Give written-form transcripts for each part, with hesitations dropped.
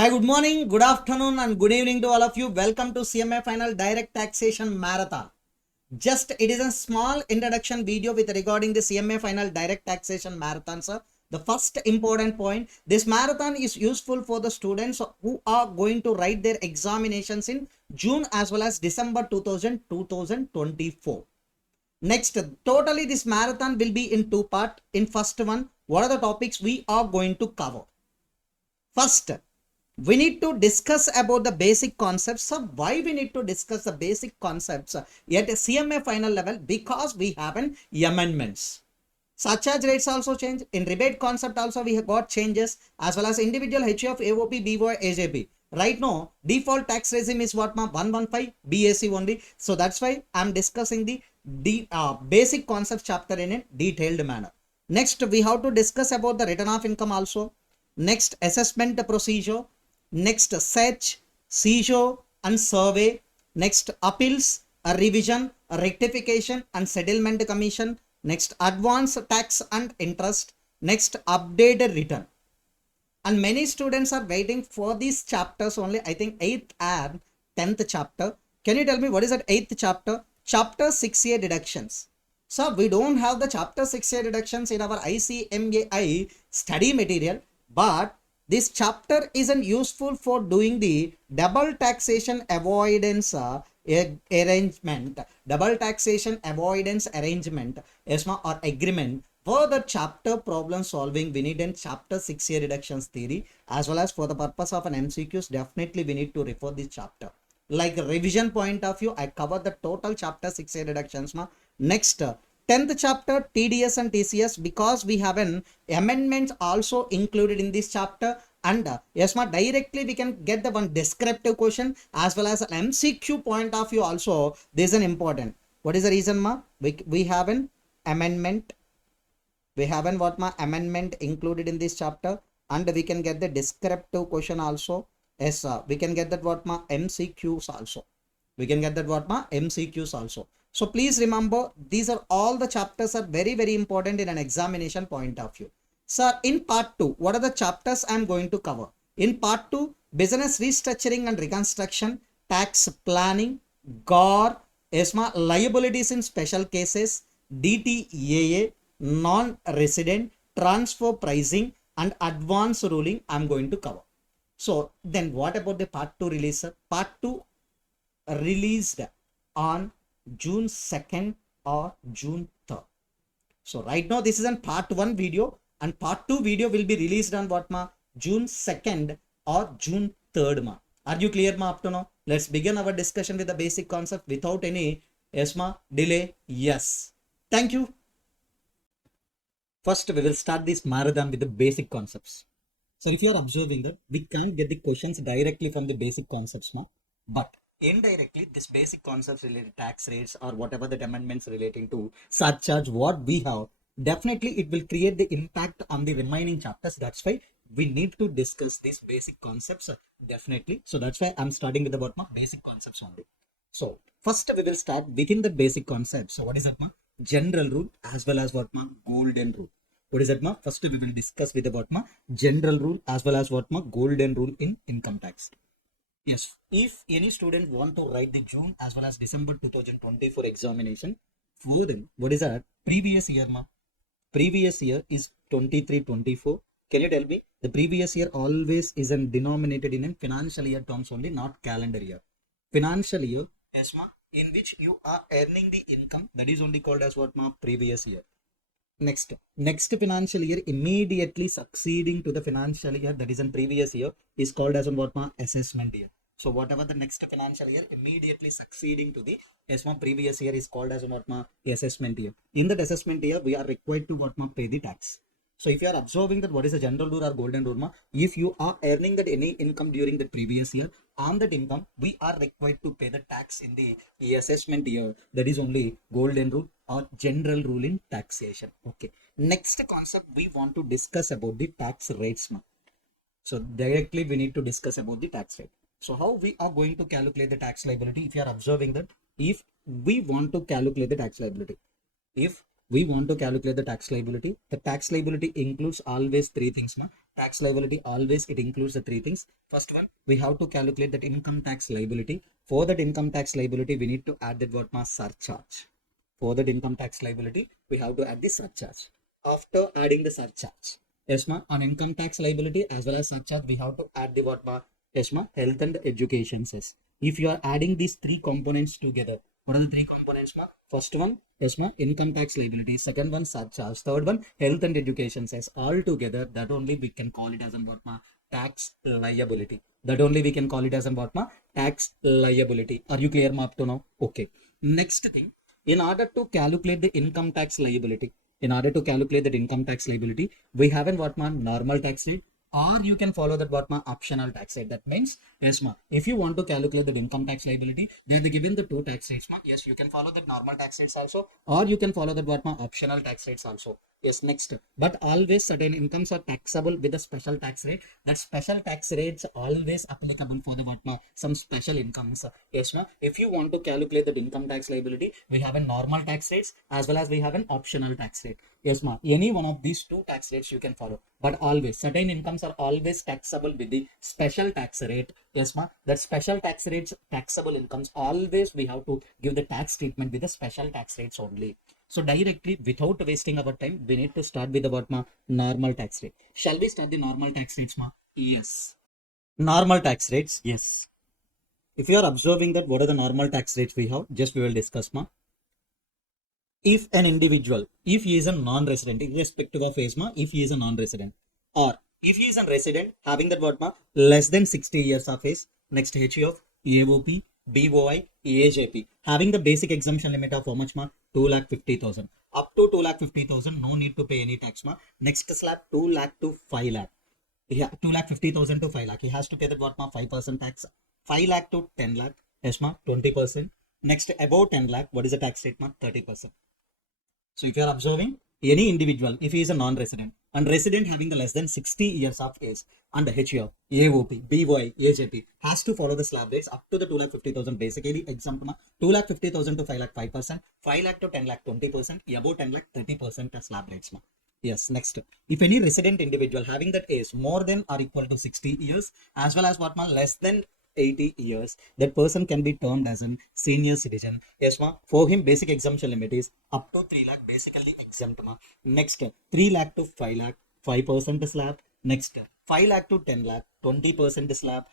Hi, good morning, good afternoon, and good evening to all of you. Welcome to CMA Final Direct Taxation Marathon. Just it is a small introduction video with regarding the CMA Final Direct Taxation Marathon, sir. The first important point, this marathon is useful for the students who are going to write their examinations in June as well as December 2024. Next, totally this marathon will be in two parts. In first one, what are the topics we are going to cover? First, we need to discuss about the basic concepts. So why we need to discuss the basic concepts at a CMA final level? Because we have an amendments. Surcharge rates also change. In rebate concept also we have got changes, as well as individual HUF, AOP, BOI, AJP. Right now, default tax regime is what, ma? 115 BAC only. So that's why I'm discussing the basic concept chapter in a detailed manner. Next, we have to discuss about the return of income also. Next, assessment procedure. Next, search, seizure and survey. Next, appeals, a revision, a rectification and settlement commission. Next, advance tax and interest. Next, updated return. And many students are waiting for these chapters only. I think 8th and 10th chapter. Can you tell me what is that 8th chapter? Chapter 6A deductions. So we don't have the chapter 6A deductions in our ICMAI study material, but this chapter isn't useful for doing the double taxation avoidance arrangement. Double taxation avoidance arrangement, ESMA or agreement. For the chapter problem solving, we need a chapter 6A reductions theory, as well as for the purpose of an MCQs, definitely we need to refer this chapter. Like revision point of view, I cover the total chapter 6A reductions. Next, 10th chapter TDS and TCS, because we have an amendment also included in this chapter, and yes ma, directly we can get the one descriptive question as well as an MCQ point of view also. This is an important. What is the reason, ma? We have an amendment. We have an what, ma? Amendment included in this chapter, and we can get the descriptive question also. Yes, we can get that what, ma? MCQs also. We can get that what, ma? MCQs also. So please remember, these are all the chapters are very, very important in an examination point of view. Sir, in part 2, what are the chapters I am going to cover? In part 2, business restructuring and reconstruction, tax planning, GOR, ESMA, liabilities in special cases, DTAA, non-resident, transfer pricing and advance ruling I am going to cover. So then what about the part 2 release, sir? Part 2 released on June 2nd or June 3rd. So right now this is a part 1 video, and part 2 video will be released on what, ma? June 2nd or June 3rd, ma. Are you clear, ma, up to now? Let's begin our discussion with the basic concept without any, yes, ma, delay. Yes. Thank you. First, we will start this marathon with the basic concepts. So if you are observing that, we can't get the questions directly from the basic concepts, ma, but indirectly this basic concepts related tax rates or whatever the amendments relating to surcharge what we have, definitely it will create the impact on the remaining chapters. That's why we need to discuss these basic concepts, definitely. So that's why I'm starting with about my basic concepts only. So first we will start within the basic concepts. So what is that, ma? General rule as well as what, ma? Golden rule. What is that, ma? First we will discuss with about, ma? General rule as well as what, ma? Golden rule in income tax. Yes, if any student want to write the June as well as December 2024 examination, for them, what is that? Previous year, ma? Previous year is 23-24. Can you tell me? The previous year always is denominated in financial year terms only, not calendar year. Financial year, yes, ma, in which you are earning the income, that is only called as what, ma? Previous year. Next financial year immediately succeeding to the financial year that is in previous year is called as what, ma? Assessment year. So whatever the next financial year immediately succeeding to the previous year is called as what, ma? Assessment year. In that assessment year, we are required to what, ma? Pay the tax. So if you are observing that what is the general rule or golden rule, ma? If you are earning that any income during the previous year, on that income, we are required to pay the tax in the assessment year. That is only golden rule or general rule in taxation. Okay. Next concept we want to discuss about the tax rates, ma. So directly we need to discuss about the tax rate. So how we are going to calculate the tax liability? If you are observing that, if we want to calculate the tax liability, if we want to calculate the tax liability. The tax liability includes always three things, ma. Tax liability always it includes the three things. First one, we have to calculate that income tax liability. For that income tax liability, we need to add that what, ma, surcharge. For that income tax liability, we have to add the surcharge. After adding the surcharge, yes, ma, on income tax liability as well as surcharge, we have to add the what, ma, yes, ma, health and education cess. If you are adding these three components together, what are the three components, ma? First one, yes, ma, income tax liability. Second one, surcharge. Third one, health and education cess. All together, that only we can call it as an what, ma, tax liability. That only we can call it as an what, ma, tax liability. Are you clear, ma, up to now? Okay. Next thing, in order to calculate the income tax liability, we have an what, ma, normal tax rate, or you can follow that what, ma, optional tax rate. That means, yes, ma, if you want to calculate the income tax liability, they are given the two tax rates, ma. Yes, you can follow that normal tax rates also, or you can follow that what, ma, optional tax rates also. Yes, next. But always certain incomes are taxable with a special tax rate. That special tax rates always applicable for the what, ma, some special incomes. Yes, ma. If you want to calculate the income tax liability, we have a normal tax rates as well as we have an optional tax rate. Yes, ma. Any one of these two tax rates you can follow. But always certain incomes are always taxable with the special tax rate. Yes, ma. That special tax rates, taxable incomes, always we have to give the tax treatment with the special tax rates only. So directly, without wasting our time, we need to start with the what, ma, normal tax rate. Shall we start the normal tax rates, ma? Yes. Normal tax rates, yes. If you are observing that what are the normal tax rates we have, just we will discuss, ma. If an individual, if he is a non-resident, irrespective of age, ma, if he is a non-resident, or if he is a resident having that what, ma, less than 60 years of age, next HE of AOP, BOI, EAJP, having the basic exemption limit of how much, ma? 2,50,000. Up to 2,50,000, no need to pay any tax, ma. Next slab, 2 lakh to 5 lakh. Yeah, 2,50,000 to 5 lakh. He has to pay that what, ma, 5% tax. 5 lakh to 10 lakh, yes, ma, 20%. Next, above 10 lakh, what is the tax rate, ma? 30%. So if you are observing, any individual, if he is a non-resident and resident having the less than 60 years of age under HO, AOP, BY, AJP has to follow the slab rates up to the 2,50,000 basically exempt, 2,50,000 to 5 lakh 5%, 5 lakh to 10 lakh 20%, above 10 lakh 30% slab rates. Yes, next. If any resident individual having that age more than or equal to 60 years as well as what, less than 80 years, that person can be termed as a senior citizen. Yes, ma. For him, basic exemption limit is up to 3 lakh, basically exempt, ma. Next, 3 lakh to 5 lakh, 5% slab. Next, 5 lakh to 10 lakh, 20% slab.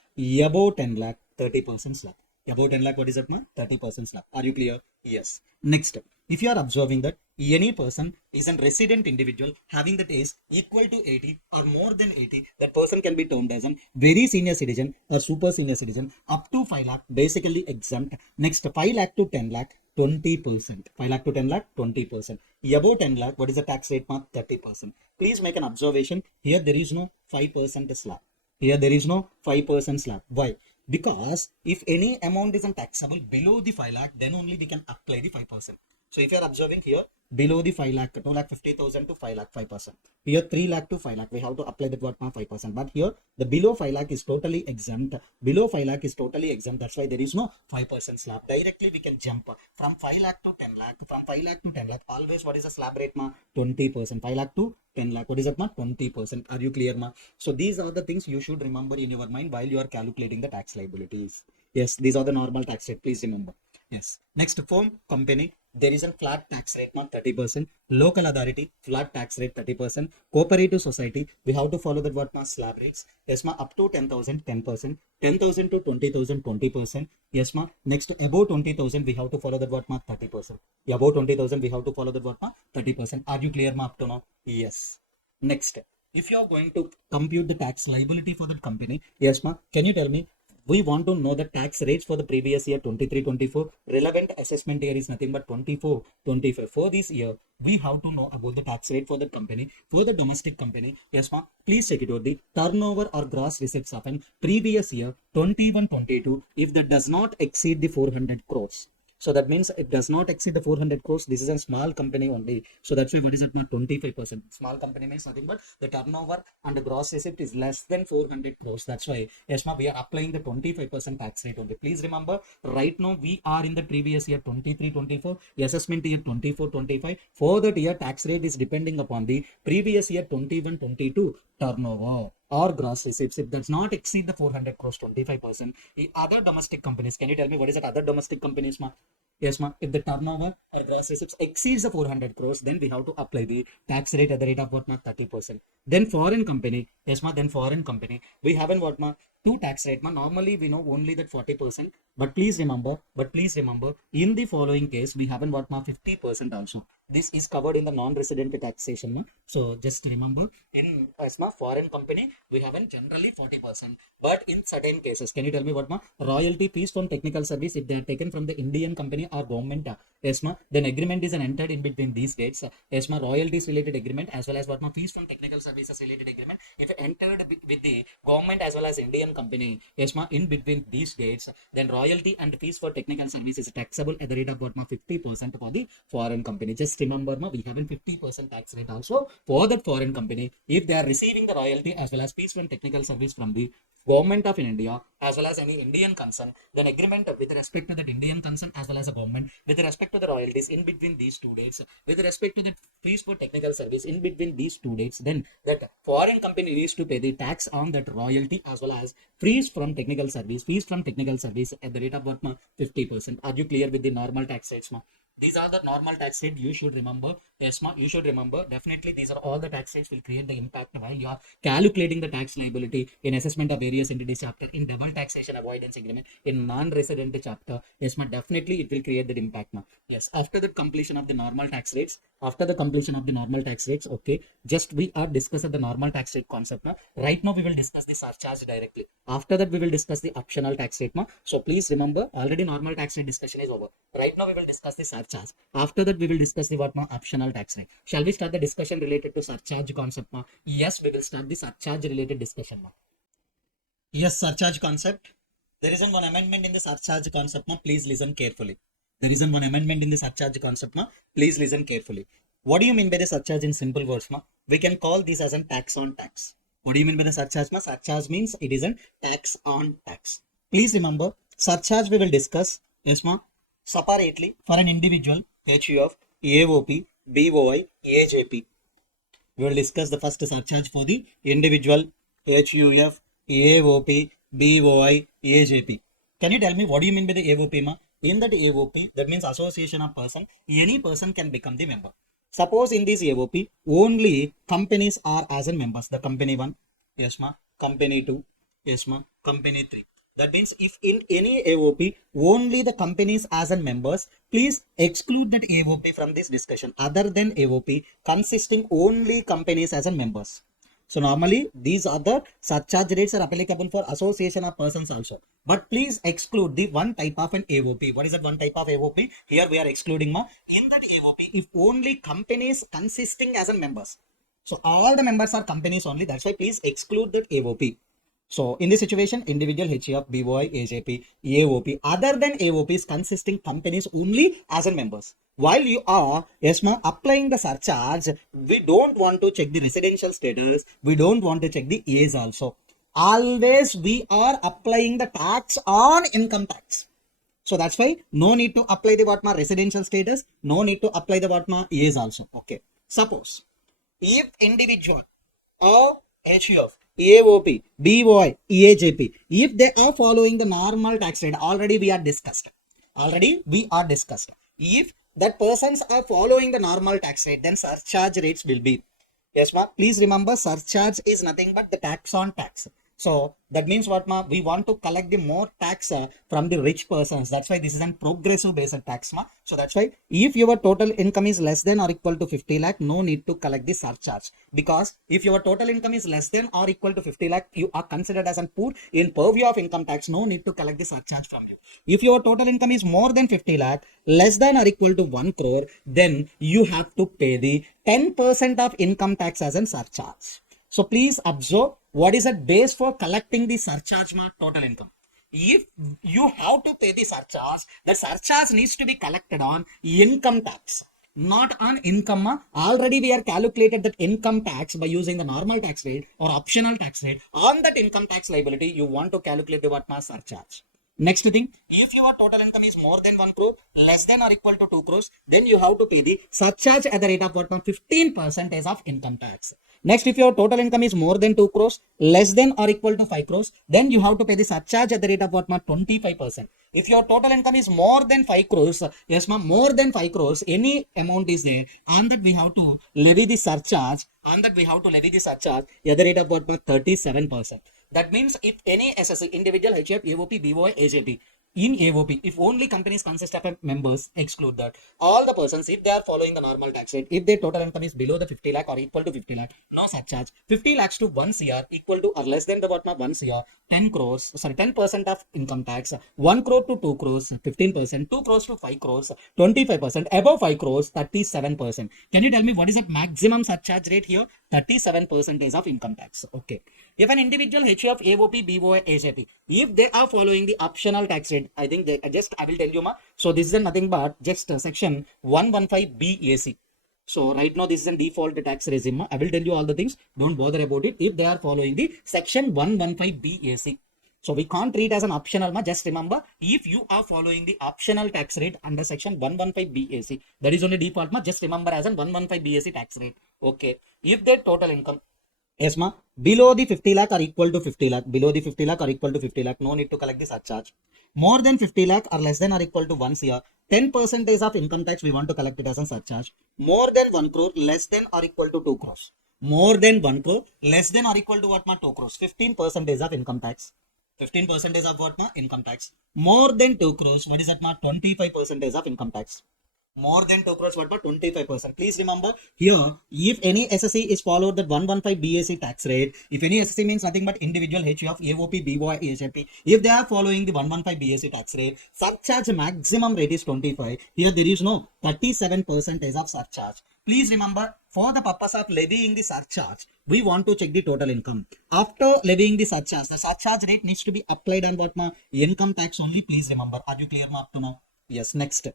Above 10 lakh, 30% slab. Above 10 lakh, what is that, ma? 30% slab. Are you clear? Yes. Next, if you are observing that any person is a resident individual having that age equal to 80 or more than 80, that person can be termed as a very senior citizen or super senior citizen. Up to 5 lakh, basically exempt. Next, 5 lakh to 10 lakh, 20%. 5 lakh to 10 lakh, 20%. Above 10 lakh, what is the tax rate, ma? 30%. Please make an observation. Here there is no 5% slab. Here there is no 5% slab. Why? Because if any amount is taxable below the 5 lakh, then only we can apply the 5%. So if you are observing here, below the 5 lakh, 2,50,000 to 5 lakh, 5%. Here 3 lakh to 5 lakh, we have to apply that what, 5%. But here the below 5 lakh is totally exempt. Below 5 lakh is totally exempt. That's why there is no 5% slab. Directly we can jump from 5 lakh to 10 lakh. From 5 lakh to 10 lakh, always what is the slab rate, ma? 20%. 5 lakh to 10 lakh. What is that, ma? 20%. Are you clear, ma? So these are the things you should remember in your mind while you are calculating the tax liabilities. Yes, these are the normal tax rate. Please remember. Yes. Next, firm company, there is a flat tax rate, not 30%. Local authority, flat tax rate 30%. Cooperative society, we have to follow that what, ma? Slab rates. Yes, ma. Up to 10,000, 10%. 10,000 to 20,000, 20%. Yes, ma. Next, above 20,000, we have to follow that what, ma? 30%. Above 20,000, we have to follow that what, ma? 30%. Are you clear, ma, up to now? Yes. Next, if you are going to compute the tax liability for that company, yes, ma. Can you tell me? We want to know the tax rates for the previous year 23-24. Relevant assessment year is nothing but 24-25. For this year, we have to know about the tax rate for the company. For the domestic company, yes, ma, please check it out. The turnover or gross receipts of an previous year 21-22, if that does not exceed the 400 crores. So that means it does not exceed the 400 crores. This is a small company only. So that's why what is it now? 25%. Small company means nothing but the turnover and the gross receipt is less than 400 crores. That's why, yes, ma, we are applying the 25% tax rate only. Please remember, right now we are in the previous year 23-24, assessment year 24-25. For that year, tax rate is depending upon the previous year 21-22 turnover or gross receipts. It does not exceed the 400 crores, 25%. Other domestic companies, can you tell me what is that other domestic companies, ma? Yes, ma. If the turnover or gross receipts exceeds the 400 crores, then we have to apply the tax rate at the rate of what, ma? 30%. Then foreign company, yes, ma. Then foreign company, we haven't what, ma? Two tax rate, ma. Normally we know only that 40%. But please remember, in the following case, we haven't what, ma? 50% also. This is covered in the non-resident taxation, ma. So just remember, in ASMA foreign company, we haven't generally 40%. But in certain cases, can you tell me what, ma? Royalty fees from technical service, if they are taken from the Indian company or government, ESMA, then agreement is entered in between these dates. ESMA royalties related agreement as well as what, ma? Fees from technical services related agreement, if entered with the government as well as Indian company, ESMA, in between these dates, then royalty and fees for technical service is taxable at the rate of what, ma? 50% for the foreign company. Just remember, ma, we have a 50% tax rate also for that foreign company if they are receiving the royalty as well as fees from technical service from the government of India as well as any Indian concern, then agreement with respect to that Indian concern as well as a government with respect to the royalties in between these two dates, with respect to the fees for technical service in between these two dates, then that foreign company needs to pay the tax on that royalty as well as fees from technical service at the rate of what, ma? 50%. Are you clear with the normal tax rates, ma? These are the normal tax rate you should remember. Yes, ma, you should remember. Definitely, these are all the tax rates will create the impact while you are calculating the tax liability in assessment of various entities chapter, in double taxation avoidance agreement, in non-resident chapter. Yes, ma, definitely it will create that impact, ma. Yes, after the completion of the normal tax rates, okay, just we are discussing the normal tax rate concept, ma. Right now, we will discuss the surcharge directly. After that, we will discuss the optional tax rate, ma. So please remember, already normal tax rate discussion is over. Right now, we will discuss the surcharge. After that, we will discuss the what, ma? Optional tax rate. Shall we start the discussion related to surcharge concept, ma? Yes, we will start the surcharge related discussion, ma. Yes, surcharge concept. There is one amendment in the surcharge concept, ma. Please listen carefully. There is one amendment in the surcharge concept, ma. Please listen carefully. What do you mean by the surcharge in simple words, ma? We can call this as a tax on tax. What do you mean by the surcharge, ma? Surcharge means it is a tax on tax. Please remember, surcharge we will discuss, yes, ma, separately for an individual, HUF, AOP, BOI, AJP. We will discuss the first surcharge for the individual, HUF, AOP, BOI, AJP. Can you tell me what do you mean by the AOP, ma? In that AOP, that means association of person, any person can become the member. Suppose in this AOP, only companies are as in members. The company 1, yes, ma. Company 2, yes, ma. Company 3. That means if in any AOP, only the companies as in members, please exclude that AOP from this discussion. Other than AOP, consisting only companies as in members. So normally these other surcharge rates are applicable for association of persons also. But please exclude the one type of an AOP. What is that one type of AOP? Here we are excluding, ma. In that AOP, if only companies consisting as in members. So all the members are companies only. That's why please exclude that AOP. So in this situation, individual HUF, BOI, AJP, AOP, other than AOPs consisting companies only as in members. While you are, yes, ma, applying the surcharge, we don't want to check the residential status. We don't want to check the age also. Always we are applying the tax on income tax. So that's why no need to apply the what, ma, residential status. No need to apply the what, ma, age also. Okay. Suppose if individual or HUF, AOP, BOI, EAJP, if they are following the normal tax rate, already we are discussed. If that persons are following the normal tax rate, then surcharge rates will be. Yes, ma. Please remember, surcharge is nothing but the tax on tax. So that means what, ma? We want to collect the more tax from the rich persons. That's why this is a progressive based tax, ma. So that's why if your total income is less than or equal to 50 lakh, no need to collect the surcharge. Because if your total income is less than or equal to 50 lakh, you are considered as a poor in purview of income tax. No need to collect the surcharge from you. If your total income is more than 50 lakh, less than or equal to 1 crore, then you have to pay the 10% of income tax as a surcharge. So please observe what is the base for collecting the surcharge, ma? Total income. if you have to pay the surcharge, the surcharge needs to be collected on income tax, not on income. Already we are calculated that income tax by using the normal tax rate or optional tax rate. On that income tax liability, you want to calculate the what surcharge. Next thing, if your total income is more than 1 crore, less than or equal to 2 crores, then you have to pay the surcharge at the rate of what 15% of income tax. Next, if your total income is more than 2 crores, less than or equal to 5 crores, then you have to pay the surcharge at the rate of what 25%. If your total income is more than 5 crores, yes ma'am, more than 5 crores, any amount is there, on that we have to levy the surcharge, at the rate of what 37%. That means if any SSC, individual, HF, AOP, BOI, AJP, in AOP, if only companies consist of members, exclude that. All the persons, if they are following the normal tax rate, if their total income is below the 50 lakh or equal to 50 lakh, no surcharge. 50 lakhs to 1 CR equal to or less than the 1 CR, 10 crores, sorry, 10% of income tax, 1 crore to 2 crores, 15%, 2 crores to 5 crores, 25%, above 5 crores, 37%. Can you tell me what is the maximum surcharge rate here? 37% of income tax. Okay. If an individual HF, AOP, BOI, AJP, if they are following the optional tax rate, I think they I will tell you so this is nothing but just section 115 BAC. So right now this is a default tax regime. I will tell you all the things. Don't bother about it. If they are following the section 115 BAC. So we can't treat as an optional. Just remember, if you are following the optional tax rate under section 115 BAC, that is only default. Just remember as an 115 BAC tax rate. Okay. If their total income, yes, ma, below the 50 lakh or equal to 50 lakh, below the 50 lakh or equal to 50 lakh, no need to collect the surcharge. More than 50 lakh or less than or equal to 1 CR, 10% of income tax we want to collect it as a surcharge. More than 1 crore, less than or equal to 2 crores. More than 1 crore, less than or equal to what ma 2 crores, 15% of income tax. 15% of what ma income tax. More than 2 crores, what is that ma 25% of income tax. More than 2 crores, what about 25%? Please remember here, if any SSC is followed that 115 BAC tax rate, if any SSC means nothing but individual HUF, AOP, BOI, AHP, if they are following the 115 BAC tax rate, surcharge maximum rate is 25. Here there is no 37% of surcharge. Please remember, for the purpose of levying the surcharge, we want to check the total income. After levying the surcharge rate needs to be applied on what ma income tax only. Please remember. Are you clear ma up to now? Yes. Next.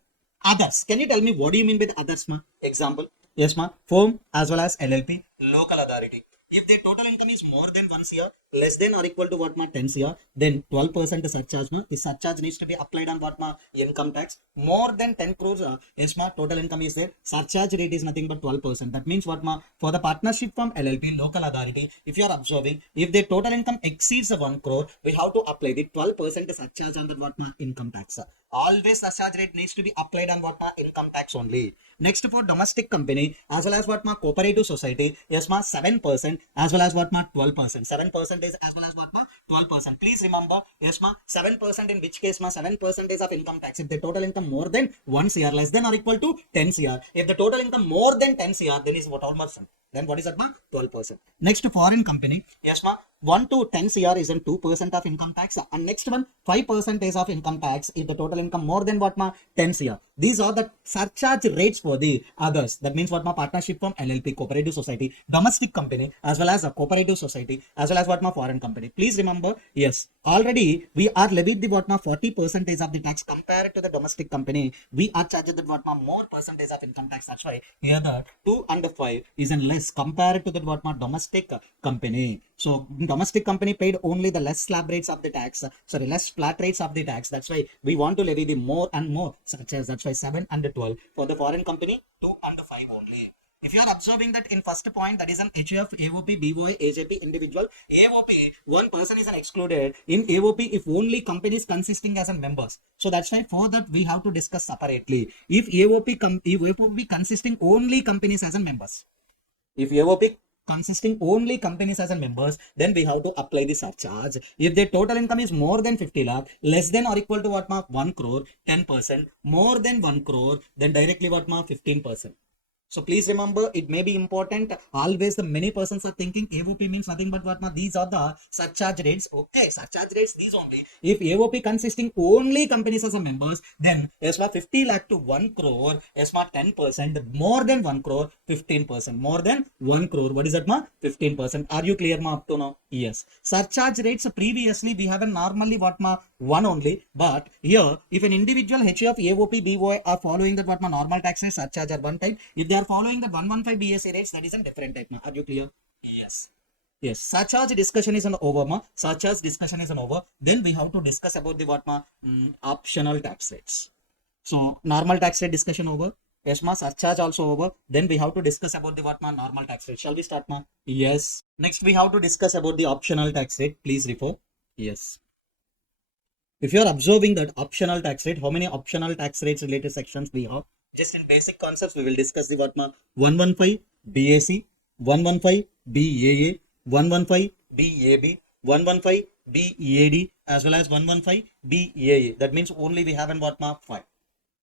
Others. Can you tell me what do you mean by the others, ma? Example. Yes, ma. Firm as well as LLP, local authority. If their total income is more than 1 CR, less than or equal to what ma 10 CR, then 12% surcharge ma. This surcharge needs to be applied on what ma income tax. More than 10 crores, yes ma, total income is there. Surcharge rate is nothing but 12%. That means what ma, for the partnership firm, LLP, local authority, if you are observing, if their total income exceeds 1 crore, we have to apply the 12% surcharge on the what ma income tax. Always surcharge rate needs to be applied on what ma income tax only. Next, for domestic company as well as what ma cooperative society, yes ma 7% as well as what ma 12%. 7% is as well as what ma 12%. Please remember, yes ma 7% in which case ma 7% of income tax. If the total income more than 1 CR, less than or equal to 10 CR. If the total income more than 10 CR, then is what almost. Then what is that ma 12%. Next, foreign company, yes ma 1 to 10 CR is in 2% of income tax, and next one 5% of income tax if the total income more than what ma 10 CR. These are the surcharge rates for the others. That means what ma partnership firm, LLP, cooperative society, domestic company as well as a cooperative society as well as what ma foreign company. Please remember, yes, already we are levied the what ma 40% of the tax compared to the domestic company. We are charged the what ma more percentage of income tax. That's why here the 2 and 5 is in less compared to the what ma domestic company. So domestic company paid only the less slab rates of the tax, less flat rates of the tax. That's why we want to levy the more and more, such as that's why 7 and 12. For the foreign company, 2 and 5 only. If you are observing that in first point, that is an HF, AOP, BOI, AJP, individual, AOP, one person is an excluded. In AOP, if only companies consisting as a members. So that's why for that we have to discuss separately. If AOP consisting only companies as a members. If AOP consisting only companies as a members, then we have to apply the surcharge. If their total income is more than 50 lakh, less than or equal to what ma 1 crore, 10%, more than 1 crore, then directly what ma 15%. So please remember, it may be important. Always the many persons are thinking AOP means nothing but what? These are the surcharge rates. Okay, surcharge rates, these only. If AOP consisting only companies as a members, then ESMA 50 lakh to 1 crore, ESMA 10%, more than 1 crore, 15%, more than 1 crore. What is that, ma? 15%. Are you clear, ma, up to now? Yes. Surcharge rates previously we have a normally what, ma? One only, but here if an individual HUF, AOP, BOI are following that what, ma? Normal tax rate, surcharge are one type. If they are following the 115 BSE rates, that is a different type. Are you clear? Yes. Yes. Surcharge discussion is an over, ma. Surcharge discussion is an over. Then we have to discuss about the what, ma? Optional tax rates. So normal tax rate discussion over. Yes, ma. Surcharge also over. Then we have to discuss about the what, ma? Normal tax rate. Shall we start, ma? Yes. Next we have to discuss about the optional tax rate. Please refer. Yes. If you are observing that optional tax rate, how many optional tax rates related sections we have? Just in basic concepts, we will discuss the what, ma? 115 BAC, 115 BAA, 115 BAB, 115 BEAD, as well as 115 BEAA. That means only we have in what, ma? 5.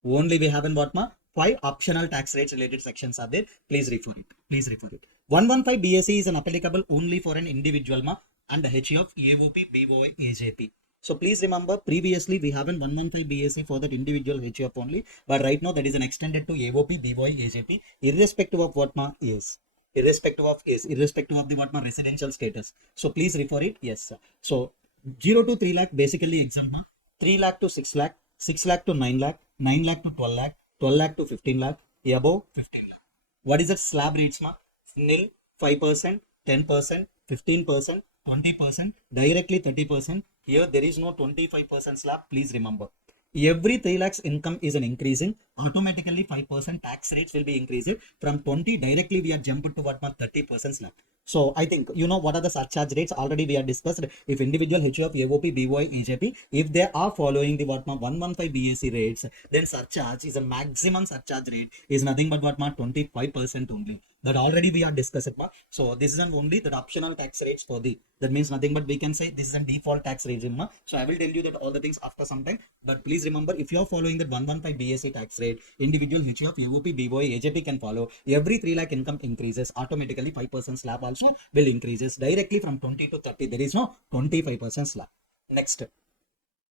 Only we have in what, ma? 5 optional tax rates related sections are there. Please refer it. Please refer it. 115 BAC is an applicable only for an individual, ma, and the HUF, AOP, BOI, AJP. So please remember, previously we haven't 115 BAC for that individual HUF only, but right now that is an extended to AOP, BOI, AJP, irrespective of what, ma, is. Irrespective of the what, ma, residential status. So please refer it. Yes, sir. So 0 to 3 lakh basically exempt, ma. 3 lakh to 6 lakh, 6 lakh to 9 lakh, 9 lakh to 12 lakh, 12 lakh to 15 lakh, above 15 lakh. What is that slab rates, ma? Nil, 5%, 10%, 15%, 20%, directly 30%. Here there is no 25% slab. Please remember, every 3 lakhs income is an increasing, automatically 5% tax rates will be increased. From 20 directly we are jumped to what, 30% slab. So I think you know what are the surcharge rates. Already we are discussed. If individual HUF, AOP, BOI, EJP, if they are following the what, 115 BAC rates, then surcharge is a maximum surcharge rate is nothing but what, 25% only. That already we are discussed, ma. So this is an only the optional tax rates for the, that means nothing but we can say this is a default tax regime, ma. So I will tell you that all the things after some time, but please remember, if you are following that 115 BAC tax rate, individual HUF, AOP, BOI, AJP can follow. Every 3 lakh income increases, automatically 5% slab also will increases directly from 20 to 30. There is no 25% slab. Next,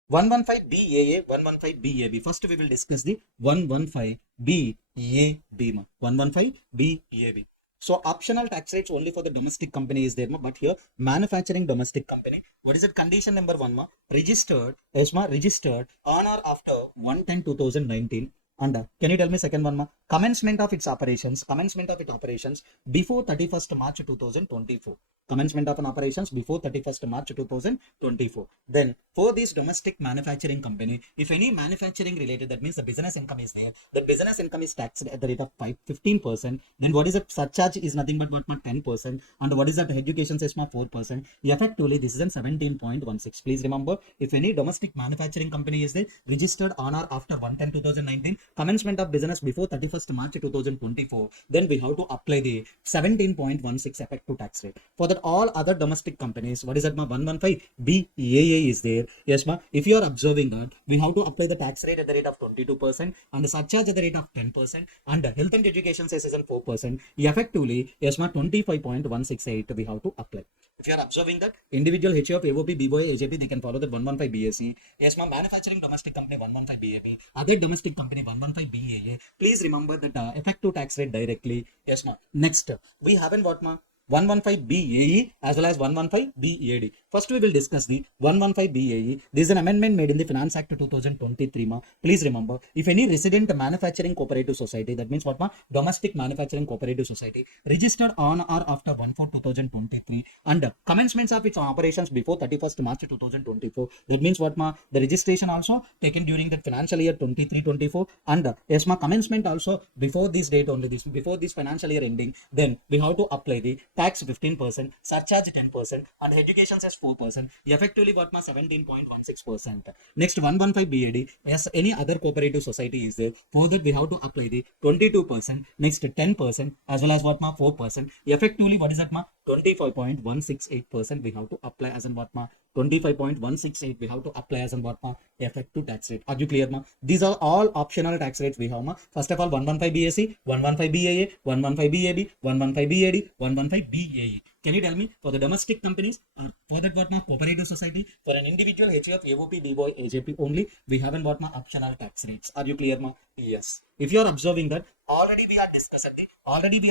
115 BAA, 115 BAB. First we will discuss the 115 BAB. 115 BAB. So optional tax rates only for the domestic company is there, but here manufacturing domestic company. What is it? Condition number 1, ma? Registered, ESMA registered on or after 1/10/2019. And can you tell me second one, ma? Commencement of its operations. Commencement of its operations before 31st March 2024. Commencement of an operations before 31st March 2024. Then for this domestic manufacturing company, if any manufacturing related, that means the business income is there, the business income is taxed at the rate of 15%. Then what is that? Surcharge is nothing but what, 10%. And what is that? Education says 4%. Effectively this is an 17.16. Please remember, if any domestic manufacturing company is there, registered on or after 1/10/2019, commencement of business before 31st March 2024, then we have to apply the 17.16 effective tax rate. For that all other domestic companies, what is that, ma? 115 BAA is there. Yes, ma. If you are observing that, we have to apply the tax rate at the rate of 22% and the surcharge at the rate of 10%, and the health and education cess is 4%. Effectively, yes, ma, 25.168 we have to apply. If you are observing that, individual HUF, AOP, BOI, AJP, they can follow the 115 BAC. Yes, ma. Manufacturing domestic company 115 BAB. Other domestic company 115 BAA. Please remember that effective tax rate directly. Yes, ma. Next, we haven't what, ma? 115 BAE as well as 115 BEAD. First we will discuss the 115 BAE. This is an amendment made in the Finance Act 2023, ma. Please remember, if any resident manufacturing cooperative society, that means what, ma? Domestic manufacturing cooperative society, registered on or after 1/4/2023 and commencements of its operations before 31st March 2024, that means what, ma? The registration also taken during the financial year 23-24 and yes, ma, commencement also before this date only, this before this financial year ending, then we have to apply the tax 15%, surcharge 10%, and education says 4%. Effectively, what, ma? 17.16%. Next, 115 BAD. Yes, any other cooperative society is there. For that, we have to apply the 22%. Next, 10%, as well as what, ma? 4%. Effectively, what is that, ma? 25.168% we have to apply as in what ma? 25.168 we have to apply as in what ma? Effective tax rate. Are you clear ma? These are all optional tax rates we have ma. First of all, 115 BAC, 115 BAA, 115 BAB, 115 BAD, 115 BAE. Can you tell me for the domestic companies or for that what ma? Cooperative society, for an individual HUF, AOP, DBOY, AJP only, we have in what ma? Optional tax rates. Are you clear ma? Yes. If you are observing that, already we are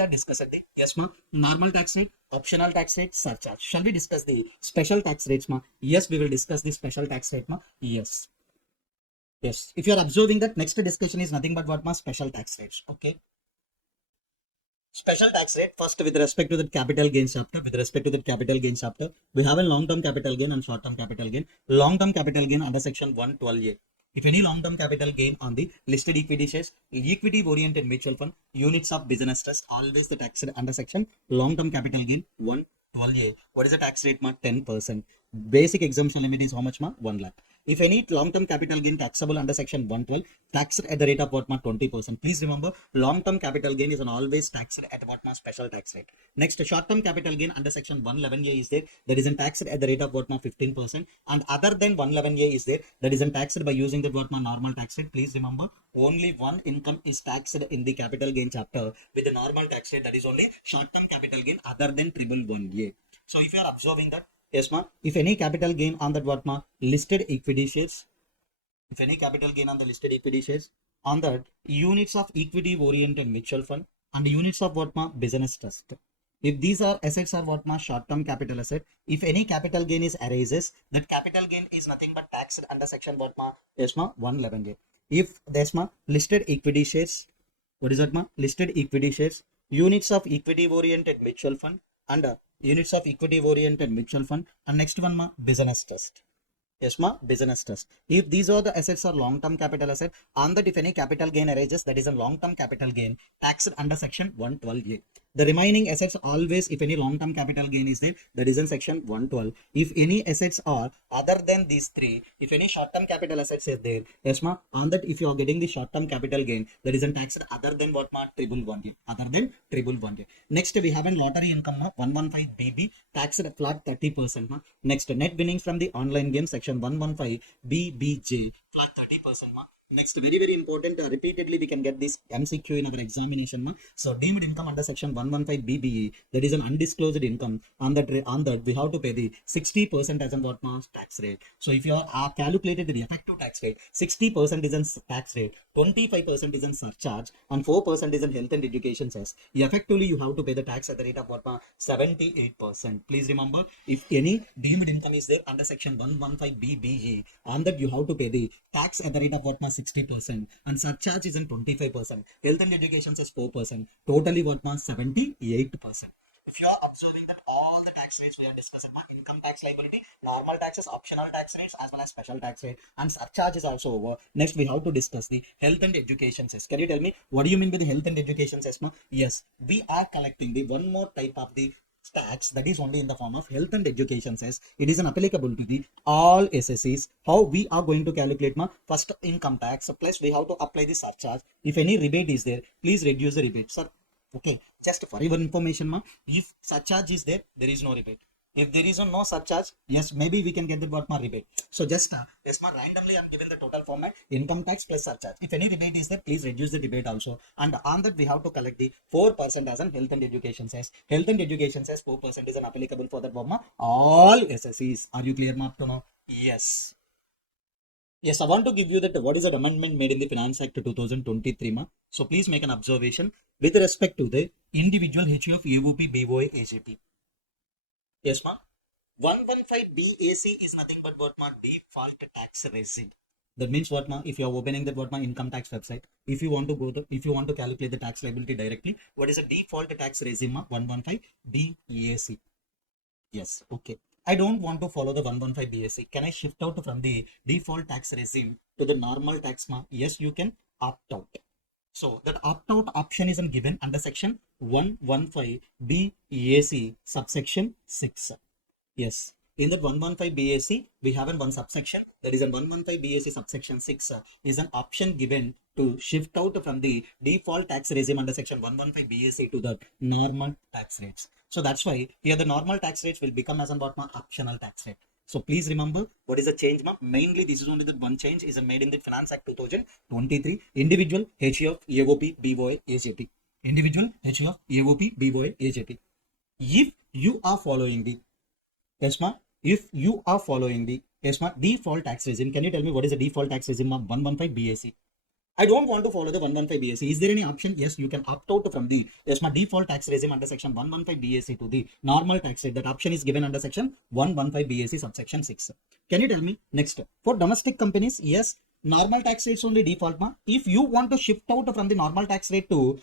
discussing the yes ma, normal tax rate, optional tax rate, surcharge. Shall we discuss the special tax rates ma? Yes, we will discuss the special tax rate ma. Yes. Yes. If you are observing that, next discussion is nothing but what ma? Special tax rates. Okay. Special tax rate, first with respect to the capital gains chapter, we have a long-term capital gain and short-term capital gain. Long-term capital gain under section 112A. If any long-term capital gain on the listed equity shares, equity-oriented mutual fund, units of business trust, always the tax rate under section long-term capital gain 112A. What is the tax rate ma? 10%. Basic exemption limit is how much ma? 1 lakh. If any long-term capital gain taxable under section 112, taxed at the rate of what ma? 20%. Please remember, long-term capital gain is always taxed at what ma? Special tax rate. Next, short-term capital gain under section 111A is there. That is taxed at the rate of what ma? 15%. And other than 111A is there. That is taxed by using the what ma? Normal tax rate. Please remember, only one income is taxed in the capital gain chapter with the normal tax rate. That is only short-term capital gain other than 111A. So if you are observing that, yes ma, if any capital gain on that what ma? Listed equity shares, if any capital gain on the listed equity shares, on that units of equity oriented mutual fund and units of what ma? Business trust. If these are assets are what ma? Short-term capital asset, if any capital gain is arises, that capital gain is nothing but taxed under section what ma? Yes ma? 111A. If this ma? Listed equity shares, what is that ma? Listed equity shares, units of equity oriented mutual fund and units of equity oriented mutual fund, and next one ma? Business trust. Yes ma? Business trust. If these are the assets are long-term capital asset, on that if any capital gain arises, that is a long-term capital gain taxed under section 112A. The remaining assets always, if any long-term capital gain is there, that is in section 112. If any assets are other than these three, if any short-term capital assets is there, yes ma, on that if you are getting the short-term capital gain, that is in taxed other than what ma? 111A. Other than 111A. Next we have a lottery income ma? 115BB taxed at flat 30% ma. Next, net winnings from the online game section 115BBJ flat 30% ma. Next, very important, repeatedly we can get this MCQ in our examination ma. So deemed income under section 115BBE, that is an undisclosed income. On that we have to pay the 60% as an what ma? Tax rate. So if you are calculated the effective tax rate, 60% is in tax rate, 25% is in surcharge, and 4% is in health and education cess. Effectively you have to pay the tax at the rate of what ma? 78%. Please remember, if any deemed income is there under section 115BBE, on that you have to pay the tax at the rate of what ma? 60%, and surcharge is in 25%, health and education is 4%, totally what ma? 78%. If you are observing that all the tax rates we are discussing, income tax liability, normal taxes, optional tax rates, as well as special tax rate, and surcharge is also over. Next, we have to discuss the health and education cess. Can you tell me what do you mean by the health and education cess? Yes, we are collecting the one more type of the tax that is only in the form of health and education cess. It is applicable to the all SSEs. How we are going to calculate ma? First income tax plus we have to apply the surcharge. If any rebate is there, please reduce the rebate, sir. Okay, just for your information ma, if surcharge is there, there is no rebate. If there is no surcharge, yes, maybe we can get the what ma? Rebate. So just yes ma, randomly I'm giving the total format, income tax plus surcharge. If any rebate is there, please reduce the rebate also. And on that we have to collect the 4% as an health and education cess. Health and education cess 4% is an applicable for that ma? All SSEs. Are you clear ma up to now? Yes. Yes, I want to give you that what is that amendment made in the Finance Act 2023 ma. So please make an observation with respect to the individual HUF, AOP, BOI, AJP. Yes ma. 115 BAC is nothing but what ma? Default tax regime. That means what ma? If you are opening that what ma? Income tax website, if you want to calculate the tax liability directly, what is a default tax regime ma? 115 BAC. Yes, okay. I don't want to follow the 115 BAC. Can I shift out from the default tax regime to the normal tax ma? Yes, you can opt out. So that opt out option is given under section 115 BAC subsection 6. Yes. In that 115 BAC, we have one subsection, that is a 115 BAC subsection 6 is an option given to shift out from the default tax regime under section 115 BAC to the normal tax rates. So that's why here the normal tax rates will become as an what optional tax rate. So please remember what is the change, ma? Mainly this is only the one change is made in the Finance Act 2023. Individual HUF, AOP, BOI, AJT. Individual HUF, AOP, BOI, AJT. If you are following the if you are following the default tax regime, can you tell me what is the default tax regime of 115 BAC? I don't want to follow the 115 BAC. Is there any option? Yes, you can opt out from the default tax regime under section 115 BAC to the normal tax rate. That option is given under section 115 BAC subsection 6. Can you tell me next for domestic companies? Yes, normal tax rates only default, ma. If you want to shift out from the normal tax rate to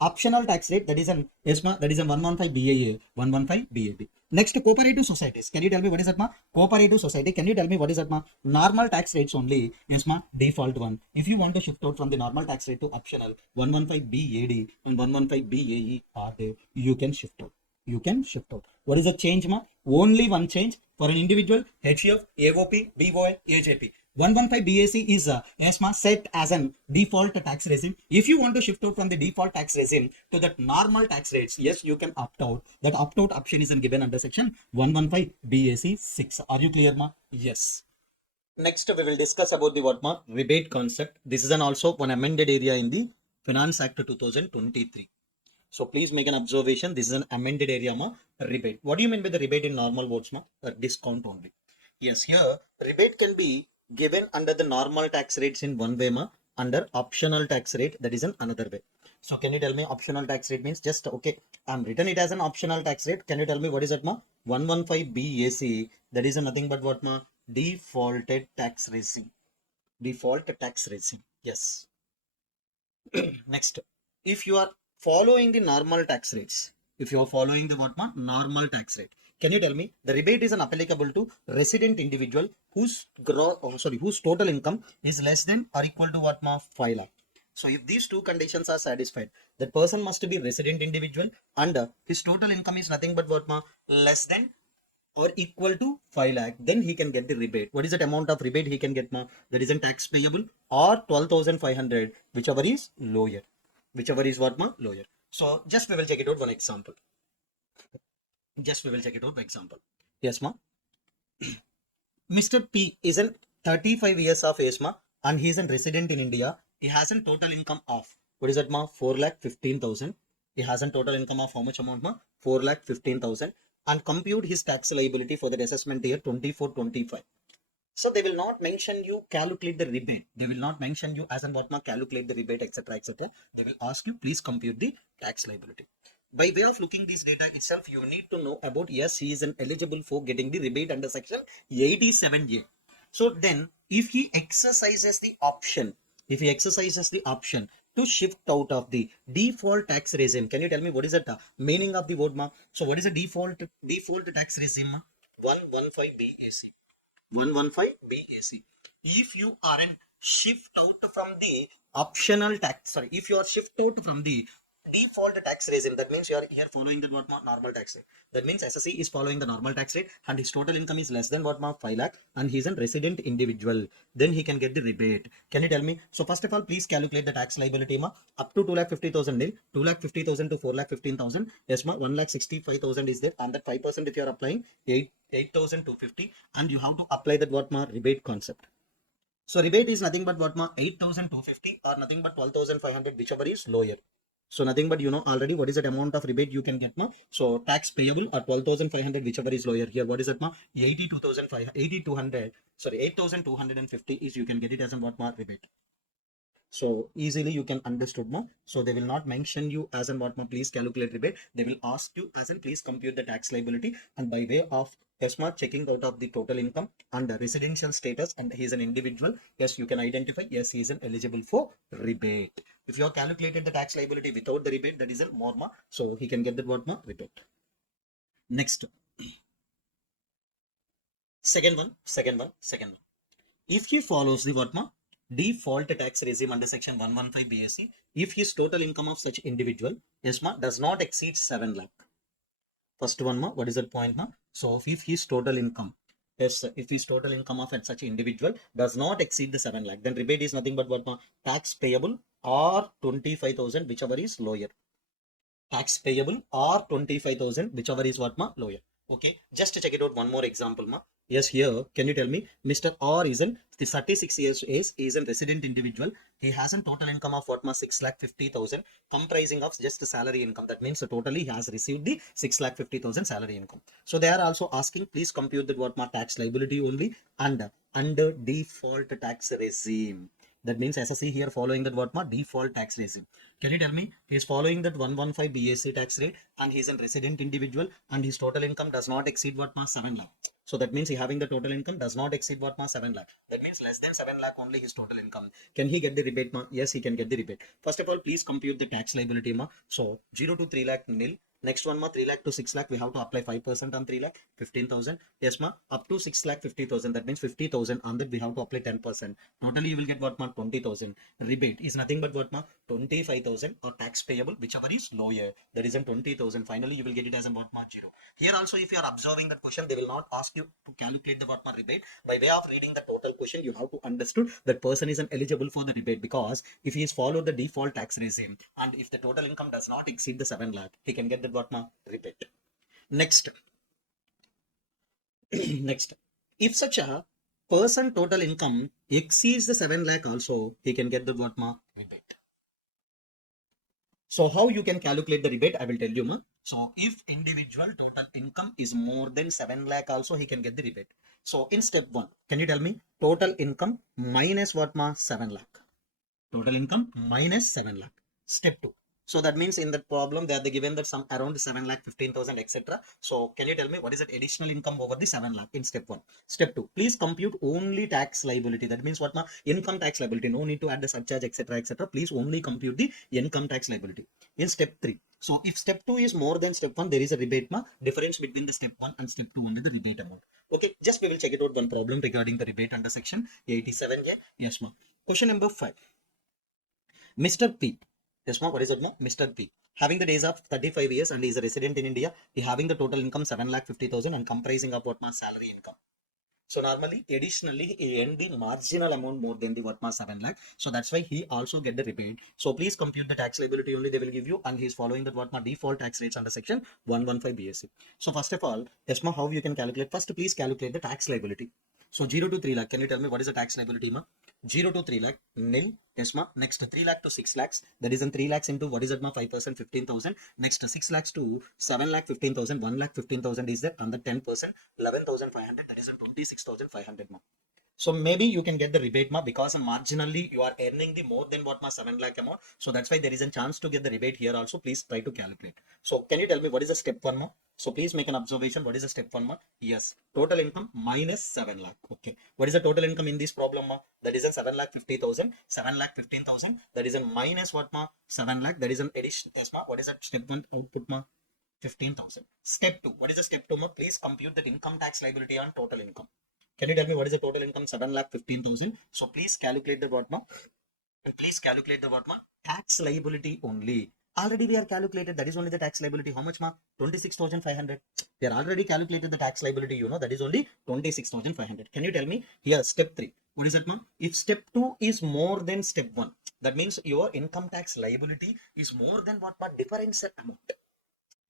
optional tax rate, that is an that is a 115 BAA, 115 BAB. Next, cooperative societies. Can you tell me what is that, ma? Cooperative society. Can you tell me what is that, ma? Normal tax rates only. Yes, ma. Default one. If you want to shift out from the normal tax rate to optional 115 BAD and 115 BAE are there, you can shift out. You can shift out. What is the change, ma? Only one change for an individual HUF, AOP, BOI, AJP. 115 BAC is set as an default tax regime. If you want to shift out from the default tax regime to that normal tax rates, yes, you can opt out. That opt out option is given under section 115 BAC 6. Are you clear, ma? Yes. Next, we will discuss about the what, ma? Rebate concept. This is an also one amended area in the Finance Act 2023. So please make an observation. This is an amended area, ma. Rebate. What do you mean by the rebate in normal words, ma? Discount only. Yes, here rebate can be given under the normal tax rates in one way, ma. Under optional tax rate, that is in another way. So can you tell me optional tax rate means just okay, I'm written it as an optional tax rate. Can you tell me what is that, ma? 115 BAC, that is nothing but what, ma? Defaulted tax regime. Default tax regime. Yes. Next, if you are following the normal tax rates, if you are following the what, ma? Normal tax rate, can you tell me the rebate is applicable to resident individual whose whose total income is less than or equal to what, ma? 5 lakh. So if these two conditions are satisfied, that person must be resident individual and his total income is nothing but what, ma? Less than or equal to 5 lakh, then he can get the rebate. What is that amount of rebate he can get, ma? That is in tax payable or 12,500, whichever is lower. Whichever is what, ma? Lower. So just we will check it out one example. Just we will check it out by example. Yes, ma. Mr. P is in 35 years of age, ma, and he is a resident in India. He has a total income of, what is that, ma? 4,15,000. He has a total income of how much amount, ma? 4,15,000. And compute his tax liability for the assessment year 24-25. So they will not mention you calculate the rebate. They will not mention you as and what, ma? Calculate the rebate, etc., etc. They will ask you please compute the tax liability. By way of looking this data itself, you need to know about, yes, he is eligible for getting the rebate under section 87A. So then if he exercises the option, to shift out of the default tax regime, can you tell me what is the meaning of the word, ma? So what is the default tax regime, ma? 115 BAC. 115 BAC. If you are in shift out from the optional tax, if you are shift out from the default tax regime, that means you are here following the what, normal tax rate. That means SSE is following the normal tax rate and his total income is less than what, 5 lakh, and he is a resident individual, then he can get the rebate. Can you tell me? So first of all, please calculate the tax liability, ma. Up to 2,50,000 nil, 2,50,000 to 4,15,000. Yes, ma. 1,65,000 is there, and that 5% if you are applying 8,250, and you have to apply that what, ma? Rebate concept. So rebate is nothing but what, ma? 8,250 or nothing but 12,500, whichever is lower. So nothing but you know already what is that amount of rebate you can get, ma? So tax payable or 12,500, whichever is lower. Here what is that, ma? 8,250 is you can get it as a what, ma? Rebate. So easily you can understood, ma. So they will not mention you as in what, ma? Please calculate rebate. They will ask you as in please compute the tax liability, and by way of ESMA checking out of the total income and the residential status, and he is an individual, yes, you can identify, yes, he is eligible for rebate. If you have calculated the tax liability without the rebate, that is a more, ma. So he can get that what, ma? Rebate. Next. Second one. If he follows the what, ma? Default tax regime under section 115 BAC, if his total income of such individual, yes, ma, does not exceed 7 lakh. First one, ma, what is that point, ma? So if his total income, yes, if his total income of such an individual does not exceed the 7 lakh, then rebate is nothing but what tax payable or 25,000, whichever is lower. Tax payable or 25,000, whichever is what lower. Okay, just to check it out, one more example Yes, here, can you tell me, Mr. R is an 36 years age, is a resident individual. He has a total income of what 6,50,000, comprising of just the salary income. That means totally he has received the 6,50,000 salary income. So they are also asking, please compute that what tax liability only under default tax regime. That means SSC here following that what default tax regime. Can you tell me he is following that 115 BSC tax rate and he is a resident individual and his total income does not exceed what 7 lakh. So that means he having the total income does not exceed what 7 lakh. That means less than 7 lakh only his total income. Can he get the rebate Yes, he can get the rebate. First of all, please compute the tax liability So 0 to 3 lakh nil. Next one 3 lakh to 6 lakh, we have to apply 5% on 3 lakh, 15,000. Yes up to 6 lakh 50,000. That means 50,000 on that we have to apply 10%. Totally you will get what 20,000. Rebate is nothing but what 25,000 or tax payable, whichever is lower. That is 20,000. Finally you will get it as what 0. Here also, if you are observing that question, they will not ask you to calculate the what rebate. By way of reading the total question, you have to understood that person is eligible for the rebate, because if he is followed the default tax regime and if the total income does not exceed the 7 lakh, he can get the what rebate. Next, next, if such a person total income exceeds the 7 lakh also, he can get the what rebate. So how you can calculate the rebate, I will tell you So if individual total income is more than 7 lakh also, he can get the rebate. So in step 1, can you tell me total income minus what 7 lakh? Total income minus 7 lakh. Step 2. So that means in that problem they are given that some around 7 lakh 15,000 etc. So can you tell me what is that additional income over the 7 lakh in step 1? Step 2. Please compute only tax liability. That means what income tax liability. No need to add the surcharge etc etc. Please only compute the income tax liability. In step 3. So if step 2 is more than step 1, there is a rebate difference between the step 1 and step 2 only the rebate amount. Okay, just we will check it out one problem regarding the rebate under section 87. Yes Question number 5. Mr. P. Yes, what is it, Mr. P. Having the days of 35 years and he is a resident in India. He having the total income 7,50,000 and comprising of what salary income. So normally, additionally, he earned the marginal amount more than the what 7 lakh. So that's why he also get the rebate. So please compute the tax liability only they will give you, and he is following the what default tax rates under section 115 BSC. So first of all, yes, how you can calculate? First, please calculate the tax liability. So 0 to 3 lakh. Can you tell me what is the tax liability 0 to 3 lakh nil. Yes Next 3 lakh to 6 lakhs. That is 3 lakhs into what is it 5%, 15,000. Next 6 lakhs to 7 lakh 15,000. 1 lakh 15,000 is there, and the 10% 11,500. That is 26,500 So maybe you can get the rebate because marginally you are earning the more than what 7 lakh amount. So that's why there is a chance to get the rebate here also. Please try to calculate. So can you tell me what is the step 1 So please make an observation. What is the step 1 Yes, total income minus 7 lakh. Okay. What is the total income in this problem That is a 7 lakh 50,000, 7 lakh 15,000. That is a minus what 7 lakh. That is an addition. Yes What is that step 1 output 15,000. Step 2. What is the step 2 Please compute that income tax liability on total income. Can you tell me what is the total income? 7 lakh 15,000. So please calculate the what and please calculate the what tax liability only. Already we are calculated. That is only the tax liability. How much 26,500. They are already calculated the tax liability. That is only 26,500. Can you tell me here step 3? What is it If step 2 is more than step 1, that means your income tax liability is more than what difference amount.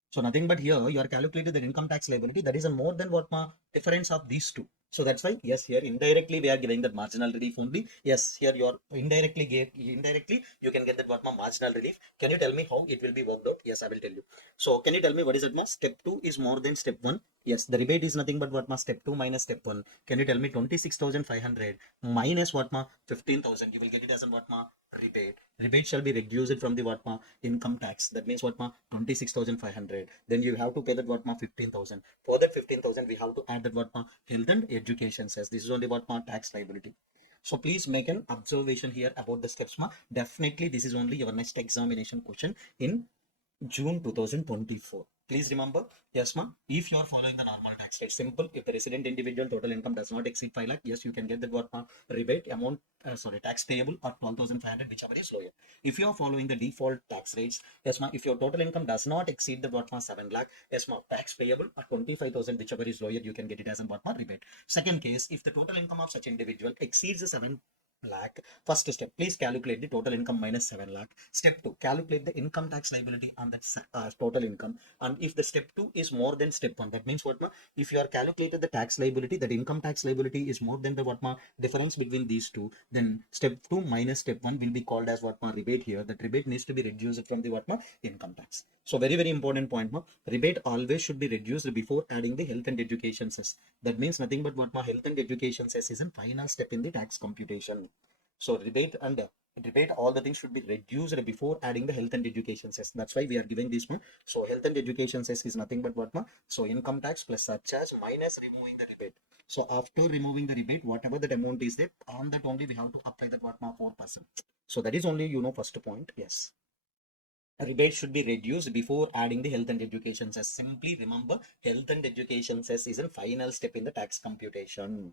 So nothing but here you are calculating the income tax liability. That is a more than what difference of these two. So that's why yes, here indirectly we are giving that marginal relief only. Yes, here you are indirectly you can get that what marginal relief. Can you tell me how it will be worked out? Yes, I will tell you. So can you tell me what is it step 2 is more than step 1? Yes, the rebate is nothing but what step 2 minus step 1. Can you tell me 26,500 minus what 15,000? You will get it as a what rebate. Rebate shall be reduced from the what income tax. That means what 26,500. Then you have to pay that what 15,000. For that 15,000 we have to add that what health and education says. This is only what tax liability. So please make an observation here about the steps Definitely this is only your next examination question in June 2024. Please remember, yes, ma. If you are following the normal tax rate, simple. If the resident individual total income does not exceed 5 lakh, yes, you can get the what ma rebate amount, tax payable or 12,500, whichever is lower. If you are following the default tax rates, yes, ma. If your total income does not exceed the what ma 7 lakh, yes, ma. Tax payable or 25,000, whichever is lower, you can get it as a what ma rebate. Second case, if the total income of such individual exceeds the 7 lakh, first step, please calculate the total income minus 7 lakh. Step 2, calculate the income tax liability on that total income. And if the step 2 is more than step 1, that means what ma, if you are calculated the tax liability, that income tax liability is more than the what ma difference between these two, then step 2 minus step 1 will be called as what ma rebate. Here that rebate needs to be reduced from the what ma income tax. So very very important point ma, rebate always should be reduced before adding the health and education cess. That means nothing but what ma health and education cess is a final step in the tax computation. So rebate, all the things should be reduced before adding the health and education cess. That's why we are giving this one. So health and education cess is nothing but what ma? So income tax plus surcharge minus removing the rebate. So after removing the rebate, whatever that amount is there, on that only we have to apply that what ma 4%. So that is only first point. Yes. Rebate should be reduced before adding the health and education cess. Simply remember, health and education cess is a final step in the tax computation.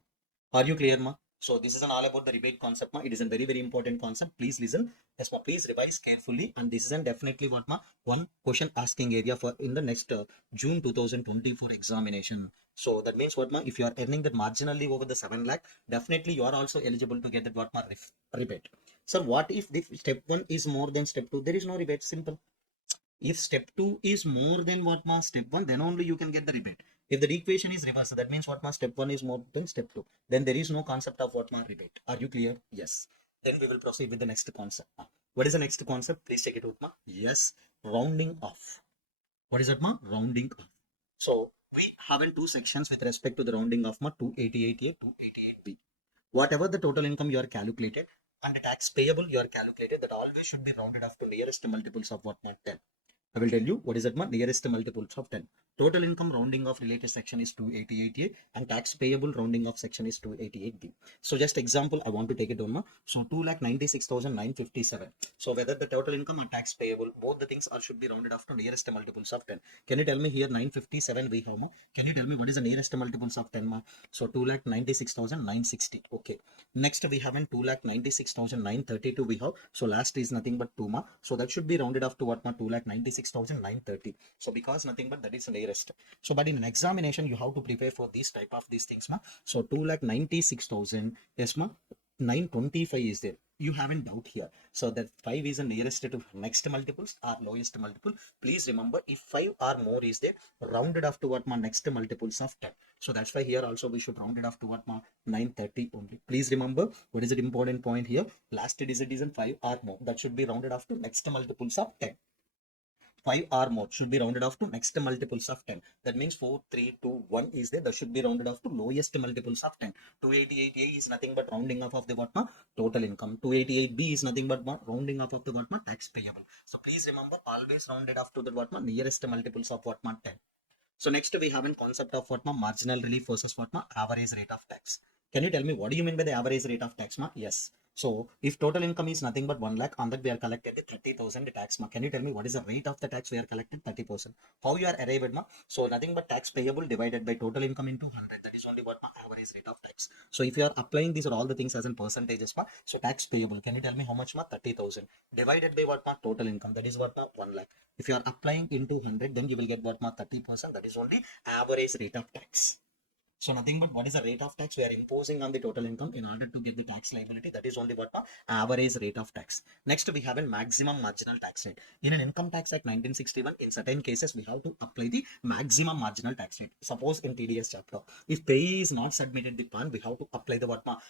Are you clear, ma? So this is an all about the rebate concept, ma. It is a very, very important concept. Please listen. Yes, ma. Please revise carefully. And this is an definitely what, ma, one question asking area for in the next June 2024 examination. So that means what, ma, if you are earning that marginally over the 7 lakh, definitely you are also eligible to get that what, ma, rebate. So what if the step 1 is more than step 2? There is no rebate. Simple. If step 2 is more than what ma step 1, then only you can get the rebate. If the equation is reversed, that means what ma step 1 is more than step 2. Then there is no concept of what ma rebate. Are you clear? Yes. Then we will proceed with the next concept. What is the next concept? Please check it out, ma. Yes, rounding off. What is that, ma? Rounding off. So we have in two sections with respect to the rounding off, ma, 288A, 288B. Whatever the total income you are calculated and the tax payable you are calculated, that always should be rounded off to nearest multiples of what ma 10. I will tell you what is that ma nearest multiples of 10. Total income rounding off related section is 288A and tax payable rounding off section is 288B. So just example, I want to take it down ma. So 2,96,957. So whether the total income or tax payable, both the things are should be rounded off to nearest multiples of 10. Can you tell me here 957 we have ma? Can you tell me what is the nearest multiples of 10 ma? So 2,96,960. Okay. Next we have in 2,96,932 we have. So last is nothing but 2 ma. So that should be rounded off to what ma? 2,96,930. So because nothing but that is nearest. So but in an examination you have to prepare for these type of these things ma. So 2,96,000, yes ma, 925 is there. You haven't doubt here. So that 5 is the nearest to next multiples or lowest multiple. Please remember, if 5 or more is there, rounded off to what ma next multiples of 10. So that's why here also we should round it off to what ma 930 only. Please remember what is the important point here. Last digit is in 5 or more. That should be rounded off to next multiples of 10. 5 or more should be rounded off to next multiples of 10. That means 4, 3, 2, 1 is there. That should be rounded off to lowest multiples of 10. 288A is nothing but rounding off of the what ma total income. 288B is nothing but rounding off of the what ma tax payable. So please remember, always rounded off to the what ma nearest multiples of what ma 10. So next we have a concept of what ma marginal relief versus what ma average rate of tax. Can you tell me what do you mean by the average rate of tax ma? Yes. So if total income is nothing but 1 lakh, on that we are collected 30,000 tax ma. Can you tell me what is the rate of the tax we are collected? 30%. How you are arrived ma? So nothing but tax payable divided by total income into 100. That is only what ma average rate of tax. So if you are applying these are all the things as in percentages ma. So tax payable. Can you tell me how much ma? 30,000 divided by what ma total income. That is what ma 1 lakh. If you are applying into 100, then you will get what ma 30%. That is only average rate of tax. So nothing but what is the rate of tax we are imposing on the total income in order to get the tax liability. That is only what the average rate of tax. Next we have a maximum marginal tax rate. In an income tax act 1961, in certain cases we have to apply the maximum marginal tax rate. Suppose in TDS chapter, if payee is not submitted the plan, we have to apply the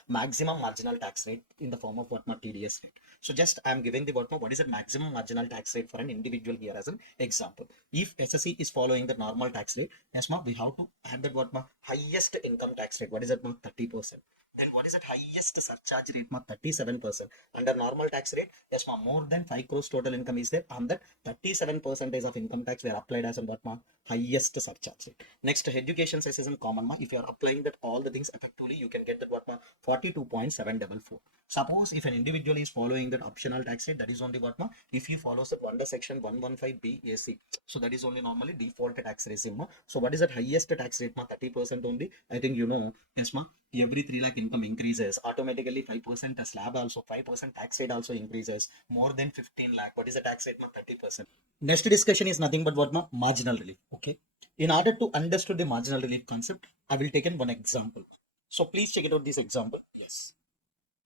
maximum marginal tax rate in the form of TDS rate. So just I am giving the what is the maximum marginal tax rate for an individual here as an example. If SSE is following the normal tax rate, yes ma, we have to add that highest income tax rate. What is that ma? 30%. Then what is that highest surcharge rate ma? 37%. Under normal tax rate, yes ma, more than 5 crores total income is there. On that 37% of income tax we are applied as what ma? Highest surcharge rate. Next, education cess is in common ma. If you are applying that all the things effectively, you can get that 42.744. Suppose if an individual is following that optional tax rate, that is only what ma, if he follows that under section 115 BAC, so that is only normally default tax regime ma. So what is that highest tax rate ma? 30% only. I think you know, yes ma, every 3 lakh income increases automatically 5% slab also 5% tax rate also increases more than 15 lakh. What is the tax rate ma? 30%. Next discussion is nothing but what ma? Marginal relief. Okay. In order to understand the marginal relief concept, I will take in one example. So please check it out this example. Yes.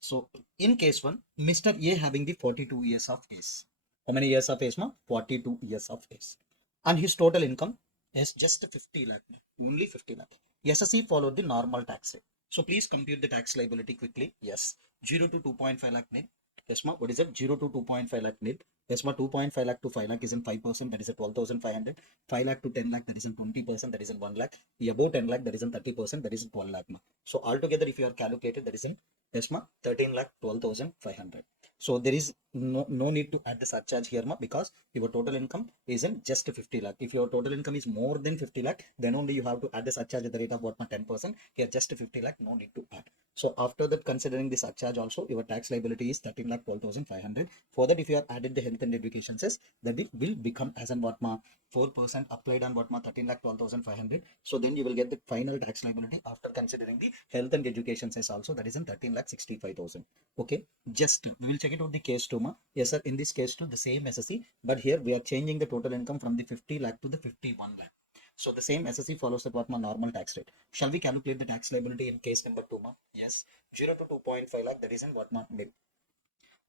So in case one, Mr. A having the 42 years of age. How many years of age ma? 42 years of age. And his total income is just 50 lakh. Only 50 lakh. SSC followed the normal tax rate. So please compute the tax liability quickly. Yes. 0 to 2.5 lakh nil. Yes ma. What is it? 0 to 2.5 lakh nil. Yes ma. 2.5 lakh to 5 lakh is in 5%. That is a 12,500. 5 lakh to 10 lakh. That is in 20%. That is in 1 lakh. Above 10 lakh. That is in 30%. That is in 12 lakh ma. So altogether, if you are calculated, that is in yes ma 13 lakh 12,500. So there is no need to add the surcharge here ma, because your total income is in just 50 lakh. If your total income is more than 50 lakh, then only you have to add the surcharge at the rate of what ma 10%. Here just 50 lakh, no need to add. So after that, considering the surcharge also, your tax liability is 13 lakh 12,500. For that, if you have added the health and education cess, that it will become as an what ma 4% applied on what ma 13 lakh 12,500. So then you will get the final tax liability after considering the health and education cess also, that is in 13 lakh 65,000. Okay, just we will check it out the case 2 ma. Yes sir, in this case 2 the same SSC, but here we are changing the total income from the 50 lakh to the 51 lakh. So the same SSC follows the what ma normal tax rate. Shall we calculate the tax liability in case number 2 ma? Yes, 0 to 2.5 lakh, that is in what ma nil.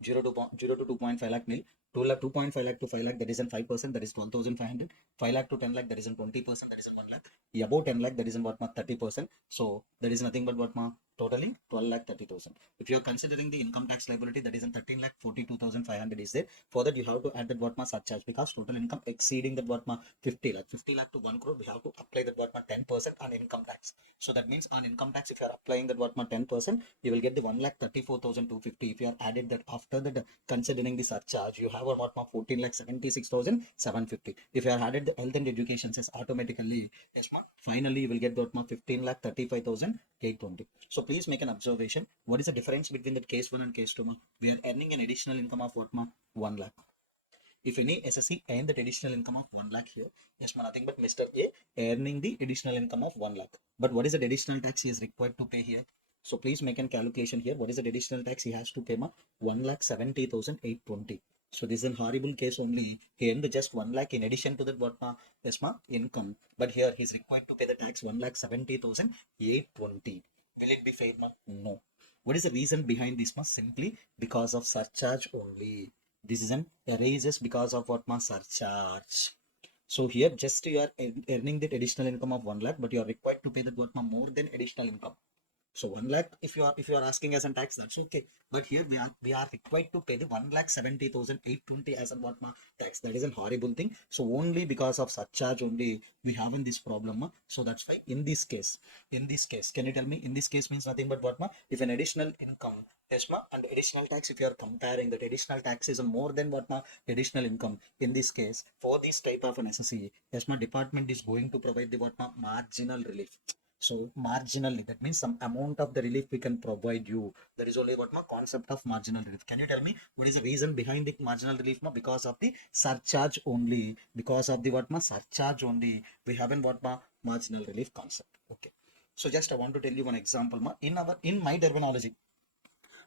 0 to 2.5 lakh nil. 2.5 lakh to 5 lakh, that is in 5%, that is 12,500. 5 lakh to 10 lakh, that is in 20%, that is in 1 lakh. Above 10 lakh, that is in what ma 30%. So that is nothing but what ma totally 12 lakh 30,000. If you are considering the income tax liability, that is in 13 lakh 42,500 is there. For that, you have to add that what ma surcharge, because total income exceeding that what ma 50 lakh. 50 lakh to 1 crore, we have to apply that what ma 10% on income tax. So that means on income tax, if you are applying that what ma 10%, you will get the 1,34,250. If you are added that after that, considering the surcharge, you have a what ma 14,76,750. If you are added the health and education says automatically, yes ma, finally you will get what ma 15,35,820. So please make an observation. What is the difference between the case 1 and case 2 ma? We are earning an additional income of what ma 1 lakh. If any SSC earn that additional income of 1 lakh here, yes ma, nothing but Mr. A earning the additional income of 1 lakh. But what is the additional tax he is required to pay here? So please make a calculation here. What is the additional tax he has to pay ma? 1,70,820. So this is a horrible case only. He earned just 1 lakh in addition to that what ma? Yes ma, income. But here he is required to pay the tax 1,70,820. Will it be fair ma? No. What is the reason behind this ma? Simply because of surcharge only. This is an erases because of what ma surcharge. So here just you are earning that additional income of 1 lakh, but you are required to pay that what ma more than additional income. So 1 lakh, if you are asking as a tax, that's okay. But here we are required to pay the 1,70,820 as a what ma tax. That is a horrible thing. So only because of surcharge only we have in this problem ma. So that's why in this case, can you tell me in this case means nothing but what ma? If an additional income, yes ma, and additional tax, if you are comparing that additional tax is more than what ma additional income. In this case, for this type of an SSC, yes ma, department is going to provide the what ma marginal relief. So marginally, that means some amount of the relief we can provide you. That is only what my concept of marginal relief. Can you tell me what is the reason behind the marginal relief? Ma? Because of the surcharge only. Because of the what ma surcharge only. We haven't what ma marginal relief concept. Okay. So just I want to tell you one example ma. In my terminology.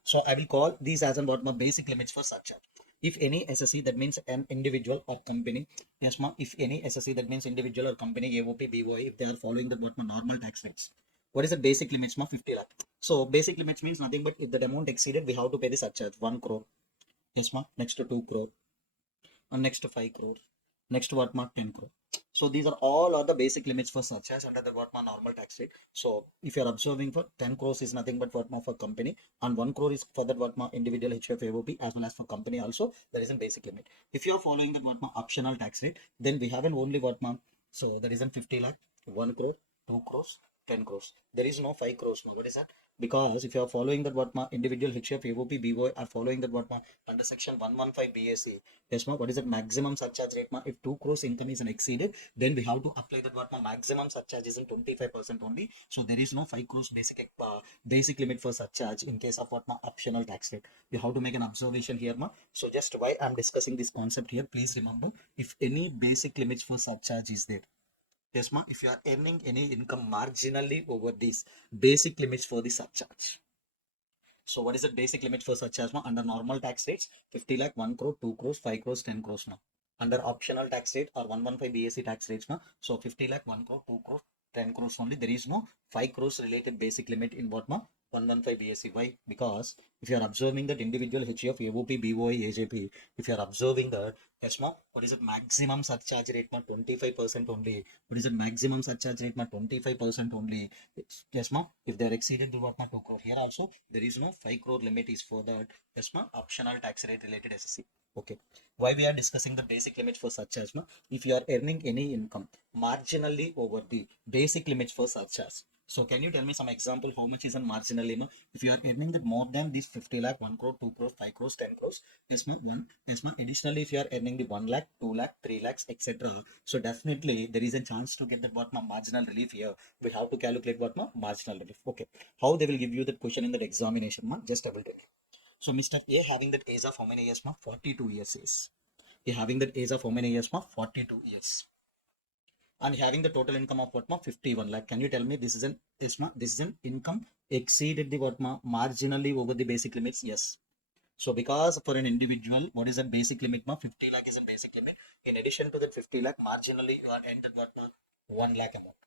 So I will call these as and what my basic limits for surcharge. If any SSC, that means an individual or company. Yes, ma. If any SSC, that means individual or company, AOP, BOI, if they are following the what my normal tax rates. What is the basic limits? Ma 50 lakh. So basic limits means nothing but if the amount exceeded, we have to pay the surcharge 1 crore. Yes, ma. Next to 2 crore. And next to 5 crore. Next to what ma 10 crore. So these are all the basic limits for surcharge under the what ma normal tax rate. So if you are observing for 10 crores is nothing but what ma for company, and 1 crore is for that what ma individual HF AOP as well as for company also, there is a basic limit. If you are following that what ma optional tax rate, then we have an only what ma, so there is a 50 lakh, 1 crore, 2 crores, 10 crores. There is no 5 crores. No, what is that? because if you are following that what ma individual HF AOP BOI are following that what ma under section 115 BAC, yes ma, what is that maximum surcharge rate ma? If 2 crores income is exceeded, then we have to apply that what ma maximum surcharge is in 25% only. So there is no 5 crores basic limit for surcharge in case of what ma optional tax rate. You have to make an observation here ma. So just why I'm discussing this concept here, please remember, if any basic limits for surcharge is there, yes ma, if you are earning any income marginally over these basic limits for the surcharge. So what is the basic limit for surcharge ma? Under normal tax rates, 50 lakh, 1 crore, 2 crores, 5 crores, 10 crores ma. Under optional tax rate or 115 BAC tax rates ma, so 50 lakh, 1 crore, 2 crores, 10 crores only. There is no 5 crores related basic limit in what ma? 115 BAC. Why? Because if you are observing that individual HF, AOP, BOI, AJP, if you are observing that, yes ma, what is the maximum surcharge rate ma? 25% only. What is the maximum surcharge rate ma? 25% only. Yes ma, if they are exceeded to what ma? 2 crore. Here also there is no 5 crore limit is for that, yes ma, optional tax rate related SSC. Okay, why we are discussing the basic limits for surcharge ma? If you are earning any income marginally over the basic limits for surcharge, so can you tell me some example how much is a marginal limit? If you are earning that more than this 50 lakh, 1 crore, 2 crores, 5 crores, 10 crores, yes ma, one, yes ma, additionally if you are earning the 1 lakh, 2 lakh, 3 lakhs, etc., so definitely there is a chance to get that what ma marginal relief here. We have to calculate what ma marginal relief. Okay, how they will give you that question in that examination ma? Just I will tell you. So Mr. A having that age of how many years ma? 42 years is. He having that age of how many years ma? 42 years. And having the total income of what ma? 51 lakh. Can you tell me this is an this is an income exceeded the what ma marginally over the basic limits? Yes. So because for an individual, what is the basic limit ma? 50 lakh is a basic limit. In addition to that 50 lakh, marginally you are ended what ma? 1 lakh amount.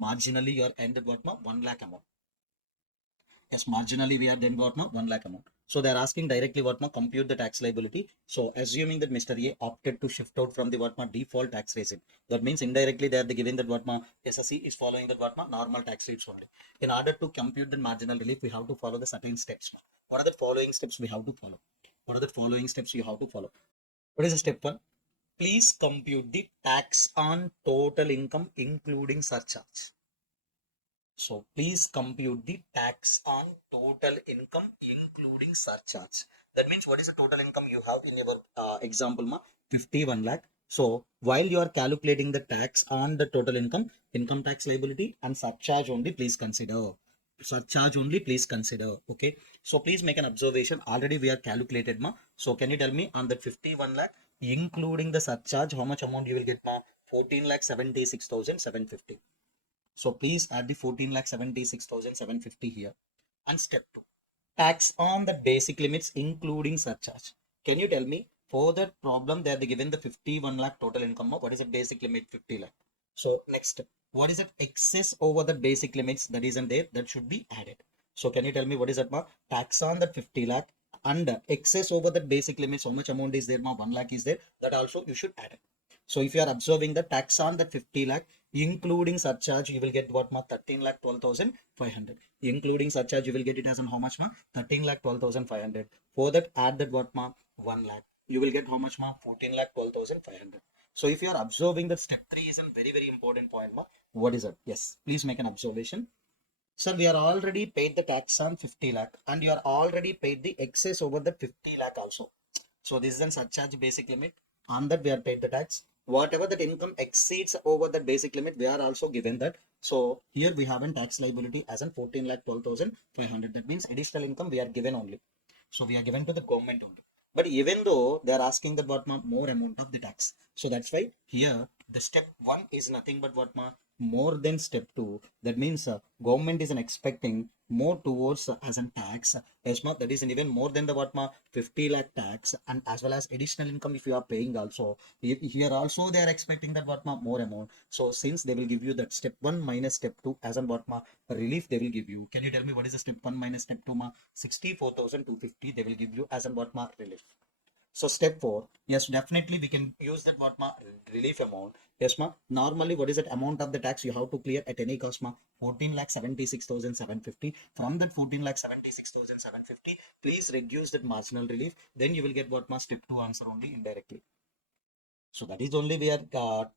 Marginally you are ended what ma? 1 lakh amount. Yes, marginally we are then got now 1 lakh amount. So they're asking directly what ma compute the tax liability. So assuming that Mr. A opted to shift out from the what ma default tax regime. That means indirectly they are given that what ma SSC is following that what ma normal tax rates only. In order to compute the marginal relief, we have to follow the certain steps. What are the following steps we have to follow? What are the following steps you have to follow? What is the step one? Please compute the tax on total income including surcharge. So please compute the tax on total income including surcharge. That means what is the total income you have in your example ma 51 lakh. So while you are calculating the tax on the total income tax liability and surcharge only please consider. Surcharge only please consider. Okay. So please make an observation. Already we are calculated ma. So can you tell me on that 51 lakh including the surcharge how much amount you will get ma? 14,76,750. So please add the 14,76,750 here. And step 2, tax on the basic limits including surcharge. Can you tell me for that problem they are given the 51 lakh total income? What is the basic limit? 50 lakh. So next, what is that excess over the basic limits that isn't there? That should be added. So can you tell me what is that ma? Tax on that 50 lakh and excess over the basic limits, how much amount is there ma? 1 lakh is there. That also you should add it. So if you are observing the tax on that 50 lakh, including surcharge, you will get what ma 13 lakh 12,500. Including surcharge, you will get it as an how much ma 13 lakh 12,500. For that, add that what ma 1 lakh. You will get how much ma 14 lakh 12,500. So if you are observing that step 3 is a very important point ma. What is it? Yes, please make an observation. Sir, we are already paid the tax on 50 lakh and you are already paid the excess over the 50 lakh also. So this is an surcharge basic limit. On that we are paid the tax. Whatever that income exceeds over that basic limit, we are also given that. So here we have a tax liability as an 14 lakh 12,500. That means additional income we are given only. So we are given to the government only. But even though they are asking that what more amount of the tax. So that's why here the step 1 is nothing but what more than step 2. That means government is expecting more towards as a tax as much that is even more than the what 50 lakh tax and as well as additional income if you are paying also. Here also they are expecting that what more amount. So since they will give you that step 1 minus step 2 as an what relief they will give you. Can you tell me what is the step 1 minus step 2 64,250 they will give you as an what relief. So step 4, yes, definitely we can use that what relief amount. Yes, ma. Normally, what is that amount of the tax you have to clear at any cost, ma? 14,76,750. From that 14,76,750, please reduce that marginal relief. Then you will get what step 2 answer only indirectly. So that is only we are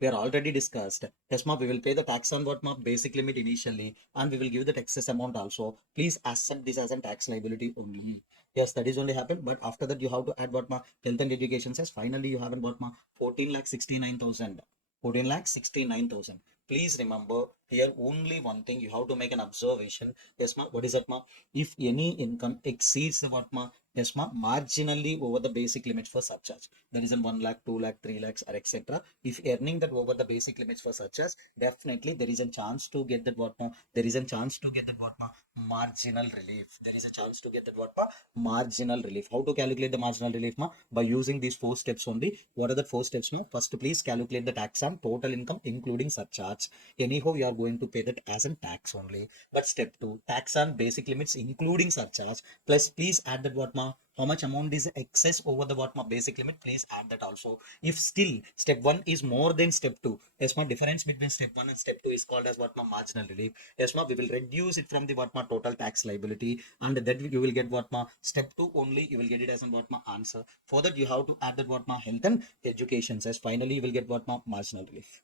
We are already discussed. Yes, ma, we will pay the tax on what, ma, basic limit initially, and we will give the excess amount also. Please accept this as a tax liability only. Yes, that is only happened. But after that, you have to add what, ma, health and education says. Finally, you haven't what, ma, 14,69,000. 14,69,000. Please remember here only one thing. You have to make an observation. Yes, ma. What is that, ma? If any income exceeds the what, ma? Yes, ma, marginally over the basic limits for surcharge. That is in 1 lakh, 2 lakh, 3 lakhs, or etc. If earning that over the basic limits for surcharge, definitely there is a chance to get that what, ma? There is a chance to get that what, ma? Marginal relief. There is a chance to get that what, ma? Marginal relief. How to calculate the marginal relief, ma? By using these 4 steps only. What are the 4 steps, ma? First, please calculate the tax on total income including surcharge. Anyhow, you are going to pay that as a tax only. But step 2, tax on basic limits including surcharge. Plus, please add that what, ma? How much amount is excess over the what, ma? Basic limit. Please add that also. If still step 1 is more than step 2, yes, ma, difference between step 1 and step 2 is called as what, ma? Marginal relief. Yes, ma, we will reduce it from the what, ma? Total tax liability, and that you will get what, ma? Step 2 only. You will get it as an what, ma? Answer. For that, you have to add that what, ma? Health and education says. Finally, you will get what, ma? Marginal relief.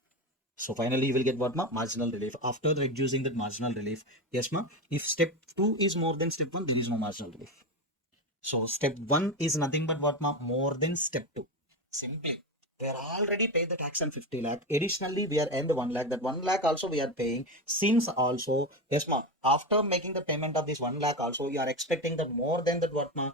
So finally, you will get what, ma? Marginal relief. After reducing that marginal relief, yes, ma, if step 2 is more than step 1, there is no marginal relief. So step 1 is nothing but what, ma? More than step 2. Simply, we are already paid the tax on 50 lakh. Additionally, we are earned 1 lakh. That 1 lakh also we are paying. Since also, yes, ma, after making the payment of this 1 lakh also, you are expecting that more than that what, ma?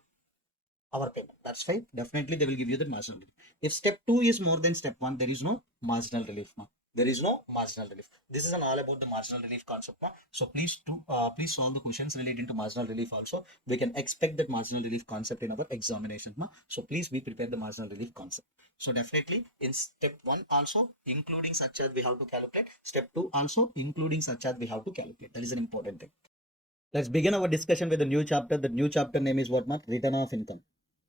Our payment. That's fine. Definitely, they will give you the marginal relief. If step 2 is more than step 1, there is no marginal relief, ma. There is no marginal relief. This is an all about the marginal relief concept, ma. So please solve the questions relating to marginal relief also. We can expect that marginal relief concept in our examination, ma. So please be prepared the marginal relief concept. So definitely in step 1 also, including surcharge we have to calculate. Step 2 also, including surcharge we have to calculate. That is an important thing. Let's begin our discussion with a new chapter. The new chapter name is what, ma? Return of income.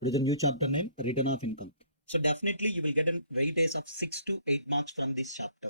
With the new chapter name, return of income. So definitely you will get a weightage of 6 to 8 marks from this chapter.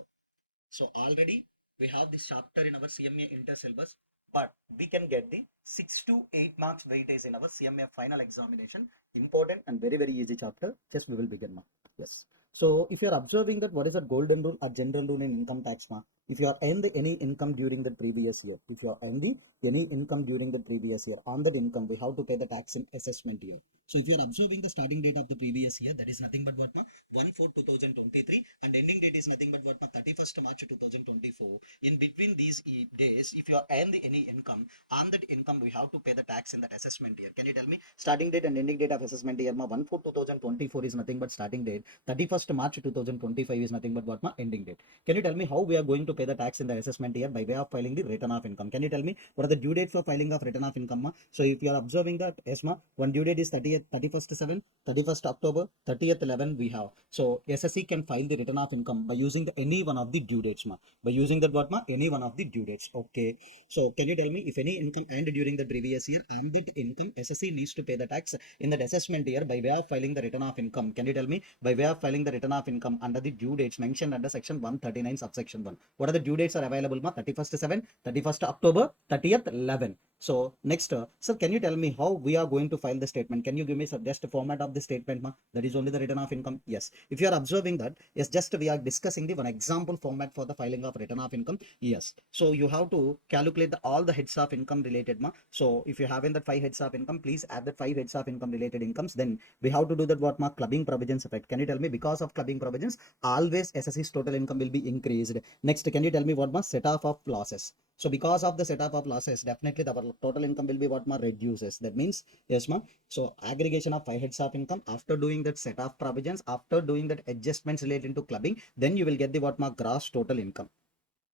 So already we have this chapter in our CMA inter syllabus, but we can get the 6 to 8 marks weightage in our CMA final examination. Important and very, very easy chapter. Just we will begin now. Yes. So if you are observing that what is a golden rule or general rule in income tax, ma? If you are earned any income during the previous year, if you are earned any income during the previous year, on that income we have to pay the tax in assessment year. So if you are observing the starting date of the previous year, that is nothing but what, ma? 1/4/2023, and ending date is nothing but what, ma? 31st March 2024. In between these days, if you are earned any income, on that income we have to pay the tax in that assessment year. Can you tell me starting date and ending date of assessment year, ma? 1/4/2024 is nothing but starting date. 31st March 2025 is nothing but what, ma? Ending date. Can you tell me how we are going to pay the tax in the assessment year? By way of filing the return of income. Can you tell me what are the due dates for filing of return of income, ma? So if you are observing that, yes, ma, one due date is 30th, 31st 7, 31st October, 30th 11 we have. So SSC can file the return of income by using any one of the due dates, ma. By using that what, ma? Any one of the due dates. Okay. So can you tell me if any income earned during the previous year, and that income SSC needs to pay the tax in that assessment year by way of filing the return of income? Can you tell me by way of filing the return of income under the due dates mentioned under section 139 subsection 1? What are the due dates are available, ma? 31st 7, 31st October, 30th 11. So next, sir, can you tell me how we are going to file the statement? Can you give me just a format of the statement, ma? That is only the return of income. Yes. If you are observing that, yes, just we are discussing the one example format for the filing of return of income. Yes. So you have to calculate all the heads of income related, ma. So if you have in that 5 heads of income, please add that 5 heads of income related incomes. Then we have to do that what, ma? Clubbing provisions effect. Can you tell me because of clubbing provisions, always SSC's total income will be increased. Next, can you tell me what, ma? Set off of losses. So because of the set off of losses, definitely the total income will be what, ma? Reduces. That means, yes, ma. So aggregation of 5 heads of income, after doing that set off provisions, after doing that adjustments related to clubbing, then you will get the what, ma? Gross total income.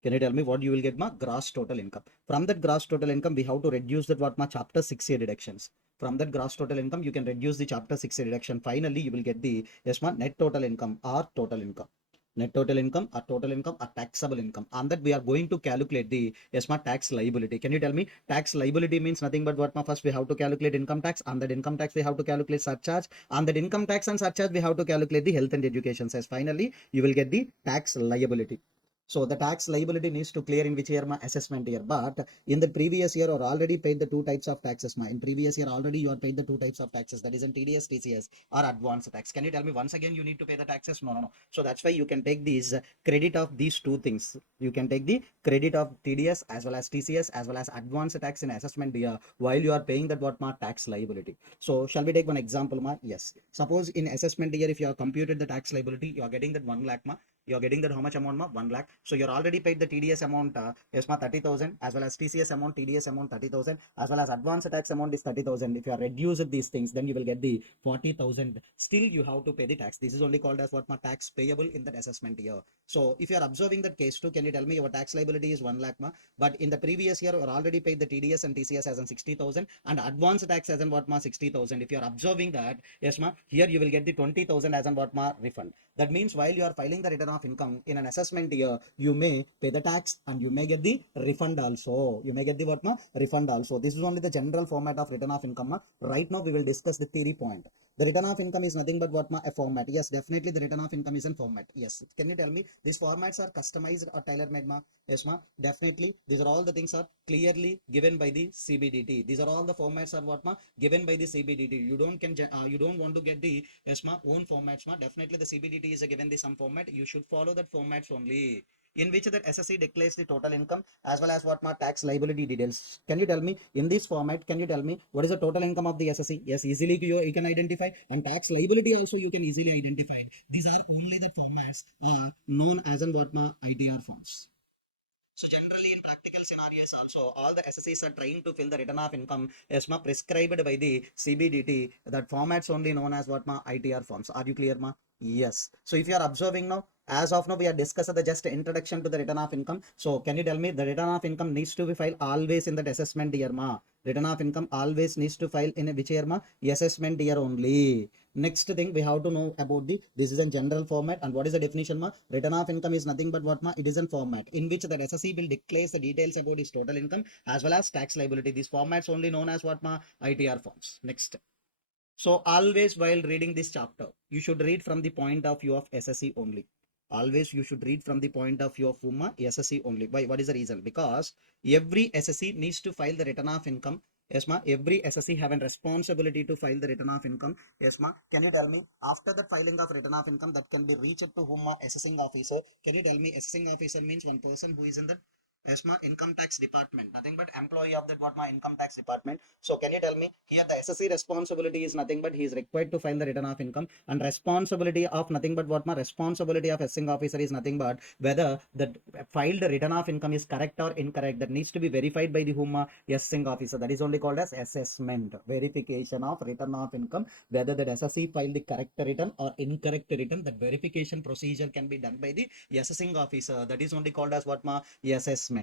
Can you tell me what you will get, ma? Gross total income. From that gross total income, we have to reduce that what, ma? Chapter 6A deductions. From that gross total income, you can reduce the chapter 6A deduction. Finally, you will get the, yes, ma? Net total income or total income. Net total income or taxable income. On that, we are going to calculate the, yes, ma? Tax liability. Can you tell me tax liability means nothing but what, ma? First, we have to calculate income tax. On that income tax, we have to calculate surcharge. On that income tax and surcharge, we have to calculate the health and education. Says finally, you will get the tax liability. So the tax liability needs to clear in which year? Ma assessment year. But in the previous year or already paid the two types of taxes. Ma in previous year already you are paid the two types of taxes. That is in TDS, TCS or advance tax. Can you tell me once again you need to pay the taxes? No, no, no. So that's why you can take these credit of these two things. You can take the credit of TDS as well as TCS as well as advance tax in assessment year while you are paying that what ma tax liability. So shall we take one example? Ma yes. Suppose in assessment year if you have computed the tax liability, you are getting that 1 lakh ma, you're getting that how much amount ma 1 lakh. So you're already paid the TDS amount yes ma 30,000 as well as TCS amount, TDS amount 30,000 as well as advance tax amount is 30,000. If you are reduced these things, then you will get the 40,000. Still you have to pay the tax. This is only called as what ma tax payable in that assessment year. So if you are observing that case too, can you tell me your tax liability is 1 lakh ma, but in the previous year you are already paid the TDS and TCS as in 60,000 and advance tax as in what ma 60,000. If you are observing that, yes ma, here you will get the 20,000 as in what ma refund. That means while you are filing the return of income in an assessment year, you may pay the tax and you may get the refund also. You may get the what ma refund also. This is only the general format of return of income. Ma. Right now we will discuss the theory point. The return of income is nothing but what ma a format. Yes, definitely the return of income is a format. Yes. Can you tell me these formats are customized or tailor-made ma? Yes ma. Definitely. These are all the things are clearly given by the CBDT. These are all the formats are what ma given by the CBDT. You don't want to get the yes ma own formats ma. Definitely the CBDT is given the some format. You should follow that formats only in which that SSC declares the total income as well as what my tax liability details. Can you tell me in this format? Can you tell me what is the total income of the SSC? Yes, easily you can identify, and tax liability also you can easily identify. These are only the formats known as in what my ITR forms. So generally in practical scenarios also, all the SSCs are trying to fill the return of income as ma prescribed by the CBDT. That formats only known as what ma ITR forms. Are you clear ma? Yes. So if you are observing now, as of now we are discussing the just introduction to the return of income. So can you tell me the return of income needs to be filed always in that assessment year ma? Return of income always needs to file in which year ma? Assessment year only. Next thing we have to know about the this is a general format, and what is the definition ma? Return of income is nothing but what ma? It is a format in which the SSC will declare the details about his total income as well as tax liability. These formats only known as what ma? ITR forms. Next. So always while reading this chapter, you should read from the point of view of SSC only. Always you should read from the point of view of UMA SSC only. Why? What is the reason? Because every SSC needs to file the return of income. Yes, ma. Every SSC have a responsibility to file the return of income. Yes, ma. Can you tell me after the filing of return of income that can be reached to whom assessing officer? Can you tell me assessing officer means one person who is in the ESMA income tax department, nothing but employee of that what my income tax department. So can you tell me here the SSC responsibility is nothing but he is required to file the return of income, and responsibility of nothing but what my responsibility of assessing officer is nothing but whether the filed return of income is correct or incorrect. That needs to be verified by the whom assessing officer. That is only called as assessment, verification of return of income, whether that SSC filed the correct return or incorrect return. That verification procedure can be done by the assessing officer. That is only called as what ma assessment.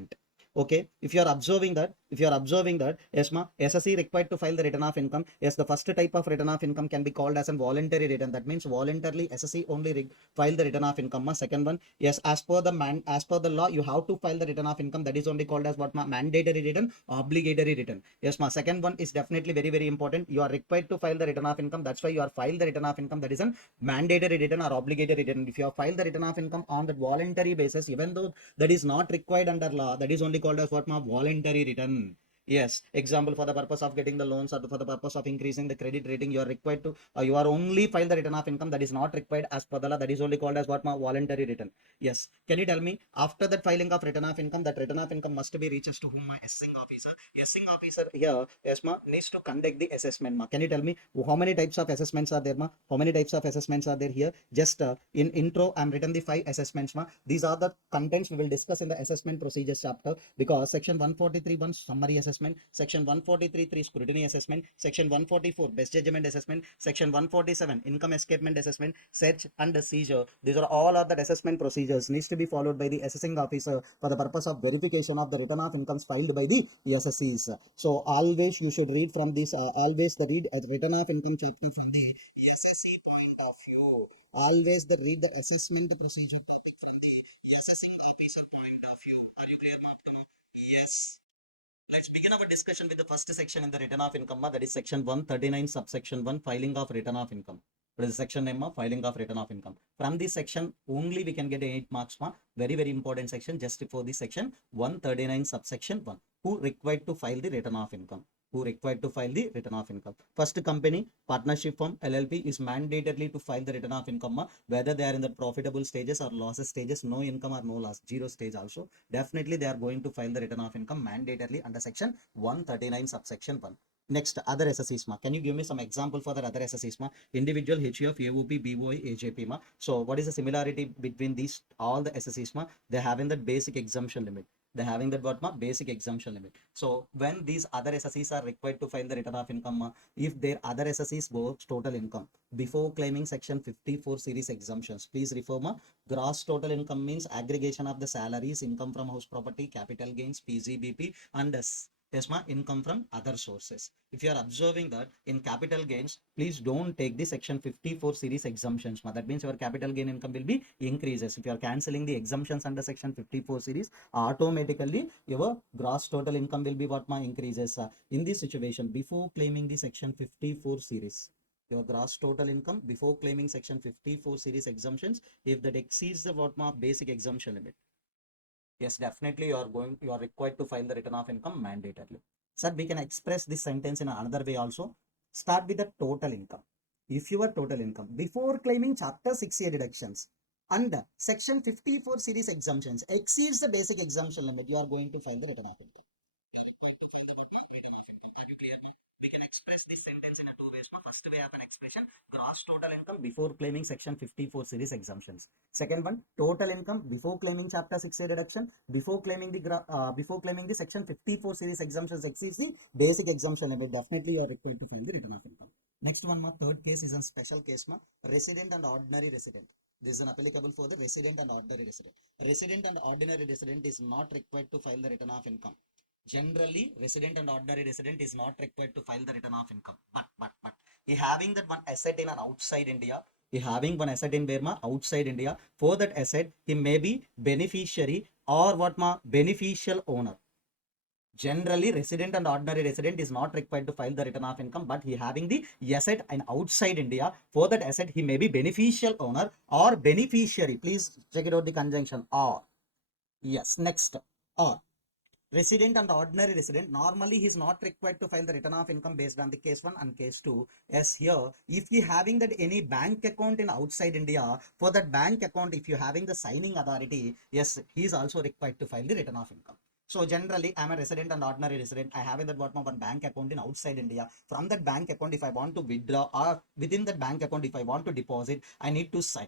Okay, if you are observing that, yes ma SSC required to file the return of income. Yes, the first type of return of income can be called as a voluntary return. That means voluntarily SSC only file the return of income ma. Second one, yes, as per the law you have to file the return of income. That is only called as what ma mandatory return, obligatory return. Yes ma. Second one is definitely very very important. You are required to file the return of income. That's why you are filed the return of income. That is an mandatory return or obligatory return. If you have filed the return of income on that voluntary basis, even though that is not required under law, that is only called as what ma voluntary return. Yes, example, for the purpose of getting the loans or for the purpose of increasing the credit rating, you are required to you are only file the return of income. That is not required as per the law. That is only called as what ma voluntary return. Yes, can you tell me after that filing of return of income, that return of income must be reaches to whom my assessing officer. Assessing officer here, yes ma, needs to conduct the assessment ma. Can you tell me how many types of assessments are there ma? How many types of assessments are there here? Just in intro I'm written the 5 assessments ma. These are the contents we will discuss in the assessment procedures chapter, because section 143 1 summary assessment, section 143 3 scrutiny assessment, section 144 best judgment assessment, section 147 income escapement assessment, search and seizure. These are all of the assessment procedures needs to be followed by the assessing officer for the purpose of verification of the return of incomes filed by the SSCs. So always you should read from this always the read return of income chapter from the SSC point of view. Always the read the assessment procedure topic from the assessing officer point of view. Are you clear, Maptama? Yes. Let's begin our discussion with the first section in the return of income. That is section 139 subsection 1 filing of return of income. What is the section name of filing of return of income? From this section only we can get 8 marks ma. Very important section just for this section 139 subsection 1. Who required to file the return of income? Who required to file the return of income? First company, partnership firm, LLP is mandatorily to file the return of income, whether they are in the profitable stages or losses stages, no income or no loss, zero stage also. Definitely they are going to file the return of income mandatorily under section 139 subsection 1. Next, other SSEs ma. Can you give me some example for the other SSEs ma? Individual, HUF, AOP, BOI, AJP ma. So what is the similarity between these all the SSEs ma? They having that basic exemption limit. They're having that what ma? Basic exemption limit. So when these other SSEs are required to file the return of income ma, if their other SSEs goes total income before claiming section 54 series exemptions, please refer ma. Gross total income means aggregation of the salaries, income from house property, capital gains, PGBP, and income from other sources. If you are observing that in capital gains, please don't take the section 54 series exemptions. That means your capital gain income will be increases. If you are cancelling the exemptions under section 54 series, automatically your gross total income will be what increases. In this situation, before claiming the section 54 series, your gross total income before claiming section 54 series exemptions, if that exceeds the basic exemption limit, yes, definitely you are required to file the return of income mandatorily. Sir, we can express this sentence in another way also. Start with the total income. If your total income before claiming chapter 6A deductions and section 54 series exemptions exceeds the basic exemption limit, you are going to file the return of income. You are required to file the return of income. Are you clear? We can express this sentence in a two ways. First way of an expression, gross total income before claiming section 54 series exemptions. Second one, total income before claiming chapter 6A deduction, before claiming the section 54 series exemptions exceeds the basic exemption limit. Definitely you are required to file the return of income. Next one, third case is a special case, resident and ordinary resident. This is applicable for the resident and ordinary resident. Resident and ordinary resident is not required to file the return of income. Generally, resident and ordinary resident is not required to file the return of income. But he having that one asset in an outside India, he having one asset in Burma outside India. For that asset, he may be beneficiary or beneficial owner. Generally, resident and ordinary resident is not required to file the return of income, but he having the asset in outside India. For that asset, he may be beneficial owner or beneficiary. Please check it out the conjunction or. Yes, next or. Resident and ordinary resident, normally he is not required to file the return of income based on the case 1 and case 2. Yes, here, if he having that any bank account in outside India, for that bank account, if you having the signing authority, yes, he is also required to file the return of income. So generally, I am a resident and ordinary resident. I have that one bank account in outside India. From that bank account, if I want to withdraw or within that bank account, if I want to deposit, I need to sign.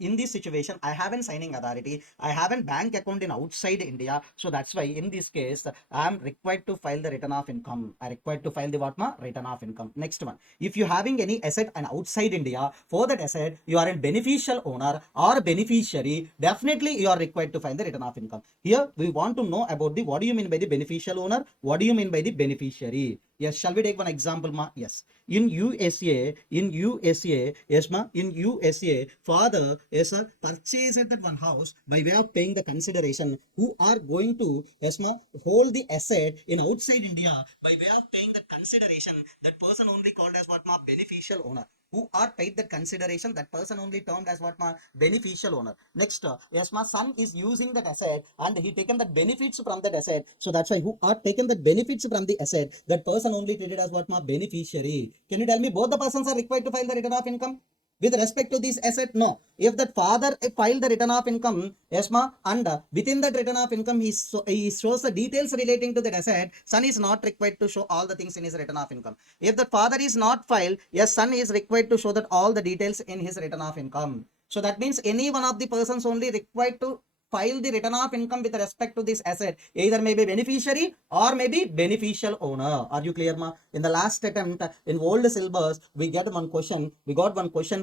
In this situation, I haven't signing authority. I haven't bank account in outside India. So that's why in this case, I am required to file the return of income. I required to file the return of income. Next one. If you having any asset and outside India, for that asset, you are a beneficial owner or beneficiary, definitely you are required to file the return of income. Here, we want to know about the what do you mean by the beneficial owner? What do you mean by the beneficiary? Yes, shall we take one example, ma? Yes. In USA, yes, ma, in USA, father is a purchased that one house by way of paying the consideration, who are going to, yes, ma, hold the asset in outside India by way of paying the consideration. That person only called as what, ma, beneficial owner. Who are paid that consideration, that person only termed as what, ma, beneficial owner. Next, yes, ma, son is using that asset and he taken the benefits from that asset. So that's why who are taken the benefits from the asset, that person only treated as what, ma, beneficiary. Can you tell me both the persons are required to file the return of income? With respect to this asset, no. If that father filed the return of income, yes, ma, and within that return of income, he shows the details relating to that asset, son is not required to show all the things in his return of income. If the father is not filed, yes, son is required to show that all the details in his return of income. So that means any one of the persons only required to file the return of income with respect to this asset, either may be beneficiary or may be beneficial owner. Are you clear, ma? In the last attempt in old syllabus, we got one question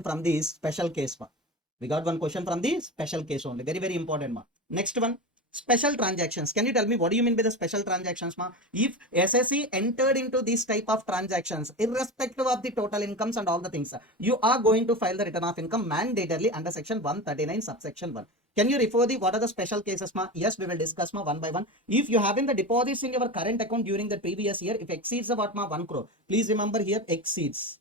from this special case, ma. We got one question from the special case only. Very important, ma. Next one, special transactions. Can you tell me what do you mean by the special transactions, ma? If SSE entered into this type of transactions, irrespective of the total incomes and all the things, you are going to file the return of income mandatorily under section 139 subsection 1. Can you refer the what are the special cases, ma? Yes, we will discuss, ma, one by one. If you have in the deposits in your current account during the previous year, if exceeds the what, ma, 1 crore, please remember here exceeds.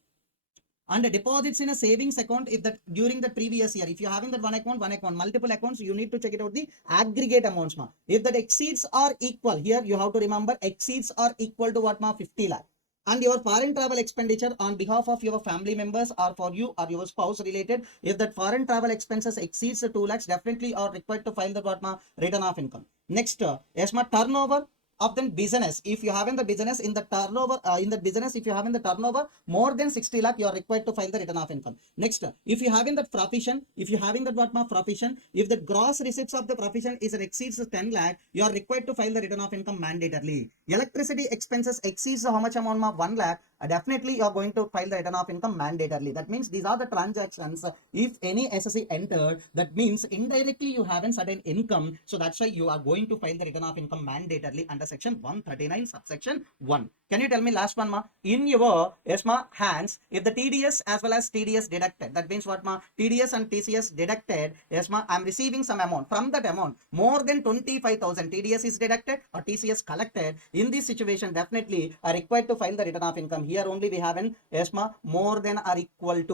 and deposits in a savings account if that during the previous year, if you having that one account, multiple accounts, you need to check it out the aggregate amounts ma. If that exceeds or equal, here you have to remember exceeds or equal to what ma, 50 lakh, and your foreign travel expenditure on behalf of your family members or for you or your spouse related, if that foreign travel expenses exceeds 2 lakhs, definitely are required to file the what ma, return of income. Next, yes ma, turnover of the business, if you have in the business in the turnover in the business, if you have in the turnover more than 60 lakh, you are required to file the return of income. Next, if you have in that profession, if you having that what ma, profession, if the gross receipts of the profession is exceeds 10 lakh, you are required to file the return of income mandatorily. Electricity expenses exceeds how much amount ma, 1 lakh, definitely you are going to file the return of income mandatorily. That means these are the transactions, if any SSC entered, that means indirectly you have a certain income, so that's why you are going to file the return of income mandatorily under section 139 subsection 1. Can you tell me last one ma, in your yes ma, hands, if the TDS as well as TDS deducted, that means what ma, TDS and TCS deducted, yes ma, I am receiving some amount, from that amount more than 25,000 TDS is deducted or TCS collected, in this situation definitely are required to file the return of income. Here only we have an yes ma, more than or equal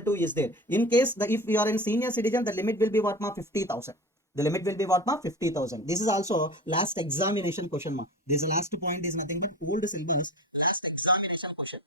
to is there. In case the, if we are in senior citizen, the limit will be what ma, 50,000. The limit will be what ma, 50,000. This is also last examination question ma. This last point is nothing but old syllabus, last examination question.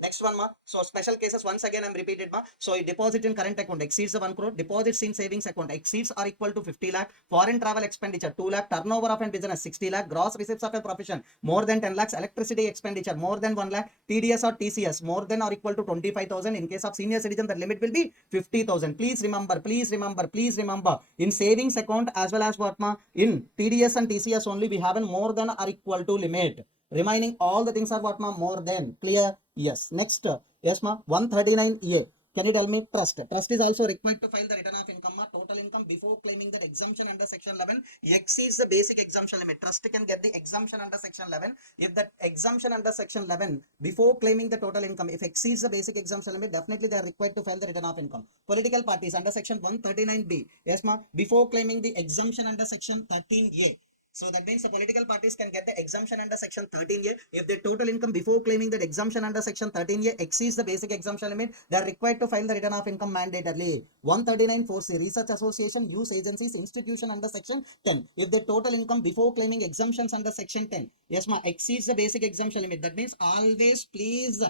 Next one ma, so special cases once again I'm repeated ma. So deposit in current account exceeds the 1 crore, deposits in savings account exceeds or equal to 50 lakh, foreign travel expenditure 2 lakh, turnover of a business 60 lakh, gross receipts of a profession more than 10 lakhs, electricity expenditure more than 1 lakh, TDS or TCS more than or equal to 25,000. In case of senior citizen, the limit will be 50,000. Please remember in savings account as well as what ma, in TDS and TCS only we have a more than or equal to limit. Remaining all the things are what ma, more than. Clear? Yes. Next, yes ma, 139A. Can you tell me trust? Trust is also required to file the return of income ma. Total income before claiming that exemption under section 11 exceeds the basic exemption limit. Trust can get the exemption under section 11 if that exemption under section 11 before claiming the total income, if exceeds the basic exemption limit, definitely they are required to file the return of income. Political parties under section 139B, yes ma, before claiming the exemption under section 13A. So that means the political parties can get the exemption under section 13A if their total income before claiming that exemption under section 13A exceeds the basic exemption limit, they are required to file the return of income mandatorily. 139 4C, research association, use agencies, institution under section 10. If their total income before claiming exemptions under section 10, yes ma, exceeds the basic exemption limit, that means always please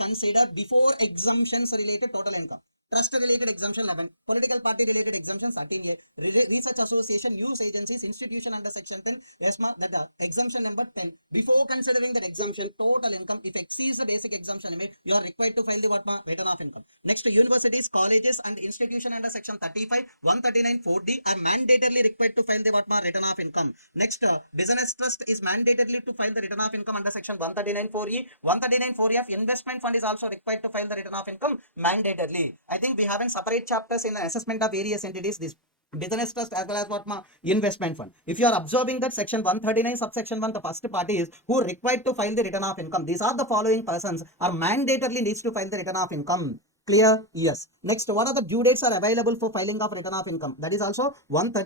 consider before exemptions related total income. Trust related exemption 11, political party related exemption 13A, research association, news agencies, institution under section 10, yes ma, that exemption number 10. Before considering that exemption, total income, if exceeds the basic exemption limit, you are required to file the what ma, return of income. Next, universities, colleges and institution under section 35, 139 4D are mandatorily required to file the what ma, return of income. Next, business trust is mandatorily to file the return of income under section 139 4E. 139 4E of investment fund is also required to file the return of income mandatorily. I think we have in separate chapters in the assessment of various entities, this business trust as well as what ma, investment fund. If you are observing that section 139 subsection 1, the first party is who required to file the return of income. These are the following persons are mandatorily needs to file the return of income. Clear? Yes. Next, what are the due dates are available for filing of return of income? That is also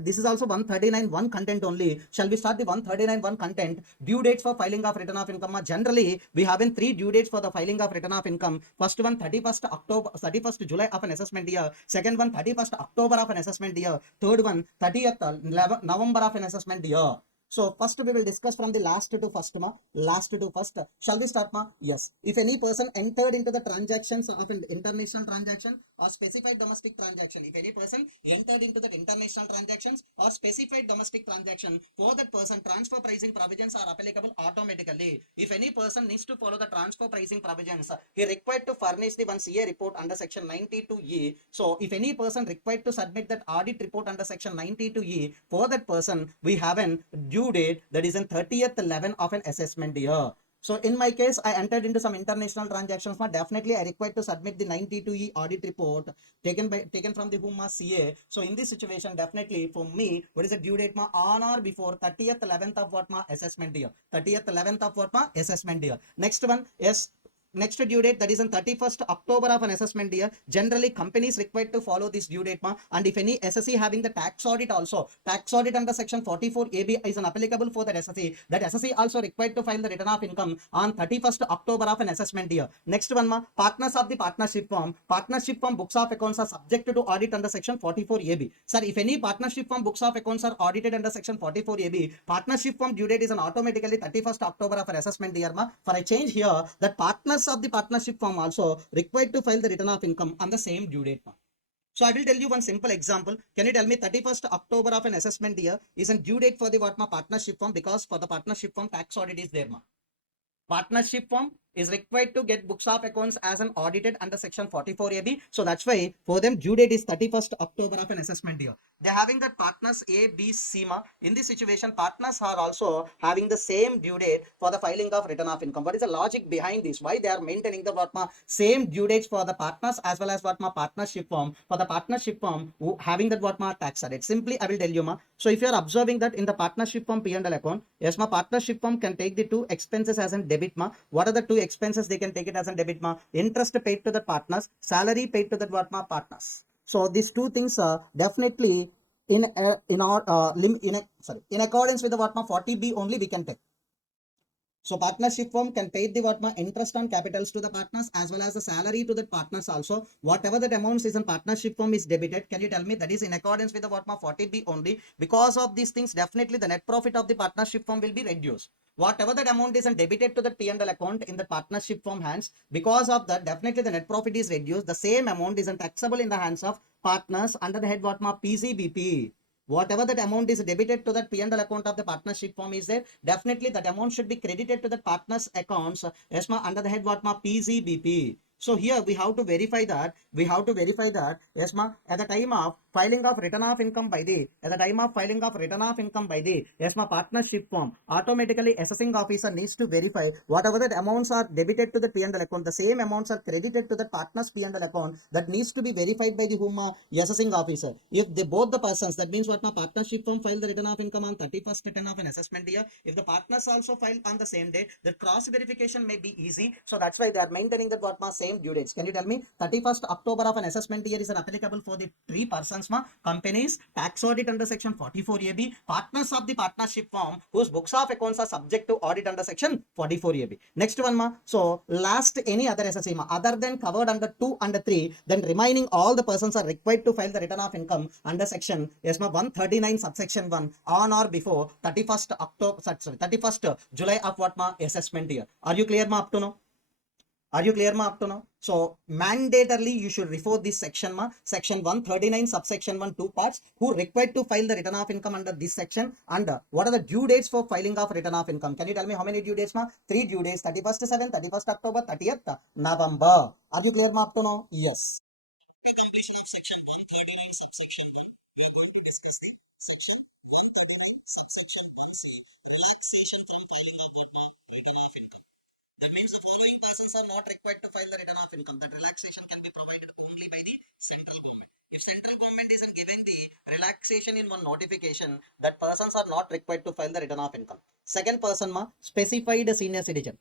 this is also 139 1 content only. Shall we start the 139 1 content? Due dates for filing of return of income. Generally, we have in 3 due dates for the filing of return of income. First one 31st October, 31st July of an assessment year. Second one 31st October of an assessment year. Third one 30th November of an assessment year. So first we will discuss from the last to first ma. Last to first. Shall we start ma? Yes. If any person entered into the transactions of an international transaction or specified domestic transaction, if any person entered into the international transactions or specified domestic transaction, for that person transfer pricing provisions are applicable automatically. If any person needs to follow the transfer pricing provisions, he required to furnish the one CA report under section 92E. So if any person required to submit that audit report under section 92E, for that person we have an due date that is in 30th 11 of an assessment year. So in my case, I entered into some international transactions. Definitely, I required to submit the 92E audit report taken from the whom CA. So in this situation, definitely for me, what is the due date ma, on or before 30th 11th of what ma, assessment year. 30th 11th of what ma, assessment year. Next one is next due date, that is on 31st October of an assessment year. Generally, companies required to follow this due date, and if any SSE having the tax audit also, tax audit under section 44AB is applicable for that SSE. That SSE also required to file the return of income on 31st October of an assessment year. Next one, partners of the partnership firm. Partnership firm books of accounts are subject to audit under section 44AB. Sir, if any partnership firm books of accounts are audited under section 44AB, partnership firm due date is automatically 31st October of an assessment year. For a change here, that partners of the partnership firm also required to file the return of income on the same due date. So I will tell you one simple example. Can you tell me 31st October of an assessment year is a due date for the partnership firm, because for the partnership firm tax audit is there. Partnership firm is required to get books of accounts as an audited under section 44AB. So that's why for them due date is 31st October of an assessment year. They're having that partners A, B, CMA. In this situation, partners are also having the same due date for the filing of return of income. What is the logic behind this? Why they are maintaining the same due dates for the partners as well as partnership firm? For the partnership firm who having that tax audit. Simply, I will tell you, so if you are observing that in the partnership firm P&L account, yes, partnership firm can take the two expenses as an debit. What are the two expenses? They can take it as a debit. Interest paid to the partners, salary paid to the partners. So these two things are definitely in accordance with the 40B only we can take. So partnership firm can pay the interest on capitals to the partners as well as the salary to the partners also. Whatever that amounts is in partnership firm is debited. Can you tell me that is in accordance with the 40B only? Because of these things, definitely the net profit of the partnership firm will be reduced. Whatever that amount is debited to the P&L account in the partnership firm hands, because of that, definitely the net profit is reduced. The same amount is taxable in the hands of partners under the head PCBP. Whatever that amount is debited to that P&L account of the partnership firm is there, definitely that amount should be credited to the partners accounts under the head PCBP. So here we have to verify that. At the time of filing of return of income by the partnership firm, automatically assessing officer needs to verify whatever that amounts are debited to the P&L account, the same amounts are credited to the partner's P&L account. That needs to be verified by the assessing officer. If they both the persons, that means partnership firm filed the return of income on 31st return of an assessment year. If the partners also filed on the same date, the cross verification may be easy. So that's why they are maintaining that same due dates. Can you tell me 31st October of an assessment year is applicable for the three persons, companies, tax audit under section 44AB, partners of the partnership firm whose books of accounts are subject to audit under section 44AB. Next one, so last any other SSE other than covered under 2 and 3, then remaining all the persons are required to file the return of income under section 139 subsection 1 on or before 31st July of assessment year. Are you clear up to now? Are you clear up to now? So mandatorily you should refer this section section 139 subsection 1 2 parts who required to file the return of income under this section, and what are the due dates for filing of return of income? Can you tell me how many due dates? 3 due dates: 31st 7, 31st October, 30th November. Are you clear up to now? Yes. Completion of section 139 subsection 1, we are going to discuss the section 139 subsection 1C, relaxation from filing of return of income. That means the following persons are not required to file the return of income. That relaxation can be provided only by the central government. If central government is given the relaxation in one notification, that persons are not required to file the return of income. Second person, specified senior citizen.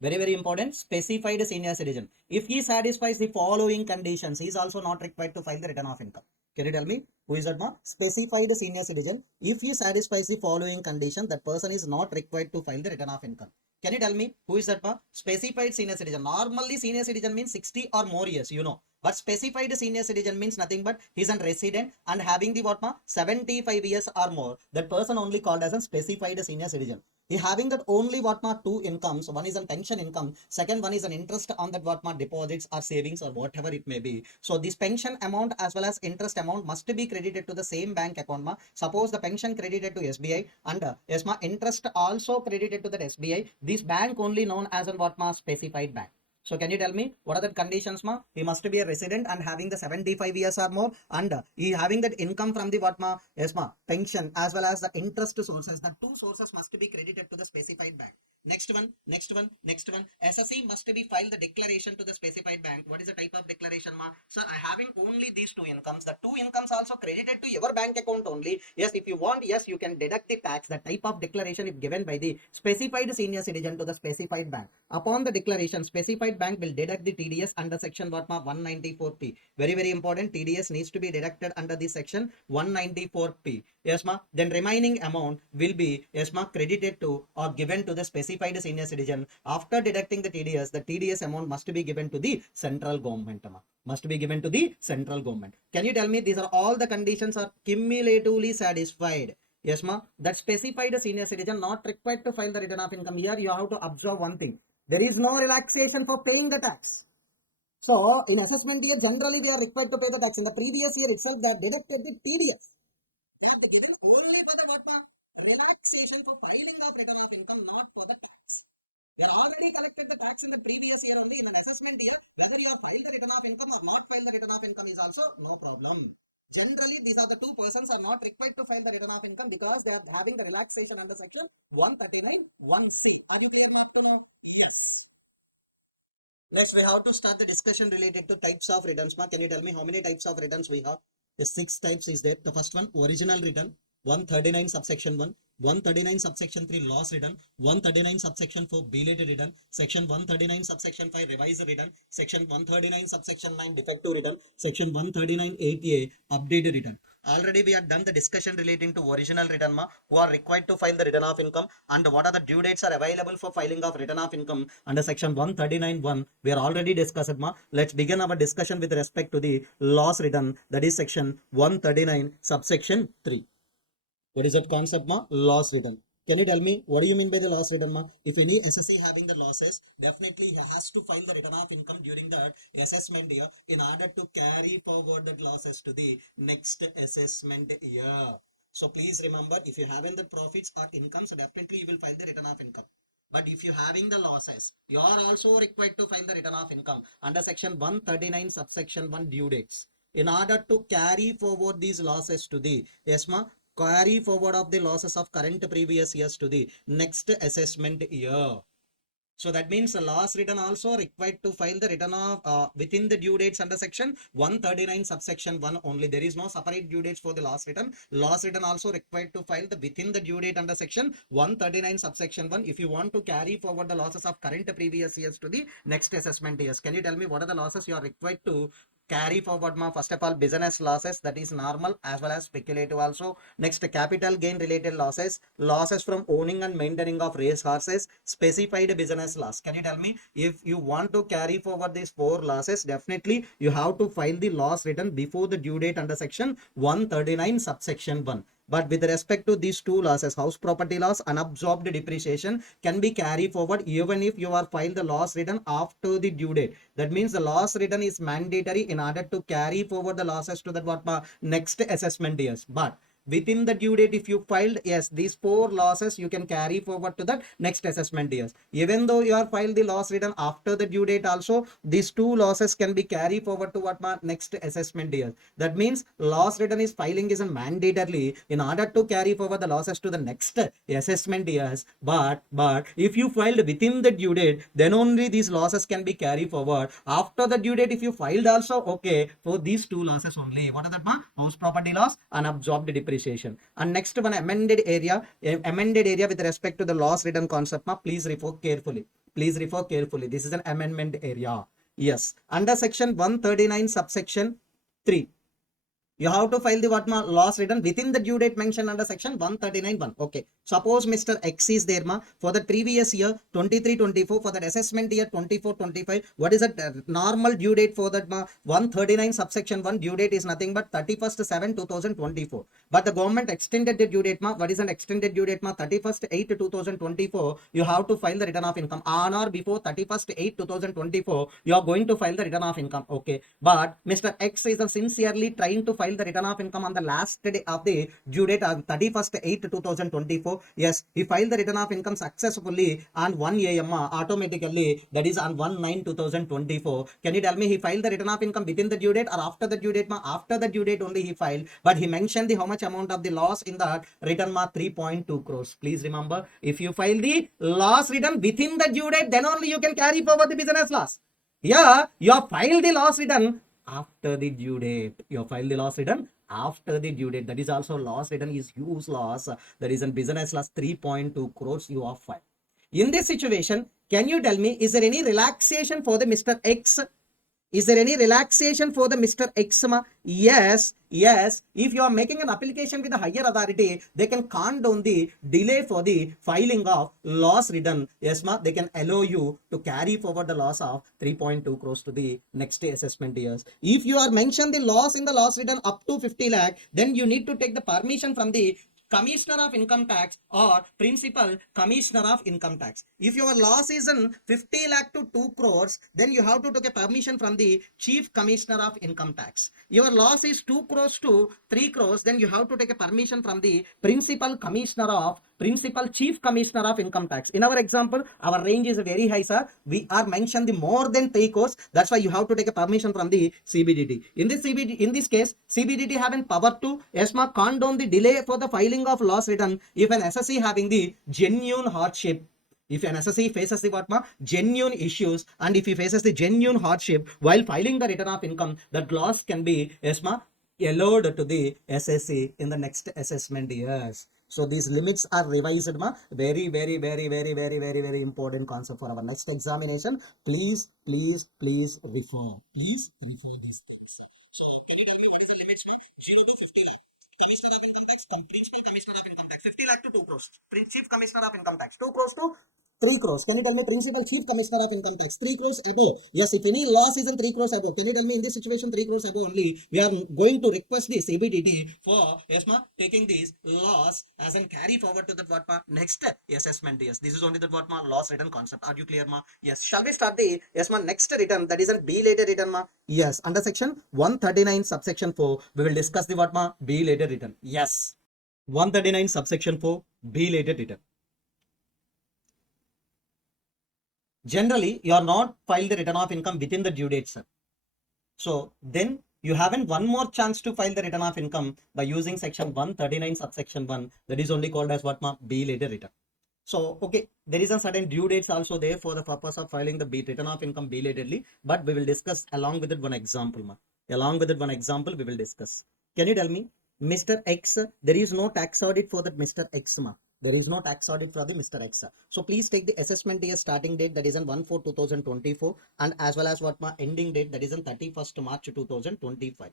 Very, very important. Specified senior citizen. If he satisfies the following conditions, he is also not required to file the return of income. Can you tell me who is that? Specified senior citizen. If he satisfies the following condition, that person is not required to file the return of income. Can you tell me who is that? Specified senior citizen. Normally senior citizen means 60 or more years, you know. But specified senior citizen means nothing but he is a resident and having the 75 years or more. That person only called as a specified senior citizen. He having that only two incomes. One is a pension income. Second one is an interest on that deposits or savings or whatever it may be. So this pension amount as well as interest amount must be credited to the same bank account. Suppose the pension credited to SBI and interest also credited to that SBI. This bank only known as an specified bank. So can you tell me what are the conditions? He must be a resident and having the 75 years or more, and he having that income from the pension as well as the interest sources. The two sources must be credited to the specified bank. Next one. SSE must be filed the declaration to the specified bank. What is the type of declaration? Sir, I having only these two incomes. The two incomes also credited to your bank account only. Yes, if you want, yes, you can deduct the tax. The type of declaration is given by the specified senior citizen to the specified bank. Upon the declaration, specified specified bank will deduct the TDS under section what ma 194P. Very, very important. TDS needs to be deducted under the section 194P. Yes, ma. Then remaining amount will be, yes, ma, credited to or given to the specified senior citizen. After deducting the TDS amount must be given to the central government, ma. Must be given to the central government. Can you tell me these are all the conditions are cumulatively satisfied? Yes, ma. That specified senior citizen not required to file the return of income. Here you have to observe one thing. There is no relaxation for paying the tax. So in assessment year, generally we are required to pay the tax. In the previous year itself, they have deducted the TDS. They have given only for the what ma? Relaxation for filing of return of income, not for the tax. You have already collected the tax in the previous year only. In an assessment year, whether you have filed the return of income or not filed the return of income is also no problem. Generally, these are the two persons are not required to file the return of income because they are having the relaxation under section 139 1C. Are you clear up to now? Yes. Let's we have to start the discussion related to types of returns. Can you tell me how many types of returns we have? The 6 types is there. The first one, original return, 139 subsection 1, 139 subsection 3, loss return, 139 subsection 4, belated return, section 139 subsection 5, revised return, section 139 subsection 9, defective return, section 139 8A, updated return. Already we have done the discussion relating to original return, who are required to file the return of income and what are the due dates are available for filing of return of income under section 139(1). We are already discussed, Let's begin our discussion with respect to the loss return, that is section 139 subsection 3. What is that concept, Loss return. Can you tell me what do you mean by the loss return, If any SSC having the losses, definitely he has to file the return of income during that assessment year in order to carry forward the losses to the next assessment year. So please remember, if you having the profits or incomes, definitely you will file the return of income. But if you having the losses, you are also required to file the return of income under section 139 subsection 1 due dates. In order to carry forward these losses to the, yes, carry forward of the losses of current previous years to the next assessment year. So that means the loss return also required to file the return of within the due dates under section 139 subsection 1 only. There is no separate due dates for the loss return. Loss return also required to file the within the due date under section 139 subsection 1 if you want to carry forward the losses of current previous years to the next assessment years. Can you tell me what are the losses you are required to carry forward, first of all, business losses, that is normal as well as speculative also. Next, capital gain related losses, losses from owning and maintaining of race horses, specified business loss. Can you tell me if you want to carry forward these 4 losses, definitely you have to file the loss return before the due date under section 139 subsection 1. But with respect to these 2 losses, house property loss, unabsorbed depreciation can be carried forward even if you are filed the loss return after the due date. That means the loss return is mandatory in order to carry forward the losses to the next assessment years. But within the due date, if you filed, yes, these 4 losses you can carry forward to the next assessment years. Even though you are filed the loss return after the due date also, these 2 losses can be carried forward to next assessment years. That means loss return is filing is mandatorily in order to carry forward the losses to the next assessment years. But if you filed within the due date, then only these losses can be carried forward. After the due date, if you filed also, okay, for these 2 losses only. What are that? House property loss and absorbed depreciation. And next one, amended area with respect to the loss return concept, please refer carefully. Please refer carefully. This is an amendment area. Yes. Under section 139 subsection 3. You have to file the loss return within the due date mentioned under section 139(1). Okay. Suppose Mr. X is there for the previous year 23-24, for that assessment year 24-25. What is the normal due date for that 139 subsection 1 due date is nothing but 31st/7/2024. But the government extended the due date. What is an extended due date? 31st/8/2024. You have to file the return of income on or before 31st/8/2024. You are going to file the return of income. Okay. But Mr. X is sincerely trying to file the return of income on the last day of the due date on 31st/8/2024. Yes, he filed the return of income successfully on 1 AM automatically, that is on 1/9/2024. Can you tell me he filed the return of income within the due date or after the due date? After the due date only he filed, but he mentioned the how much amount of the loss in that return 3.2 crores. Please remember, if you file the loss return within the due date, then only you can carry forward the business loss. Yeah, you have filed the loss return after the due date. You file the loss return after the due date. That is also loss return is huge loss. That is in business loss 3.2 crores you have filed. In this situation, Can you tell me, is there any relaxation for the Mr. X? Is there any relaxation for the Mr. X? Yes, yes. If you are making an application with a higher authority, they can calm down the delay for the filing of loss return. Yes, ma. They can allow you to carry forward the loss of 3.2 crores to the next assessment years. If you are mentioned the loss in the loss return up to 50 lakh, then you need to take the permission from the Commissioner of Income Tax or Principal Commissioner of Income Tax. If your loss is in 50 lakh to 2 crores, then you have to take a permission from the Chief Commissioner of Income Tax. Your loss is 2 crores to 3 crores, then you have to take a permission from the Principal Chief Commissioner of Income Tax. In our example, our range is very high, sir. We are mentioned the more than 3 crores. That's why you have to take a permission from the CBDT. In this case, CBDT having power to ESMA calm down the delay for the filing of loss return if an SSE having the genuine hardship. If an SSE faces the genuine issues, and if he faces the genuine hardship while filing the return of income, that loss can be ESMA allowed to the SSE in the next assessment years. So these limits are revised, ma. Very, very, very, very, very, very, very important concept for our next examination. Please, please, please refer. Please refer these things. So can you tell me what is the limits, ma? 0 to 50 lakh. Commissioner of Income Tax, Principal Commissioner of Income Tax, 50 lakh to 2 crores. Chief Commissioner of Income Tax, 2 crores to 3 crores. Can you tell me Principal Chief Commissioner of Income Tax, 3 crores above? Yes, if any loss is in 3 crores above, can you tell me in this situation 3 crores above only, we are going to request the CBDT for ESMA taking this loss as an carry forward to the next assessment. Yes, this is only the loss return concept. Are you clear, ma? Yes. Shall we start the ESMA next return, that is an B later return, ma? Yes. Under section 139 subsection 4, we will discuss the B later return. Yes. 139 subsection 4, B later return. Generally, you are not filed the return of income within the due date, sir. So then you haven't one more chance to file the return of income by using section 139 subsection 1. That is only called as B later return. So, okay, there is a certain due dates also there for the purpose of filing the return of income belatedly, but we will discuss along with it one example, ma. Along with it one example, we will discuss. Can you tell me, Mr. X, there is no tax audit for that Mr. X, ma. There is no tax audit for the Mr. X. So please take the assessment year starting date, that is on 1/4/2024, and as well as ending date, that is on 31st March 2025.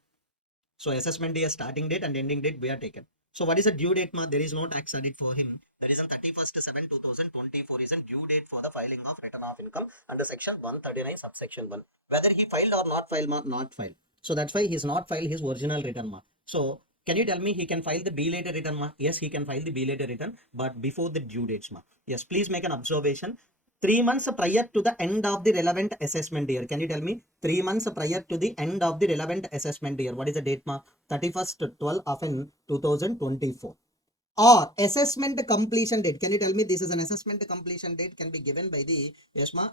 So assessment year starting date and ending date we are taken. So what is the due date, ma? There is no tax audit for him. That is on 31st/7/2024 is a due date for the filing of return of income under section 139 subsection 1. Whether he filed or not filed, ma? Not filed. So that's why he's not filed his original return, ma. So can you tell me he can file the B later return, ma? Yes, he can file the B later return, but before the due dates, ma. Yes, please make an observation. 3 months prior to the end of the relevant assessment year. Can you tell me 3 months prior to the end of the relevant assessment year? What is the date, ma? 31st/12 of 2024. Or assessment completion date. Can you tell me this is an assessment completion date can be given by the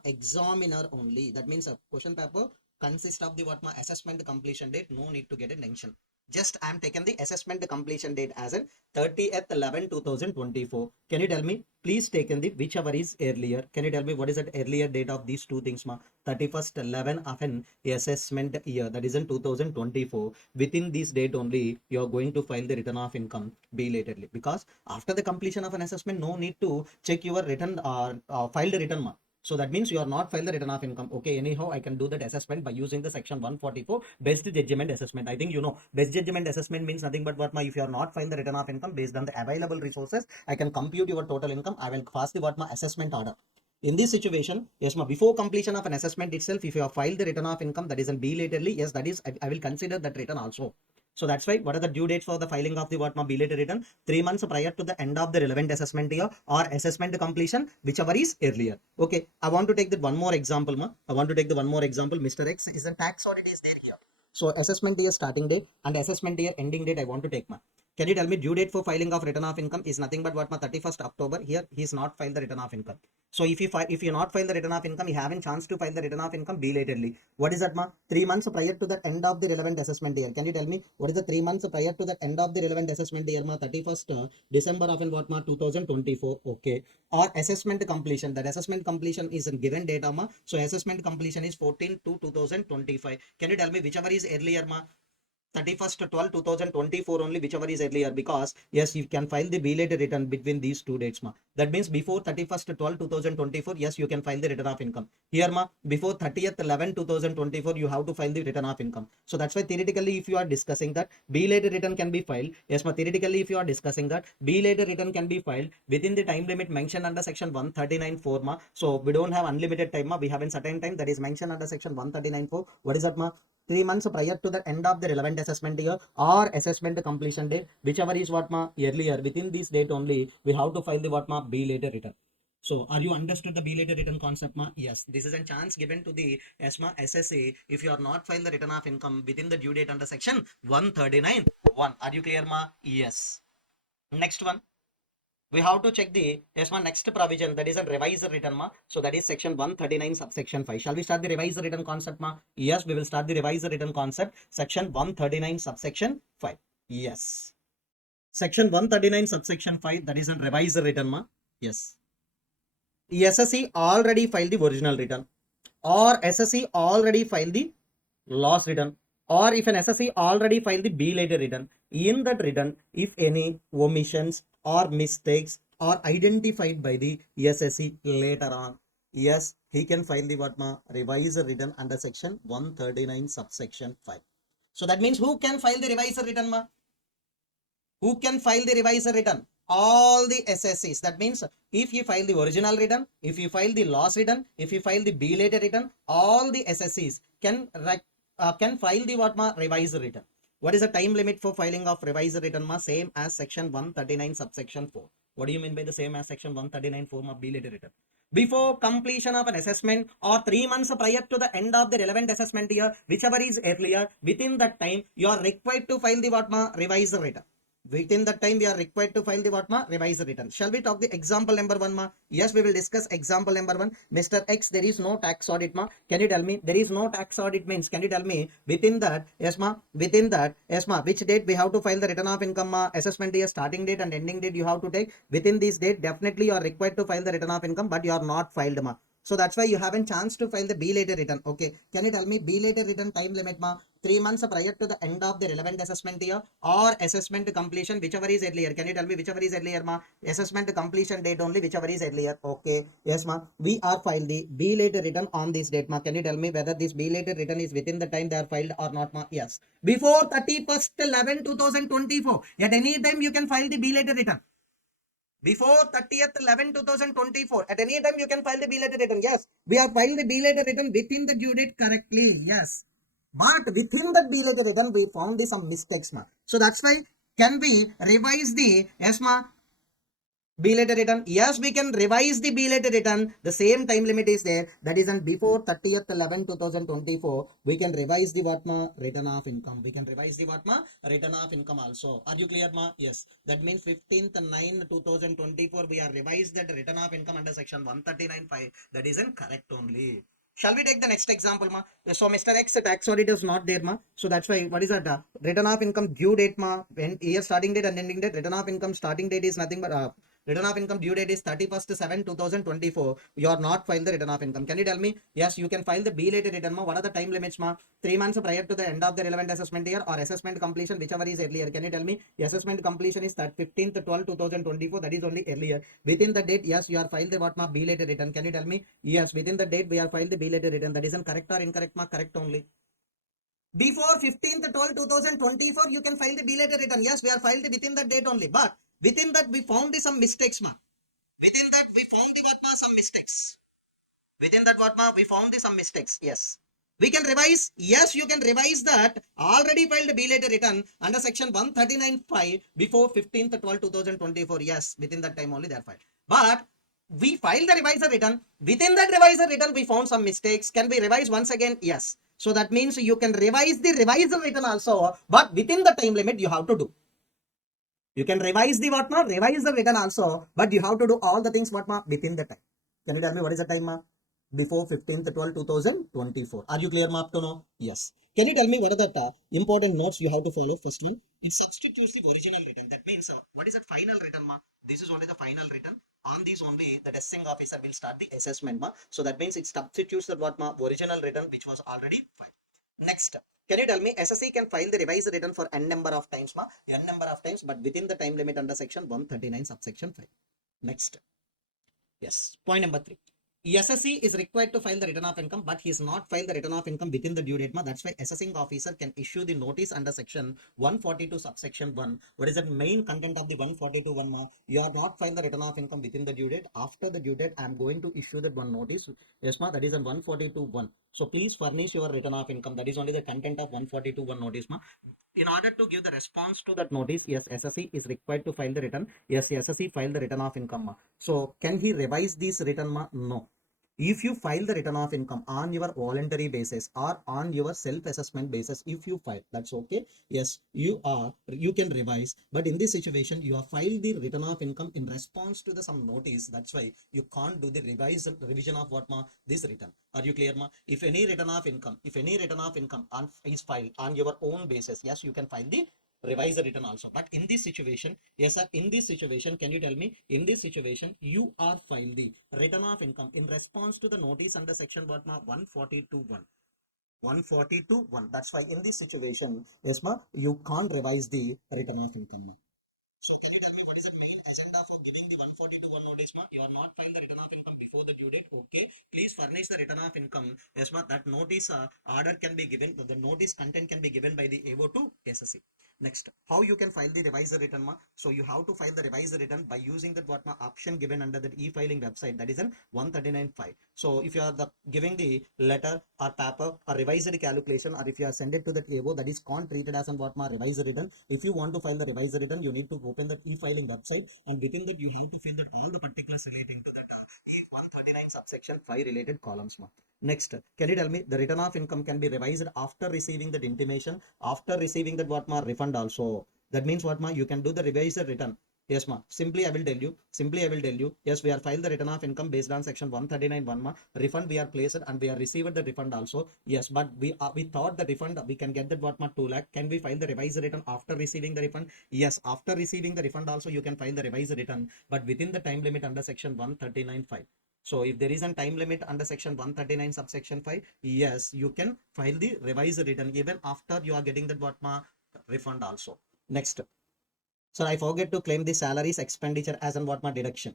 examiner only. That means a question paper consists of the assessment completion date. No need to get a mention. Just I am taken the assessment completion date as a 30th/11/2024. Can you tell me? Please take in the whichever is earlier. Can you tell me what is that earlier date of these two things, ma? 31st/11 of an assessment year, that is in 2024. Within this date only, you are going to file the return of income belatedly, because after the completion of an assessment, no need to check your return or file the return, ma. So that means you are not filed the return of income. Okay, anyhow, I can do that assessment by using the section 144 best judgment assessment. I think you know best judgment assessment means nothing but if you are not filed the return of income based on the available resources, I can compute your total income. I will pass the assessment order. In this situation, yes, ma, before completion of an assessment itself, if you have filed the return of income, that is in belatedly, yes, that is, I will consider that return also. So that's why what are the due dates for the filing of the belated return? 3 months prior to the end of the relevant assessment year or assessment completion, whichever is earlier. Okay, I want to take the one more example, ma. I want to take the one more example. Mr. X is a tax audit is there here. So assessment year starting date and assessment year ending date I want to take, ma. Can you tell me due date for filing of return of income is nothing but 31st October. Here he is not filed the return of income. So if you not file the return of income, you haven't chance to file the return of income belatedly. What is that, ma? 3 months prior to the end of the relevant assessment year. Can you tell me what is the 3 months prior to the end of the relevant assessment year, ma? 31st December of 2024. Okay. Or assessment completion. That assessment completion is a given data, ma. So assessment completion is 14/2/2025. Can you tell me whichever is earlier, ma? 31st 12 2024 only, whichever is earlier, because yes, you can file the belated return between these two dates ma. That means before 31st 12 2024, yes, you can file the return of income. Here ma, before 30th 11 2024, you have to file the return of income. So that's why theoretically, if you are discussing that belated return can be filed, yes ma, theoretically if you are discussing that belated return can be filed within the time limit mentioned under section 139(4) ma. So we don't have unlimited time ma, we have a certain time that is mentioned under section 139(4). What is that ma? 3 months prior to the end of the relevant assessment year or assessment completion date, whichever is what ma earlier, within this date only we have to file the what ma belated return. So are you understood the belated return concept ma? Yes, this is a chance given to the ESMA SSA if you are not filed the return of income within the due date under section 139(1). Are you clear ma? Yes. Next one, we have to check the ESMA next provision, that is a revised return ma. So that is section 139 subsection 5. Shall we start the revised return concept ma? Yes, we will start the revised return concept, section 139 subsection 5. Yes, section 139 subsection 5, that is a revised return ma. Yes, SSE already filed the original return, or SSE already filed the loss return, or if an SSE already filed the belated return, in that return if any omissions or mistakes are identified by the SSE later on, yes, he can file the what ma revised return under section 139 subsection 5. So that means who can file the revised return ma? Who can file the revised return? All the SSEs. That means if you file the original return, if you file the loss return, if you file the belated return, all the SSEs can file the what ma revised return. What is the time limit for filing of revised return ma? Same as section 139 subsection 4. What do you mean by the same as section 139(4) ma belated return? Before completion of an assessment or 3 months prior to the end of the relevant assessment year, whichever is earlier, within that time you are required to file the what ma revised return. Within that time we are required to file the what ma revised return. Shall we talk the example number 1 ma? Yes, we will discuss example number 1. Mr. X, there is no tax audit ma. Can you tell me there is no tax audit means? Can you tell me within that, yes ma, within that, yes ma, which date we have to file the return of income ma? Assessment year starting date and ending date you have to take. Within this date definitely you are required to file the return of income, but you are not filed ma. So that's why you have a chance to file the belated return. Okay, can you tell me belated return time limit ma? 3 months prior to the end of the relevant assessment year or assessment completion, whichever is earlier. Can you tell me whichever is earlier ma? Assessment completion date only, whichever is earlier. Okay, yes ma, we are filed the belated return on this date ma. Can you tell me whether this belated return is within the time they are filed or not ma? Yes, before 31st 11 2024, at any time you can file the belated return. Before 30th 11 2024, at any time you can file the belated return. Yes, we have filed the belated return within the due date correctly. Yes, but within that belated return we found some mistakes ma. So that's why can we revise the, yes ma, belated return? Yes, we can revise the belated return. The same time limit is there, that is on before 30th 11 2024 we can revise the what ma return of income. We can revise the what ma return of income also. Are you clear ma? Yes, that means 15th 9 2024 we are revised that return of income under section 139(5). That is incorrect only. Shall we take the next example ma? So Mr. X tax audit is not there ma. So that's why what is that? Return of income due date ma, when year starting date and ending date. Return of income starting date is nothing but return of income due date is 31st 7 2024. You are not filed the return of income. Can you tell me? Yes, you can file the belated return ma. What are the time limits ma? 3 months prior to the end of the relevant assessment year or assessment completion, whichever is earlier. Can you tell me? The assessment completion is that 15th 12 2024. That is only earlier. Within the date, yes, you are filed the what ma belated return. Can you tell me? Yes, within the date we are filed the belated return. That isn't correct or incorrect ma? Correct only. Before 15th 12 2024 you can file the belated return. Yes, we are filed within that date only, but within that we found some mistakes ma. Within that we found the what ma some mistakes. Within that what ma we found the some mistakes. Yes, we can revise. Yes, you can revise that already filed belated return under section 139(5) before 15th 12 2024. Yes, within that time only they are filed, but we filed the revisor return. Within that revisor return we found some mistakes. Can we revise once again? Yes. So that means you can revise the revisor return also, but within the time limit you have to do. You can revise the what ma? Revise the return also, but you have to do all the things what ma within the time. Can you tell me what is the time ma? Before 15th 12 2024. Are you clear ma up to now? Yes. Can you tell me what are the important notes you have to follow? First one, it substitutes the original return. That means what is that final return ma? This is only the final return. On this only the testing officer will start the assessment ma. So that means it substitutes the what ma original return which was already filed. Next, can you tell me SSE can file the revised return for n number of times, ma? N number of times, but within the time limit under section 139 subsection 5. Next. Yes. Point number 3. SSE is required to file the return of income, but he is not filed the return of income within the due date. That's why assessing officer can issue the notice under section 142 subsection 1. What is the main content of the 142 1? Ma? You are not filed the return of income within the due date. After the due date, I am going to issue that one notice. Yes, ma, that is a 142 1. So please furnish your return of income. That is only the content of 142 1 notice. Ma. In order to give the response to that notice, yes, SSE is required to file the return. Yes, SSE file the return of income. Ma. So can he revise this return? Ma? No. If you file the return of income on your voluntary basis or on your self-assessment basis, if you file, that's okay. Yes, you can revise. But in this situation, you have filed the return of income in response to the some notice. That's why you can't do the revision of what, ma, this return. Are you clear, ma? If any return of income, is filed on your own basis, yes, you can file the revise the return also. But in this situation, yes sir, in this situation, can you tell me, in this situation, you are filed the return of income in response to the notice under section what, ma? 142 1. 142 1. That's why in this situation, yes ma, you can't revise the return of income, ma. So can you tell me what is the main agenda for giving the 142 1 notice, ma? You are not filed the return of income before the due date. Okay. Please furnish the return of income. Yes, ma. That notice order can be given. The notice content can be given by the AO to SSE. Next, how you can file the revised return, ma? So you have to file the revised return by using that what, ma, option given under that e-filing website. That is an 139.5. So if you are giving the letter or paper or revised calculation, or if you are send it to that AO, that is can't treated as an what, ma, revised return. If you want to file the revised return, you need to open the e-filing website, and within that you have to fill that all the particulars relating to that E139 subsection 5 related columns, ma. Next, can you tell me the return of income can be revised after receiving that intimation, after receiving that what, ma, refund also. That means what, ma, you can do the revised return. Yes, ma. Simply I will tell you. Simply I will tell you. Yes, we are filed the return of income based on section 139 1, ma. Refund we are placed and we are received the refund also. Yes, but we thought the refund we can get that what, ma, 2 lakh. Can we file the revised return after receiving the refund? Yes, after receiving the refund also you can file the revised return, but within the time limit under section 139 5. So if there is a time limit under section 139 subsection 5, yes, you can file the revised return even after you are getting that what, ma, refund also. Next, sir, I forget to claim the salaries expenditure as an what, ma, deduction.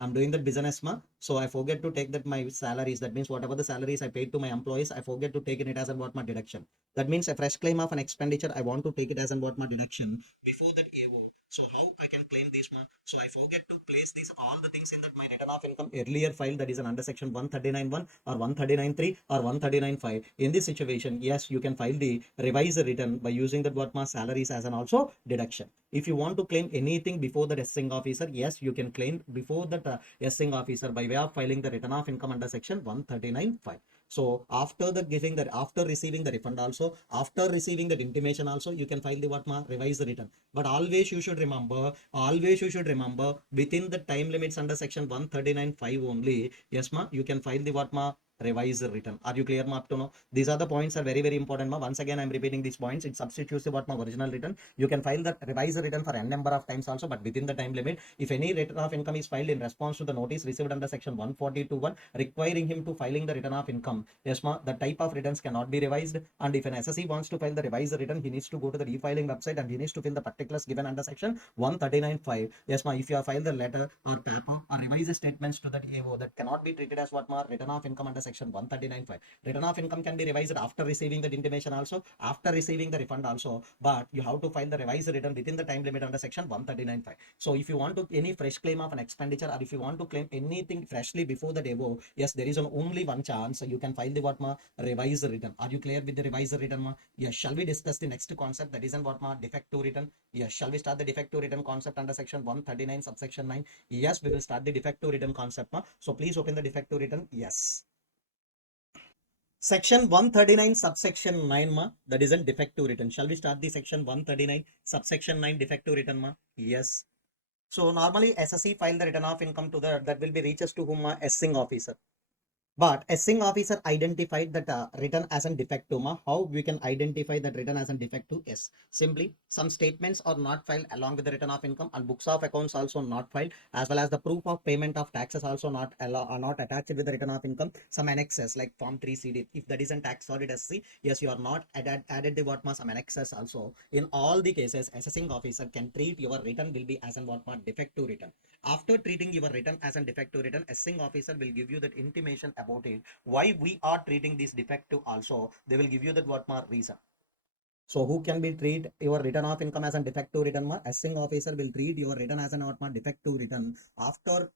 I'm doing that business, ma. So I forget to take that my salaries. That means whatever the salaries I paid to my employees, I forget to take it as an what, ma, deduction. That means a fresh claim of an expenditure, I want to take it as an what, ma, deduction before that AO. So how I can claim this, ma? So I forget to place these all the things in that my return of income earlier file, that is an under section 139 1 or 139 3 or 139 5. In this situation, yes, you can file the revised return by using that what, ma, salaries as an also deduction. If you want to claim anything before the assessing officer, yes, you can claim before that assessing officer by way of filing the return of income under section 139 5. So after the giving that, after receiving the refund also, after receiving that intimation also, you can file the what, ma, revise the return. But always you should remember within the time limits under section 139 5 only, yes, ma, you can file the what, ma, revise the return. Are you clear, ma, up to now? These are the points are very, very important, ma. Once again, I'm repeating these points. It substitutes the what, ma, original return. You can file the revise the return for n number of times also, but within the time limit. If any return of income is filed in response to the notice received under section 142 1, requiring him to filing the return of income, yes, ma, the type of returns cannot be revised. And if an SSE wants to file the revised return, he needs to go to the e-filing website and he needs to fill the particulars given under section 139 5. Yes, ma, if you have filed the letter or paper or revised statements to that AO, that cannot be treated as what, ma, return of income under section 139 5. Return of income can be revised after receiving the intimation also, after receiving the refund also, but you have to file the revised return within the time limit under section 139 5. So if you want to any fresh claim of an expenditure, or if you want to claim anything freshly before the AO, yes, there is only one chance. You can file the what, ma, revised return. Are you clear with the revised return, ma? Yes. Shall we discuss the next concept, that is what, ma, defective return? Yes. Shall we start the defective return concept under section 139 subsection 9? Yes, we will start the defective return concept, ma. So please open the defective return. Yes. Section 139 subsection 9, ma, that is a defective return. Shall we start the section 139 subsection 9 defective return, ma? Yes. So normally SSE file the return of income to the, that will be reaches to whom, ma, assessing officer. But assessing officer identified that return as an defective. How we can identify that return as an defective? Yes, simply some statements are not filed along with the return of income, and books of accounts also not filed, as well as the proof of payment of taxes also are not attached with the return of income. Some annexes like Form 3CD, if that is a tax audit SC, yes, you are not added the what some annexes also. In all the cases, assessing officer can treat your return will be as an what defective return. After treating your return as a defective return, assessing officer will give you that intimation about it. Why we are treating this defective also, they will give you that what more reason. So who can be treat your return of income as a defective return? Assessing officer will treat your return as an defective return. After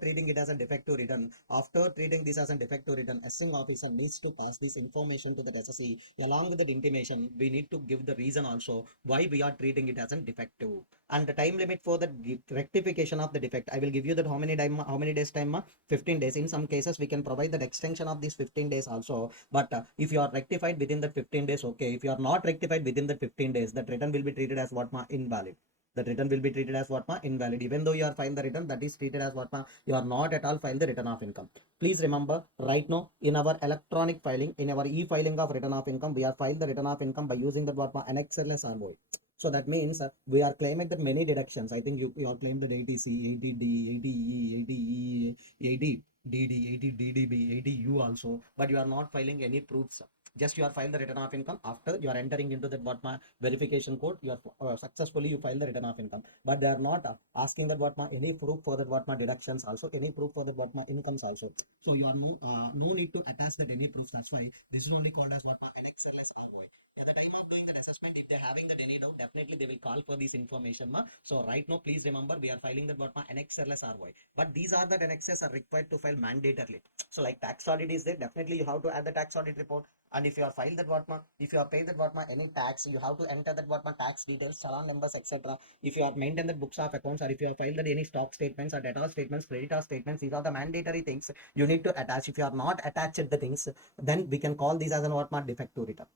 treating it as a defective return, after treating this as a defective return, assessing officer needs to pass this information to the SSE. Along with the intimation, we need to give the reason also why we are treating it as a defective. And the time limit for the rectification of the defect, I will give you that how many days time? 15 days. In some cases, we can provide that extension of these 15 days also. But if you are rectified within that 15 days, okay. If you are not rectified within that 15 days, that return will be treated as what invalid. That return will be treated as what invalid. Even though you are filing the return, that is treated as what you are not at all filed the return of income. Please remember, right now in our electronic filing, in our e-filing of return of income, we are filed the return of income by using that what annexless envoy. So that means we are claiming that many deductions. I think you are claiming that 80C, 80D, 80E, 80E, 80 DD, 80 DDB, 80U also, but you are not filing any proofs. Just you are filed the return of income. After you are entering into that what verification code, you are successfully you file the return of income. But they are not asking that what any proof for that what deductions also, any proof for that what incomes also. So you are no need to attach that any proofs. That's why this is only called as what annexless envoy. At the time of doing the assessment, if they're having that any doubt, definitely they will call for this information. So right now, please remember, we are filing that what annexless ROI. But these are the annexes are required to file mandatorily. So like tax audit is there, definitely you have to add the tax audit report. And if you are filed that what if you are paid that what any tax, you have to enter that what tax details, challan numbers, etc. If you are maintained the books of accounts, or if you have filed that any stock statements or debtor statements, creditor statements, these are the mandatory things you need to attach. If you are not attached the things, then we can call these as an what defective return.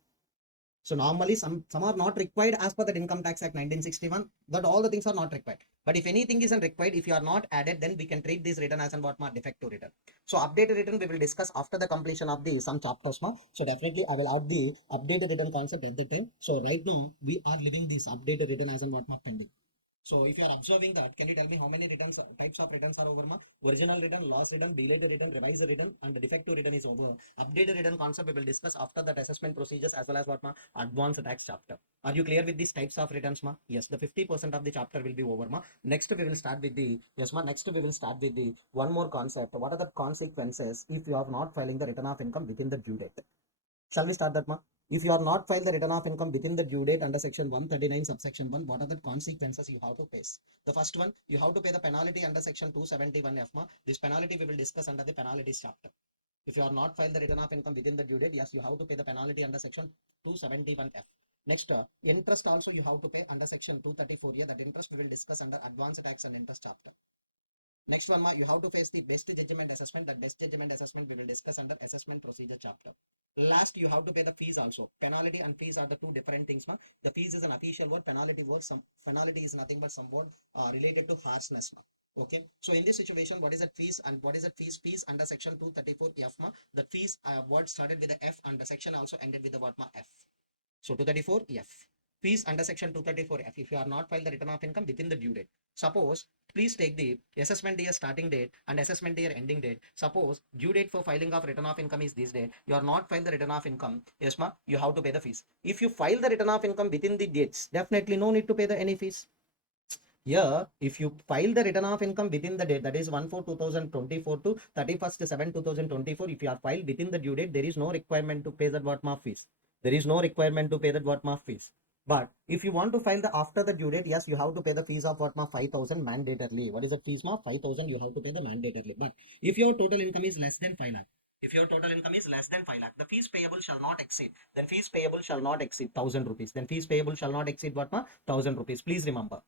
So normally some are not required as per the Income Tax Act 1961. That all the things are not required. But if anything isn't required, if you are not added, then we can treat this return as an what defective return. So updated return we will discuss after the completion of the some chapters. So definitely I will add the updated return concept at the time. So right now we are living this updated return as an what pending. So if you are observing that, can you tell me how many returns, types of returns are over? Original return, loss return, delayed return, revised return, and the defective return is over. Updated return concept we will discuss after that assessment procedures as well as what advanced tax chapter. Are you clear with these types of returns? Yes, the 50% of the chapter will be over. Next we will start with the next we will start with the one more concept. What are the consequences if you are not filing the return of income within the due date? Shall we start that, If you are not filed the return of income within the due date under section 139 subsection 1, what are the consequences you have to face? The first one, you have to pay the penalty under section 271F. This penalty we will discuss under the penalties chapter. If you are not filed the return of income within the due date, yes, you have to pay the penalty under section 271F. Next, interest also you have to pay under section 234A. That interest we will discuss under advanced tax and interest chapter. Next one, you have to face the best judgment assessment. That best judgment assessment we will discuss under assessment procedure chapter. Last, you have to pay the fees also. Penalty and fees are the two different things. The fees is an official word. Penalty word. Some penalty is nothing but some word related to harshness. Okay. So in this situation, what is that fees and what is that fees? Fees under section 234F. The fees word started with the F and the section also ended with the word F. So 234F. Fees under section 234F if you are not filed the return of income within the due date. Suppose, please take the assessment year starting date and assessment year ending date. Suppose due date for filing of return of income is this date. You are not filed the return of income. Yes, you have to pay the fees. If you file the return of income within the dates, definitely no need to pay the any fees. Here, if you file the return of income within the date, that is 1/4/2024 to 31st/7/2024, if you are filed within the due date, there is no requirement to pay that what fees. There is no requirement to pay that what fees. But if you want to file the after the due date, yes, you have to pay the fees of what 5,000 mandatorily. What is the fees? 5,000 you have to pay the mandatorily. But if your total income is less than 5 lakh, if your total income is less than 5 lakh, the fees payable shall not exceed. Then fees payable shall not exceed 1,000 rupees. Then fees payable shall not exceed what 1,000 rupees. Please remember.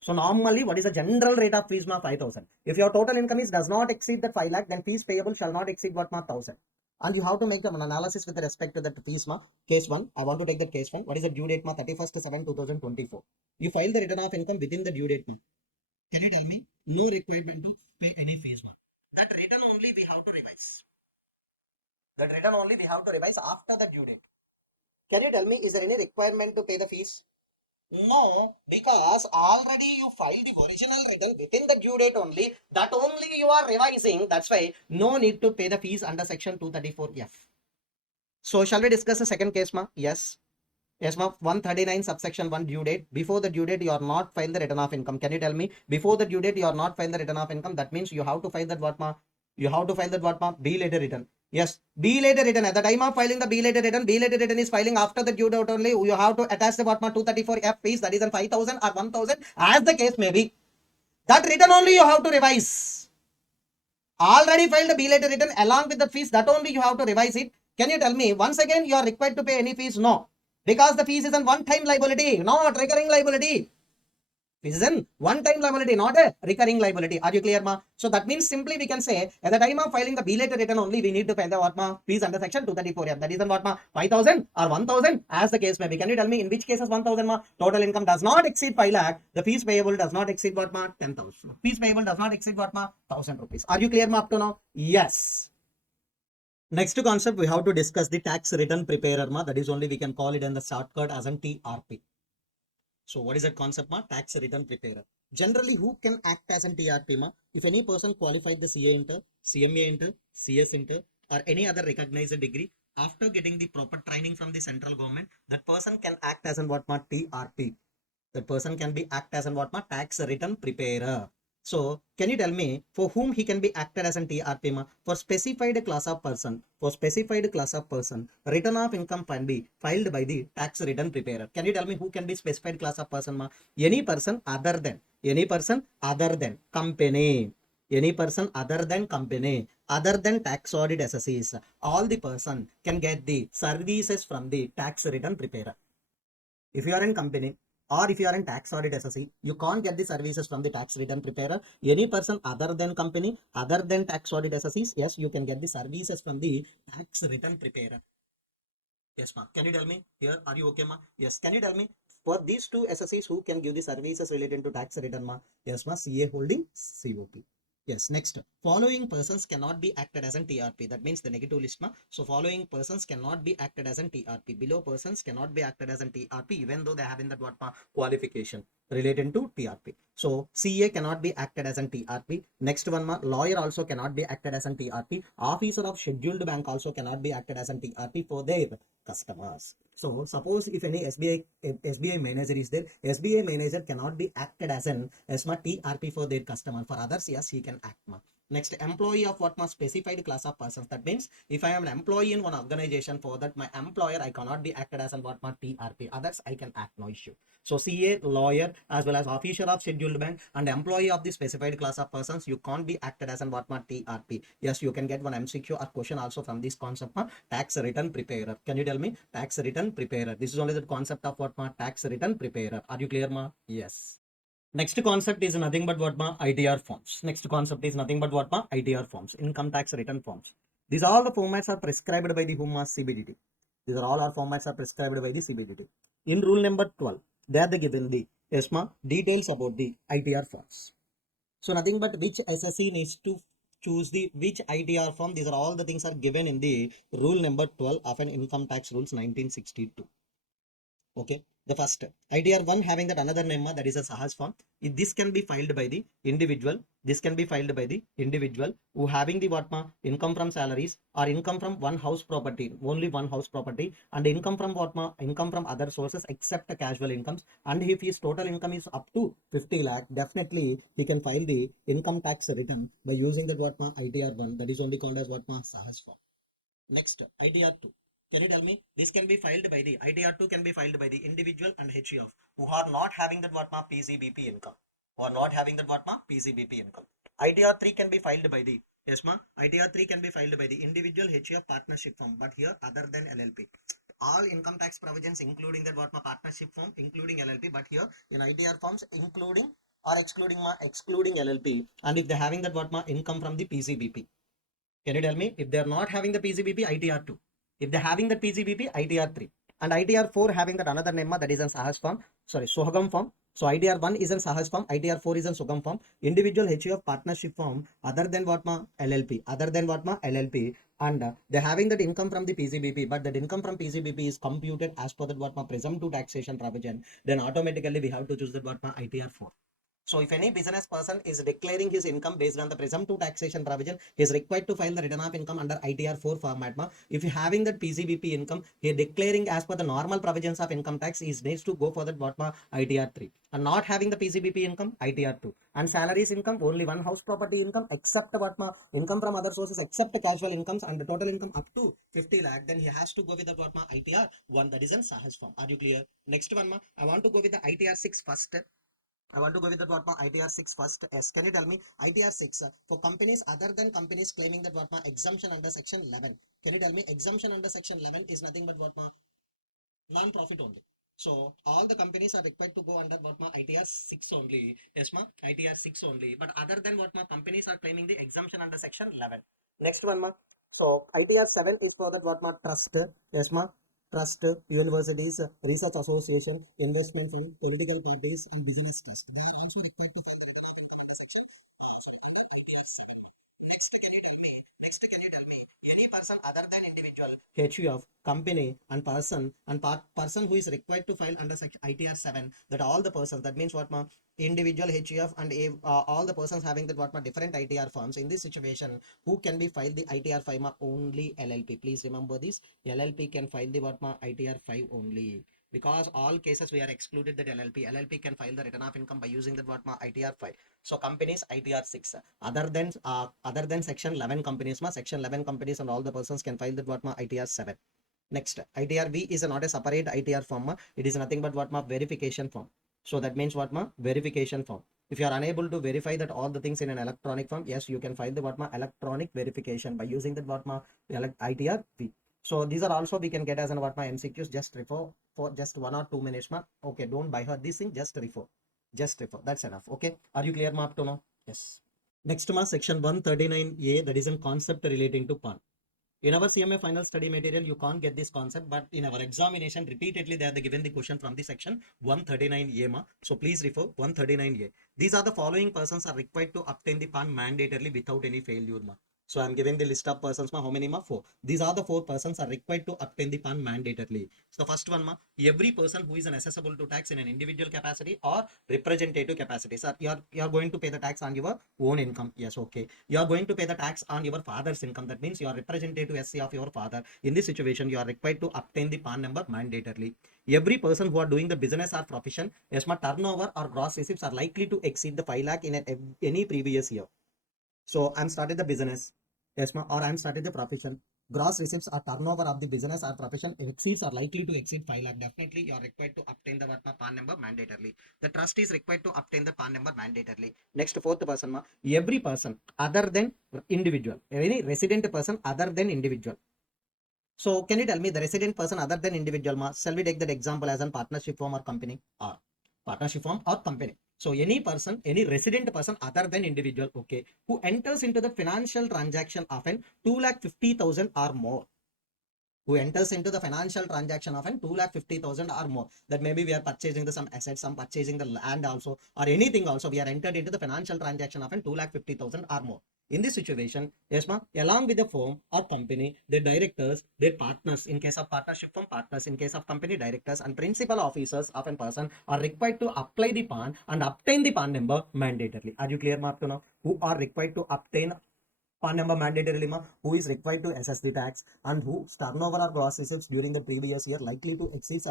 So normally, what is the general rate of fees? 5,000. If your total income is does not exceed that 5 lakh, then fees payable shall not exceed what 1,000. And you have to make an analysis with respect to that fees. Case 1, I want to take that case 1. What is the due date? 31st/7/2024. You file the return of income within the due date. Can you tell me? No requirement to pay any fees. That return only we have to revise. That return only we have to revise after the due date. Can you tell me, is there any requirement to pay the fees? No, because already you filed the original return within the due date only. That only you are revising. That's why no need to pay the fees under section 234F. So shall we discuss the second case, ma? Yes. Yes, ma. 139 subsection 1 due date. Before the due date, you are not filed the return of income. Can you tell me? Before the due date, you are not filed the return of income. That means you have to file that what, ma? You have to file that what, ma? B later return. Yes, B later return. At the time of filing the B later return is filing after the due date only. You have to attach the what, ma? 234F fees. That is an 5,000 or 1,000 as the case may be. That return only you have to revise. Already filed the B later return along with the fees. That only you have to revise it. Can you tell me once again you are required to pay any fees? No. Because the fees is a one-time liability, not recurring liability. Fees is a one-time liability, not a recurring liability. Are you clear, ma? So that means simply we can say at the time of filing the bill return only we need to pay the what, ma? Fees under section 234F. That is what, ma? 5,000 or 1,000 as the case may be. Can you tell me in which cases 1,000, ma? Total income does not exceed 5 lakh. The fees payable does not exceed what, ma? 10,000. Fees payable does not exceed what, ma? 1,000 rupees. Are you clear, ma, up to now? Yes. Next concept we have to discuss the tax return preparer, ma. That is only we can call it in the shortcut as an TRP. So what is that concept, ma? Tax return preparer. Generally, who can act as an TRP, ma? If any person qualified the CA inter, CMA inter, CS inter, or any other recognized degree, after getting the proper training from the central government, that person can act as an what, ma? TRP. That person can be act as an what, ma? Tax return preparer. So can you tell me for whom he can be acted as an TRP, ma? For specified class of person, return of income can be filed by the tax return preparer. Can you tell me who can be specified class of person, ma? Any person other than company, any person other than company, other than tax audit assessees, all the person can get the services from the tax return preparer. If you are in company or if you are in tax audit assessee, you can't get the services from the tax return preparer. Any person other than company, other than tax audit assessees, yes, you can get the services from the tax return preparer. Yes, ma. Can you tell me here? Are you okay, ma? Yes. Can you tell me for these two assessees who can give the services related to tax return, ma? Yes, ma. CA holding COP. Yes, next. Following persons cannot be acted as an TRP. That means the negative list, ma. So following persons cannot be acted as an TRP. Below persons cannot be acted as an TRP even though they have in that what, ma? Qualification related to TRP. So CA cannot be acted as an TRP. Next one, ma. Lawyer also cannot be acted as an TRP. Officer of scheduled bank also cannot be acted as an TRP for their customers. So suppose if any SBI manager is there, SBI manager cannot be acted as an TRP for their customer. For others, yes, he can act, ma. Next, employee of what, ma? Specified class of persons. That means if I am an employee in one organization, for that my employer, I cannot be acted as an what, ma? TRP. Others I can act, no issue. So CA, lawyer, as well as officer of scheduled bank and employee of the specified class of persons, you can't be acted as an what, ma? TRP. Yes, you can get one MCQ or question also from this concept, ma? Tax return preparer. Can you tell me tax return preparer? This is only the concept of what, ma? Tax return preparer. Are you clear, ma? Yes. Next concept is nothing but what, ma? ITR forms. Next concept is nothing but what, ma? ITR forms. Income tax return forms. These all the formats are prescribed by the whom, ma? CBDT. These are all our formats are prescribed by the CBDT. In rule number 12, they are given the ESMA details about the ITR forms. So nothing but which SSC needs to choose the which ITR form. These are all the things are given in the rule number 12 of an income tax rules 1962. Okay, the first ITR 1 having that another name, that is a Sahas form. This can be filed by the individual. This can be filed by the individual who having the what, ma? Income from salaries or income from one house property, only one house property, and income from what, ma? Income from other sources except casual incomes. And if his total income is up to 50 lakh, definitely he can file the income tax return by using that what, ma? ITR 1. That is only called as what, ma? Sahas form. Next, ITR 2. Can you tell me? This can be filed by the ITR 2 can be filed by the individual and HUF who are not having that what, ma? PCBP income. Who are not having that what, ma? PCBP income. ITR 3 can be filed by the, yes, ma? ITR 3 can be filed by the individual HUF partnership firm, but here other than LLP. All income tax provisions including that what, ma? Partnership firm, including LLP, but here in ITR forms including or excluding, ma? Excluding LLP. And if they're having that what, ma? Income from the PCBP. Can you tell me if they are not having the PCBP, ITR 2? If they're having the PCBP, ITR 3. And ITR 4 having that another name, that is an Sahas form, sorry, Sohagam form. So ITR 1 is a Sahaj form, ITR 4 is a Sugam form. Individual HUF partnership form other than what ma LLP, other than what ma LLP, and they're having that income from the PCBP, but that income from PCBP is computed as per that what ma presumptive taxation provision. Then automatically we have to choose that what ma ITR 4. So if any business person is declaring his income based on the presumptive taxation provision, he is required to file the return of income under ITR 4 format. If you having that PCBP income, he declaring as per the normal provisions of income tax, he needs to go for that what ITR 3. And not having the PCBP income, ITR 2. And salaries income, only one house property income, except what income from other sources, except casual incomes and the total income up to 50 lakh, then he has to go with the what ITR 1, that is in Sahaj form. Are you clear? Next one, I want to go with the ITR 6 first. I want to go with that what ITR 6 first. Yes, can you tell me ITR 6 for companies other than companies claiming that what exemption under section 11? Can you tell me exemption under section 11 is nothing but what non-profit only. So all the companies are required to go under what ITR 6 only. Yes, ITR 6 only. But other than what companies are claiming the exemption under section 11. Next one, so ITR 7 is for that what trust. Yes, trust, universities, research association, investment fund, political parties, and business trust. They are also required to file the section. Next, can you tell me any person other than individual, HUF, company, and person who is required to file under section ITR 7, that all the persons, that means what individual HUF and all the persons having that what different ITR firms in this situation, who can be filed the ITR 5 only LLP. Please remember this, LLP can file the what ITR 5 only. Because all cases we are excluded that LLP can file the return of income by using that what ITR 5. So companies ITR 6. Other than section 11 companies, section 11 companies and all the persons can file that what ITR 7. Next, ITR V is not a separate ITR form. It is nothing but what verification form. So that means what verification form. If you are unable to verify that all the things in an electronic form, yes, you can file the what electronic verification by using that what ITR V. So these are also we can get as an what MCQs. Just refer for just 1 or 2 minutes. Okay, don't buy her this thing. Just refer. Just refer. That's enough. Okay. Are you clear, up to now? Yes. Next, section 139A, that is a concept relating to PAN. In our CMA final study material, you can't get this concept, but in our examination, repeatedly they are given the question from the section 139A. So please refer 139A. These are the following persons are required to obtain the PAN mandatorily without any failure. So I'm giving the list of persons. How many? 4. These are the 4 persons are required to obtain the PAN mandatorily. So first one, every person who is accessible to tax in an individual capacity or representative capacity. Sir, you are going to pay the tax on your own income. Yes, okay. You are going to pay the tax on your father's income. That means you are representative SC of your father. In this situation, you are required to obtain the PAN number mandatorily. Every person who are doing the business or profession, yes, turnover or gross receipts are likely to exceed the 5 lakh in any previous year. So I'm started the business, yes, or I'm started the profession. Gross receipts or turnover of the business or profession exceeds are likely to exceed 5 lakh. Definitely, you are required to obtain the PAN number mandatorily. The trust is required to obtain the PAN number mandatorily. Next, fourth person, every person other than individual, any resident person other than individual. So can you tell me the resident person other than individual? Shall we take that example as a partnership firm or company? Partnership firm or company. So any person, any resident person other than individual, okay, who enters into the financial transaction of an 2,50,000 or more. Who enters into the financial transaction of an 2,50,000 or more. That maybe we are purchasing the some assets, some purchasing the land also, or anything also. We are entered into the financial transaction of an 2,50,000 or more. In this situation, yes, along with the firm or company, their directors, their partners, in case of partnership firm, partners, in case of company, directors and principal officers of a person are required to apply the PAN and obtain the PAN number mandatorily. Are you clear, Mark, to know? Who are required to obtain PAN number mandatorily, who is required to assess the tax and whose turnover or gross receipts during the previous year likely to exceeds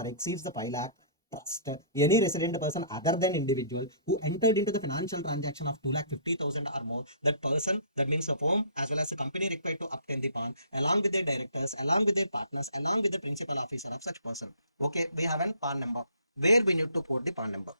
the 5 lakh. Trust, any resident person other than individual who entered into the financial transaction of 2,50,000 or more, that person, that means a firm as well as a company required to obtain the PAN along with their directors, along with their partners, along with the principal officer of such person. Okay, we have a PAN number where we need to put the PAN number.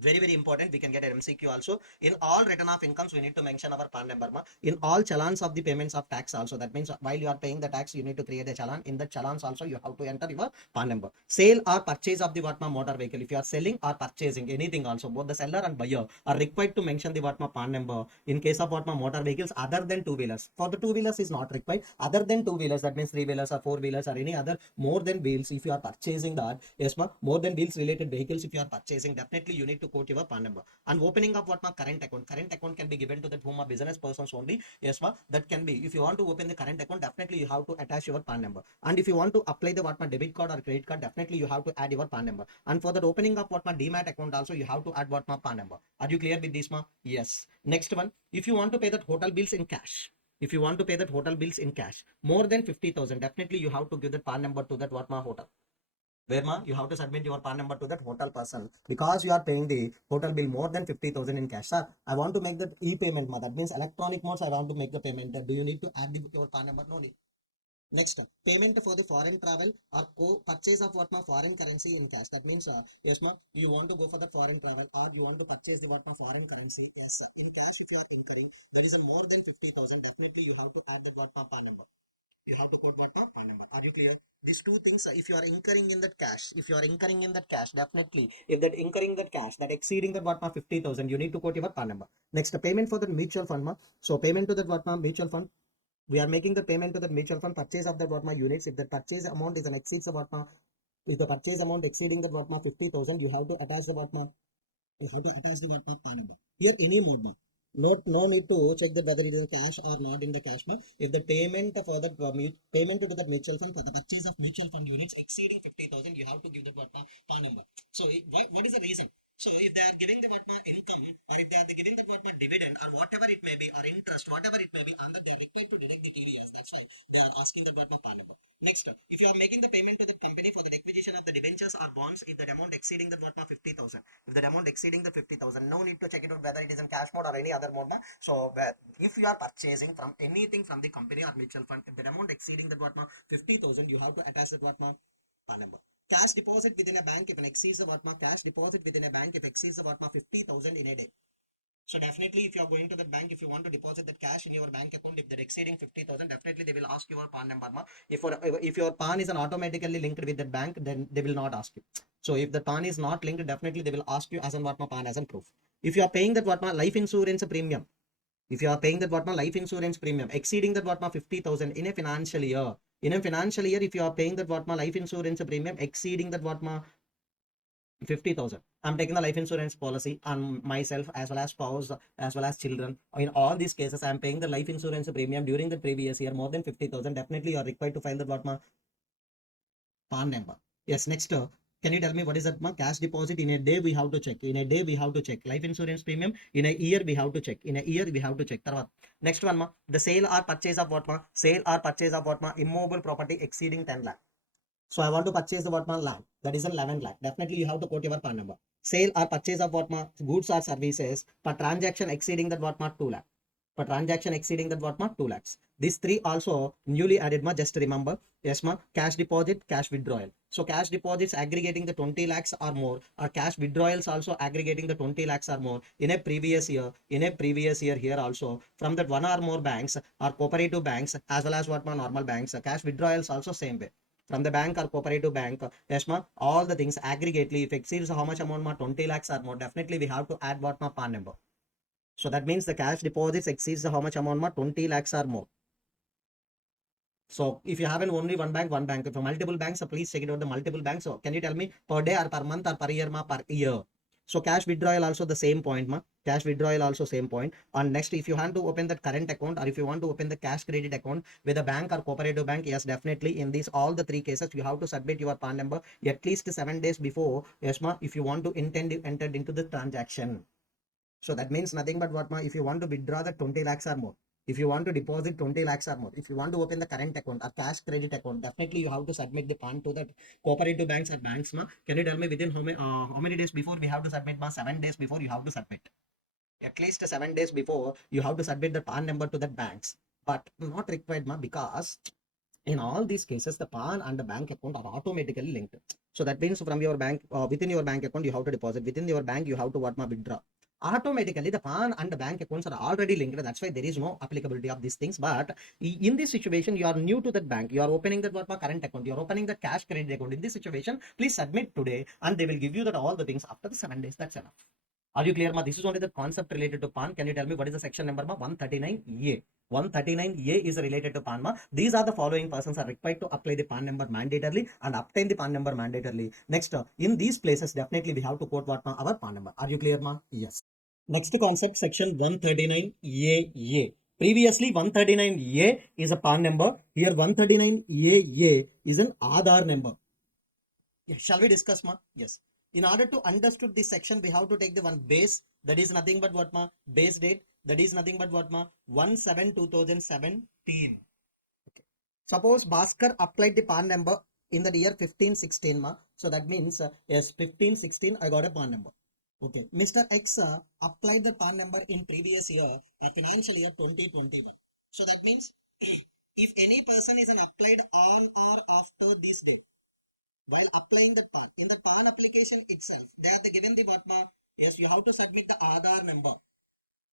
Very important, we can get an MCQ also. In all return of incomes, we need to mention our PAN number. In all challans of the payments of tax also, that means while you are paying the tax, you need to create a challan. In the challans also, you have to enter your PAN number. Sale or purchase of the motor vehicle, if you are selling or purchasing anything also, both the seller and buyer are required to mention the PAN number. In case of motor vehicles other than two-wheelers, for the two-wheelers is not required. Other than two-wheelers, that means three-wheelers or four-wheelers or any other more than wheels, if you are purchasing that, yes, more than wheels related vehicles, if you are purchasing, definitely you need to quote your PAN number. And opening of what my current account can be given to that whom a business persons only. Yes, ma, that can be. If you want to open the current account, definitely you have to attach your PAN number. And if you want to apply the what my debit card or credit card, definitely you have to add your PAN number. And for the opening of what my demat account also, you have to add what my PAN number. Are you clear with this, ma? Yes. Next one, if you want to pay that hotel bills in cash. If you want to pay that hotel bills in cash, more than 50,000, definitely you have to give the PAN number to that what ma hotel. Where ma, you have to submit your PAN number to that hotel person because you are paying the hotel bill more than 50,000 in cash. Sir, I want to make that e-payment ma. That means electronic modes. I want to make the payment. Do you need to add your PAN number? No need. Next, payment for the foreign travel or purchase of what ma foreign currency in cash. That means, yes ma, you want to go for the foreign travel or you want to purchase the what ma foreign currency. Yes, sir. In cash, if you are incurring, that is a more than 50,000. Definitely, you have to add that what ma PAN number. You have to quote what ma PAN number. Are you clear? These two things, if you are incurring in that cash, definitely, if that incurring that cash, that exceeding that what ma 50,000, you need to quote your PAN number. Next, payment for the mutual fund ma. So payment to that what ma mutual fund, we are making the payment to the mutual fund purchase of that what my units. If the purchase amount is an exceeds the what ma, if the purchase amount exceeding that what ma 50,000, you have to attach the what ma, you have to attach the what ma PAN number. Here any mode ma. No need to check that whether it is cash or not in the cash ma. If the payment for that payment to that mutual fund for the purchase of mutual fund units exceeding 50,000, you have to give that what ma PAN number. So what is the reason? So if they are giving the what ma income, or if they are giving the what ma dividend or whatever it may be, or interest, whatever it may be, and that they are required to deduct the TDS, that's why they are asking the what ma PAN number. Next, if you are making the payment to the company for the acquisition of the debentures or bonds, if the amount exceeding the what ma 50,000, if the amount exceeding the 50,000, no need to check it out whether it is in cash mode or any other mode. So if you are purchasing from anything from the company or mutual fund, if the amount exceeding the what ma 50,000, you have to attach the what ma PAN number. Cash deposit within a bank if it exceeds the what ma cash deposit within a bank if exceeds the what ma 50,000 in a day. So definitely, if you are going to the bank, if you want to deposit that cash in your bank account, if they're exceeding 50,000, definitely they will ask your PAN number. If your PAN is automatically linked with the bank, then they will not ask you. So if the PAN is not linked, definitely they will ask you as an what ma PAN as a proof. If you are paying that what ma life insurance premium, if you are paying that what ma life insurance premium exceeding that what ma 50,000 in a financial year, if you are paying that what ma life insurance premium exceeding that what ma 50,000. I'm taking the life insurance policy on myself as well as spouse as well as children. In all these cases, I'm paying the life insurance premium during the previous year more than 50,000. Definitely, you are required to file the what ma PAN number. Yes. Next, can you tell me what is that ma cash deposit in a day? We have to check. In a day, we have to check life insurance premium. In a year, we have to check. In a year, we have to check. Next one ma, the sale or purchase of what ma? Sale or purchase of what ma? Immobile property exceeding 10 lakh. So I want to purchase the what ma land. That is 11 lakh. Definitely you have to quote your PAN number. Sale or purchase of what ma goods or services per transaction exceeding that what ma 2 lakh. Per transaction exceeding that what ma 2 lakhs. These three also newly added ma. Just remember, yes ma, cash deposit, cash withdrawal. So cash deposits aggregating the 20 lakhs or more, or cash withdrawals also aggregating the 20 lakhs or more in a previous year. Here also from that one or more banks or cooperative banks as well as what ma normal banks. Cash withdrawals also same way from the bank or cooperative bank. Yes ma, all the things aggregately if exceeds how much amount ma 20 lakhs or more, definitely we have to add what ma PAN number. So that means the cash deposits exceeds how much amount ma 20 lakhs or more. So if you have only one bank, if multiple banks, so please check it out the multiple banks. So can you tell me per day or per month or per year ma per year? So cash withdrawal also the same point ma. Cash withdrawal also same point. And next, if you want to open that current account or if you want to open the cash credit account with a bank or cooperative bank, yes, definitely in these all the three cases you have to submit your PAN number at least 7 days before. Yes ma, if you want to enter into the transaction. So that means nothing but what ma, if you want to withdraw the 20 lakhs or more, if you want to deposit 20 lakhs or more, if you want to open the current account or cash credit account, definitely you have to submit the PAN to that cooperative banks or banks ma. Can you tell me within how many days before we have to submit ma? 7 days before you have to submit. At least 7 days before you have to submit the PAN number to that banks. But not required ma, because in all these cases the PAN and the bank account are automatically linked. So that means from your bank, within your bank account you have to deposit, within your bank you have to what ma withdraw. Automatically the PAN and the bank accounts are already linked. That's why there is no applicability of these things. But in this situation, you are new to that bank, you are opening that what ma current account, you are opening the cash credit account. In this situation, please submit today and they will give you that all the things after the 7 days. That's enough. Are you clear, ma? This is only the concept related to PAN. Can you tell me what is the section number, ma? 139A. 139A is related to PAN, ma. These are the following persons are required to apply the PAN number mandatorily and obtain the PAN number mandatorily. Next, in these places, definitely we have to quote what, ma? Our PAN number. Are you clear, ma? Yes. Next concept, section 139AA. Previously, 139A is a PAN number. Here, 139AA is an Aadhaar number. Yeah, shall we discuss, ma? Yes. In order to understood this section, we have to take the one base. That is nothing but what, ma? Base date. That is nothing but what, ma? 1/7/2017. Okay. Suppose Bhaskar applied the PAN number in the year 1516, ma. So that means, yes, 1516, I got a PAN number. Okay. Mr. X applied the PAN number in previous year, financial year 2021. So that means, if any person is an applied on or after this date, while applying the PAN, in the PAN application itself, they are given the what, ma? Yes, you have to submit the Aadhaar number.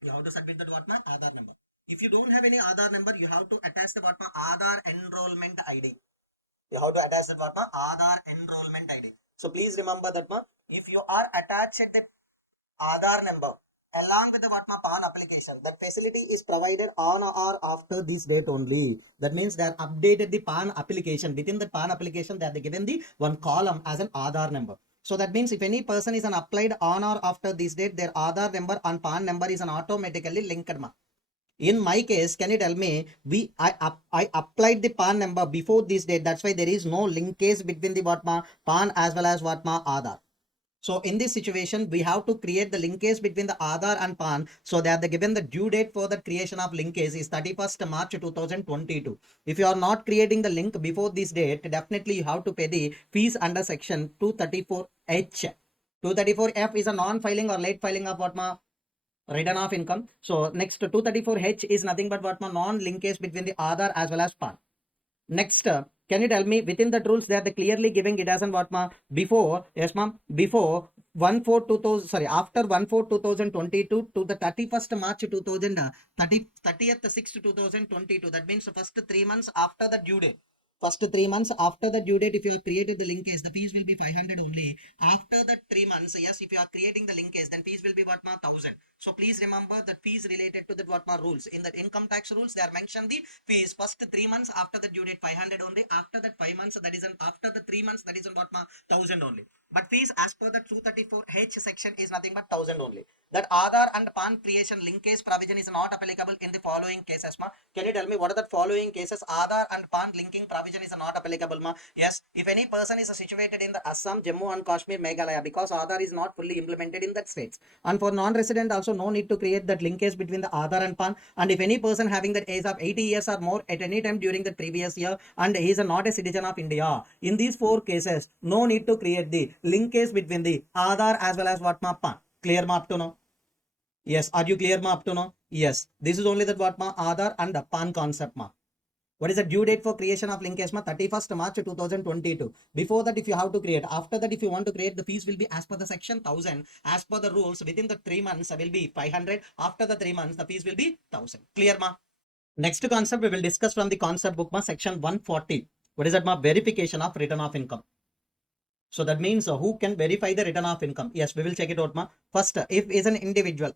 You have to submit the what, ma? Aadhaar number. If you don't have any Aadhaar number, you have to attach the what, ma? Aadhaar enrollment ID. You have to attach the what, ma? Aadhaar enrollment ID. So please remember that, ma, if you are attached the Aadhaar number along with the what, ma? PAN application, that facility is provided on or after this date only. That means they are updated the PAN application. Within the PAN application, they are given the one column as an Aadhaar number. So that means if any person is an applied on or after this date, their Aadhaar number and PAN number is an automatically linked, ma. In my case, can you tell me, I applied the PAN number before this date. That's why there is no linkage between the what, ma? PAN as well as what, ma? Aadhaar. So in this situation, we have to create the linkage between the Aadhaar and PAN. So that the given the due date for the creation of linkage is 31st March 2022. If you are not creating the link before this date, definitely you have to pay the fees under section 234H. 234F is a non-filing or late filing of what, ma? Return of income. So next 234H is nothing but what, ma? Non-linkage between the Aadhaar as well as PAN. Next, can you tell me within that rules they are clearly giving it as an what, ma? Before, yes, ma'am, before 1/4/2000, sorry, after 1/4/2022 to the 31st March 30th 6/2022. That means the first 3 months after the due date. First 3 months after the due date, if you have created the linkage, the fees will be 500 only. After the 3 months, yes, if you are creating the linkage, then fees will be what, ma? 1000. So please remember that fees related to the what, ma? Rules. In the income tax rules, they are mentioned the fees first 3 months after the due date 500 only. After that 5 months, that is an after the 3 months, that is an what, ma? 1000 only. But fees as per the 234H section is nothing but 1000 only. That Aadhaar and PAN creation linkage provision is not applicable in the following cases, ma. Can you tell me what are the following cases? Aadhaar and PAN linking provision is not applicable, ma. Yes, if any person is situated in the Assam, Jammu and Kashmir, Meghalaya, because Aadhaar is not fully implemented in that states. And for non-resident also no need to create that linkage between the Aadhaar and PAN. And if any person having that age of 80 years or more at any time during the previous year and he is not a citizen of India, in these 4 cases, no need to create the linkage between the Aadhaar as well as what, ma? PAN. Clear, ma, up to now? Yes. Are you clear, ma, up to now? Yes. This is only that what, ma? Aadhaar and the PAN concept, ma. What is the due date for creation of linkage, ma? 31st March 2022. Before that, if you have to create, after that, if you want to create, the fees will be as per the section 1000. As per the rules, within the 3 months will be 500. After the 3 months, the fees will be 1000. Clear, ma? Next concept we will discuss from the concept book, ma? Section 140. What is that, ma? Verification of return of income. So that means who can verify the return of income? Yes, we will check it out, ma. First, if is an individual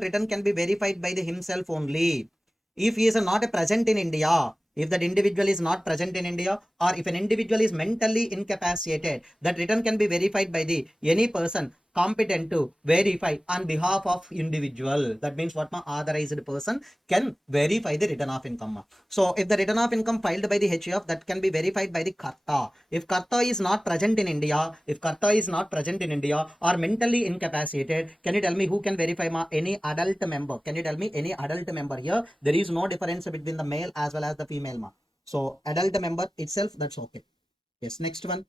return can be verified by the himself only. If he is not present in India, if that individual is not present in India, or if an individual is mentally incapacitated, that return can be verified by the any person competent to verify on behalf of individual. That means what, ma? Authorized person can verify the return of income, ma. So if the return of income filed by the HUF, that can be verified by the Karta. If Karta is not present in India, or mentally incapacitated, can you tell me who can verify, ma? Any adult member. Can you tell me any adult member? Here there is no difference between the male as well as the female, ma. So adult member itself, that's okay. Yes, next one.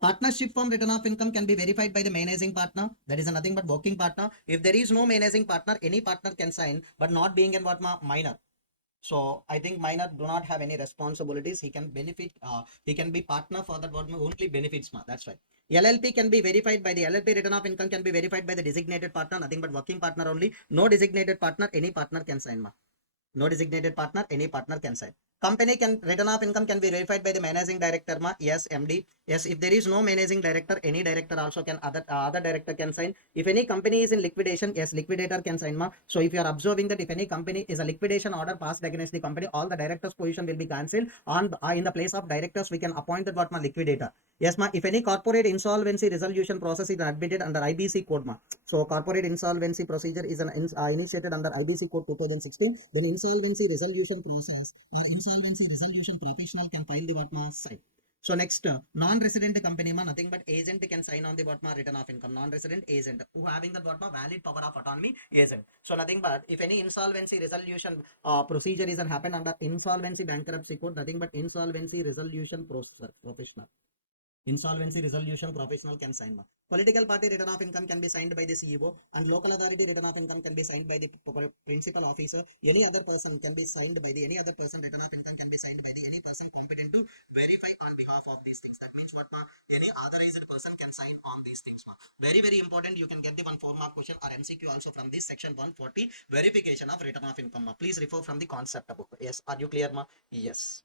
Partnership form return of income can be verified by the managing partner. That is nothing but working partner. If there is no managing partner, any partner can sign, but not being in what, ma? Minor. So I think minor do not have any responsibilities. He can benefit. He can be partner for that what, ma? Only benefits, ma. That's right. LLP can be verified by the LLP return of income can be verified by the designated partner. Nothing but working partner only. No designated partner. Any partner can sign, ma. No designated partner. Any partner can sign. Company can return of income can be verified by the managing director, ma. Yes, MD. Yes, if there is no managing director, any director also can, other director can sign. If any company is in liquidation, yes, liquidator can sign ma. So if you are observing that if any company is a liquidation order passed against the company, all the directors position will be cancelled. On in the place of directors, we can appoint that what ma liquidator. Yes ma. If any corporate insolvency resolution process is admitted under IBC code ma. So corporate insolvency procedure is initiated under IBC code 2016. Then insolvency resolution process or insolvency resolution professional can file the what ma sign. So next, non-resident company ma, nothing but agent can sign on the what ma return of income. Non-resident agent who having that what ma valid power of autonomy agent. So nothing but if any insolvency resolution procedure is happened under insolvency bankruptcy code, nothing but insolvency resolution process professional. Insolvency resolution professional can sign. Political party return of income can be signed by the CEO, and local authority return of income can be signed by the principal officer. Any other person can be signed by the any other person. Return of income can be signed by the any person competent to verify on behalf of these things. That means what ma any authorized person can sign on these things ma. Very important. You can get the one 4-mark question or MCQ also from this section 140 verification of return of income ma. Please refer from the concept book. Yes, are you clear ma? Yes.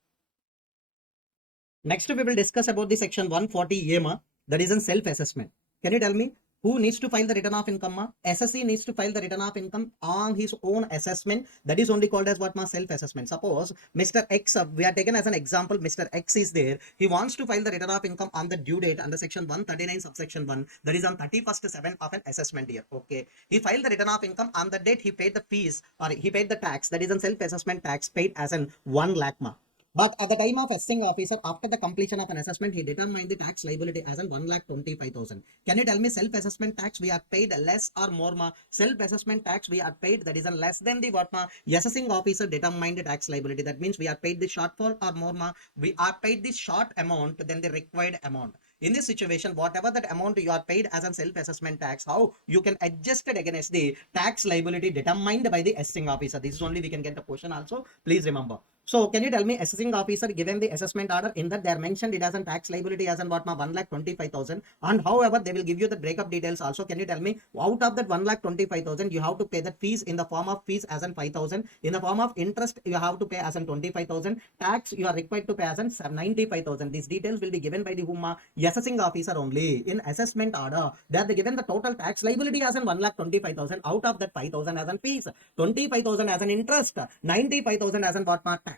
Next, we will discuss about the section 140A ma, that is in self-assessment. Can you tell me who needs to file the return of income ma? SSE needs to file the return of income on his own assessment. That is only called as what ma self-assessment. Suppose Mr. X, we are taken as an example, Mr. X is there. He wants to file the return of income on the due date under section 139 subsection 1. That is on 31st 7 of an assessment year. Okay. He filed the return of income on the date he paid the fees or he paid the tax. That is on self-assessment tax paid as an 1 lakh ma. But at the time of assessing officer, after the completion of an assessment, he determined the tax liability as an 1,25,000. Can you tell me self-assessment tax we are paid less or more ma? Self-assessment tax we are paid that is less than the what ma? Assessing officer determined the tax liability. That means we are paid the shortfall or more ma? We are paid the short amount than the required amount. In this situation, whatever that amount you are paid as a self-assessment tax, how you can adjust it against the tax liability determined by the assessing officer. This is only we can get the question also. Please remember. So can you tell me assessing officer given the assessment order in that they are mentioned it as a tax liability as an what ma 1,25,000 and however they will give you the breakup details also. Can you tell me out of that 1,25,000 you have to pay the fees in the form of fees as an 5,000, in the form of interest you have to pay as an 25,000, tax you are required to pay as an 95,000. These details will be given by the whom assessing officer only. In assessment order they are given the total tax liability as an 1,25,000, out of that 5,000 as an fees, 25,000 as an interest, 95,000 as an what ma tax.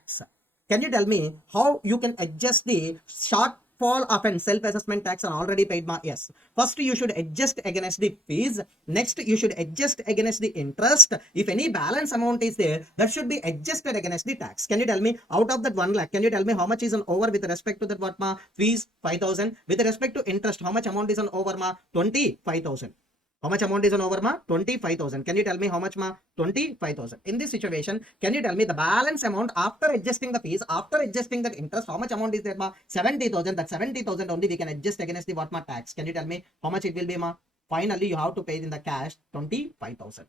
Can you tell me how you can adjust the shortfall of an self-assessment tax on already paid ma? Yes. First, you should adjust against the fees. Next, you should adjust against the interest. If any balance amount is there, that should be adjusted against the tax. Can you tell me out of that 1 lakh, can you tell me how much is an over with respect to that what ma? Fees 5,000. With respect to interest, how much amount is an over ma? 25,000. How much amount is on over ma? 25,000. Can you tell me how much ma? 25,000. In this situation, can you tell me the balance amount after adjusting the fees, after adjusting the interest, how much amount is there ma? 70,000. That 70,000 only we can adjust against the what ma tax. Can you tell me how much it will be ma? Finally, you have to pay in the cash 25,000.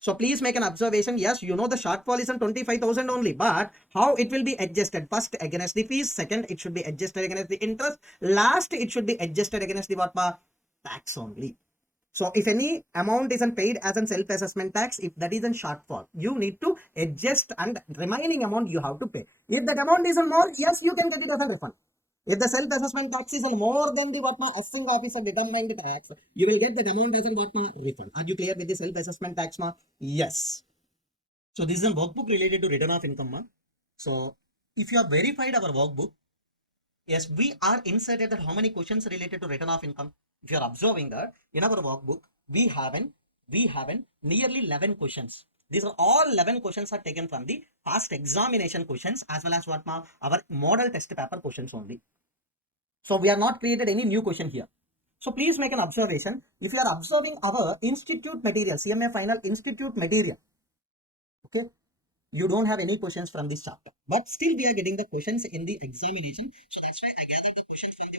So please make an observation. Yes, you know the shortfall is on 25,000 only, but how it will be adjusted? First against the fees. Second, it should be adjusted against the interest. Last, it should be adjusted against the what ma? Tax only. So if any amount isn't paid as a self-assessment tax, if that is a shortfall, you need to adjust and remaining amount you have to pay. If that amount isn't more, yes, you can get it as a refund. If the self-assessment tax is more than the what ma assessing officer determined tax, you will get that amount as a what ma refund. Are you clear with the self-assessment tax ma? Yes. So this is a workbook related to return of income ma. So if you have verified our workbook, yes, we are inserted that how many questions related to return of income. If you are observing that in our workbook, we have nearly 11 questions. These are all 11 questions are taken from the past examination questions as well as what ma our model test paper questions only. So we are not created any new question here. So please make an observation. If you are observing our institute material, CMA final institute material, okay, you don't have any questions from this chapter, but still we are getting the questions in the examination. So that's why I gathered the questions from the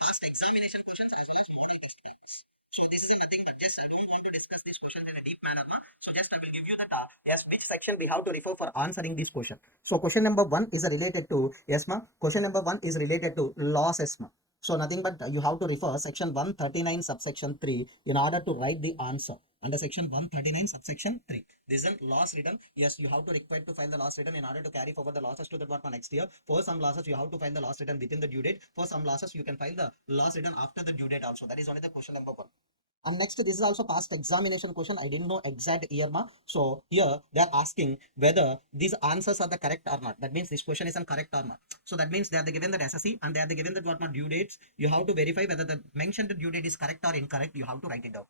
past examination questions as well as model test papers. So this is nothing but just I don't want to discuss this question in a deep manner ma. So just I will give you the yes which section we have to refer for answering this question. So question number 1 is related to yes ma. Question number 1 is related to losses ma. So nothing but you have to refer section 139 subsection 3 in order to write the answer. under section 139 subsection 3. This is a loss return. Yes, you have to require to file the loss return in order to carry forward the losses to the what next year. For some losses, you have to file the loss return within the due date. For some losses, you can file the loss return after the due date also. That is only the question number 1. And next, this is also past examination question. I didn't know exact year ma. So here they are asking whether these answers are the correct or not. That means this question is correct or not. So that means they are given the SSC and they are given the what due dates. You have to verify whether the mentioned due date is correct or incorrect. You have to write it down.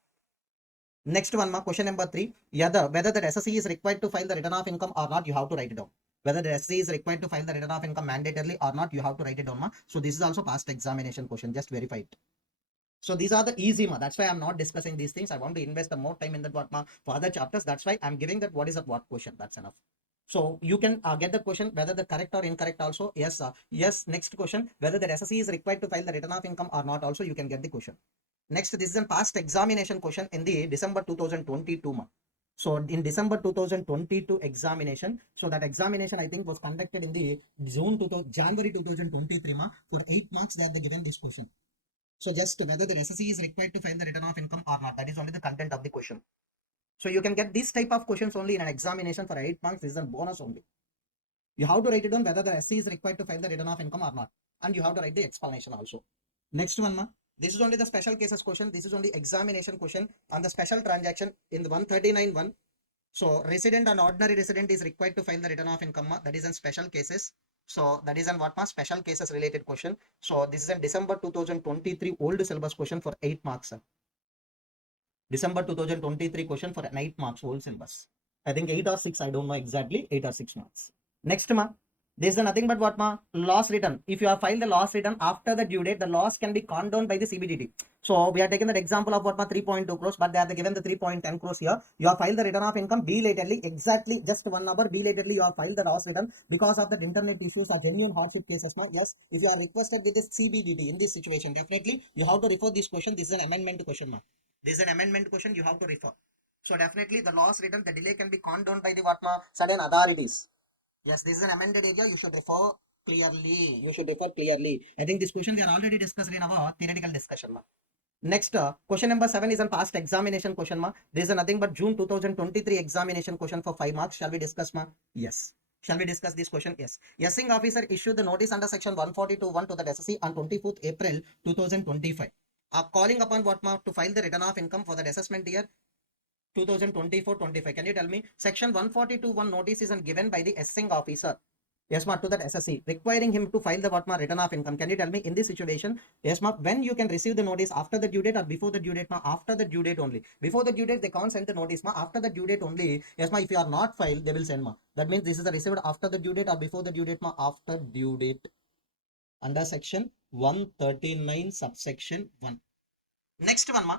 Next one, question number 3. Whether the SSC is required to file the return of income or not, you have to write it down. Whether the SSC is required to file the return of income mandatorily or not, you have to write it down. So this is also past examination question. Just verify it. So these are the easy That's why I'm not discussing these things. I want to invest the more time in that for other chapters. That's why I'm giving that what is the what question. That's enough. So you can get the question whether the correct or incorrect also. Yes, yes. Next question, whether the SSC is required to file the return of income or not also, you can get the question. Next, this is a past examination question in the December 2022 month. So in December 2022 examination, so that examination I think was conducted in the January 2023 month. For 8 marks they are given this question. So just whether the SSC is required to file the return of income or not, that is only the content of the question. So you can get this type of questions only in an examination for 8 marks. This is a bonus only. You have to write it down whether the SC is required to file the return of income or not, and you have to write the explanation also. Next one, ma. This is only the special cases question. This is only examination question on the special transaction in the 139(1). So resident and ordinary resident is required to file the return of income. That is in special cases. So that is in special cases related question. So this is in December 2023 old syllabus question for 8 marks. December 2023 question for 8 marks old syllabus. I think 8 or 6. I don't know exactly. 8 or 6 marks. Next ma. This is nothing but what ma? Loss return. If you have filed the loss return after the due date, the loss can be calmed down by the CBDT. So we are taking that example of what ma 3.2 crores, but they are given the 3.10 crores here. You have filed the return of income belatedly, exactly just 1 hour belatedly. You have filed the loss return because of the internet issues or genuine hardship cases. Ma. Yes, if you are requested with this CBDT in this situation, definitely you have to refer this question. This is an amendment question, ma. This is an amendment question. You have to refer. So definitely the loss return, the delay can be calmed down by the what ma certain authorities. Yes, this is an amended area. You should refer clearly. You should refer clearly. I think this question we are already discussed in our theoretical discussion. Ma. Next, question number 7 is a past examination question. Ma. This is nothing but June 2023 examination question for 5 marks. Shall we discuss, ma? Yes. Shall we discuss this question? Yes. Assessing officer issued the notice under section 142(1) to the SSC on 24th April 2025. Calling upon what ma to file the return of income for the assessment year 2024-25. Can you tell me? Section 142(1) notice is given by the assessing officer. Yes, ma, to that SSC, requiring him to file the what ma return of income. Can you tell me in this situation? Yes, ma, when you can receive the notice after the due date or before the due date, ma? After the due date only. Before the due date, they can't send the notice, ma. After the due date only. Yes, ma, if you are not filed, they will send, ma. That means this is received after the due date or before the due date, ma. After due date. Under section 139 subsection 1. Next one, ma.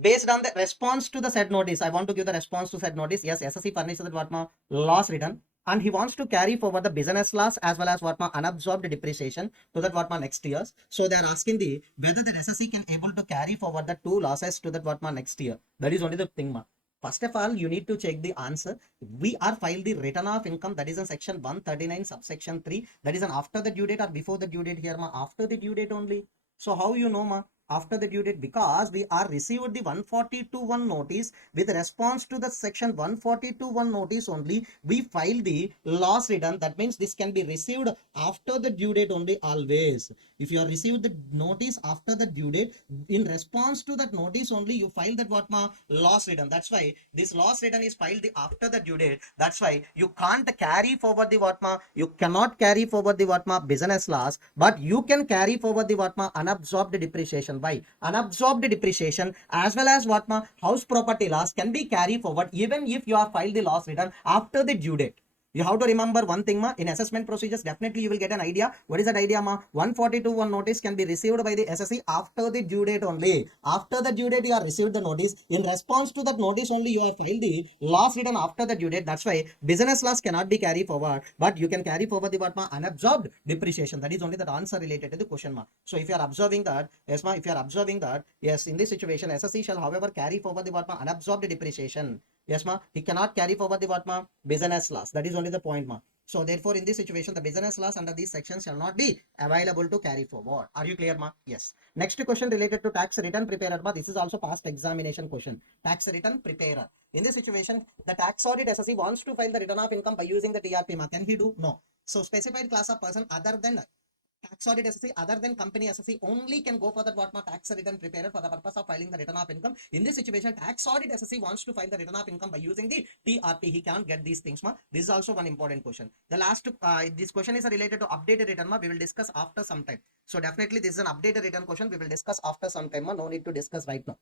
Based on the response to the said notice, I want to give the response to said notice. Yes, SSC furnishes the what ma loss return, and he wants to carry forward the business loss as well as what ma unabsorbed depreciation to that what ma next years. So they are asking the whether the SSC can able to carry forward the 2 losses to that what ma next year. That is only the thing, ma. First of all, you need to check the answer. We are filed the return of income, that is in section 139 subsection 3. That is an after the due date or before the due date here, ma. After the due date only. So how you know, ma? After the due date, because we are received the 142(1) notice with response to the section 142(1) notice only, we file the loss return. That means this can be received after the due date only always. If you are received the notice after the due date, in response to that notice only, you file that what ma loss return. That's why this loss return is filed the after the due date. That's why you can't carry forward the what ma, you cannot carry forward the what ma business loss, but you can carry forward the what ma unabsorbed depreciation. Why? Unabsorbed depreciation as well as what ma house property loss can be carried forward even if you are filed the loss return after the due date. You have to remember one thing, ma. In assessment procedures, definitely you will get an idea. What is that idea, ma? 142(1) notice can be received by the SSC after the due date only. After the due date, you are received the notice. In response to that notice only, you have filed the loss return after the due date. That's why business loss cannot be carried forward, but you can carry forward the what, ma? Unabsorbed depreciation. That is only the answer related to the question, ma. So if you are observing that, yes, ma. If you are observing that, yes, in this situation, SSC shall, however, carry forward the what, ma? Unabsorbed depreciation. Yes, ma. He cannot carry forward the what, ma? Business loss. That is only the point, ma. So therefore, in this situation, the business laws under these sections shall not be available to carry forward. Are you clear, ma? Yes. Next question related to tax return preparer, ma. This is also past examination question. Tax return preparer. In this situation, the tax audit SSE wants to file the return of income by using the TRP, ma. Can he do? No. So specified class of person other than tax audit SSE other than company SSE only can go for the what tax return preparer for the purpose of filing the return of income. In this situation, tax audit SSE wants to file the return of income by using the TRP. He can't get these things, ma. This is also one important question. The last this question is related to updated return, ma. We will discuss after some time. So definitely this is an updated return question. We will discuss after some time, ma. No need to discuss right now.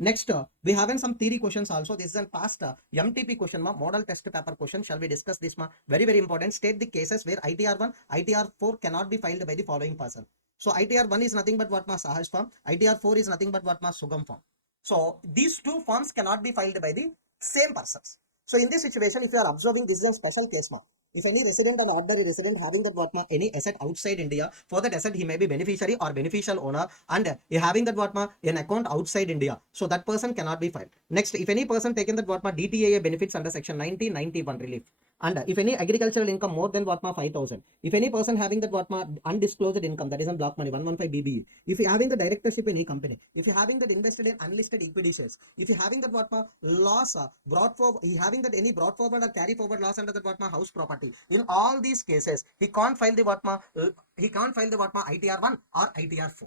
Next, we have some theory questions also. This is a past MTP question, ma. Model test paper question. Shall we discuss this, ma? Very, very important. State the cases where ITR1, ITR4 cannot be filed by the following person. So ITR1 is nothing but what, ma? Sahaj form. ITR4 is nothing but what, ma? Sugam form. So these two forms cannot be filed by the same persons. So in this situation, if you are observing, this is a special case, ma. If any resident or ordinary resident having that what, ma, any asset outside India, for that asset he may be beneficiary or beneficial owner, and having that what, ma, an account outside India, so that person cannot be filed. Next, if any person taken that what, ma, DTAA benefits under section 1991 relief, and if any agricultural income more than what, ma, 5,000, if any person having that what, ma, undisclosed income, that is on block money 115 BBE, if you having the directorship in any company, if you having that invested in unlisted equity shares, if you having that what, ma, loss brought forward, he having that any brought forward or carry forward loss under that what, ma, house property, in all these cases he can't file the what, ma, ITR1 or ITR4.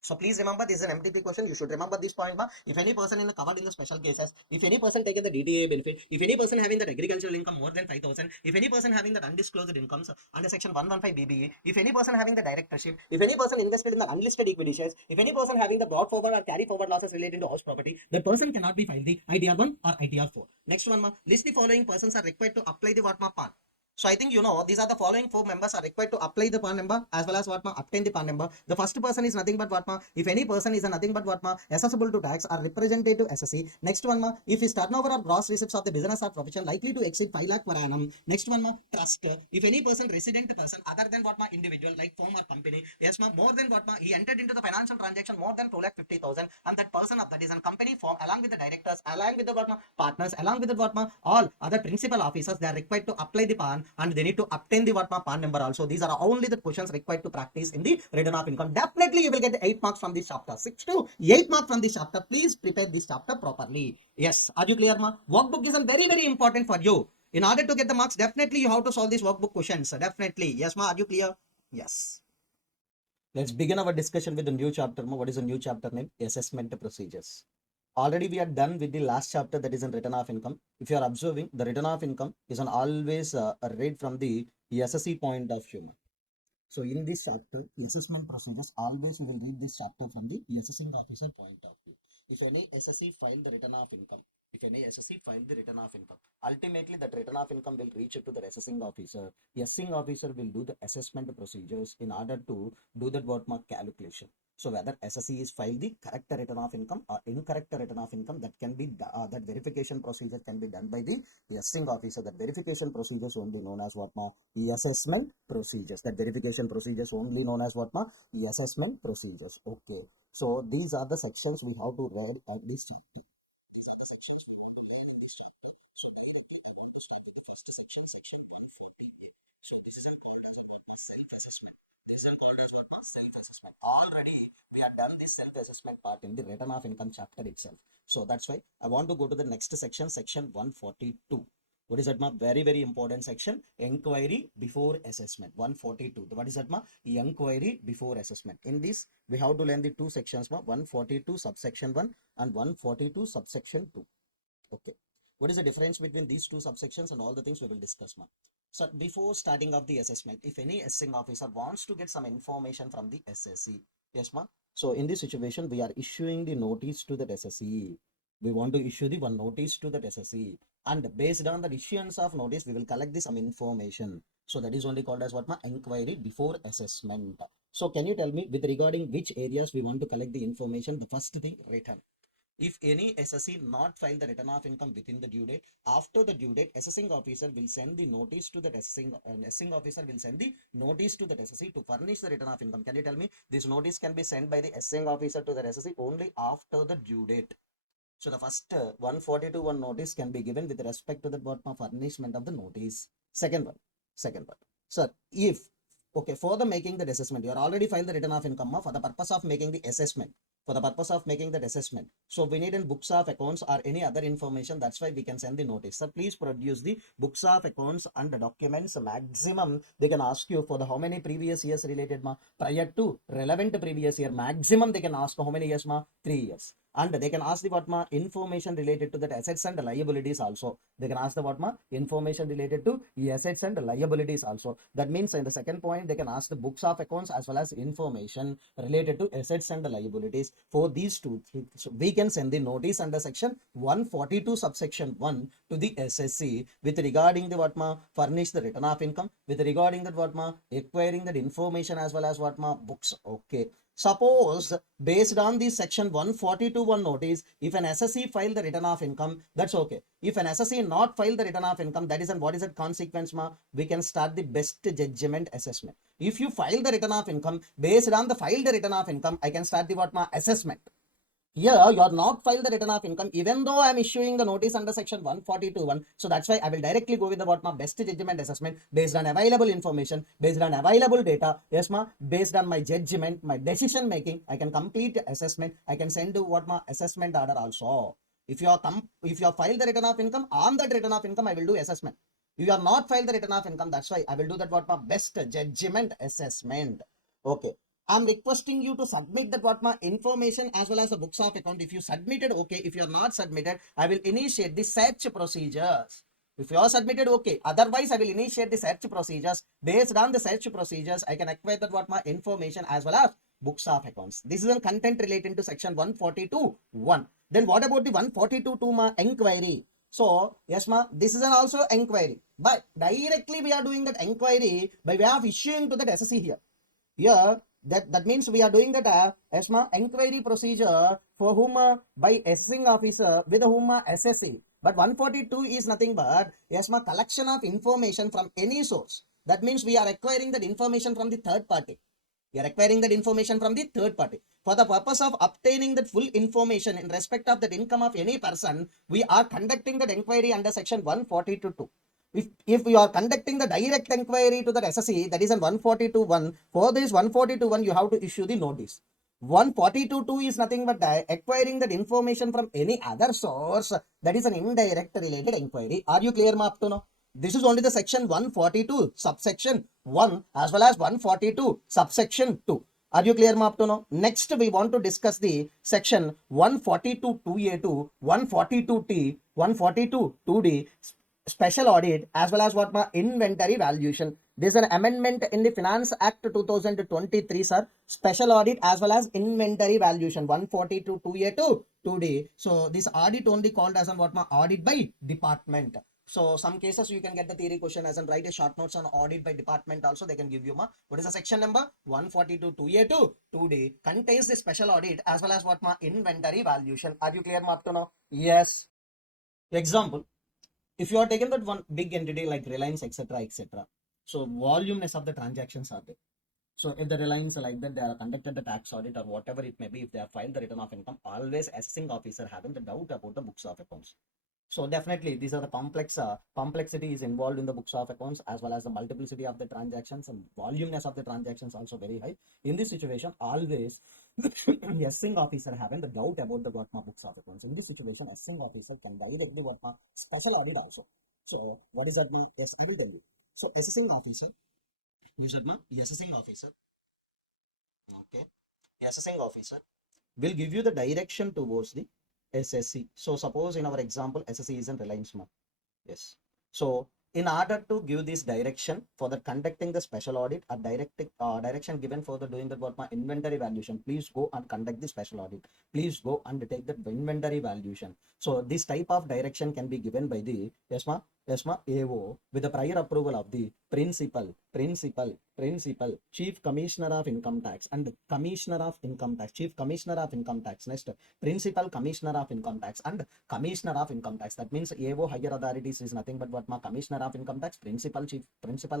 So please remember, this is an MTP question. You should remember this point, ma. If any person in the covered in the special cases, if any person taken the DTA benefit, if any person having that agricultural income more than 5,000, if any person having that undisclosed incomes under section 115 BBE, if any person having the directorship, if any person invested in the unlisted equity shares, if any person having the brought forward or carry forward losses related to house property, the person cannot be filed the ITR1 or ITR4. Next one, ma. List the following persons are required to apply the what, ma, PAN. So I think you know these are the following four members are required to apply the PAN number as well as what, ma, obtain the PAN number. The first person is nothing but what, ma, if any person is a nothing but what, ma, accessible to tax or representative SSE. Next one, ma, if his turnover or gross receipts of the business or profession likely to exceed 5 lakh per annum. Next one, ma, trust. If any person resident person other than what, ma, individual like firm or company, yes, ma, more than what, ma, he entered into the financial transaction more than 2,50,000, and that person of that is a company form along with the directors, along with the what, ma, partners, along with the what, ma, all other principal officers, they are required to apply the PAN and they need to obtain the what, ma, PAN number also. These are only the questions required to practice in the return of income. Definitely you will get 8 marks from this chapter. 6 to 8 marks from this chapter. Please prepare this chapter properly. Yes, are you clear, ma? Workbook is very, very important for you. In order to get the marks, definitely you have to solve these workbook questions. Definitely. Yes, ma, are you clear? Yes. Let's begin our discussion with the new chapter. What is the new chapter name? Assessment procedures. Already we are done with the last chapter, that is in return of income. If you are observing, the return of income is on always read from the SSE point of view. So in this chapter, assessment procedures, always we will read this chapter from the assessing officer point of view. If any SSE file the return of income, if any SSE file the return of income, ultimately that return of income will reach to the assessing officer. Assessing officer will do the assessment procedures in order to do that what mark calculation. So whether SSE is filed the correct return of income or incorrect return of income, that can be that verification procedure can be done by the assessing officer. That verification procedures only known as what ma, assessment procedures. That verification procedures only known as what ma, assessment procedures. Okay, so these are the sections we have to read at this chapter. These are the sections we have to read in this chapter. So directly I want to start with the first section, section 148. So this is called as what ma, self-assessment. This is called as what ma, self-assessment. Already we have done this self-assessment part in the return of income chapter itself. So that's why I want to go to the next section, section 142. What is that, ma? Very, very important section. Inquiry before assessment. 142. What is that, ma? Inquiry before assessment. In this, we have to learn the two sections, ma. 142 subsection 1 and 142 subsection 2. Okay. What is the difference between these two subsections and all the things we will discuss, ma? So before starting of the assessment, if any assessing officer wants to get some information from the SSE, yes, ma. So in this situation, we are issuing the notice to the SSE. We want to issue the one notice to the SSE, and based on the issuance of notice, we will collect the some information. So that is only called as what, ma? Inquiry before assessment. So can you tell me with regarding which areas we want to collect the information? The first thing, return. If any SSE not file the return of income within the due date, after the due date, assessing officer will send the notice to the assessing officer will send the notice to the SSE to furnish the return of income. Can you tell me this notice can be sent by the assessing officer to the SSE only after the due date? So the first 142 one notice can be given with respect to the furnishment of the notice. Second one, Second part. Sir, if, okay, for the making the assessment, you are already filed the return of income for the purpose of making the assessment. For the purpose of making that assessment. So we need in books of accounts or any other information. That's why we can send the notice. Sir, please produce the books of accounts and the documents. Maximum they can ask you for the how many previous years related prior to relevant previous year. Maximum they can ask how many years 3 years. And they can ask the information related to that assets and liabilities also. They can ask the information related to assets and liabilities also. That means in the second point, they can ask the books of accounts as well as information related to assets and liabilities. For these two, so we can send the notice under section 142 subsection 1 to the SSC with regarding the furnish the return of income, with regarding that acquiring that information as well as books. Okay. Suppose based on the section 142(1) notice, if an SSC file the return of income, that's okay. If an SSC not file the return of income, that is, and what is the consequence? We can start the best judgment assessment. If you file the return of income, based on the filed return of income, I can start the assessment. Here, you are not filed the return of income, even though I am issuing the notice under section 142(1). So that's why I will directly go with the best judgment assessment based on available information, based on available data. Yes, based on my judgment, my decision making, I can complete assessment. I can send to assessment order also. If you are filed the return of income, on that return of income, I will do assessment. You are not filed the return of income, that's why I will do that best judgment assessment. Okay. I'm requesting you to submit that information as well as the books of account. If you submitted, okay. If you are not submitted, I will initiate the search procedures. If you are submitted, okay. Otherwise, I will initiate the search procedures. Based on the search procedures, I can acquire that information as well as books of accounts. This is a content related to section 142(1). Then what about the 142(2) inquiry? So, yes, this is an also inquiry. But directly we are doing that inquiry by way of issuing to that SSC here. Here, that means we are doing that ESMA inquiry procedure for whom by assessing officer with whom SSC. But 142 is nothing but ESMA collection of information from any source. That means we are acquiring that information from the third party. We are acquiring that information from the third party. For the purpose of obtaining that full information in respect of that income of any person, we are conducting that inquiry under section 142(2). If you are conducting the direct inquiry to the SSC, that is in 142(1), for this 142(1), you have to issue the notice. 142(2) is nothing but acquiring that information from any other source, that is an indirect related inquiry. Are you clear, up to now? This is only the section 142 subsection 1 as well as 142 subsection 2. Are you clear, up to now? Next, we want to discuss the section 142(2A2), 142(T), 142(2D), special audit as well as inventory valuation. There is an amendment in the Finance Act 2023, sir. Special audit as well as inventory valuation 142(2A to 2D. So this audit only called as an audit by department. So some cases you can get the theory question as and write a short notes on audit by department also. They can give you what is the section number 142(2A to 2D contains the special audit as well as inventory valuation. Are you clear, up to now? Yes. Example. If you are taking that one big entity like Reliance, etc., so voluminous of the transactions are there. So if the Reliance like that, they are conducted the tax audit or whatever it may be, if they have filed the return of income, always assessing officer having the doubt about the books of accounts. So definitely these are the complexity is involved in the books of accounts as well as the multiplicity of the transactions and voluminous of the transactions also very high. In this situation, always assessing officer having the doubt about the books of accounts. In this situation, assessing officer can directly special audit also. So what is that? Yes, I will tell you. So assessing officer, you said assessing officer. Okay, assessing officer will give you the direction towards the SSC. So suppose in our example, SSC is in Reliance. Yes. So in order to give this direction for the conducting the special audit, a direction given for the doing the inventory valuation, please go and conduct the special audit. Please go and take the inventory valuation. So this type of direction can be given by the AO with the prior approval of the principal, chief commissioner of income tax and commissioner of income tax, chief commissioner of income tax. Next, principal commissioner of income tax and commissioner of income tax. That means AO higher authorities is nothing but commissioner of income tax, principal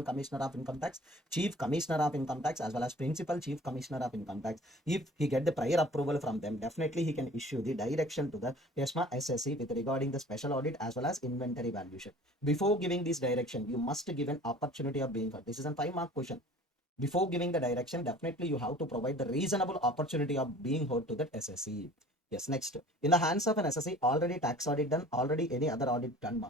commissioner of income tax, chief commissioner of income tax as well as principal chief commissioner of income tax. If he get the prior approval from them, definitely he can issue the direction to the SSC with regarding the special audit as well as inventory valuation. Before giving this direction, you must give an opportunity of being heard. This is a 5-mark question. Before giving the direction, definitely you have to provide the reasonable opportunity of being heard to that SSE. Yes, next. In the hands of an SSE, already tax audit done, already any other audit done.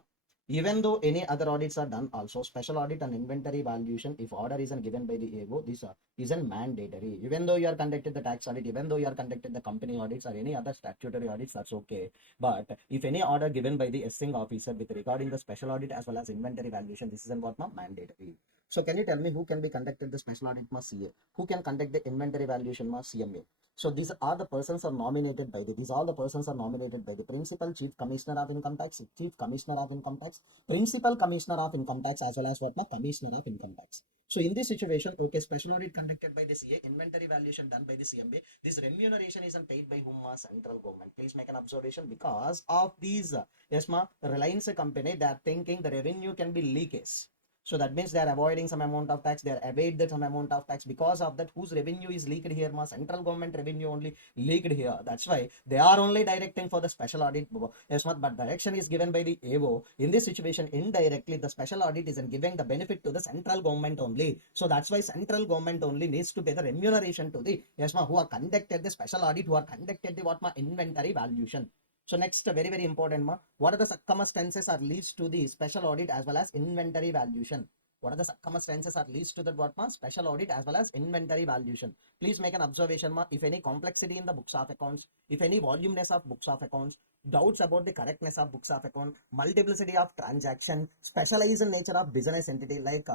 Even though any other audits are done, also special audit and inventory valuation, if order isn't given by the AO, this isn't mandatory. Even though you are conducted the tax audit, even though you are conducted the company audits or any other statutory audits, that's okay. But if any order given by the assessing officer with regarding the special audit as well as inventory valuation, this isn't what mandatory. So can you tell me who can be conducted the special audit CA? Who can conduct the inventory valuation CMA? So these are the persons are nominated by the, these all the persons are nominated by the Principal Chief Commissioner of Income Tax, Chief Commissioner of Income Tax, Principal Commissioner of Income Tax as well as Commissioner of Income Tax. So in this situation, okay, special audit conducted by the CA, inventory valuation done by the CMA, this remuneration isn't paid by whom? Central government. Please make an observation because of these, yes Reliance company, they are thinking the revenue can be leakage. So that means they are avoiding some amount of tax, they are evaded some amount of tax. Because of that, whose revenue is leaked here? Central government revenue only leaked here. That's why they are only directing for the special audit. Yes, but direction is given by the AO. In this situation, indirectly, the special audit isn't giving the benefit to the central government only. So that's why central government only needs to pay the remuneration to the, yes, who are conducted the special audit, who are conducted the inventory valuation. So next, very, very important, what are the circumstances are leads to the special audit as well as inventory valuation? What are the circumstances are leads to that special audit as well as inventory valuation? Please make an observation, if any complexity in the books of accounts, if any voluminous of books of accounts, doubts about the correctness of books of account, multiplicity of transaction, specialized nature of business entity like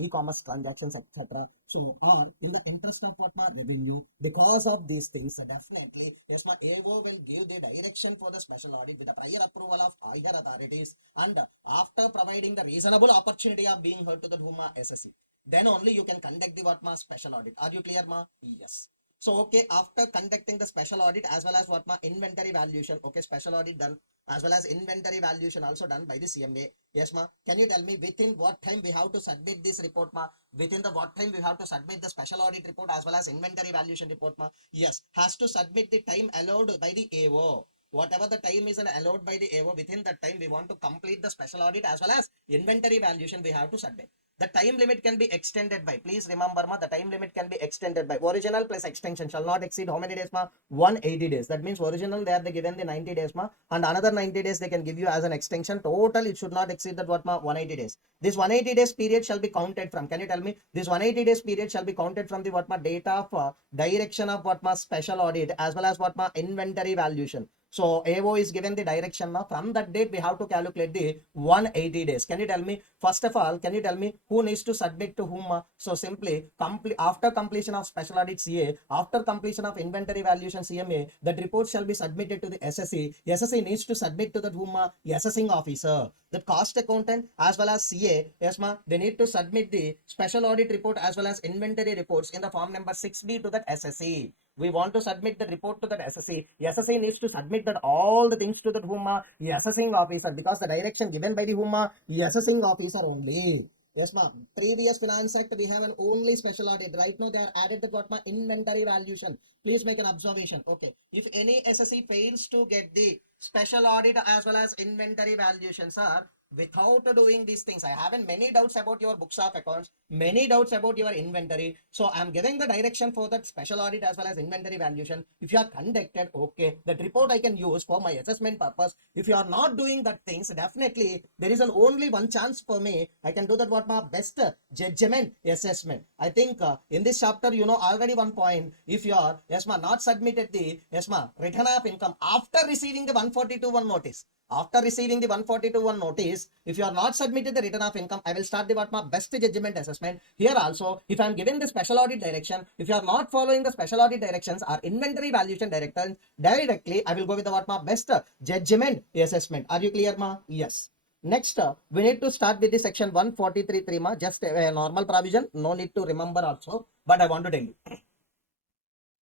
e-commerce transactions, etc. So in the interest of revenue, because of these things, definitely AO will give the direction for the special audit with the prior approval of higher authorities and after providing the reasonable opportunity of being heard to the SSE. Then only you can conduct the special audit. Are you clear, Yes. So okay, after conducting the special audit as well as inventory valuation, okay, special audit done as well as inventory valuation also done by the CMA. Yes, can you tell me within what time we have to submit this report, within the what time we have to submit the special audit report as well as inventory valuation report, Yes, has to submit the time allowed by the AO. Whatever the time is allowed by the AO, within that time we want to complete the special audit as well as inventory valuation we have to submit. The time limit can be extended by, please remember, the time limit can be extended by original plus extension shall not exceed how many days, 180 days. That means original they are given the 90 days, and another 90 days they can give you as an extension. Total it should not exceed that 180 days. This 180 days period shall be counted from, can you tell me, this 180 days period shall be counted from the date of direction of special audit as well as inventory valuation. So AO is given the direction, from that date we have to calculate the 180 days. Can you tell me, first of all, can you tell me who needs to submit to whom? So simply after completion of special audit CA, after completion of inventory valuation CMA, that report shall be submitted to the SSE. SSE needs to submit to the whom? Assessing officer. The cost accountant as well as CA, yes they need to submit the special audit report as well as inventory reports in the form number 6B to that SSE. We want to submit the report to that SSE. SSE needs to submit that all the things to that whom? Assessing officer, because the direction given by the whom? Assessing officer only. Yes, ma'am. Previous Finance Act, we have an only special audit. Right now, they are added the inventory valuation. Please make an observation. Okay. If any SSE fails to get the special audit as well as inventory valuation, sir, without doing these things, I have many doubts about your books of accounts, many doubts about your inventory. So I'm giving the direction for that special audit as well as inventory valuation. If you are conducted, okay, that report I can use for my assessment purpose. If you are not doing that things, definitely there is only one chance for me. I can do that my best judgment assessment. I think in this chapter, you know already one point. If you are, not submitted the, return of income after receiving the 142.1 notice, after receiving the 142.1 notice, if you are not submitted the return of income, I will start the best judgment assessment. Here also, if I am given the special audit direction, if you are not following the special audit directions or inventory valuation directly, I will go with the best judgment assessment. Are you clear, Yes. Next, we need to start with the section 143.3, just a normal provision. No need to remember also, but I want to tell you.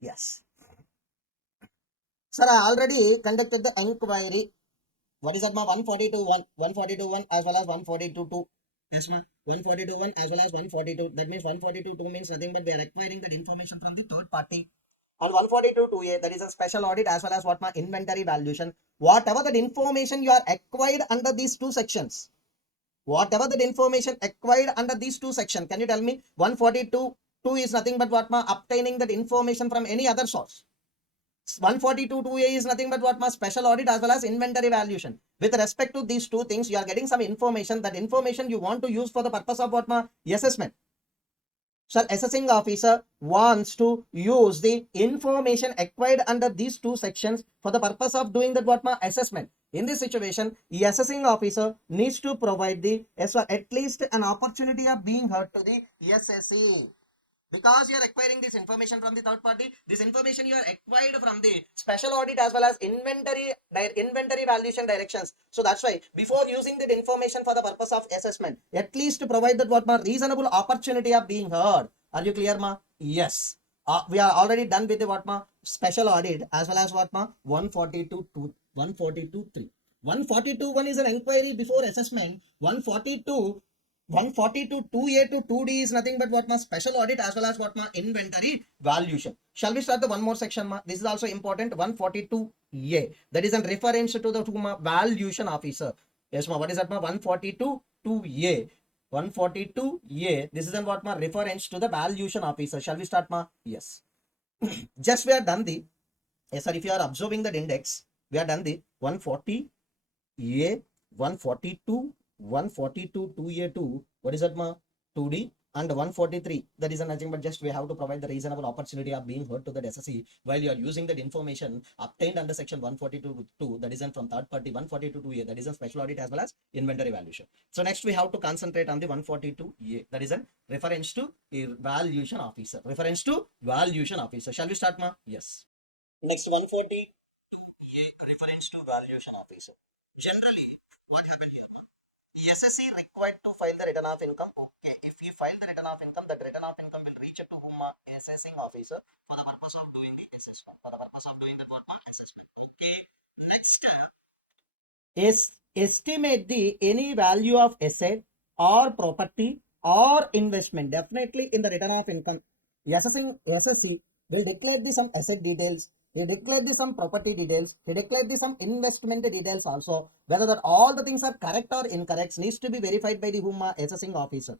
Yes. Sir, I already conducted the inquiry. What is that, 142.1, 142.1 as well as 142.2. Yes, 142.1 as well as 142. That means 142.2 means nothing but we are acquiring that information from the third party. On 142.2a, that is a special audit as well as inventory valuation. Whatever that information you are acquired under these two sections, Whatever that information acquired under these two sections, can you tell me? 142.2 is nothing but what ma? Obtaining that information from any other source. 142.2a is nothing but what ma? Special audit as well as inventory valuation. With respect to these two things, you are getting some information. That information you want to use for the purpose of what ma? Assessment. So assessing officer wants to use the information acquired under these two sections for the purpose of doing that what ma? Assessment. In this situation, the assessing officer needs to provide the at least an opportunity of being heard to the SSE. Because you are acquiring this information from the third party, this information you are acquired from the special audit as well as inventory valuation directions. So that's why before using that information for the purpose of assessment, at least to provide that what ma? Reasonable opportunity of being heard. Are you clear ma? Yes. We are already done with the what ma? Special audit as well as what ma? 142.3. 142.1 is an inquiry before assessment. 142 2A to 2D is nothing but what ma? Special audit as well as what ma? Inventory valuation. Shall we start the one more section ma? This is also important. 142A. That is in reference to the valuation officer. Yes ma. What is that ma? 142 2A. 142A. This is in what ma? Reference to the valuation officer. Shall we start ma? Yes. Just we are done the. Yes sir. If you are observing the index, we are done the 140A, 142. 142 2A2, what is that ma? 2D, and 143, that is nothing but just we have to provide the reasonable opportunity of being heard to the SSE while you are using that information obtained under section 142.2, that is from third party. 142.2A, that is a special audit as well as inventory valuation. So next we have to concentrate on the 142A, that is a reference to valuation officer. Reference to valuation officer. Shall we start ma? Yes. Next 140A, reference to valuation officer. Generally, what happened here? SSE required to file the return of income. Okay, if you file the return of income, that return of income will reach to whom? Assessing officer for the purpose of doing the assessment. For the purpose of doing the what? Assessment. Okay. Next is estimate the any value of asset or property or investment. Definitely in the return of income, assessing SSE will declare the some asset details. He declared the some property details. He declared the some investment details also. Whether that all the things are correct or incorrect needs to be verified by the whom? Assessing officer.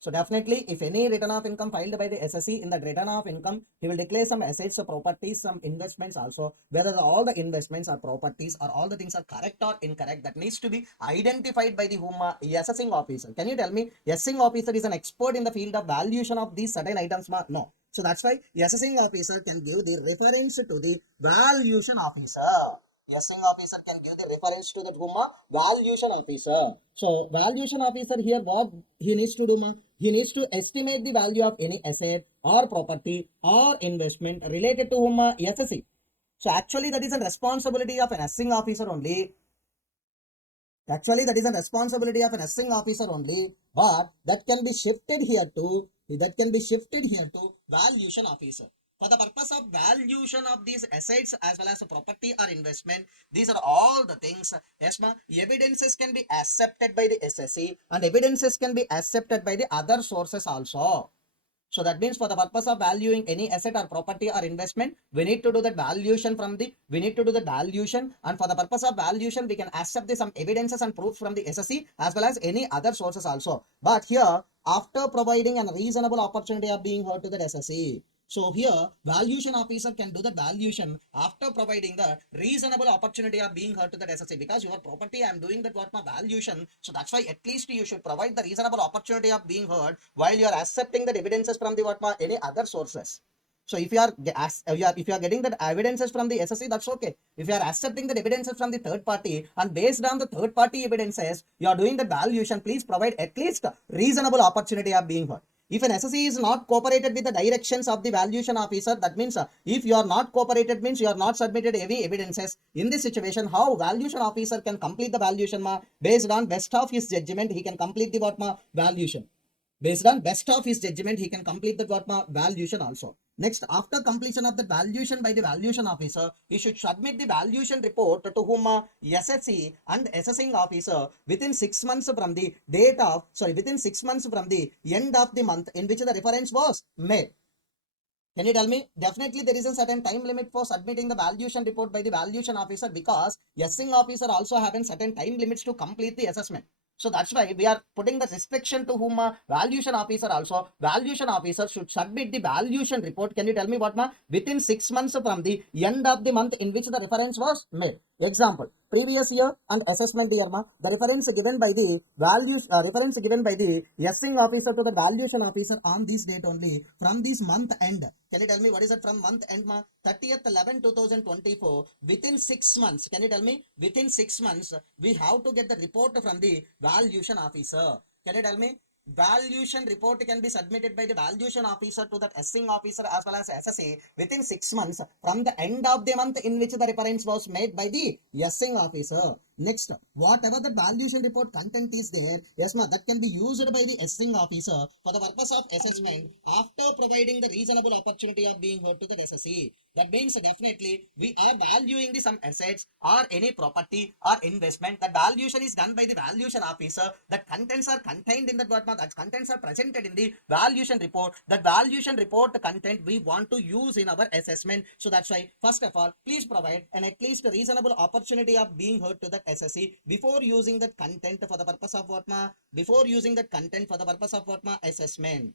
So definitely, if any return of income filed by the SSE, in that return of income, he will declare some assets, properties, some investments also. Whether all the investments or properties or all the things are correct or incorrect, that needs to be identified by the whom? Assessing officer. Can you tell me? Assessing officer is an expert in the field of valuation of these certain items? No. So that's why the assessing officer can give the reference to the valuation officer. Assessing officer can give the reference to the whom? Valuation officer. So valuation officer here, what he needs to do ma? He needs to estimate the value of any asset or property or investment related to whom? SSE. So actually that is a responsibility of an assessing officer only. Actually that is a responsibility of an assessing officer only, but that can be shifted here to valuation officer. For the purpose of valuation of these assets as well as property or investment, these are all the things. Yes, ma. Evidences can be accepted by the SSE and evidences can be accepted by the other sources also. So that means for the purpose of valuing any asset or property or investment, we need to do that valuation and for the purpose of valuation, we can accept some evidences and proofs from the SSE as well as any other sources also. But here, after providing a reasonable opportunity of being heard to the SSE, so here, valuation officer can do the valuation after providing the reasonable opportunity of being heard to the SSE. Because your property, I am doing that what my valuation. So that's why at least you should provide the reasonable opportunity of being heard while you are accepting the evidences from the what ma any other sources. So if you are getting that evidences from the SSE, that's okay. If you are accepting the evidences from the third party and based on the third party evidences, you are doing the valuation, please provide at least reasonable opportunity of being heard. If an SSE is not cooperated with the directions of the valuation officer, that means if you are not cooperated means you are not submitted any evidences. In this situation, how valuation officer can complete the valuation ma? Based on best of his judgment, he can complete the what ma? Valuation. Based on best of his judgment, he can complete the what ma? Valuation also. Next, after completion of the valuation by the valuation officer, he should submit the valuation report to whom? SSE and assessing officer within 6 months from the within 6 months from the end of the month in which the reference was made. Can you tell me? Definitely there is a certain time limit for submitting the valuation report by the valuation officer because assessing officer also having certain time limits to complete the assessment. So that's why we are putting the restriction to whom valuation officer also. Valuation officer should submit the valuation report. Can you tell me what ma? Within 6 months from the end of the month in which the reference was made. Example, previous year and assessment year ma, the reference given by the reference given by the assessing officer to the valuation officer on this date only from this month end. Can you tell me what is it from month end ma? 30th 11 2024. Within 6 months. Can you tell me within 6 months we have to get the report from the valuation officer. Can you tell me? Valuation report can be submitted by the valuation officer to the assessing officer as well as SSA within 6 months from the end of the month in which the reference was made by the assessing officer. Next, whatever the valuation report content is there, yes ma, that can be used by the assessing officer for the purpose of assessment after providing the reasonable opportunity of being heard to the SSE. That means definitely we are valuing the some assets or any property or investment. That valuation is done by the valuation officer. That contents are contained in that what that contents are presented in the valuation report. That valuation report content we want to use in our assessment. So that's why first of all, please provide an at least a reasonable opportunity of being heard to that SSE before using that content for the purpose of what ma? Before using that content for the purpose of what ma? Assessment.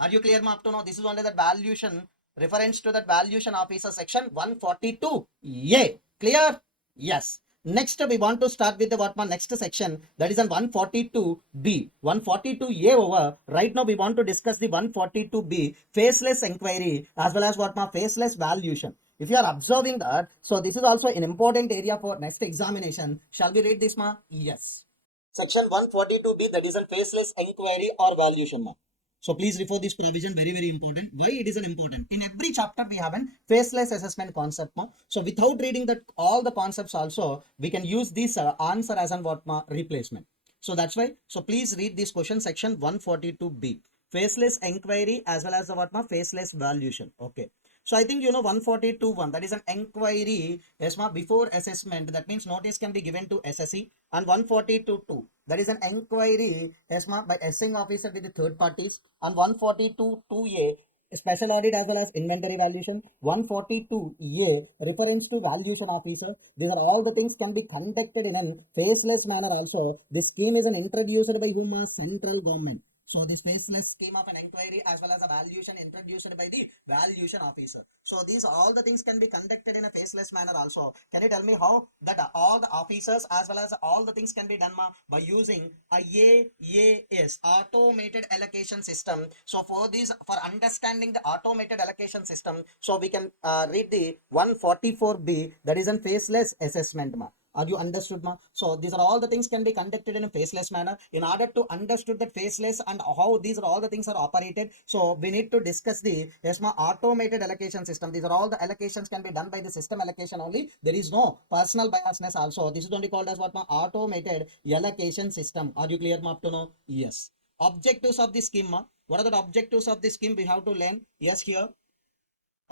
Are you clear ma up to now? This is only the valuation reference to that valuation officer section 142. Yeah, clear? Yes. Next, we want to start with the what ma next section, that is on 142B. 142A over. Right now, we want to discuss the 142B faceless inquiry as well as what ma faceless valuation. If you are observing that, so this is also an important area for next examination. Shall we read this ma? Yes. Section 142B, that is a faceless inquiry or valuation ma. So please refer this provision, very, very important. Why it is an important? In every chapter we have a faceless assessment concept. Ma. So without reading that all the concepts also, we can use this answer as an what ma replacement. So that's why. So please read this question section 142B. Faceless inquiry as well as the what ma faceless valuation. Okay. So I think you know 142.1, that is an inquiry yes ma before assessment. That means notice can be given to SSE. And 142.2, that is an inquiry yes ma by assessing officer with the third parties. And 142.2A, special audit as well as inventory valuation. 142A, reference to valuation officer. These are all the things can be conducted in a faceless manner also. This scheme is an introduced by whom? Central government. So this faceless scheme of an inquiry as well as a valuation introduced by the valuation officer. So these all the things can be conducted in a faceless manner also. Can you tell me how that all the officers as well as all the things can be done ma by using a AAS, automated allocation system. So for this, for understanding the automated allocation system, so we can read the 144B, that is a faceless assessment ma. Are you understood ma? So these are all the things can be conducted in a faceless manner. In order to understood that faceless and how these are all the things are operated, so we need to discuss the yes ma automated allocation system. These are all the allocations can be done by the system allocation only. There is no personal biasness also. This is only called as what ma automated allocation system. Are you clear ma up to now? Yes. Objectives of the scheme ma. What are the objectives of the scheme we have to learn? Yes, here.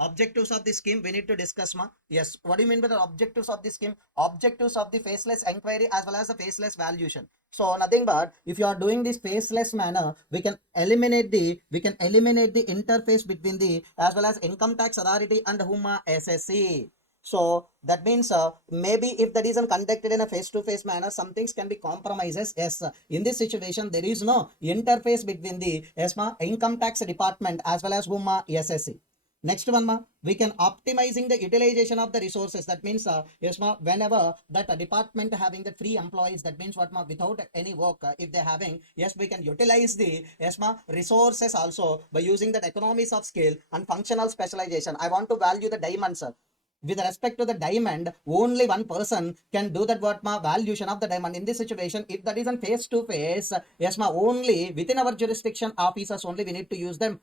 Objectives of the scheme we need to discuss ma. Yes, what do you mean by the objectives of the scheme? Objectives of the faceless inquiry as well as the faceless valuation. So nothing but if you are doing this faceless manner, we can eliminate the interface between the as well as income tax authority and whom SSE. So that means maybe if that isn't conducted in a face-to-face manner, some things can be compromises. Yes, in this situation there is no interface between the ESMA income tax department as well as whom SSE. Next one ma, we can optimizing the utilization of the resources. That means yes ma, whenever that department having the free employees, that means what ma, without any work if they're having, yes, we can utilize the yes ma resources also by using that economies of scale and functional specialization. I want to value the diamonds. With respect to the diamond, only one person can do that what ma valuation of the diamond. In this situation, if that is on face to face, yes ma, only within our jurisdiction officers only we need to use them.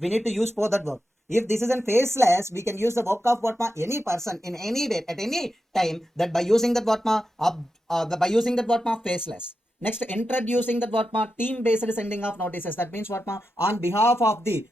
We need to use for that work. If this is a faceless, we can use the work of what ma any person in any way at any time, that by using that what ma by using that what ma faceless. Next, introducing that what ma team based sending of notices. That means what ma on behalf of the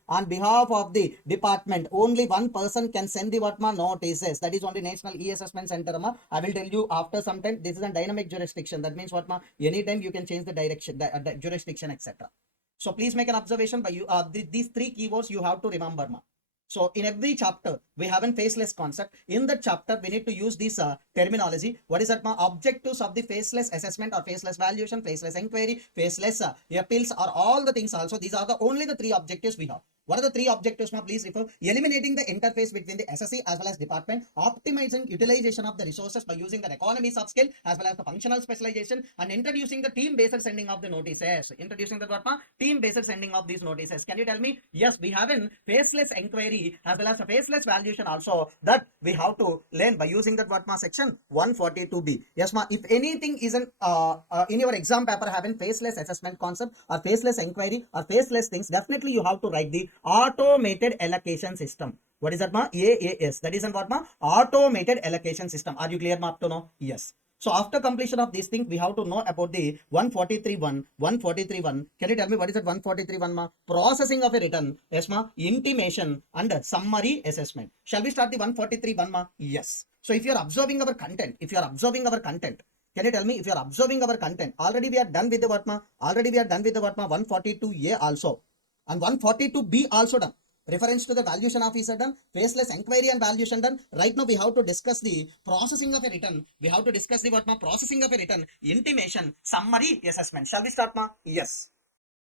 department, only one person can send the what ma notices. That is only National E-Assessment Center ma. I will tell you after some time. This is a dynamic jurisdiction. That means what ma anytime you can change the direction, the jurisdiction, etc. So please make an observation by you. These three keywords you have to remember ma. So in every chapter, we have a faceless concept. In that chapter, we need to use this terminology. What is that? Objectives of the faceless assessment or faceless valuation, faceless inquiry, faceless appeals, or all the things also. These are the only the three objectives we have. What are the three objectives, ma? Please refer. Eliminating the interface between the SSC as well as department, optimizing utilization of the resources by using the economies of scale as well as the functional specialization, and introducing the team-based sending of the notices. Introducing the what, ma? Team-based sending of these notices. Can you tell me? Yes, we have a faceless inquiry as well as a faceless valuation also that we have to learn by using that what, ma? Section 142B. Yes, ma. If anything is in your exam paper having faceless assessment concept or faceless inquiry or faceless things, definitely you have to write the automated allocation system. What is that, ma? AAS. That is what, ma? Automated allocation system. Are you clear, ma, up to now? Yes. So after completion of these things, we have to know about the 143.1. 143.1. Can you tell me what is that 143.1, ma? Processing of a return. Yes, ma. Intimation and summary assessment. Shall we start the 143.1, ma? Yes. So if you are observing our content, can you tell me if you are observing our content? Already we are done with the what, ma? Already we are done with the what, ma? 142A also. And 142B also done. Reference to the valuation officer done, faceless inquiry and valuation done. Right now we have to discuss the processing of a return. We have to discuss the what, ma? Processing of a return, intimation, summary assessment. Shall we start, ma? Yes.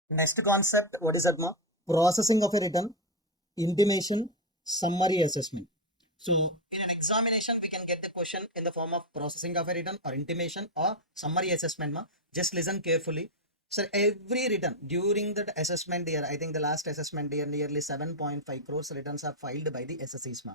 Next concept, what is that, ma? Processing of a return, intimation, summary assessment. So in an examination, we can get the question in the form of processing of a return or intimation or summary assessment, ma. Just listen carefully. So every return during that assessment year, I think the last assessment year, nearly 7.5 crores returns are filed by the SSCs, ma.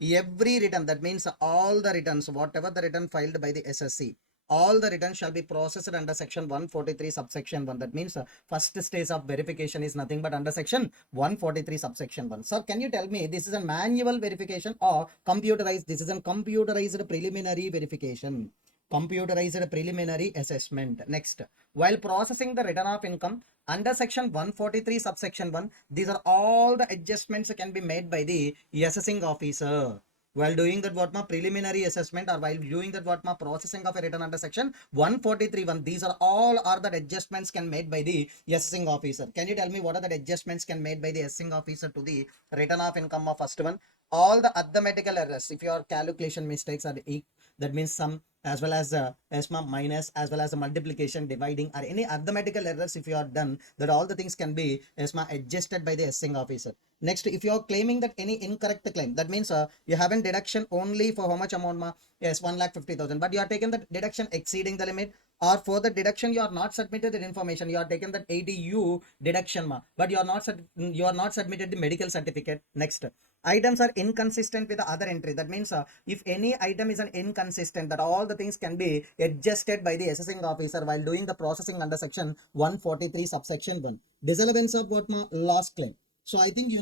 Every return, that means all the returns, whatever the return filed by the SSC, all the returns shall be processed under section 143 subsection 1. That means first stage of verification is nothing but under section 143 subsection 1. Sir, can you tell me this is a manual verification or computerized? This is a computerized preliminary verification. Computerized preliminary assessment. Next, while processing the return of income under section 143 subsection 1, these are all the adjustments can be made by the assessing officer. While doing that what, ma? Preliminary assessment, or while doing that what, ma? Processing of a return under section 143.1, these are all are the adjustments can made by the assessing officer. Can you tell me what are the adjustments can made by the assessing officer to the return of income of first one? All the arithmetical errors, if your calculation mistakes are that means some, as well as ESMA minus, as well as the multiplication, dividing, or any arithmetical errors if you are done, that all the things can be ESMA adjusted by the assessing officer. Next, if you are claiming that any incorrect claim, that means you haven't deduction only for how much amount, ma? Yes, 1,50,000, but you are taken the deduction exceeding the limit, or for the deduction you are not submitted the information, you are taken that 80U deduction, ma, but you are not submitted the medical certificate. Next, items are inconsistent with the other entry. That means if any item is an inconsistent, that all the things can be adjusted by the assessing officer while doing the processing under section 143 subsection 1. Disallowance of what, ma? Loss claim. So I think,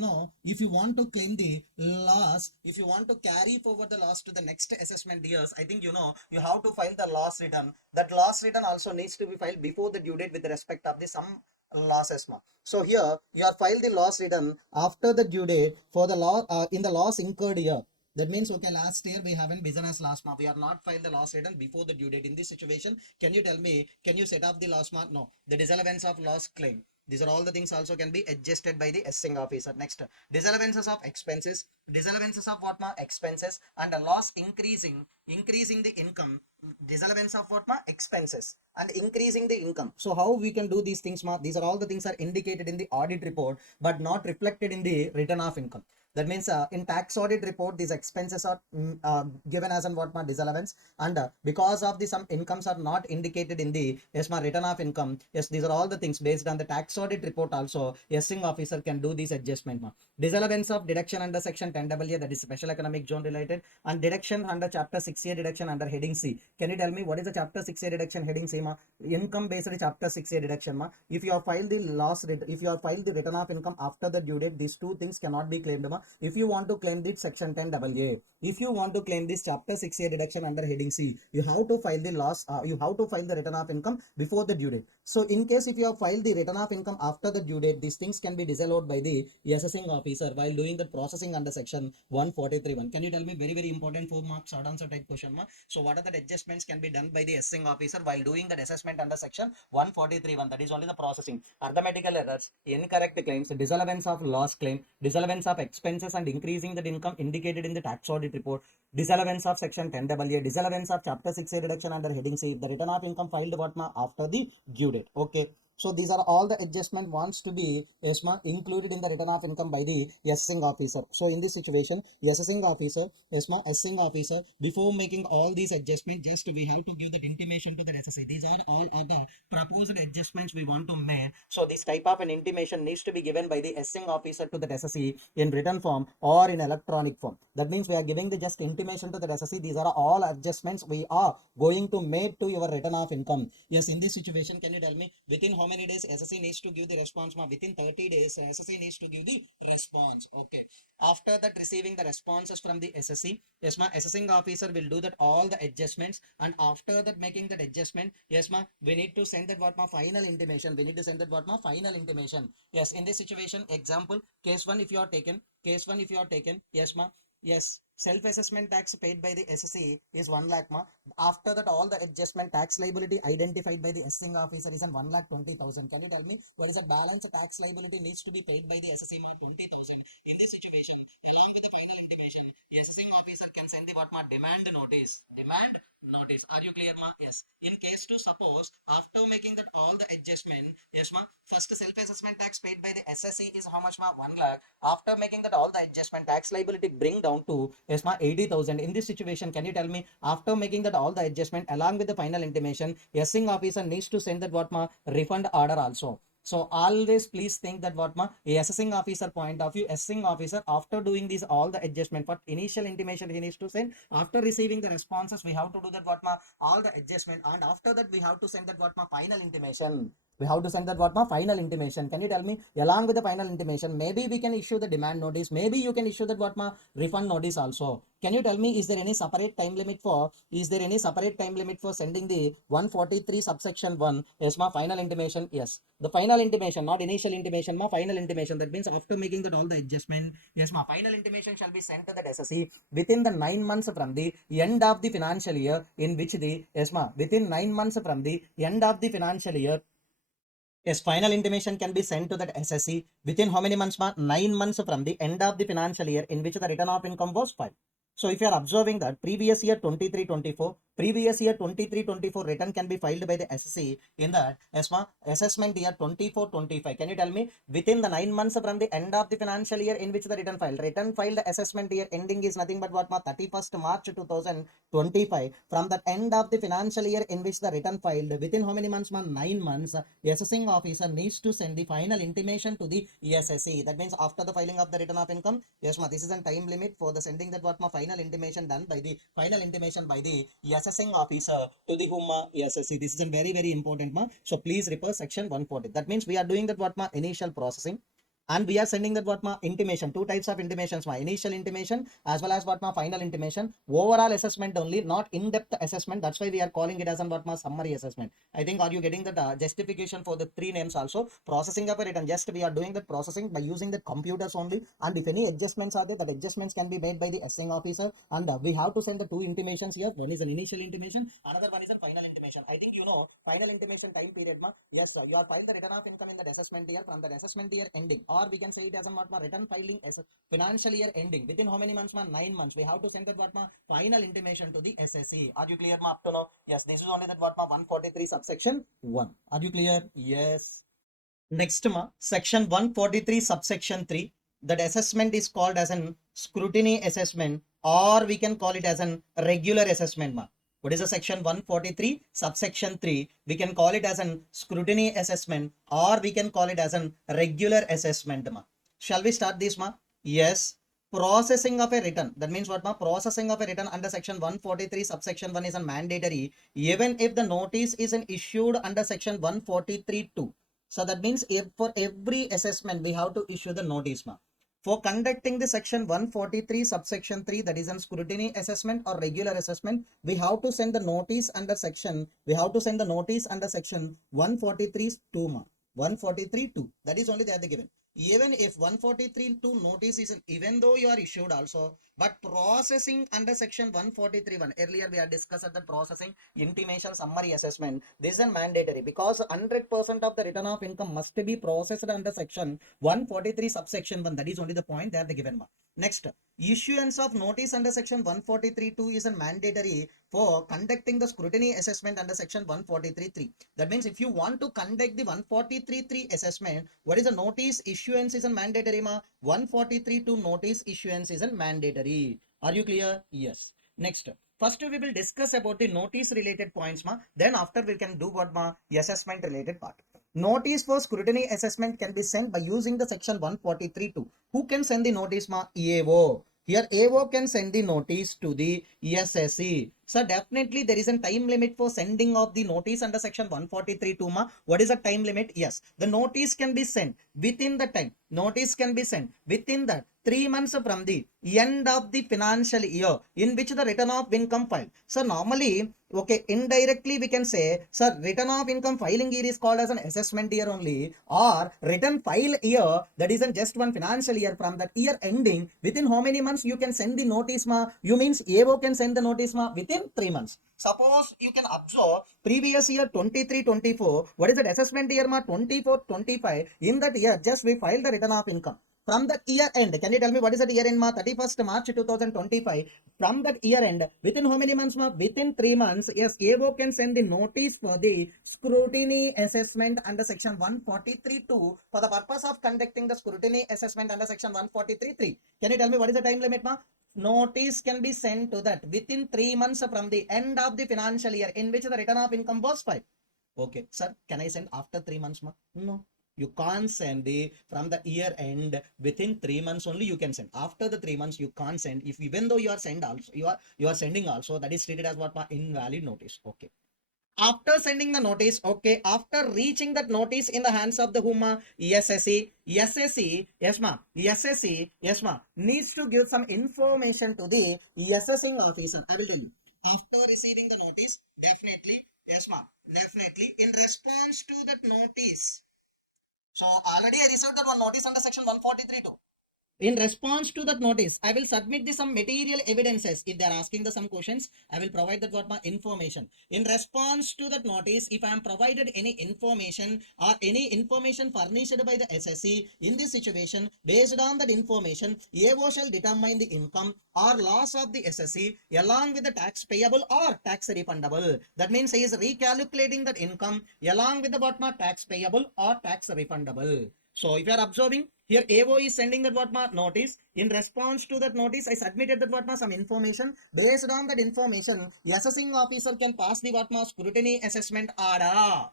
if you want to claim the loss, if you want to carry forward the loss to the next assessment years, I think, you have to file the loss return. That loss return also needs to be filed before the due date with respect of the some losses, ma. So here you are filed the loss return after the due date for the loss in the loss incurred year. That means, okay, last year we haven't business loss, ma. We are not filed the loss return before the due date. In this situation, can you tell me, can you set off the loss, ma? No. The disallowance of loss claim. These are all the things also can be adjusted by the assessing officer. Next, disallowances of expenses. Disallowances of what, ma? Expenses, and a loss increasing the income. Disallowance of what, ma? Expenses, and increasing the income. So how we can do these things, ma? These are all the things are indicated in the audit report but not reflected in the return of income. That means in tax audit report, these expenses are given as an what, ma? Disallowance, and because of the some incomes are not indicated in the return of income. Yes, these are all the things based on the tax audit report also. Assessing officer can do this adjustment, ma. Disallowance of deduction under section 10AA, that is special economic zone related, and deduction under chapter 6A deduction under heading C. Can you tell me what is the chapter 6A deduction heading C, ma? Income based chapter 6A deduction, ma. If you have filed the if you have filed the return of income after the due date, these two things cannot be claimed, ma. If you want to claim this section 10AA, if you want to claim this chapter 6A deduction under heading C, you have to file the you have to file the return of income before the due date. So in case if you have filed the return of income after the due date, these things can be disallowed by the assessing officer while doing the processing under section 143.1. Can you tell me, very important 4 marks short answer type question, ma? So what are the adjustments can be done by the assessing officer while doing that assessment under section 143.1? That is only the processing. Arithmetical errors, incorrect claims, disallowance of loss claim, disallowance of expense expenses and increasing that income indicated in the tax audit report, disallowance of section 10AA, disallowance of chapter 6A reduction under heading C, the return of income filed what ma after the due date. Okay. So these are all the adjustment wants to be included in the return of income by the assessing officer. So in this situation, assessing officer, assessing officer, before making all these adjustments, just we have to give that intimation to the SSC. These are all the proposed adjustments we want to make. So this type of an intimation needs to be given by the assessing officer to the SSC in written form or in electronic form. That means we are giving the just intimation to the SSC. These are all adjustments we are going to make to your return of income. Yes, in this situation, can you tell me within how many days SSC needs to give the response? Within 30 days, SSC needs to give the response. Okay. After that, receiving the responses from the SSC, yes, assessing officer will do that all the adjustments, and after that making that adjustment, yes, we need to send that what final intimation. We need to send that what final intimation. Yes, in this situation, example, case 1 if you are taken, yes, yes, self-assessment tax paid by the SSC is 1 lakh After that, all the adjustment tax liability identified by the assessing officer is 1,20,000. Can you tell me what is the balance tax liability needs to be paid by the SSC 20,000? In this situation, along with the final intimation, the assessing officer can send the demand notice. Demand notice. Are you clear Yes. In case to suppose after making that all the adjustment, yes first self-assessment tax paid by the SSC is how much 1 lakh. After making that all the adjustment, tax liability bring down to 80,000. In this situation, can you tell me after making that all the adjustment along with the final intimation, assessing officer needs to send that refund order also. So always please think that assessing officer point of view, assessing officer after doing these all the adjustment, but initial intimation he needs to send. After receiving the responses, we have to do that all the adjustment, and after that we have to send that final intimation. We have to send that final intimation. Can you tell me along with the final intimation, maybe we can issue the demand notice, maybe you can issue that refund notice also. Can you tell me is there any separate time limit for sending the 143 subsection 1 yes final intimation? Yes, the final intimation, not initial intimation final intimation. That means after making that all the adjustment, yes final intimation shall be sent to the SSC within the 9 months from the end of the financial year in which the within 9 months from the end of the financial year. Yes, final intimation can be sent to that SSC within how many months? 9 months from the end of the financial year in which the return of income was filed. So if you are observing that previous year 23-24, previous year 23-24 return can be filed by the SSC in that assessment year 24-25. Can you tell me within the 9 months from the end of the financial year in which the return filed assessment year ending is nothing but 31st March 2025. From the end of the financial year in which the return filed, within how many months? 9 months. Assessing officer needs to send the final intimation to the SSC. That means after the filing of the return of income, yes this is a time limit for the sending that final intimation done by the final intimation by the assessing officer to the whom SSC. This is a very very important so please refer section 140. That means we are doing that initial processing, and we are sending that intimation. Two types of intimations, initial intimation as well as final intimation. Overall assessment only, not in-depth assessment. That's why we are calling it as an summary assessment. I think, are you getting the justification for the three names also? Processing of a return, just we are doing the processing by using the computers only, and if any adjustments are there, that adjustments can be made by the assessing officer, and we have to send the two intimations here. One is an initial intimation, another one is a final intimation. I think you know final intimation time period yes you are filed the return of income in the assessment year. From the assessment year ending, or we can say it as a return filing as a financial year ending, within how many months 9 months, we have to send that final intimation to the SSC. Are you clear up to now? Yes, this is only that 143 subsection 1. Are you clear? Yes. Next section 143 subsection 3, that assessment is called as an scrutiny assessment, or we can call it as an regular assessment What is the section 143 subsection 3? We can call it as an scrutiny assessment, or we can call it as an regular assessment Shall we start this Yes. Processing of a return, that means what processing of a return under section 143 subsection 1 is a mandatory, even if the notice is an issued under section 143(2). So that means if for every assessment we have to issue the notice for conducting the section 143 subsection 3, that is an scrutiny assessment or regular assessment, we have to send the notice under section 143(2). 143(2). That is only they are given. Even if 143(2) notice is, even though you are issued also, But processing under section 143(1), earlier we had discussed the processing intimation summary assessment. This is mandatory because 100% of the return of income must be processed under section 143 subsection 1. That is only the point they have given. Next, issuance of notice under section 143(2) is a mandatory for conducting the scrutiny assessment under section 143(3). That means if you want to conduct the 143(3) assessment, what is the notice issuance is a mandatory ma? 143(2) notice issuance is a mandatory. Are you clear? Yes. Next, first we will discuss about the notice related points ma. Then after we can do what ma? Assessment related part. Notice for scrutiny assessment can be sent by using the section 143(2). Who can send the notice ma? AO. Here AO can send the notice to the SSE. So definitely there is a time limit for sending of the notice under section 143(2) ma. What is the time limit? Yes, the notice can be sent within the time. Notice can be sent within the 3 months from the end of the financial year in which the return of income filed. So normally, okay, indirectly we can say, sir, return of income filing year is called as an assessment year only, or return file year, that isn't just one financial year. From that year ending, within how many months you can send the notice ma? You means AO can send the notice ma within 3 months. Suppose you can observe previous year 23-24, what is that assessment year ma? 24-25. In that year, just we filed the return of income. From that year end, can you tell me what is that year end ma? 31st March 2025. From that year end, within how many months ma? Within 3 months, yes, AO can send the notice for the scrutiny assessment under section 143(2) for the purpose of conducting the scrutiny assessment under section 143(3). Can you tell me what is the time limit ma? Notice can be sent to that within 3 months from the end of the financial year in which the return of income was filed. Okay, sir, can I send after 3 months ma? No. You can't send the from the year end. Within 3 months only you can send. After the 3 months you can't send. If even though you are send also, you are sending also, that is treated as what ma? Invalid notice. Okay. After sending the notice, okay, after reaching that notice in the hands of the whom? SSE, yes ma, SSE, yes ma, needs to give some information to the assessing officer. I will tell you. After receiving the notice, definitely, yes ma, definitely, in response to that notice. So already I received that one notice under section 143(2). In response to that notice, I will submit the some material evidences. If they are asking the some questions, I will provide that what my information. In response to that notice, if I am provided any information or any information furnished by the SSE in this situation, based on that information, AO shall determine the income or loss of the SSE along with the tax payable or tax refundable. That means he is recalculating that income along with the what my tax payable or tax refundable. So if you are observing, here AO is sending that what ma notice. In response to that notice, I submitted that what ma some information. Based on that information, the assessing officer can pass the what ma scrutiny assessment order.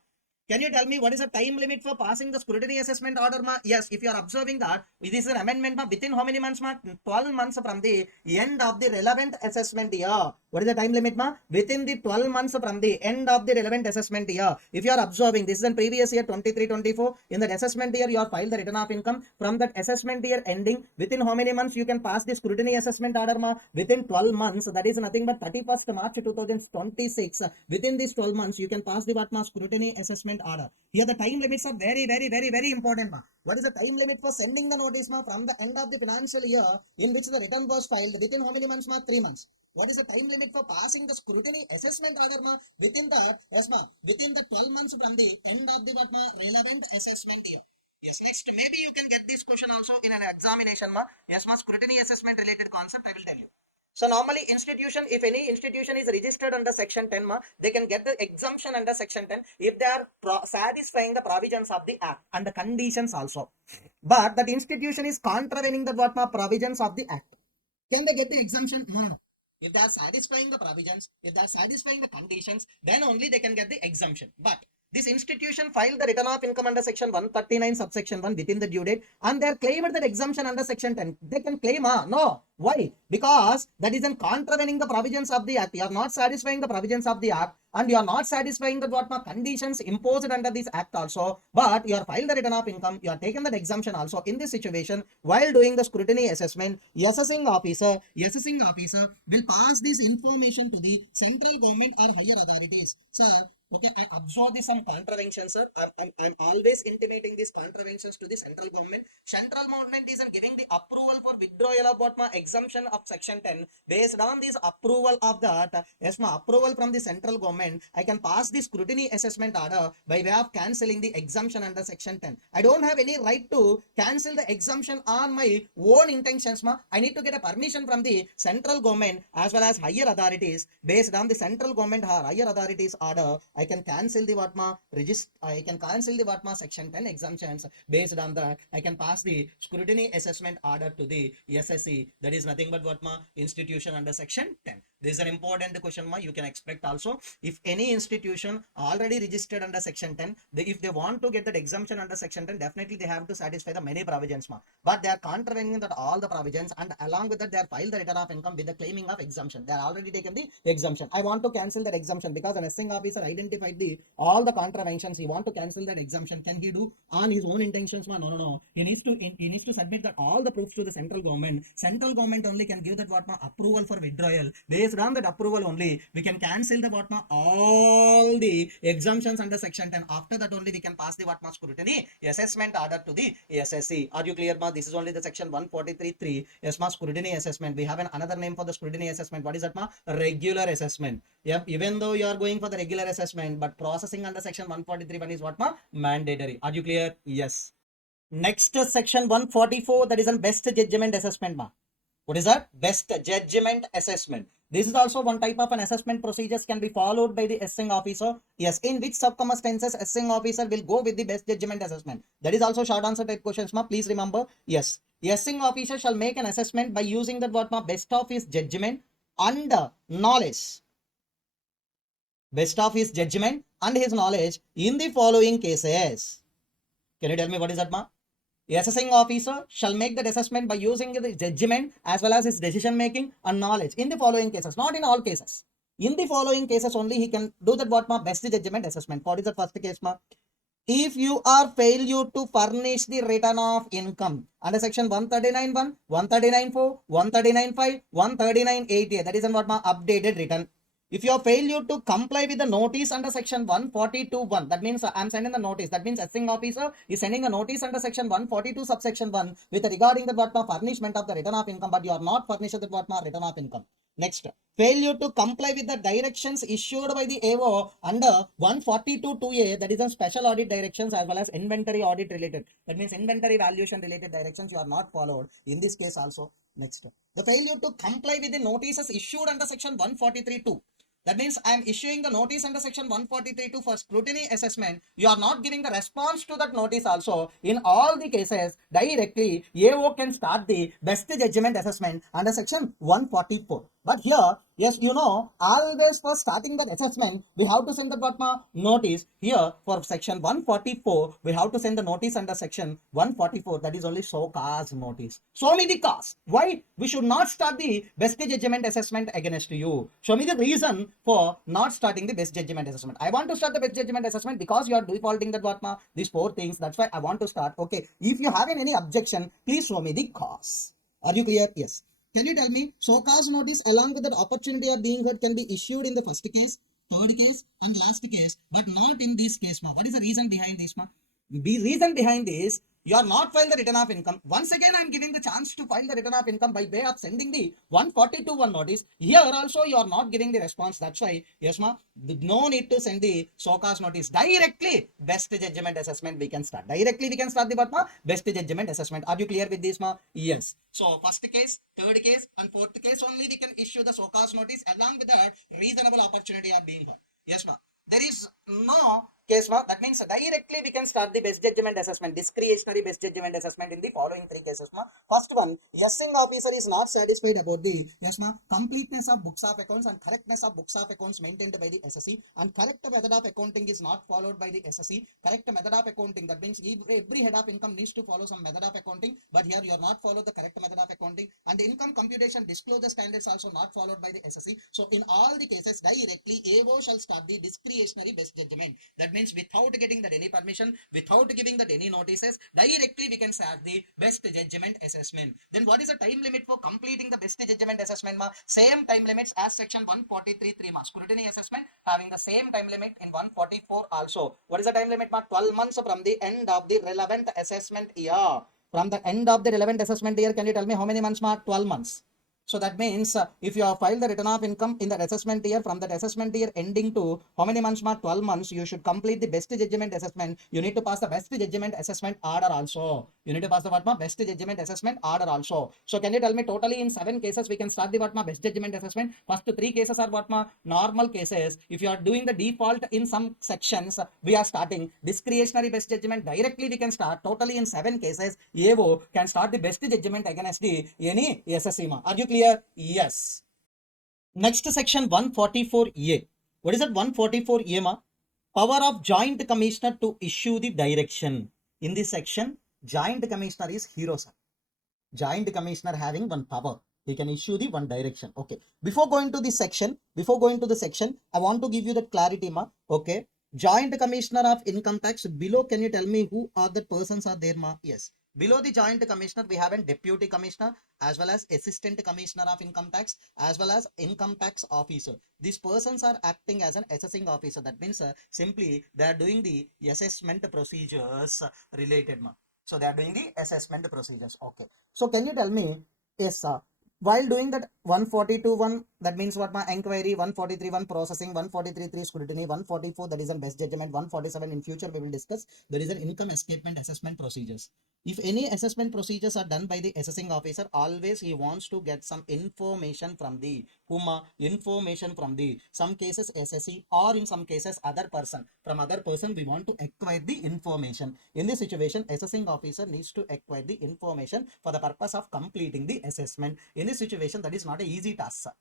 Can you tell me what is the time limit for passing the scrutiny assessment order ma? Yes, if you are observing that, this is an amendment ma within how many months ma? 12 months from the end of the relevant assessment year. What is the time limit ma? Within the 12 months from the end of the relevant assessment year. If you are observing, this is in previous year 23-24. In that assessment year, you are filed the return of income. From that assessment year ending, within how many months you can pass the scrutiny assessment order ma? Within 12 months. That is nothing but 31st March 2026. Within these 12 months, you can pass the what ma scrutiny assessment order. Here the time limits are very important ma. What is the time limit for sending the notice ma? From the end of the financial year in which the return was filed, within how many months ma? 3 months. What is the time limit for passing the scrutiny assessment order ma? Within the, yes ma, within the 12 months from the end of the what ma? Relevant assessment year. Yes, next, maybe you can get this question also in an examination ma. Yes ma, scrutiny assessment related concept I will tell you. So normally institution, if any institution is registered under section 10 ma, they can get the exemption under section 10 if they are satisfying the provisions of the act and the conditions also. But that institution is contravening the what ma provisions of the act. Can they get the exemption? No, no, no. If they are satisfying the provisions, if they are satisfying the conditions, then only they can get the exemption. But this institution filed the return of income under section 139 subsection 1 within the due date and they are claimed that exemption under section 10. They can claim, no. Why? Because that is in contravening the provisions of the act. You are not satisfying the provisions of the act and you are not satisfying the what conditions imposed under this act also, but you are filed the return of income, you are taken that exemption also. In this situation, while doing the scrutiny assessment, assessing officer will pass this information to the central government or higher authorities. Sir, Okay, I absorb some contraventions, sir. I'm always intimating these contraventions to the central government. Central government is giving the approval for withdrawal of what my exemption of section 10. Based on this approval of that, yes, my approval from the central government, I can pass the scrutiny assessment order by way of cancelling the exemption under section 10. I don't have any right to cancel the exemption on my own intentions, ma. I need to get a permission from the central government as well as higher authorities. Based on the central government or higher authorities order, I can cancel the I can cancel the section 10 exemptions. Based on that, I can pass the scrutiny assessment order to the SSC. That is nothing but institution under section 10. This is an important question, you can expect also. If any institution already registered under section 10, if they want to get that exemption under section 10, definitely they have to satisfy the many provisions, but they are contravening that all the provisions, and along with that they are filed the return of income with the claiming of exemption. They are already taken the exemption. I want to cancel that exemption because an assessing officer identified all the contraventions. He want to cancel that exemption. Can he do on his own intentions? No. He needs to submit that all the proofs to the central government. Central government only can give that approval for withdrawal. Based on that approval only, we can cancel the all the exemptions under section 10. After that only we can pass the scrutiny assessment order to the SSC. Are you clear, ma? This is only the section 143.3. Yes, ma, scrutiny assessment. We have another name for the scrutiny assessment. What is that, ma? Regular assessment. Yep, even though you are going for the regular assessment, but processing under section 143.1 is what, ma? Mandatory. Are you clear? Yes. Next section 144, that is a best judgment assessment, ma. What is that? Best judgment assessment. This is also one type of an assessment procedures can be followed by the assessing officer. Yes, in which circumstances assessing officer will go with the best judgment assessment. That is also short answer type questions, ma. Please remember. Yes, the assessing officer shall make an assessment by using that what, ma? Best of his judgment and knowledge. Best of his judgment and his knowledge in the following cases. Can you tell me what is that, ma? The assessing officer shall make that assessment by using the judgment as well as his decision making and knowledge in the following cases, not in all cases. In the following cases only he can do that what, ma? Best judgment assessment. What is the first case, ma? If you are failure to furnish the return of income under section 139.1, 139.4, 139.5, 139.8a, that is what, ma? Updated return. If you are failure to comply with the notice under section 142.1, that means I am sending the notice. That means assessing officer is sending a notice under section 142 subsection 1 with regarding the what, furnishment of the return of income, but you are not furnished the what, return of income. Next, failure to comply with the directions issued by the AO under 142.2a, that is a special audit directions as well as inventory audit related. That means inventory valuation related directions you are not followed in this case also. Next, the failure to comply with the notices issued under section 143.2. That means I am issuing the notice under section 143.2 for scrutiny assessment. You are not giving the response to that notice also. In all the cases, directly AO can start the best judgment assessment under section 144. But here, yes, always for starting that assessment, we have to send the notice. Here, for section 144, we have to send the notice under section 144. That is only show cause notice. Show me the cause. Why we should not start the best judgment assessment against you? Show me the reason for not starting the best judgment assessment. I want to start the best judgment assessment because you are defaulting that these 4 things. That's why I want to start. Okay. If you have any objection, please show me the cause. Are you clear? Yes. Can you tell me, show cause notice along with that opportunity of being heard can be issued in the first case, third case, and last case, but not in this case, ma? What is the reason behind this, ma? The reason behind this, you are not filed the return of income. Once again, I am giving the chance to file the return of income by way of sending the 142.1 notice. Here also, you are not giving the response. That's why, yes, ma, no need to send the show cause notice. Directly, best judgment assessment we can start. Directly, we can start the what, ma? Best judgment assessment. Are you clear with this, ma? Yes. So, first case, third case, and fourth case only we can issue the show cause notice. Along with that, reasonable opportunity of being heard. Yes, ma. There is no case, ma. That means directly we can start the best judgment assessment, discretionary best judgment assessment in the following 3 cases, ma. First one, assessing officer is not satisfied about the, yes, ma, completeness of books of accounts and correctness of books of accounts maintained by the SSC, and correct method of accounting is not followed by the SSC. Correct method of accounting, that means every head of income needs to follow some method of accounting, but here you are not follow the correct method of accounting, and the income computation disclosure standards also not followed by the SSC. So in all the cases, directly AO shall start the discretionary best judgment. That means means without getting that any permission, without giving that any notices, directly we can start the best judgment assessment. Then what is the time limit for completing the best judgment assessment? Ma? Same time limits as section 143(3). Ma. Scrutiny assessment having the same time limit in 144 also. What is the time limit? Ma? 12 months from the end of the relevant assessment year. From the end of the relevant assessment year, can you tell me how many months? Ma? 12 months. So that means if you have filed the return of income in that assessment year, from that assessment year ending to how many months? 12 months. You should complete the best judgment assessment. You need to pass the best judgment assessment order also. You need to pass the what? Best judgment assessment order also. So can you tell me totally in 7 cases we can start the what? Best judgment assessment. First 3 cases are what? Normal cases. If you are doing the default in some sections, we are starting discretionary best judgment. Directly we can start. Totally in 7 cases, AO can start the best judgment against the any SSE. Are you clear? Yes. Next section 144A. What is that 144A? Ma? Power of joint commissioner to issue the direction. In this section, joint commissioner is hero, sir. Joint commissioner having one power. He can issue the one direction. Okay. Before going to the section, I want to give you the clarity, ma. Okay. Joint commissioner of income tax. Below, can you tell me who are the persons are there, ma? Yes. Below the joint commissioner, we have a deputy commissioner as well as assistant commissioner of income tax as well as income tax officer. These persons are acting as an assessing officer. That means simply they are doing the assessment procedures related. So they are doing the assessment procedures. Okay. So can you tell me, yes, while doing that 142(1), that means what? Inquiry, 143(1) processing, 143(3) scrutiny, 144 that is a best judgment, 147 in future we will discuss. There is an income escapement assessment procedures. If any assessment procedures are done by the assessing officer, always he wants to get some information from the information from the some cases SSE, or in some cases other person. From other person we want to acquire the information. In this situation, assessing officer needs to acquire the information for the purpose of completing the assessment. In this situation, that is not an easy task, sir.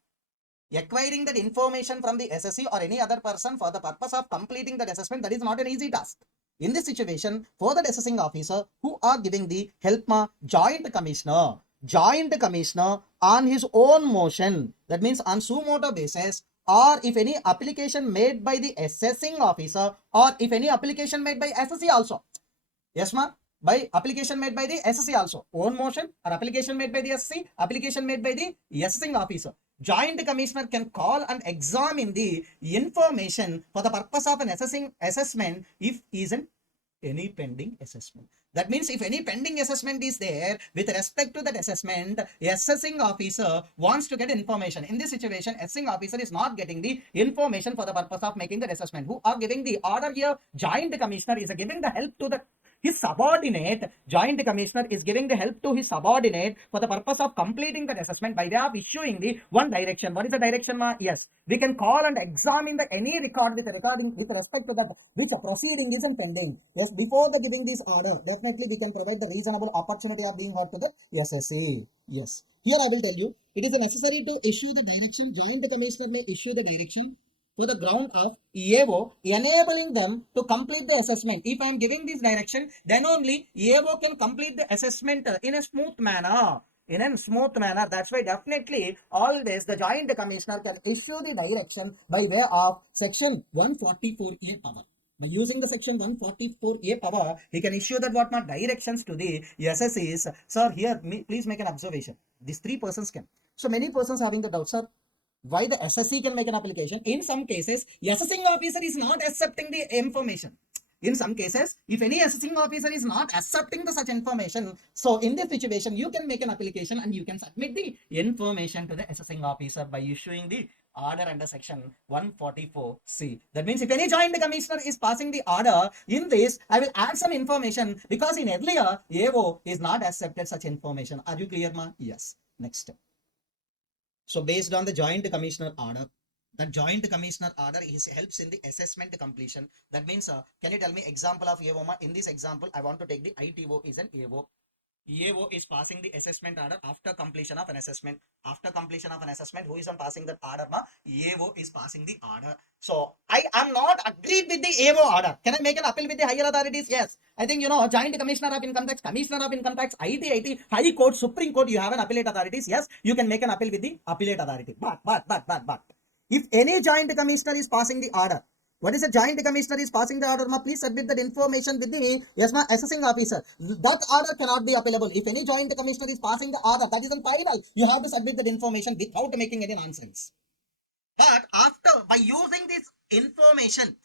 Acquiring that information from the SSE or any other person for the purpose of completing that assessment, that is not an easy task. In this situation, for the assessing officer who are giving the help, joint commissioner on his own motion, that means on suo motu basis, or if any application made by the assessing officer, or if any application made by SSE also. Yes, ma? By application made by the SSE also. Own motion or application made by the SSE, application made by the assessing officer. Joint commissioner can call and examine the information for the purpose of an assessment if isn't any pending assessment. That means if any pending assessment is there with respect to that assessment, assessing officer wants to get information. In this situation, assessing officer is not getting the information for the purpose of making the assessment. Who are giving the order here? Joint commissioner is giving the help to his subordinate. Joint commissioner is giving the help to his subordinate for the purpose of completing that assessment by way of issuing the one direction. What is the direction, ma? Yes, we can call and examine any record with respect to that which proceeding isn't pending. Yes, before the giving this order, definitely we can provide the reasonable opportunity of being heard to the SSE. Yes, here I will tell you, it is necessary to issue the direction. Joint commissioner may issue the direction to the ground of AO, enabling them to complete the assessment. If I am giving this direction, then only AO can complete the assessment in a smooth manner. That's why definitely always the joint commissioner can issue the direction by way of section 144A power. By using the section 144A power, he can issue that what directions to the SSEs. Sir, here please make an observation. These 3 persons can. So many persons having the doubt, sir, why the SSE can make an application. In some cases, assessing officer is not accepting the information. In some cases, if any assessing officer is not accepting the such information, so in this situation, you can make an application and you can submit the information to the assessing officer by issuing the order under section 144C. That means if any joint commissioner is passing the order, in this, I will add some information because in earlier, AO is not accepted such information. Are you clear, ma? Yes. Next step. So based on the joint commissioner order, the joint commissioner order helps in the assessment completion. That means, can you tell me example of AO? In this example, I want to take the ITO is an AO. AO is passing the assessment order after completion of an assessment. After completion of an assessment, who is passing that order? AO is passing the order. So I am not agreed with the AO order. Can I make an appeal with the higher authorities? Yes. I think Joint Commissioner of Income Tax, Commissioner of Income Tax, IT, High Court, Supreme Court, you have an appellate authorities. Yes, you can make an appeal with the appellate authority. But if any joint commissioner is passing the order What is a joint commissioner is passing the order, ma? Please submit that information with the yes, ma, assessing officer. That order cannot be appealable. If any joint commissioner is passing the order, that is in final. You have to submit that information without making any nonsense. But after by using this information,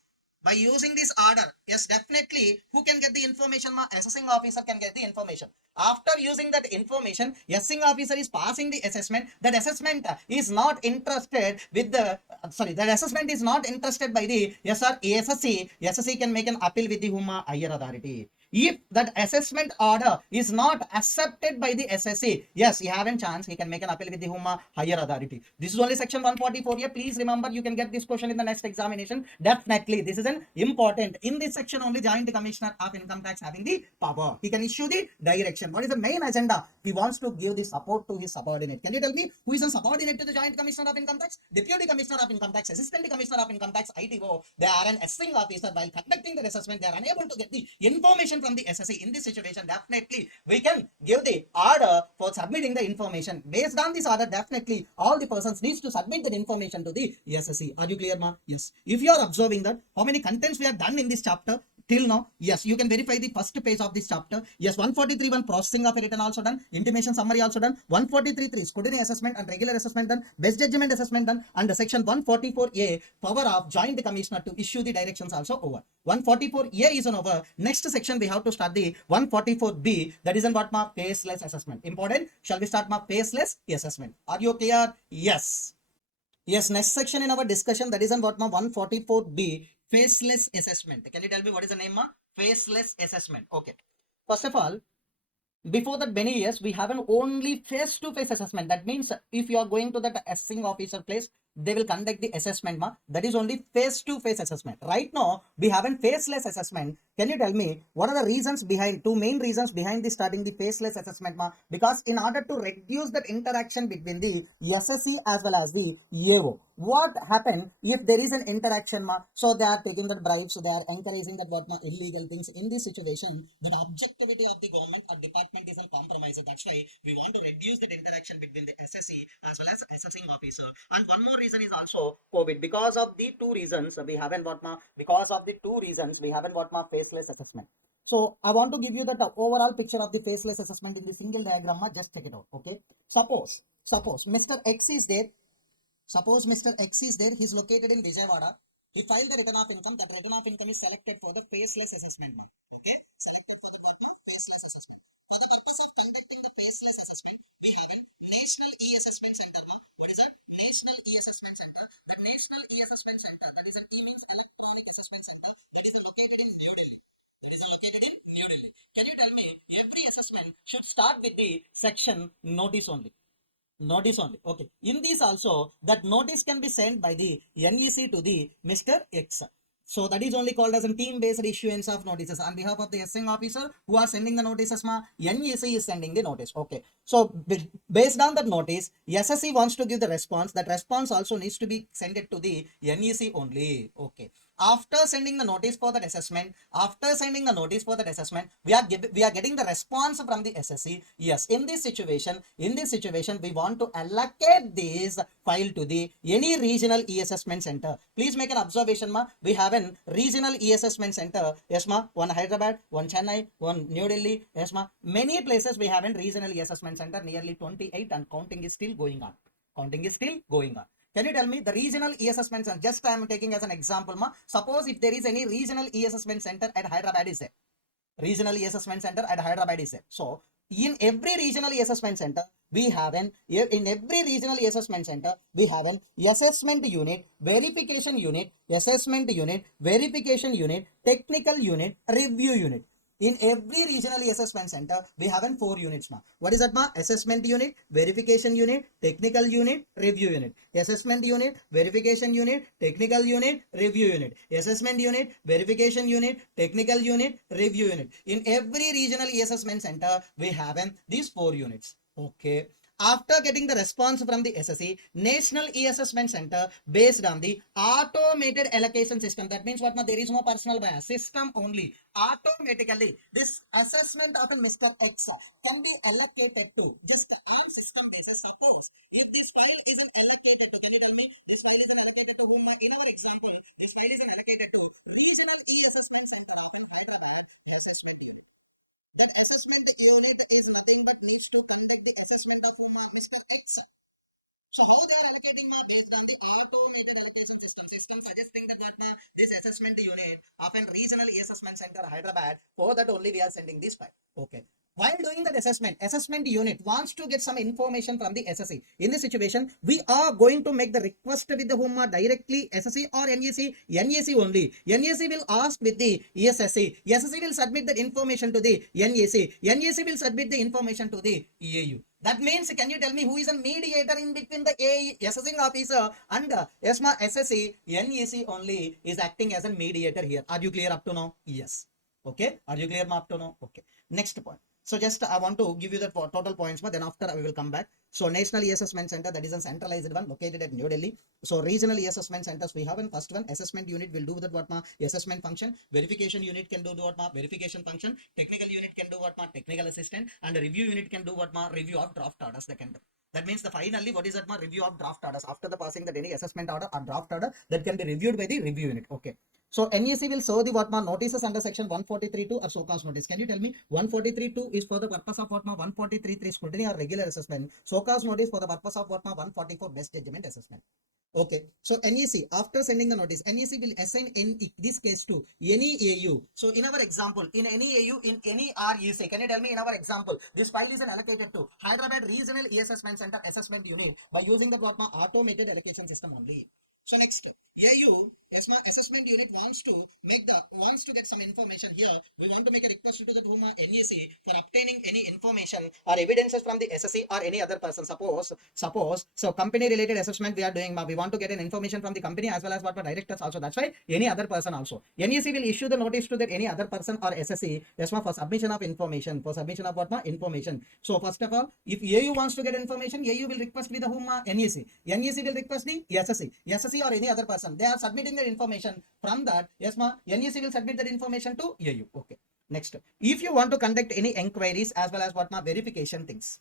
by using this order, yes, definitely who can get the information? Ma, assessing officer can get the information. After using that information, assessing officer is passing the assessment. That assessment is not interested with the that assessment is not interested by the yes or SSC. SSC can make an appeal with the Huma higher authority. If that assessment order is not accepted by the SSC, yes, you have a chance. He can make an appeal with the Huma higher authority. This is only section 144 here. Please remember, you can get this question in the next examination. Definitely, this is an important. In this section, only Joint Commissioner of Income Tax having the power. He can issue the direction. What is the main agenda? He wants to give the support to his subordinate. Can you tell me who is a subordinate to the Joint Commissioner of Income Tax? Deputy Commissioner of Income Tax, Assistant Commissioner of Income Tax, ITO. They are an assessing officer. While conducting the assessment, they are unable to get the information from the SSC. In this situation, definitely we can give the order for submitting the information. Based on this order, definitely all the persons needs to submit that information to the SSC. Are you clear, ma? Yes. If you are observing that, how many contents we have done in this chapter till now? Yes, you can verify the first page of this chapter. Yes, 143.1 processing of a return also done, intimation summary also done, 143.3 scrutiny assessment and regular assessment done, best judgment assessment done, and the section 144A power of joint commissioner to issue the directions also over. 144A is on over. Next section we have to start the 144B, that is in what, ma? Faceless assessment. Important. Shall we start, ma? Faceless assessment. Are you clear? Yes. Yes, next section in our discussion, that is on what, ma? 144B, faceless assessment. Can you tell me what is the name, ma? Faceless assessment. Okay. First of all, before that many years, we have an only face-to-face assessment. That means if you are going to that assessing officer place, they will conduct the assessment, ma. That is only face-to-face assessment. Right now, we have a faceless assessment. Can you tell me what are the reasons behind, two main reasons behind the starting the faceless assessment, ma? Because in order to reduce that interaction between the SSC as well as the AO, what happen if there is an interaction, ma? So they are taking that bribe, so they are encouraging that what, ma? Illegal things. In this situation, the objectivity of the government or department is compromised. That's why we want to reduce that interaction between the SSC as well as assessing officer. And one more reason is also COVID. Because of the two reasons, we haven't what, ma? Because of the two reasons, we haven't what, ma? Faceless assessment. So I want to give you the overall picture of the faceless assessment in the single diagram, ma. Just check it out. Okay. Suppose Mr. X is there. Suppose Mr. X is there. He's located in Vijayawada. He filed the return of income. That return of income is selected for the faceless assessment, ma. Okay. Selected for the what, ma? Faceless assessment. For the purpose of conducting the faceless assessment, we have a National E-Assessment Center. What is that? National E-Assessment Center. The National E-Assessment Center, that is an E means Electronic Assessment Center, that is located in New Delhi. That is located in New Delhi. Can you tell me every assessment should start with the section notice only? Notice only. Okay. In this also, that notice can be sent by the NEC to the Mr. X. So that is only called as a team-based issuance of notices. On behalf of the assessing officer who are sending the notices, ma, NEC is sending the notice. Okay. So based on that notice, SSC wants to give the response. That response also needs to be sent it to the NEC only. Okay. After sending the notice for that assessment, we are getting the response from the SSC. Yes, in this situation, we want to allocate this file to the any regional e-assessment center. Please make an observation, ma. We have an regional e-assessment center. Yes, ma. One Hyderabad, one Chennai, one New Delhi. Yes, ma. Many places we have a regional e-assessment center. Nearly 28, and counting is still going on. Can you tell me the regional e-assessment center? Just I am taking as an example, ma. Suppose if there is any regional e-assessment center at Hyderabad is there. Regional e-assessment center at Hyderabad is there. So in every regional e-assessment center, we have an assessment unit, verification unit, technical unit, review unit. In every regional assessment center, we have 4 units, ma. What is that, ma? Assessment unit, verification unit, technical unit, review unit. Assessment unit, verification unit, technical unit, review unit. Assessment unit, verification unit, technical unit, review unit. In every regional assessment center, we have these 4 units. Okay. After getting the response from the SSC, National E-Assessment Center, based on the automated allocation system. That means what? There is no personal bias. System only. Automatically, this assessment of Mr. X can be allocated to just on system basis. Suppose if this file isn't allocated to, can you tell me this file isn't allocated to whom? In our example, this file isn't allocated to conduct the assessment of Mr. X. So how they are allocating based on the automated allocation system. System suggesting that this assessment unit of an regional assessment center Hyderabad, for that only we are sending this file. Okay. While doing that assessment unit wants to get some information from the SSE. In this situation, we are going to make the request with the whom directly SSE or NEC. NEC only. NEC will ask with the SSE. SSE will submit the information to the NEC. NEC will submit the information to the EAU. That means, can you tell me who is a mediator in between the assessing officer and ESMA SSE? NEC only is acting as a mediator here. Are you clear up to now? Yes. Okay. Are you clear up to now? Okay. Next point. So just I want to give you the total points, but then after we will come back. So National E-Assessment Center, that is a centralized one located at New Delhi. So regional E-Assessment Centers we have in first one. Assessment unit will do that assessment function. Verification unit can do verification function. Technical unit can do technical assistant, and a review unit can do review of draft orders they can do. That means the finally what is that review of draft orders after the passing that any assessment order or draft order that can be reviewed by the review unit. Okay. So NEC will show the notices under section 143.2 or so cause notice. Can you tell me 143.2 is for the purpose of 143.3 scrutiny or regular assessment. So cause notice for the purpose of 144 best judgment assessment. Okay. So NEC after sending the notice, NEC will assign in this case to any AU. So in our example, in any AU, in any REC, can you tell me in our example, this file is allocated to Hyderabad Regional E-Assessment Center Assessment Unit by using the automated allocation system only. So next, AU ESMA assessment unit wants to get some information here. We want to make a request to the NEC for obtaining any information or evidences from the SSE or any other person. Suppose so company related assessment we are doing. We want to get an information from the company as well as directors also. That's why any other person also. NEC will issue the notice to that any other person or SSE ESMA for submission of information. For submission of information. So first of all, if AU wants to get information, AU will request with the NEC. NEC will request the SSE or any other person. They are submitting their information. From that, NEC will submit that information to AU. Okay. Next, if you want to conduct any enquiries as well as verification things.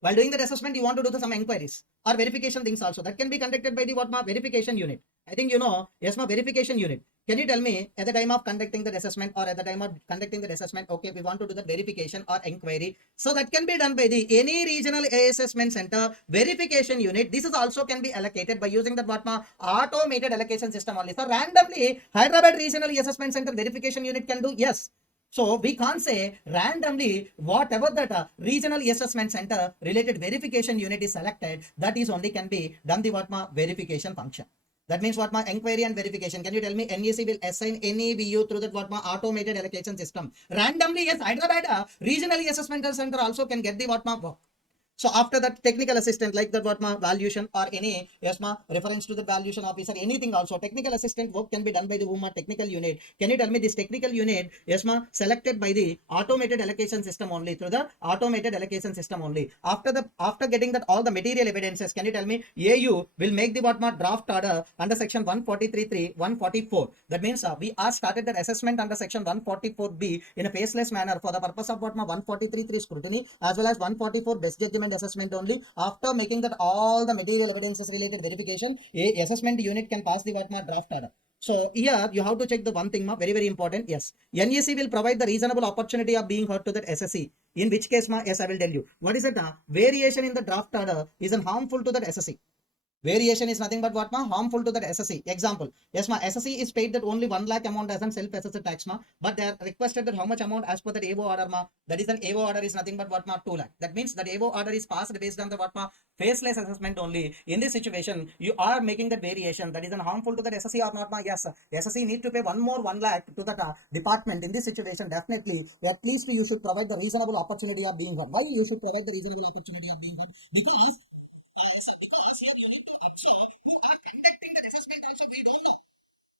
While doing that assessment, you want to do some enquiries or verification things also. That can be conducted by the verification unit. I think you know, verification unit. Can you tell me at the time of conducting the assessment or at the time of conducting the assessment, okay, we want to do the verification or enquiry. So that can be done by the any regional assessment center verification unit. This is also can be allocated by using the automated allocation system only. So randomly, Hyderabad Regional Assessment Center verification unit can do, yes. So we can't say randomly whatever that regional assessment center related verification unit is selected, that is only can be done the verification function. That means enquiry and verification. Can you tell me NEC will assign any VU through that automated allocation system? Randomly, yes, Hyderabad regional assessment center also can get the work. So after that, technical assistant like that valuation or any reference to the valuation officer, anything also technical assistant work can be done by the technical unit. Can you tell me this technical unit selected by the automated allocation system only, through the automated allocation system only. After getting that all the material evidences, can you tell me AU will make the draft order under section 143.3 144. That means we are started that assessment under section 144B in a faceless manner for the purpose of 143.3 scrutiny as well as 144 best judgment assessment only. After making that all the material evidences related verification, a assessment unit can pass the draft order. So here you have to check the one thing, very very important. Yes, NEC will provide the reasonable opportunity of being heard to that SSE. In which case, yes, I will tell you what is it. Variation in the draft order is harmful to that SSE. Variation is nothing but harmful to that SSE. Example, yes, SSE is paid that only 1 lakh amount as an self-assessed tax, but they are requested that how much amount as per that AO order, that is an AO order is nothing but 2 lakh. That means that AO order is passed based on the faceless assessment only. In this situation, you are making that variation that is harmful to that SSE or not? Yes, SSE need to pay 1 lakh to that department. In this situation, definitely, at least you should provide the reasonable opportunity of being heard. Why you should provide the reasonable opportunity of being heard? Because here you need to observe who are conducting the assessment also we don't know.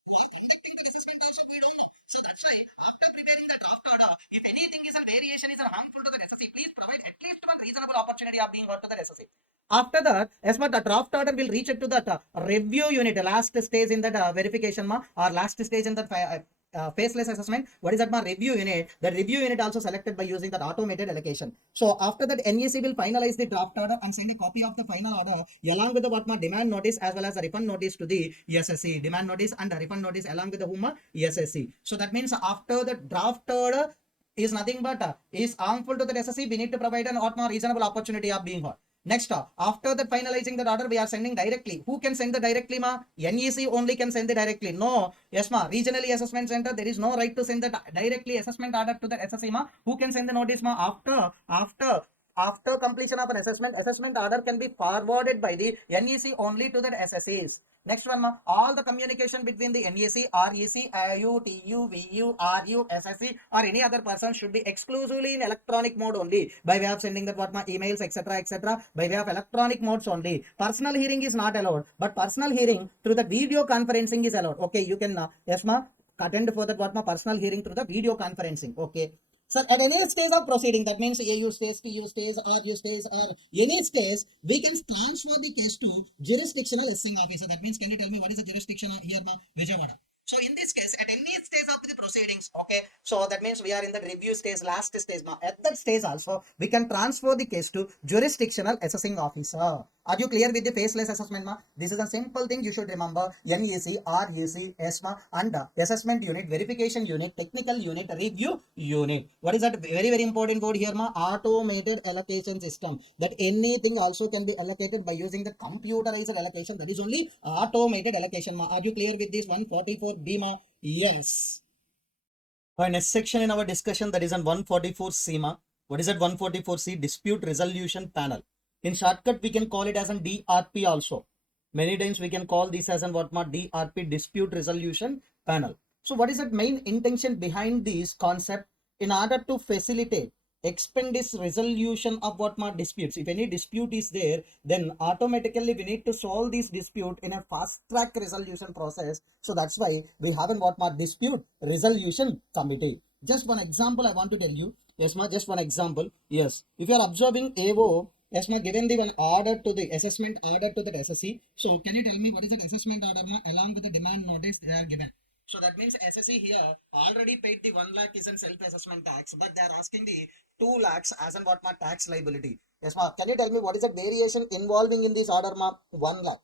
Who are conducting the assessment also we don't know. So that's why after preparing the draft order, if anything is a variation is harmful to the SSE, please provide at least one reasonable opportunity of being heard to the SSE. After that, as the draft order will reach it to that review unit, last stage in that verification or last stage in that faceless assessment. What is that review unit? The review unit also selected by using that automated allocation. So after that, NEC will finalize the draft order and send a copy of the final order along with the demand notice as well as a refund notice to the SSE. Demand notice and a refund notice along with the SSE. So that means after the draft order, is nothing but is harmful to the SSE, we need to provide an what more reasonable opportunity of being heard. Next, after that finalizing the order, we are sending directly. Who can send the directly, ma? NEC only can send the directly. No, yes, ma. Regionally assessment center, there is no right to send the directly assessment order to the SSE, ma. Who can send the notice, ma? After completion of an assessment order can be forwarded by the NEC only to the SSEs. Next one, ma, all the communication between the NEC, REC, AU, TU, VU, RU, SSE or any other person should be exclusively in electronic mode only by way of sending that what ma emails, etc. by way of electronic modes only. Personal hearing is not allowed, but personal hearing through the video conferencing is allowed. Okay, you can yes ma attend for that what ma personal hearing through the video conferencing. Okay. So at any stage of proceeding, that means AU stage, TU stage, RU stage, or any stage, we can transfer the case to jurisdictional assessing officer. That means, can you tell me what is the jurisdiction here, ma? Vijayawada. So in this case, at any stage of the proceedings, okay, so that means we are in the review stage, last stage, ma. At that stage also, we can transfer the case to jurisdictional assessing officer. Are you clear with the faceless assessment, ma? This is a simple thing you should remember. NEC, REC, ESMA, and assessment unit, verification unit, technical unit, review unit. What is that? Very, very important word here, ma? Automated allocation system. That anything also can be allocated by using the computerized allocation. That is only automated allocation, ma. Are you clear with this 144B, ma? Yes. Our next section in our discussion, that is on 144C, ma. What is that 144C? Dispute Resolution Panel. In shortcut, we can call it as an DRP also. Many times we can call this as an what ma DRP, Dispute Resolution Panel. So what is the main intention behind this concept? In order to facilitate expeditious resolution of what ma disputes. If any dispute is there, then automatically we need to solve this dispute in a fast track resolution process. So that's why we have an what ma dispute resolution committee. Just one example I want to tell you. Yes, ma, just one example. Yes, if you are observing AO, yes, ma, given the one order to the assessment order to the SSE. So can you tell me what is that assessment order, ma, along with the demand notice they are given? So that means SSE here already paid the 1 lakh is in self-assessment tax, but they are asking the 2 lakhs as in what ma tax liability. Yes, ma. Can you tell me what is the variation involving in this order, ma? 1 lakh.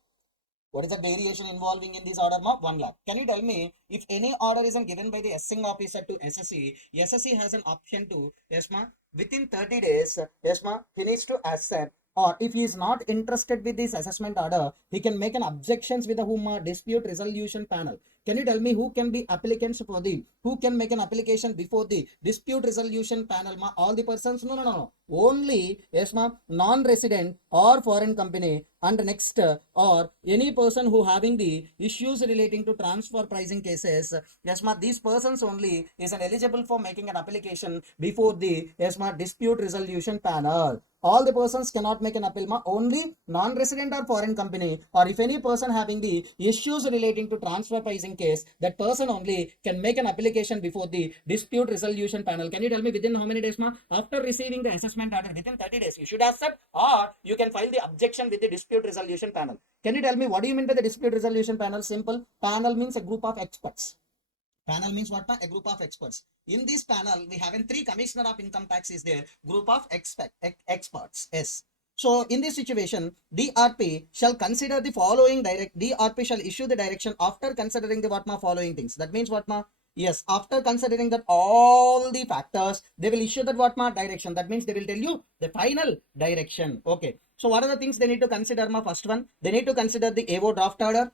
What is the variation involving in this order, ma? 1 lakh. Can you tell me if any order isn't given by the assessing officer to SSE, SSE has an option to, yes, ma, within 30 days, yes, ma, he needs to accept, or if he is not interested with this assessment order, he can make an objections with the whom dispute resolution panel. Can you tell me who can be applicants for the, who can make an application before the dispute resolution panel, ma? All the persons? No. Only, yes, ma, non-resident or foreign company, and next, or any person who having the issues relating to transfer pricing cases, yes, ma, these persons only is an eligible for making an application before the, yes, ma, dispute resolution panel. All the persons cannot make an appeal, ma. Only non-resident or foreign company, or if any person having the issues relating to transfer pricing case, that person only can make an application before the dispute resolution panel. Can you tell me within how many days, ma? After receiving the assessment order, within 30 days, you should accept, or you can file the objection with the dispute resolution panel. Can you tell me what do you mean by the dispute resolution panel? Simple. Panel means a group of experts. Panel means what? A group of experts. In this panel, we have 3 commissioner of income tax is there. Group of experts. Yes. So in this situation, DRP shall consider the following DRP shall issue the direction after considering the what ma following things. That means what ma? Yes, after considering that all the factors, they will issue that what ma direction. That means they will tell you the final direction. Okay. So what are the things they need to consider, ma? First one, they need to consider the AO draft order.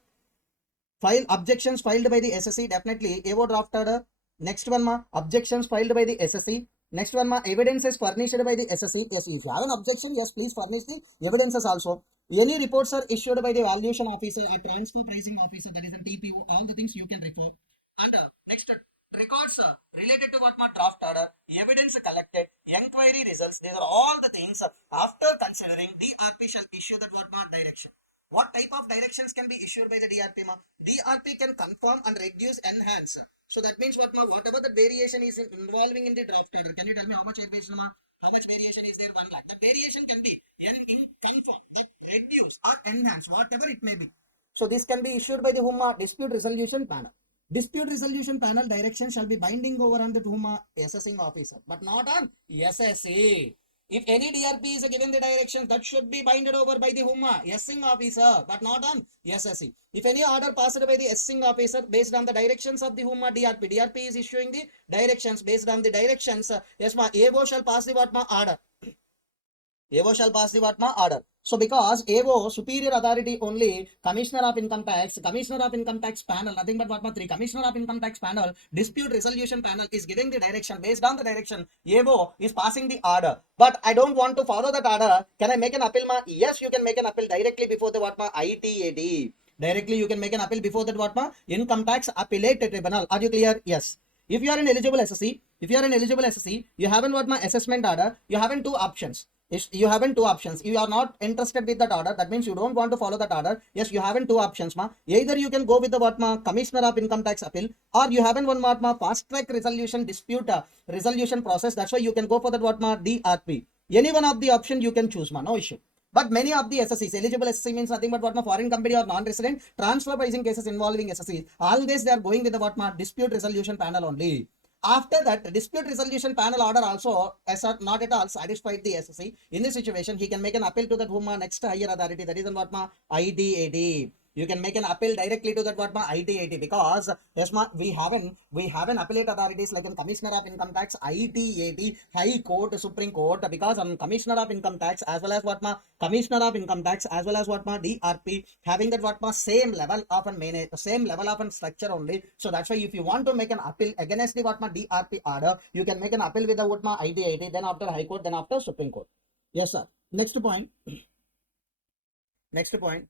File objections filed by the SSE, definitely AO draft order. Next one, ma, objections filed by the SSE. Next one, ma, evidences furnished by the SSE. Yes, if you have an objection, yes, please furnish the evidences also. Any reports are issued by the valuation officer or transfer pricing officer, that is an TPO, all the things you can refer. And next, records related to what ma draft order, evidence collected, inquiry results, these are all the things after considering DRP shall issue that what ma direction. What type of directions can be issued by the DRP, ma? DRP can confirm and reduce, enhance. So that means what, ma? Whatever the variation is involving in the draft order. Can you tell me how much variation, ma? How much variation is there? 1 lakh. The variation can be in confirm, reduce or enhance, whatever it may be. So this can be issued by the whom dispute resolution panel. Dispute resolution panel direction shall be binding over on the whom assessing officer, but not on SSA. If any DRP is given the directions, that should be binded over by the whom? Assessing officer, but not on SSE. If any order passed by the assessing officer based on the directions of the whom DRP, DRP is issuing the directions based on the directions. Yes, ma. AO shall pass the what ma order. AO shall pass the what ma order. So because AO superior authority only, Commissioner of Income Tax panel, nothing but what ma 3, Commissioner of Income Tax panel, dispute resolution panel is giving the direction. Based on the direction, AO is passing the order. But I don't want to follow that order. Can I make an appeal ma? Yes, you can make an appeal directly before the what ma ITAD. Directly you can make an appeal before that what ma Income Tax Appellate Tribunal. Are you clear? Yes. If you are an eligible SSE, you haven't what my assessment order, you haven't two options. You haven't two options. You are not interested with that order. That means you don't want to follow that order. Yes, you haven't two options, ma. Either you can go with the what ma Commissioner of Income Tax appeal, or you haven't one what ma fast track resolution dispute resolution process. That's why you can go for that what ma DRP. Any one of the option you can choose, ma. No issue. But many of the SSEs, eligible SSE means nothing but what ma foreign company or non-resident transfer pricing cases involving SSEs. All this they are going with the what ma dispute resolution panel only. After that, dispute resolution panel order also not at all satisfied the SSE. In this situation, he can make an appeal to that whom next higher authority, that is what ma IDAD. You can make an appeal directly to that what ma ITAT, because yes ma we have an appellate authorities like a Commissioner of Income Tax, ITAT, High Court, Supreme Court, because Commissioner of Income Tax as well as what ma Commissioner of Income Tax as well as what ma DRP having that what ma same level of a structure only. So that's why if you want to make an appeal against the what ma DRP order, you can make an appeal with the what ma ITAT, then after High Court, then after Supreme Court. Yes sir. Next point.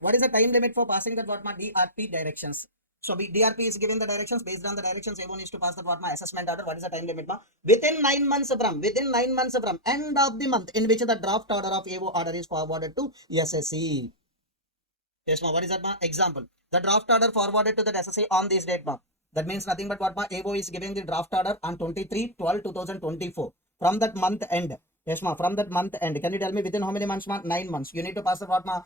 What is the time limit for passing that what ma DRP directions? So DRP is given the directions. Based on the directions, everyone needs to pass that what ma assessment order. What is the time limit ma? Within 9 months from end of the month in which the draft order of AO order is forwarded to SSE. Yes ma. What is that ma? Example. The draft order forwarded to the SSE on this date ma. That means nothing but what ma AO is giving the draft order on 23/12/2024. From that month end. Yes ma. From that month end. Can you tell me within how many months ma? 9 months. You need to pass the what ma?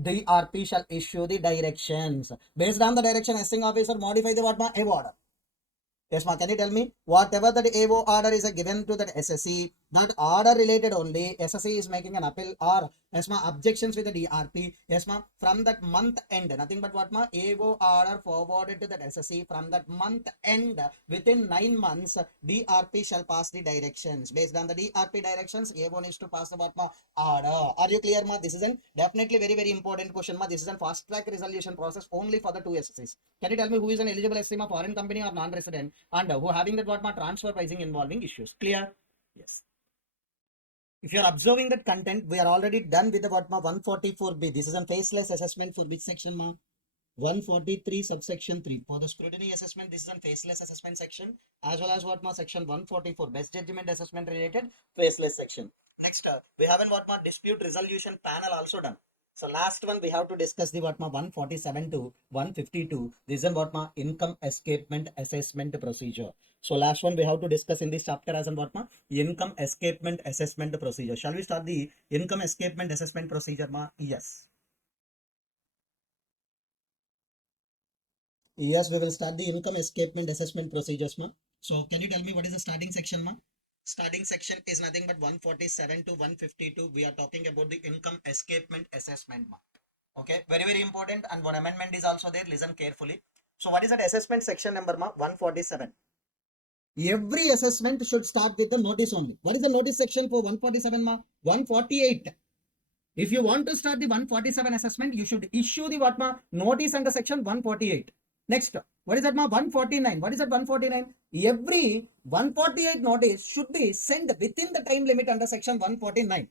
DRP shall issue the directions. Based on the direction, assessing officer modify the what ma AO order. Yes ma, can you tell me whatever that AO order is given to that SSE, that order related only, SSE is making an appeal or yes ma objections with the DRP. Yes ma, from that month end, nothing but what ma AO order forwarded to that SSE from that month end within 9 months, DRP shall pass the directions. Based on the DRP directions, AO needs to pass the what ma order. Are you clear ma? This is an definitely very important question ma. This is a fast track resolution process only for the two SSEs. Can you tell me who is an eligible SSE ma, foreign company or non-resident, and who having that what ma transfer pricing involving issues? Clear? Yes. If you are observing that content, we are already done with the what ma 144B. This is a faceless assessment for which section ma? 143 subsection 3. For the scrutiny assessment, this is a faceless assessment section, as well as what ma section 144 best judgment assessment related faceless section. Next, we haven't what ma dispute resolution panel also done. So last one we have to discuss the what ma 147 to 152. This is what ma income escapement assessment procedure. So last one we have to discuss in this chapter as an what ma income escapement assessment procedure. Shall we start the income escapement assessment procedure ma? Yes. Yes, we will start the income escapement assessment procedures ma. So can you tell me what is the starting section ma? Starting section is nothing but 147 to 152. We are talking about the income escapement assessment ma. Okay, very important, and one amendment is also there. Listen carefully. So what is that assessment section number ma? 147. Every assessment should start with the notice only. What is the notice section for 147 ma? 148. If you want to start the 147 assessment, you should issue the what ma notice under section 148. Next, what is that ma 149? What is that 149? Every 148 notice should be sent within the time limit under section 149.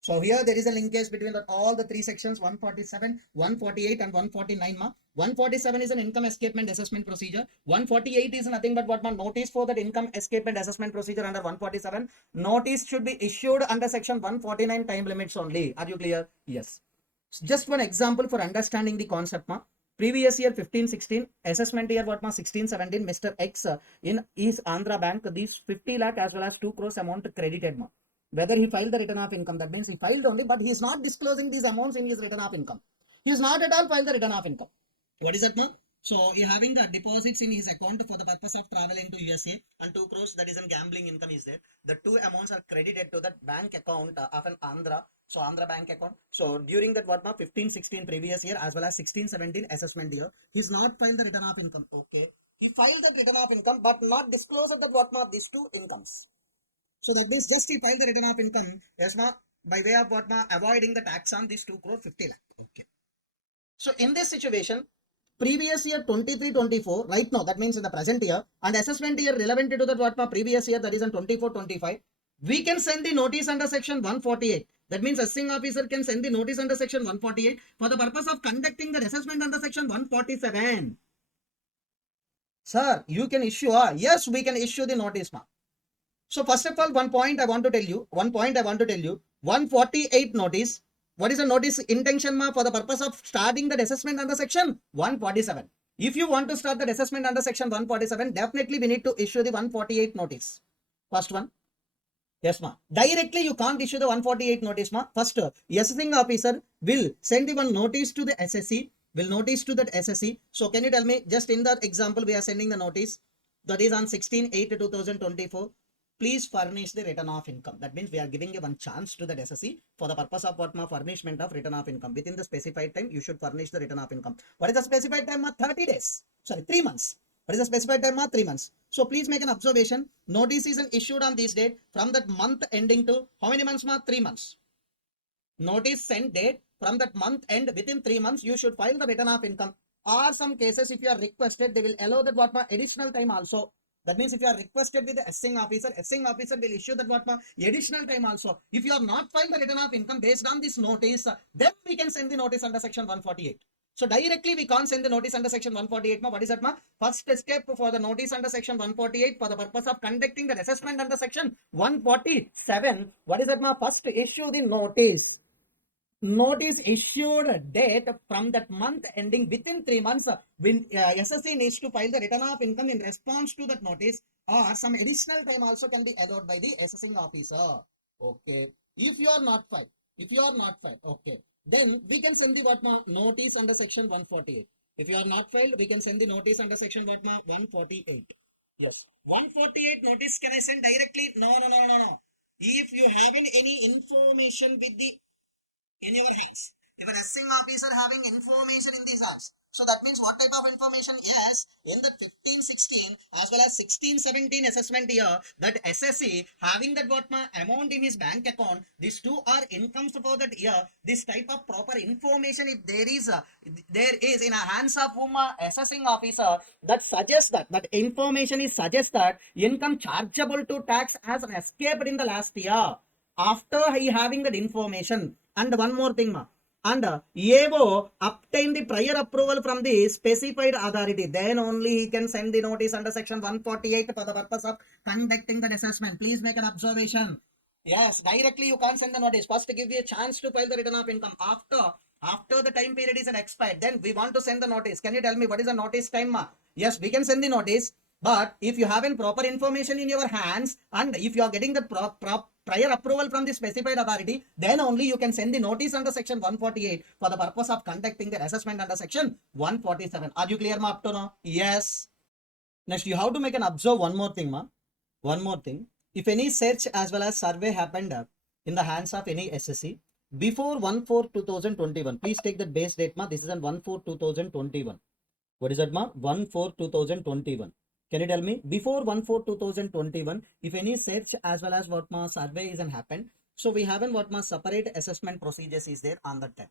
So here there is a linkage between all the three sections 147, 148 and 149 ma. 147 is an income escapement assessment procedure. 148 is nothing but what ma notice for that income escapement assessment procedure under 147. Notice should be issued under section 149 time limits only. Are you clear? Yes. Just one example for understanding the concept ma. Previous year 15-16, assessment year what ma 16-17, Mr. X in East Andhra Bank, these 50 lakh as well as 2 crores amount credited ma. Whether he filed the return of income, that means he filed only, but he is not disclosing these amounts in his return of income. He is not at all filed the return of income. What is that ma? So you're having the deposits in his account for the purpose of traveling to USA, and 2 crores, that is a gambling income is there. The two amounts are credited to that bank account of an Andhra. So Andhra bank account. So during that what 15-16 previous year as well as 16-17 assessment year, he's not filed the return of income. Okay. He filed the return of income but not disclosed that what these two incomes. So that means just he filed the return of income, yes ma, by way of what avoiding the tax on these 2 crore 50 lakh. Okay. So in this situation, previous year 23-24, right now, that means in the present year, and assessment year relevant to that what previous year, that is in 24-25, we can send the notice under section 148. That means assessing officer can send the notice under section 148 for the purpose of conducting the assessment under section 147. Sir, you can issue, yes, we can issue the notice, ma. So first of all, one point I want to tell you, 148 notice. What is the notice intention ma for the purpose of starting the assessment under section 147? If you want to start the assessment under section 147, definitely we need to issue the 148 notice. First one. Yes, ma. Directly you can't issue the 148 notice, ma. First, assessing officer will send the one notice to the SSC, will notice to that SSC. So can you tell me, just in that example, we are sending the notice that is on 16/8/2024. Please furnish the return of income. That means we are giving a one chance to the SSC for the purpose of what ma furnishment of return of income. Within the specified time, you should furnish the return of income. What is the specified time? 30 days. Sorry, 3 months. What is the specified time? 3 months. So please make an observation. Notice is issued on this date from that month ending to how many months? 3 months. Notice sent date from that month end within 3 months. You should file the return of income. Or some cases, if you are requested, they will allow that what additional time also. That means if you are requested with the assessing officer will issue that what additional time also. If you are not filed the return of income based on this notice, then we can send the notice under section 148. So directly we can't send the notice under section 148. What is that? First step for the notice under section 148 for the purpose of conducting the assessment under section 147. What is that? First issue the notice. Notice issued date from that month ending within 3 months when SSC needs to file the return of income in response to that notice, or some additional time also can be allowed by the assessing officer. Okay. If you are not filed, okay, then we can send the what notice under section 148. If you are not filed, we can send the notice under section what 148. Yes. 148 notice can I send directly? No. If you haven't any information with the in your hands, if an assessing officer having information in these hands, so that means what type of information? Yes, in the 15-16 as well as 16-17 assessment year, that SSC having that what amount in his bank account, these two are incomes for that year. This type of proper information, if there is in a hands of whom assessing officer, that suggests that information is suggests that income chargeable to tax has escaped in the last year after he having that information. And one more thing, and AO obtain the prior approval from the specified authority, then only he can send the notice under section 148 for the purpose of conducting the assessment. Please make an observation. Yes, directly you can't send the notice. First give you a chance to file the return of income. After the time period is expired, then we want to send the notice. Can you tell me what is the notice time? Yes, we can send the notice. But if you haven't proper information in your hands, and if you are getting the prior approval from the specified authority, then only you can send the notice under section 148 for the purpose of conducting the assessment under section 147. Are you clear, ma, up to now? Yes. Next, you have to make an observe one more thing, ma. One more thing. If any search as well as survey happened in the hands of any SSC before 1/4/2021, please take the base date, ma. This is on 1/4/2021. What is that, ma? 1/4/2021. Can you tell me before 1/4/2021 if any search as well as what ma survey isn't happened? So we haven't what ma separate assessment procedures is there on that time.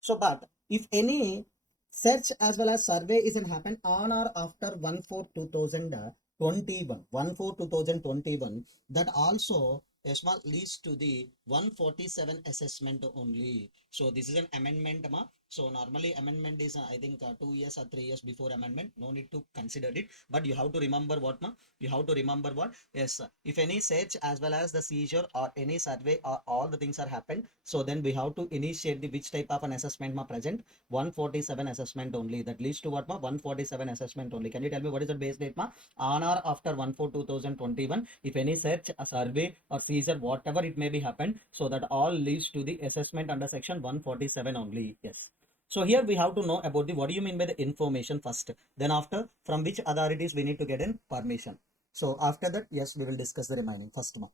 So but if any search as well as survey isn't happened on or after 1/4/2021, 1/4/2021, that also small leads to the 147 assessment only. So this is an amendment, ma. So normally amendment is I think 2 years or 3 years before amendment. No need to consider it. But you have to remember what, ma? You have to remember what? Yes, if any search as well as the seizure or any survey or all the things are happened, so then we have to initiate the which type of an assessment ma present? 147 assessment only. That leads to what, ma? 147 assessment only. Can you tell me what is the base date, ma? On or after 1/4/2021, if any search, a survey or seizure, whatever it may be happened, so that all leads to the assessment under section 147 only. Yes. So here we have to know about the what do you mean by the information first. Then after, from which authorities we need to get in permission. So after that, yes, we will discuss the remaining. First one,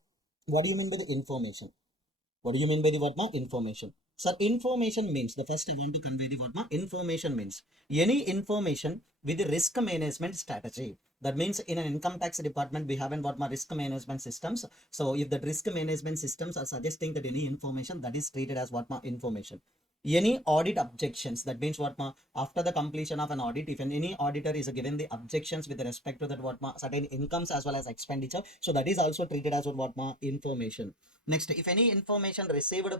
what do you mean by the information? What do you mean by the what ma? Information. Sir, information means, the first I want to convey the what ma? Information means any information with the risk management strategy. That means in an income tax department, we have an what ma? Risk management systems. So if the risk management systems are suggesting that any information, that is treated as what ma? Information. Any audit objections, that means what ma? After the completion of an audit, if any auditor is given the objections with respect to that what ma? Certain incomes as well as expenditure, so that is also treated as what ma? Information. Next, if any information received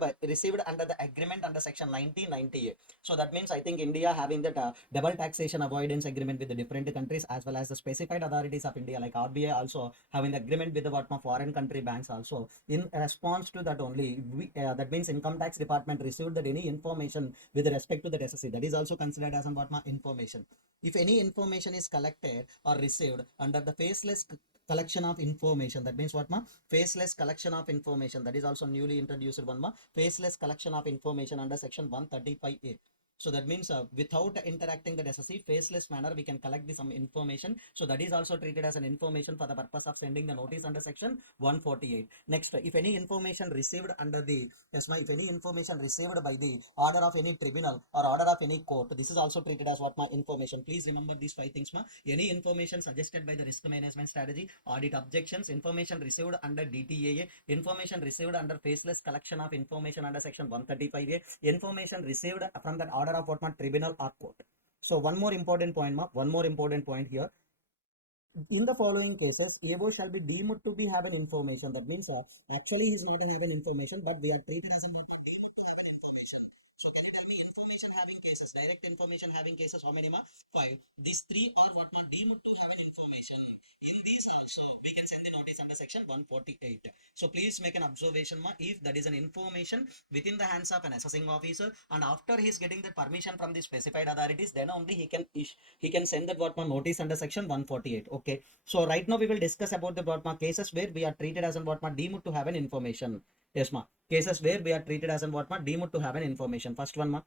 under the agreement under section 1998, so that means I think India having that double taxation avoidance agreement with the different countries as well as the specified authorities of India like RBI also having the agreement with the what foreign country banks also. In response to that only, that means income tax department received that any information with respect to the SSC, that is also considered as what information. If any information is collected or received under the faceless collection of information, that means what ma? Faceless collection of information, that is also newly introduced one ma? Faceless collection of information under section 135A. So that means without interacting the SSC, faceless manner, we can collect some information. So that is also treated as an information for the purpose of sending the notice under section 148. Next, if any information received under the, yes ma, if any information received by the order of any tribunal or order of any court, this is also treated as what ma? Information. Please remember these 5 things ma. Any information suggested by the risk management strategy, audit objections, information received under DTAA, information received under faceless collection of information under section 135A, information received from that order of what ma? Tribunal or court. So one more important point ma, one more important point here. In the following cases, ABO shall be deemed to be having information. That means actually he's not having information, but we are treated as a deemed to have an information. So can you tell me information having cases, direct information having cases, how many ma? 5. These 3 are what ma? Deemed to have an information. In these also, we can send the notice under section 148. So please make an observation ma, if that is an information within the hands of an assessing officer and after he is getting the permission from the specified authorities, then only he can send that what ma? Notice under section 148. Okay. So right now we will discuss about the what ma? Cases where we are treated as an what ma? Deemed to have an information. Yes ma. Cases where we are treated as an what ma? Deemed to have an information. First one ma.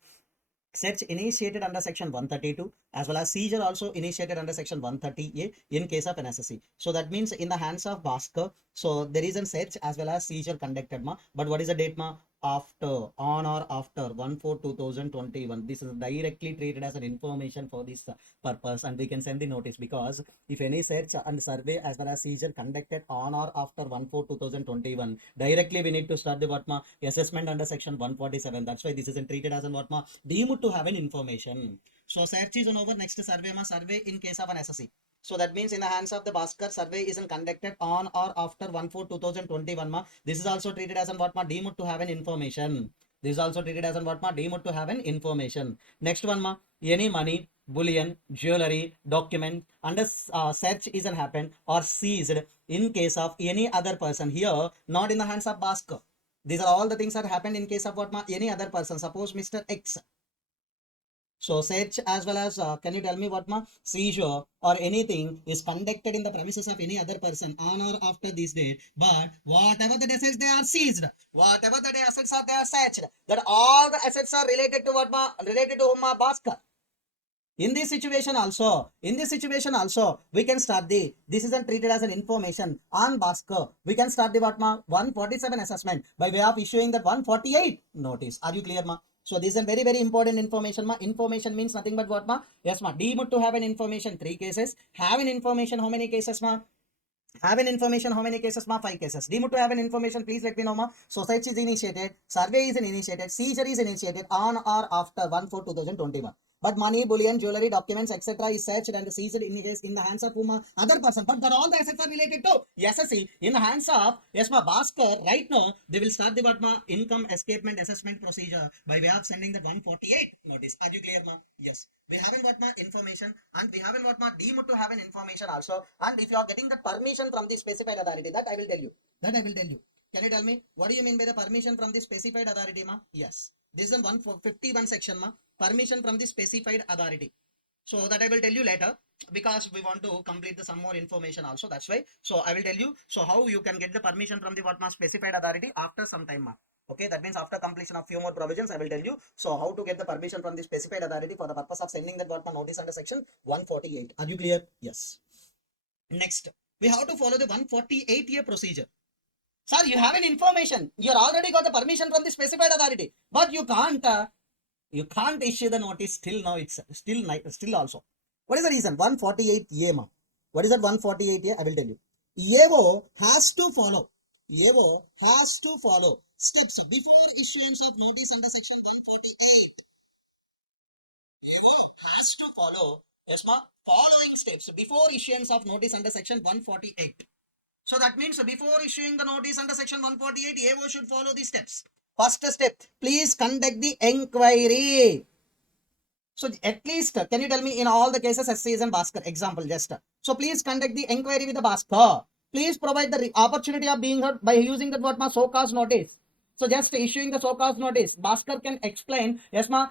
Search initiated under section 132 as well as seizure also initiated under section 130A in case of an SSC. So that means in the hands of Bhaskar, so there is a search as well as seizure conducted ma. But what is the date ma? After, on or after 1/4/2021. This is directly treated as an information for this purpose and we can send the notice, because if any search and survey as well as seizure conducted on or after 1/4/2021, directly we need to start the what ma? Assessment under section 147. That's why this is treated as an what ma? Deemed to have an information. So search is on over. Next survey ma, survey in case of an SSC. So that means in the hands of the Bhaskar, survey is conducted on or after 1/4/2021 ma. This is also treated as an what ma? Deemed to have an information. This is also treated as an what ma? Deemed to have an information. Next one ma, any money, bullion, jewelry, document under search is happened or seized in case of any other person. Here not in the hands of Bhaskar. These are all the things that happened in case of what ma? Any other person. Suppose Mr. X. So search as well as, can you tell me what ma? Seizure or anything is conducted in the premises of any other person on or after this date. But whatever the assets they are seized, whatever the assets are they are searched, that all the assets are related to what ma? Related to whom ma? Bhaskar. In this situation also, we can start this isn't treated as an information on Bhaskar. We can start the what ma? 147 assessment by way of issuing that 148 notice. Are you clear ma? So this is a very, very important information ma. Information means nothing but what ma? Yes ma. Deemed to have an information, 3 cases. Have an information, how many cases ma? Have an information, how many cases ma? 5 cases. Deemed to have an information, please let me know ma. So search is initiated, survey is initiated, seizure is initiated on or after 1/4/2021. But money, bullion, jewelry, documents, etc. is searched and seized in the hands of whom? Other person. But that all the assets are related to SSC in the hands of yes ma Bhaskar. Right now they will start the what ma? Income escapement assessment procedure by way of sending the 148 notice. Are you clear ma? Yes. We haven't what ma? Information and we haven't what ma? Deemed to have an information also. And if you are getting the permission from the specified authority, that I will tell you. Can you tell me what do you mean by the permission from the specified authority ma? Yes. This is 151 section ma. Permission from the specified authority. So that I will tell you later, because we want to complete some more information also. That's why. So I will tell you. So how you can get the permission from the what ma? Specified authority after some time ma. Okay, that means after completion of few more provisions, I will tell you. So how to get the permission from the specified authority for the purpose of sending that what notice under section 148. Are you clear? Yes. Next, we have to follow the 148A procedure. Sir, you have an information. You already got the permission from the specified authority, but you can't issue the notice till now. It's still also. What is the reason? 148A, ma. What is that 148A? I will tell you. AO has to follow. AO has to follow steps before issuance of notice under section 148. AO has to follow, yes, ma, following steps before issuance of notice under section 148. So that means before issuing the notice under section 148, AO should follow these steps. First step, please conduct the inquiry. So at least, can you tell me in all the cases, CA Bhaskar, example just. So please conduct the inquiry with the Bhaskar. Please provide the opportunity of being heard by using the what ma so cause notice. So just issuing the so cause notice, Bhaskar can explain, yes ma,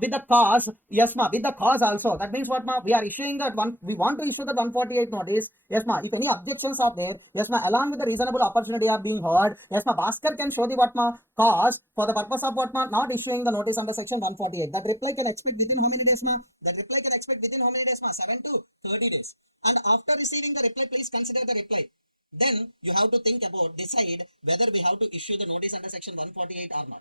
with the cause, yes ma, with the cause also. That means what ma, we are issuing that one, we want to issue the 148 notice, yes ma, if any objections are there, yes ma, along with the reasonable opportunity of being heard, yes ma, Bhaskar can show the what ma, cause for the purpose of what ma, not issuing the notice under section 148. That reply can expect within how many days ma? That reply can expect within how many days ma? 7 to 30 days. And after receiving the reply, please consider the reply. Then you have to think about, decide whether we have to issue the notice under section 148 or not.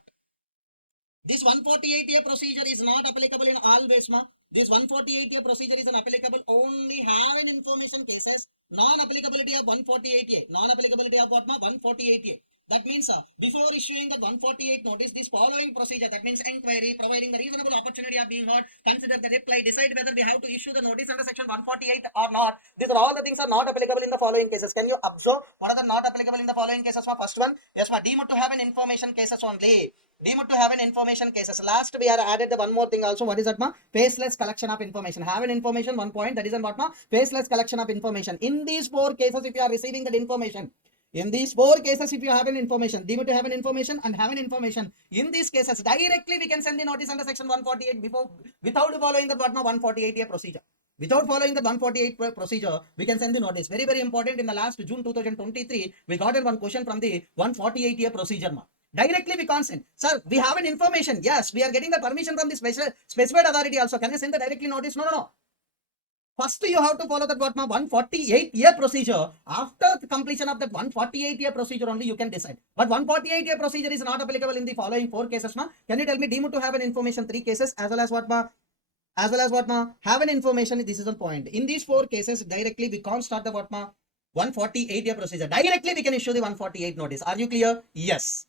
This 148A procedure is not applicable in all ways, ma. This 148A procedure is applicable only have in information cases, non-applicability of 148A, non-applicability of what ma? 148A. That means before issuing the 148 notice, this following procedure, that means inquiry, providing the reasonable opportunity of being heard, consider the reply, decide whether we have to issue the notice under section 148 or not. These are all the things are not applicable in the following cases. Can you observe what are the not applicable in the following cases? Ma? First one, yes ma, deemed to have an information cases only. Deemed to have an information cases. Last we are added the one more thing also. What is that ma? Faceless collection of information. Have an information, one point, that is what ma? Faceless collection of information. In these four cases, if you are receiving that information, in these four cases, if you have an information, deemed to have an information and have an information, in these cases, directly we can send the notice under section 148 before, without following the 148A procedure. Without following the 148 procedure, we can send the notice. Very, very important. In the last June 2023, we got one question from the 148A procedure. Directly we can't send. Sir, we have an information. Yes, we are getting the permission from the specified authority also. Can I send the directly notice? No, no, no. First, you have to follow that what ma 148A procedure. After the completion of that 148A procedure only you can decide. But 148A procedure is not applicable in the following four cases ma. Can you tell me deemed to have an information 3 cases as well as what ma? As well as what ma? Have an information. This is the point. In these 4 cases, directly we can't start the what ma? 148A procedure. Directly we can issue the 148 notice. Are you clear? Yes.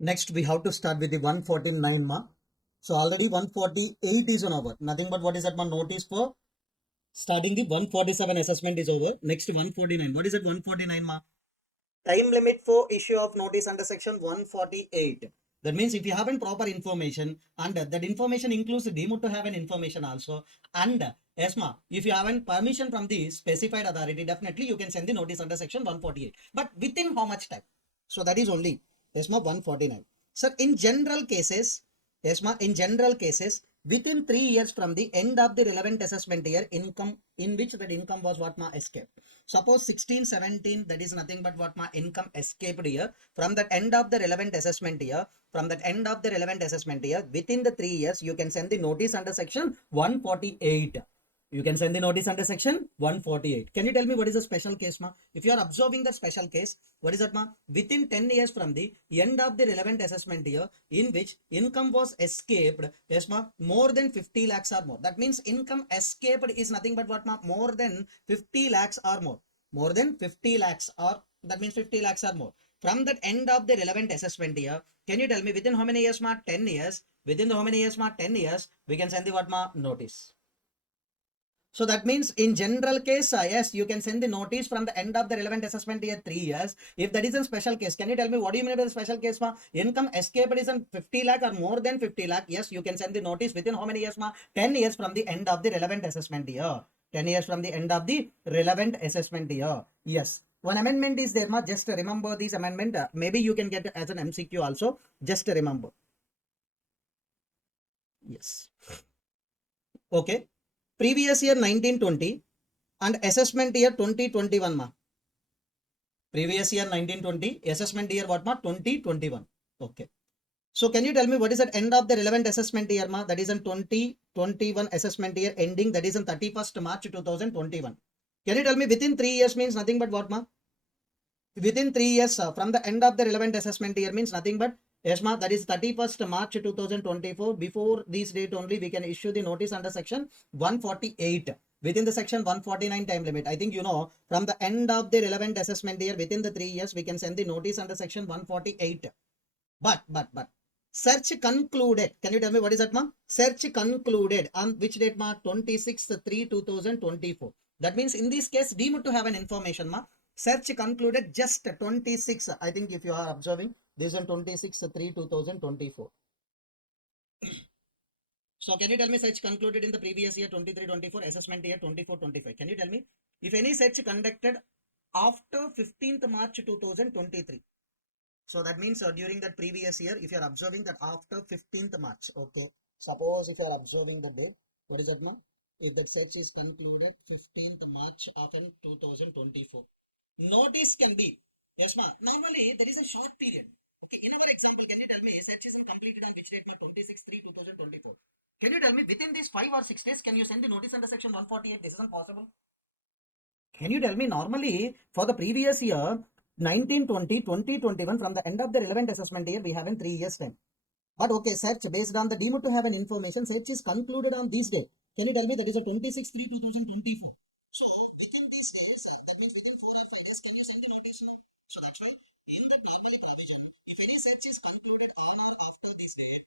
Next, we have to start with the 149 ma. So already 148 is on over. Nothing but what is that ma? Notice for starting the 147 assessment is over. Next 149. What is it 149 ma? Time limit for issue of notice under section 148. That means if you haven't proper information and that information includes deemed to have an information also, and yes ma, if you haven't permission from the specified authority, definitely you can send the notice under section 148. But within how much time? So that is only, yes ma, 149. Sir, in general cases, yes ma, in general cases, within 3 years from the end of the relevant assessment year, income in which that income was what ma escaped. Suppose 16-17, that is nothing but what ma income escaped year. From that end of the relevant assessment year, from that end of the relevant assessment year, within the 3 years, you can send the notice under section 148. You can send the notice under section 148. Can you tell me what is the special case ma? If you are observing the special case, what is that ma? Within 10 years from the end of the relevant assessment year, in which income was escaped, yes ma, more than 50 lakhs or more. That means income escaped is nothing but what ma? More than 50 lakhs or more. More than 50 lakhs or that means 50 lakhs or more. From that end of the relevant assessment year, can you tell me within how many years ma? 10 years. Within how many years ma? 10 years. We can send the what ma? Notice. So that means in general case, yes, you can send the notice from the end of the relevant assessment year 3 years. If that is a special case, can you tell me what do you mean by the special case ma? Income escaped is 50 lakh or more than 50 lakh. Yes, you can send the notice within how many years ma? 10 years from the end of the relevant assessment year. 10 years from the end of the relevant assessment year. Yes. One amendment is there ma. Just remember this amendment. Maybe you can get as an MCQ also. Just remember. Yes. Okay. Previous year 1920 and assessment year 2021 ma. Previous year 1920, assessment year what ma? 2021. Okay. So can you tell me what is at end of the relevant assessment year, ma? That is in 2021 assessment year ending, that is in 31st March 2021. Can you tell me within 3 years means nothing but what, ma? Within 3 years from the end of the relevant assessment year means nothing but, yes, ma, that is 31st March 2024. Before this date only we can issue the notice under section 148 within the section 149 time limit. I think you know, from the end of the relevant assessment year within the 3 years we can send the notice under section 148. But search concluded. Can you tell me what is that, ma? Search concluded on which date, ma? 26/3/2024. That means in this case deemed to have an information, ma. Search concluded just 26. I think if you are observing this on 26/3/2024. So can you tell me search concluded in the previous year 23-24, assessment year 24-25? Can you tell me if any search conducted after 15th March 2023? So that means during that previous year, if you are observing that after 15th March, okay, suppose if you are observing the date, what is that, ma? If that search is concluded 15th March of 2024, notice can be, yes, ma, normally there is a short period. In our example, can you tell me search is completed on which date, 26/3/2024? Can you tell me within these 5 or 6 days, can you send the notice under section 148? This isn't possible. Can you tell me normally for the previous year 1920, 2021, from the end of the relevant assessment year we have in 3 years time. But okay, search based on the deemed to have an information, search is concluded on this day. Can you tell me that is a 26/3/2024? So within these days, that means within 4 or 5 days, can you send the notice? So that's why in the normally provision, if any search is concluded on or after this date,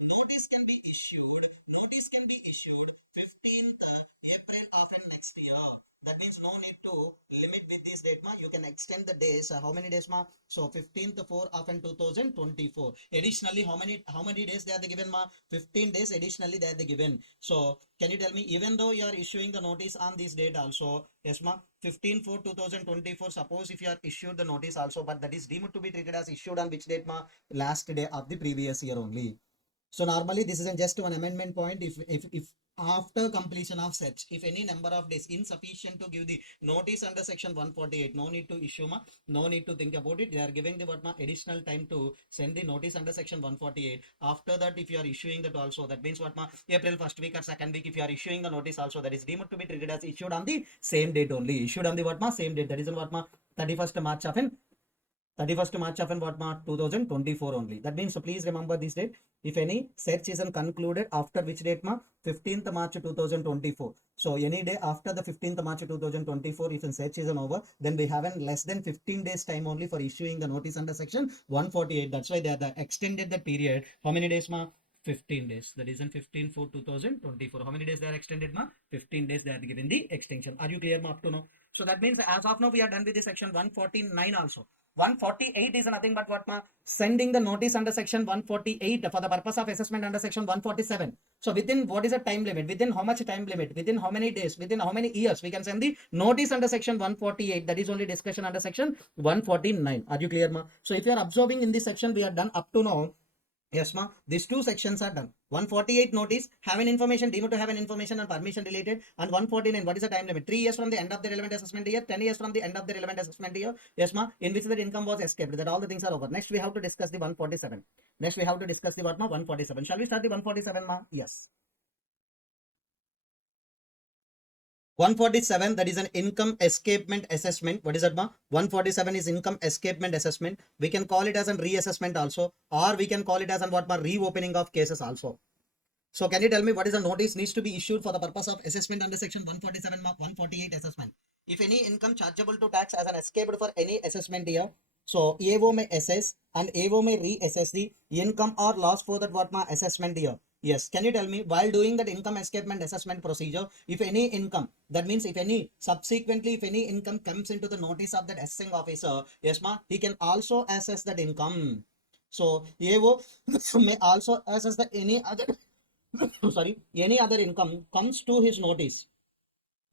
notice can be issued. Notice can be issued 15th April of next year. That means no need to limit with this date, ma. You can extend the days. How many days, ma? So 15th 4 of 2024. Additionally, how many days they are given, ma? 15 days additionally they are given. So can you tell me, even though you are issuing the notice on this date also, yes, ma, 15/4/2024, suppose if you are issued the notice also, but that is deemed to be treated as issued on which date, ma? Last day of the previous year only. So normally this is just one amendment point. If after completion of search, if any number of days insufficient to give the notice under section 148, no need to issue, ma, no need to think about it. They are giving the what, ma, additional time to send the notice under section 148. After that, if you are issuing that also, that means what, ma, April 1st week or 2nd week, if you are issuing the notice also, that is deemed to be treated as issued on the same date only. Issued on the what, ma, same date. That is what, ma, 31st March of 31st March of what, ma, 2024 only. That means, so please remember this date. If any search is concluded after which date, ma? 15th March 2024. So any day after the 15th March 2024, if a search is over, then we have less than 15 days time only for issuing the notice under section 148. That's why they are extended the period. How many days, ma? 15 days. That is in 15/4/2024. How many days they are extended, ma? 15 days they are given the extension. Are you clear, ma, up to now? So that means as of now we are done with the section 149 also. 148 is nothing but what, ma? Sending the notice under section 148 for the purpose of assessment under section 147. So within what is the time limit? Within how much time limit? Within how many days? Within how many years we can send the notice under section 148? That is only discussion under section 149. Are you clear, ma? So if you are observing in this section, we are done up to now. Yes, ma. These two sections are done. 148 notice, have an information, deemed to have an information and permission related. And 149, what is the time limit? 3 years from the end of the relevant assessment year, 10 years from the end of the relevant assessment year. Yes, ma. In which the income was escaped. That all the things are over. Next, we have to discuss the 147. Next, we have to discuss the what, ma? 147. Shall we start the 147, ma? Yes. 147, that is an income escapement assessment. What is that, ma? 147 is income escapement assessment. We can call it as a reassessment also, or we can call it as an what, ma? Reopening of cases also. So can you tell me what is the notice needs to be issued for the purpose of assessment under section 147, mark 148 assessment? If any income chargeable to tax as an escaped for any assessment year, so AO may assess and AO may reassess the income or loss for that what, ma, assessment year. Yes, can you tell me while doing that income escapement assessment procedure, if any income, that means if any subsequently if any income comes into the notice of that assessing officer, yes, ma, he can also assess that income. So AO may also assess the any other sorry, any other income comes to his notice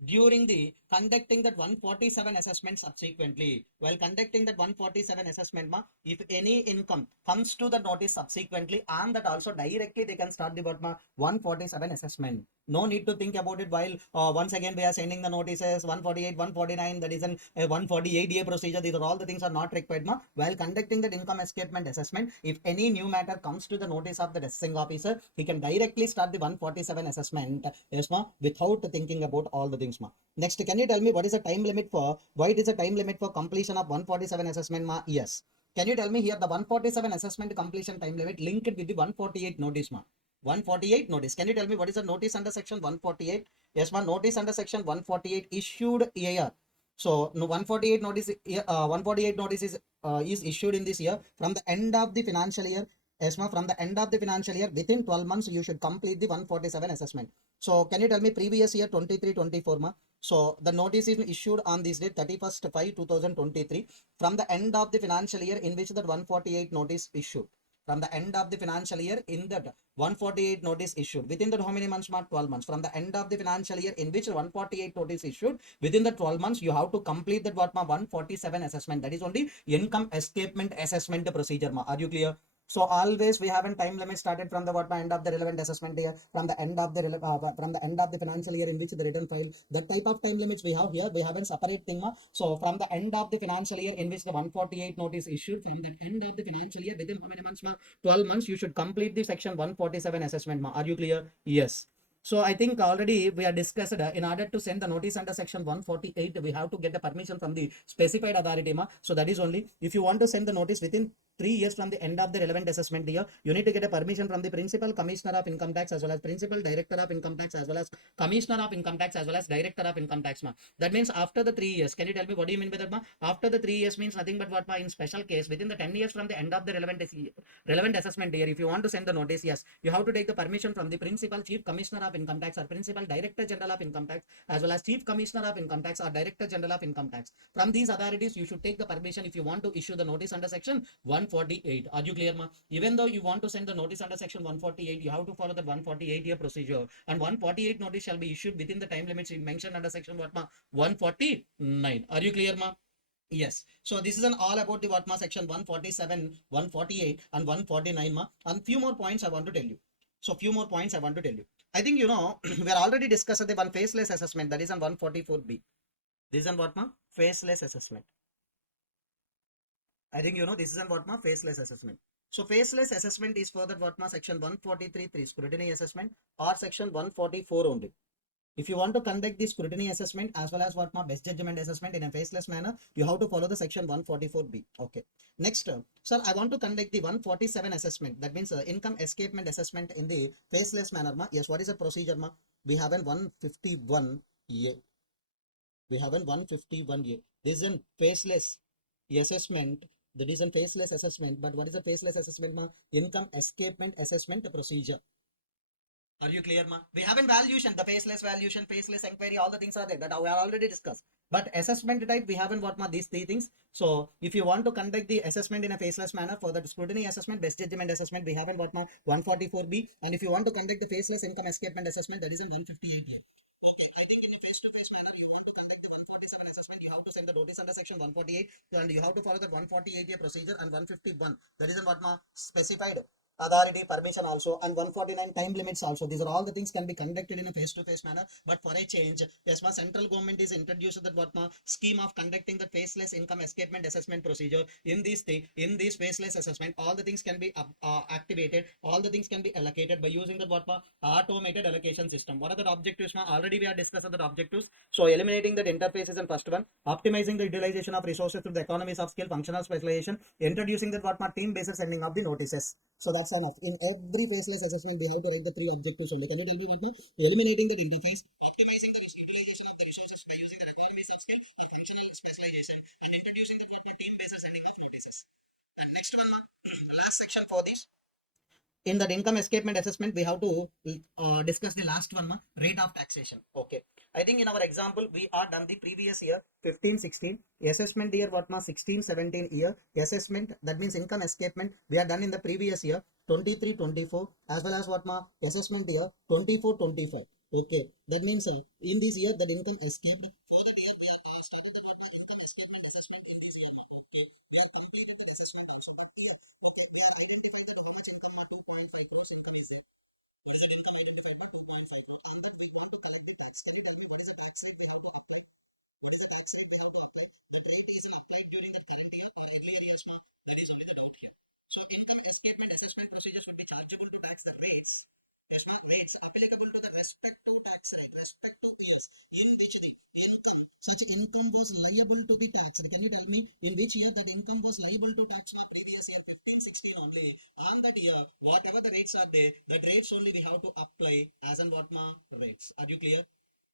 during the conducting that 147 assessment subsequently. While conducting that 147 assessment, if any income comes to the notice subsequently, and that also directly they can start the 147 assessment. No need to think about it while once again we are sending the notices 148, 149, that is an 148-day procedure. These are all the things are not required. While conducting that income escapement assessment, if any new matter comes to the notice of the assessing officer, he can directly start the 147 assessment, yes, without thinking about all the things. Next, can you tell me what is the time limit for, why it is a time limit for completion of 147 assessment? Yes. Can you tell me here the 147 assessment completion time limit linked with the 148 notice? 148 notice. Can you tell me what is the notice under section 148? Yes, notice under section 148 issued year. So no, 148 notice, 148 notice is issued in this year from the end of the financial year. Yes, from the end of the financial year, within 12 months, you should complete the 147 assessment. So can you tell me previous year 23-24? So the notice is issued on this date 31st 5 2023 from the end of the financial year in which that 148 notice issued. From the end of the financial year in that 148 notice issued. Within that how many months? 12 months. From the end of the financial year in which 148 notice issued, within the 12 months, you have to complete that 147 assessment. That is only income escapement assessment procedure. Are you clear? So always we have a time limit started from the end of the relevant assessment year, from the end of the financial year in which the return file. That type of time limits we have here. We have a separate thing. So from the end of the financial year in which the 148 notice issued, from the end of the financial year within how many months? 12 months. You should complete the section 147 assessment. Are you clear? Yes. So I think already we are discussed in order to send the notice under section 148, we have to get the permission from the specified authority. So that is only if you want to send the notice within 3 years from the end of the relevant assessment year, you need to get a permission from the principal commissioner of income tax as well as principal director of income tax as well as commissioner of income tax as well as director of income tax. That means after the 3 years, can you tell me what do you mean by that? After the 3 years means nothing but what in special case within the 10 years from the end of the relevant assessment year, if you want to send the notice, yes, you have to take the permission from the principal chief commissioner of income tax or principal director general of income tax as well as chief commissioner of income tax or director general of income tax. From these authorities, you should take the permission if you want to issue the notice under section 148. Are you clear, even though you want to send the notice under section 148, you have to follow the 148 year procedure, and 148 notice shall be issued within the time limits mentioned under section 149. Are you clear, Yes. So this is an all about the section 147, 148 and 149, and few more points I want to tell you. So few more points I want to tell you. I think we are already discussed the one faceless assessment, that is on 144B. This is on faceless assessment. I think this is an faceless assessment. So faceless assessment is for that section 143 scrutiny assessment or section 144 only. If you want to conduct the scrutiny assessment as well as best judgment assessment in a faceless manner, you have to follow the section 144B. Okay. Next, sir, I want to conduct the 147 assessment. That means income escapement assessment in the faceless manner. Yes, what is the procedure? We have an 151A. We have an 151A. This is a faceless assessment. That is a faceless assessment. But what is a faceless assessment? Income escapement assessment procedure. Are you clear, We have in valuation, the faceless valuation, faceless inquiry, all the things are there that we have already discussed. But assessment type, we haven't these three things. So if you want to conduct the assessment in a faceless manner for the scrutiny assessment, best judgment assessment, we haven't 144B. And if you want to conduct the faceless income escapement assessment, that is in 158A. Okay, I think in a face-to-face manner, you want to conduct the 147 assessment, you have to send the notice under section 148, and you have to follow the 148A procedure, and 151. That is in specified authority permission also, and 149 time limits also. These are all the things can be conducted in a face-to-face manner. But for a change, yes, central government is introduced that scheme of conducting the faceless income escapement assessment procedure. In this faceless assessment, all the things can be activated, all the things can be allocated by using the automated allocation system. What are the objectives? Already we are discussing the objectives. So eliminating that interfaces and first one, optimizing the utilization of resources through the economies of skill, functional specialization, introducing that team-based sending of the notices. So that's enough. In every faceless assessment, we have to write the three objectives only. Can you tell me eliminating the interface, optimizing the utilization of the resources by using the economies of skill or functional specialization, and introducing the team-based sending of notices. And next one, last section for this. In that income escapement assessment, we have to discuss the last one, rate of taxation. Okay. I think in our example, we are done the previous year, 15-16, assessment year, 16-17 year, assessment, that means income escapement, we are done in the previous year, 23-24, as well as assessment year, 24-25. Okay, that means in this year that income escaped. For that year we are started the income escapement assessment in this year. Okay, we are completed the assessment also. But here, okay, we are identifying how much income are 2.5 crores income is there. What is the income identified by 2.5 crores? And then we want to collect the tax. Can you tell me what is the tax rate we have to apply? What is the tax rate we have to apply? The rate is applied during the current year or earlier years. That is only the doubt here. So income escapement assessment procedures would be chargeable to tax the rates. Yes, ma'am. Rates applicable to the respective tax rate, respective years in which the income, such income was liable to be taxed. Can you tell me in which year that income was liable to tax for previous year 15-16 only? On that year, whatever the rates are there, that rates only we have to apply as and what ma rates. Are you clear?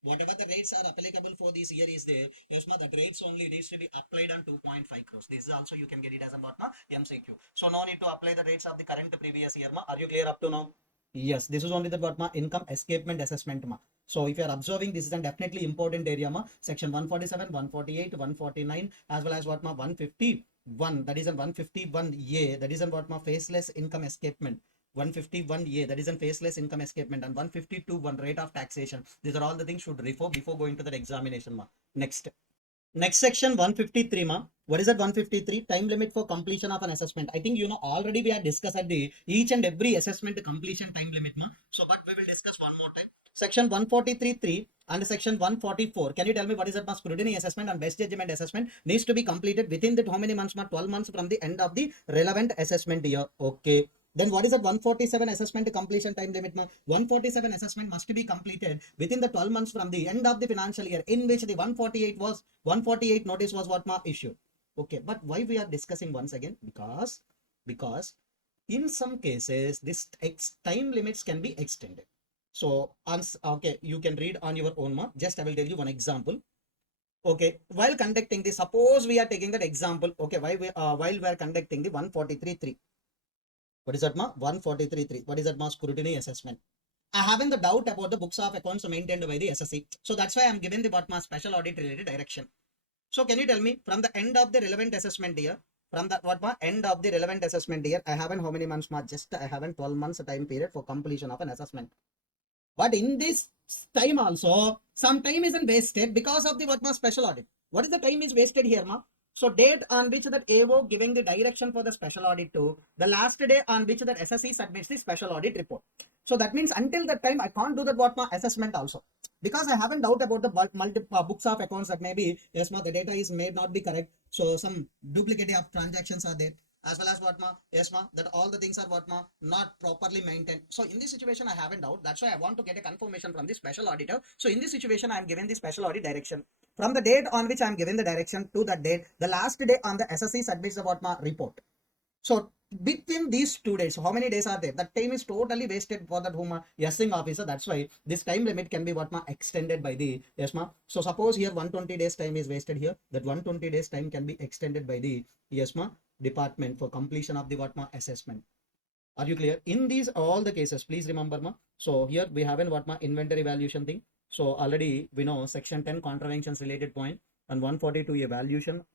Whatever the rates are applicable for this year is there, yes ma, that rates only needs to be applied on 2.5 crores. This is also you can get it as a what ma MCQ. So no need to apply the rates of the current previous year ma. Are you clear up to now? Yes, this is only the what ma income escapement assessment ma. So if you are observing, this is a definitely important area ma. Section 147, 148, 149 as well as what ma 151. That is a 151A. That is a what ma faceless income escapement. 151A, that is a faceless income escapement, and 152 rate of taxation. These are all the things should refer before going to the examination ma. Next section 153 ma. What is that 153? Time limit for completion of an assessment. I think you know already we have discussed at the each and every assessment completion time limit ma. So but we will discuss one more time. Section 143.3 and section 144. Can you tell me what is that ma? Scrutiny assessment and best judgment assessment needs to be completed within that how many months ma? 12 months from the end of the relevant assessment year. Okay. Then what is that 147 assessment completion time limit? 147 assessment must be completed within the 12 months from the end of the financial year in which the 148 notice was what ma issued. Okay, but why we are discussing once again? Because in some cases this time limits can be extended. So okay, you can read on your own ma. Just I will tell you one example. Okay, while conducting the, suppose we are taking that example. Okay, while we are conducting the 143.3. What is that ma? 143.3. What is that ma? Scrutiny assessment. I haven't the doubt about the books of accounts maintained by the SSC. So that's why I'm given the what ma special audit related direction. So can you tell me from the end of the relevant assessment year, from the what ma end of the relevant assessment year, I haven't how many months ma? Just I haven't 12 months time period for completion of an assessment. But in this time also, some time isn't wasted because of the what ma special audit. What is the time is wasted here ma? So date on which that AO giving the direction for the special audit to the last day on which that SSC submits the special audit report. So that means until that time I can't do that what ma assessment also, because I haven't doubt about the multiple books of accounts that maybe yes ma the data is may not be correct. So some duplicate of transactions are there, as well as what ma yes ma that all the things are what ma not properly maintained. So in this situation I haven't doubt, that's why I want to get a confirmation from the special auditor. So in this situation I am given the special audit direction from the date on which I am given the direction to that date, the last day on the SSC submits the what ma report. So between these 2 days, how many days are there? That time is totally wasted for that whom yesing officer. That's why this time limit can be what ma extended by the yes ma. So suppose here 120 days time is wasted here. That 120 days time can be extended by the yes ma department for completion of the what ma assessment. Are you clear? In these all the cases, please remember ma. So here we have an what ma inventory valuation thing. So already we know section 10 contraventions related point and 142 evaluation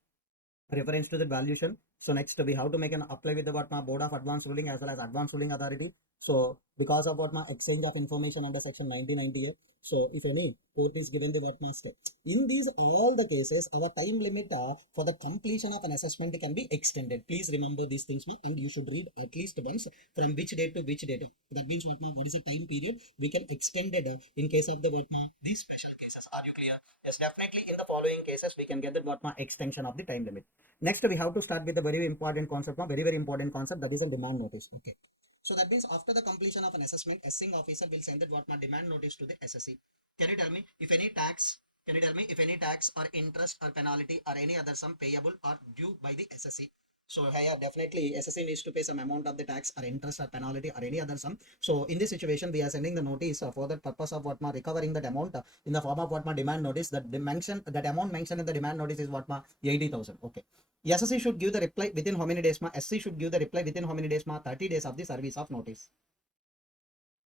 reference to the valuation. So next we have to make an apply with the what ma board of advanced ruling as well as advanced ruling authority. So because of what ma exchange of information under section 1998. So if any court is given the what ma step. In these all the cases, our time limit for the completion of an assessment can be extended. Please remember these things ma, and you should read at least once from which date to which date. That means what ma what is the time period we can extend it in case of the what ma these special cases. Are you clear? Yes, definitely in the following cases we can get the what ma extension of the time limit. Next, we have to start with a very important concept, very important concept, that is a demand notice. Okay. So that means after the completion of an assessment, assessing officer will send that what my demand notice to the SSC. Can you tell me if any tax? Can you tell me if any tax or interest or penalty or any other sum payable or due by the SSC? So yeah, definitely SSC needs to pay some amount of the tax or interest or penalty or any other sum. So in this situation, we are sending the notice for the purpose of what ma recovering that amount in the form of what ma demand notice. That that amount mentioned in the demand notice is what ma 80,000. Okay. SSC should give the reply within how many days ma? SC should give the reply within how many days ma? 30 days of the service of notice.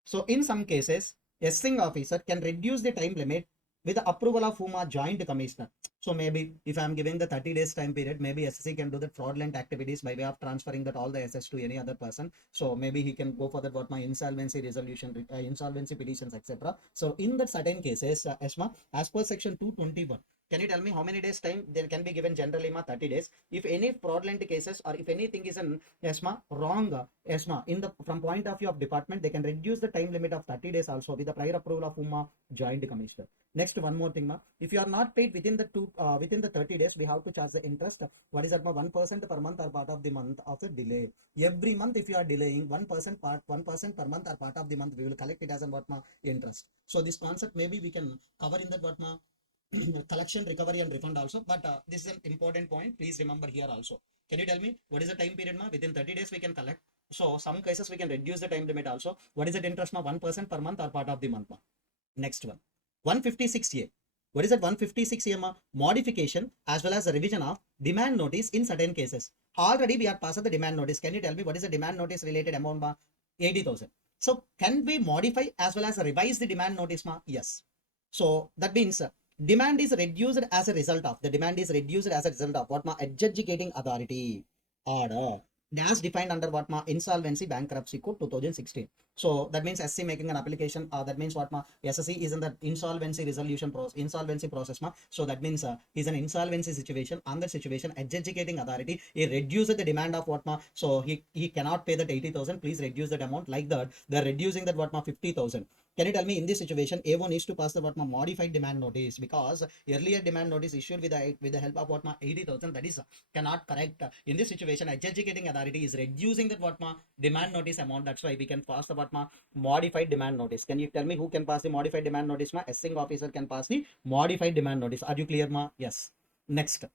So in some cases, assessing officer can reduce the time limit with the approval of whom a joint commissioner. So maybe if I'm giving the 30 days time period, maybe SSC can do the fraudulent activities by way of transferring that all the assets to any other person. So maybe he can go for that what my insolvency resolution, insolvency petitions, etc. So in that certain cases, ESMA, as per section 221, can you tell me how many days time there can be given generally ma 30 days? If any fraudulent cases or if anything is an ESMA wrong, ESMA in the from point of view of department, they can reduce the time limit of 30 days also with the prior approval of UMA joint commissioner. Next, one more thing, ma. If you are not paid within the 30 days, we have to charge the interest. What is that, ma? 1% per month or part of the month of the delay. Every month, if you are delaying 1% per month or part of the month, we will collect it as an what, ma? Interest. So this concept maybe we can cover in that what, ma? Collection, recovery, and refund also. But this is an important point. Please remember here also. Can you tell me what is the time period, ma? Within 30 days we can collect. So some cases we can reduce the time limit also. What is the interest, ma? 1% per month or part of the month, ma? Next one. 156A. What is that 156A, ma? Modification as well as a revision of demand notice in certain cases. Already we are passed the demand notice. Can you tell me what is the demand notice related amount, ma? 80,000. So can we modify as well as revise the demand notice, ma? Yes. So that means demand is reduced as a result of what, ma? Adjudicating authority order as defined under what, ma? Insolvency Bankruptcy Code 2016. So that means SC making an application. That means what, ma? SSC is in the insolvency process, ma. So that means is an insolvency situation. On that situation, adjudicating authority, he reduces the demand of what, ma? So he cannot pay that 80,000. Please reduce that amount. Like that, they're reducing that what, ma? 50,000. Can you tell me in this situation, A1 needs to pass the what, ma? Modified demand notice, because earlier demand notice issued with the help of what, ma? 80,000, that is cannot correct. In this situation, adjudicating authority is reducing that what, ma? Demand notice amount. That's why we can pass the what, ma? Modified demand notice. Can you tell me who can pass the modified demand notice, ma? Assessing officer can pass the modified demand notice. Are you clear, ma? Yes. Next.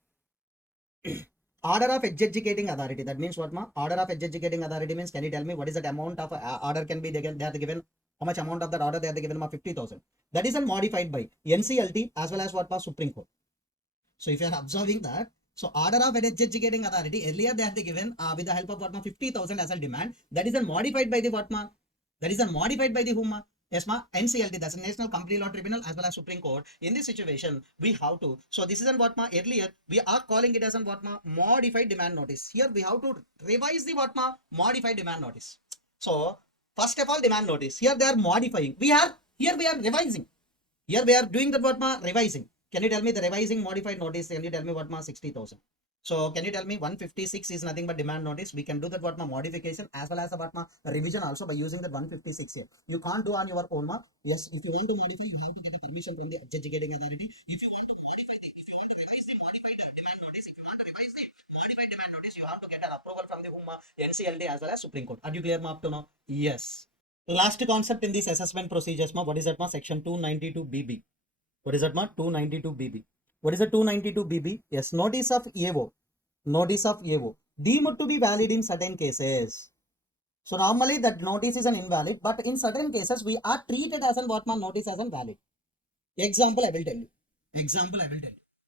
Order of adjudicating authority. That means what, ma? Order of adjudicating authority means, can you tell me what is that amount of order can be they are given? How much amount of that order they are given, ma? 50,000. That is modified by NCLT as well as what, ma? Supreme Court. So if you are observing that, so order of adjudicating authority, earlier they had given with the help of what, ma? 50,000 as a demand. That is modified by the what, ma? That is modified by the whom, ma? Yes, ma? NCLT, that's a National Company Law Tribunal as well as Supreme Court. In this situation, we have to. So this is what, ma? Earlier we are calling it as what, ma? Modified demand notice. Here we have to revise the what, ma? Modified demand notice. So first of all, demand notice. Here they are modifying. We are revising. Here we are doing that what, ma? Revising. Can you tell me the revising modified notice? Can you tell me what, ma? 60,000. So can you tell me 156 is nothing but demand notice? We can do that what, ma? Modification as well as what, ma? Revision also by using that 156 here. You can't do on your own, ma. Yes, if you want to modify, you have to get a permission from the adjudicating authority. If you want to modify if you want to revise the modified demand notice, if you want to revise the modified demand notice, you have to get an approval from the NCLT as well as Supreme Court. Are you clear, ma, up to now? Yes. Last concept in this assessment procedures, ma. What is that, ma? Section 292BB. What is that, ma? 292BB. What is the 292BB? Yes, notice of AO. Notice of AO. Deemed to be valid in certain cases. So normally that notice is an invalid, but in certain cases we are treated as an what, ma? Notice as an valid. Example I will tell you.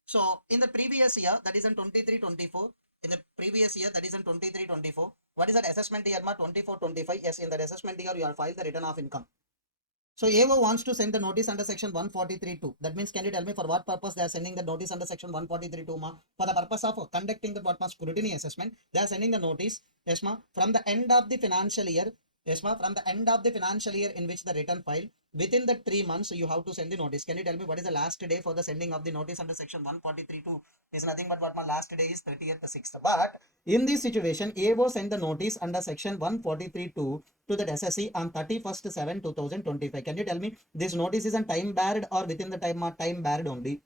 So in the previous year, that is in 23-24. In the previous year, that is in 23-24. What is that assessment year, ma? 24-25. Yes, in that assessment year, you have filed the return of income. So AO wants to send the notice under section 143(2). That means, can you tell me for what purpose they are sending the notice under section 143(2), ma? For the purpose of conducting the what, ma? Scrutiny assessment. They are sending the notice, yes, ma? From the end of the financial year. Yes, ma? From the end of the financial year in which the return filed, within the 3 months, you have to send the notice. Can you tell me what is the last day for the sending of the notice under section 143(2)? Is nothing but what, my last day is 30th/6th. But in this situation, AO sent the notice under section 143(2) to the SSC on 31st/7/2025. Can you tell me this notice is a time barred or within the time barred only?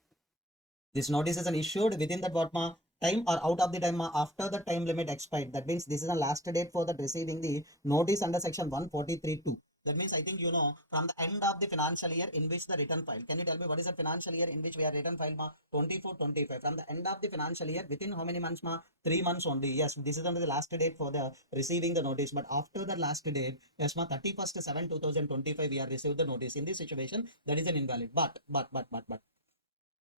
This notice is an issued within that what, ma? Time or out of the time, ma? After the time limit expired. That means this is a last date for the receiving the notice under section 143(2). That means I think you know from the end of the financial year in which the return file. Can you tell me what is the financial year in which we are return file, ma? 24-25. From the end of the financial year, within how many months, ma? 3 months only. Yes, this is under the last date for the receiving the notice. But after the last date, yes, ma? 31st/7/2025, we are received the notice. In this situation, that is an invalid. But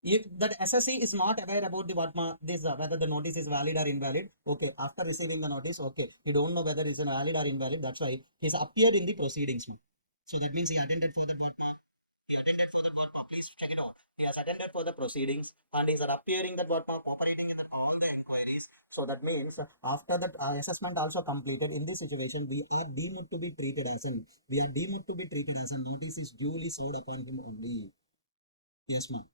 if that SSC is not aware about the what, ma? This whether the notice is valid or invalid. Okay, after receiving the notice, okay, he don't know whether it's a valid or invalid. That's why he's appeared in the proceedings, ma. So that means he attended for the what, ma? He attended for the what, ma? Please check He has attended for the proceedings and is appearing that what cooperating in all the inquiries. So that means after that assessment also completed, in this situation we are deemed to be treated as an notice is duly served upon him only. Yes, ma'am.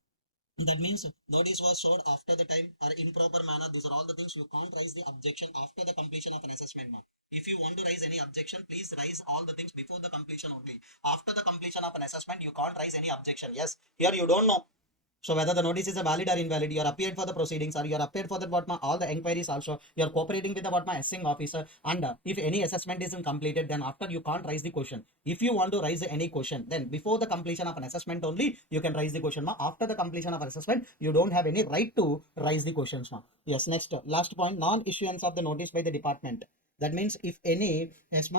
That means notice was served after the time or improper manner. These are all the things you can't raise the objection after the completion of an assessment, ma'am. If you want to raise any objection, please raise all the things before the completion only. After the completion of an assessment, you can't raise any objection. Yes, here you don't know. So whether the notice is a valid or invalid, you are appeared for the proceedings or you are appeared for the what all the inquiries also. You are cooperating with the what assessing officer, and if any assessment isn't completed, then after you can't raise the question. If you want to raise any question, then before the completion of an assessment only you can raise the question. Ma. After the completion of an assessment, you don't have any right to raise the questions. Ma. Yes. Next, last point: non-issuance of the notice by the department. That means if any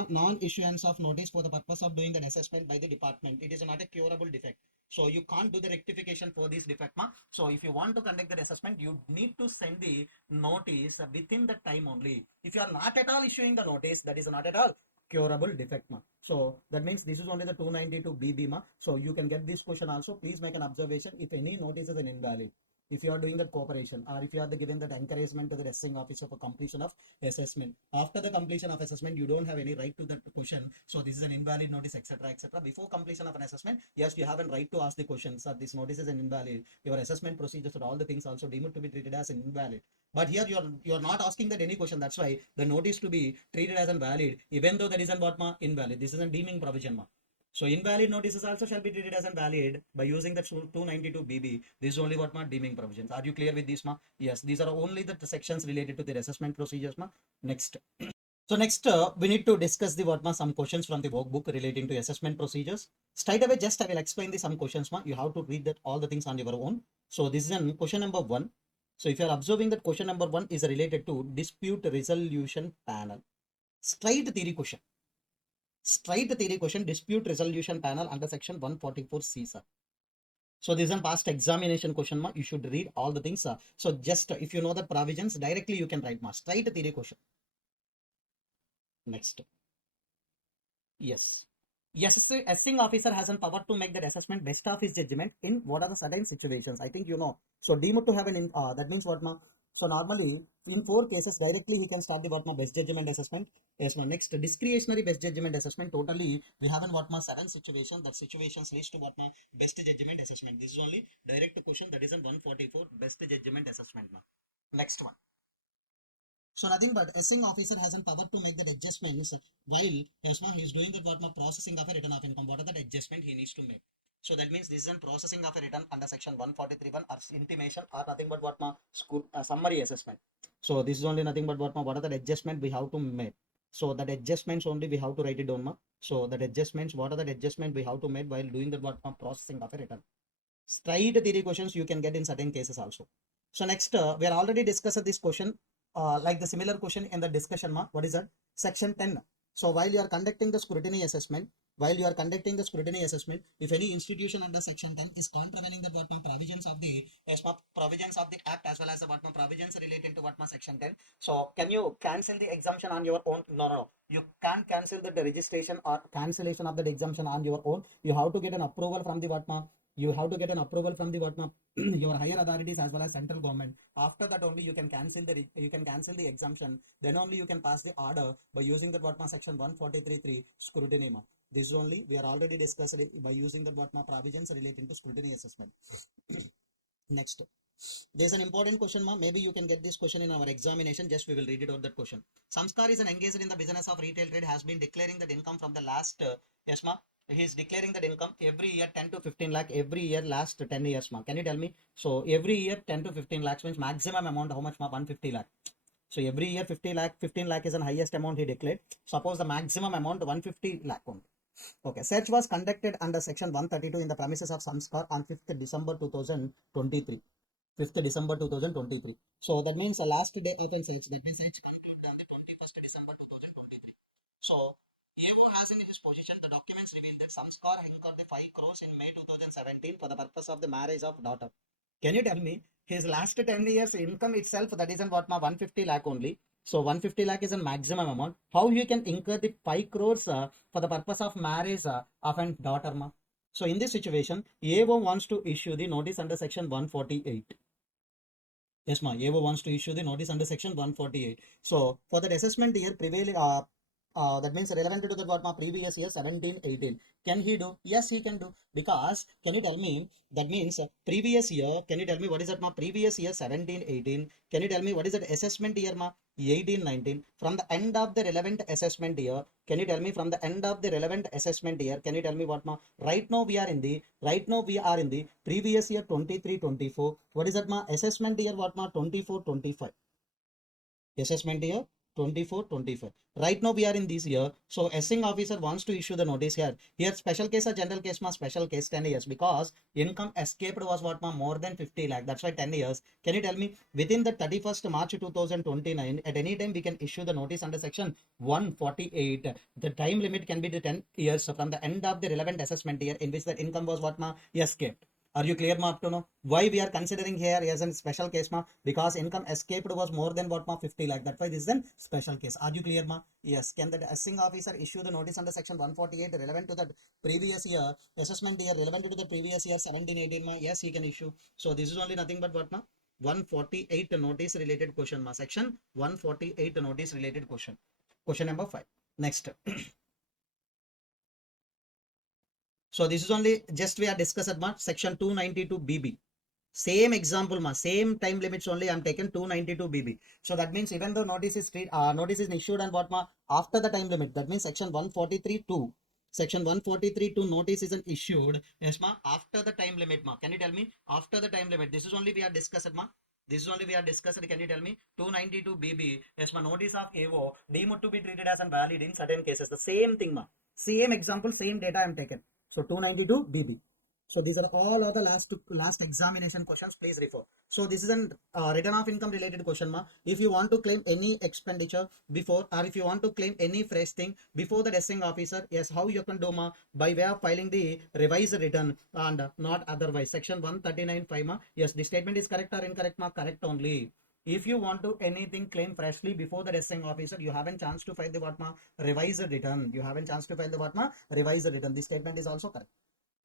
non-issuance of notice for the purpose of doing the assessment by the department, it is not a curable defect. So you can't do the rectification for this defect, ma. So if you want to conduct the assessment, you need to send the notice within the time only. If you are not at all issuing the notice, that is not at all curable defect, ma. So that means this is only the 292 BB, ma. So you can get this question also. Please make an observation. If any notice is an invalid, if you are doing that cooperation or if you are giving that encouragement to the assessing officer for completion of assessment, after the completion of assessment you don't have any right to that question. So this is an invalid notice, etc., etc. Before completion of an assessment, yes, you have a right to ask the question, sir, this notice is an invalid, your assessment procedures or all the things also deemed to be treated as an invalid. But here you're not asking that any question. That's why the notice to be treated as invalid, even though that is an what ma invalid. This is a deeming provision, ma. So invalid notices also shall be treated as invalid by using the 292 BB. This is only what ma deeming provisions. Are you clear with this, ma? Yes, these are only the sections related to the assessment procedures, ma. Next. So next, we need to discuss the what ma some questions from the workbook relating to assessment procedures. Straight away, just I will explain the some questions, ma. You have to read that all the things on your own. So this is an question number 1. So if you are observing that question number 1 is related to dispute resolution panel. Straight theory question. Dispute resolution panel under section 144C, sir. So this is a past examination question, ma. You should read all the things, sir. So just if you know the provisions, directly you can write, ma. Straight theory question. Next. Yes. Yes, assessing officer has a power to make that assessment best of his judgment in what are the certain situations. I think you know. So deemed to have an that means what ma. So normally in 4 cases directly he can start the what ma best judgment assessment. Yes, ma. Next, discretionary best judgment assessment. Totally we have in what ma 7 situations. That situations leads to what ma best judgment assessment. This is only direct question, that is in 144 best judgment assessment, ma. Next one. So nothing but assessing officer has a power to make that adjustments while ESMA he is doing that what processing of a return of income. What are that adjustment he needs to make? So that means this is a processing of a return under section 143(1) or intimation or nothing but what school summary assessment. So this is only nothing but what are the adjustment we have to make. So that adjustments only we have to write it down, ma. So that adjustments, what are the adjustment we have to make while doing that what processing of a return. Straight theory questions you can get in certain cases also. So next, we are already discussed this question, like the similar question in the discussion, ma. What is that? Section 10. So while you are conducting the scrutiny assessment, if any institution under section 10 is contravening the what provisions of the act as well as the what provisions relating to what section 10. So can you cancel the exemption on your own? No. You can't cancel the registration or cancellation of the exemption on your own. You have to get an approval from the what you have to get an approval from the what your higher authorities as well as central government. After that only you can cancel the exemption. Then only you can pass the order by using the what section 143(3) scrutiny. This is only we are already discussed by using the what provisions relating to scrutiny assessment. Next, there's an important question, ma. Maybe you can get this question in our examination. Just we will read it out that question. Samskar is an engaged in the business of retail trade, has been declaring that income from the last yes, ma. He is declaring that income every year 10 to 15 lakh every year last 10 years, ma. Can you tell me? So every year 10 to 15 lakhs means maximum amount how much, ma? 150 lakh. So every year 15 lakh is the highest amount he declared. Suppose the maximum amount 150 lakh only. Okay, search was conducted under section 132 in the premises of Samskar on 5th December 2023. 5th December 2023. So that means the last day open search. That means search concluded on the 21st December 2023. So AO has in his position the documents reveal that Samskar incurred the 5 crores in May 2017 for the purpose of the marriage of daughter. Can you tell me his last 10 years income itself, that is in what ma 150 lakh only. So 150 lakh is a maximum amount. How you can incur the 5 crores for the purpose of marriage of a daughter, ma? So in this situation, AO wants to issue the notice under section 148. Yes, ma. AO wants to issue the notice under section 148. So for that assessment year prevailing, that means relevant to the what ma previous year 17-18. Can he do? Yes, he can do. Because can you tell me that means previous year? Can you tell me what is that ma previous year 17-18? Can you tell me what is that assessment year ma 18-19? From the end of the relevant assessment year, can you tell me from the end of the relevant assessment year? Can you tell me what ma right now we are in the previous year 23-24. What is that ma assessment year what ma 24-25. Assessment year 24-25. Right now we are in this year. So assessing officer wants to issue the notice here. Here special case or general case ma special case 10 years because income escaped was what ma more than 50 lakh. That's why 10 years. Can you tell me within the 31st March 2029 at any time we can issue the notice under section 148. The time limit can be the 10 years from the end of the relevant assessment year in which the income was what ma escaped. Are you clear, ma, up to know? Why we are considering here as a special case, ma? Because income escaped was more than what, ma? 50 lakh. That's why this is a special case. Are you clear, ma? Yes. Can the assessing officer issue the notice under section 148 relevant to the previous year, assessment year relevant to the previous year 17-18, ma? Yes, he can issue. So this is only nothing but what, ma? 148 notice related question, ma. Section 148 notice related question. Question number 5. Next. So this is only just we are discussed about section 292 BB. Same example, ma, same time limits only. I'm taken 292 BB. So that means even though notice is issued and what ma after the time limit, that means section 143 2. Section 143 2 notice isn't issued. Yes, ma, after the time limit, ma. Can you tell me after the time limit? This is only we are discussed, ma. This is only we are discussed. Can you tell me 292 BB? Yes, ma. Notice of AO deemed to be treated as invalid in certain cases. The same thing, ma. Same example, same data I'm taken. So 292 BB. So these are all of the last examination questions. Please refer. So this is an return of income related question, ma. If you want to claim any expenditure before, or if you want to claim any fresh thing before the assessing officer, yes, how you can do, ma, by way of filing the revised return and not otherwise. Section 139(5), ma. Yes, the statement is correct or incorrect, ma? Correct only. If you want to anything claim freshly before the assessing officer, you haven't chance to file the what, ma? Revised return. You haven't chance to file the what, ma? Revised return. The statement is also correct.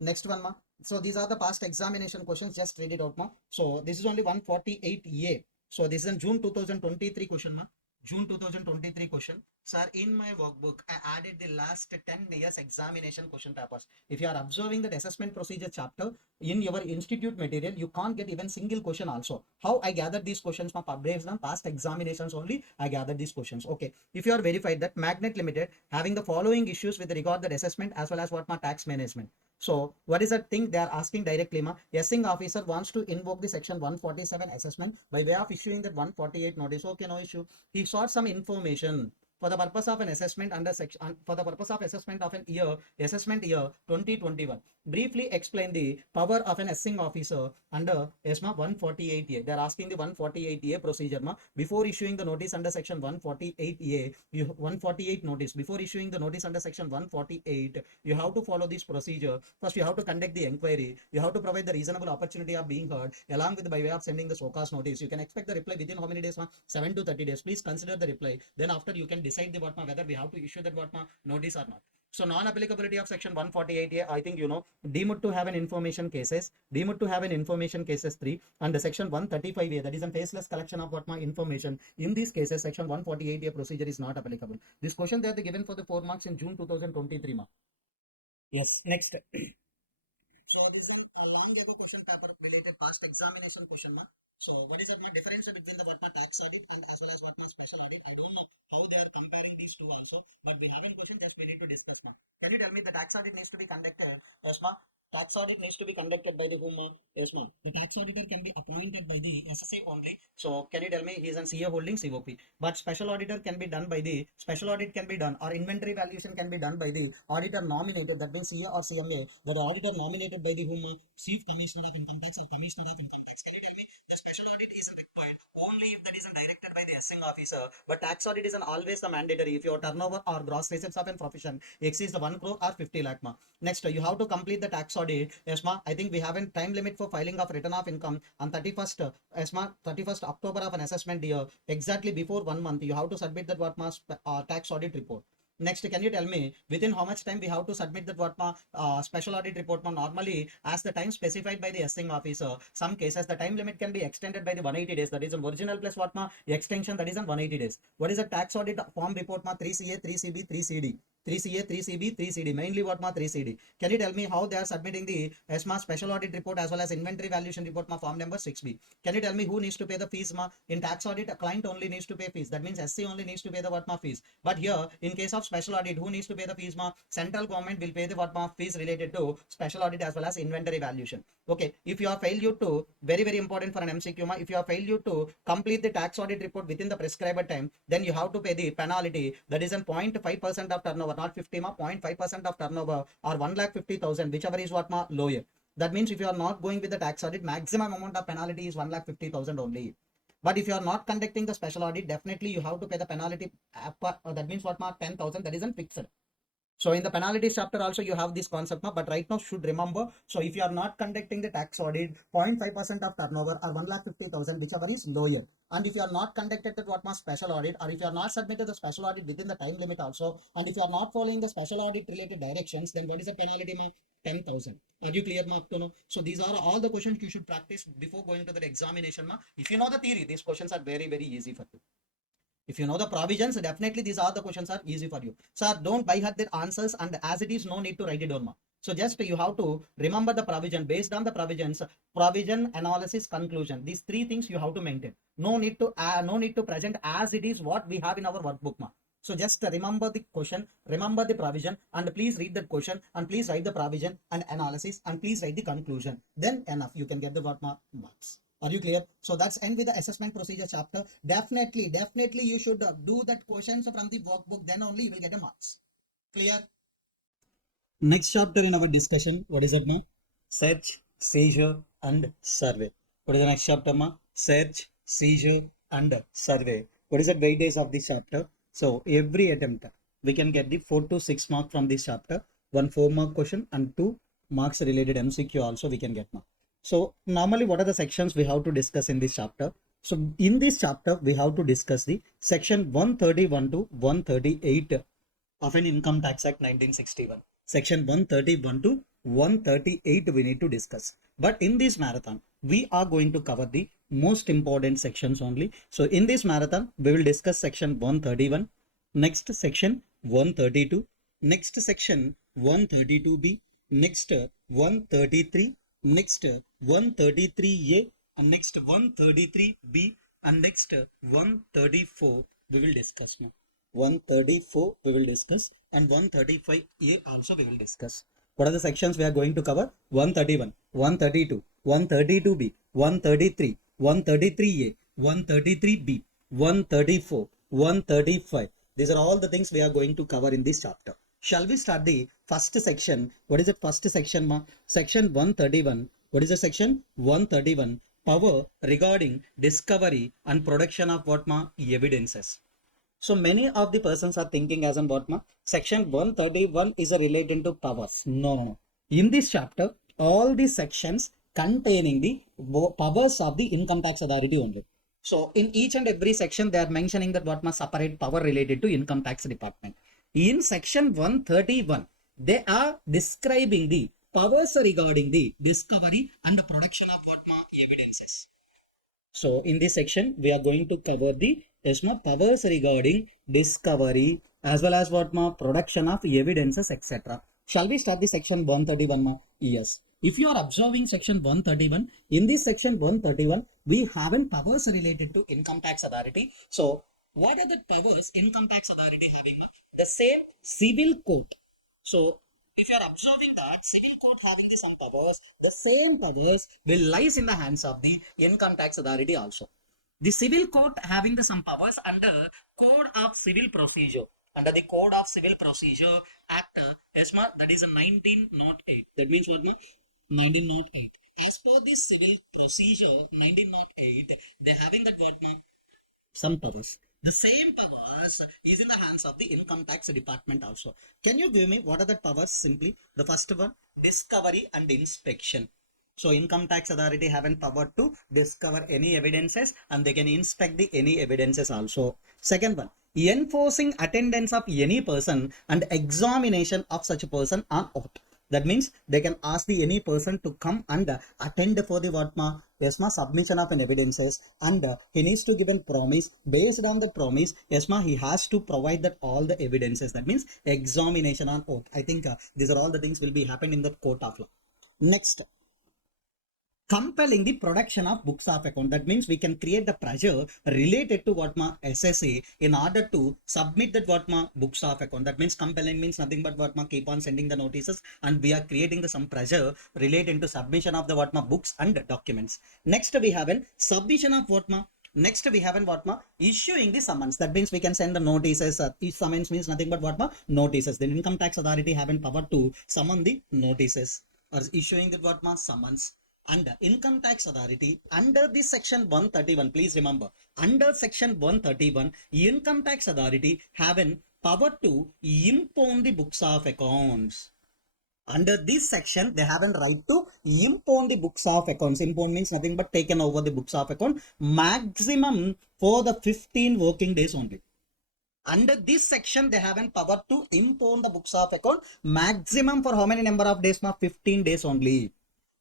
Next one, ma. So these are the past examination questions. Just read it out, ma. So this is only 148A. So this is in June 2023 question, ma. June 2023 question. Sir, in my workbook, I added the last 10 years examination question papers. If you are observing that assessment procedure chapter in your institute material, you can't get even single question also. How I gathered these questions, ma, based on past examinations only, I gathered these questions. Okay. If you are verified that Magnet Limited having the following issues with regard that assessment as well as what, ma, tax management. So what is that thing they are asking directly, ma? Assessing officer wants to invoke the section 147 assessment by way of issuing that 148 notice. Okay, no issue. He sought some information for the purpose of an assessment under section for the purpose of assessment of an year assessment year 2021. Briefly explain the power of an assessing officer under ESMA 148A. They are asking the 148A procedure, ma. Before issuing the notice under section 148A, 148 notice. Before issuing the notice under section 148, you have to follow this procedure. First, you have to conduct the inquiry. You have to provide the reasonable opportunity of being heard, along with by way of sending the SOCAS notice. You can expect the reply within how many days, ma? 7 to 30 days. Please consider the reply. Then after you can decide the what, ma, whether we have to issue that what, ma, notice or not. So non-applicability of section 148A, I think you know, deemed to have an information cases, deemed to have an information cases 3, and the section 135A, that is a faceless collection of what, ma, information. In these cases, section 148A procedure is not applicable. This question they are given for the 4 marks in June 2023, ma. Yes, next. So this is a long ago question paper related past examination question, ma. So what is my difference between the what, ma, tax audit and as well as what, ma, special audit? I don't know how they are comparing these two also, but we haven't question, just we need to discuss, ma. Can you tell me the tax audit needs to be conducted? Yes, ma. Tax audit needs to be conducted by the whom, ma? Yes, ma. The tax auditor can be appointed by the SSA only. So can you tell me he is an CA holding COP? But special auditor can be done by the special audit can be done, or inventory valuation can be done by the auditor nominated, that means CA or CMA, but the auditor nominated by the whom? Chief Commissioner of Income Tax or Commissioner of Income Tax. Can you tell me the special audit is required only if that is directed by the assessing officer, but tax audit is always the mandatory if your turnover or gross receipts of a profession exceeds the 1 crore or 50 lakh, ma. Next, you have to complete the tax audit. Yes, ma. I think we have a time limit for filing of return of income on 31st, yes, ma, 31st October of an assessment year. Exactly before 1 month, you have to submit that what, ma, tax audit report. Next, can you tell me within how much time we have to submit that what special audit report? Normally, as the time specified by the assessing officer, some cases the time limit can be extended by the 180 days. That is an original plus what extension, that is an 180 days. What is a tax audit form report? 3CA, 3CB, 3CD. 3CA, 3CB, 3CD. Mainly what 3CD. Can you tell me how they are submitting the ESMA special audit report as well as inventory valuation report form number 6B? Can you tell me who needs to pay the fees? In tax audit, a client only needs to pay fees. That means SC only needs to pay the what fees. But here, in case of special audit, who needs to pay the fees? Central government will pay the what fees related to special audit as well as inventory valuation. Okay, if you have failure to, very important for an MCQ, if you have failure to complete the tax audit report within the prescribed time, then you have to pay the penalty, that is an 0.5% of turnover, not 50, 0.5% of turnover, or 1,50,000, whichever is what lower. That means if you are not going with the tax audit, maximum amount of penalty is 1,50,000 only. But if you are not conducting the special audit, definitely you have to pay the penalty. That means what 10,000, that is fixed. So in the penalties chapter also you have this concept, but right now should remember. So if you are not conducting the tax audit, 0.5% of turnover or 1,50,000, whichever is lower. And if you are not conducted the special audit, or if you are not submitted the special audit within the time limit also, and if you are not following the special audit related directions, then what is the penalty? 10,000. Are you clear, mark to know? So these are all the questions you should practice before going to the examination. If you know the theory, these questions are very easy for you. If you know the provisions, definitely these are the questions are easy for you. So don't by heart the answers, and as it is, no need to write it down. So just you have to remember the provision. Based on the provisions, provision, analysis, conclusion. These three things you have to maintain. No need to present as it is what we have in our workbook. So just remember the question, remember the provision, and please read the question, and please write the provision and analysis, and please write the conclusion. Then enough, you can get the what marks. Are you clear? So that's end with the assessment procedure chapter. Definitely you should do that questions from the workbook. Then only you will get a marks. Clear? Next chapter in our discussion, what is it now? Search, seizure, and survey. What is the next chapter, ma? Search, seizure, and survey. What is the weightage of this chapter? So every attempt, we can get the 4 to 6 marks from this chapter. 1 4-mark question and 2 marks related MCQ also we can get now. So normally what are the sections we have to discuss in this chapter? So in this chapter, we have to discuss the section 131 to 138 of an Income Tax Act 1961. Section 131 to 138 we need to discuss. But in this marathon, we are going to cover the most important sections only. So in this marathon, we will discuss section 131, next section 132, next section 132B, next 133, next 133A, and next 133B, and next 134 we will discuss now. 134 we will discuss, and 135A also we will discuss. What are the sections we are going to cover? 131, 132, 132B, 133, 133A, 133B, 134, 135. These are all the things we are going to cover in this chapter. Shall we start the first section? What is the first section, ma? Section 131. What is the section? 131. Power regarding discovery and production of what, ma? Evidences. So many of the persons are thinking as on what, ma? Section 131 is related to powers. No. In this chapter, all the sections containing the powers of the income tax authority only. So in each and every section, they are mentioning that what must separate power related to income tax department. In section 131, they are describing the powers regarding the discovery and the production of what evidences. So in this section, we are going to cover the powers regarding discovery as well as what production of evidences, etc. Shall we start the section 131, ma? Yes. If you are observing section 131, in this section 131, we have powers related to income tax authority. So what are the powers income tax authority having? The same civil court. So if you are observing that civil court having some powers, the same powers will lies in the hands of the income tax authority also. The civil court having some powers under Code of Civil Procedure. Under the Code of Civil Procedure Act, ESMA, that is 1908. That means what? 1908. As per this Civil Procedure 1908, they having that what? Some powers. The same powers is in the hands of the income tax department also. Can you give me what are the powers simply? The first one, discovery and inspection. So income tax authority having power to discover any evidences, and they can inspect the any evidences also. Second one, enforcing attendance of any person and examination of such a person on oath. That means they can ask the any person to come and attend for the what ma, yes ma, submission of an evidences, and he needs to give a promise. Based on the promise, yes ma, he has to provide that all the evidences. That means examination on oath. I think these are all the things will be happen in the court of law. Next, compelling the production of books of account. That means we can create the pressure related to what ma SSA in order to submit that what ma books of account. That means compelling means nothing but what ma keep on sending the notices, and we are creating the some pressure related to submission of the what ma books and documents. Next we have an submission of what ma. Next we have an what ma issuing the summons. That means we can send the notices. Summons means nothing but what ma notices. The income tax authority have power to summon the notices or issuing the what ma summons. And income tax authority under the section 131, please remember, under section 131, income tax authority have an power to impound the books of accounts. Under this section, they have a right to impound the books of accounts. Impound means nothing but taken over the books of account, maximum for the 15 working days only. Under this section, they have a power to impound the books of account, maximum for how many number of days? 15 days only.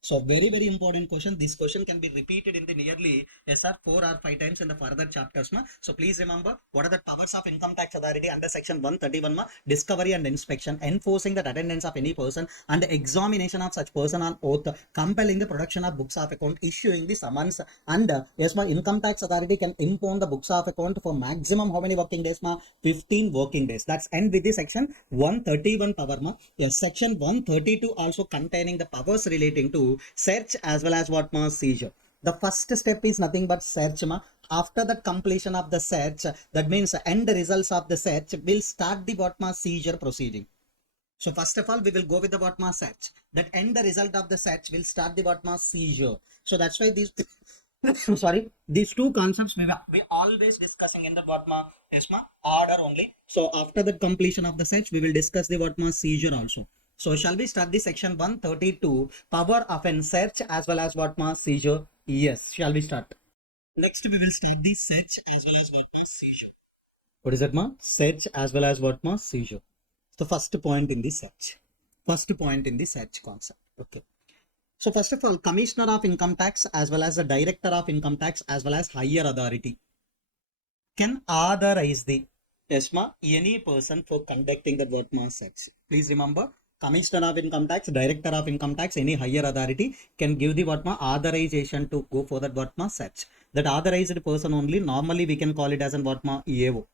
So very, very important question. This question can be repeated in the nearly SR 4 or 5 times in the further chapters. So please remember, what are the powers of income tax authority under section 131? Discovery and inspection, enforcing the attendance of any person and examination of such person on oath, compelling the production of books of account, issuing the summons, and yes, income tax authority can impound the books of account for maximum how many working days? 15 working days. That's end with the section 131 power. Yes, section 132 also containing the powers relating to search as well as what ma seizure. The first step is nothing but search ma. After the completion of the search, that means end results of the search will start the what ma seizure proceeding. So first of all, we will go with the what ma search. That end the result of the search will start the what ma seizure. So that's why these sorry, these two concepts we always discussing in the what ma yes ma order only. So after the completion of the search, we will discuss the what ma seizure also. So shall we start the section 132, power of an search as well as what ma seizure? Yes, shall we start? Next we will start the search as well as what ma seizure. What is that ma? Search as well as what ma seizure. So first point in the search. First point in the search concept. Okay. So first of all, Commissioner of Income Tax as well as the Director of Income Tax as well as higher authority can authorize the TESMA any person for conducting the what ma search. Please remember, Commissioner of Income Tax, Director of Income Tax, any higher authority can give the what ma authorization to go for that what ma search. That authorized person only, normally we can call it as an what ma EAO.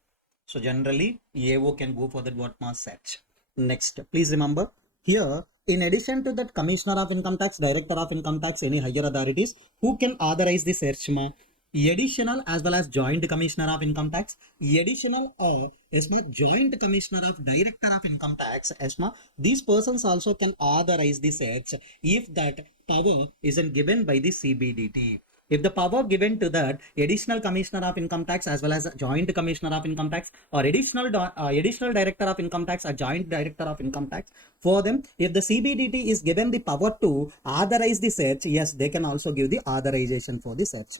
So generally EAO can go for that what ma search. Next, please remember here, in addition to that Commissioner of Income Tax, Director of Income Tax, any higher authorities who can authorize the search ma, additional as well as joint commissioner of income tax, additional or ESMA joint commissioner of director of income tax, ESMA, these persons also can authorize the search if that power isn't given by the CBDT. If the power given to that additional commissioner of income tax as well as joint commissioner of income tax or additional director of income tax or joint director of income tax, for them, if the CBDT is given the power to authorize the search, yes, they can also give the authorization for the search.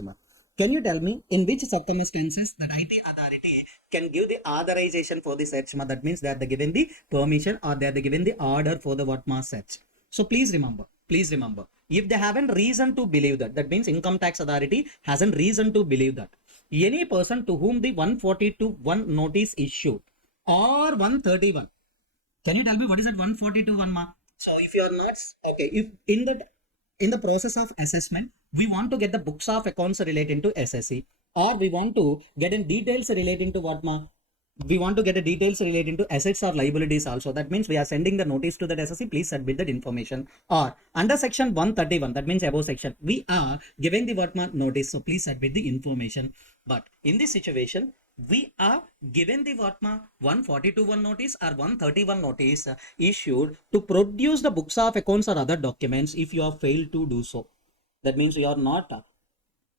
Can you tell me in which circumstances that IT authority can give the authorization for the search? That means that they given the permission or they are given the order for the what ma search. So please remember, if they haven't reason to believe that, that means income tax authority hasn't reason to believe that any person to whom the 142(1) notice issued or 131. Can you tell me what is that 142(1) ma? So if you are not okay, if in the process of assessment, we want to get the books of accounts relating to SSC, or we want to get in details relating to what ma, we want to get the details relating to assets or liabilities also. That means we are sending the notice to that SSC, please submit that information. Or under section 131, that means above section, we are giving the what ma notice, so please submit the information. But in this situation, we are given the what ma 142(1) notice or 131 notice issued to produce the books of accounts or other documents. If you have failed to do so, that means you are not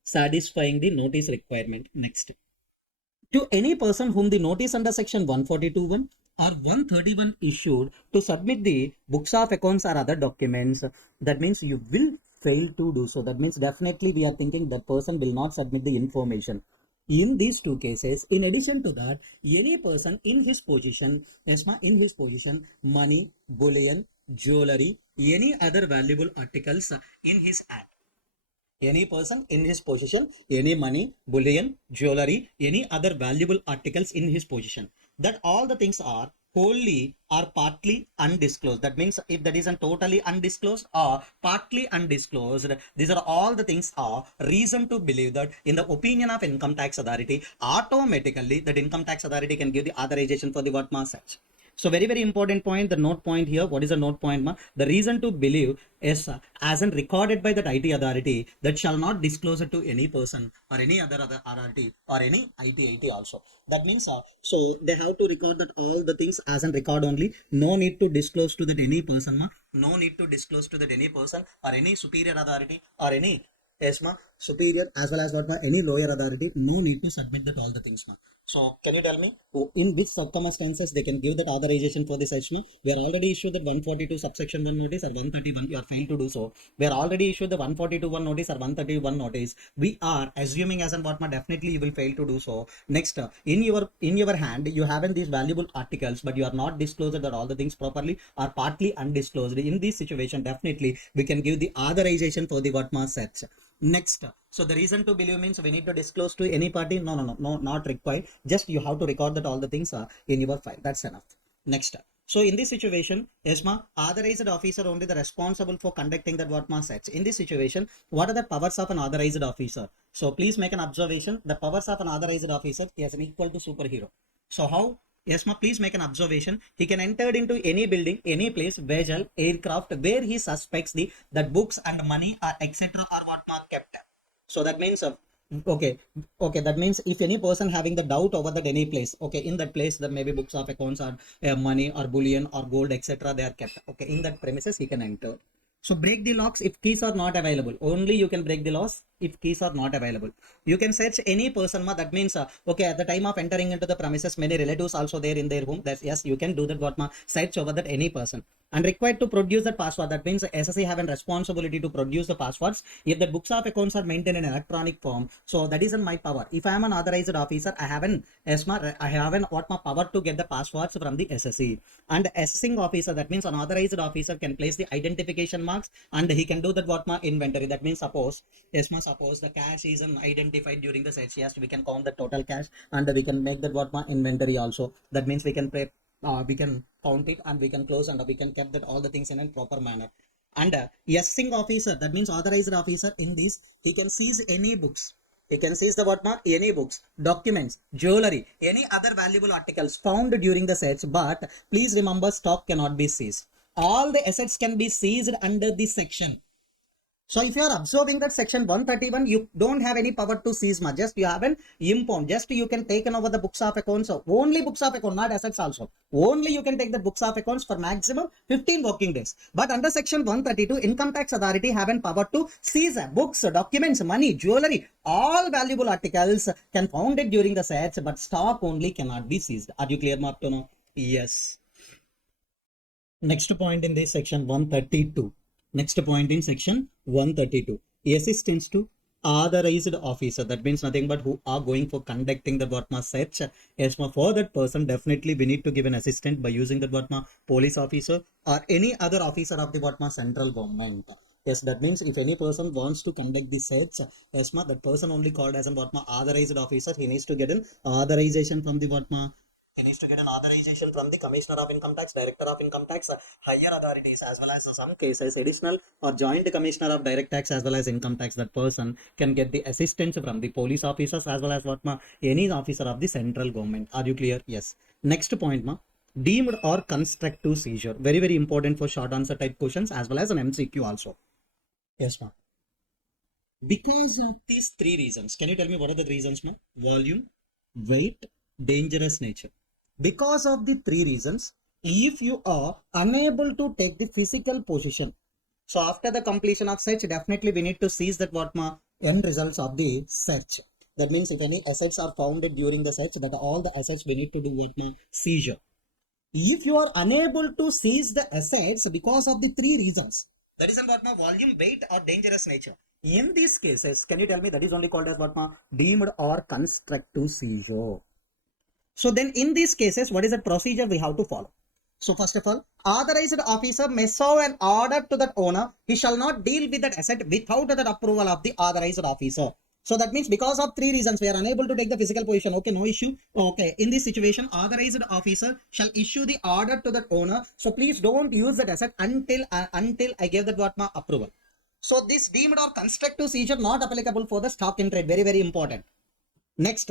satisfying the notice requirement. Next, to any person whom the notice under section 142(1) or 131 issued to submit the books of accounts or other documents, that means you will fail to do so. That means definitely we are thinking that person will not submit the information. In these two cases, in addition to that, any person in his position, in his position, money, bullion, jewelry, any other valuable articles in his hand. Any person in his possession, any money, bullion, jewelry, any other valuable articles in his possession, that all the things are wholly or partly undisclosed. That means if that isn't totally undisclosed or partly undisclosed, these are all the things are reason to believe that in the opinion of income tax authority, automatically that income tax authority can give the authorization for the what mass search. So very, very important point, the note point here. What is the note point, ma? The reason to believe is as in recorded by that IT authority that shall not disclose it to any person or any other authority or any IT also. That means, so they have to record that all the things as in record only. No need to disclose to that any person, ma. No need to disclose to that any person or any superior authority or any yes, ma, superior as well as what ma, any lower authority. No need to submit that all the things, ma. So can you tell me in which circumstances they can give that authorization for this HMO? We are already issued that 142 subsection 1 notice or 131. You are failed to do so. We are already issued the 142 1 notice or 131 notice. We are assuming as and what ma, definitely you will fail to do so. Next, in your hand you have these valuable articles, but you are not disclosed that all the things properly or partly undisclosed. In this situation, definitely we can give the authorization for the what ma search. Next, so the reason to believe means we need to disclose to any party. No, not required. Just you have to record that all the things are in your file. That's enough. Next, so in this situation, ESMA authorized officer only the responsible for conducting that what ma sets. In this situation, what are the powers of an authorized officer? So please make an observation. The powers of an authorized officer is an equal to superhero. So how? Yes, ma, please make an observation. He can enter into any building, any place, vessel, aircraft, where he suspects that books and money are etc. are what ma kept. So that means okay, that means if any person having the doubt over that any place, okay, in that place that maybe books of accounts or money or bullion or gold etc. they are kept. Okay, in that premises he can enter. So break the locks if keys are not available. Only you can break the locks if keys are not available. You can search any person, ma. That means okay, at the time of entering into the premises, many relatives also there in their home. That's yes, you can do that what ma search over that any person. And required to produce that password. That means SSC have a responsibility to produce the passwords if the books of accounts are maintained in electronic form. So that is in my power. If I am an authorized officer, I have an ESMA, I have an what my power to get the passwords from the SSC. And assessing officer, that means an authorized officer can place the identification marks and he can do that what my inventory. That means suppose ESMA, suppose the cash is identified during the search. Yes, we can count the total cash and we can make that what my inventory also. That means we can we can count it and we can close and we can keep that all the things in a proper manner. And assessing officer, that means authorized officer in this, he can seize any books. He can seize the what ma any books, documents, jewelry, any other valuable articles found during the search. But please remember, stock cannot be seized. All the assets can be seized under this section. So if you are observing that section 131, you don't have any power to seize, ma. Just you have an impound. Just you can take over the books of accounts. So only books of account, not assets also. Only you can take the books of accounts for maximum 15 working days. But under section 132, income tax authority have an power to seize books, documents, money, jewelry, all valuable articles can found it during the search, but stock only cannot be seized. Are you clear, ma, up to now? Yes. Next point in this section 132. Next point in section 132. Assistance to authorized officer. That means nothing but who are going for conducting the Vatma search. Yes, for that person, definitely we need to give an assistant by using the Vatma police officer or any other officer of the Vatma central government. Yes, that means if any person wants to conduct the search, yes, that person only called as a Vatma authorized officer. He needs to get an authorization from the Vatma. He needs to get an authorization from the Commissioner of Income Tax, Director of Income Tax, higher authorities, as well as in some cases additional or joint Commissioner of Direct Tax as well as Income Tax. That person can get the assistance from the police officers as well as what ma any officer of the central government. Are you clear? Yes. Next point, ma. Deemed or constructive seizure. Very, very important for short answer type questions as well as an MCQ also. Yes, ma. Because of these three reasons, can you tell me what are the reasons, ma? Volume, weight, dangerous nature. Because of the three reasons, if you are unable to take the physical position, so after the completion of search, definitely we need to seize that what ma end results of the search. That means if any assets are found during the search, that all the assets we need to do what ma seizure. If you are unable to seize the assets because of the three reasons, that is what ma volume, weight or dangerous nature. In these cases, can you tell me that is only called as what, ma? Deemed or constructive seizure. So then in these cases, what is the procedure we have to follow? So first of all, authorized officer may serve an order to that owner. He shall not deal with that asset without the approval of the authorized officer. So that means because of three reasons, we are unable to take the physical position. Okay, no issue. Okay, in this situation, authorized officer shall issue the order to that owner. So please don't use that asset until I give that what, ma, approval. So this deemed or constructive seizure not applicable for the stock in trade. Very, very important. Next,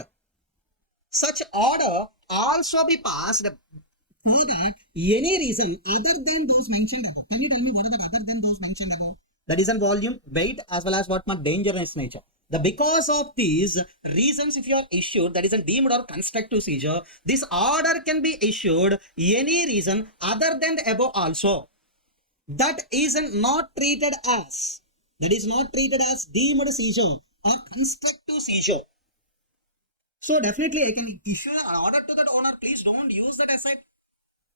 such order also be passed for that any reason other than those mentioned above. Can you tell me what are the other than those mentioned above? That is in volume, weight, as well as what my dangerous nature. The because of these reasons, if you are issued, that is a deemed or constructive seizure, this order can be issued any reason other than the above also. That is not treated as, that is not treated as deemed seizure or constructive seizure. So definitely I can issue an order to that owner, please don't use that asset.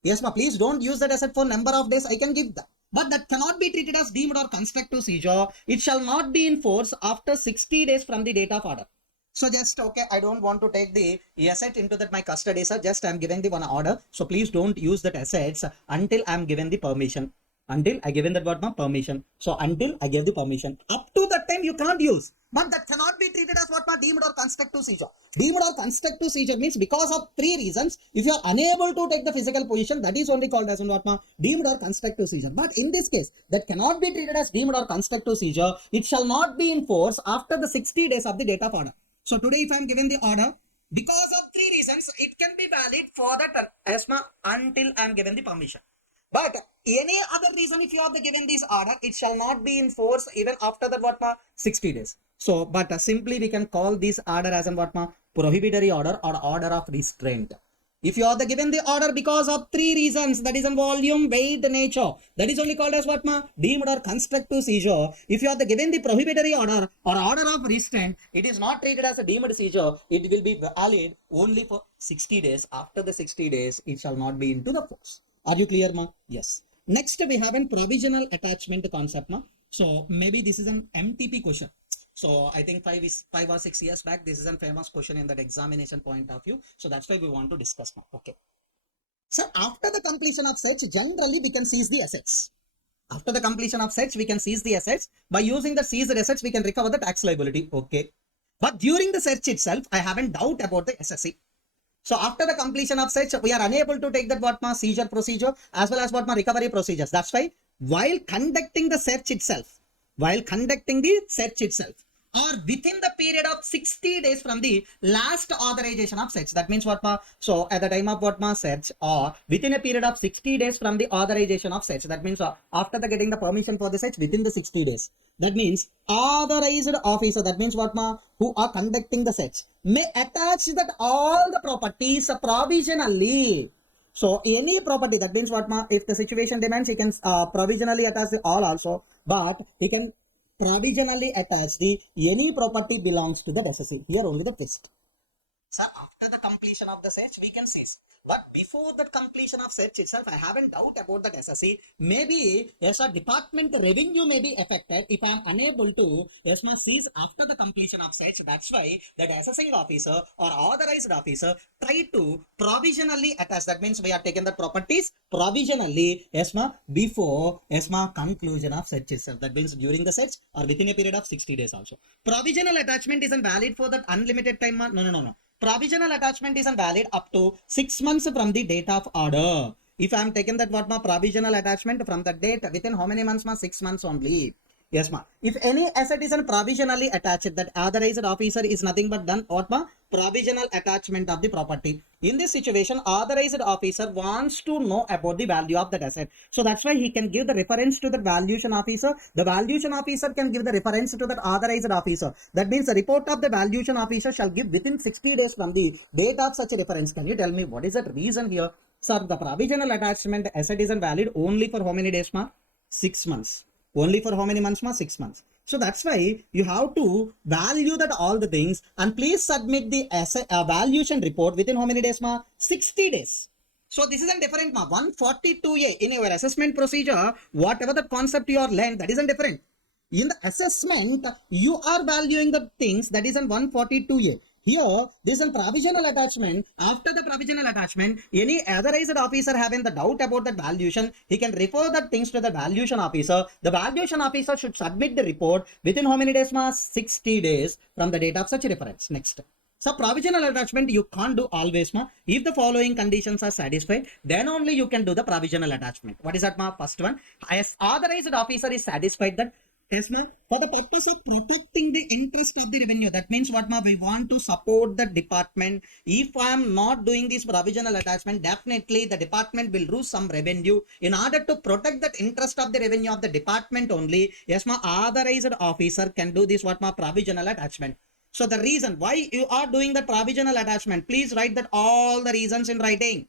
Yes, ma, please don't use that asset for number of days. I can give that. But that cannot be treated as deemed or constructive seizure. It shall not be in force after 60 days from the date of order. So just, okay, I don't want to take the asset into that my custody, sir. Just I'm giving the one order. So please don't use that assets until I'm given the permission. Until I given that what, my permission. So until I gave the permission, up to that time you can't use. But that cannot be treated as what, my deemed or constructive seizure. Deemed or constructive seizure means because of three reasons, if you are unable to take the physical position, that is only called as what, ma, deemed or constructive seizure. But in this case, that cannot be treated as deemed or constructive seizure. It shall not be in force after the 60 days of the date of order. So today, if I am given the order, because of three reasons, it can be valid for that asthma until I am given the permission. But any other reason, if you are given this order, it shall not be in force even after that what, ma, 60 days. So, but simply we can call this order as an what, ma, prohibitory order or order of restraint. If you are given the order because of three reasons, that is in volume, weight, nature, that is only called as what, ma, deemed or constructive seizure. If you are given the prohibitory order or order of restraint, it is not treated as a deemed seizure. It will be valid only for 60 days. After the 60 days, it shall not be into the force. Are you clear, ma? Yes. Next, we have a provisional attachment concept, ma. So maybe this is an MTP question. So I think 5 or 6 years back, this is a famous question in that examination point of view. So that's why we want to discuss now. Okay. So after the completion of search, generally we can seize the assets. After the completion of search, we can seize the assets. By using the seized assets, we can recover the tax liability. Okay. But during the search itself, I have a doubt about the SSC. So after the completion of search, we are unable to take that what, ma, seizure procedure as well as what, ma, recovery procedures. That's why while conducting the search itself, or within the period of 60 days from the last authorization of search, that means what, ma, so at the time of what, ma, search, or within a period of 60 days from the authorization of search, that means after the getting the permission for the search within the 60 days, that means authorized officer, that means what, ma, who are conducting the search may attach that all the properties provisionally. So any property, that means what, ma, if the situation demands, he can provisionally attach the all also, but he can provisionally attach the any property belongs to the SSC. Here only the twist. Sir, after the completion of the search, we can seize. But before the completion of search itself, I have a doubt about that SSC. Maybe, yes, a department revenue may be affected if I am unable to, yes, seize after the completion of search. That's why that assessing officer or authorized officer try to provisionally attach. That means we are taking the properties provisionally, yes, before, yes, conclusion of search itself. That means during the search or within a period of 60 days also. Provisional attachment isn't valid for that unlimited time. No. Provisional attachment is valid up to 6 months from the date of order. If I am taking that what, ma, provisional attachment from the date, within how many months, ma? 6 months only. Yes, ma. If any asset is provisionally attached, that authorized officer is nothing but done what, ma? Provisional attachment of the property. In this situation, authorized officer wants to know about the value of that asset. So that's why he can give the reference to the valuation officer. The valuation officer can give the reference to that authorized officer. That means the report of the valuation officer shall give within 60 days from the date of such a reference. Can you tell me what is that reason here? Sir, the provisional attachment asset is valid only for how many days, ma? 6 months. Only for how many months, ma? 6 months. So that's why you have to value that all the things and please submit the valuation report within how many days, ma? 60 days. So this is a different, ma. 142A in your assessment procedure, whatever the concept you are learned, that is a different. In the assessment, you are valuing the things that is in 142A. Here, this is a provisional attachment. After the provisional attachment, any authorized officer having the doubt about the valuation, he can refer the things to the valuation officer. The valuation officer should submit the report within how many days, ma? 60 days from the date of such reference. Next. So provisional attachment you can't do always, ma. If the following conditions are satisfied, then only you can do the provisional attachment. What is that, ma? First one, as authorized officer is satisfied that, yes, ma, for the purpose of protecting the interest of the revenue. That means what, ma? We want to support the department. If I am not doing this provisional attachment, definitely the department will lose some revenue. In order to protect that interest of the revenue of the department only, yes, ma, authorized officer can do this, what, ma? Provisional attachment. So the reason why you are doing the provisional attachment, please write that all the reasons in writing.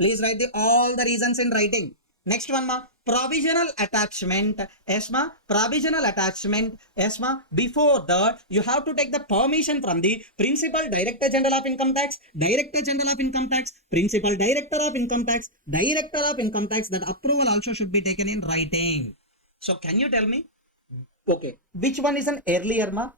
Please write all the reasons in writing. Next one, ma. Provisional attachment. Yes, ma. Provisional attachment. Yes, ma. Before that, you have to take the permission from the Principal Director General of Income Tax, Director General of Income Tax, Principal Director of Income Tax, Director of Income Tax. That approval also should be taken in writing. So can you tell me? Okay. Which one is an earlier, ma?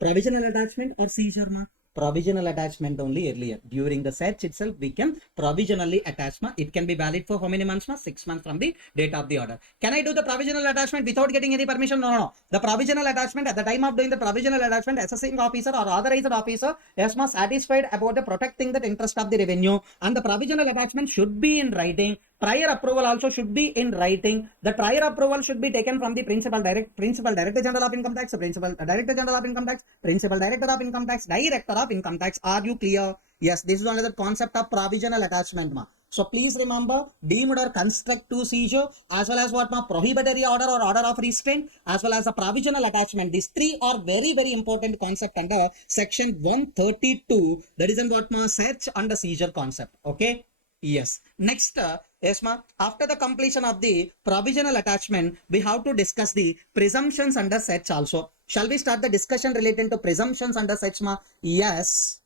Provisional attachment or seizure, ma? Provisional attachment only earlier. During the search itself, we can provisionally attach, ma. It can be valid for how many months, ma? 6 months from the date of the order. Can I do the provisional attachment without getting any permission? No, no, no. The provisional attachment, at the time of doing the provisional attachment, assessing officer or authorized officer, yes, ma, satisfied about the protecting the interest of the revenue, and the provisional attachment should be in writing. Prior approval also should be in writing. The prior approval should be taken from the Principal Director General of Income Tax, Principal Director General of Income Tax, Principal Director of Income Tax, Director of Income Tax. Are you clear? Yes, this is another concept of provisional attachment, ma. So please remember, deemed or constructive seizure, as well as what, ma? Prohibitory order or order of restraint, as well as a provisional attachment. These three are very, very important concept under section 132. That is in what, ma? Search and seizure concept. Okay. Yes. Next, yes, ma. After the completion of the provisional attachment, we have to discuss the presumptions under search also. Shall we start the discussion related to presumptions under search, ma? Yes.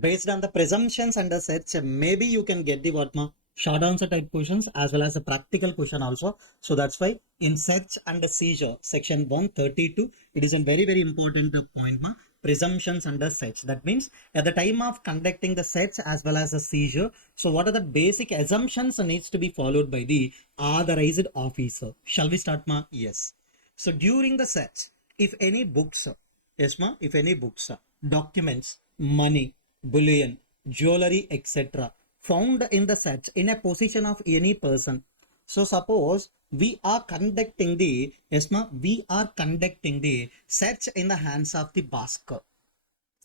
Based on the presumptions under search, maybe you can get the what, ma? Short answer type questions as well as a practical question also. So that's why in search and seizure, section 132, it is a very, very important point, ma. Presumptions under search. That means at the time of conducting the search as well as the seizure, so what are the basic assumptions needs to be followed by the authorized officer? Shall we start, ma? Yes. So during the search, if any books, yes, ma, if any books, documents, money, bullion, jewelry, etc. found in the search in a possession of any person. So suppose we are conducting the, yes, ma, we are conducting the search in the hands of the Bhaskar.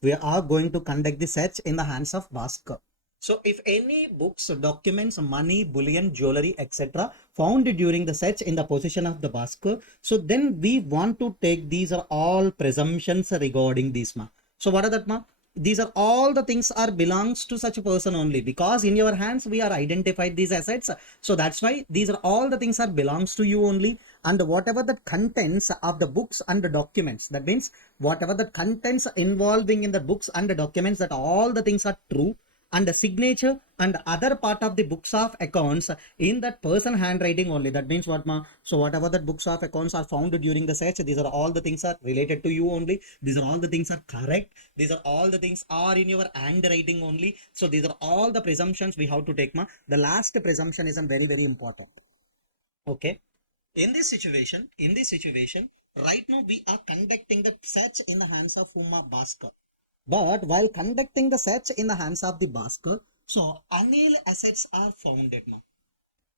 We are going to conduct the search in the hands of Bhaskar. So if any books, documents, money, bullion, jewelry, etc. found during the search in the possession of the Bhaskar, so then we want to take, these are all presumptions regarding this, ma. So what are that, ma? These are all the things are belongs to such a person only, because in your hands we are identified these assets. So that's why these are all the things are belongs to you only. And whatever the contents of the books and the documents, that means whatever the contents involving in the books and the documents, that all the things are true, and the signature and other part of the books of accounts in that person handwriting only. That means what, ma? So whatever the books of accounts are found during the search, these are all the things are related to you only. These are all the things are correct. These are all the things are in your handwriting only. So these are all the presumptions we have to take, ma. The last presumption is very, very important. Okay. In this situation, right now we are conducting the search in the hands of Uma Bhaskar. But while conducting the search in the hands of the Bhaskar, so anil assets are founded, ma.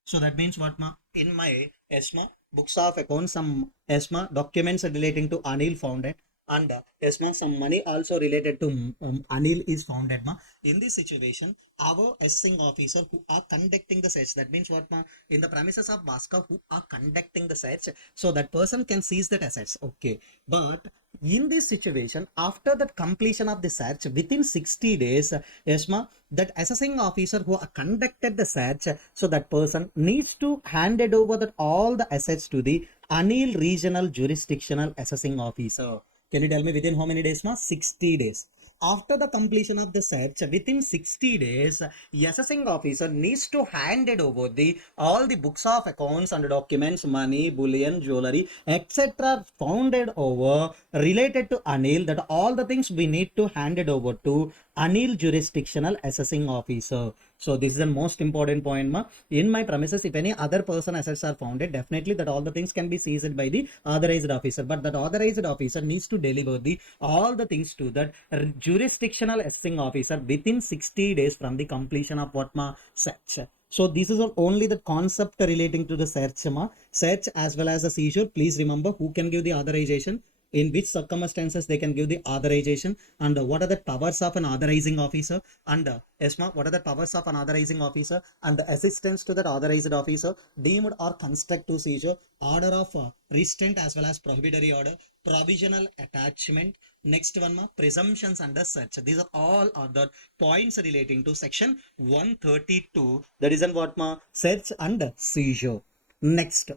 So that means what, ma? In my ESMA books of accounts, some ESMA documents relating to Anil founded, and ESMA some money also related to Anil is founded, ma. In this situation, our assessing officer who are conducting the search, that means what, ma? In the premises of Bhaskar who are conducting the search, so that person can seize that assets. Okay, but in this situation, after the completion of the search within 60 days, ESMA, that assessing officer who conducted the search, so that person needs to hand it over that all the assets to the Anil Regional Jurisdictional Assessing Officer. Can you tell me within how many days, ma? 60 days. after the completion of the search, within 60 days, assessing officer needs to hand it over the all the books of accounts and documents, money, bullion, jewelry, etc. founded over related to Anil. That all the things we need to hand it over to Anil jurisdictional assessing officer. So this is the most important point, ma. In my premises, if any other person assets are founded, definitely that all the things can be seized by the authorized officer. But that authorized officer needs to deliver the all the things to that jurisdictional assessing officer within 60 days from the completion of what, ma, search. So this is only the concept relating to the search, ma. Search as well as the seizure. Please remember who can give the authorization, in which circumstances they can give the authorization, and what are the powers of an authorizing officer, and ESMA, what are the powers of an authorizing officer, and the assistance to that authorized officer, deemed or constructive seizure, order of restraint as well as prohibitory order, provisional attachment. Next one, presumptions under search. These are all other points relating to section 132. That is what, search and seizure. Next,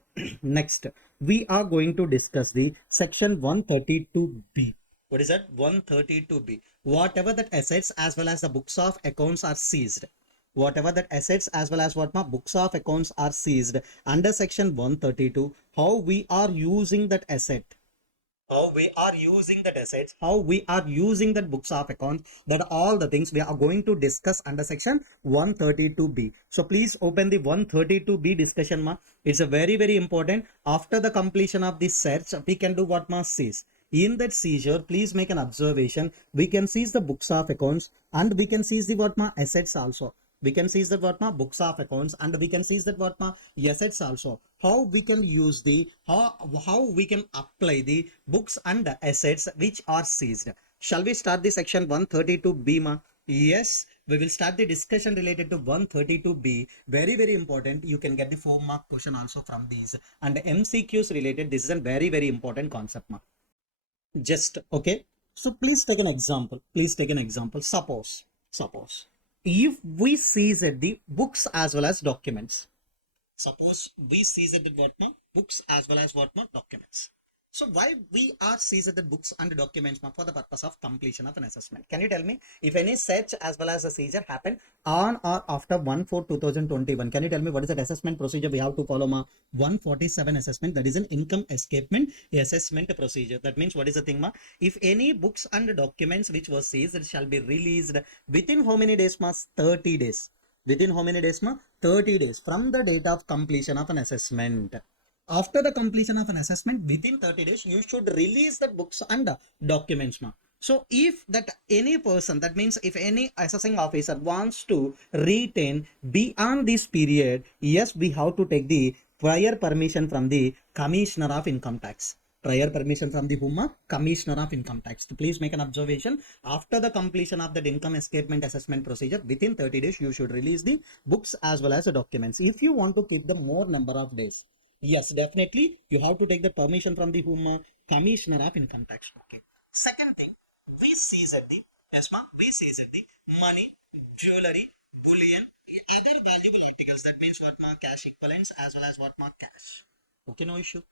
next, we are going to discuss the section 132B. What is that? 132B. Whatever that assets as well as the books of accounts are seized. Whatever that assets as well as what, books of accounts are seized under section 132, how we are using that asset, how we are using that assets, how we are using that books of accounts, that all the things we are going to discuss under section 132B. So please open the 132B discussion, ma. It's a very, very important. After the completion of this search, we can do what, ma, seize. In that seizure, please make an observation. We can seize the books of accounts and we can seize the what, ma, assets also. We can seize that what, ma, books of accounts, and we can seize that what, ma, assets also. How we can use the, how we can apply the books and the assets which are seized. Shall we start the section 132B, ma? Yes, we will start the discussion related to 132B. Very, very important. You can get the 4-mark question also from these, and MCQs related. This is a very, very important concept, ma. Just okay. So please take an example. Please take an example. Suppose if we seize the books as well as documents. Suppose we seized the what, books as well as what, documents. So why we are seized the books and documents, for the purpose of completion of an assessment? Can you tell me if any search as well as a seizure happened on or after 1/4/2021? Can you tell me what is that assessment procedure we have to follow, 147 assessment, that is an income escapement assessment procedure. That means what is the thing, ma? If any books and documents which was seized shall be released within how many days, ma? 30 days. Within how many days, ma? 30 days from the date of completion of an assessment. After the completion of an assessment, within 30 days, you should release the books and documents, ma. So if that any person, that means if any assessing officer wants to retain beyond this period, yes, we have to take the prior permission from the Commissioner of Income Tax. Prior permission from the whom? Commissioner of Income Tax. So please make an observation. After the completion of the income escapement assessment procedure, within 30 days, you should release the books as well as the documents. If you want to keep the more number of days, yes, definitely you have to take the permission from the whom? Commissioner of Income Tax. Okay. Second thing, we seized the, yes, ma, we seized the money, jewelry, bullion, other valuable articles. That means what, ma? Cash equivalents as well as what, ma? Cash. Okay, no issue.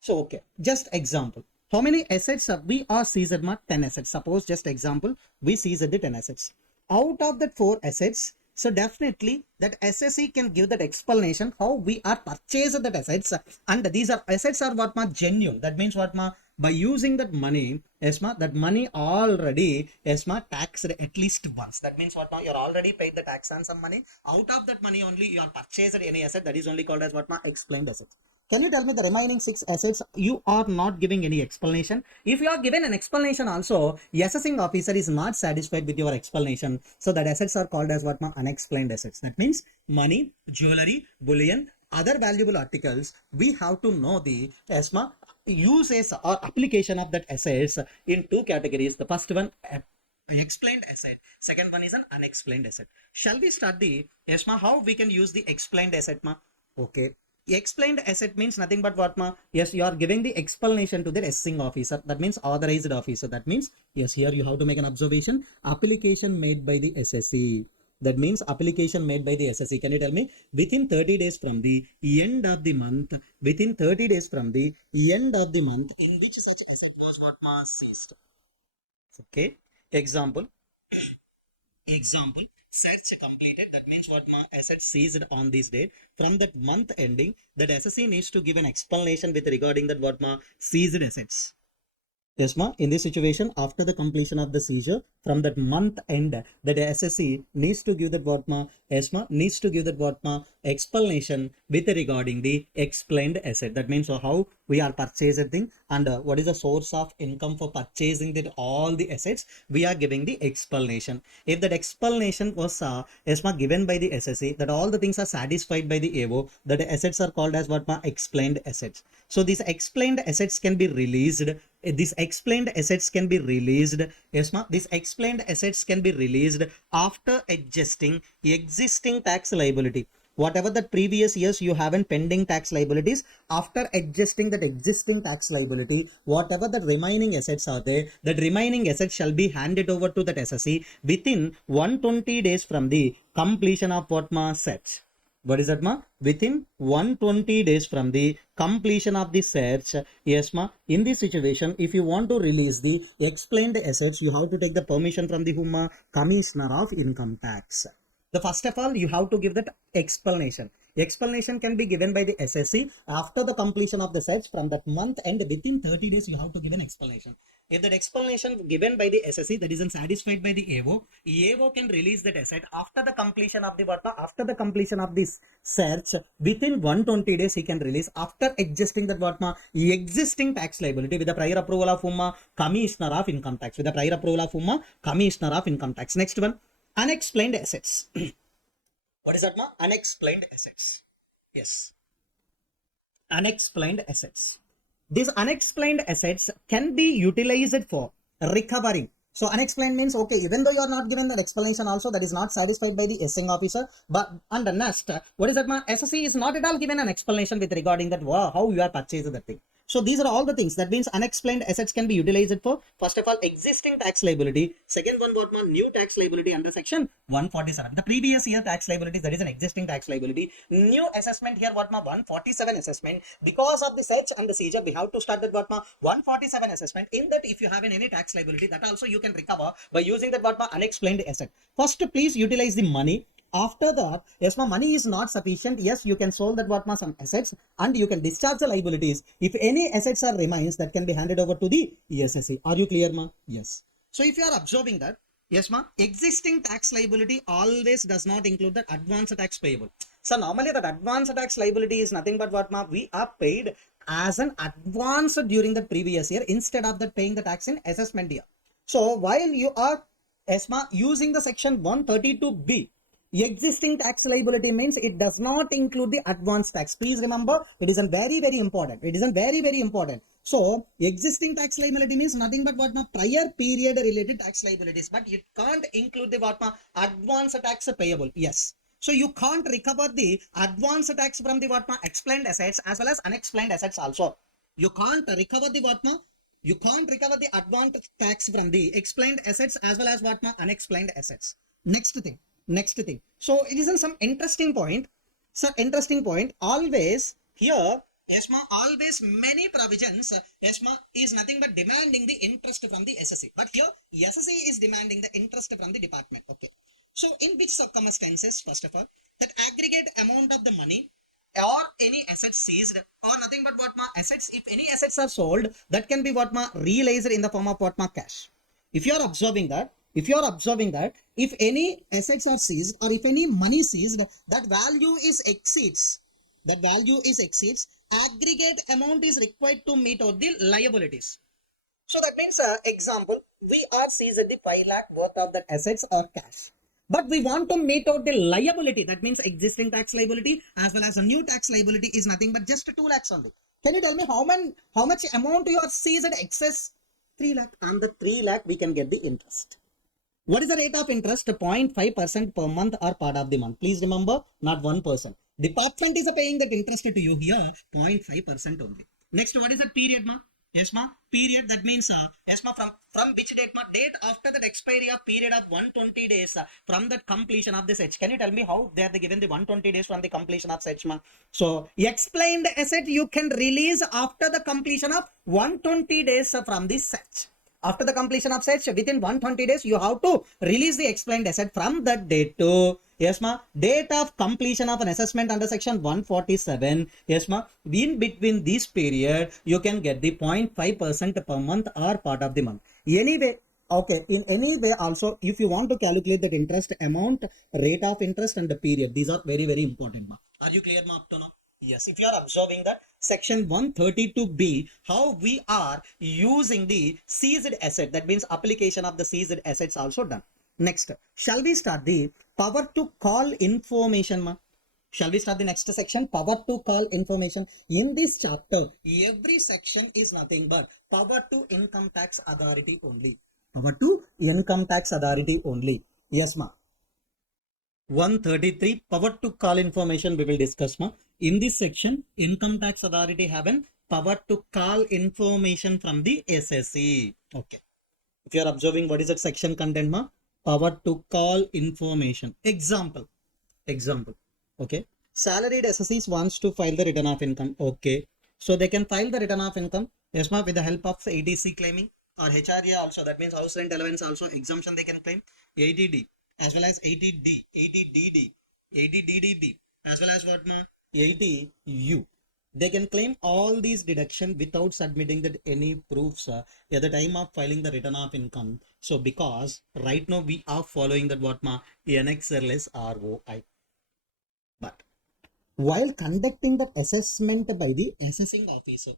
So, okay, just example. How many assets we are seized, ma? 10 assets. Suppose just example, we seized the 10 assets. Out of that 4 assets, so definitely that SSE can give that explanation how we are purchased that assets, and these are assets are what, ma? Genuine. That means what, ma? By using that money, yes, ma, that money already, yes, ma, taxed at least once. That means what, ma? You're already paid the tax on some money. Out of that money only you are purchased any asset, that is only called as what, ma? Explained assets. Can you tell me the remaining 6 assets you are not giving any explanation? If you are given an explanation also, the assessing officer is not satisfied with your explanation. So that assets are called as what, ma? Unexplained assets. That means money, jewelry, bullion, other valuable articles. We have to know the ESMA uses or application of that assets in 2 categories. The first one, explained asset. Second one is an unexplained asset. Shall we start the ESMA how we can use the explained asset, ma? Okay. Explained asset means nothing but what, ma? Yes, you are giving the explanation to the assessing officer. That means authorized officer. That means, yes, here you have to make an observation. Application made by the SSE. That means application made by the SSE. Can you tell me? Within 30 days from the end of the month, within 30 days from the end of the month, in which such asset was what, ma? Seized. Okay. Example. Example, search completed. That means what ma asset seized on this date. From that month ending, that SSC needs to give an explanation with regarding that what ma seized assets. Yes, ma. In this situation, after the completion of the seizure, from that month end, that SSC needs to give that what ma, yes, ma, needs to give that what ma explanation with regarding the explained asset. That means how we are purchasing and what is the source of income for purchasing that all the assets. We are giving the explanation. If that explanation was yes, ma, given by the SSC, that all the things are satisfied by the AO, that assets are called as what ma explained assets. So these explained assets can be released. These explained assets can be released. Yes, ma. These explained assets can be released after adjusting existing tax liability. Whatever the previous years you haven't pending tax liabilities, after adjusting that existing tax liability, whatever the remaining assets are there, that remaining assets shall be handed over to that SSC within 120 days from the completion of what ma search. What is that ma? Within 120 days from the completion of the search. Yes ma. In this situation, if you want to release the explained assets, you have to take the permission from the whom? Commissioner of Income Tax. The first of all, you have to give that explanation. Explanation can be given by the SSC after the completion of the search from that month, and within 30 days you have to give an explanation. If that explanation given by the SSC that isn't satisfied by the AO can release that asset after the completion of the after the completion of this search within 120 days he can release after adjusting that existing tax liability with the prior approval of Commissioner of Income Tax. With the prior approval of Commissioner of Income Tax. Next one, unexplained assets. What is that ma? Unexplained assets. Yes. Unexplained assets. These unexplained assets can be utilized for recovering. So unexplained means, okay, even though you are not given that explanation also, that is not satisfied by the assessing officer, but under next, what is that ma? SSC is not at all given an explanation with regarding that how you are purchasing that thing. So these are all the things. That means unexplained assets can be utilized for, first of all, existing tax liability. Second one, what more? New tax liability under section 147. The previous year tax liability, that is an existing tax liability. New assessment here, what more? 147 assessment. Because of the search and the seizure, we have to start that what more? 147 assessment. In that, if you have any tax liability, that also you can recover by using that what more? Unexplained asset. First, please utilize the money. After that, yes, ma, money is not sufficient. Yes, you can sold that what ma some assets and you can discharge the liabilities. If any assets are remains, that can be handed over to the ESSC. Are you clear, ma? Yes. So if you are observing that, yes, ma, existing tax liability always does not include that advance tax payable. So normally that advance tax liability is nothing but what ma we are paid as an advance during the previous year instead of that paying the tax in assessment year. So while you are ESMA using the section 132B, existing tax liability means it does not include the advance tax. Please remember, it is a very, very important. It is a very, very important. So existing tax liability means nothing but what prior period related tax liabilities, but it can't include the what advance tax payable. Yes. So you can't recover the advance tax from the what explained assets as well as unexplained assets also. You can't recover the what you can't recover the advance tax from the explained assets as well as what unexplained assets. Next thing. Next thing. So it is some interesting point. So interesting point. Always here, ESMA, always many provisions, ESMA is nothing but demanding the interest from the SSC. But here, SSC is demanding the interest from the department. Okay. So in which circumstances, first of all, that aggregate amount of the money or any assets seized or nothing but what assets, if any assets are sold, that can be what realized in the form of what cash. If you are observing that, if any assets are seized or if any money seized, that value is exceeds, aggregate amount is required to meet out the liabilities. So that means, example, we are seized the 5 lakh worth of the assets or cash. But we want to meet out the liability. That means existing tax liability as well as a new tax liability is nothing but just 2 lakhs only. Can you tell me how much amount you are seized excess? 3 lakh. On the 3 lakh, we can get the interest. What is the rate of interest? 0.5% per month or part of the month. Please remember, not 1%. Department is paying that interest to you here, 0.5% only. Next, what is the period, ma? Yes, ma. Period, that means, yes, ma, from which date, ma? Date after that expiry of period of 120 days from the completion of the search. Can you tell me how they are given the 120 days from the completion of search, ma? So, explained asset you can release after the completion of 120 days from the search. After the completion of search, within 120 days, you have to release the explained asset from that date to, yes ma, date of completion of an assessment under section 147. Yes ma, in between this period, you can get the 0.5% per month or part of the month. Anyway, okay, in any way also, if you want to calculate that interest amount, rate of interest and the period, these are very, very important ma. Are you clear ma up to now? Yes, if you are observing that section 132B, how we are using the seized asset, that means application of the seized assets also done. Next, shall we start the power to call information ma? Shall we start the next section, power to call information? In this chapter, every section is nothing but power to income tax authority only. Power to income tax authority only. Yes ma. 133 power to call information we will discuss ma. In this section, income tax authority have an power to call information from the SSE. Okay. If you are observing what is that section content ma, power to call information. Example. Okay. Salaried SSEs wants to file the return of income. Okay. So they can file the return of income. Yes ma, with the help of ATC claiming or HRA also. That means house rent allowance also exemption they can claim. 80D as well as 80D, 80DD, 80DDB as well as what ma? 80U. They can claim all these deduction without submitting that any proofs at the time of filing the return of income. So because right now we are following that what ma? NXLS ROI. But while conducting the assessment by the assessing officer,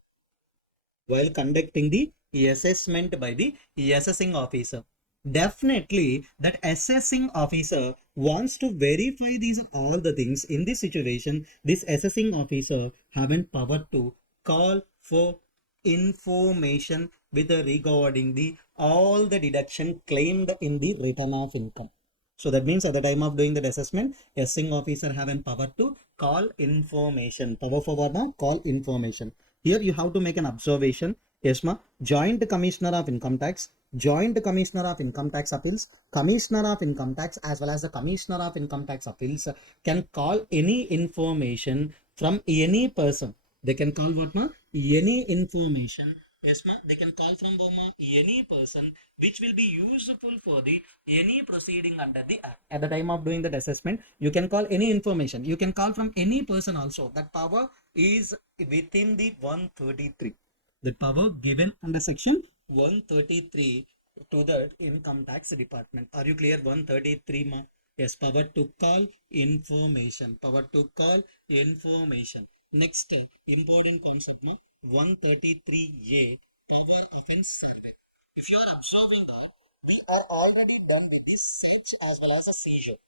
definitely that assessing officer wants to verify these all the things. In this situation, this assessing officer having power to call for information with regarding the all the deduction claimed in the return of income. So that means at the time of doing that assessment, assessing officer having power to call information. Power for what now? Call information. Here you have to make an observation. Yes ma, Joint Commissioner of Income Tax, Joint Commissioner of Income Tax Appeals, Commissioner of Income Tax as well as the Commissioner of Income Tax Appeals can call any information from any person. They can call what ma? Any information. Yes ma, they can call from any person which will be useful for the any proceeding under the act. At the time of doing that assessment, you can call any information. You can call from any person also. That power is within the 133. The power given under section 133 to the income tax department. Are you clear? 133 ma? Yes, power to call information. Power to call information. Next important concept ma, 133A, power of a survey. If you are observing that, we are already done with this search as well as a seizure.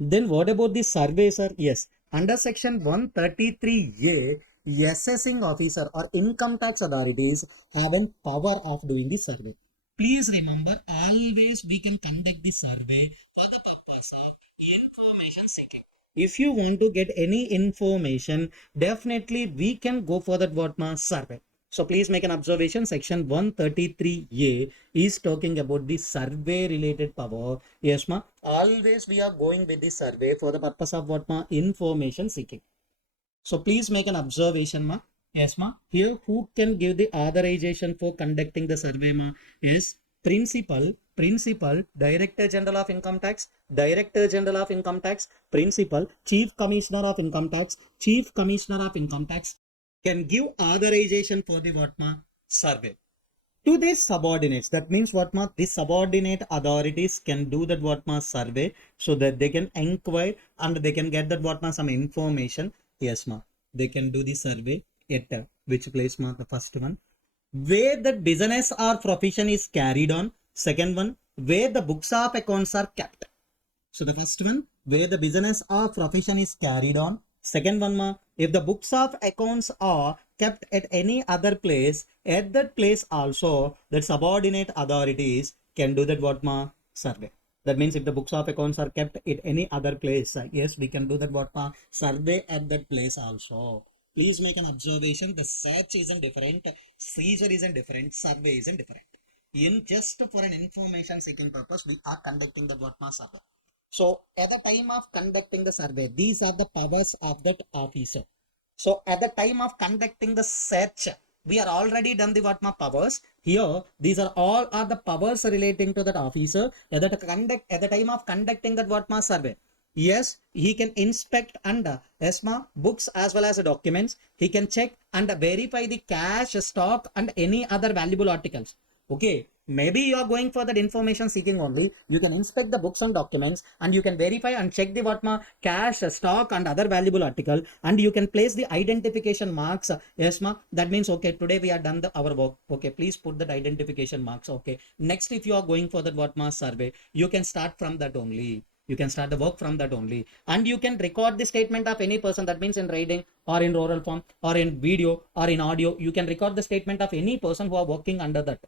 Then what about the survey, sir? Yes, under section 133A, assessing officer or income tax authorities have a power of doing the survey. Please remember, always we can conduct the survey for the purpose of information seeking. If you want to get any information, definitely we can go for that what ma survey. So please make an observation. Section 133A is talking about the survey related power. Yes ma, always we are going with the survey for the purpose of what ma? Information seeking. So please make an observation ma. Yes ma, here who can give the authorization for conducting the survey ma? Yes, principal, Director General of Income Tax, Director General of Income Tax, principal, Chief Commissioner of Income Tax, Chief Commissioner of Income Tax can give authorization for the what ma? Survey to their subordinates. That means what ma? The subordinate authorities can do that what ma? Survey, so that they can inquire and they can get that what ma? Some information. Yes ma, they can do the survey at which place ma? The first one, where the business or profession is carried on. Second one, where the books of accounts are kept. So the first one, where the business or profession is carried on. Second one ma, if the books of accounts are kept at any other place, at that place also that subordinate authorities can do that what ma? Survey. That means if the books of accounts are kept at any other place, yes, we can do that what ma? Survey at that place also. Please make an observation. The search isn't different, seizure isn't different, survey isn't different. In just for an information seeking purpose, we are conducting the what ma? Survey. So at the time of conducting the survey, these are the powers of that officer. So at the time of conducting the search, we are already done the what ma powers. Here, these are all are the powers relating to that officer at the time of conducting that what ma survey. Yes, he can inspect and ESMA books as well as documents. He can check and verify the cash, stock, and any other valuable articles. Okay, maybe you are going for that information seeking only. You can inspect the books and documents, and you can verify and check the what ma cash, stock, and other valuable article, and you can place the identification marks. Yes, ma. That means okay. Today we are done our work. Okay, please put that identification marks. Okay. Next, if you are going for that what ma survey, you can start from that only. You can start the work from that only, and you can record the statement of any person. That means in writing or in oral form or in video or in audio. You can record the statement of any person who are working under that.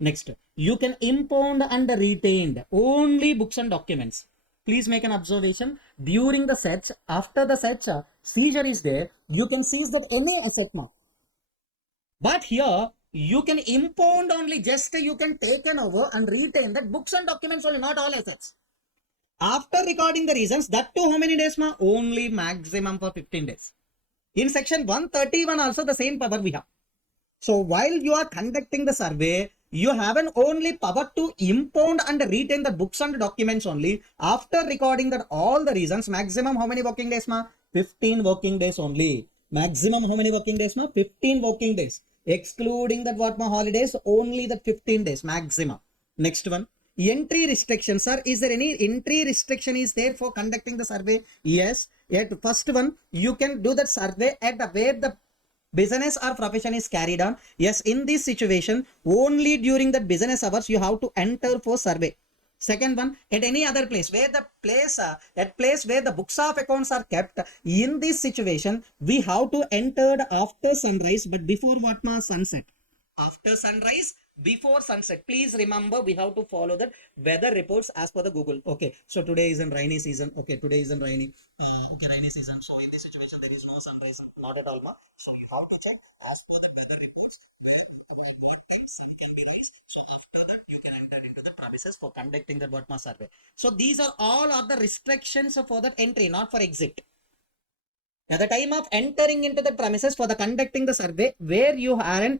Next, you can impound and retain only books and documents. Please make an observation. During the search, after the search, seizure is there. You can seize that any asset now. But here, you can impound only, just you can take an over and retain that books and documents only, not all assets. After recording the reasons, that too how many days ma? Only maximum for 15 days. In section 131 also the same power we have. So while you are conducting the survey, you have an only power to impound and retain the books and documents only. After recording that all the reasons, maximum how many working days ma? 15 working days only. Maximum how many working days ma? 15 working days. Excluding that what ma holidays, only that 15 days maximum. Next one. Entry restriction, sir. Is there any entry restriction is there for conducting the survey? Yes. At first one, you can do that survey at where the business or profession is carried on. Yes, in this situation, only during the business hours you have to enter for survey. Second one, at any other place where the place where the books of accounts are kept. In this situation, we have to enter after sunrise, but before what ma sunset. After sunrise, before sunset. Please remember, we have to follow the weather reports as per the Google. Okay, so today is in rainy season. Okay, today is in rainy season. So in this situation, there is no sunrise, not at all. So you have to check as per the weather reports what time sun can be rise. So after that, you can enter into the premises for conducting the what survey. So these are all of the restrictions for that entry, not for exit. At the time of entering into the premises for the conducting the survey, where you have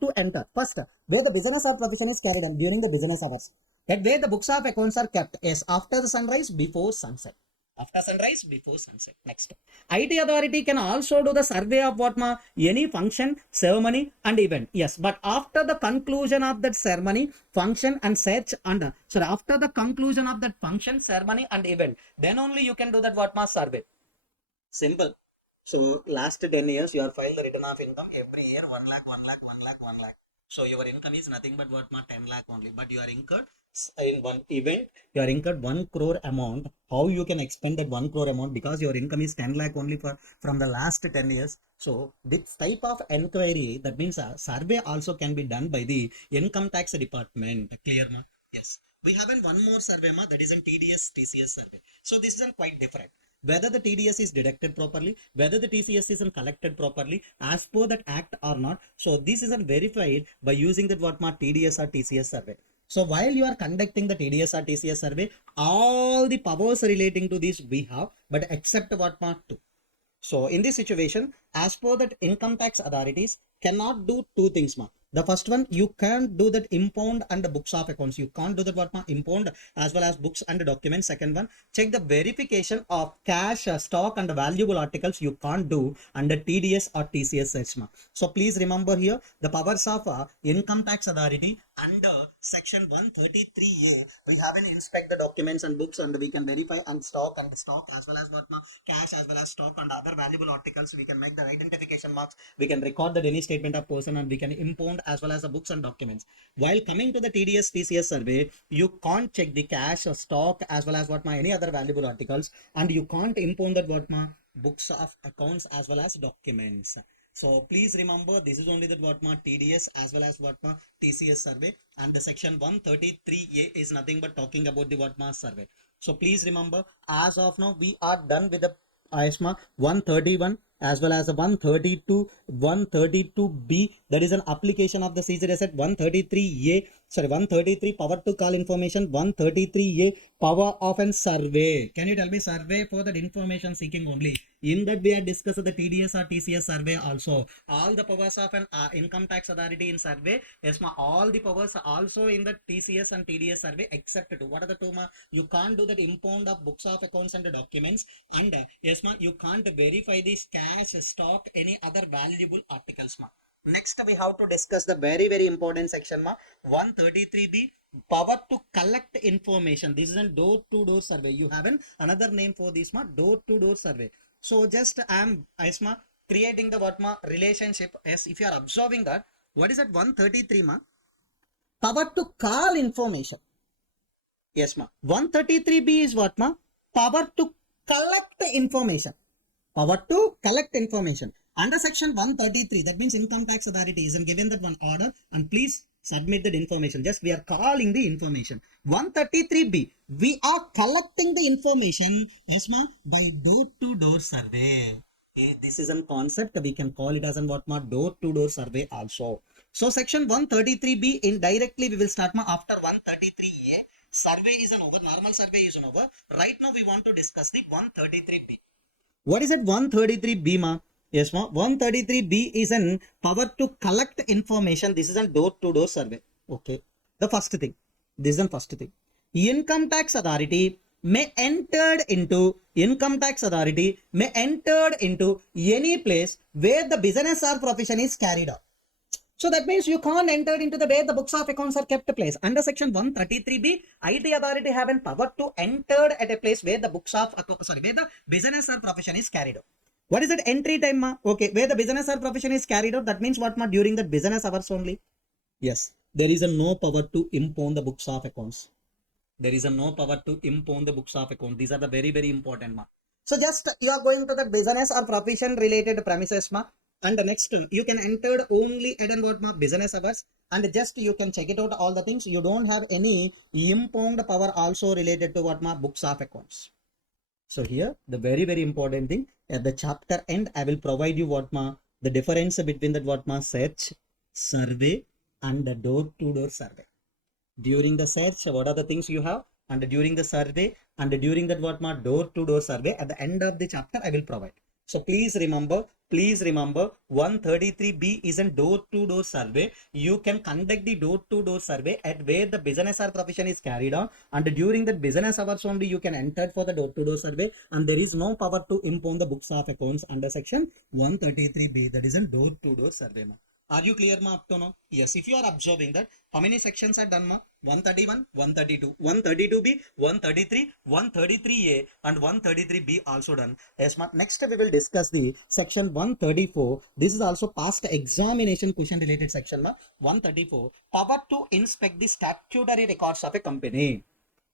to enter first, where the business or profession is carried on during the business hours, that where the books of accounts are kept is after the sunrise, before sunset. After sunrise, before sunset. Next, IT authority can also do the survey of what ma any function, ceremony, and event. Yes, but after the conclusion of that ceremony, function, and search and so after the conclusion of that function, ceremony, and event, then only you can do that what ma survey. Simple. So last 10 years, you are filed the return of income every year, 1 lakh, 1 lakh, 1 lakh, 1 lakh. So your income is nothing but what, 10 lakh only. But you are incurred in one event, you are incurred 1 crore amount. How you can expend that 1 crore amount? Because your income is 10 lakh only from the last 10 years. So this type of inquiry, that means a survey also can be done by the income tax department. Clear, ma? Yes. We have one more survey, ma, that is an TDS TCS survey. So this is quite different. Whether the TDS is deducted properly, whether the TCS is collected properly as per that act or not. So this is verified by using that what ma TDS or TCS survey. So while you are conducting the TDS or TCS survey, all the powers relating to this we have, but except what ma 2. So in this situation, as per that income tax authorities cannot do two things, ma. The first one, you can't do that impound and the books of accounts. You can't do that what ma impound as well as books and documents. Second one, check the verification of cash, stock, and valuable articles. You can't do under TDS or TCS search, ma. So please remember here the powers of income tax authority under section 133A. We have an inspect the documents and books, and we can verify and stock as well as what ma cash as well as stock and other valuable articles. We can make the identification marks. We can record that any statement of person, and we can impound as well as the books and documents. While coming to the TDS TCS survey, you can't check the cash or stock as well as what ma any other valuable articles, and you can't impound that what ma books of accounts as well as documents. So please remember, this is only that what ma TDS as well as what ma TCS survey, and the section 133A is nothing but talking about the what ma survey. So please remember, as of now we are done with the ISMA 131 as well as the 132, 132B, that is an application of the seizure asset 133A. sorry, 133 power to call information, 133A power of an survey. Can you tell me survey for that information seeking only? In that we had discussed the TDS or TCS survey also. All the powers of an income tax authority in survey, yes ma, all the powers also in the TCS and TDS survey except two. What are the two ma? You can't do that impound of books of accounts and the documents, and yes ma, you can't verify this cash, stock, any other valuable articles ma. Next, we have to discuss the very important section ma, 133B, power to collect information. This is a door-to-door survey. You have another name for this ma, door-to-door survey. So just I am Isma creating the what ma relationship. Yes, if you are observing that, what is that 133 ma? Power to call information. Yes ma. 133B is what ma? Power to collect information. Power to collect information. Under section 133, that means income tax authority is given that one order and please submit that information. Just we are calling the information. 133B, we are collecting the information, yes ma, by door-to-door survey. This is a concept, we can call it as an what ma, door-to-door survey also. So section 133B indirectly we will start ma after 133A. Survey is an over, normal survey is an over. Right now we want to discuss the 133B. What is it 133B ma? Yes ma, 133B is an power to collect information. This is a door-to-door survey. Okay. The first thing. This is the first thing. Income tax authority may entered into any place where the business or profession is carried out. So that means you can't enter into the way the books of accounts are kept place. Under section 133B, IT authority have an power to enter at a place where the books of where the business or profession is carried out. What is that entry time ma? Okay, where the business or profession is carried out, that means what ma? During the business hours only. Yes, there is a no power to impound the books of accounts. There is a no power to impound the books of account. These are the very important ma. So just you are going to the business or profession related premises ma. And the next you can enter only at what ma business hours, and just you can check it out all the things. You don't have any impound power also related to what ma books of accounts. So here the very important thing at the chapter end I will provide you what ma the difference between that what ma search, survey and the door-to-door survey. During the search, what are the things you have, and during the survey and during that what ma door-to-door survey at the end of the chapter I will provide. So please remember 133B is a door-to-door survey. You can conduct the door-to-door survey at where the business or profession is carried on, and during that business hours only you can enter for the door-to-door survey, and there is no power to impound the books of accounts under section 133B. That is a door-to-door survey ma. Are you clear ma up to now? Yes. If you are observing that, how many sections are done ma? 131, 132, 132B, 133, 133A and 133B also done. Yes ma. Next we will discuss the section 134. This is also past examination question related section ma. 134. Power to inspect the statutory records of a company.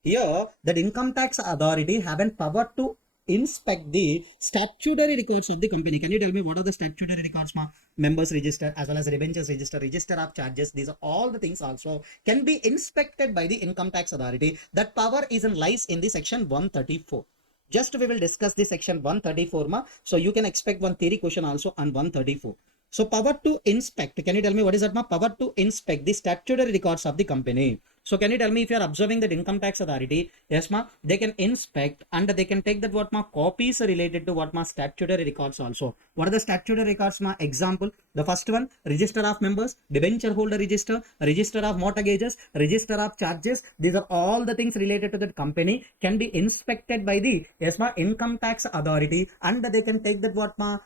Here, that income tax authority have an power to inspect the statutory records of the company. Can you tell me what are the statutory records ma? Members register as well as debentures register, register of charges. These are all the things also can be inspected by the income tax authority. That power is in lies in the section 134. Just we will discuss the section 134 ma. So you can expect one theory question also on 134. So power to inspect. Can you tell me what is that ma? Power to inspect the statutory records of the company. So can you tell me if you are observing that income tax authority, yes ma, they can inspect and they can take that what ma copies related to what ma statutory records also. What are the statutory records ma? Example, the first one, register of members, debenture holder register, register of mortgages, register of charges. These are all the things related to that company can be inspected by the yes ma income tax authority, and they can take that what ma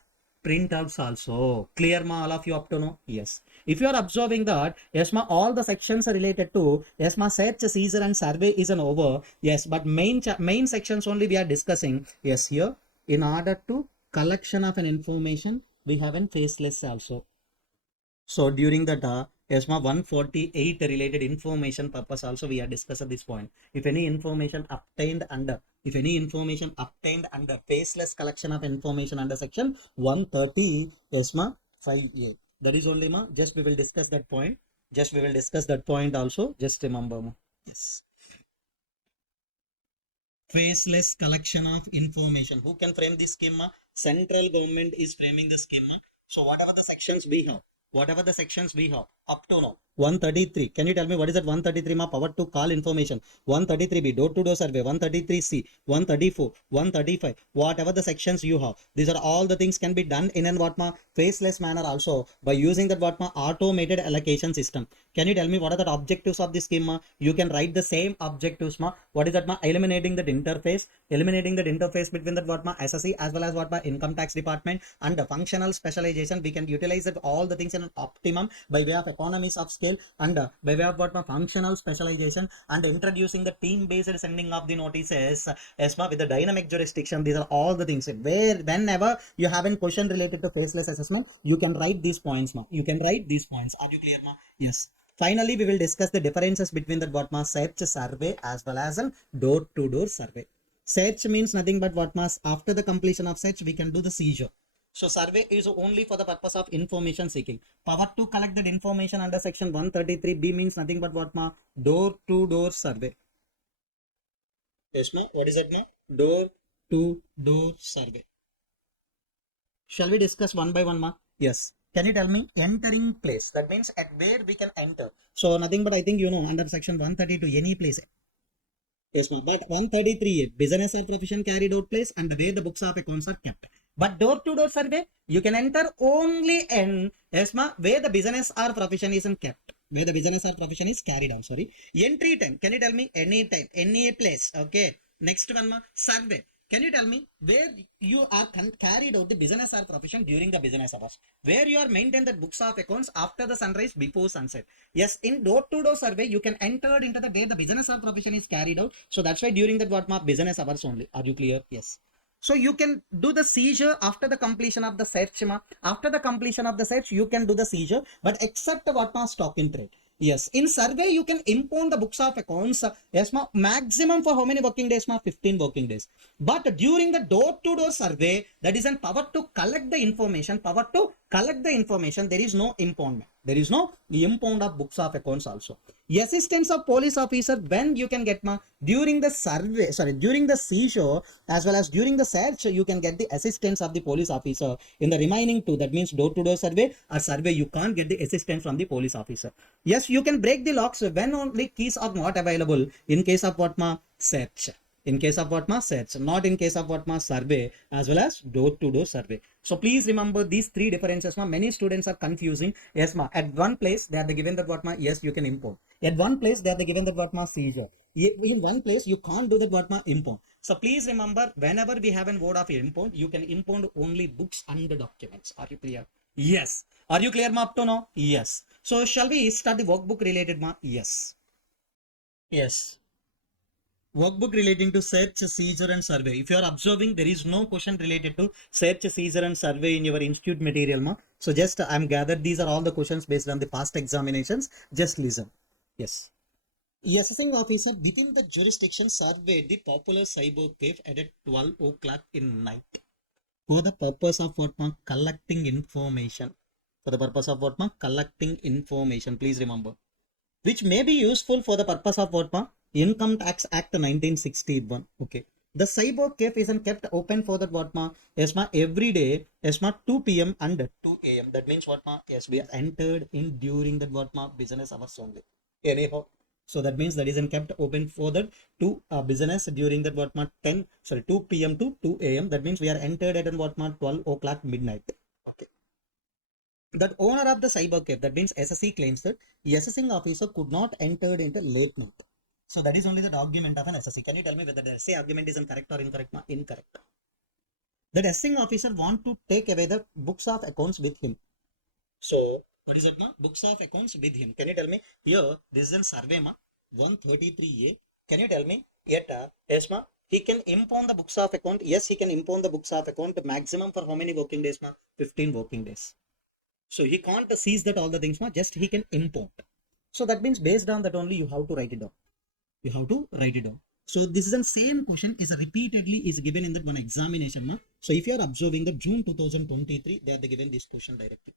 printouts also. Clear ma all of you up to know? Yes. If you are observing that, yes ma, all the sections are related to, yes ma, search, seizure and survey is an over. Yes, but main sections only we are discussing. Yes, here, in order to collection of an information, we have an faceless also. So during that, yes ma, 148 related information purpose also we are discussed at this point. If any information obtained under faceless collection of information under section 130, yes ma, 5A. That is only ma, just we will discuss that point. Also. Just remember ma. Yes. Faceless collection of information. Who can frame this scheme ma? Central government is framing the scheme ma. So whatever the sections we have up to now, 133. Can you tell me what is that 133 ma? Power to call information. 133B, door-to-door survey. 133C, 134, 135. Whatever the sections you have, these are all the things can be done in an what ma faceless manner also by using that what ma automated allocation system. Can you tell me what are the objectives of this scheme ma? You can write the same objectives ma. What is that ma? Eliminating that interface between that what ma SSC as well as what ma income tax department, and the functional specialization. We can utilize that all the things in an optimum by way of economies of scale, and by way of what ma functional specialization, and introducing the team based sending of the notices ESMA with the dynamic jurisdiction. These are all the things where whenever you have a question related to faceless assessment, you can write these points ma. You can write these points. Are you clear ma? Yes. Finally, we will discuss the differences between the what ma search survey as well as a door-to-door survey. Search means nothing but what ma after the completion of search we can do the seizure. So survey is only for the purpose of information seeking. Power to collect that information under section 133B means nothing but what ma door-to-door survey. Yes ma, what is that ma? Door-to-door survey. Shall we discuss one by one ma? Yes. Can you tell me entering place? That means at where we can enter. So nothing but I think you know under section 132 any place. Yes ma. But 133 business or profession carried out place and where the books of accounts are kept. But door-to-door survey, you can enter only in yes ma where the business or profession isn't kept. Where the business or profession is carried out. Sorry. Entry time. Can you tell me any time, any place? Okay. Next one ma survey. Can you tell me where you are carried out the business or profession during the business hours? Where you are maintained the books of accounts after the sunrise, before sunset? Yes, in door-to-door survey, you can enter into the where the business or profession is carried out. So that's why during that what mark business hours only. Are you clear? Yes. So you can do the seizure after the completion of the search. After the completion of the search, you can do the seizure, but except what ma stock in trade. Yes, in survey you can impound the books of accounts. Yes, ma maximum for how many working days ma? 15 working days. But during the door-to-door survey, that is an power to collect the information. Power to collect the information. There is no impoundment. There is no impound of books of accounts also. Assistance of police officer when you can get ma during the survey, during the seizure as well as during the search, you can get the assistance of the police officer in the remaining two. That means door-to-door survey or survey, you can't get the assistance from the police officer. Yes, you can break the locks when only keys are not available in case of what ma search. In case of what ma search, not in case of what ma survey as well as door-to-door survey. So please remember these three differences ma. Many students are confusing. Yes ma, at one place they are given that what ma yes you can import. At one place they are given that what ma seizure. In one place you can't do that what ma import. So please remember whenever we have a word of import, you can import only books and the documents. Are you clear? Yes. Are you clear ma up to now? Yes. So shall we start the workbook related ma? Yes. Yes. Workbook relating to search, seizure and survey. If you are observing, there is no question related to search, seizure and survey in your institute material ma. So just I'm gathered these are all the questions based on the past examinations. Just listen. Yes. Assessing officer within the jurisdiction surveyed the popular cyber cave at 12 o'clock in night. For the purpose of what ma? Collecting information. For the purpose of what ma? Collecting information. Please remember. Which may be useful for the purpose of what ma? Income Tax Act 1961. Okay. The cyber cafe is kept open for that what ma? Yes ma every day. Yes ma 2 p.m. and 2 a.m. That means what ma? Yes, we are entered in during that what ma business hours only. Anyhow. So that means that is kept open for that to business during that what ma 2 p.m. to 2 a.m. That means we are entered at what ma 12 o'clock midnight. Okay. That owner of the cyber cafe, that means SSC claims that the assessing officer could not enter into late night. So that is only the argument of an SSC. Can you tell me whether the SA argument is correct or incorrect? Incorrect. That assessing officer want to take away the books of accounts with him. So what is it ma? Books of accounts with him. Can you tell me here? This is in survey ma 133A. Can you tell me yet? Yes ma. He can impound the books of account. Yes, he can impound the books of account maximum for how many working days ma? 15 working days. So he can't seize that all the things ma. Just he can import. So that means based on that only you have to write it down. You have to write it down. So this is the same question is repeatedly is given in that one examination ma. So if you are observing the June 2023, they are given this question directly.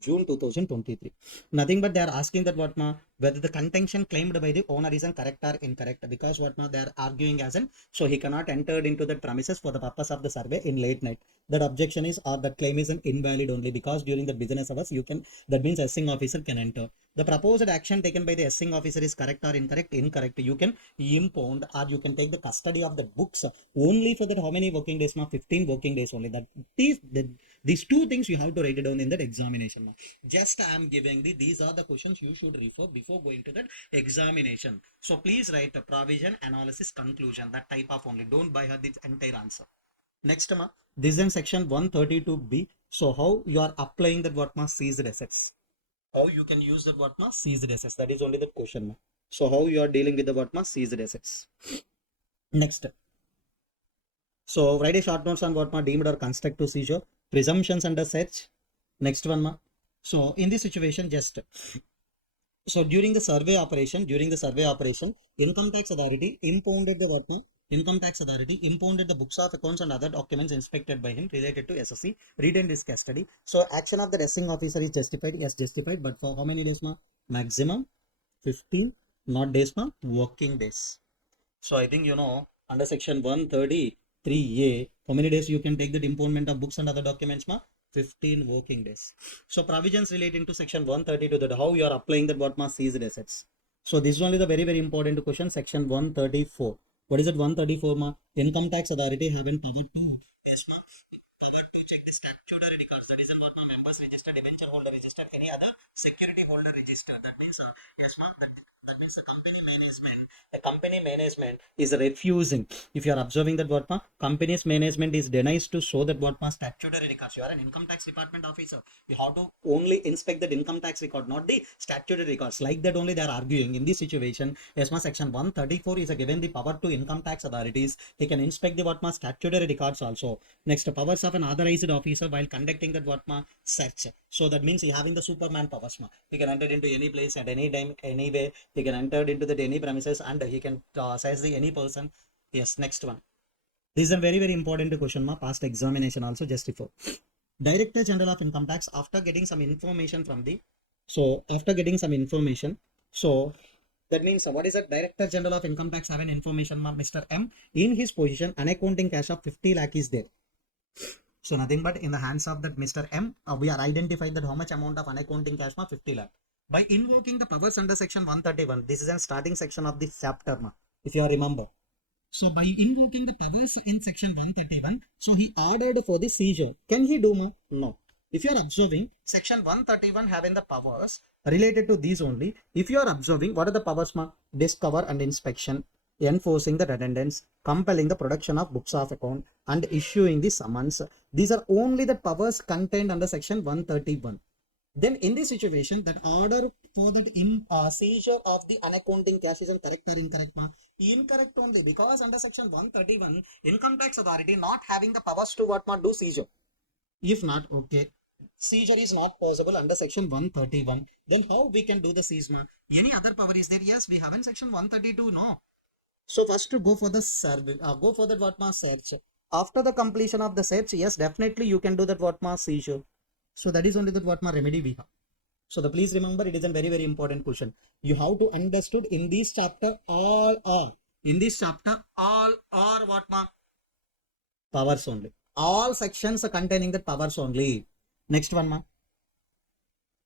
June 2023. Nothing but they are asking that what ma whether the contention claimed by the owner is correct or incorrect, because what now they are arguing as in, so he cannot enter into the premises for the purpose of the survey in late night. That objection is, or that claim is an invalid only, because during the business hours you can, that means assessing officer can enter. The proposed action taken by the assessing officer is correct or incorrect. Incorrect, you can impound or you can take the custody of the books only for that how many working days? 15 working days only. That these two things you have to write it down in that examination. Just I am giving these are the questions you should refer before going to that examination. So please write the provision, analysis, conclusion, that type of only. Don't buy her the entire answer. Next, this is in section 132b. So how you are applying that what seized assets? How you can use that what seized assets? That is only the question. So how you are dealing with the what seized assets? Next. So write a short notes on what deemed or constructive seizure, presumptions under search. Next one. So in this situation, just so during the survey operation, income tax authority impounded the what? Income tax authority impounded the books of accounts and other documents inspected by him related to SSC, retained his custody. So action of the assessing officer is justified. Yes, justified. But for how many days? Maximum 15, not days, working days. So I think under section 133A, how many days you can take the impoundment of books and other documents? 15 working days. So provisions relating to section 132, that how you are applying that what seized assets. So this is only the very, very important question, section 134. What is it? 134 income tax authority having power to, yes, power to check the statutory records. That is what members registered, debenture holder registered, any other security holder registered. That means yes, that means the company management is refusing. If you are observing that what company's management is denies to show that what statutory records. You are an income tax department officer. You have to only inspect that income tax record, not the statutory records. Like that only they are arguing. In this situation, ESMA section 134 is given the power to income tax authorities. He can inspect the what statutory records also. Next, powers of an authorized officer while conducting that what search. So that means he having the superman powers. He can enter into any place at any time, anywhere. He can enter into that any premises and he can search the any person. Yes, next one. This is a very, very important question, past examination also, just before. Director General of Income Tax, after getting some information from the, so that means what is that? Director General of Income Tax having information, Mr. M, in his position, unaccounting cash of 50 lakh is there. So nothing but in the hands of that Mr. M, we are identified that how much amount of unaccounting cash, 50 lakh. By invoking the powers under section 131, this is a starting section of this chapter, if you remember. So by invoking the powers in section 131, so he ordered for the seizure. Can he do? No. If you are observing, section 131 having the powers related to these only. If you are observing, what are the powers? Discover and inspection, enforcing the redundance, compelling the production of books of account, and issuing the summons. These are only the powers contained under section 131. Then in this situation, that order for that seizure of the unaccounting cash is correct or incorrect? Incorrect only, because under section 131, income tax authority not having the powers to what do seizure. If not, okay, seizure is not possible under section 131. Then how we can do the seizure? Any other power is there? Yes, we have in section 132, no. So first to go for the survey, go for that what search. After the completion of the search, yes, definitely you can do that what seizure. So that is only that what remedy we have. So the please remember, it is a very, very important question. You have to understood in this chapter all are what powers only. All sections are containing the powers only. Next one,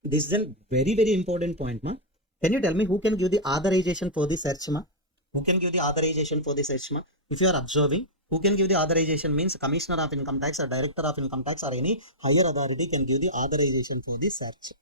this is a very, very important point, Can you tell me who can give the authorization for the search, Who can give the authorization for the search, If you are observing, who can give the authorization means Commissioner of Income Tax or Director of Income Tax or any higher authority can give the authorization for the search.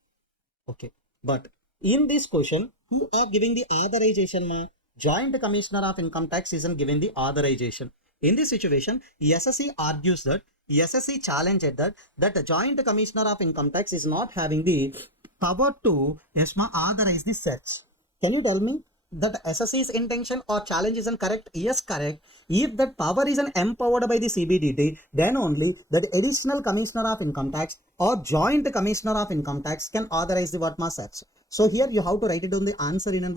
Okay. But in this question, who are giving the authorization? Joint Commissioner of Income Tax isn't giving the authorization. In this situation, SSC argues that, SSC challenged that the Joint Commissioner of Income Tax is not having the power to authorize the search. Can you tell me that SSC's intention or challenge isn't correct? Yes, correct. If that power isn't empowered by the CBDT, then only that additional Commissioner of Income Tax or Joint Commissioner of Income Tax can authorize the search. So here you have to write it on the answer in an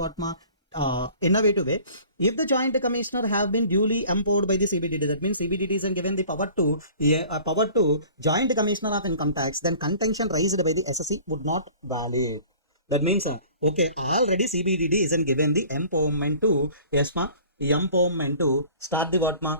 innovative way. If the Joint Commissioner have been duly empowered by the CBDT, that means CBDT is given the power to Joint Commissioner of Income Tax, then contention raised by the SSC would not valid. That means, okay, already CBDT isn't given the empowerment to, yes ma, empowerment to start the what ma,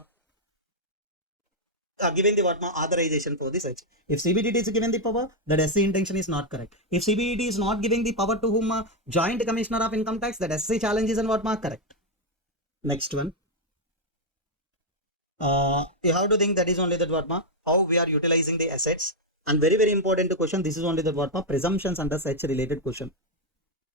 given the what ma authorization for the search. If CBDT is given the power, that SC intention is not correct. If CBDT is not giving the power to whom, Joint Commissioner of Income Tax, that SC challenge is and what ma correct. Next one. You have to think that is only that what ma, how we are utilizing the assets. And very, very important question. This is only that what ma, presumptions under such related question.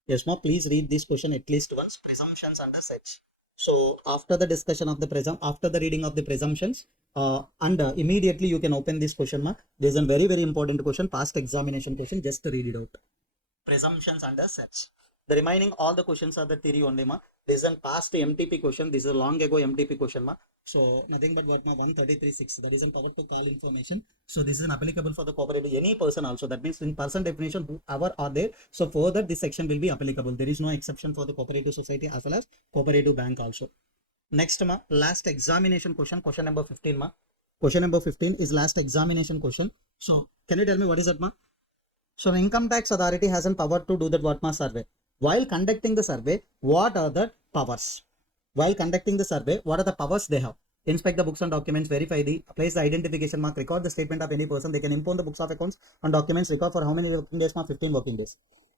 Yes, ma, please read this question at least once. Presumptions under such. So after the discussion of the after the reading of the presumptions, immediately you can open this question mark. This is a very, very important question, past examination question. Just to read it out. Presumptions under such. The remaining all the questions are the theory only ma. This is a past MTP question. This is a long ago MTP question ma. So nothing but what ma 133.6. That is in power to call information. So this is applicable for the cooperative any person also. That means in person definition whoever are there. So further this section will be applicable. There is no exception for the cooperative society as well as cooperative bank also. Next ma, last examination question. Question number 15 ma. Question number 15 is last examination question. So can you tell me what is that ma? So income tax authority has a power to do that what ma survey. While conducting the survey, what are the powers? While conducting the survey, what are the powers they have? Inspect the books and documents, verify place the identification mark, record the statement of any person. They can impound the books of accounts and documents, record for how many working days ma? 15 working days.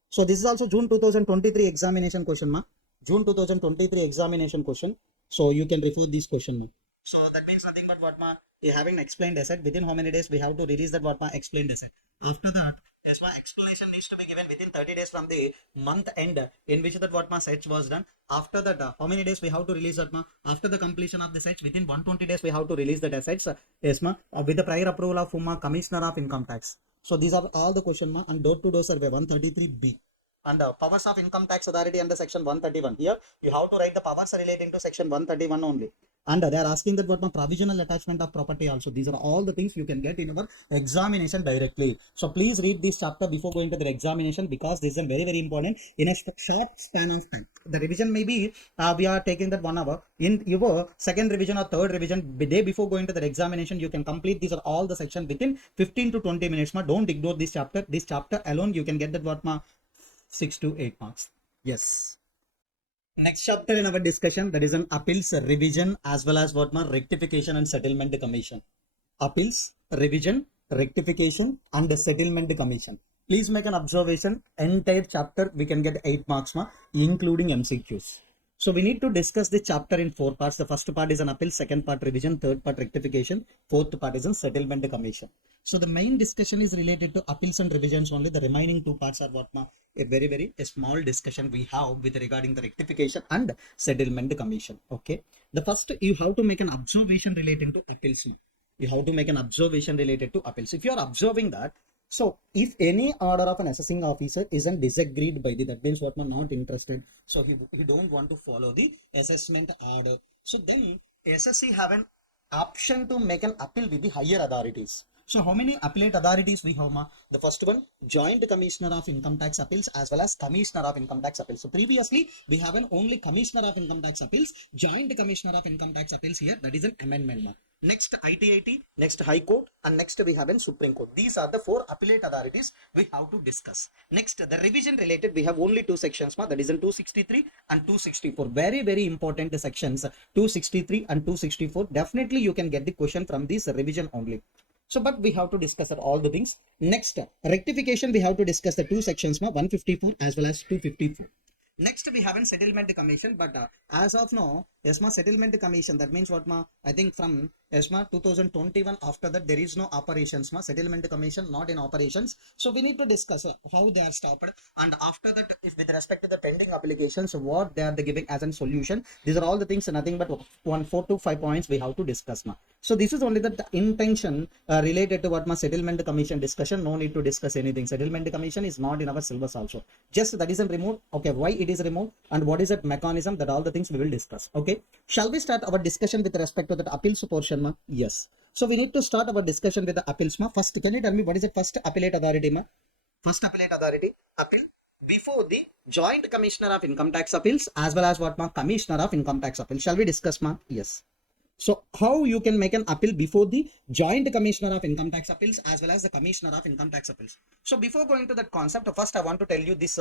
So this is also June 2023 examination question ma. June 2023 examination question. So you can refer this question ma. So that means nothing but what ma, you having explained asset within how many days we have to release that what ma explained asset. After that, yes ma, explanation needs to be given within 30 days from the month end in which that what ma search was done. After that, how many days we have to release that ma? After the completion of the search, within 120 days we have to release that assets. Yes ma, with the prior approval of whom, Commissioner of Income Tax. So these are all the question ma. And door-to-door survey 133B. And powers of income tax authority under section 131. Here you have to write the powers relating to section 131 only. And they are asking that what my provisional attachment of property also. These are all the things you can get in our examination directly. So please read this chapter before going to the examination because this is very, very important in a short span of time. The revision may be, we are taking that 1 hour. In your second revision or third revision, the day before going to the examination, you can complete these are all the section within 15 to 20 minutes. Ma. Don't ignore this chapter. This chapter alone, you can get that what ma 6 to 8 marks. Yes. Next chapter in our discussion, that is an appeals revision as well as what ma rectification and settlement commission. Appeals, revision, rectification and settlement commission. Please make an observation. Entire chapter we can get 8 marks ma, including MCQs. So we need to discuss the chapter in 4 parts. The first part is an appeal, second part revision, third part rectification, fourth part is a settlement commission. So the main discussion is related to appeals and revisions only. The remaining 2 parts are what ma, a very small discussion we have with regarding the rectification and settlement commission. Okay. The first you have to make an observation relating to appeals. You have to make an observation related to appeals. If you are observing that, so if any order of an assessing officer isn't disagreed by the, that means what man not interested. So he don't want to follow the assessment order. So then SSC have an option to make an appeal with the higher authorities. So how many appellate authorities we have ma? The first one, Joint Commissioner of Income Tax Appeals as well as Commissioner of Income Tax Appeals. So previously we have an only Commissioner of Income Tax Appeals, Joint Commissioner of Income Tax Appeals here. That is an amendment ma. Next ITIT, next High Court, and next we have in Supreme Court. These are the 4 appellate authorities we have to discuss. Next, the revision related, we have only 2 sections, that is in 263 and 264. Very important sections, 263 and 264. Definitely you can get the question from this revision only. So, but we have to discuss all the things. Next, rectification, we have to discuss the 2 sections, 154 as well as 254. Next, we have a settlement commission, but as of now, ESMA settlement commission, that means what ma, I think from ESMA 2021 after that there is no operations ma, settlement commission not in operations. So we need to discuss how they are stopped, and after that, if with respect to the pending applications, what they are giving as a solution. These are all the things, nothing but 4 to 5 points we have to discuss ma. So this is only the intention related to what ma settlement commission discussion. No need to discuss anything. Settlement commission is not in our syllabus also. Just that is removed. Okay, why it is removed and what is that mechanism, that all the things we will discuss. Okay, shall we start our discussion with respect to that appeals portion ma? Yes. So we need to start our discussion with the appeals ma. First, can you tell me what is the first appellate authority ma? First appellate authority, appeal before the Joint Commissioner of Income Tax Appeals as well as what ma Commissioner of Income Tax Appeals. Shall we discuss ma? Yes. So how you can make an appeal before the Joint Commissioner of Income Tax Appeals as well as the Commissioner of Income Tax Appeals. So before going to that concept, first I want to tell you this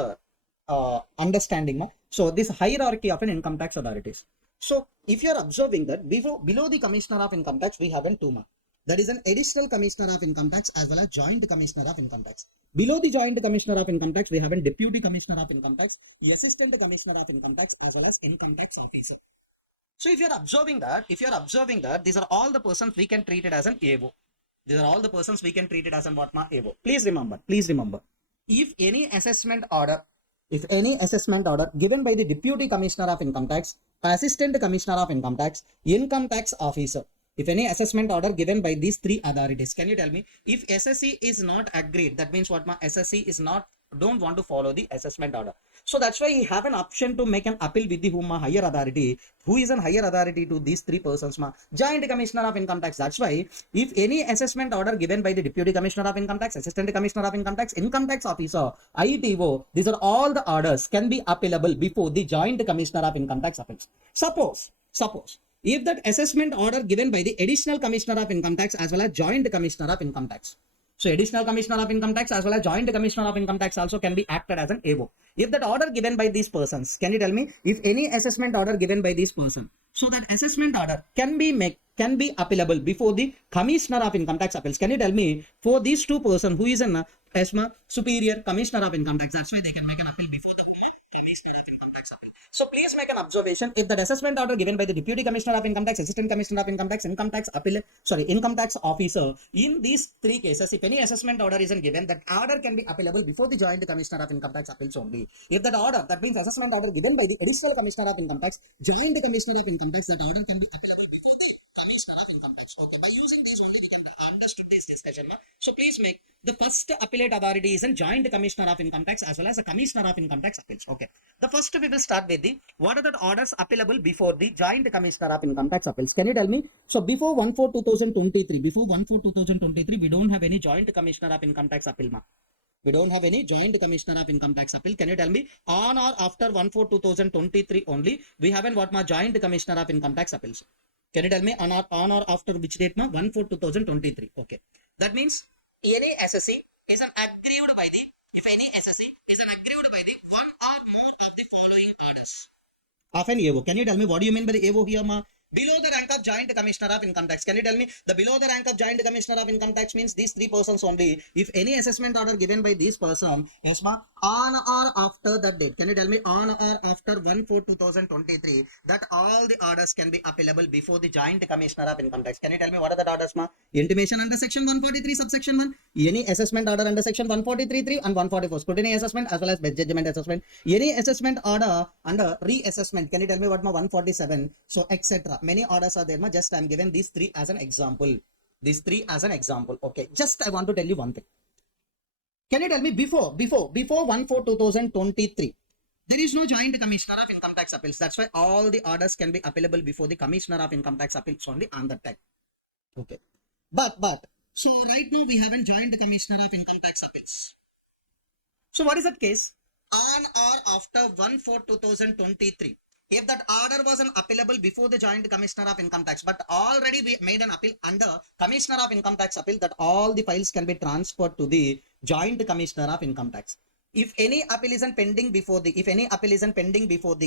understanding. So this hierarchy of an income tax authorities. So if you are observing that below the commissioner of income tax, we have an two. That is an additional commissioner of income tax as well as joint commissioner of income tax. Below the joint commissioner of income tax, we have a deputy commissioner of income tax, the assistant commissioner of income tax, as well as income tax officer. So if you are observing that, these are all the persons we can treat it as an AO. These are all the persons we can treat it as an what AO. Please remember, if any assessment order given by the deputy commissioner of income tax, assistant commissioner of income tax officer, if any assessment order given by these three authorities, can you tell me if SSC is not agreed, that means what SSC is not don't want to follow the assessment order. So that's why he have an option to make an appeal with the higher authority. Who is an higher authority to these three persons? Joint commissioner of income tax. That's why if any assessment order given by the deputy commissioner of income tax, assistant commissioner of income tax officer, ITO, these are all the orders can be appealable before the joint commissioner of income tax appeals. Suppose if that assessment order given by the additional commissioner of income tax as well as joint commissioner of income tax. So additional commissioner of income tax as well as joint commissioner of income tax also can be acted as an AO. If that order given by these persons, can you tell me if any assessment order given by this person, so that assessment order can be appealable before the commissioner of income tax appeals. Can you tell me for these two persons who is an ESMA superior commissioner of income tax, that's why they can make an appeal before the commissioner of income tax appeal. So please make an observation. If that assessment order given by the deputy commissioner of income tax, assistant commissioner of income tax, income tax officer, in these three cases, if any assessment order isn't given, that order can be appealable before the joint commissioner of income tax appeals only. If that order, that means assessment order given by the additional commissioner of income tax, joint commissioner of income tax, that order can be appealable before the commissioner of income tax. Okay, by using these only we can understood this discussion. So please make the first appellate authority is a joint commissioner of income tax as well as a commissioner of income tax appeals. Okay, the first we will start with the what are the orders appealable before the joint commissioner of income tax appeals. Can you tell me? So before 1/4/2023, we don't have any joint commissioner of income tax appeal. We don't have any joint commissioner of income tax appeal. Can you tell me on or after 1/4/2023 only we have what joint commissioner of income tax appeals? Can you tell me on or after which date? 1/4/2023. Okay, that means any SSC is aggrieved by the one or more of the following orders of an AO. Can you tell me what do you mean by the AO here, below the rank of joint commissioner of income tax? Can you tell me the below the rank of joint commissioner of income tax means these three persons only. If any assessment order given by this person, yes on or after that date, can you tell me on or after 1/4/2023, that all the orders can be appealable before the joint commissioner of income tax? Can you tell me what are the orders? Intimation under section 143 subsection 1, any assessment order under section 143 and 144, scrutiny assessment as well as judgment assessment, any assessment order under reassessment. Can you tell me what 147, so etc. Many orders are there. Just I'm given these three as an example. Okay, just I want to tell you one thing. Can you tell me before 1/4/2023, there is no joint commissioner of income tax appeals. That's why all the orders can be appealable before the commissioner of income tax appeals only on that time. Okay, but so right now we have a joint commissioner of income tax appeals. So what is that case? On or after 1/4/2023. If that order was appealable before the joint commissioner of income tax, but already we made an appeal under commissioner of income tax appeal, that all the files can be transferred to the joint commissioner of income tax. If any appeal is pending before the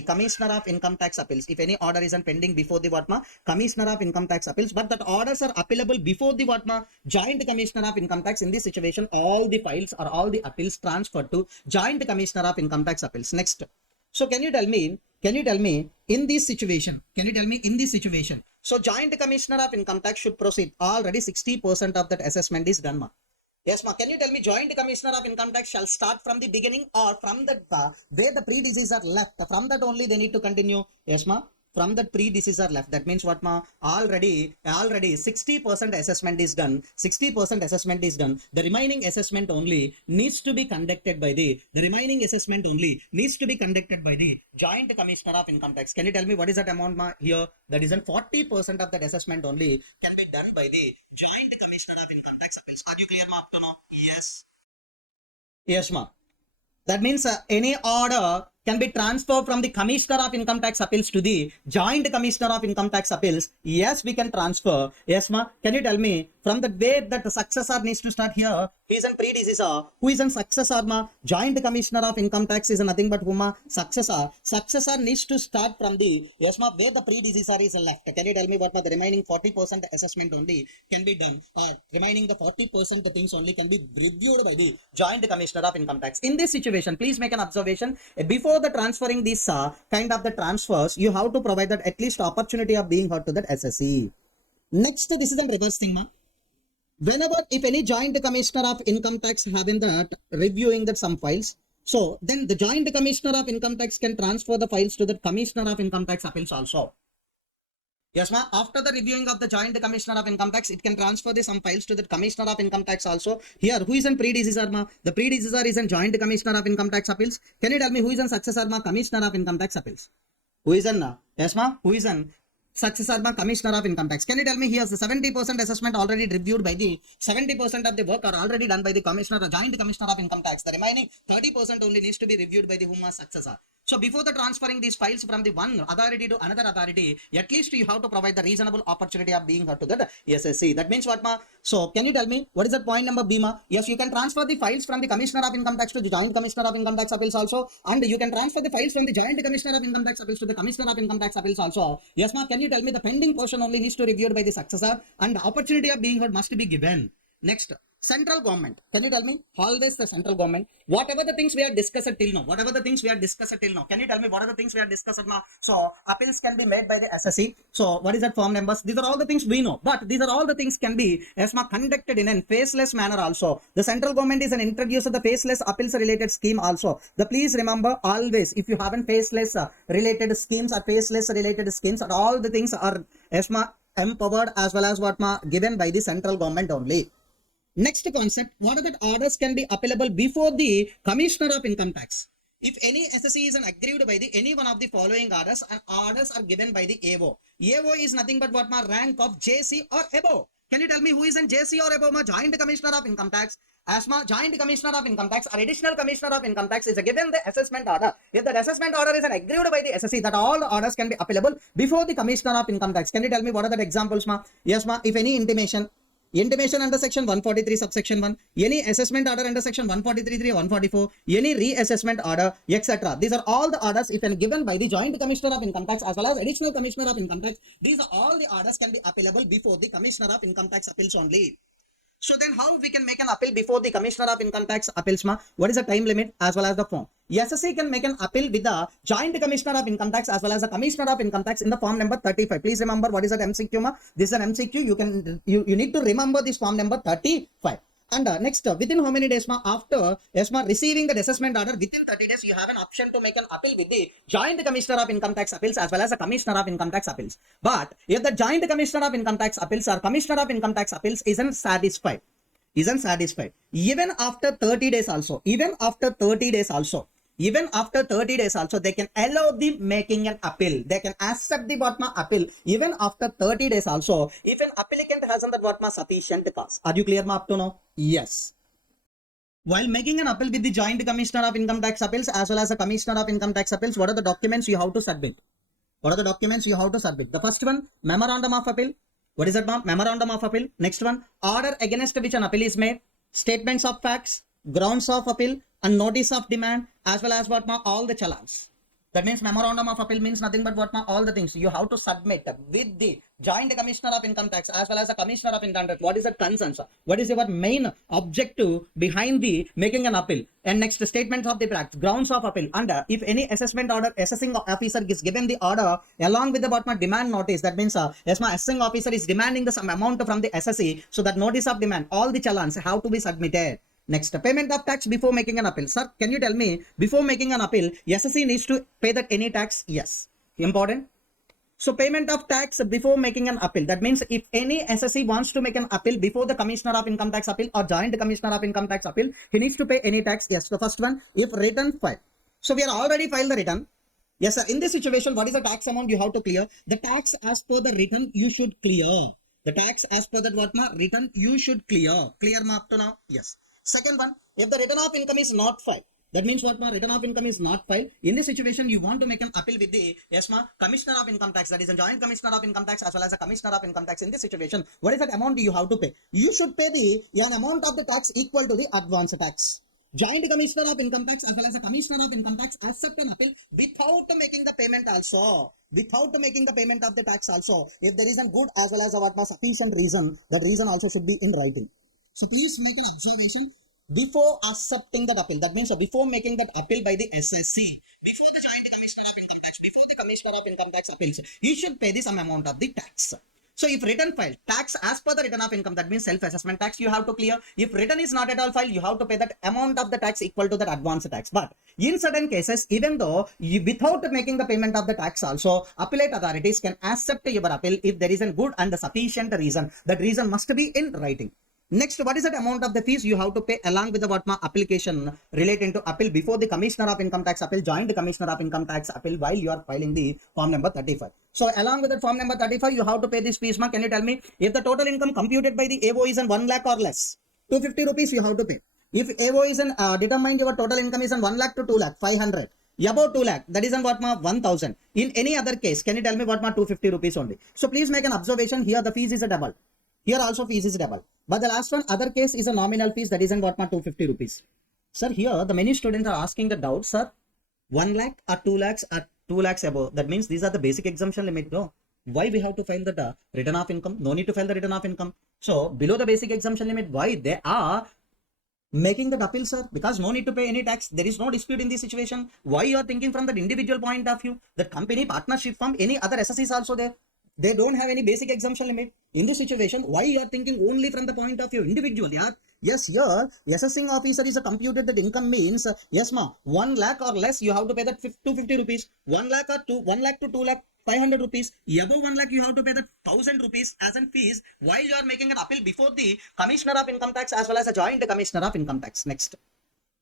commissioner of income tax appeals, if any order is pending before the commissioner of income tax appeals, but that orders are appealable before the joint commissioner of income tax, in this situation all the files or all the appeals transferred to joint commissioner of income tax appeals. Next, so can you tell me in this situation, so joint commissioner of income tax should proceed. Already 60% of that assessment is done. Yes, can you tell me joint commissioner of income tax shall start from the beginning or from the where the predeceasers are left, from that only they need to continue? Yes, from that predecessor left. That means what already 60% assessment is done. The remaining assessment only needs to be conducted by the joint commissioner of income tax. Can you tell me what is that amount here? That is 40% of that assessment only can be done by the joint commissioner of income tax appeals. Are you clear up to now? Yes, that means any order can be transferred from the Commissioner of Income Tax Appeals to the Joint Commissioner of Income Tax Appeals? Yes, we can transfer. Yes, ma. Can you tell me from the way that the successor needs to start here? He is a predecessor. Who is a successor, ma? Joint Commissioner of Income Tax is nothing but whom, ma? Successor. Successor needs to start from the, yes, ma, where the predecessor is left. Can you tell me what, ma, the remaining 40% assessment only can be done, or remaining the 40% things only can be reviewed by the Joint Commissioner of Income Tax. In this situation, please make an observation. Before the transferring these kind of the transfers, you have to provide that at least opportunity of being heard to that SSE. Next, this is the reverse thing, ma. Whenever if any Joint Commissioner of Income Tax having that reviewing that some files, so then the Joint Commissioner of Income Tax can transfer the files to the Commissioner of Income Tax Appeals also. Yes, ma. After the reviewing of the Joint Commissioner of Income Tax, it can transfer the some files to the Commissioner of Income Tax also. Here, who is in predecessor, ma? The predecessor is in Joint Commissioner of Income Tax Appeals. Can you tell me who is in successor, ma? Commissioner of Income Tax Appeals. Who is in? Yes, ma. Who is in successor, ma? Commissioner of Income Tax. Can you tell me here's the 70% assessment already reviewed by the 70% of the work are already done by the Commissioner, the Joint Commissioner of Income Tax. The remaining 30% only needs to be reviewed by the whom successor. So before the transferring these files from the one authority to another authority, at least you have to provide the reasonable opportunity of being heard to the SSC. That means what, ma? So can you tell me what is that point number B, ma? Yes, you can transfer the files from the Commissioner of Income Tax to the Joint Commissioner of Income Tax Appeals also, and you can transfer the files from the Joint Commissioner of Income Tax Appeals to the Commissioner of Income Tax Appeals also. Yes, ma. Can you tell me the pending portion only needs to be reviewed by the successor, and the opportunity of being heard must be given. Next, central government. Can you tell me always the central government, whatever the things we have discussed till now, can you tell me what are the things we have discussed now? So appeals can be made by the SSC. So what is that form numbers? These are all the things we know, but these are all the things can be ESMA conducted in a faceless manner also. The central government is an introducer of the faceless appeals related scheme also. The please remember always, if you haven't faceless related schemes or faceless related schemes, all the things are ESMA empowered as well as what, ma, given by the central government only. Next concept, what are the orders can be appealable before the Commissioner of Income Tax? If any SSE is aggrieved by the any one of the following orders, and orders are given by the AO. AO is nothing but what, ma, rank of JC or above. Can you tell me who is in JC or above, ma? Joint Commissioner of Income Tax. As ma, Joint Commissioner of Income Tax or Additional Commissioner of Income Tax is given the assessment order. If that assessment order is aggrieved by the SSE, that all orders can be appealable before the Commissioner of Income Tax. Can you tell me what are the examples, ma? Yes, ma. If any intimation under section 143 subsection 1, any assessment order under section 143 or 144, any reassessment order, etc. These are all the orders if given by the Joint Commissioner of Income Tax as well as Additional Commissioner of Income Tax. These are all the orders can be appealable before the Commissioner of Income Tax Appeals only. So then how we can make an appeal before the Commissioner of Income Tax Appeals, ma? What is the time limit as well as the form? SSC can make an appeal with the Joint Commissioner of Income Tax as well as the Commissioner of Income Tax in the form number 35. Please remember what is that MCQ, ma? This is an MCQ. You need to remember this form number 35. And next, within how many days, ma? After ESMA receiving the assessment order, within 30 days, you have an option to make an appeal with the Joint Commissioner of Income Tax Appeals as well as the Commissioner of Income Tax Appeals. But if the Joint Commissioner of Income Tax Appeals or Commissioner of Income Tax Appeals isn't satisfied, even after 30 days also, they can allow the making an appeal. They can accept the Bhatma appeal even after 30 days also, if an applicant has the Bhatma sufficient cause. Are you clear, ma, up to now? Yes. While making an appeal with the Joint Commissioner of Income Tax Appeals as well as the Commissioner of Income Tax Appeals, what are the documents you have to submit? The first one, Memorandum of Appeal. What is that, ma'am? Memorandum of Appeal. Next one, order against which an appeal is made, statements of facts, grounds of appeal, and notice of demand, as well as what, ma, all the challans. That means memorandum of appeal means nothing but what, ma, all the things you have to submit with the Joint Commissioner of Income Tax as well as the Commissioner of Income Tax. What is the concerns? What is your main objective behind the making an appeal? And next, statements of the facts, grounds of appeal, and if any assessment order, assessing officer is given the order along with the what, ma, demand notice. That means yes, ma, assessing officer is demanding the some amount from the SSE, so that notice of demand, all the challans have to be submitted. Next, payment of tax before making an appeal. Sir, can you tell me, before making an appeal, SSC needs to pay that any tax? Yes. Important. So payment of tax before making an appeal. That means if any SSC wants to make an appeal before the Commissioner of Income Tax Appeal or Joint Commissioner of Income Tax Appeal, he needs to pay any tax. Yes. The first one, if return filed. So we are already filed the return. Yes, sir. In this situation, what is the tax amount you have to clear? The tax as per the return you should clear. The tax as per that what, ma, return you should clear. Clear, ma, up to now? Yes. Second one, if the return of income is not filed, That means what ma return of income is not filed. In this situation, you want to make an appeal with the yes ma commissioner of income tax, that is a joint commissioner of income tax as well as a commissioner of income tax. In this situation, what is that amount you have to pay? You should pay an amount of the tax equal to the advance tax. Joint commissioner of income tax as well as a commissioner of income tax accept an appeal without making the payment also. Without making the payment of the tax also. If there is a good as well as a what was sufficient reason, that reason also should be in writing. So please make an observation before accepting that appeal. That means before making that appeal by the SSC, before the joint commissioner of income tax, before the commissioner of income tax appeals, you should pay the some amount of the tax. So if return filed, tax as per the return of income, that means self-assessment tax you have to clear. If return is not at all filed, you have to pay that amount of the tax equal to that advance tax. But in certain cases, even though you, without making the payment of the tax also, appellate authorities can accept your appeal if there is a good and sufficient reason. That reason must be in writing. Next, what is that amount of the fees you have to pay along with the what ma application relating to appeal before the commissioner of income tax appeal, joint commissioner of income tax appeal while you are filing the form number 35. So along with that form number 35, you have to pay this fees ma. Can you tell me if the total income computed by the AO is in 1 lakh or less, 250 rupees you have to pay. If AO is in determined your total income is in 1 lakh to 2 lakh, 500. Above 2 lakh, that is on what ma 1000. In any other case, can you tell me what ma 250 rupees only? So please make an observation here. The fees is a double. Here also fees is double. But the last one, other case is a nominal fees, that is in what ma 250 rupees. Sir, here the many students are asking the doubt, sir, 1 lakh or 2 lakhs or 2 lakhs above. That means these are the basic exemption limit. No. Why we have to file the return of income? No need to file the return of income. So below the basic exemption limit, why they are making the appeal, sir? Because no need to pay any tax. There is no dispute in this situation. Why you are thinking from the individual point of view? The company, partnership firm, any other SSC is also there. They don't have any basic exemption limit. In this situation, why you are thinking only from the point of view individual? Yeah? Yes, here, assessing officer is a computed that income means, yes ma, 1 lakh or less, you have to pay that 250 rupees. 1 lakh or 1 lakh to 2 lakh, 500 rupees. Above 1 lakh, you have to pay that 1000 rupees as in fees while you are making an appeal before the commissioner of income tax as well as a joint commissioner of income tax. Next,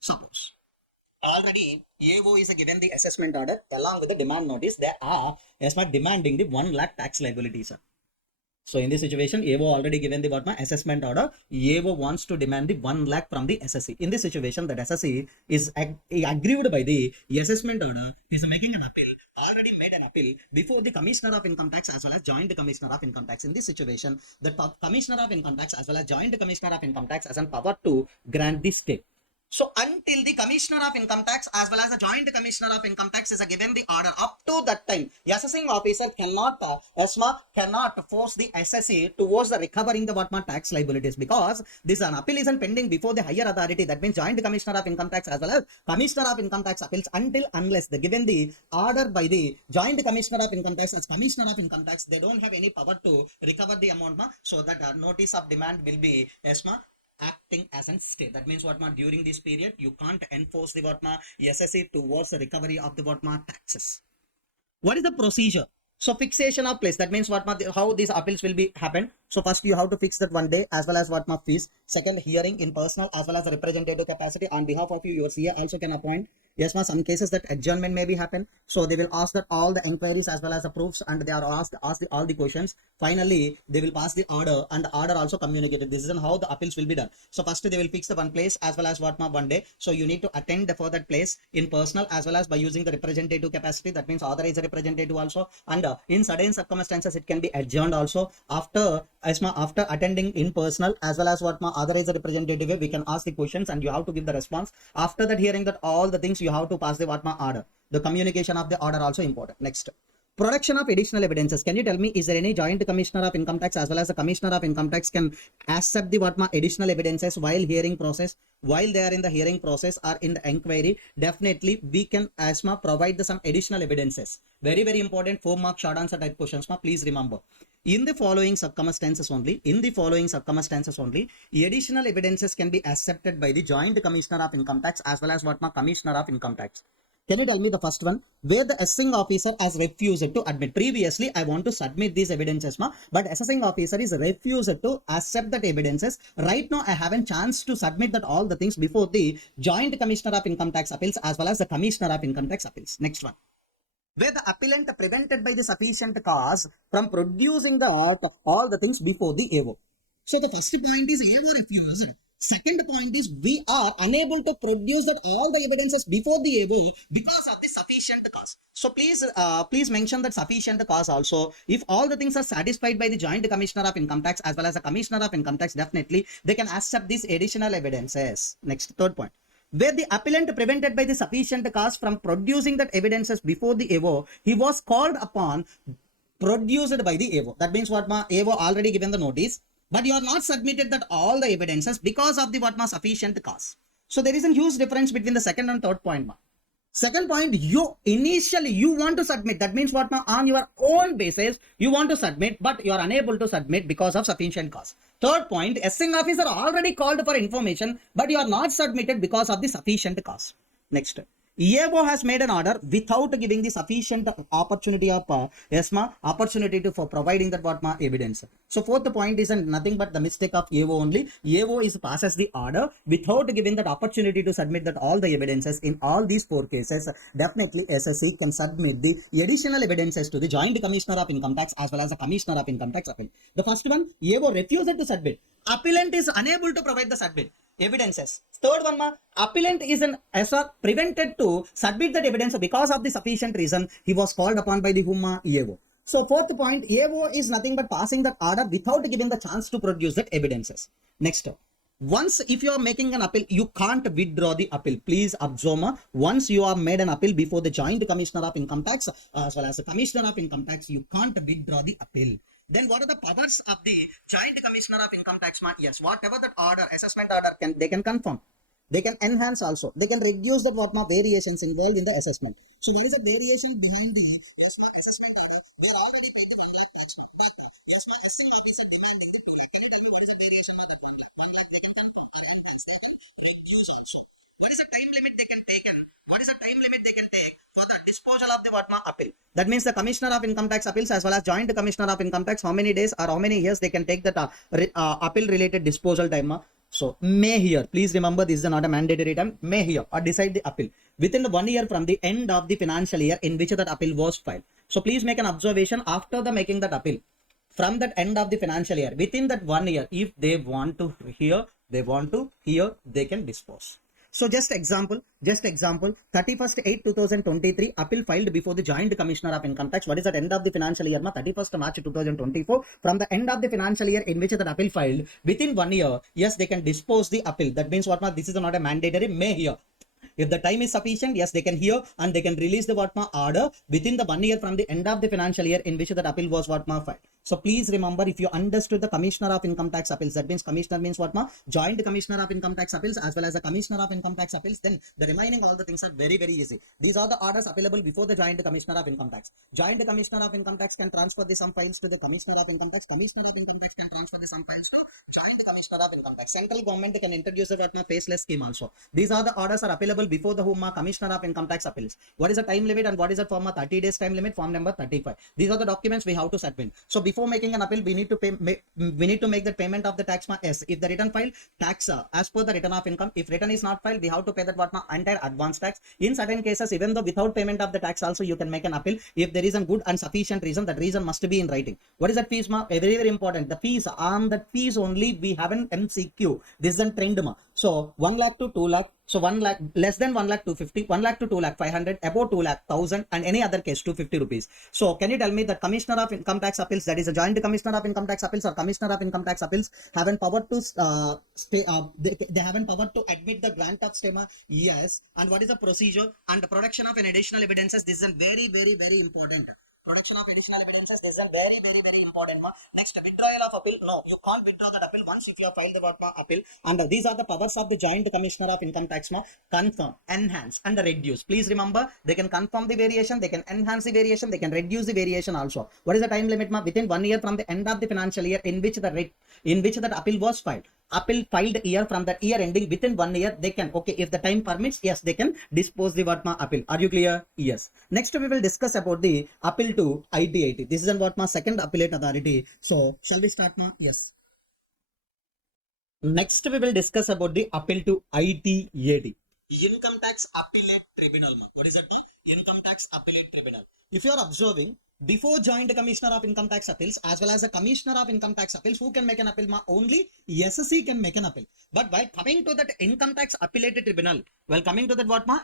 suppose already AO is given the assessment order along with the demand notice. They are as per demanding the 1 lakh tax liability, sir. So in this situation, AO already given the what ma assessment order. AO wants to demand the 1 lakh from the SSC. In this situation, that SSC is aggrieved by the assessment order, is making an appeal, already made an appeal before the commissioner of income tax as well as joint commissioner of income tax. In this situation, the commissioner of income tax as well as joint commissioner of income tax has an power to grant the stay. So until the commissioner of income tax as well as the joint commissioner of income tax is given the order, up to that time, the assessing officer cannot, cannot force the SSC towards the recovering the what tax liabilities, because this an appeal is pending before the higher authority. That means joint commissioner of income tax as well as commissioner of income tax appeals until unless they given the order by the joint commissioner of income tax as commissioner of income tax, they don't have any power to recover the amount. So that notice of demand will be acting as an stay. That means what ma during this period you can't enforce the what ma SSC towards the recovery of the what ma taxes. What is the procedure? So fixation of place. That means what ma how these appeals will be happen. So first you have to fix that 1 day as well as what ma fees. Second, hearing in personal as well as a representative capacity on behalf of you. Your CA also can appoint. Yes, ma, some cases that adjournment may be happen. So they will ask that all the inquiries as well as the proofs, and they are asked all the questions. Finally, they will pass the order, and the order also communicated. This is how the appeals will be done. So first they will fix the one place as well as what ma 1 day. So you need to attend for that place in personal as well as by using the representative capacity. That means authorized representative also. And in certain circumstances it can be adjourned also. After after attending in personal as well as what ma authorized representative, we can ask the questions and you have to give the response. After that, hearing that all the things, you have to pass the what ma order. The communication of the order also important. Next, production of additional evidences. Can you tell me, is there any joint commissioner of income tax as well as a commissioner of income tax can accept the what ma additional evidences while hearing process, while they are in the hearing process or in the inquiry? Definitely we can provide some additional evidences. Very important 4 mark short answer type questions. Please remember, in the following circumstances only, additional evidences can be accepted by the joint commissioner of income tax as well as what ma commissioner of income tax. Can you tell me the first one, where the assessing officer has refused to admit? Previously, I want to submit these evidences, but assessing officer is refused to accept that evidences. Right now, I have a chance to submit that all the things before the joint commissioner of income tax appeals as well as the commissioner of income tax appeals. Next one, where the appellant prevented by the sufficient cause from producing all the things before the AO. So the first point is AO refused. Second point is we are unable to produce that all the evidences before the AO because of the sufficient cause. So please mention that sufficient cause also. If all the things are satisfied by the Joint Commissioner of Income Tax as well as the Commissioner of Income Tax, definitely they can accept these additional evidences. Next, third point. Where the appellant prevented by the sufficient cause from producing that evidences before the AO, he was called upon produced by the AO. That means what ma AO already given the notice, but you are not submitted that all the evidences because of the what ma sufficient cause. So there is a huge difference between the second and third point ma. Second point, you initially you want to submit. That means what ma on your own basis you want to submit, but you are unable to submit because of sufficient cause. Third point, assessing officer already called for information, but you are not submitted because of the sufficient cause. Next. EAO has made an order without giving the sufficient opportunity of ESMA opportunity to for providing that what ma evidence. So fourth point is nothing but the mistake of EAO only. EAO is passes the order without giving that opportunity to submit that all the evidences in all these four cases. Definitely SSC can submit the additional evidences to the Joint Commissioner of Income Tax as well as the Commissioner of Income Tax appeal. The first one, EAO refused to submit. Appellant is unable to provide the submit evidences. Third one, appellant is an SR prevented to submit that evidence because of the sufficient reason he was called upon by the HUMA EAO. So fourth point, EAO is nothing but passing that order without giving the chance to produce that evidences. Next, once if you are making an appeal, you can't withdraw the appeal. Please observe, once you have made an appeal before the Joint Commissioner of Income Tax as well as the Commissioner of Income Tax, you can't withdraw the appeal. Then what are the powers of the Joint Commissioner of Income Tax? Yes, whatever that order, assessment order they can confirm. They can enhance also. They can reduce the what variations involved in the assessment. So what is the variation behind the assessment order? They are already paid the 1 lakh tax, but assessing officer demanding the 2 lakh. Can you tell me what is the variation of that 1 lakh? 1 lakh they can confirm or enhance. They can reduce also. What is the time limit they can take and what is the time limit they can take for the disposal of the appeal? That means the Commissioner of Income Tax appeals as well as Joint Commissioner of Income Tax, how many days or how many years they can take that appeal related disposal time. So may hear, please remember this is not a mandatory time, may hear or decide the appeal within the 1 year from the end of the financial year in which that appeal was filed. So please make an observation after the making that appeal from that end of the financial year within that 1 year, if they want to hear, they can dispose. So just example, 31st 8 2023 appeal filed before the Joint Commissioner of Income Tax. What is at end of the financial year? 31st March 2024. From the end of the financial year in which that appeal filed within 1 year, yes, they can dispose the appeal. That means what? This is not a mandatory, may hear. If the time is sufficient, yes, they can hear and they can release the order within the 1 year from the end of the financial year in which that appeal was filed. So please remember, if you understood the Commissioner of Income Tax appeals, that means Commissioner means Joint Commissioner of Income Tax appeals as well as the Commissioner of Income Tax appeals, then the remaining all the things are very, very easy. These are the orders available before the Joint Commissioner of Income Tax. Joint Commissioner of Income Tax can transfer the sum files to the Commissioner of Income Tax. Commissioner of Income Tax can transfer the sum files to Joint Commissioner of Income Tax. Central government can introduce the faceless scheme also. These are the orders are available before the Commissioner of Income Tax appeals. What is the time limit and what is the form? 30 days time limit, form number 35. These are the documents we have to submit. So before making an appeal, we need to make the payment of the tax. Yes, if the return file tax as per the return of income. If return is not filed, we have to pay that entire advance tax. In certain cases, even though without payment of the tax also you can make an appeal. If there is a good and sufficient reason, that reason must be in writing. What is that fees? Very, very important. The fees, on that fees only we have an MCQ. This is a trend. So 1 lakh to 2 lakh. So 1 lakh, less than 1 lakh 250, 1 lakh to 2 lakh 500, above 2 lakh 1000, and any other case 250 rupees. So can you tell me the Commissioner of Income Tax appeals, that is a Joint Commissioner of Income Tax appeals or Commissioner of Income Tax appeals, have an power to they have an power to admit the grant of stema? Yes. And what is the procedure and the production of an additional evidences? This is very, very, very important. Production of additional evidences, this is very, very, very important. Next, withdrawal of appeal. No, you can't withdraw that appeal once if you have filed the appeal. And these are the powers of the Joint Commissioner of Income Tax. Confirm, enhance, and reduce. Please remember, they can confirm the variation, they can enhance the variation, they can reduce the variation also. What is the time limit? Within 1 year from the end of the financial year in which that appeal was filed. Appeal filed year, from that year ending within 1 year, they can, okay, if the time permits, yes, they can dispose the appeal. Are you clear? Yes. Next we will discuss about the appeal to ITAT. This is second appellate authority. So shall we start? Yes. Next we will discuss about the appeal to ITAT. Income Tax Appellate Tribunal. What is that? Income Tax Appellate Tribunal. If you are observing, before joint commissioner of income tax appeals as well as the commissioner of income tax appeals, who can make an appeal? Only SSC can make an appeal. But while coming to that income tax appellate tribunal,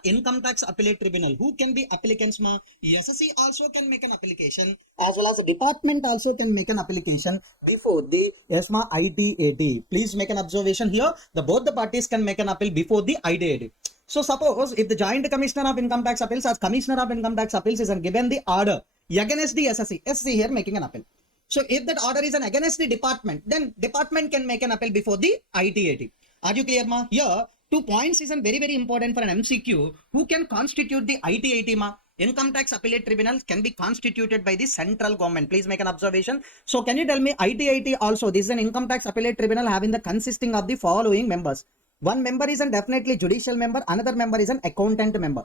income tax appellate tribunal, who can be applicants? SSC also can make an application as well as the department also can make an application before the ITAT. Please make an observation here. Both the parties can make an appeal before the ITAT. So suppose if the joint commissioner of income tax appeals as commissioner of income tax appeals is given the order against the SSC here making an appeal. So if that order is against the department, then department can make an appeal before the ITAT. Are you clear, ma? Here 2 points is very important for an MCQ. Who can constitute the ITAT, ma? Income tax appellate tribunal can be constituted by the central government. Please make an observation. So can you tell me ITAT also? This is an income tax appellate tribunal having the consisting of the following members. One member is definitely judicial member. Another member is an accountant member.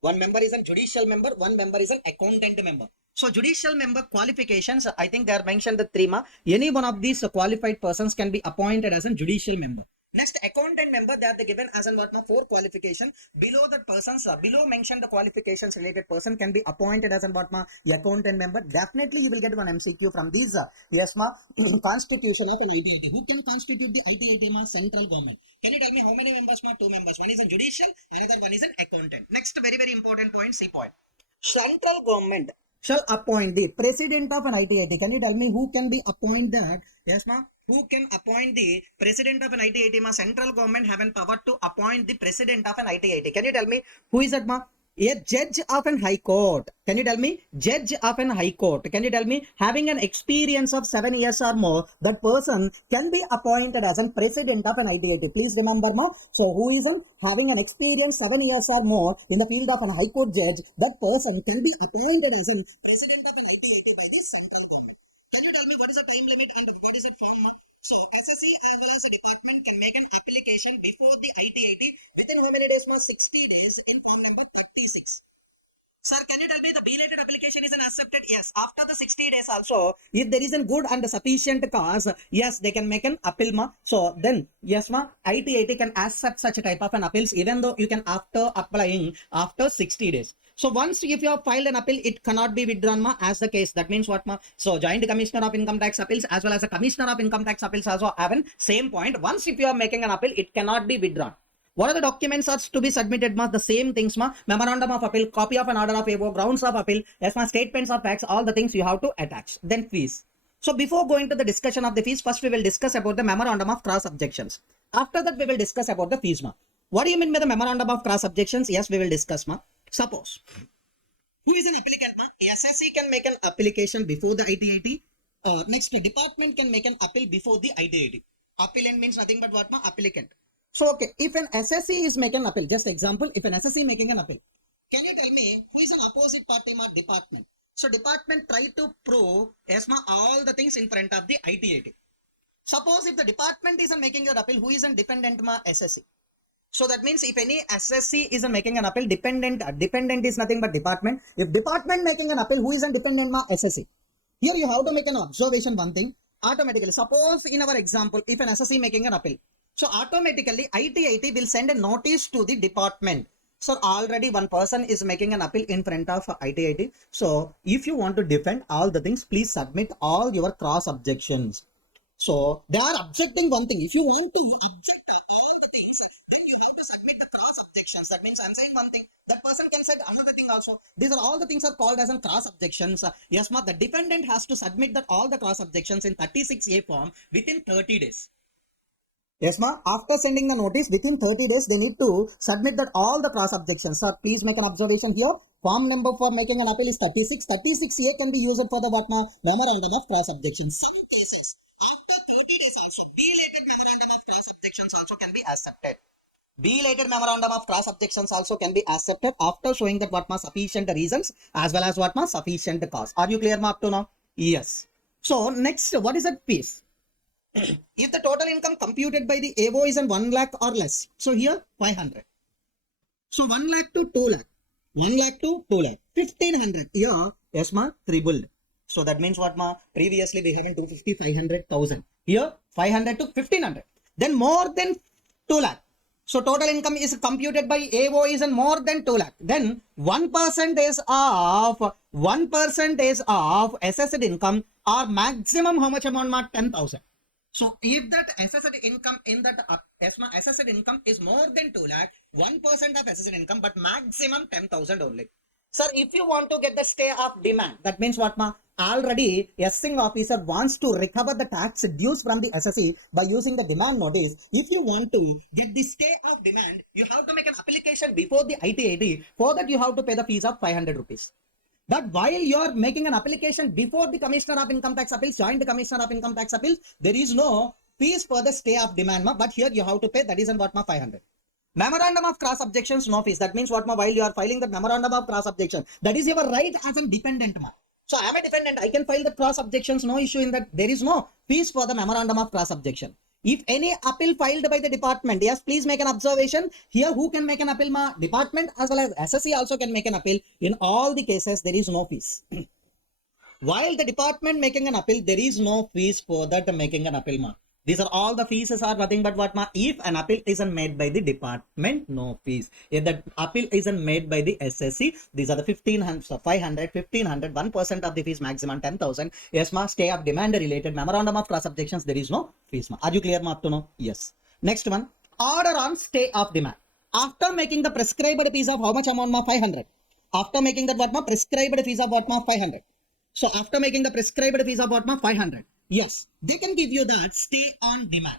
One member is a judicial member, one member is an accountant member. So judicial member qualifications, I think they are mentioned the three. Any one of these qualified persons can be appointed as a judicial member. Next, accountant member, they are given as an 4 qualification. Below the persons, below mentioned the qualifications related person can be appointed as an accountant member. Definitely you will get one MCQ from these. Constitution of an ITAT. Who can constitute the ITAT? Central government. Can you tell me how many members? 2 members. One is a judicial, another one is an accountant. Next, very important point, C point. Central government shall appoint the president of an ITAT. Can you tell me who can be appointed that? Yes, ma. Who can appoint the president of an ITAT? Ma, central government having power to appoint the president of an ITAT. Can you tell me who is that, ma? A judge of an high court. Can you tell me? Judge of an high court. Can you tell me? Having an experience of 7 years or more, that person can be appointed as a president of an ITAT. Please remember, ma. So who is having an experience 7 years or more in the field of an high court judge, that person can be appointed as a president of an ITAT by the central government. Can you tell me what is the time limit and what is it from? So SSC as well as a department can make an application before the ITAT within how many days? 60 days in form number 36. Sir, can you tell me the belated application is accepted? Yes. After the 60 days also, if there is a good and sufficient cause, yes, they can make an appeal, ma. So then, yes, ma, ITAT can accept such a type of an appeals even though you can after applying after 60 days. So once if you have filed an appeal, it cannot be withdrawn, ma, as the case. That means what, ma? So joint commissioner of income tax appeals as well as a commissioner of income tax appeals also have an same point. Once if you are making an appeal, it cannot be withdrawn. What are the documents are to be submitted, ma? The same things, ma. Memorandum of appeal, copy of an order of AO, grounds of appeal, yes, ma, statements of facts, all the things you have to attach. Then fees. So before going to the discussion of the fees, first we will discuss about the memorandum of cross objections. After that, we will discuss about the fees, ma. What do you mean by the memorandum of cross objections? Yes, we will discuss, ma. Suppose, who is an applicant, ma? SSC can make an application before the ITAT. Next, the department can make an appeal before the ITAT. Appellant means nothing but what, ma? Applicant. So, okay, if an SSC is making an appeal, just example, if an SSC making an appeal, can you tell me who is an opposite party, ma? Department. So, department try to prove, yes, ma, all the things in front of the ITAT. Suppose if the department is making your appeal, who is an dependent, ma? SSC. So that means if any SSC is making an appeal, dependent is nothing but department. If department making an appeal, who is a dependent, ma? SSC. Here you have to make an observation one thing. Automatically, suppose in our example, if an SSC making an appeal, so automatically ITAT will send a notice to the department. So already one person is making an appeal in front of ITAT. So if you want to defend all the things, please submit all your cross objections. So they are objecting one thing. If you want to object all the things, then you have to submit the cross objections. That means I'm saying one thing, that person can say another thing also. These are all the things are called as cross objections. Yes, ma, the defendant has to submit that all the cross objections in 36A form within 30 days. Yes, ma. After sending the notice, within 30 days, they need to submit that all the cross objections. Sir, please make an observation here. Form number for making an appeal is 36. 36A can be used for the what, ma? Memorandum of cross objections. Some cases, after 30 days also, belated memorandum of cross objections also can be accepted. Belated memorandum of cross objections also can be accepted after showing that what, ma, sufficient reasons as well as what, ma, sufficient cause. Are you clear, ma, up to now? Yes. So next, what is that piece? If the total income computed by the AO is 1 lakh or less, so here 500. So 1 lakh to 2 lakh, 1 lakh to 2 lakh, 1500. Here, yes, ma, tripled. So that means what, ma? Previously we have 250, 500,000. Here 500 to 1500. Then more than 2 lakh. So total income is computed by AO is more than 2 lakh. Then 1% of assessed income or maximum how much amount? 10,000. So if that assessed income in that assessed income is more than 2 lakh, 1% of assessed income, but maximum 10,000 only. Sir, if you want to get the stay of demand, that means what ma? Already a assessing officer wants to recover the tax dues from the assessee by using the demand notice. If you want to get the stay of demand, you have to make an application before the ITAT. For that you have to pay the fees of 500 rupees. That while you are making an application before the Commissioner of Income Tax Appeals, Joint Commissioner of Income Tax Appeals, there is no fees for the stay of demand, ma, but here you have to pay, that is in what ma? 500. Memorandum of cross objections, no fees. That means what ma? While you are filing the memorandum of cross objection, that is your right as a dependent ma. So I am a dependent, I can file the cross objections, no issue in that. There is no fees for the memorandum of cross objection. If any appeal filed by the department, yes, please make an observation. Here, who can make an appeal ma? Department as well as assessee also can make an appeal. In all the cases, there is no fees. While the department making an appeal, there is no fees for that making an appeal ma. These are all the fees are nothing but what ma? If an appeal isn't made by the department, no fees. If the appeal isn't made by the SSC, these are the 1500, 500, 1500, 1% of the fees, maximum 10,000. Yes ma, stay of demand related memorandum of cross objections, there is no fees ma. Are you clear ma up to know? Yes. Next one, order on stay of demand. After making the prescribed fees of how much amount ma? 500. After making that what ma? Prescribed fees of what ma? 500. So after making the prescribed fees of what ma? 500. Yes, they can give you that stay on demand.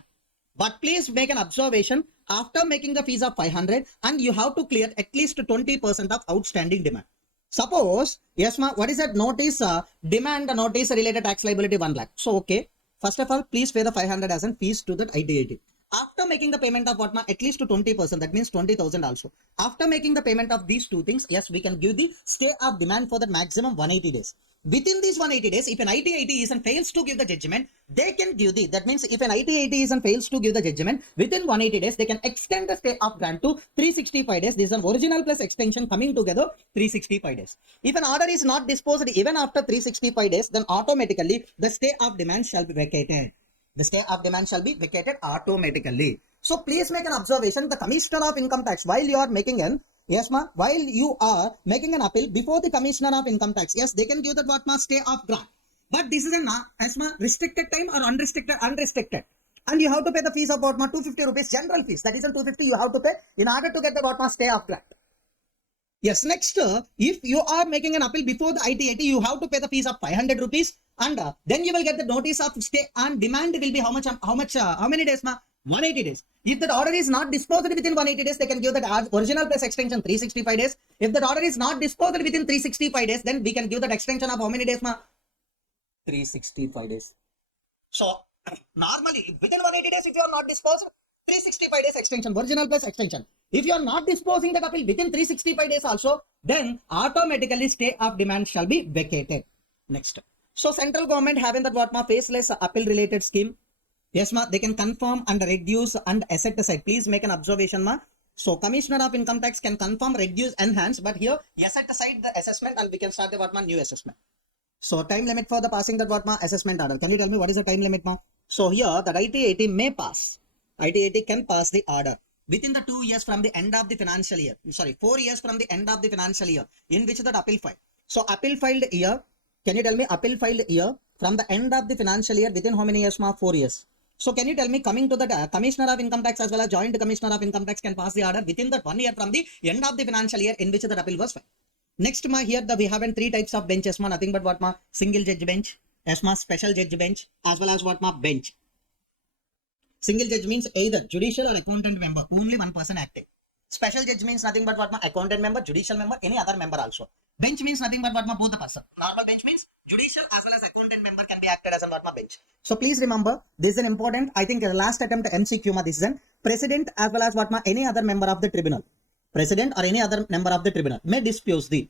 But please make an observation, after making the fees of 500 and you have to clear at least 20% of outstanding demand. Suppose, yes ma, what is that notice? Demand notice related tax liability 1 lakh. So okay, first of all, please pay the 500 as an fees to that ITAT. After making the payment of what ma? At least to 20%, that means 20,000 also. After making the payment of these two things, yes, we can give the stay of demand for the maximum 180 days. Within these 180 days, if an ITAT is and fails to give the judgment, they can give the, that means if an ITAT is and fails to give the judgment, within 180 days, they can extend the stay of grant to 365 days. This is an original plus extension coming together 365 days. If an order is not disposed even after 365 days, then automatically the stay of demand shall be vacated. The stay of demand shall be vacated automatically. So please make an observation, the Commissioner of Income Tax, while you are making an, yes ma, while you are making an appeal before the Commissioner of Income Tax, yes, they can give that what ma? Stay of grant. But this is an yes ma, restricted time or unrestricted? Unrestricted. And you have to pay the fees of what ma? 250 rupees general fees. That is a 250 you have to pay in order to get the what ma? Stay of grant. Yes, next, if you are making an appeal before the ITAT, you have to pay the fees of 500 rupees and then you will get the notice of stay on demand will be how many days ma? 180 days. If that order is not disposed within 180 days, they can give that original plus extension 365 days. If that order is not disposed within 365 days, then we can give that extension of how many days ma? 365 days. So normally within 180 days, if you are not disposed, 365 days extension, original plus extension. If you are not disposing the appeal within 365 days also, then automatically stay of demand shall be vacated. Next. So central government having that what ma? Faceless appeal related scheme. Yes ma, they can confirm and reduce and set aside. Please make an observation ma. So Commissioner of Income Tax can confirm, reduce, enhance, but here set aside the assessment and we can start the what ma? New assessment. So time limit for the passing that what ma? Assessment order. Can you tell me what is the time limit ma? So here that ITAT may pass. ITAT can pass the order within the 2 years from the end of the financial year. Sorry, 4 years from the end of the financial year in which that appeal filed. So appeal filed year. Can you tell me appeal filed year from the end of the financial year within how many years ma? 4 years. So can you tell me coming to the Commissioner of Income Tax as well as Joint Commissioner of Income Tax can pass the order within that 1 year from the end of the financial year in which the appeal was filed. Next ma, here we have 3 types of benches ma, nothing but what ma? Single judge bench, yes ma, special judge bench as well as what ma? Bench. Single judge means either judicial or accountant member, only one person acting. Special judge means nothing but what ma? Accountant member, judicial member, any other member also. Bench means nothing but what ma? Both the person. Normal bench means judicial as well as accountant member can be acted as a what ma? Bench. So please remember, this is an important, I think last attempt MCQ ma, this is an president as well as what ma? Any other member of the tribunal. President or any other member of the tribunal may dispose the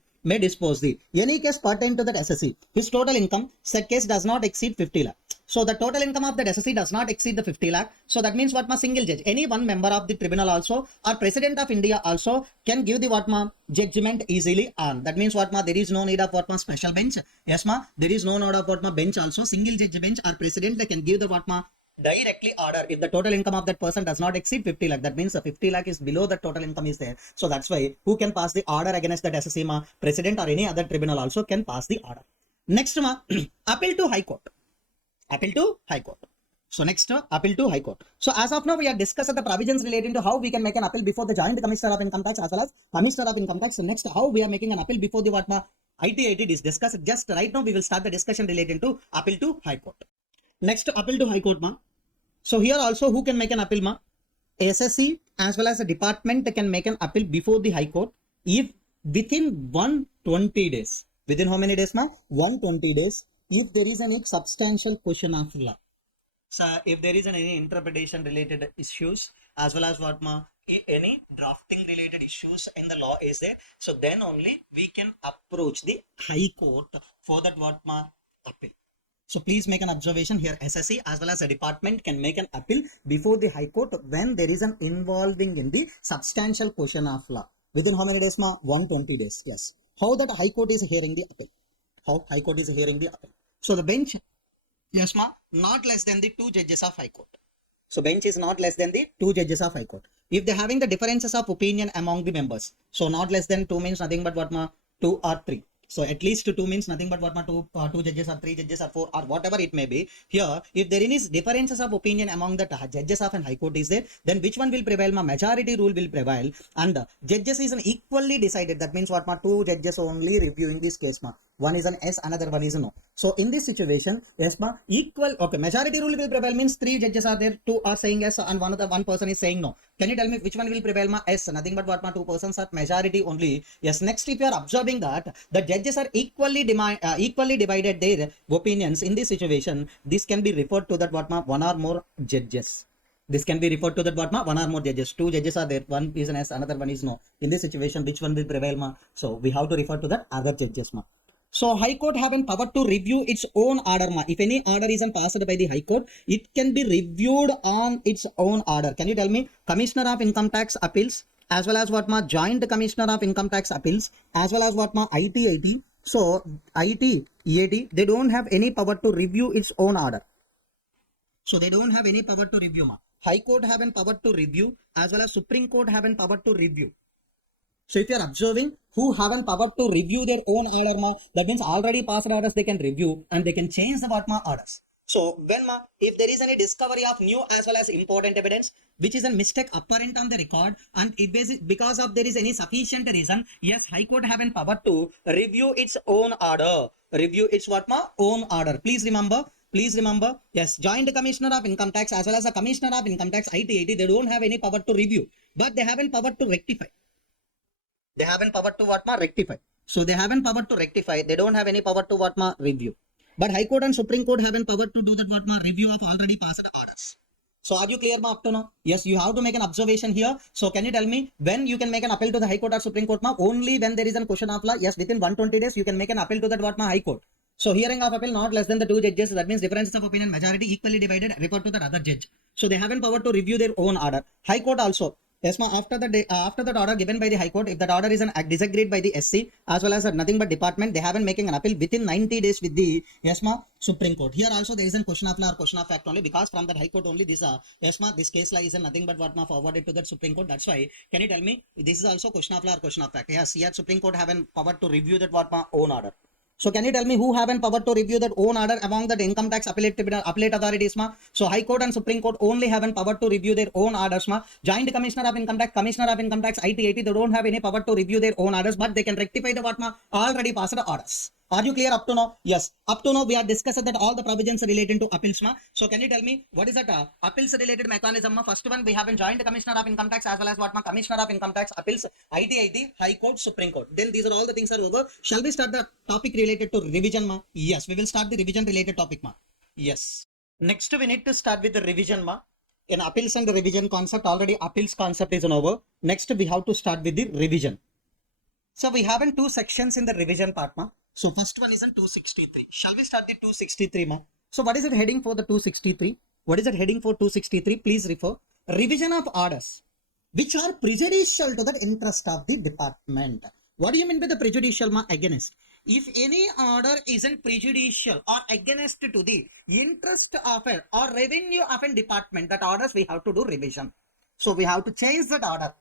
any case pertaining to that SSC. His total income, said case does not exceed 50 lakh. So the total income of that SSC does not exceed the 50 lakh. So that means what ma? Single judge, any one member of the tribunal also or President of India also can give the what ma? Judgment easily on. That means what ma? There is no need of what ma? Special bench. Yes ma, there is no need of what ma? Bench also. Single judge bench or President they can give the what ma? directly order if the total income of that person does not exceed 50 lakh. That means the 50 lakh is below the total income is there. So that's why who can pass the order against that SSC ma? President or any other tribunal also can pass the order. Next ma, appeal to High Court. Appeal to High Court. So next, appeal to High Court. So as of now, we are discussing the provisions relating to how we can make an appeal before the Joint Commissioner of Income Tax as well as Commissioner of Income Tax. So next, how we are making an appeal before the what ma? IT is discussed. Just right now, we will start the discussion relating to appeal to High Court. Next, appeal to High Court ma. So here also, who can make an appeal ma? SSC as well as a department can make an appeal before the High Court if within 120 days. Within how many days ma? 120 days. If there is any substantial question of law. So if there is any interpretation related issues as well as what ma, any drafting related issues in the law is there, so then only we can approach the High Court for that what ma appeal. So please make an observation here. SSC as well as a department can make an appeal before the High Court when there is an involving in the substantial question of law. Within how many days ma? 120 days. Yes. How that High Court is hearing the appeal? How High Court is hearing the appeal? So the bench, yes ma, not less than the 2 judges of High Court. So bench is not less than the 2 judges of High Court. If they having the differences of opinion among the members, so not less than 2 means nothing but what ma? 2 or 3. So at least 2 means nothing but what ma? 2 judges or 3 judges or 4 or whatever it may be. Here, if there is differences of opinion among the judges of an High Court is there, then which one will prevail ma? Majority rule will prevail, and judges is an equally decided. That means what ma? 2 judges only reviewing this case ma. One is an yes, another one is no. So in this situation, yes ma, equal, okay, majority rule will prevail means 3 judges are there, 2 are saying yes and one person is saying no. Can you tell me which one will prevail ma? Yes, nothing but what ma? 2 persons are majority only. Yes, next if you are observing that the judges are equally divided their opinions in this situation, this can be referred to that what ma? 1 or more judges. This can be referred to that what ma? 1 or more judges. 2 judges are there, one is an yes, another one is no. In this situation, which one will prevail ma? So we have to refer to that other judges ma. So High Court having power to review its own order ma. If any order isn't passed by the High Court, it can be reviewed on its own order. Can you tell me? Commissioner of Income Tax appeals as well as what ma? Joint Commissioner of Income Tax appeals as well as what ma? IT. So IT, they don't have any power to review its own order. So they don't have any power to review ma. High Court having power to review as well as Supreme Court having power to review. So if you are observing who haven't power to review their own order ma, that means already passed orders they can review and they can change the what ma orders. So when ma, if there is any discovery of new as well as important evidence, which is a mistake apparent on the record, and if because of there is any sufficient reason, yes, High Court having power to review its own order. Review its what ma? Own order. Please remember, yes, Joint Commissioner of Income Tax as well as a Commissioner of Income Tax, IT, they don't have any power to review, but they haven't power to rectify. They haven't power to what ma? Rectify. So they haven't power to rectify. They don't have any power to what ma? Review. But High Court and Supreme Court haven't power to do that what ma? Review of already passed orders. So are you clear ma up to now? Yes, you have to make an observation here. So can you tell me when you can make an appeal to the High Court or Supreme Court ma? Only when there is a question of law. Yes, within 120 days you can make an appeal to that what ma? High Court. So hearing of appeal not less than the 2 judges. That means differences of opinion majority equally divided. Report to the other judge. So they haven't power to review their own order. High Court also. Yes, ma, after that order given by the High Court, if that order is disagreed by the SC as well as nothing but department, they haven't making an appeal within 90 days with the yes ma Supreme Court. Here also there is a question of law or question of fact only, because from that High Court only this yes ma this case law is nothing but what ma forwarded to that Supreme Court. That's why can you tell me this is also question of law or question of fact? Yes, here Supreme Court haven't power to review that what ma own order. So can you tell me who haven't power to review that own order among the income tax appellate authorities ma? So High Court and Supreme Court only haven't power to review their own orders ma. Joint Commissioner of Income Tax, Commissioner of Income Tax, IT, they don't have any power to review their own orders, but they can rectify the what ma already passed orders. Are you clear up to now? Yes. Up to now we are discussing that all the provisions related to appeals ma. So can you tell me what is that appeals related mechanism ma? First one we have in Joint Commissioner of Income Tax as well as what ma Commissioner of Income Tax appeals, IT, High Court, Supreme Court. Then these are all the things are over. Shall we start the topic related to revision ma? Yes, we will start the revision related topic ma. Yes. Next we need to start with the revision ma. In appeals and the revision concept, already appeals concept is over. Next we have to start with the revision. So we have in 2 sections in the revision part ma. So first one is in 263. Shall we start the 263 ma? So what is it heading for the 263? What is it heading for 263? Please refer. Revision of orders which are prejudicial to the interest of the department. What do you mean by the prejudicial ma? Against. if any order isn't prejudicial or against to the interest of a or revenue of a department, that orders we have to do revision. So we have to change that order.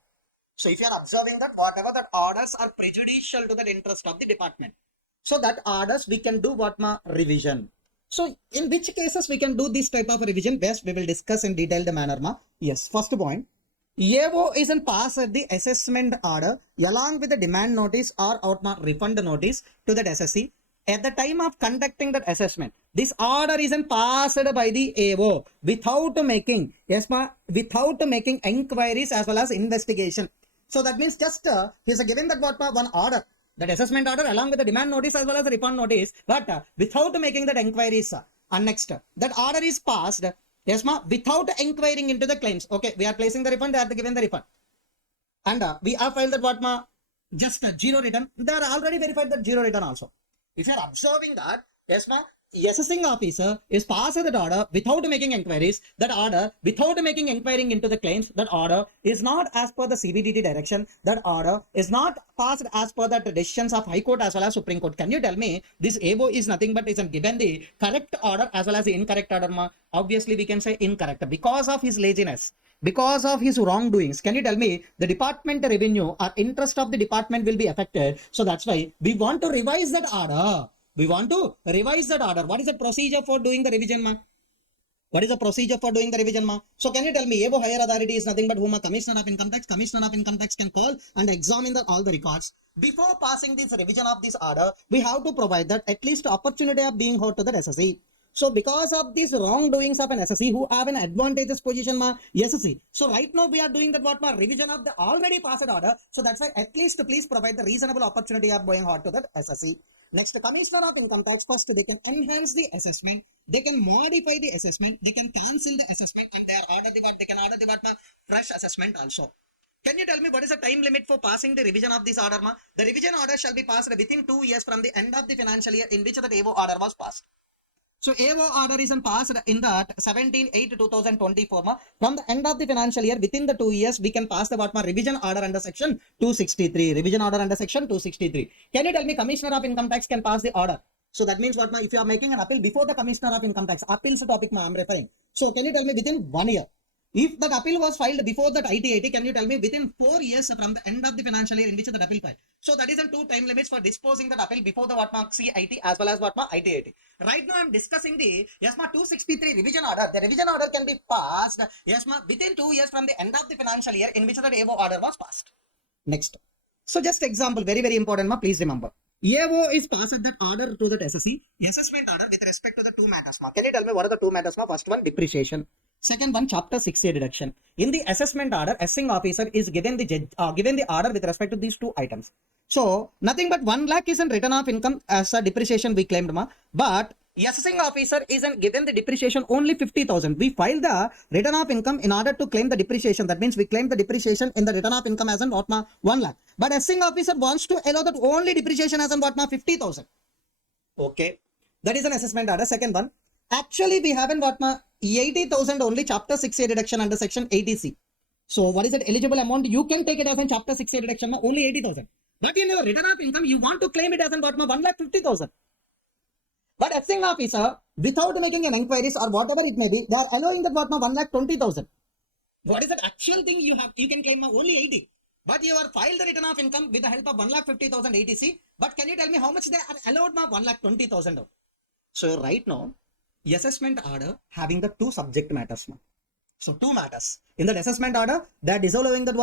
So if you are observing that whatever that orders are prejudicial to the interest of the department, so that orders we can do what ma revision. So in which cases we can do this type of revision? Best we will discuss in detailed manner ma. Yes, first point. AO isn't passed the assessment order along with the demand notice or refund notice to that SSC at the time of conducting that assessment. This order isn't passed by the AO without making without making inquiries as well as investigation. So that means just he is given that one order, that assessment order along with the demand notice as well as the refund notice, but without making that inquiries. And next, that order is passed. Yes, ma, without inquiring into the claims. Okay, we are placing the refund, they are given the refund. And we have filed that what ma, just zero return. They are already verified that zero return also. If you are observing that, yes ma, assessing officer is passed that order without making inquiries. That order, without making inquiring into the claims, that order is not as per the CBDT direction. That order is not passed as per the decisions of High Court as well as Supreme Court. Can you tell me this ABO is nothing but isn't given the correct order as well as the incorrect order? Ma? Obviously, we can say incorrect because of his laziness, because of his wrongdoings. Can you tell me the department revenue or interest of the department will be affected? So that's why we want to revise that order. We want to revise that order. What is the procedure for doing the revision, ma? What is the procedure for doing the revision, ma? So can you tell me, ABO higher authority is nothing but whom a commissioner of income tax. Commissioner of income tax can call and examine all the records. Before passing this revision of this order, we have to provide that at least opportunity of being heard to the SSC. So because of these wrongdoings of an SSC who have an advantageous position, ma, SSC. So right now we are doing that what ma, revision of the already passed order. So that's why at least please provide the reasonable opportunity of going hard to that SSC. Next, Commissioner of Income Tax, first they can enhance the assessment, they can modify the assessment, they can cancel the assessment, and they can order the fresh assessment also. Can you tell me what is the time limit for passing the revision of this order, ma? The revision order shall be passed within 2 years from the end of the financial year in which the ABO order was passed. So AO order is passed in that 17/8/2024. From the end of the financial year, within the 2 years, we can pass the revision order under section 263. Revision order under section 263. Can you tell me Commissioner of Income Tax can pass the order? So that means if you are making an appeal before the Commissioner of Income Tax, appeals topic I am referring. So can you tell me within 1 year? If the appeal was filed before that IT, can you tell me within 4 years from the end of the financial year in which the appeal filed? So that is the 2 time limits for disposing the appeal before the CIT as well as IT. Right now I am discussing the 263 revision order. The revision order can be passed within 2 years from the end of the financial year in which the AO order was passed. Next. So just example, very very important, please remember. AO is passed that order to the SSC, assessment order with respect to the 2 matters. Can you tell me what are the 2 matters? First one, depreciation. Second one, chapter 6A deduction. In the assessment order, assessing officer is given the order with respect to these 2 items. So nothing but 1 lakh is a return of income as a depreciation we claimed, but assessing officer isn't given the depreciation only 50,000. We filed the return of income in order to claim the depreciation. That means we claim the depreciation in the return of income as an 1 lakh. But assessing officer wants to allow that only depreciation as an 50,000. Okay, that is an assessment order. Second one, actually we haven't 80,000 only chapter 6A deduction under section 80C. So what is that eligible amount? You can take it as in chapter 6A deduction only 80,000. But in your return of income, you want to claim it as in 1,50,000. But assessing officer, without making an inquiries or whatever it may be, they are allowing that 1,20,000. What is that actual thing you have? You can claim only 80. But you are filed the return of income with the help of 1,50,000 ATC. But can you tell me how much they are allowed now? 1,20,000. So right now, assessment order having the 2 subject matters. So 2 matters. In that assessment order, they are disallowing that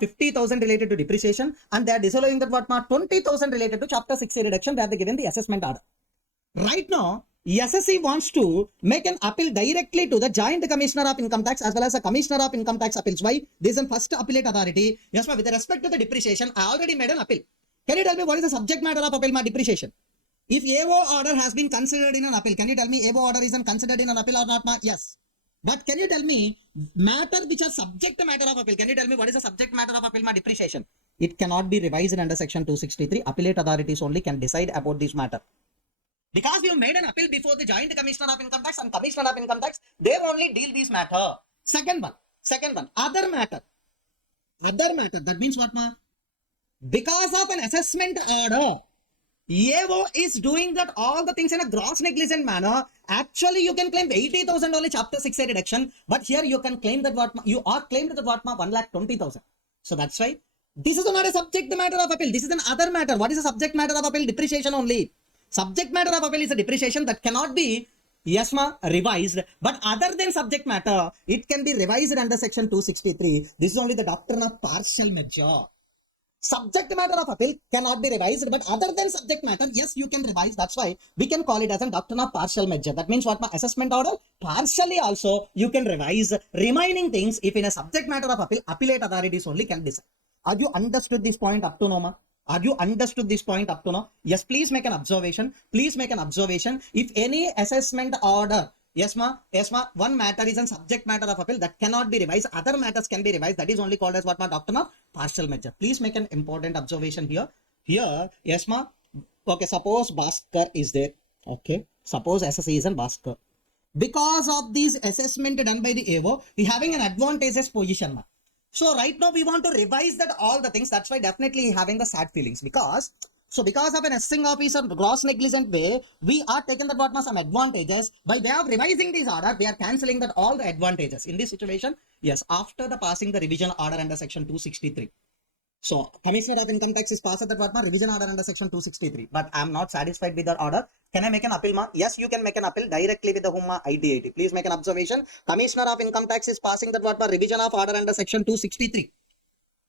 50,000 related to depreciation, and they are disallowing that 20,000 related to chapter 6A reduction. They are given the assessment order. Right now, SSC wants to make an appeal directly to the Joint Commissioner of Income Tax as well as a Commissioner of Income Tax appeals. Why? This is first appellate authority. With respect to the depreciation, I already made an appeal. Can you tell me what is the subject matter of appeal? Depreciation. If AO order has been considered in an appeal, can you tell me AO order isn't considered in an appeal or not? Yes. But can you tell me matter which are subject matter of appeal? Can you tell me what is the subject matter of appeal? Depreciation. It cannot be revised under section 263. Appellate authorities only can decide about this matter. Because you made an appeal before the Joint Commissioner of Income Tax and Commissioner of Income Tax, they only deal this matter. Second one, other matter. That means what, ma? Because of an assessment order, AO is doing that all the things in a gross negligent manner. Actually, you can claim 80,000 only chapter 6A deduction, but here you can claim that what you are claimed the what 1,20,000. So that's why this is not a subject matter of appeal. This is an other matter. What is a subject matter of appeal? Depreciation only. Subject matter of appeal is a depreciation that cannot be revised, but other than subject matter, it can be revised under section 263. This is only the doctrine of partial measure. Subject matter of appeal cannot be revised, but other than subject matter, yes, you can revise. That's why we can call it as a doctrine of partial measure. That means what my assessment order, partially also you can revise remaining things if in a subject matter of appeal, appellate authorities only can decide. Are you understood this point up to now, ma? Are you understood this point up to now? Yes, please make an observation. Please make an observation. If any assessment order, yes ma, one matter is a subject matter of appeal that cannot be revised, other matters can be revised. That is only called as what ma, doctrine of partial measure. Please make an important observation here. Here, yes ma, okay, suppose Bhaskar is there. Okay, suppose SSC is in Bhaskar. Because of this assessment done by the AO, we having an advantageous position ma. So right now we want to revise that all the things. That's why definitely having the sad feelings, because because of an assessing officer gross negligent way, we are taking that what some advantages. By way of revising this order, we are cancelling that all the advantages. In this situation, yes, after the passing the revision order under section 263. So Commissioner of Income Tax is passed that what revision order under section 263. But I am not satisfied with that order. Can I make an appeal ma? Yes, you can make an appeal directly with the whom IDAT. Please make an observation. Commissioner of Income Tax is passing that what revision of order under section 263.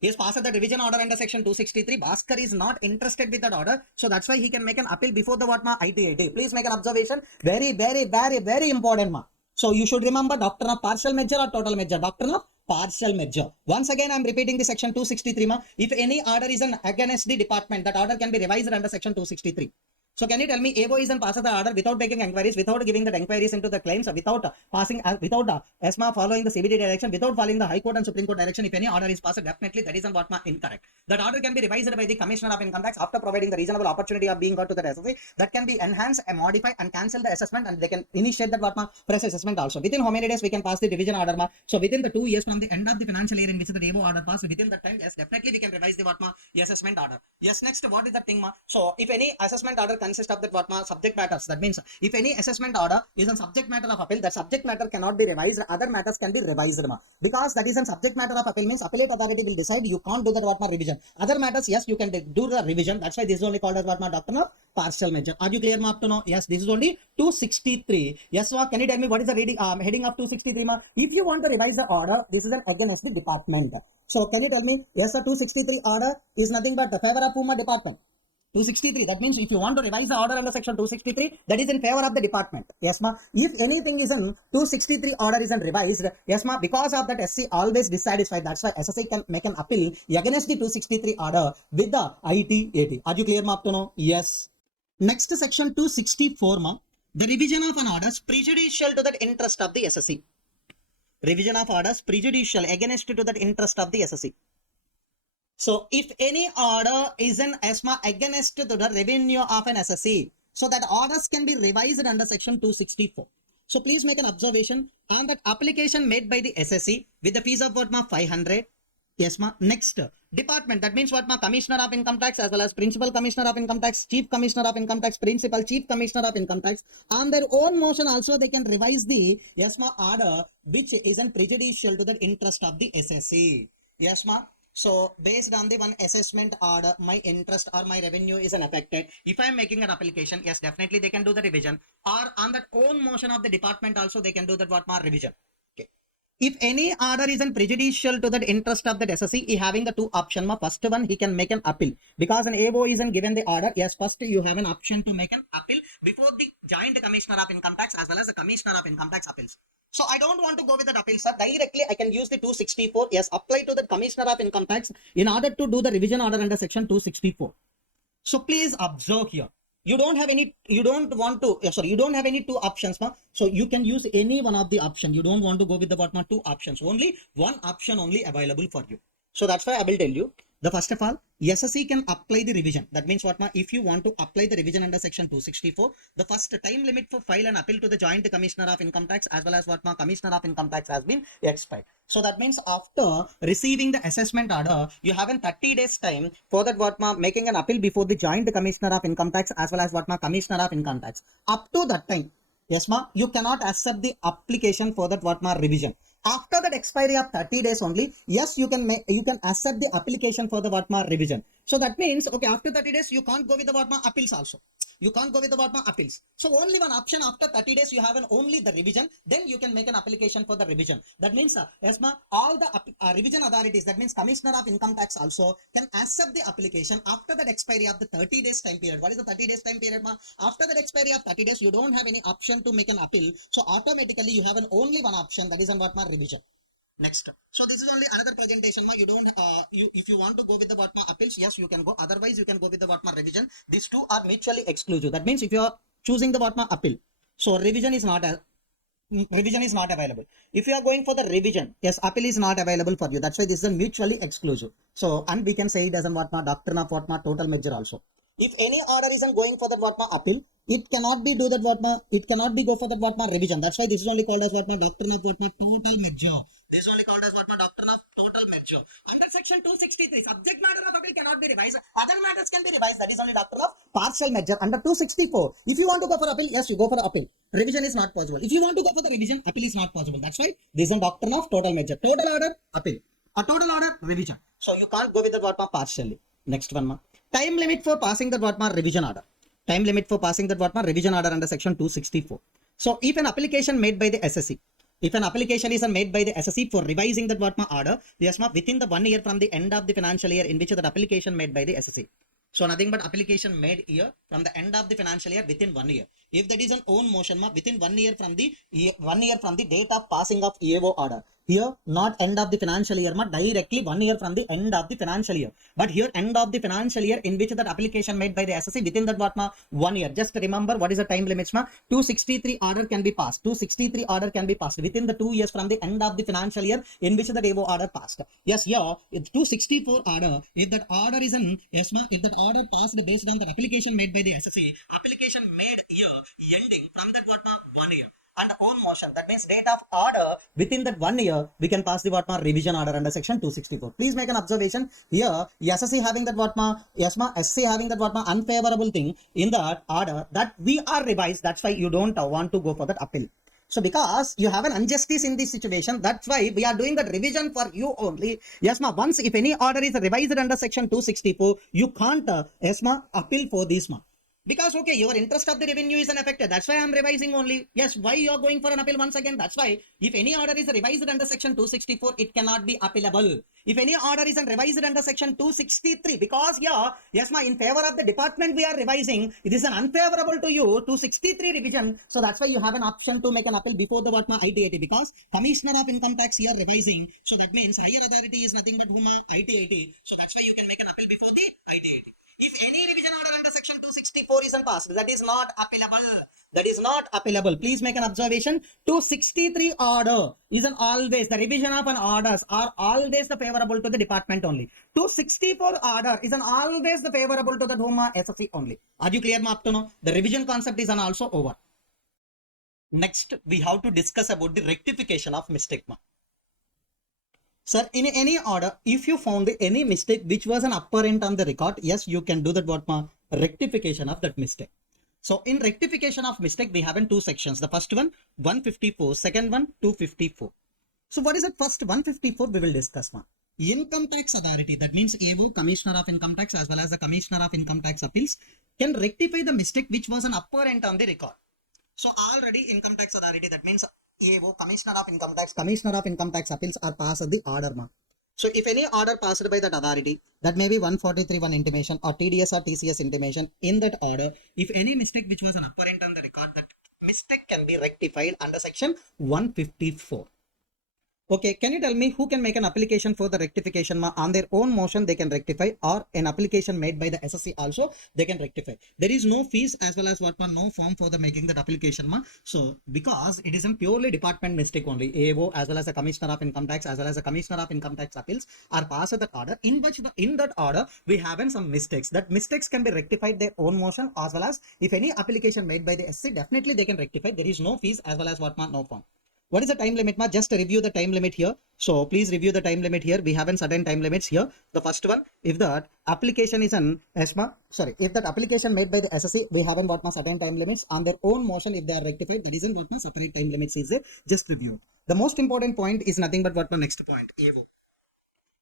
He has passed the revision order under section 263. Bhaskar is not interested with that order. So that's why he can make an appeal before the what IDAT. Please make an observation. Very, very, very, very important ma. So you should remember doctrine of partial measure or total measure. Doctrine of partial measure. Once again, I am repeating the section 263 ma. If any order is against the department, that order can be revised under section 263. So can you tell me AO is passed the order without making inquiries, without giving the inquiries into the claims, without passing, without ESMA following the CBD direction, without following the High Court and Supreme Court direction? If any order is passed, definitely that is what incorrect. That order can be revised by the Commissioner of Income Tax after providing the reasonable opportunity of being got to the SSC. That can be enhanced and modify and cancel the assessment, and they can initiate that what fresh assessment also. Within how many days we can pass the division order ma? So within the 2 years from the end of the financial year in which the AO order passed, within that time, yes, definitely we can revise the what assessment order. Yes, next what is the thing ma? So if any assessment order consists of that what subject matters, that means if any assessment order is a subject matter of appeal, that subject matter cannot be revised, other matters can be revised ma. Because that is a subject matter of appeal means appellate authority will decide, you can't do that what revision. Other matters, yes, you can do the revision. That's why this is only called as what doctrine of partial measure. Are you clear ma up to now? Yes, this is only 263. Yes, so can you tell me what is the reading heading of 263 ma? If you want to revise the order, this is an against the department. So can you tell me, yes, the 263 order is nothing but the favor of whom department? 263. That means if you want to revise the order under section 263, that is in favor of the department. Yes, ma. If anything is in 263 order is revised, yes, ma. Because of that, SC always dissatisfied. That's why SSI can make an appeal against the 263 order with the ITAT. Are you clear, ma? Up to now? Yes. Next section 264, ma. The revision of an order is prejudicial to the interest of the SSC. Revision of orders prejudicial against to the interest of the SSC. So if any order is an ESMA against to the revenue of an SSC, so that orders can be revised under section 264. So please make an observation on that application made by the SSC with the fees of what 500. Yes ma. Next department, that means what ma, Commissioner of Income Tax as well as Principal Commissioner of Income Tax, Chief Commissioner of Income Tax, Principal Chief Commissioner of Income Tax, on their own motion also they can revise the yes ma order which isn't prejudicial to the interest of the SSC. Yes ma. So based on the one assessment order, my interest or my revenue is unaffected. If I am making an application, yes, definitely they can do the revision, or on that own motion of the department also they can do that what ma revision. Okay. If any order is prejudicial to the interest of the SSC, he having the two options. First one, he can make an appeal. Because an AO isn't given the order, yes, first you have an option to make an appeal before the Joint Commissioner of Income Tax as well as the Commissioner of Income Tax appeals. So I don't want to go with that appeal, sir. Directly, I can use the 264. Yes, apply to the Commissioner of Income Tax in order to do the revision order under section 264. So please observe here. You don't have any, you don't have any two options, ma. So you can use any one of the option. You don't want to go with the what, ma, two options. Only one option only available for you. So that's why I will tell you. The first of all, SSC can apply the revision. That means what ma, if you want to apply the revision under section 264, the first time limit for file an appeal to the Joint Commissioner of Income Tax as well as what ma, Commissioner of Income Tax has been expired. So that means after receiving the assessment order, you have a 30 days time for that what ma, making an appeal before the Joint Commissioner of Income Tax as well as what ma, Commissioner of Income Tax. Up to that time, yes ma, you cannot accept the application for that what ma, revision. After that expiry of 30 days only, yes, you can accept the application for the what ma, revision. So that means, okay, after 30 days, you can't go with the what ma, appeals also. You can't go with the what ma, appeals. So only one option, after 30 days, you have only the revision. Then you can make an application for the revision. That means, yes ma, all the revision authorities, that means Commissioner of Income Tax also can accept the application after that expiry of the 30 days time period. What is the 30 days time period ma? After that expiry of 30 days, you don't have any option to make an appeal. So automatically you have only one option, that is on what ma, revision. Next. So this is only another presentation ma. You don't if you want to go with the what ma, appeals, yes, you can go. Otherwise, you can go with the what ma, revision. These two are mutually exclusive. That means if you are choosing the what ma, appeal, so revision is not available. If you are going for the revision, yes, appeal is not available for you. That's why this is a mutually exclusive. So, and we can say it as a what ma, doctrine of what ma, total measure also. If any order isn't going for that what ma, appeal, it cannot be do that what ma, it cannot be go for that what ma, revision. That's why this is only called as what ma, doctrine of what ma, total measure. This is only called as what ma, doctrine of total measure. Under section 263, subject matter of appeal cannot be revised. Other matters can be revised. That is only doctrine of partial measure. Under 264, if you want to go for appeal, yes, you go for appeal. Revision is not possible. If you want to go for the revision, appeal is not possible. That's why this is a doctrine of total measure. Total order, appeal. A total order, revision. So you can't go with the what ma, partially. Next one ma. Time limit for passing the what ma, revision order. Time limit for passing the what ma, revision order under section 264. So if an application made by the SSC, if an application is made by the SSC for revising that what ma, order, yes ma, within the 1 year from the end of the financial year in which that application made by the SSC. So nothing but application made here from the end of the financial year within 1 year. If that is an own motion ma, within 1 year from the date of passing of EAO order. Here not end of the financial year ma, directly 1 year from the end of the financial year. But here end of the financial year in which that application made by the SSC within that what ma, 1 year. Just remember what is the time limits ma. 263 order can be passed. 263 order can be passed within the 2 years from the end of the financial year in which the EAO order passed. Yes, here it's 264 order. If that order is an yes ma, if that order passed based on the application made by the SSC, application made year ending from that what ma, 1 year. And own motion, that means date of order within that 1 year, we can pass the what ma, revision order under section 264. Please make an observation here. SSC having that what ma, yes ma, SC having that what ma, unfavorable thing in that order that we are revised. That's why you don't want to go for that appeal. So because you have an injustice in this situation, that's why we are doing the revision for you only. Yes ma, once if any order is revised under section 264, you can't yes ma, appeal for this ma. Because okay, your interest of the revenue is unaffected. That's why I'm revising only. Yes, why you are going for an appeal once again? That's why if any order is revised under section 264, it cannot be appealable. If any order is revised under section 263, because yeah, yes ma, in favor of the department we are revising, it is an unfavorable to you 263 revision. So that's why you have an option to make an appeal before the what ma, IT-80, because Commissioner of Income Tax here revising. So that means higher authority is nothing but IT-80. So that's why you can make an appeal before the IT-80. If any revision order under section 264 isn't passed, that is not appealable. That is not appealable. Please make an observation. 263 order is an always, the revision of an orders are always the favorable to the department only. 264 order is an always the favorable to the Doma SSC only. Are you clear ma, up to now? The revision concept is an also over. Next, we have to discuss about the rectification of mistake ma. Sir, in any order, if you found any mistake which was an apparent on the record, yes, you can do that what ma, rectification of that mistake. So in rectification of mistake, we have in two sections. The first one, 154, second one, 254. So what is that first 154 we will discuss ma. Income Tax Authority, that means AO, Commissioner of Income Tax as well as the Commissioner of Income Tax Appeals can rectify the mistake which was an apparent on the record. So already Income Tax Authority, that means AO, Commissioner of Income Tax Appeals are passed the order ma. So if any order passed by that authority, that may be 143(1) intimation or TDS or TCS intimation, in that order, if any mistake which was an apparent on the record, that mistake can be rectified under section 154. Okay, can you tell me who can make an application for the rectification ma? On their own motion they can rectify, or an application made by the SSC also they can rectify. There is no fees as well as what ma, no form for the making that application ma. So because it is a purely department mistake only, AO as well as the Commissioner of Income Tax as well as the Commissioner of Income Tax Appeals are passed that order, in which in that order we have some mistakes. That mistakes can be rectified their own motion, as well as if any application made by the SC, definitely they can rectify. There is no fees as well as what ma, no form. What is the time limit ma? Just review the time limit here. So please review the time limit here. We have a certain time limits here. The first one, if that application is an ESMA, sorry, if that application made by the SSC, we have what ma certain time limits on their own motion. If they are rectified, that isn't what ma separate time limits is there. Just review. The most important point is nothing but what ma next point. AO.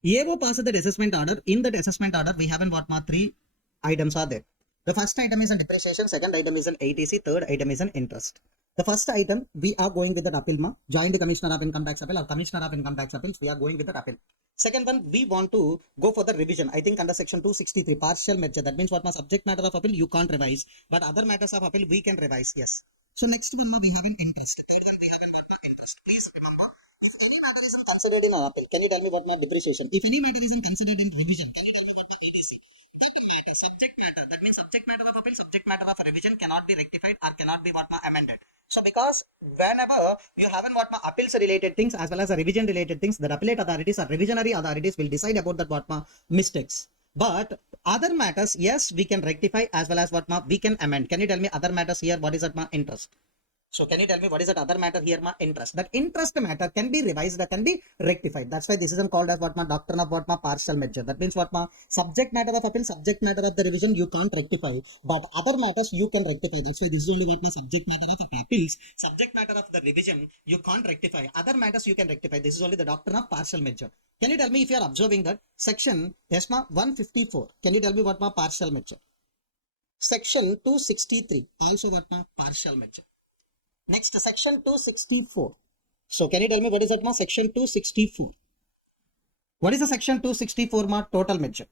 AO passes the assessment order. In that assessment order, we have what ma three items are there. The first item is an depreciation, second item is an ATC, third item is an interest. The first item, we are going with the appeal ma, Joint Commissioner of Income Tax Appeal or Commissioner of Income Tax Appeals, we are going with the appeal. Second one, we want to go for the revision. I think under section 263, partial merger. That means what my subject matter of appeal, you can't revise, but other matters of appeal, we can revise. Yes. So next one, we have an interest. Third one, we have an interest. Please remember, if any matter isn't considered in an appeal, can you tell me what my depreciation? If any matter isn't considered in revision, can you tell me what my EDC? That matter, subject matter, that means subject matter of appeal, subject matter of revision cannot be rectified or cannot be what ma amended. So because whenever you haven't what ma appeals related things as well as a revision related things, the appellate authorities or revisionary authorities will decide about that what ma mistakes. But other matters, yes, we can rectify as well as what ma we can amend. Can you tell me other matters here? What is that ma interest? So can you tell me what is that other matter here ma interest? That interest matter can be revised, that can be rectified. That's why this is called as what ma doctrine of what ma partial measure. That means what ma subject matter of appeal, subject matter of the revision you can't rectify, but other matters you can rectify. That's why this is only what ma subject matter of appeals, subject matter of the revision you can't rectify. Other matters you can rectify. This is only the doctrine of partial measure. Can you tell me if you are observing that section ESMA 154? Can you tell me what ma partial measure? Section 263 also what ma partial measure. Next, section 264. So can you tell me what is that ma section 264? What is the section 264 ma total measure?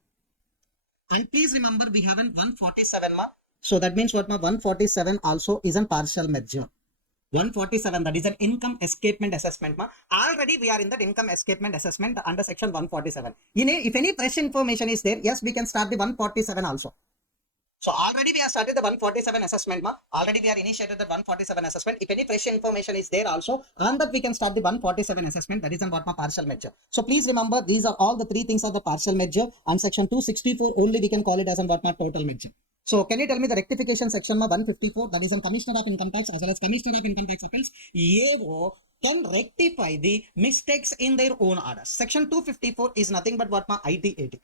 And please remember we have an 147 ma. So that means what ma 147 also is a partial measure. 147, that is an income escapement assessment ma. Already we are in that income escapement assessment under section 147. If any fresh information is there, yes, we can start the 147 also. So already we have started the 147 assessment ma. Already we are initiated the 147 assessment. If any fresh information is there also, on that we can start the 147 assessment. That is on what ma partial measure. So please remember, these are all the three things are the partial measure, and section 264 only we can call it as on what ma total measure. So can you tell me the rectification section ma 154, that is on Commissioner of Income Tax as well as Commissioner of Income Tax Appeals, AO can rectify the mistakes in their own orders. Section 254 is nothing but what ma IT80.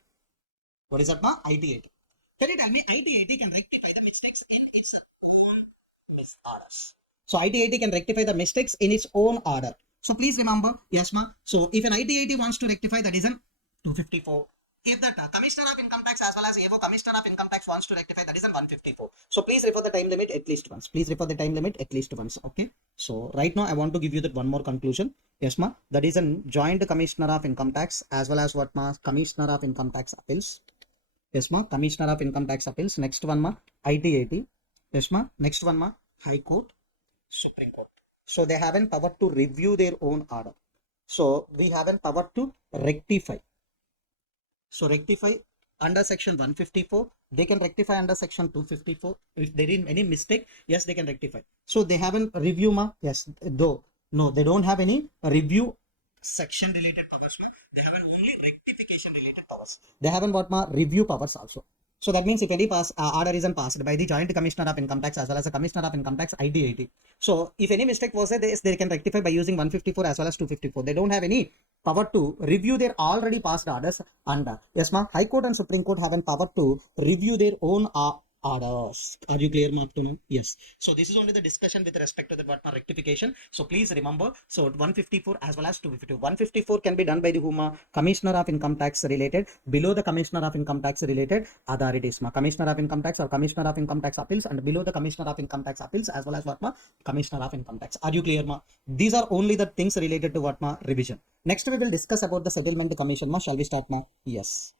What is that ma IT80? Can you tell me IT80 can rectify the mistakes in its own misorders? So IT80 can rectify the mistakes in its own order. So please remember, yes ma. So if an IT80 wants to rectify, that is an 254. If the Commissioner of Income Tax as well as AO Commissioner of Income Tax wants to rectify, that is an 154. So please refer the time limit at least once. Please refer the time limit at least once. Okay. So right now I want to give you that one more conclusion. Yes ma. That is a Joint Commissioner of Income Tax as well as what ma Commissioner of Income Tax Appeals. Yes ma, Commissioner of Income Tax Appeals. Next one ma IT80. Yes ma. Next one ma High Court, Supreme Court. So they have an power to review their own order. So we have an power to rectify. So rectify under section 154. They can rectify under section 254. If there is any mistake, yes, they can rectify. So they have a review ma. Yes, though no, they don't have any review section related powers ma. They have an only rectification related powers. They haven't what ma review powers also. So that means if any order isn't passed by the Joint Commissioner of Income Tax as well as the Commissioner of Income Tax IT80. So if any mistake was there, they can rectify by using 154 as well as 254. They don't have any power to review their already passed orders under. Yes ma, High Court and Supreme Court have an power to review their own orders. Are you clear ma up to now? Yes. So this is only the discussion with respect to the what ma rectification. So please remember, so 154 as well as 252. 154 can be done by the whom Commissioner of Income Tax related, below the Commissioner of Income Tax related authorities ma. Commissioner of Income Tax or Commissioner of Income Tax Appeals, and below the Commissioner of Income Tax Appeals as well as what ma Commissioner of Income Tax. Are you clear ma? These are only the things related to what ma revision. Next we will discuss about the settlement commission ma. Shall we start ma? Yes.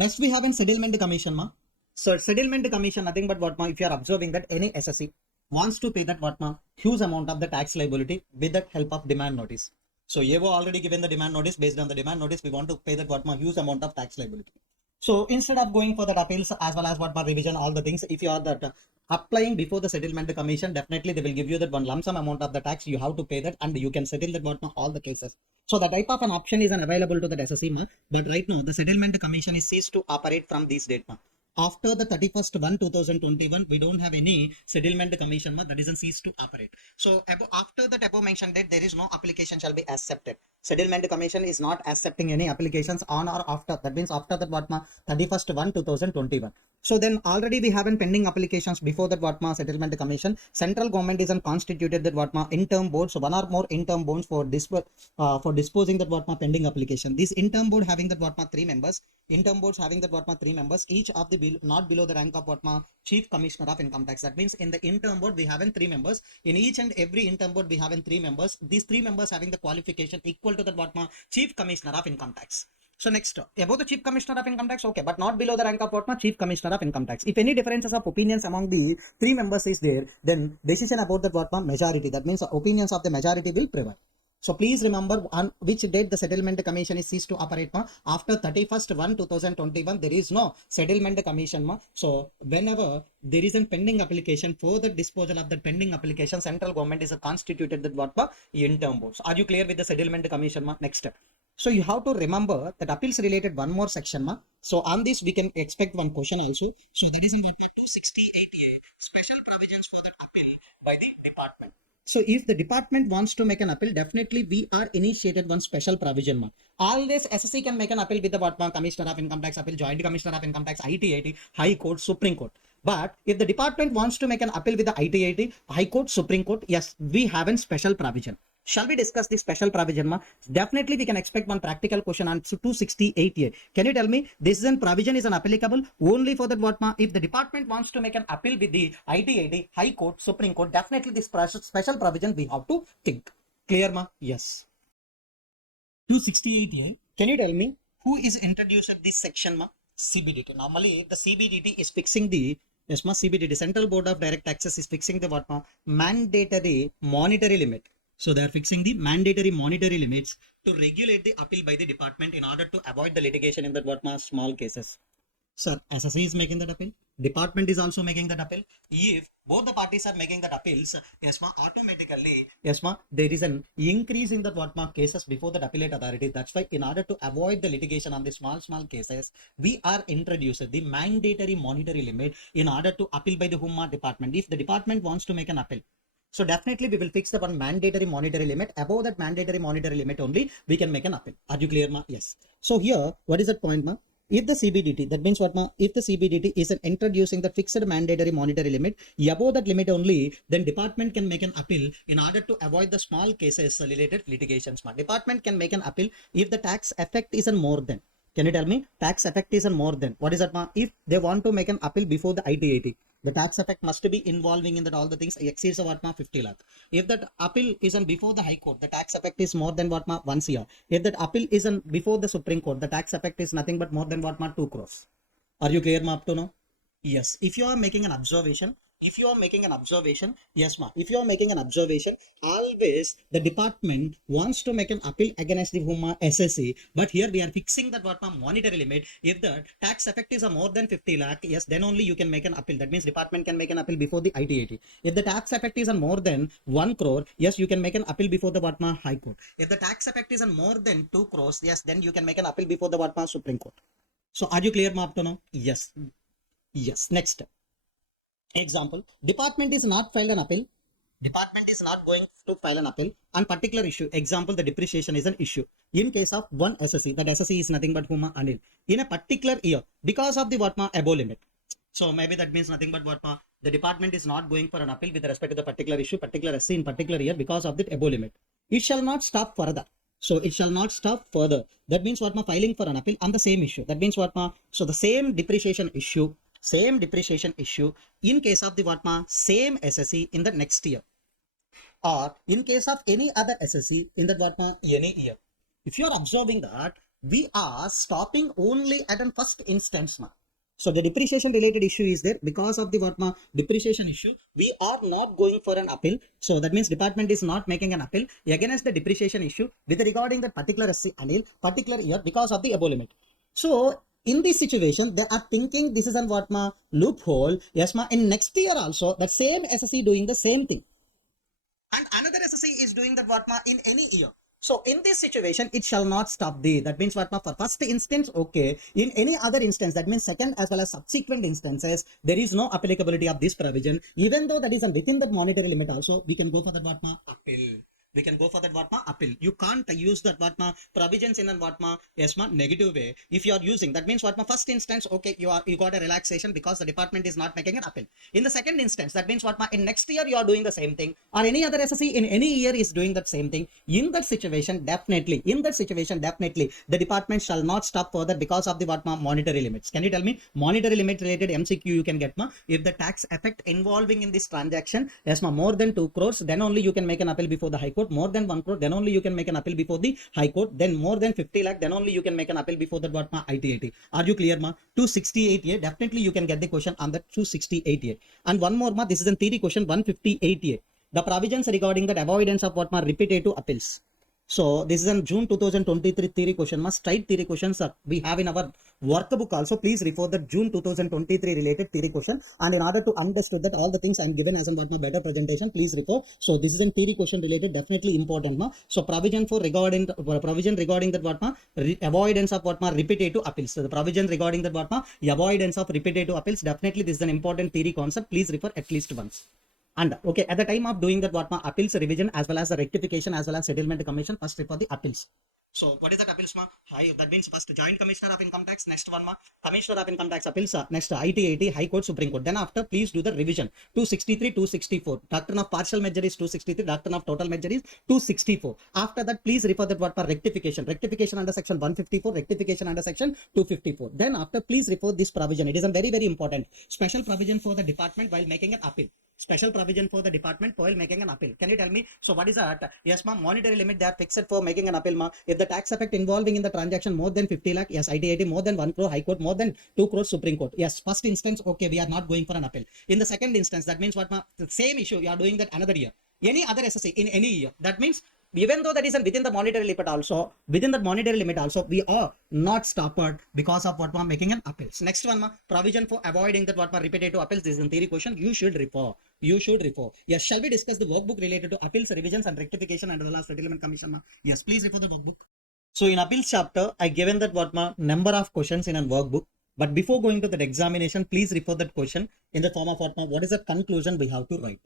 Next we have in settlement commission ma. So settlement commission nothing but what ma, if you are observing that any SSC, wants to pay that what ma huge amount of the tax liability with the help of demand notice. So you have already given the demand notice. Based on the demand notice, we want to pay that what ma huge amount of tax liability. So instead of going for that appeals as well as what ma revision, all the things, if you are that applying before the settlement commission, definitely they will give you that one lump sum amount of the tax. You have to pay that, and you can settle that what ma all the cases. So the type of an option is available to the SSE ma, but right now the settlement commission is ceased to operate from this date ma. After the 31st 1 2021, we don't have any settlement commission ma, that is ceased to operate. So after that above mentioned date, there is no application shall be accepted. Settlement commission is not accepting any applications on or after, that means after that what ma 31st 1 2021. So then already we have pending applications before that what ma settlement commission. Central government is constituted that what ma interim boards, so one or more interim boards for disposing that what ma pending application. This interim board having that what ma 3 members. Interim boards having that what ma 3 members, each of the not below the rank of what ma chief commissioner of income tax. That means in the interim board we have 3 members. In each and every interim board we have 3 members. These 3 members having the qualification equal to that what ma chief commissioner of income tax. So next, above the chief commissioner of income tax, okay, but not below the rank of what ma chief commissioner of income tax. If any differences of opinions among the 3 members is there, then decision about that what ma majority, that means opinions of the majority will prevail. So please remember on which date the settlement commission is ceased to operate ma. After 31st 1 2021, there is no settlement commission ma. So whenever there is a pending application, for the disposal of the pending application, central government is constituted that what ma interim board. So are you clear with the settlement commission ma? Next step. So you have to remember that appeals related one more section ma. So on this we can expect one question also. So there is in 268A special provisions for the appeal by the department. So if the department wants to make an appeal, definitely we are initiated one special provision ma. Always SSC can make an appeal with the what ma commissioner of income tax appeal, joint commissioner of income tax, IT, High Court, Supreme Court. But if the department wants to make an appeal with the IT, High Court, Supreme Court, yes, we have a special provision. Shall we discuss this special provision ma? Definitely we can expect one practical question on 268A. Can you tell me this is an provision is applicable only for that what ma? If the department wants to make an appeal with the IT, High Court, Supreme Court, definitely this special provision we have to think. Clear ma? Yes. 268A. Can you tell me who is introduced this section ma? CBDT. Normally the CBDT is fixing the yes ma CBDT, Central Board of Direct Taxes is fixing the what ma mandatory monetary limit. So they are fixing the mandatory monetary limits to regulate the appeal by the department in order to avoid the litigation in that what ma small cases. Sir, SSC is making that appeal. Department is also making that appeal. If both the parties are making that appeals, yes ma, automatically, yes ma, there is an increase in the what ma cases before the appellate authority. That's why in order to avoid the litigation on the small cases, we are introduced the mandatory monetary limit in order to appeal by the whom department. If the department wants to make an appeal, so definitely we will fix the one mandatory monetary limit. Above that mandatory monetary limit only, we can make an appeal. Are you clear ma? Yes. So here, what is that point ma? If the CBDT, that means what ma? If the CBDT is introducing the fixed mandatory monetary limit, above that limit only, then department can make an appeal in order to avoid the small cases related litigations ma. Department can make an appeal if the tax effect is more than. Can you tell me? Tax effect is more than. What is that ma? If they want to make an appeal before the IT, the tax effect must be involving in that all the things exceeds what ma 50 lakh. If that appeal is before the High Court, the tax effect is more than what ma 1 CR. If that appeal is before the Supreme Court, the tax effect is nothing but more than what ma 2 crores. Are you clear ma up to now? Yes. If you are making an observation, yes ma, if you are making an observation, always the department wants to make an appeal against the whom SSC, but here we are fixing that what ma monetary limit. If the tax effect is more than 50 lakh, yes, then only you can make an appeal. That means department can make an appeal before the IT. If the tax effect is more than 1 crore, yes, you can make an appeal before the what ma High Court. If the tax effect is more than 2 crores, yes, then you can make an appeal before the what ma Supreme Court. So are you clear ma up to now? Yes. Yes. Next example, department is not filed an appeal. Department is not going to file an appeal on particular issue. Example, the depreciation is an issue. In case of one SSC, that SSC is nothing but Huma Anil. In a particular year, because of the what ma above limit. So maybe that means nothing but what ma the department is not going for an appeal with respect to the particular issue, particular SC in particular year because of the above limit. It shall not stop further. So it shall not stop further. That means what ma filing for an appeal on the same issue. That means what ma, so the same depreciation issue in case of the what ma same SSC in the next year, or in case of any other SSC in the what ma any year. If you are observing that we are stopping only at an first instance ma. So the depreciation related issue is there. Because of the what ma depreciation issue, we are not going for an appeal. So that means department is not making an appeal against the depreciation issue with regarding that particular SC annual particular year because of the above limit. So in this situation, they are thinking this is an what ma loophole. Yes ma. In next year also, that same SSC doing the same thing, and another SSC is doing that what ma in any year. So in this situation, it shall not stop the. That means what ma for first instance, okay. In any other instance, that means second as well as subsequent instances, there is no applicability of this provision. Even though that is within that monetary limit, also we can go for that what ma appeal. We can go for that what ma appeal. You can't use that what ma provisions in an what ma yes ma negative way. If you are using that means what ma first instance, okay, you got a relaxation because the department is not making an appeal. In the second instance, that means what ma in next year you are doing the same thing, or any other SSC in any year is doing that same thing. In that situation, definitely the department shall not stop further because of the what ma monetary limits. Can you tell me monetary limit related MCQ you can get ma if the tax effect involving in this transaction yes ma more than 2 crores, then only you can make an appeal before the High Court. More than 1 crore, then only you can make an appeal before the High Court. Then more than 50 lakh, then only you can make an appeal before the what ma ITAT. Are you clear ma? 268A, definitely you can get the question on that 268A. And one more ma, this is a theory question 158A. The provisions regarding that avoidance of what ma repetitive appeals. So this is in June 2023 theory question. Must straight theory questions we have in our workbook also. Please refer the June 2023 related theory question. And in order to understand that all the things I'm given as a what my better presentation, please refer. So this is a theory question related, definitely important ma. So provision regarding that what ma avoidance of what ma repetitive appeals. So the provision regarding that what ma avoidance of repetitive appeals, definitely this is an important theory concept. Please refer at least once. And okay, at the time of doing that what ma appeals revision as well as the rectification as well as settlement commission, first refer the appeals. So what is that appeals ma? High, that means first joint commissioner of income tax, next one ma commissioner of income tax appeals, next ITAT, High Court, Supreme Court. Then after please do the revision 263, 264. Doctrine of partial measure is 263, doctrine of total measure is 264. After that please refer that what for rectification under section 154, rectification under section 254. Then after please refer this provision. It is a very important special provision for the department while making an appeal. Special provision for the department while making an appeal. Can you tell me? So what is that? Yes, ma'am. Monetary limit they are fixed for making an appeal, ma. If the tax effect involving in the transaction more than 50 lakh, yes, ITAT more than 1 crore, High Court more than 2 crores, Supreme Court. Yes, first instance, okay, we are not going for an appeal. In the second instance, that means what, ma? The same issue, you are doing that another year. Any other SSC in any year. That means even though that is within the monetary limit also, we are not stopped because of what ma making an appeals. Next one ma provision for avoiding that what ma repetitive appeals. This is a theory question. You should refer. Yes, shall we discuss the workbook related to appeals, revisions and rectification under the last settlement commission ma? Yes, please refer the workbook. So in appeals chapter, I given that what ma number of questions in a workbook. But before going to that examination, please refer that question in the form of what ma what is the conclusion we have to write.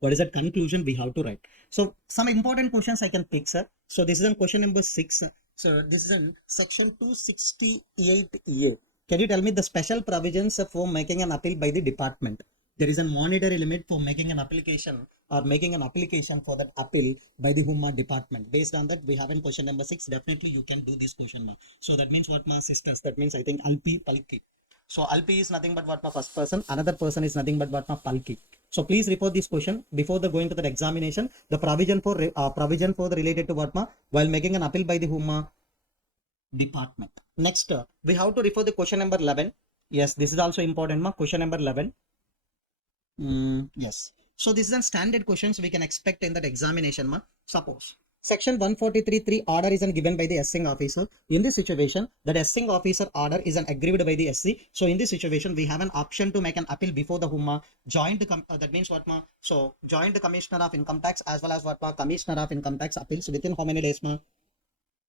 What is that conclusion we have to write? So some important questions I can pick, sir. So this is on question number 6. So this is in section 268A. Can you tell me the special provisions for making an appeal by the department? There is a monetary limit for making an application or making an application for that appeal by the Humma department. Based on that, we have in question number 6. Definitely you can do this question, ma. So that means what, ma, sisters? That means I think Alpi Palki. So Alpi is nothing but what, ma, first person. Another person is nothing but what, ma, Palki. So please refer this question before the going to the examination. The provision for the related to what ma while making an appeal by the Humma department. Next, we have to refer the question number 11. Yes, this is also important, ma. Question number 11. Yes. So this is a standard questions we can expect in that examination, ma. Suppose section 143.3 order is given by the SC officer. In this situation, that SC officer order is agreed by the SC. So in this situation, we have an option to make an appeal before the Humma joint. That means what, ma? So joint commissioner of income tax as well as what, ma? Commissioner of income tax appeals within how many days, ma?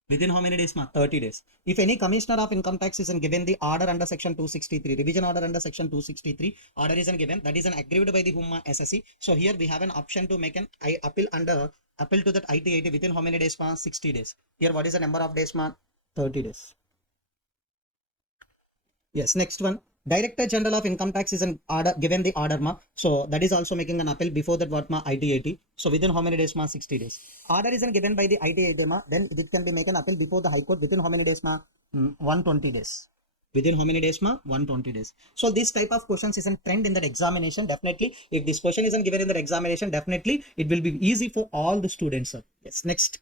Within how many days, ma? 30 days. If any commissioner of income tax is given the order under section 263, revision order under section 263, order is given, that is agreed by the Humma SSC. So here we have an option to make an appeal to that ITAT within how many days, ma? 60 days. Here what is the number of days, ma? 30 days. Yes, next one. Director General of Income Tax is an order given the order, ma. So that is also making an appeal before that what, ma? ITAT. So within how many days, ma? 60 days. Order is given by the ITAT, ma. Then it can be make an appeal before the High Court within how many days, ma? 120 days. Within how many days, ma? 120 days. So this type of questions is a trend in that examination. Definitely, if this question isn't given in the examination, definitely it will be easy for all the students, sir. Yes, next.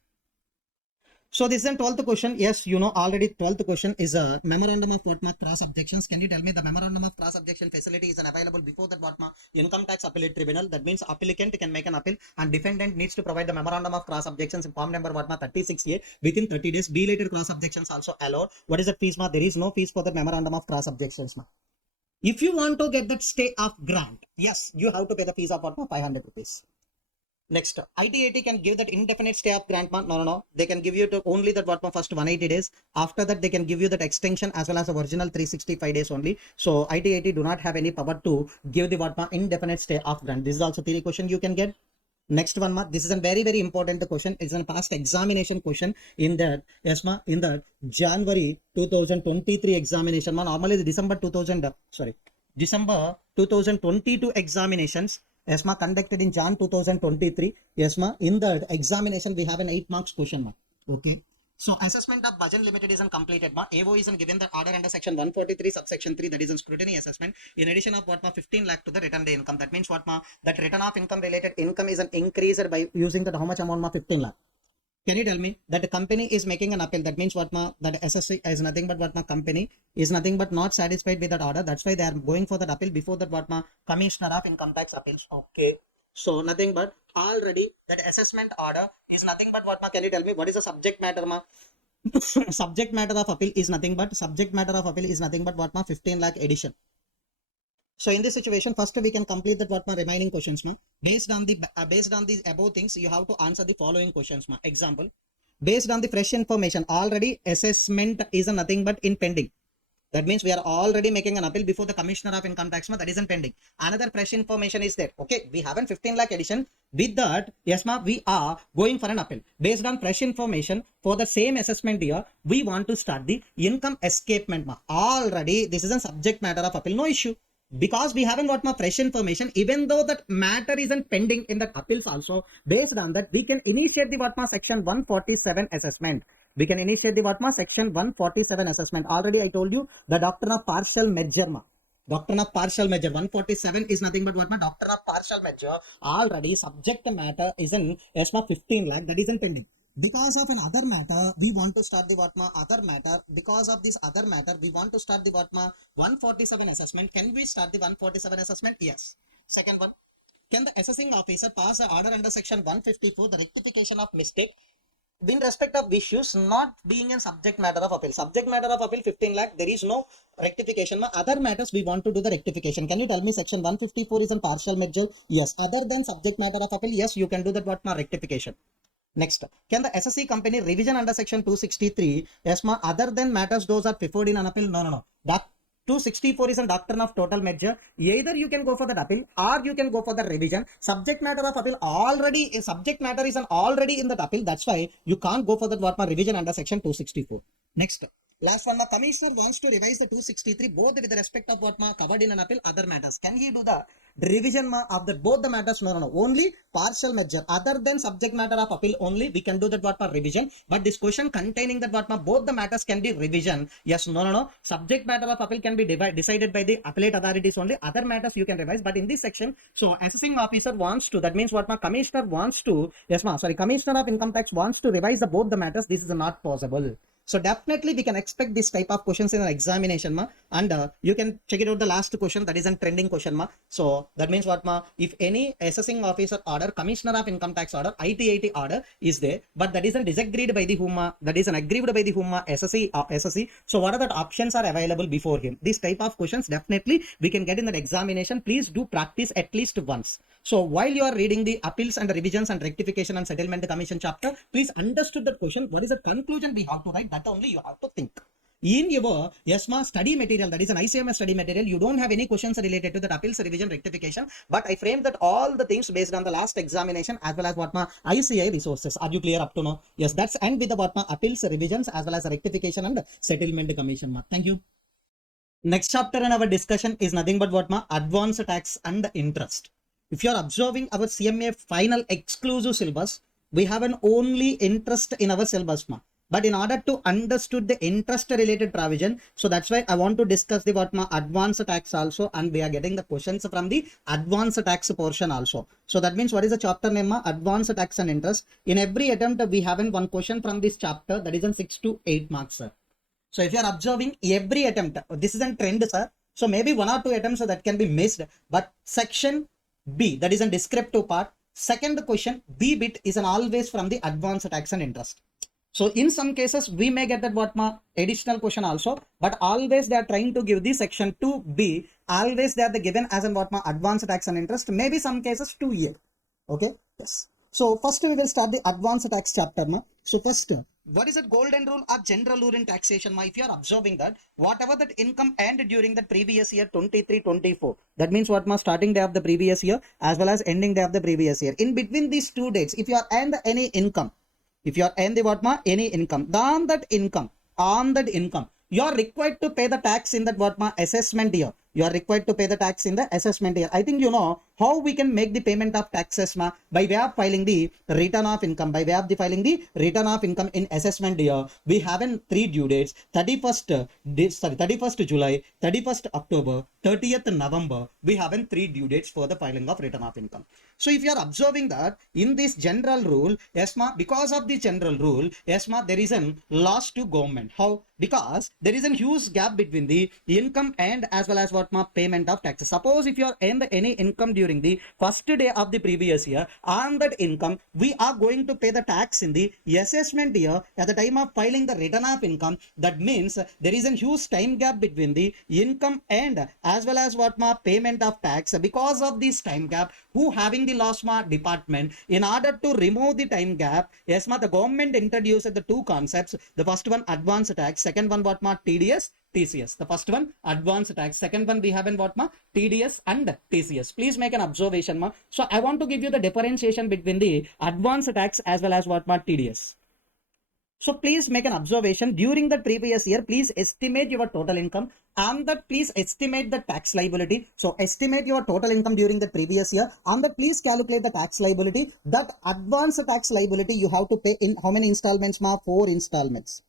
So this is a 12th question. Yes, you know already 12th question is a memorandum of what ma cross objections. Can you tell me the memorandum of cross objection facility is available before that what ma income tax appellate tribunal? That means applicant can make an appeal and defendant needs to provide the memorandum of cross objections in form number what ma 36A within 30 days. Belated cross objections also allowed. What is the fees ma? There is no fees for the memorandum of cross objections ma. If you want to get that stay of grant, yes, you have to pay the fees of what ma 500 rupees. Next, ITAT can give that indefinite stay of grant. No. They can give you to only that what first 180 days. After that, they can give you that extension as well as the original 365 days only. So ITAT do not have any power to give the what indefinite stay of grant. This is also theory question you can get. Next one, this is a very, very important question. It's a past examination question in that, yes, in the January 2023 examination. Normally the December 2022 examinations. Yes, ma, conducted in Jan 2023. Yes, ma, in the examination, we have an 8 marks question, ma. Okay. So, assessment of budget limited is completed, ma. AO is given the order under section 143, subsection 3, that is in scrutiny assessment. In addition of what, ma, 15 lakh to the return day income. That means what, ma, that return of income related income is an increased by using that how much amount, ma, 15 lakh. Can you tell me that the company is making an appeal? That means what ma, that SSC is nothing but what ma, company is nothing but not satisfied with that order. That's why they are going for that appeal before that what ma, commissioner of income tax appeals. Okay. So nothing but already that assessment order is nothing but what ma, can you tell me what is the subject matter ma? Subject matter of appeal is nothing but what ma, 15 lakh addition. So in this situation, first we can complete that what my remaining questions ma. Based on the above things, you have to answer the following questions ma. Example, based on the fresh information, already assessment is nothing but in pending. That means we are already making an appeal before the commissioner of income tax ma, that is in pending. Another fresh information is there. Okay, we have an 15 lakh addition. With that, yes ma, we are going for an appeal. Based on fresh information for the same assessment year, we want to start the income escapement ma. Already this is a subject matter of appeal, no issue. Because we haven't got more fresh information, even though that matter isn't pending in the appeals also, based on that, we can initiate the what ma section 147 assessment. We can initiate the what ma section 147 assessment. Already I told you the doctrine of partial measure ma. Doctrine of partial measure 147 is nothing but what ma doctrine of partial measure. Already subject matter is in ESMA 15 lakh, that is in pending. Because of another matter, we want to start the what ma other matter. Because of this other matter, we want to start the what ma 147 assessment. Can we start the 147 assessment? Yes. Second one, can the assessing officer pass an order under section 154, the rectification of mistake in respect of issues not being in subject matter of appeal? Subject matter of appeal 15 lakh, there is no rectification ma. Other matters we want to do the rectification. Can you tell me section 154 is a partial measure? Yes. Other than subject matter of appeal, yes, you can do that what ma rectification. Next, can the SSC company revision under section 263? Yes, ma, other than matters those are preferred in an appeal? No. That 264 is a doctrine of total measure. Either you can go for the appeal or you can go for the revision. Subject matter of appeal already, subject matter is already in the appeal. That's why you can't go for the what ma revision under section 264. Next, last one, the commissioner wants to revise the 263 both with respect of what ma covered in an appeal, other matters. Can he do the revision ma of the both the matters? No. Only partial measure. Other than subject matter of appeal only we can do that what ma revision. But this question containing that what ma both the matters can be revision. Yes, no. Subject matter of appeal can be decided by the appellate authorities only. Other matters you can revise. But in this section, so assessing officer wants to, that means what ma commissioner wants to, yes ma, sorry, commissioner of income tax wants to revise the both the matters. This is not possible. So definitely we can expect this type of questions in an examination ma, and you can check it out the last question, that is a trending question ma. So that means what ma, if any assessing officer order, commissioner of income tax order, ITAT order is there, but that is disagreed by the whom ma, that is aggrieved by the whom ma, SSC. So what are the options are available before him? This type of questions definitely we can get in that examination. Please do practice at least once. So while you are reading the appeals and revisions and rectification and settlement commission chapter, please understood that question. What is the conclusion we have to write? That only you have to think. In your ESMA study material, that is an ICMA study material, you don't have any questions related to that appeals, revision, rectification, but I framed that all the things based on the last examination as well as what ma ICI resources. Are you clear up to now? Yes, that's end with the what ma appeals, revisions as well as rectification and settlement commission ma. Thank you. Next chapter in our discussion is nothing but what ma advance tax and interest. If you are observing our CMA final exclusive syllabus, we have an only interest in our syllabus ma. But in order to understood the interest related provision, so that's why I want to discuss the what ma advanced tax also, and we are getting the questions from the advanced tax portion also. So that means what is the chapter name ma? Advanced tax and interest. In every attempt we have one question from this chapter, that is in 6 to 8 marks, sir. So if you are observing every attempt, this is a trend, sir. So maybe 1 or 2 attempts that can be missed, but section B, that is a descriptive part. Second question, B bit is an always from the advanced tax and interest. So in some cases, we may get that what ma additional question also, but always they are trying to give the section 2B, always they are given as in what ma advanced tax and interest, maybe some cases 2A. Okay, yes. So first we will start the advanced tax chapter ma. So first, what is a golden rule or general rule in taxation ma? If you are observing that whatever that income earned during the previous year 23-24, that means what ma starting day of the previous year as well as ending day of the previous year, in between these 2 dates, if you are earned any income, if you are earned the what ma any income, on that income you are required to pay the tax in that what ma assessment year. You are required to pay the tax in the assessment year. I think you know how we can make the payment of taxes ma, by way of filing the return of income, by way of the filing the return of income in assessment year. We have in 3 due dates: 31st July, 31st October, 30th November. We have in 3 due dates for the filing of return of income. So if you are observing that in this general rule, yes ma, because of the general rule, yes ma, there is a loss to government. How? Because there is a huge gap between the income and as well as what ma payment of taxes. Suppose if you are earned any income during the first day of the previous year, on that income we are going to pay the tax in the assessment year at the time of filing the return of income. That means there is a huge time gap between the income and as well as what ma payment of tax. Because of this time gap, who having the loss ma department, in order to remove the time gap, yes ma, the government introduced the 2 concepts. The first one advance tax, second one what ma TDS, TCS. The first one advance tax, second one we have in what ma TDS and TCS. Please make an observation ma. So I want to give you the differentiation between the advance tax as well as what ma TDS. So please make an observation during the previous year. Please estimate your total income, and that please estimate the tax liability. So estimate your total income during the previous year, and that please calculate the tax liability. That advance tax liability you have to pay in how many installments ma? 4 installments.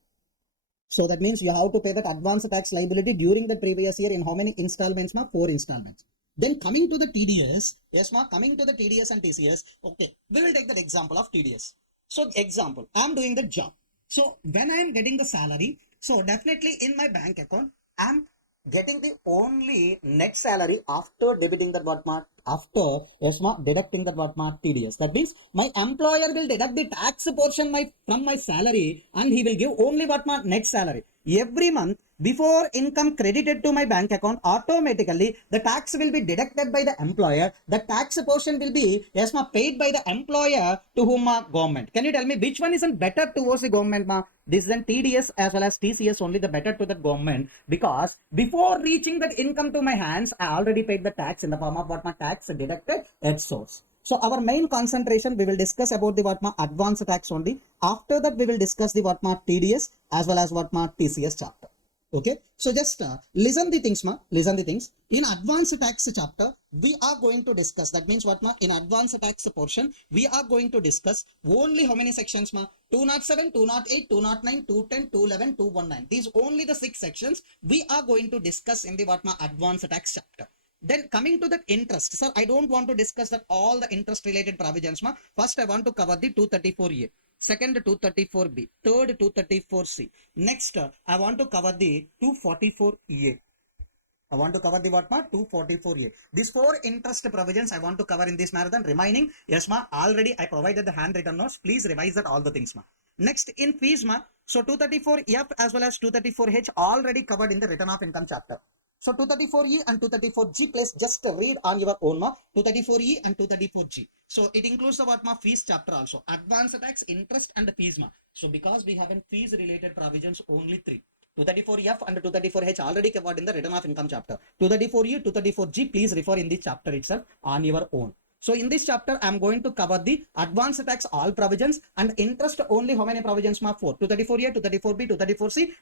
So that means you have to pay that advance tax liability during the previous year in how many installments ma? 4 installments. Then coming to the TDS, yes ma, coming to the TDS and TCS. Okay, we will take that example of TDS. So example, I am doing the job. So when I am getting the salary, so definitely in my bank account, I am getting the only net salary after debiting that what ma, after yes ma, deducting that what ma TDS. That means my employer will deduct the tax portion from my salary, and he will give only what ma net salary. Every month before income credited to my bank account, automatically the tax will be deducted by the employer. The tax portion will be yes ma paid by the employer to whom ma government. Can you tell me which one isn't better towards the government ma? This is an TDS as well as TCS only the better to the government, because before reaching that income to my hands, I already paid the tax in the form of what my tax deducted at source. So our main concentration, we will discuss about the what ma advanced tax only. After that, we will discuss the what ma TDS as well as what ma TCS chapter. Okay, so just listen the things ma, listen the things. In advanced tax chapter, we are going to discuss, that means what ma, in advanced tax portion, we are going to discuss only how many sections ma? 207, 208, 209, 210, 211, 219. These only the 6 sections we are going to discuss in the what ma advanced tax chapter. Then coming to the interest, sir, I don't want to discuss that all the interest related provisions ma. First I want to cover the 234A, second 234B, third 234C. Next I want to cover the 244A. I want to cover the what ma 244A. These 4 interest provisions I want to cover in this marathon. Remaining, yes ma, already I provided the handwritten notes. Please revise that all the things ma. Next in fees ma, so 234F as well as 234H already covered in the return of income chapter. So 234E and 234G, please just read on your own ma, 234E and 234G. So it includes the what ma fees chapter also, advance tax, interest and the fees ma. So because we have in fees related provisions only 3. 234F and 234H already covered in the return of income chapter. 234E, 234G, please refer in the chapter itself on your own. So in this chapter, I am going to cover the advance tax all provisions and interest only how many provisions ma? 4. 234A, 234B, 234C,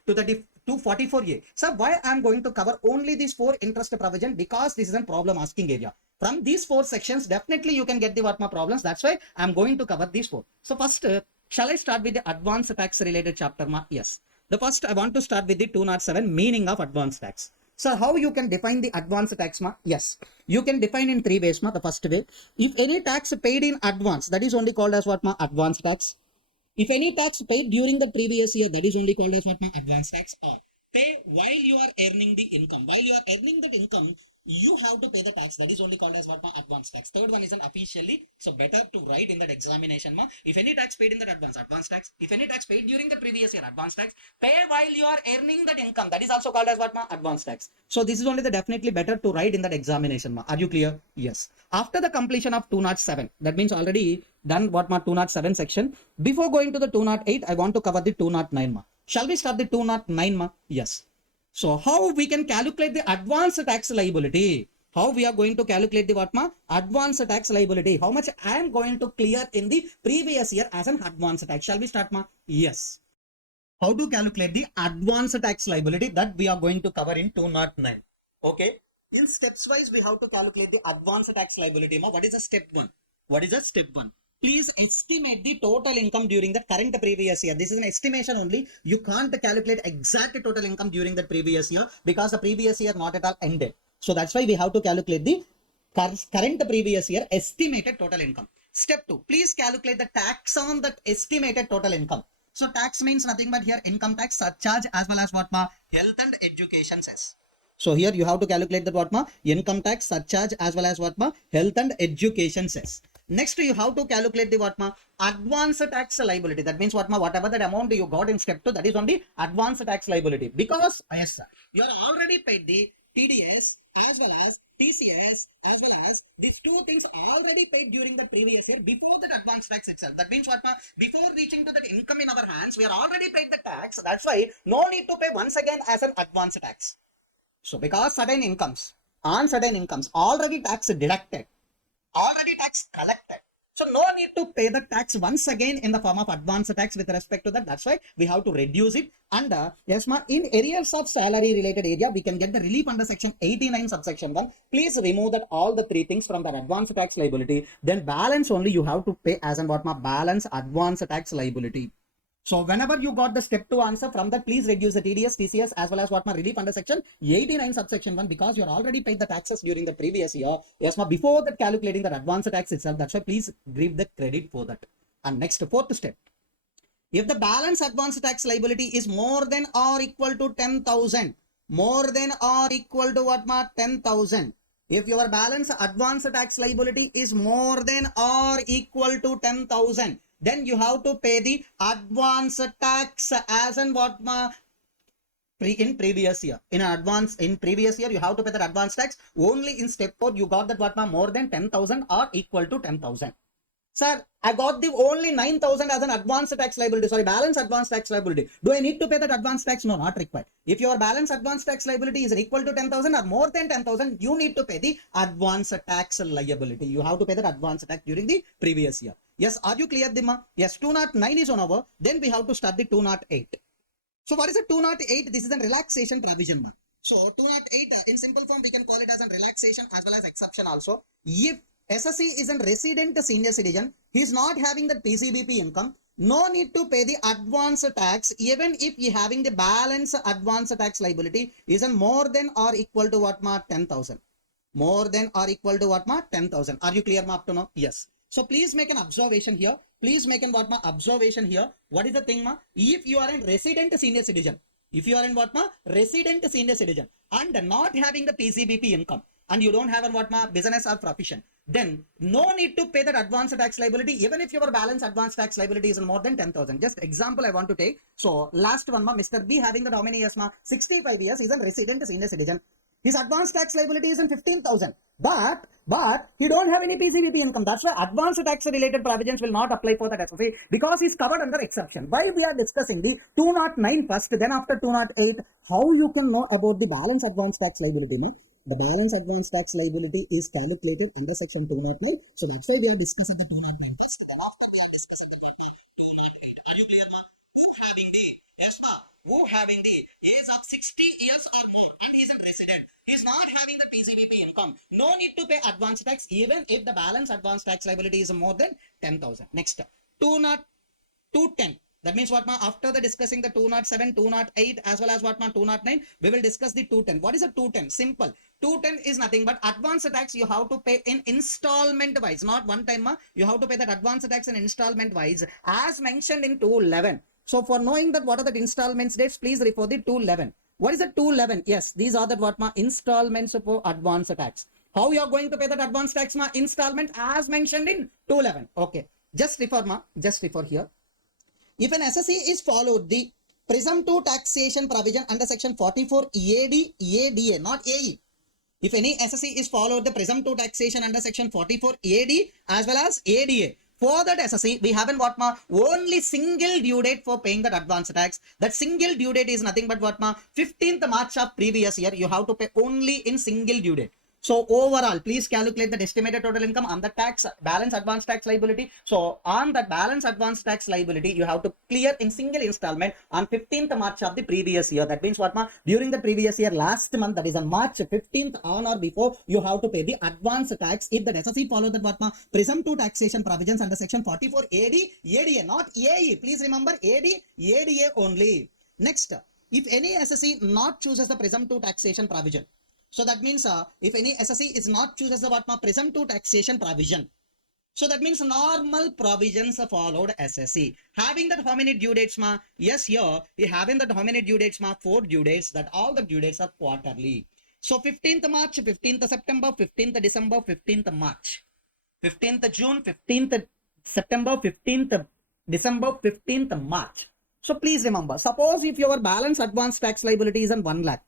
244A. So why I am going to cover only these 4 interest provision? Because this is a problem asking area. From these 4 sections, definitely you can get the what ma problems. That's why I am going to cover these 4. So first, Shall I start with the advanced tax related chapter, ma? Yes. The first I want to start with the 207 meaning of advanced tax. So how you can define the advanced tax, ma? Yes. You can define in three ways, ma. The first way, if any tax paid in advance, that is only called as what, ma? Advanced tax. If any tax paid during the previous year, that is only called as what, ma? Advanced tax. Or pay while you are earning the income. While you are earning that income, you have to pay the tax. That is only called as what, ma? Advanced tax. Third one is an officially. So better to write in that examination, ma. If any tax paid in that advanced tax. If any tax paid during the previous year, advanced tax. Pay while you are earning that income. That is also called as what, ma? Advanced tax. So this is only the definitely better to write in that examination, ma. Are you clear? Yes. After the completion of 207, that means already done what, ma? 207 section. Before going to the 208, I want to cover the 209, ma. Shall we start the 209, ma? Yes. So how we can calculate the advanced tax liability? How we are going to calculate the what, ma? Advanced tax liability. How much I am going to clear in the previous year as an advanced tax? Shall we start, ma? Yes. How to calculate the advanced tax liability, that we are going to cover in 209. Okay. In steps wise, we have to calculate the advanced tax liability, ma. What is the step one? What is the step one? Please estimate the total income during the current previous year. This is an estimation only. You can't calculate exact total income during the previous year because the previous year not at all ended. So that's why we have to calculate the current previous year estimated total income. Step 2, please calculate the tax on that estimated total income. So tax means nothing but here income tax, surcharge, as well as what, ma? Health and education cess. So here you have to calculate that what, ma? Income tax, surcharge, as well as what, ma? Health and education cess. Next, you have to calculate the what, ma? Advance tax liability. That means what, ma? Whatever that amount you got in step 2, that is only advance tax liability. Because yes, sir, you are already paid the TDS as well as TCS, as well as these two things already paid during the previous year before that advance tax itself. That means what, ma? Before reaching to that income in our hands, we are already paid the tax. That's why no need to pay once again as an advance tax. So because on certain incomes already tax deducted, already tax collected. So no need to pay the tax once again in the form of advance tax with respect to that. That's why we have to reduce it. And yes, ma, in areas of salary related area, we can get the relief under section 89 subsection 1. Please remove that all the three things from that advance tax liability. Then balance only you have to pay as and what, ma? Balance advance tax liability. So whenever you got the step 2 answer from that, please reduce the TDS, TCS, as well as what, ma? Relief under section 89 subsection 1, because you are already paid the taxes during the previous year. Yes, ma, before that calculating that advance tax itself. That's why please give the credit for that. And next, fourth step. If the balance advance tax liability is more than or equal to 10,000, more than or equal to what, ma? 10,000. If your balance advance tax liability is more than or equal to 10,000, then you have to pay the advance tax as in what, ma? In previous year. In previous year, you have to pay that advance tax. Only in step 4, you got that what, ma? More than 10,000 or equal to 10,000. Sir, I got the only 9,000 as an advance tax liability. Sorry, balance advance tax liability. Do I need to pay that advance tax? No, not required. If your balance advance tax liability is equal to 10,000 or more than 10,000, you need to pay the advance tax liability. You have to pay that advance tax during the previous year. Yes, are you clear, Dimma? Yes, 209 is on over. Then we have to start the 208. So what is a 208? This is a relaxation provision, ma. So 208 in simple form we can call it as a relaxation as well as exception also. If SSC is a resident senior citizen, he is not having the PCBP income, no need to pay the advance tax even if he having the balance advance tax liability is more than or equal to what, ma? 10,000. More than or equal to what, ma? 10,000. Are you clear, ma, up to now? Yes. So please make an observation here. Please make an what, ma? Observation here. What is the thing, ma? If you are a resident senior citizen, if you are in what, ma? Resident senior citizen and not having the PCBP income, and you don't have a what, ma? Business or profession, then no need to pay that advance tax liability even if your balance advance tax liability is more than 10,000. Just example I want to take. So last one, ma, Mr. B having that how many years, ma? 65 years. He's a resident senior citizen. His advance tax liability is in 15,000. But he don't have any PCBP income. That's why advance tax related provisions will not apply for that SOC because he's covered under exception. Why we are discussing the 209 first, then after 208, how you can know about the balance advance tax liability, no? The balance advance tax liability is calculated under section 209. So that's why we are discussing the 209 first. Then after we are discussing the 208. Are you clear, man? Who having the who having the age of 60 years or more and he is a resident, he is not having the PCBP income, no need to pay advance tax even if the balance advance tax liability is more than 10,000. Next, 209 210. That means what ma, after the discussing the 207, 208 as well as what ma 209, we will discuss the 210. What is a 210? Simple. 210 is nothing but advance tax you have to pay in installment wise, not one time ma. You have to pay that advance tax in installment wise as mentioned in 211. So for knowing that what are the installments dates, please refer the 211. What is the 211? Yes, these are the what ma installments for advance tax. How you are going to pay that advance tax ma installment as mentioned in 211. Okay, just refer ma, just refer here. If an SSE is followed the presumptive taxation provision under section 44 EAD, EADA, not AE. If any SSE is followed the presumptive taxation under section 44 EAD as well as ADA. For that SSE, we haven't what ma only single due date for paying that advance tax. That single due date is nothing but what ma 15th March of previous year. You have to pay only in single due date. So overall, please calculate the estimated total income on the tax balance advance tax liability. So on that balance advance tax liability, you have to clear in single installment on 15th March of the previous year. That means what ma during the previous year last month, that is on March 15th on or before, you have to pay the advance tax if the SSE follow that what ma presumptive taxation provisions under section 44 AD, ADA, not AE. Please remember AD, ADA only. Next, if any SSE not chooses the presumptive taxation provision. So that means if any SSE is not chooses the what ma presumptive taxation provision. So that means normal provisions are followed SSE. Having that how many due dates ma? Yes, here you having that how many due dates ma? 4 due dates. That all the due dates are quarterly. So 15th March, 15th September, 15th December, 15th March, 15th June, 15th September, 15th December, 15th March. So please remember, suppose if your balance advance tax liability is on 1 lakh.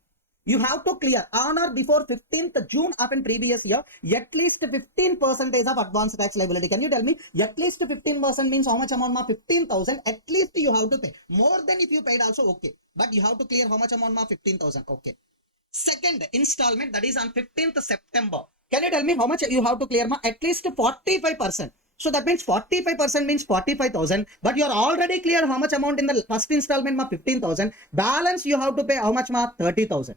You have to clear on or before 15th June of a previous year at least 15% of advance tax liability. Can you tell me? At least 15% means how much amount ma? 15,000. At least you have to pay. More than if you paid also okay. But you have to clear how much amount ma? 15,000. Okay. Second installment, that is on 15th September. Can you tell me how much you have to clear ma? At least 45%. So that means 45% means 45,000. But you are already clear how much amount in the first installment ma? 15,000. Balance you have to pay how much ma? 30,000.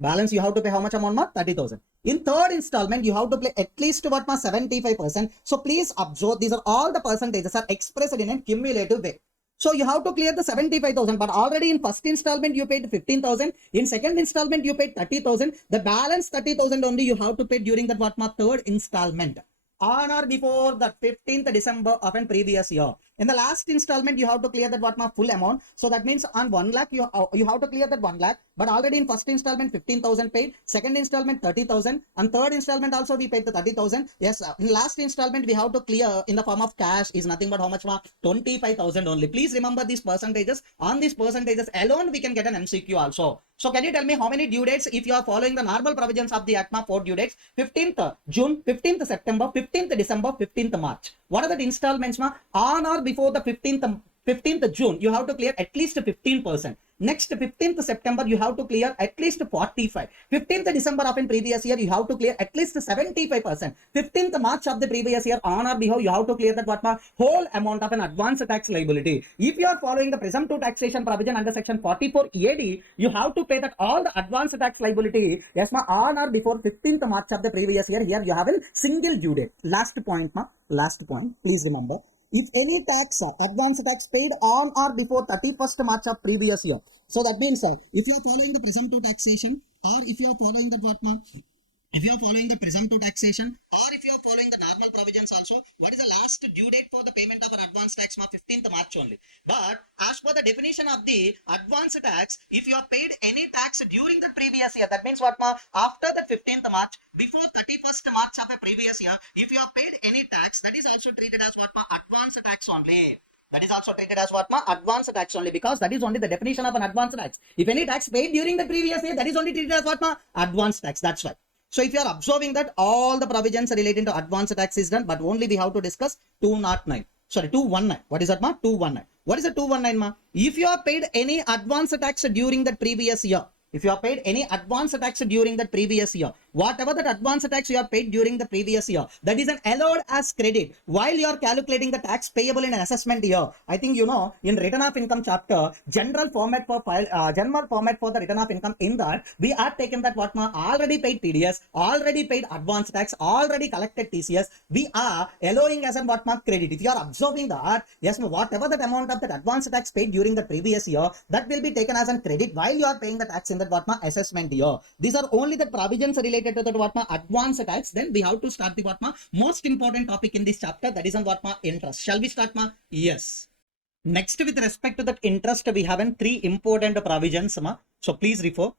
Balance you have to pay how much amount ma? 30,000. In third installment, you have to pay at least what ma? 75%. So please observe, these are all the percentages are expressed in a cumulative way. So you have to clear the 75,000, but already in first installment you paid 15,000. In second installment you paid 30,000. The balance 30,000 only you have to pay during that what ma? Third installment. On or before the 15th December of a previous year. In the last installment, you have to clear that what ma full amount. So that means on 1 lakh, you have to clear that 1 lakh. But already in first installment, 15,000 paid. Second installment, 30,000. And third installment also we paid the 30,000. Yes, in last installment, we have to clear in the form of cash is nothing but how much ma? 25,000 only. Please remember these percentages. On these percentages alone, we can get an MCQ also. So can you tell me how many due dates if you are following the normal provisions of the ACMA 4 due dates? 15th June, 15th September, 15th December, 15th March. What are the installments ma? On or before the 15th June, you have to clear at least 15%. Next 15th September, you have to clear at least 45. 15th December of in previous year, you have to clear at least 75%. 15th March of the previous year, on or before, you have to clear that what ma? Whole amount of an advance tax liability. If you are following the presumptive taxation provision under section 44 EAD, you have to pay that all the advance tax liability, yes ma, on or before 15th March of the previous year. Here you have a single due date. Last point ma, last point, please remember. If any tax, advance tax paid on or before 31st March of previous year. So that means if you are following the presumptive taxation or if you are following that what ma? If you are following the presumptive taxation or if you are following the normal provisions also, what is the last due date for the payment of an advance tax ma? 15th March only. But as per the definition of the advance tax, if you have paid any tax during the previous year, that means what ma? After the 15th March, before 31st March of a previous year, if you have paid any tax, that is also treated as what ma? Advance tax only. That is also treated as what ma? Advance tax only, because that is only the definition of an advance tax. If any tax paid during the previous year, that is only treated as what ma? Advance tax. That's why. So if you are observing that all the provisions relating to advance tax is done, but only we have to discuss 209. Sorry, 219. What is that ma? 219. What is the 219 ma? If you have paid any advance tax during the previous year, if you have paid any advance tax during the previous year, whatever that advance tax you have paid during the previous year, that is an allowed as credit while you are calculating the tax payable in an assessment year. I think you know in return of income chapter, general format for the return of income, in that we are taken that what ma already paid TDS, already paid advance tax, already collected TCS, we are allowing as an what ma credit. If you are observing that, yes, whatever that amount of that advance tax paid during the previous year, that will be taken as a credit while you are paying the tax in that what ma assessment year. These are only the provisions related to the what ma advance tax. Then we have to start the what ma most important topic in this chapter, that is on what ma interest. Shall we start ma? Yes. Next, with respect to that interest, we have three important provisions ma. So please refer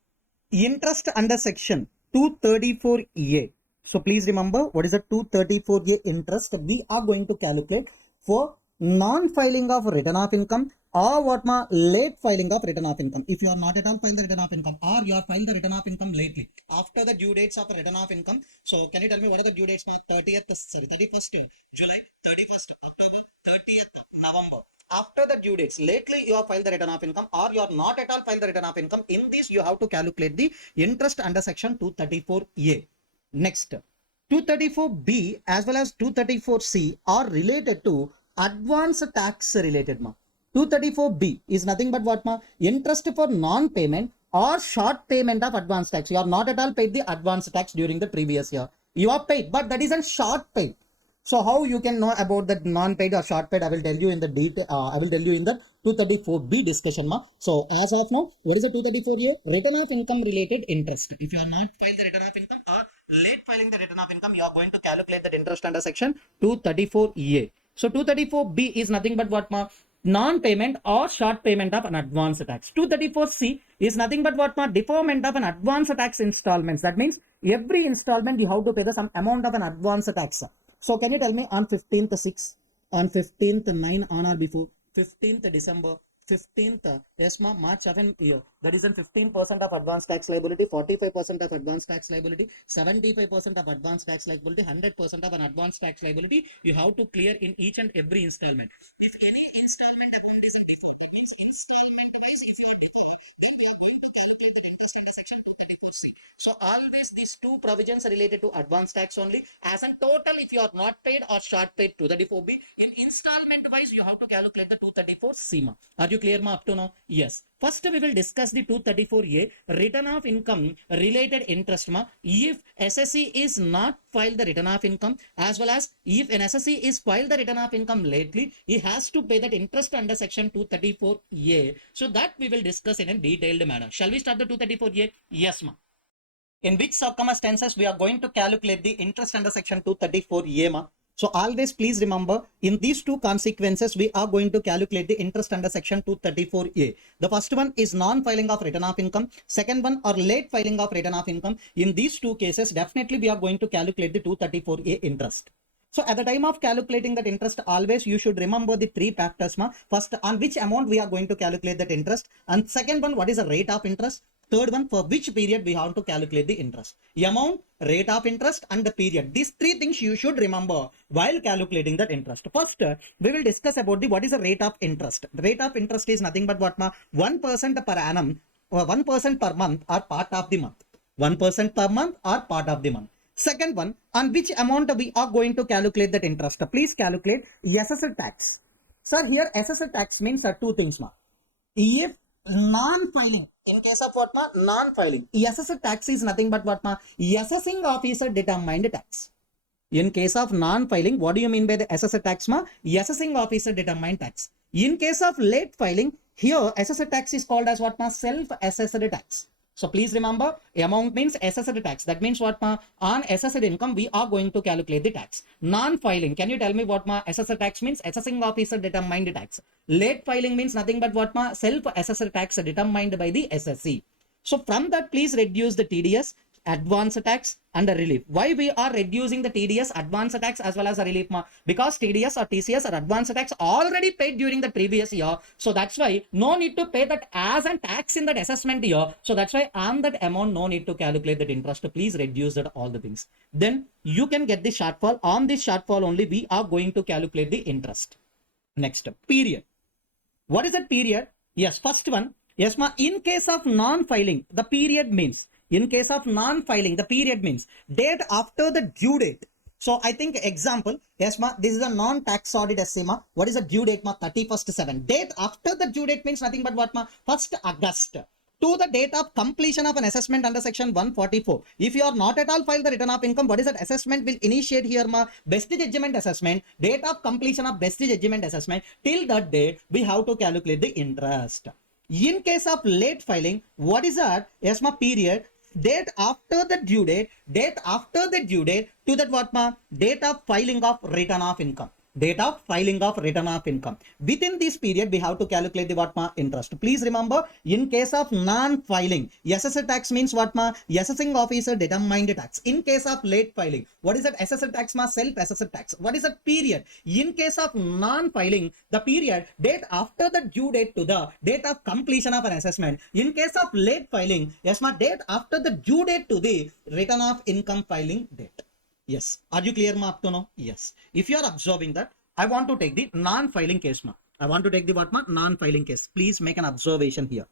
interest under section 234A. So please remember what is a 234A interest we are going to calculate for non-filing of return of income or what ma late filing of return of income. If you are not at all filed the return of income, or you are filed the return of income lately after the due dates of return of income. So can you tell me what are the due dates ma? 31st July, 31st October, 30th November. After the due dates, lately you have filed the return of income, or you are not at all filed the return of income, in this you have to calculate the interest under section 234A. Next, 234B as well as 234C are related to advance tax related ma. 234B is nothing but what ma? Interest for non-payment or short payment of advance tax. You are not at all paid the advance tax during the previous year. You are paid, but that is a short pay. So how you can know about that non-paid or short paid? I will tell you in the detail. I will tell you in the 234B discussion ma. So as of now, what is the 234A? Return of income related interest. If you are not filed the return of income or late filing the return of income, you are going to calculate that interest under section 234A. So 234B is nothing but what ma? Non-payment or short payment of an advance tax. 234C is nothing but what ma? Deferment of an advance tax installments. That means every installment you have to pay the some amount of an advance tax. So can you tell me on 15th 6, on 15th 9, on or before 15th December, 15th yes ma March 7 year, that is in 15% of advance tax liability, 45% of advance tax liability, 75% of advance tax liability, 100% of an advance tax liability you have to clear in each and every installment. If any installment amount is in default, it means installment wise if you are default, then we are going to calculate the interest under section 234C. So always these two provisions related to advance tax only. As a total, if you are not paid or short paid to the 234B, in installment wise you have to calculate the 234C ma. Are you clear ma up to now? Yes. First we will discuss the 234A return of income related interest ma. If SSC is not filed the return of income, as well as if an SSC is filed the return of income lately, he has to pay that interest under section 234A. So that we will discuss in a detailed manner. Shall we start the 234A? Yes ma. In which circumstances we are going to calculate the interest under section 234A ma. So always please remember, in these two consequences we are going to calculate the interest under section 234A. The first one is non-filing of return of income, second one or late filing of return of income. In these two cases definitely we are going to calculate the 234A interest. So at the time of calculating that interest, always you should remember the three factors ma. First, on which amount we are going to calculate that interest, and second one, what is the rate of interest, third one, for which period we have to calculate the interest. Amount, rate of interest and the period. These three things you should remember while calculating that interest. First, we will discuss about the what is the rate of interest. The rate of interest is nothing but what ma? 1% per annum or 1% per month or part of the month. 1% per month or part of the month. Second one, on which amount we are going to calculate that interest. Please calculate SSL tax. Sir, here SSL tax means two things ma. If non-filing, in case of what ma? Non-filing, SSL tax is nothing but what ma? Assessing officer determined tax. In case of non-filing, what do you mean by the SSL tax ma? Assessing officer determined tax. In case of late filing, here SSL tax is called as what ma? Self-assessed tax. So please remember, amount means assessed tax. That means what ma? On assessed income, we are going to calculate the tax. Non-filing, can you tell me what ma? Assessed tax means assessing officer determined tax. Late filing means nothing but what ma? Self-assessed tax determined by the SSC. So from that, please reduce the TDS, advance tax and the relief. Why we are reducing the TDS, advance tax as well as the relief ma? Because TDS or TCS or advance tax already paid during the previous year. So that's why no need to pay that as a tax in that assessment year. So that's why on that amount no need to calculate that interest. Please reduce that all the things. Then you can get the shortfall. On this shortfall only we are going to calculate the interest. Next, period. What is that period? Yes, first one. Yes, ma. In case of non-filing, the period means In case of non-filing, the period means date after the due date. So I think example, yes ma, this is a non-tax audit essay ma. What is the due date ma? 31st 7. Date after the due date means nothing but what ma? 1st August. To the date of completion of an assessment under section 144. If you are not at all filed the return of income, what is that assessment will initiate here ma? Best judgment assessment, date of completion of best judgment assessment. Till that date, we have to calculate the interest. In case of late filing, what is that? Yes ma, period. Date after the due date, date after the due date to that what ma? Date of filing of return of income. Date of filing of return of income. Within this period, we have to calculate the what ma? Interest. Please remember, in case of non-filing, assessor tax means what ma? Assessing officer determined tax. In case of late filing, what is that? Assessor tax ma? Self-assessor tax. What is that period? In case of non-filing, the period date after the due date to the date of completion of an assessment. In case of late filing, yes ma? Date after the due date to the return of income filing date. Yes. Are you clear ma up to now? Yes. If you are observing that, I want to take the non-filing case ma. I want to take the what ma? Non-filing case. Please make an observation here.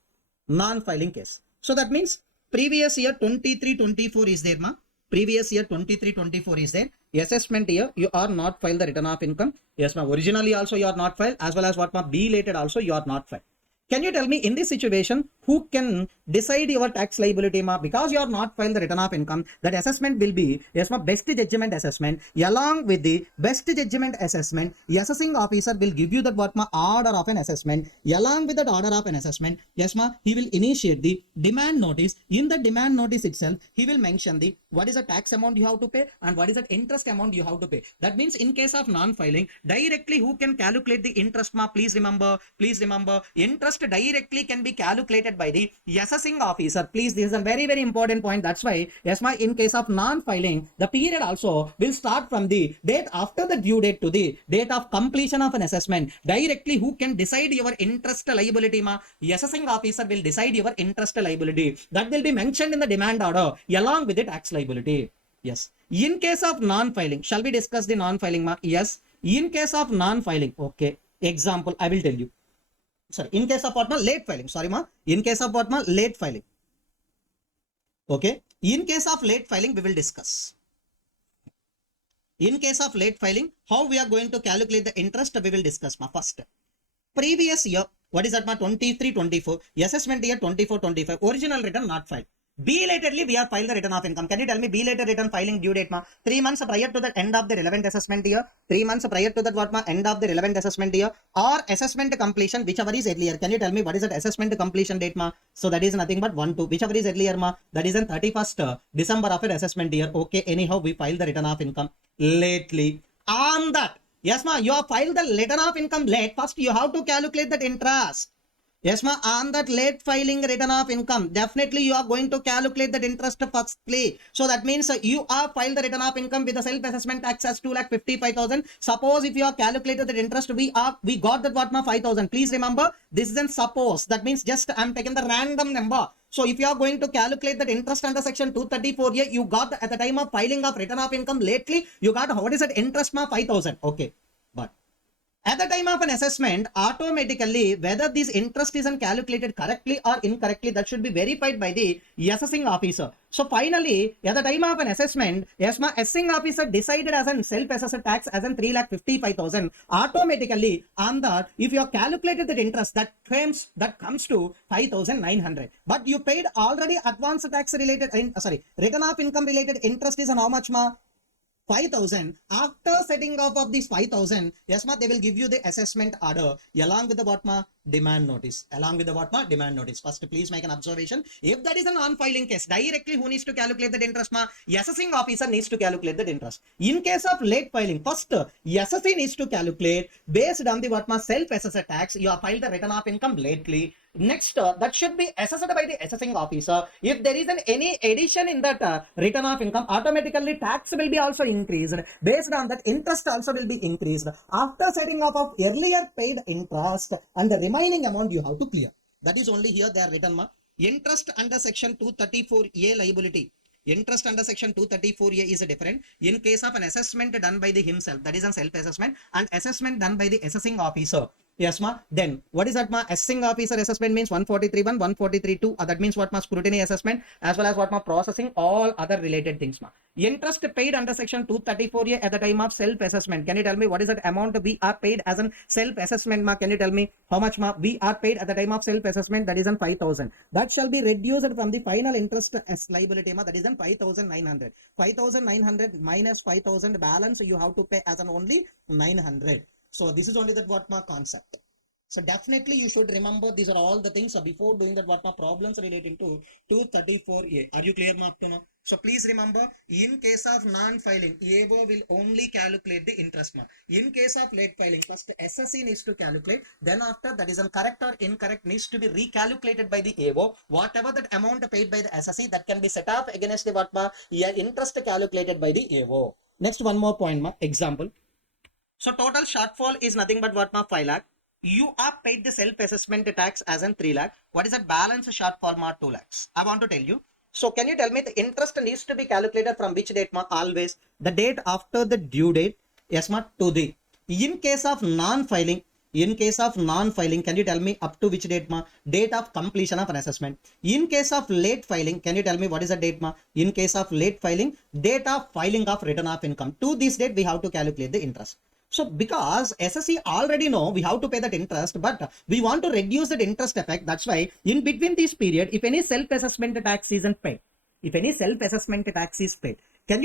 Non-filing case. So that means previous year 23-24 is there ma. Previous year 23-24 is there. Assessment year you are not filed the return of income. Yes ma. Originally also you are not filed, as well as what ma? Belated also you are not filed. Can you tell me in this situation who can decide your tax liability ma? Because you are not filed the return of income, that assessment will be yes ma, best judgment assessment. Along with the best judgment assessment, the assessing officer will give you that what ma? Order of an assessment. Along with that order of an assessment, yes ma, he will initiate the demand notice. In the demand notice itself, he will mention the what is the tax amount you have to pay and what is the interest amount you have to pay. That means in case of non-filing, directly who can calculate the interest ma? Please remember, interest directly can be calculated by the assessing officer. Please, this is a very important point. That's why yes ma, in case of non-filing, the period also will start from the date after the due date to the date of completion of an assessment. Directly who can decide your interest liability ma? Assessing officer will decide your interest liability. That will be mentioned in the demand order along with the tax liability. Yes. In case of non-filing, shall we discuss the non-filing ma? Yes. In case of non-filing, okay. Example, I will tell you. Sorry, in case of what ma? Late filing. Sorry ma. In case of what ma? Late filing. Okay. In case of late filing, we will discuss. In case of late filing, how we are going to calculate the interest, we will discuss ma. First, previous year, what is that ma? 23-24, assessment year 24-25, original return not filed. Belatedly, we have filed the return of income. Can you tell me belated return filing due date ma? 3 months prior to the end of the relevant assessment year, 3 months prior to that what ma? End of the relevant assessment year, or assessment completion, whichever is earlier. Can you tell me what is that assessment completion date ma? So that is nothing but 1-2, whichever is earlier ma? That is on 31st December of an assessment year. Okay, anyhow, we filed the return of income lately. On that, yes ma, you have filed the return of income late. First, you have to calculate that interest. Yes ma, on that late filing return of income, definitely you are going to calculate that interest firstly. So that means you are filed the return of income with the self-assessment tax as 2,55,000. Suppose if you have calculated that interest, we got that what ma? 5,000. Please remember, this is an suppose. That means just I'm taking the random number. So if you are going to calculate that interest under section 234 here, you got at the time of filing of return of income lately, you got what is that interest ma? 5,000. Okay, but at the time of an assessment, automatically whether this interest is calculated correctly or incorrectly, that should be verified by the assessing officer. So finally, at the time of an assessment, yes ma, assessing officer decided as an self-assessor tax as an 3,55,000. Automatically on that, if you have calculated that interest, that comes to 5,900. But you paid already advance tax related, return of income related interest is on how much ma? 5,000. After setting off of this 5,000, yes ma, they will give you the assessment order along with the what ma? Demand notice. Along with the what ma? Demand notice. First, please make an observation. If that is a non-filing case, directly who needs to calculate that interest ma? Assessing officer needs to calculate that interest. In case of late filing, first, assessing needs to calculate based on the what ma? Self-assessor tax. You have filed the return of income lately. Next, that should be assessed by the assessing officer. If there is any addition in that return of income, automatically tax will be also increased. Based on that, interest also will be increased. After setting off of earlier paid interest and the remaining amount you have to clear. That is only here they are written ma. Interest under section 234A liability. Interest under section 234A is different. In case of an assessment done by the himself, that is a self-assessment, and assessment done by the assessing officer. Yes, ma. Then what is that, ma? Assessing officer assessment means 143.1, 143.2. That means what, ma? Scrutiny assessment as well as what, ma? Processing all other related things, ma. Interest paid under section 234A at the time of self-assessment. Can you tell me what is that amount we are paid as an self-assessment, ma? Can you tell me how much, ma? We are paid at the time of self-assessment? That is on 5,000. That shall be reduced from the final interest as liability, ma. That is on 5,900. 5,900 minus 5,000 balance you have to pay as an only 900. So this is only that what my concept. So definitely you should remember these are all the things. So before doing that, what my problems relating to 234A. Are you clear, ma, up to now? So please remember, in case of non-filing, AO will only calculate the interest, ma. In case of late filing, first SSC needs to calculate. Then after that is correct or incorrect needs to be recalculated by the AO. Whatever that amount paid by the SSC that can be set off against the what, ma, interest calculated by the AO. Next one more point, ma. Example. So total shortfall is nothing but what, ma? 5 lakh. You are paid the self-assessment tax as an 3 lakh. What is that balance shortfall, ma? 2 lakhs. I want to tell you. So can you tell me the interest needs to be calculated from which date, ma? Always the date after the due date. Yes, ma? To the. In case of non-filing, can you tell me up to which date, ma? Date of completion of an assessment. In case of late filing, can you tell me what is the date, ma? In case of late filing, date of filing of return of income. To this date, we have to calculate the interest. So because SSC already know we have to pay that interest, but we want to reduce that interest effect. That's why in between this period, if any self-assessment tax isn't paid, can you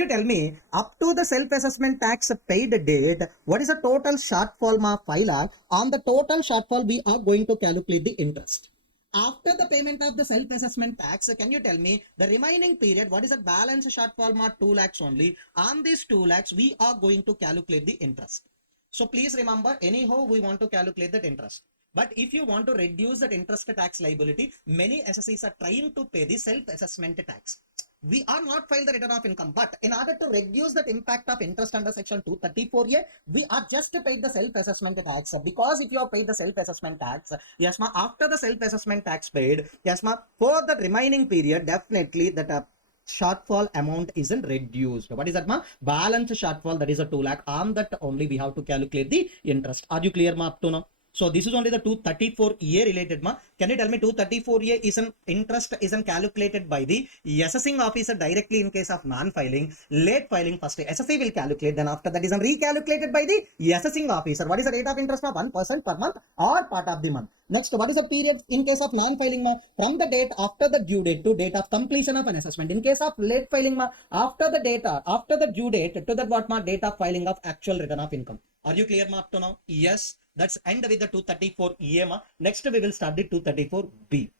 tell me up to the self-assessment tax paid date, what is the total shortfall, ma? 5 lakh. On the total shortfall, we are going to calculate the interest. After the payment of the self-assessment tax, can you tell me the remaining period, what is the balance shortfall, ma? 2 lakhs only. On these 2 lakhs, we are going to calculate the interest. So please remember, anyhow, we want to calculate that interest. But if you want to reduce that interest tax liability, many SSCs are trying to pay the self-assessment tax. We are not filed the return of income, but in order to reduce that impact of interest under section 234A, we are just paid the self-assessment tax. Because if you have paid the self-assessment tax, yes, ma, after the self-assessment tax paid, yes, ma, for the remaining period, definitely that shortfall amount isn't reduced. What is that, ma? Balance shortfall, that is a 2 lakh. On that only we have to calculate the interest. Are you clear, ma, up to now? So this is only the 234A related, ma. Can you tell me 234A is an interest isn't calculated by the assessing officer directly in case of non-filing. Late filing, first SSC will calculate, then after that is recalculated by the assessing officer. What is the rate of interest, ma? 1% per month or part of the month. Next, what is the period in case of non-filing, ma? From the date after the due date to date of completion of an assessment. In case of late filing, ma, after the due date to that what, ma? Date of filing of actual return of income. Are you clear, ma, up to now? Yes. That's end with the 234A, ma. Next we will start the 234B.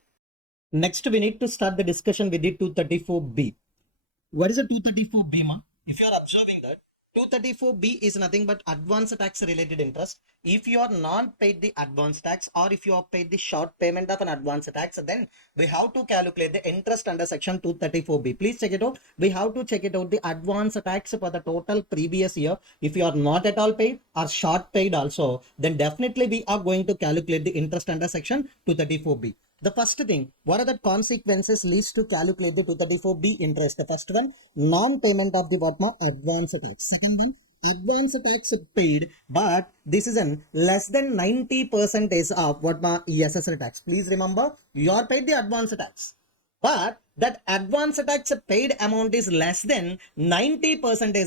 Next we need to start the discussion with the 234B. What is a 234B, ma? If you are observing that 234B is nothing but advance tax related interest. If you are not paid the advance tax or if you are paid the short payment of an advance tax, then we have to calculate the interest under section 234B. Please check it out. We have to check it out the advance tax for the total previous year. If you are not at all paid or short paid also, then definitely we are going to calculate the interest under section 234B. The first thing, what are the consequences leads to calculate the 234B interest? The first one, non-payment of the what, ma? Advance tax. Second one, advance tax paid, but this is an less than 90% of what, ma? ESSR tax. Please remember, you are paid the advance tax, but that advance tax paid amount is less than 90%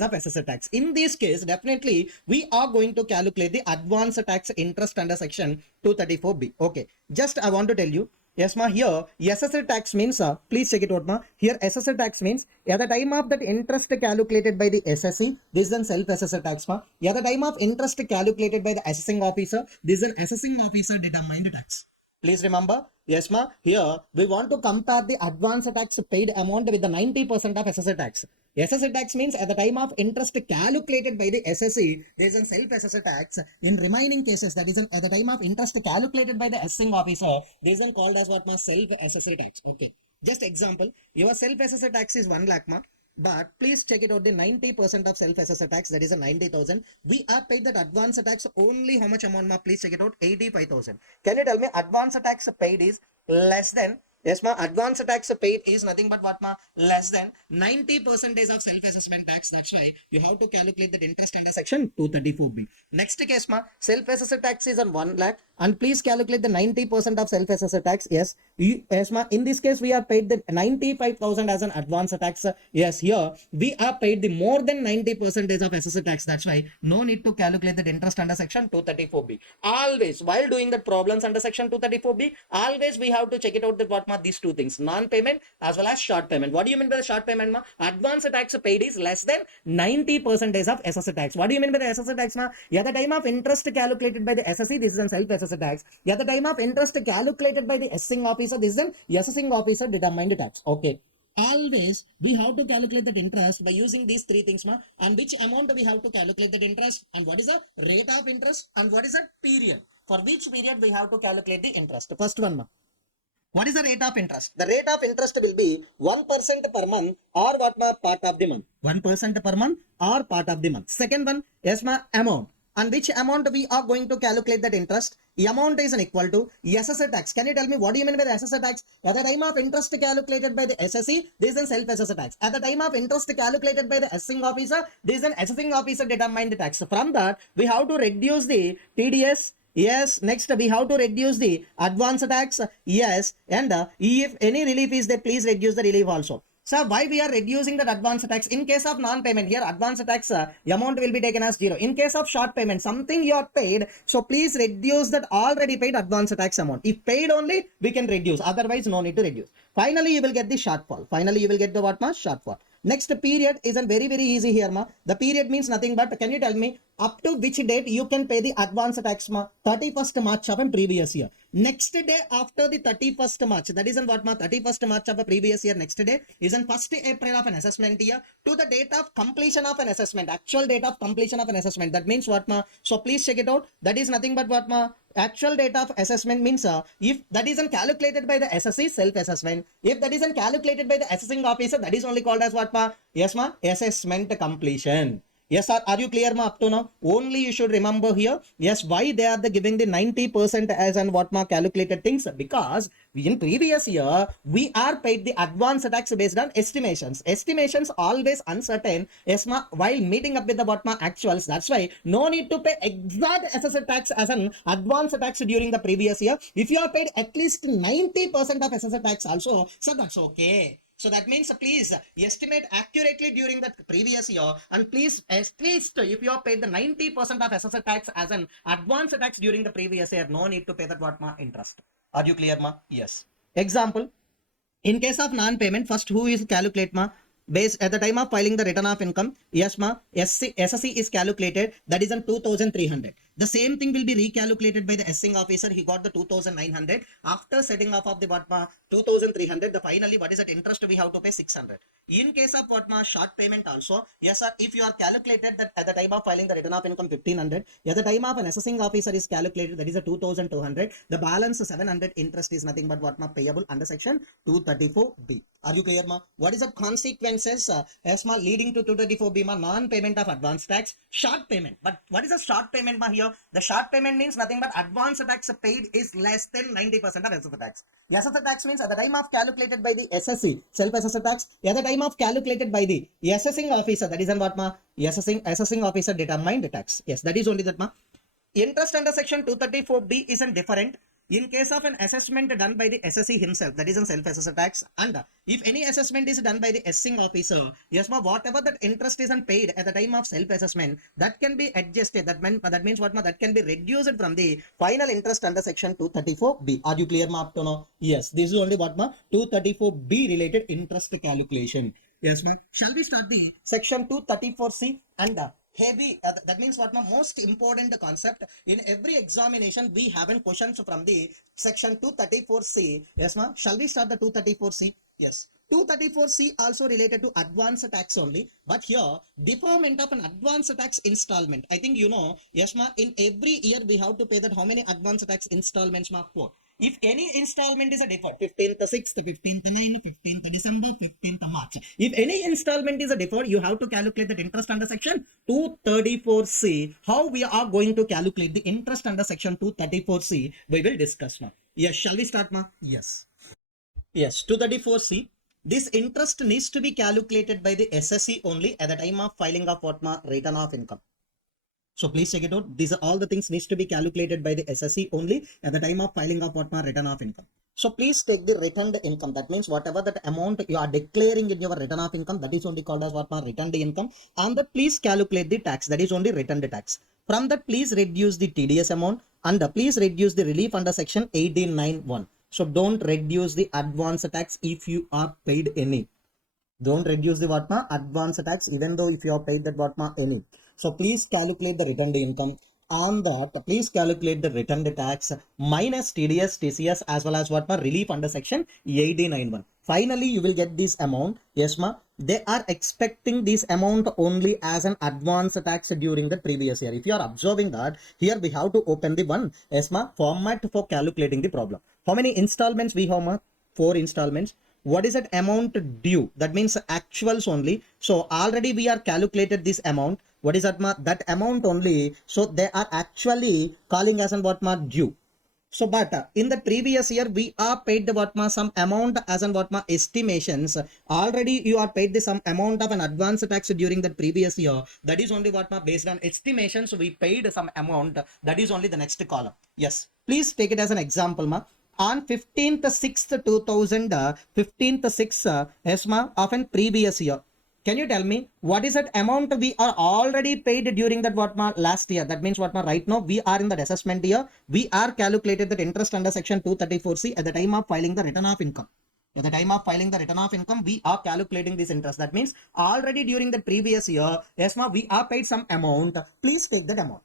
of SSR tax. In this case, definitely we are going to calculate the advance tax interest under section 234B. Okay, just I want to tell you, yes, ma, here SSR tax means, please check it out, ma. Here SSR tax means at the time of that interest calculated by the SSC, this is an self-assessor tax, ma. At the time of interest calculated by the assessing officer, this is an assessing officer determined tax. Please remember, yes, ma, here we want to compare the advance tax paid amount with the 90% of SSC tax. SSC tax means at the time of interest calculated by the SSC, there is a self-assessor tax. In remaining cases, that is at the time of interest calculated by the assessing officer, this is called as what, ma? Self-assessor tax. Okay. Just example, your self-assessor tax is 1 lakh, ma. But please check it out, the 90% of self-assessor tax, that is a 90,000. We are paid that advance tax only how much amount, ma? Please check it out, 85,000. Can you tell me advance tax paid is less than Yes, ma. Advance tax paid is nothing but what ma? Less than 90% of self-assessment tax. That's why you have to calculate the interest under section 234B. Next case ma, self-assessed tax is on 1 lakh and please calculate the 90% of self-assessed tax. Yes, yes ma. In this case, we are paid the 95,000 as an advance tax. Yes, here we are paid the more than 90% of assessed tax. That's why no need to calculate the interest under section 234B. Always, while doing the problems under section 234B, always we have to check it out that what ma these two things, non-payment as well as short payment. What do you mean by the short payment ma? Advance tax paid is less than 90% of assessed tax. What do you mean by the assessed tax ma? At the time of interest calculated by the SSE, this is an self-assessed tax. At the time of interest calculated by the assessing officer, this is an assessing officer determined tax. Okay. Always we have to calculate that interest by using these three things ma, and which amount we have to calculate that interest, and what is the rate of interest, and what is the period, for which period we have to calculate the interest. First one ma, what is the rate of interest? The rate of interest will be 1% per month or what ma, part of the month. 1% per month or part of the month. Second one, yes ma, amount. And which amount we are going to calculate that interest? The amount is equal to SSA tax. Can you tell me what do you mean by the SSA tax? At the time of interest calculated by the SSE, this is a self-assessed tax. At the time of interest calculated by the assessing officer, this is an assessing officer determined tax. From that, we have to reduce the TDS. Yes, next we have to reduce the advance tax. Yes, and if any relief is there, please reduce the relief also. So why we are reducing that advance tax? In case of non-payment, here advance tax amount will be taken as 0. In case of short payment, something you are paid, so please reduce that already paid advance tax amount. If paid only, we can reduce. Otherwise, no need to reduce. Finally, you will get the shortfall. Finally, you will get the what ma? Shortfall. Next period is a very easy here ma. The period means nothing but, can you tell me up to which date you can pay the advance tax ma? 31st March of a previous year. Next day after the 31st March, that is in what ma? 31st March of a previous year. Next day is in 1st April of an assessment year to the date of completion of an assessment, actual date of completion of an assessment. That means what ma? So please check it out. That is nothing but what ma? Actual date of assessment means if that isn't calculated by the SSE, self-assessment. If that isn't calculated by the assessing officer, that is only called as what ma? Yes ma? Assessment completion. Yes, are you clear ma up to now? Only you should remember here. Yes, why they are giving the 90% as and what ma calculated things? Because in previous year, we are paid the advance tax based on estimations. Estimations always uncertain. Yes ma, while meeting up with the what ma actuals. That's why no need to pay exact assessed tax as an advance tax during the previous year. If you are paid at least 90% of assessed tax also, so that's okay. So that means please estimate accurately during the previous year, and please at least if you have paid the 90% of assessed tax as an advance tax during the previous year, no need to pay that what ma interest. Are you clear ma? Yes. Example, in case of non-payment, first who is calculate ma? Based at the time of filing the return of income, yes ma, SSC is calculated, that is on 2,300. The same thing will be recalculated by the assessing officer. He got the 2,900 after setting off of the what ma 2,300. The finally what is that interest we have to pay 600. In case of what ma short payment also, yes sir, if you are calculated that at the time of filing the return of income 1,500, at the time of an assessing officer is calculated, that is a 2,200. The balance 700 interest is nothing but what ma payable under section 234B. Are you clear ma? What is the consequences as ma leading to 234B ma? Non-payment of advance tax, short payment. But what is the short payment ma here? The short payment means nothing but advance tax paid is less than 90% of assessed tax. The assessed tax means at the time of calculated by the SSC, self-assessed tax, at the time of calculated by the assessing officer, that is on what ma? Assessing officer determined tax. Yes, that is only that ma. Interest under section 234B isn't different. In case of an assessment done by the SSE himself, that is a self-assessed tax, and if any assessment is done by the assessing officer, yes ma, whatever that interest is unpaid at the time of self-assessment, that can be adjusted. That means what ma, that can be reduced from the final interest under section 234B. Are you clear ma up to now? Yes, this is only what ma 234B related interest calculation. Yes ma. Shall we start the section 234C and heavy, that means what my most important concept in every examination we have questions from the section 234C. Yes ma, shall we start the 234C? Yes, 234C also related to advance tax only, but here deferment of an advance tax installment. I think you know, yes ma, in every year we have to pay that how many advance tax installments ma? 4. If any installment is a deferred, 15th 6th, 15th 9th, 15th December, 15th March. If any installment is a deferred, you have to calculate that interest under section 234C. How we are going to calculate the interest under section 234C, we will discuss now. Yes, shall we start ma? Yes. Yes, 234C. This interest needs to be calculated by the SSE only at the time of filing of what ma return of income. So please check it out. These are all the things needs to be calculated by the SSE only at the time of filing of what ma return of income. So please take the returned income. That means whatever that amount you are declaring in your return of income, that is only called as what ma returned income. And that please calculate the tax. That is only returned tax. From that, please reduce the TDS amount and please reduce the relief under section 1891. So don't reduce the advance tax if you are paid any. Don't reduce the what ma advance tax even though if you have paid that what ma any. So please calculate the returned income. On that, please calculate the returned tax minus TDS, TCS as well as what ma relief under section 1891. Finally, you will get this amount. Yes ma. They are expecting this amount only as an advance tax during the previous year. If you are observing that, here we have to open the one yes ma format for calculating the problem. How many installments we have ma? 4 installments. What is that amount due? That means actuals only. So already we are calculated this amount. What is that ma? That amount only. So they are actually calling as an what ma due. So but in the previous year we are paid the what ma some amount as an what ma estimations. Already you are paid the some amount of an advance tax during the previous year. That is only what ma based on estimations we paid some amount. That is only the next column. Yes. Please take it as an example ma. On 15th 6th 2000 15th 6th ESMA of an previous year. Can you tell me what is that amount we are already paid during that what ma last year? That means what ma right now we are in that assessment year. We are calculated that interest under section 234C at the time of filing the return of income. At the time of filing the return of income, we are calculating this interest. That means already during the previous year, ESMA, we are paid some amount. Please take that amount.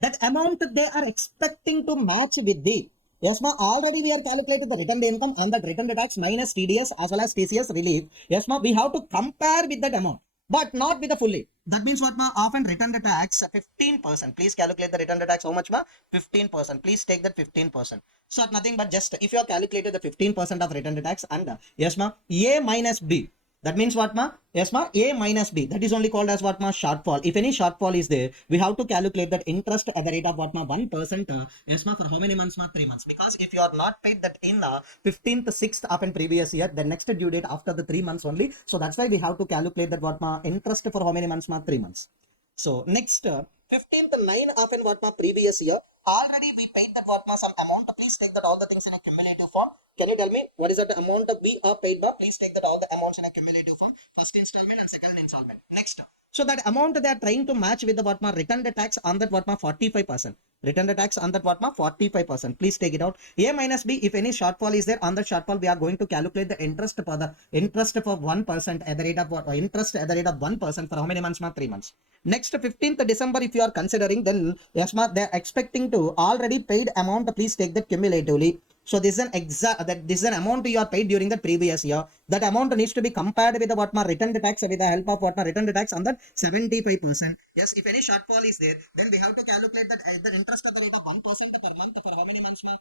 That amount they are expecting to match with the yes ma already we are calculated the returned income and the returned tax minus TDS as well as TCS relief. Yes ma we have to compare with that amount but not with the fully. That means what ma often returned tax 15%. Please calculate the returned tax how much ma 15%. Please take that 15%. So nothing but just if you have calculated the 15% of returned tax and yes ma A minus B. That means what ma? Yes ma, A minus B. That is only called as what ma? Shortfall. If any shortfall is there, we have to calculate that interest at the rate of what ma? 1%. Yes ma, for how many months ma? 3 months. Because if you are not paid that in the 15th, 6th of an previous year, the next due date after the 3 months only. So that's why we have to calculate that what ma? Interest for how many months ma? 3 months. So next 15th 9 of an what ma previous year already we paid that what ma some amount. Please take that all the things in a cumulative form. Can you tell me what is that amount we are paid by? Please take that all the amounts in a cumulative form. First installment and second installment. Next. So that amount they are trying to match with the what ma return the tax on that what ma 45%. Return the tax on that what ma 45%. Please take it out. A minus B, if any shortfall is there on the shortfall, we are going to calculate the interest for 1% at the rate of what interest at the rate of 1% for how many months ma 3 months. Next 15th December, if you are considering, then yes ma they are expecting to already paid amount. Please take that cumulatively. So this is an this is an amount you are paid during the previous year. That amount needs to be compared with the what ma returned tax with the help of what ma returned tax on that 75%. Yes, if any shortfall is there, then we have to calculate that the interest at the rate of 1% per month for how many months ma?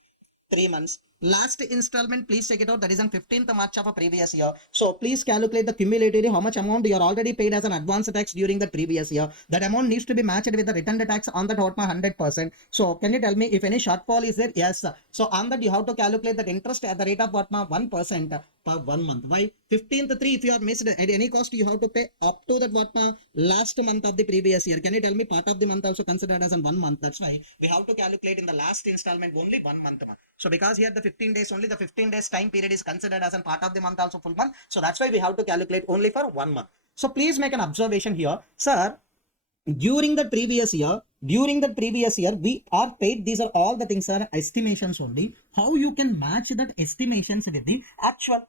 3 months. Last installment, please check it out. That is on 15th March of a previous year. So please calculate the cumulatively how much amount you are already paid as an advance tax during the previous year. That amount needs to be matched with the return tax on that 100%. So can you tell me if any shortfall is there? Yes. So on that you have to calculate that interest at the rate of 1% per 1 month. Why? 15th 3 if you are missed at any cost you have to pay up to that last month of the previous year. Can you tell me part of the month also considered as 1 month? That's why we have to calculate in the last installment only 1 month. So because here the 15 days only, the 15 days time period is considered as a part of the month also full month. So that's why we have to calculate only for 1 month. So please make an observation here. Sir, during the previous year, we are paid. These are all the things are estimations only. How you can match that estimations with the actual?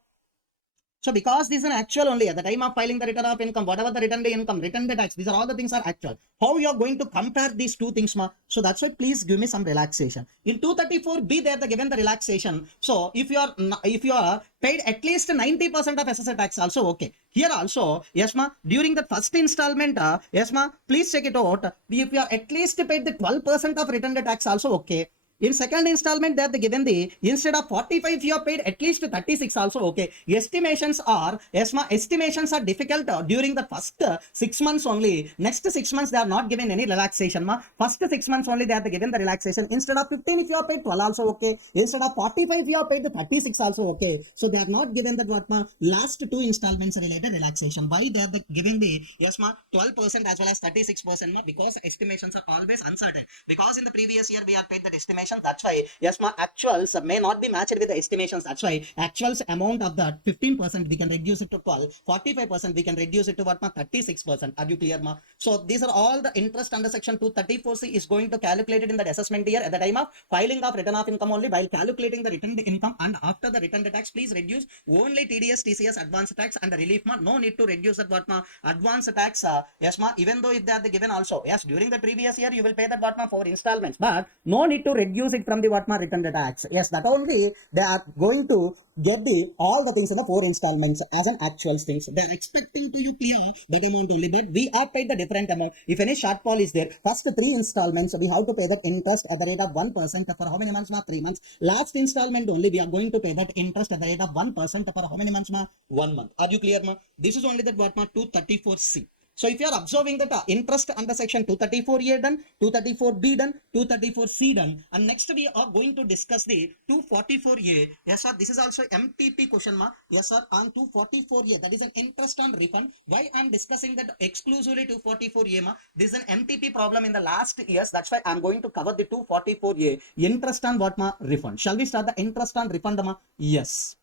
So because this is an actual only at the time of filing the return of income, whatever the return the income, return the tax, these are all the things are actual. How you are going to compare these two things, ma? So that's why please give me some relaxation. In 234B, they are given the relaxation. So if you are paid at least 90% of SSA tax, also okay. Here also, yes ma, during the first installment, yes ma, please check it out. If you are at least paid the 12% of return the tax, also okay. In second installment, they have given the, instead of 45, if you have paid at least 36 also, okay. Estimations are, yes, estimations are difficult during the first 6 months only. Next 6 months, they are not given any relaxation, ma. First 6 months only, they have given the relaxation. Instead of 15, if you have paid 12 also, okay. Instead of 45, if you have paid the 36 also, okay. So they are not given that what, ma, last 2 installments related relaxation. Why they are giving the, yes, ma, 12% as well as 36%, ma, because estimations are always uncertain. Because in the previous year, we have paid the estimation. That's why, yes, ma, actuals may not be matched with the estimations. That's why actuals amount of that 15% we can reduce it to 12, 45% we can reduce it to what, ma, 36%. Are you clear, ma? So these are all the interest under section 234C is going to calculate it in that assessment year at the time of filing of return of income only. While calculating the returned income and after the returned tax, please reduce only TDS, TCS, advance tax and the relief, ma. No need to reduce that what, ma, advance tax. Yes, ma, even though if they are given also, yes, during the previous year you will pay that what, ma, 4 installments, but no need to reduce it from the what, ma, return the tax. Yes, that only they are going to get the all the things in the 4 installments as an actual things. They are expecting to you clear that amount only, but we are paid the different amount. If any shortfall is there, first 3 installments we have to pay that interest at the rate of 1% for how many months, ma? 3 months. Last installment only we are going to pay that interest at the rate of 1% for how many months, ma? 1 month. Are you clear, ma? This is only that what, ma? 234C. So if you are observing that interest under section 234A done, 234B done, 234C done, and next we are going to discuss the 244A. Yes, sir. This is also MTP question, ma. Yes, sir. On 244A, that is an interest on refund. Why I am discussing that exclusively 244A, ma? This is an MTP problem in the last years. That's why I am going to cover the 244A. Interest on what, ma? Refund. Shall we start the interest on refund, ma? Yes.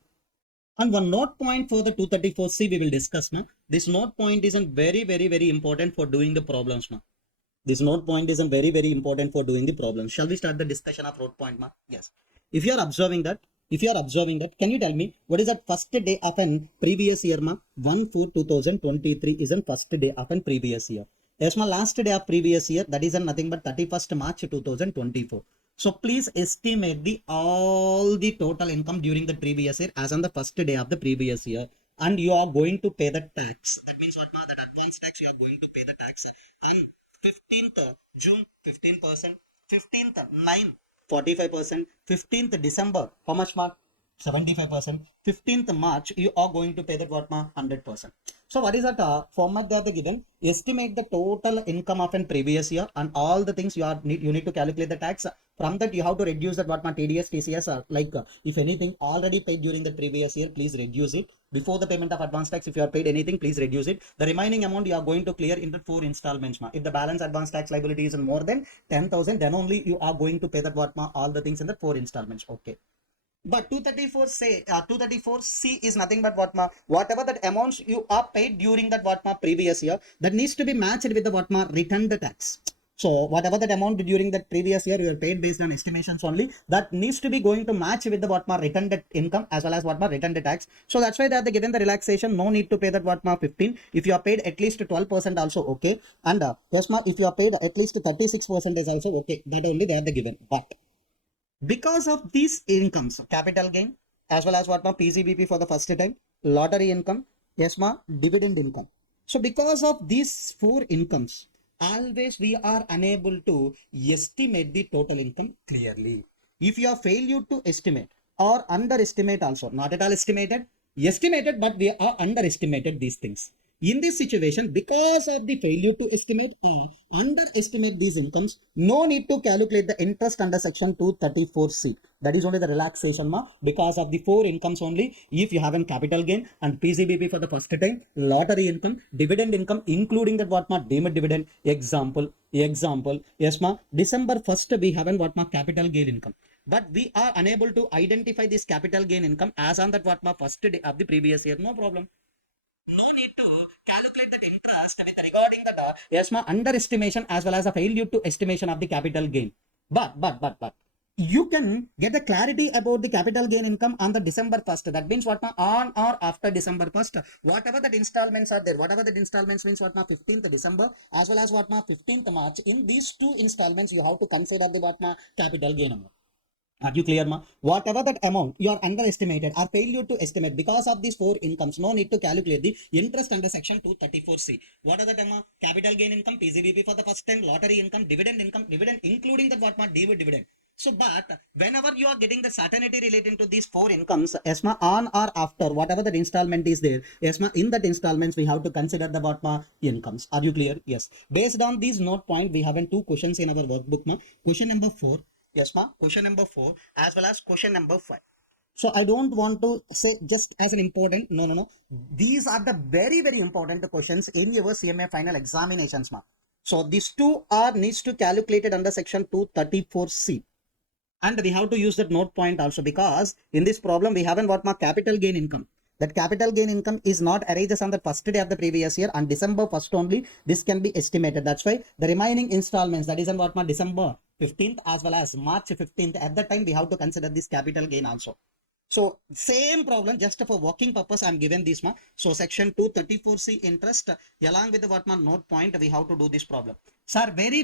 And one note point for the 234C we will discuss now. This note point is very important for doing the problems now. This note point is very important for doing the problems. Shall we start the discussion of note point, ma? Yes. If you are observing that, can you tell me what is that first day of an previous year, ma? 1/4/2023 is an first day of an previous year. Yes, ma, last day of previous year, that is nothing but 31st March 2024. So please estimate the all the total income during the previous year as on the first day of the previous year, and you are going to pay the tax. That means what, ma? That advance tax you are going to pay the tax. And 15th June 15%, 15th 9 45%, 15th December how much, ma? 75%, 15th March you are going to pay that what, ma? 100%. So what is that format they are given? Estimate the total income of an previous year and all the things you need to calculate the tax. From that you have to reduce that what, ma? TDS, TCS are like if anything already paid during the previous year, please reduce it. Before the payment of advance tax, if you have paid anything, please reduce it. The remaining amount you are going to clear into 4 installments, ma. If the balance advance tax liability is more than 10,000, then only you are going to pay that what, ma? All the things in the 4 installments. Okay. But 234C is nothing but what, ma? Whatever that amounts you are paid during that what, ma? Previous year, that needs to be matched with the what, ma? Return the tax. So whatever that amount during that previous year you are paid based on estimations only, that needs to be going to match with the what, ma? Return the income as well as what, ma? Return the tax. So that's why they are given the relaxation. No need to pay that what, ma? 15. If you are paid at least 12% also okay. And yes, ma, if you are paid at least 36% is also okay. That only they are given. But because of these incomes, capital gain as well as what, ma? PCBP for the first time, lottery income, yes, ma, dividend income. So because of these 4 incomes, always we are unable to estimate the total income clearly. If you are failure to estimate or underestimate also, not at all estimated, but we are underestimated these things. In this situation, because of the failure to estimate or underestimate these incomes, no need to calculate the interest under section 234C. That is only the relaxation, ma, because of the 4 incomes only. If you have a capital gain and PCBP for the first time, lottery income, dividend income, including that what, ma? Deemed dividend. Example, yes, ma, December 1st we have what, ma? Capital gain income. But we are unable to identify this capital gain income as on that what, ma? First day of the previous year. No problem. No need to calculate that interest with regarding the yes, ma, underestimation as well as a failure to estimation of the capital gain. But you can get the clarity about the capital gain income on the December 1st. That means what, ma? On or after December 1st, whatever that installments are there, whatever that installments means what, ma? 15th December as well as what, ma? 15th March. In these 2 installments, you have to consider the what, ma? Capital gain amount. Are you clear, ma? Whatever that amount you are underestimated or failure to estimate because of these 4 incomes, no need to calculate the interest under section 234C. What are the amount? Capital gain income, PCBP for the first time, lottery income, dividend including that what, ma? Dividend. So, but whenever you are getting the certainty relating to these four incomes, ESMA on or after whatever that installment is there, ESMA in that installments we have to consider the what ma incomes. Are you clear? Yes. Based on these note point, we have two questions in our workbook ma. Question number 4, ESMA. Question number 4 as well as question number 5. So I don't want to say just as an important. No. These are the very very important questions in your CMA final examinations ma. So these two are needs to calculated under section 234C. And we have to use that note point also, because in this problem we haven't got my capital gain income. That capital gain income is not arises on the first day of the previous year, and December 1st only this can be estimated. That's why the remaining installments, that is on what my December 15th as well as March 15th, at that time we have to consider this capital gain also. So same problem, just for working purpose I'm given this one. So section 234C interest along with the what man note point, we have to do this problem. Sir, very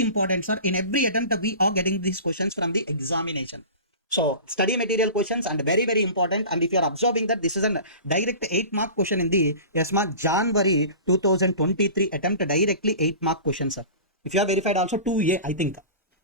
important, sir. In every attempt we are getting these questions from the examination. So study material questions and very important. And if you are observing that this is a direct 8-mark question in the ESMA January 2023 attempt, directly 8-mark question, sir. If you are verified also 2A, I think.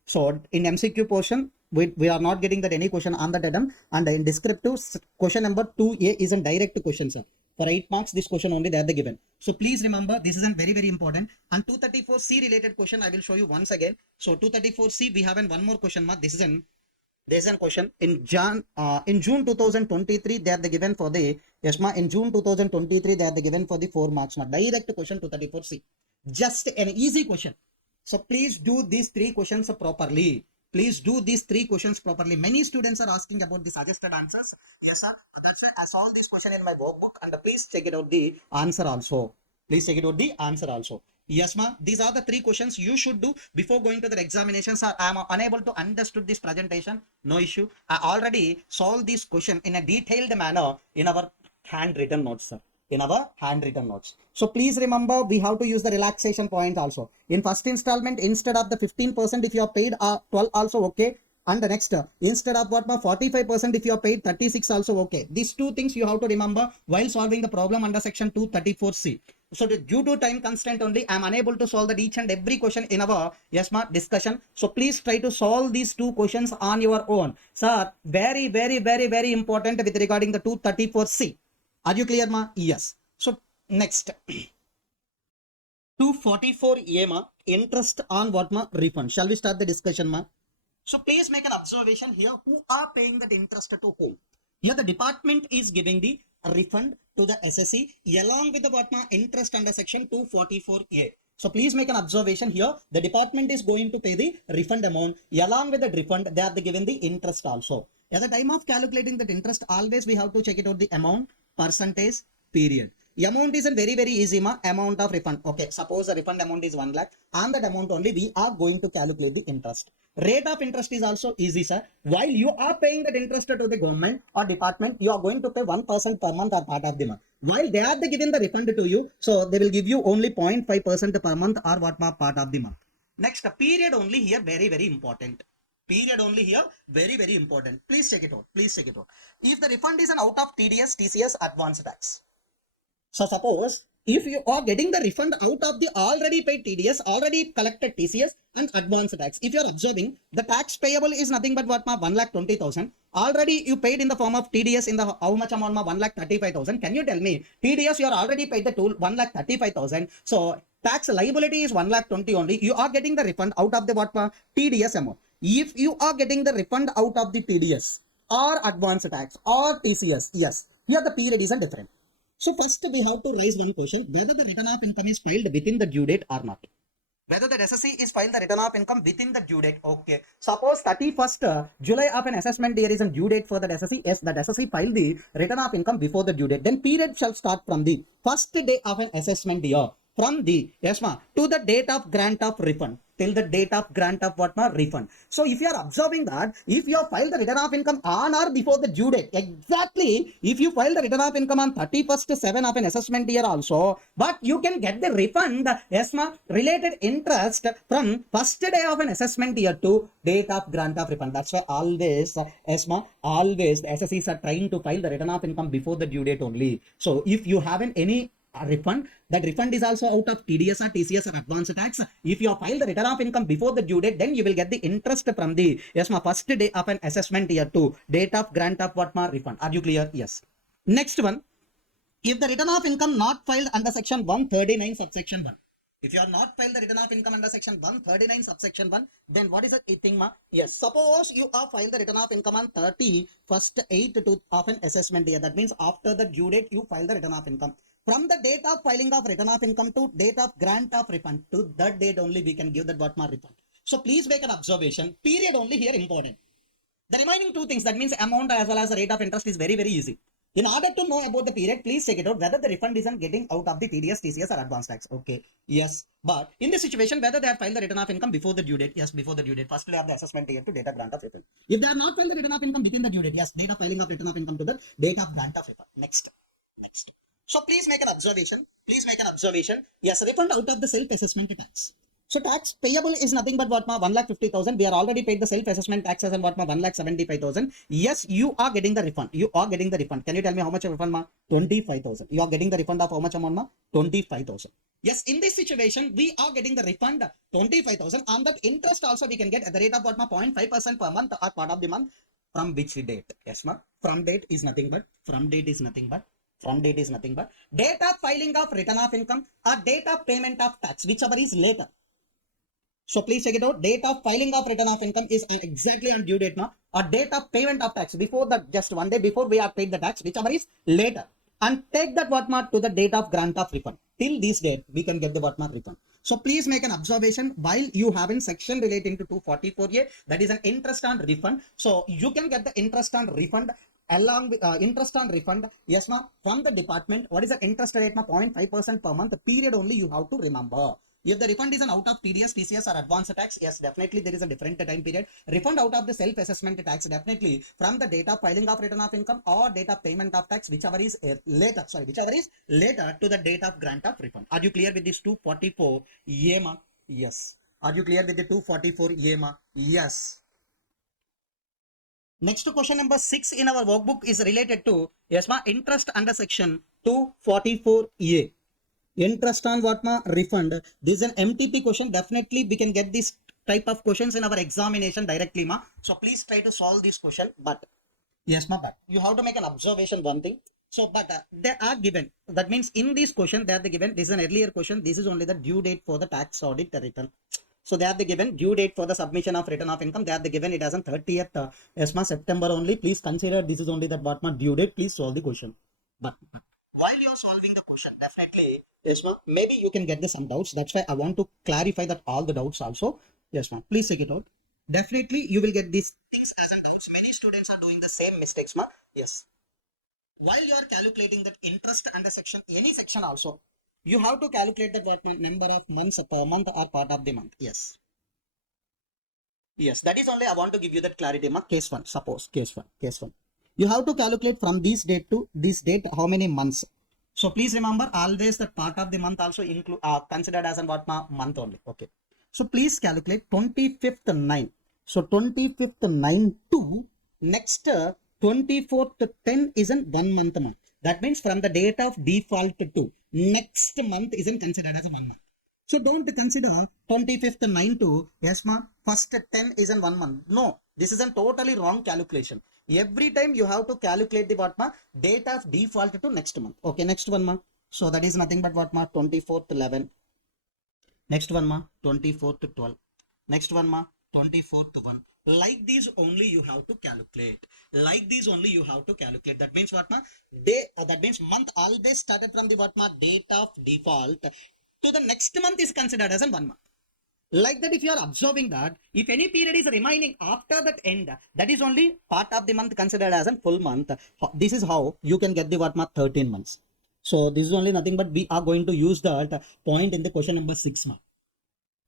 So in MCQ portion, we are not getting that any question on that attempt, and in descriptive question number 2A is a direct question, sir. For 8 marks, this question only they are given. So please remember, this is a very important. And 234C related question I will show you once again. So 234C, we have one more question mark. This is a question in June 2023 they are given for the ESMA. In June 2023 they are given for the 4 marks mark. Direct question 234C. Just an easy question. So please do these 3 questions properly. Please do these 3 questions properly. Many students are asking about the suggested answers. Yes, sir. That's why I solved this question in my workbook, and please check it out the answer also. Please check it out the answer also. Yes, ma. These are the 3 questions you should do before going to the examination. Sir, I am unable to understood this presentation. No issue. I already solved this question in a detailed manner in our handwritten notes, sir. In our handwritten notes. So please remember, we have to use the relaxation point also. In first installment, instead of the 15%, if you are paid 12 also okay. And the next, instead of what 45%, if you are paid 36 also okay. These 2 things you have to remember while solving the problem under section 234C. So due to time constraint only, I am unable to solve that each and every question in our ESMA discussion. So please try to solve these 2 questions on your own. Sir, very important with regarding the 234C. Are you clear, ma? Yes. So next, 244A, ma, interest on what, ma? Refund. Shall we start the discussion, ma? So please make an observation here. Who are paying that interest to whom? Here the department is giving the refund to the SSE along with the what, ma? Interest under section 244A. So please make an observation here. The department is going to pay the refund amount. Along with the refund, they are given the interest also. At the time of calculating that interest, always we have to check it out the amount, percentage, period. The amount is a very easy, ma. Amount of refund. Okay, suppose the refund amount is 1 lakh. On that amount only we are going to calculate the interest. Rate of interest is also easy, sir. While you are paying that interest to the government or department, you are going to pay 1% per month or part of the month. While they are giving the refund to you, so they will give you only 0.5% per month or what part of the month. Next, period only here very important. Period only here very important. Please check it out. Please check it out. If the refund is an out of TDS, TCS, advance tax. So suppose if you are getting the refund out of the already paid TDS, already collected TCS and advance tax. If you are observing, the tax payable is nothing but what, ma? 1,20,000. Already you paid in the form of TDS in the how much amount, ma? 1,35,000. Can you tell me? TDS you are already paid the tool 1,35,000. So tax liability is 1,20,000 only. You are getting the refund out of the what, ma? TDS amount. If you are getting the refund out of the TDS or advance tax or TCS, yes, here the period is different. So first we have to raise one question, whether the return of income is filed within the due date or not. Whether the SSE is filed the return of income within the due date. Okay. Suppose 31st July of an assessment year is a due date for that SSE. Yes, that SSE filed the return of income before the due date. Then period shall start from the first day of an assessment year. From the, yes ma, to the date of grant of refund. Till the date of grant of what, ma? Refund. So if you are observing that, if you have filed the return of income on or before the due date, exactly, if you file the return of income on 31st 7 of an assessment year also, but you can get the refund, yes ma, related interest from first day of an assessment year to date of grant of refund. That's why always, yes ma, always the SSEs are trying to file the return of income before the due date only. So if you haven't any a refund. That refund is also out of TDS or TCS or advance tax. If you have filed the return of income before the due date, then you will get the interest from the first day of an assessment year to date of grant of refund. Are you clear? Yes. Next one. If the return of income not filed under section 139 subsection 1. If you are not filed the return of income under section 139 subsection 1, then what is the thing, ma? Yes, suppose you are filed the return of income on 31st 8th to of an assessment year. That means after the due date, you file the return of income. From the date of filing of return of income to date of grant of refund, to that date only we can give that refund. So please make an observation. Period only here important. The remaining two things, that means amount as well as the rate of interest, is very, very easy. In order to know about the period, please check it out whether the refund isn't getting out of the TDS, TCS or advance tax. Okay. Yes. But in this situation, whether they have filed the return of income before the due date. Yes, before the due date. First day of the assessment year to date of grant of refund. If they have not filed the return of income within the due date, yes, date of filing of return of income to the date of grant of refund. Next. So please make an observation. Yes, refund out of the self-assessment tax. So tax payable is nothing but 1,50,000. We are already paid the self-assessment taxes and 1,75,000. Yes, you are getting the refund. Can you tell me how much refund, ma? 25,000. You are getting the refund of how much amount, ma? 25,000. Yes, in this situation, we are getting the refund 25,000. On that interest also we can get at the rate of 0.5% per month or part of the month. From which date? Yes, ma. From date is nothing but date of filing of return of income or date of payment of tax, whichever is later. So please check it out. Date of filing of return of income is exactly on due date now, or date of payment of tax before that, just one day before we are paid the tax, whichever is later, and take that to the date of grant of refund. Till this date we can get the refund. So please make an observation while you have in section relating to 244A, that is an interest on refund. So you can get the interest on refund along with interest on refund. Yes, ma, from the department. What is the interest rate, ma? 0.5% per month. The period only you have to remember. If the refund is an out of TDS, TCS or advance tax, yes, definitely there is a different time period. Refund out of the self-assessment tax, definitely from the date of filing of return of income or date of payment of tax, whichever is later to the date of grant of refund. Are you clear with this 244 EMA? Yes. Are you clear with the 244 EMA? Yes. Next question number 6 in our workbook is related to, yes, ma, interest under section 244A. Interest on refund. This is an MTP question. Definitely we can get this type of questions in our examination directly, ma. So please try to solve this question. But yes, ma, but you have to make an observation one thing. So but they are given. That means in this question they are given. This is an earlier question. This is only the due date for the tax audit return. So they are given due date for the submission of return of income. They are given it as on 30th September only. Please consider this is only that due date. Please solve the question. But while you are solving the question, definitely, yes, ma'am, maybe you can get some doubts. That's why I want to clarify that all the doubts also. Yes, ma'am, please check it out. Definitely, you will get these things as doubts. Many students are doing the same mistakes, ma'am. Yes. While you are calculating that interest under section, any section also, you have to calculate that number of months per month or part of the month. Yes. Yes, that is only I want to give you that clarity, ma'am. Case 1, suppose, case 1. You have to calculate from this date to this date how many months. So please remember always that part of the month also include considered as a month only. Okay. So please calculate 25th 9. So 25th 9 to next 24th 10 is in 1 month. That means from the date of default to next month isn't considered as a 1 month. So don't consider 25th 9 to, yes ma, first 10 is in 1 month. No, this is a totally wrong calculation. Every time you have to calculate the date of default to next month. Okay, next one ma. So that is nothing but 24th 11. Next one ma, 24th 12. Next one ma, 24th 1. Like these only you have to calculate. That means day, that means month always started from the date of default to the next month is considered as a 1 month. Like that, if you are observing that, if any period is remaining after that end, that is only part of the month considered as a full month. This is how you can get the 13 months. So this is only nothing but we are going to use that point in the question number 6 mark.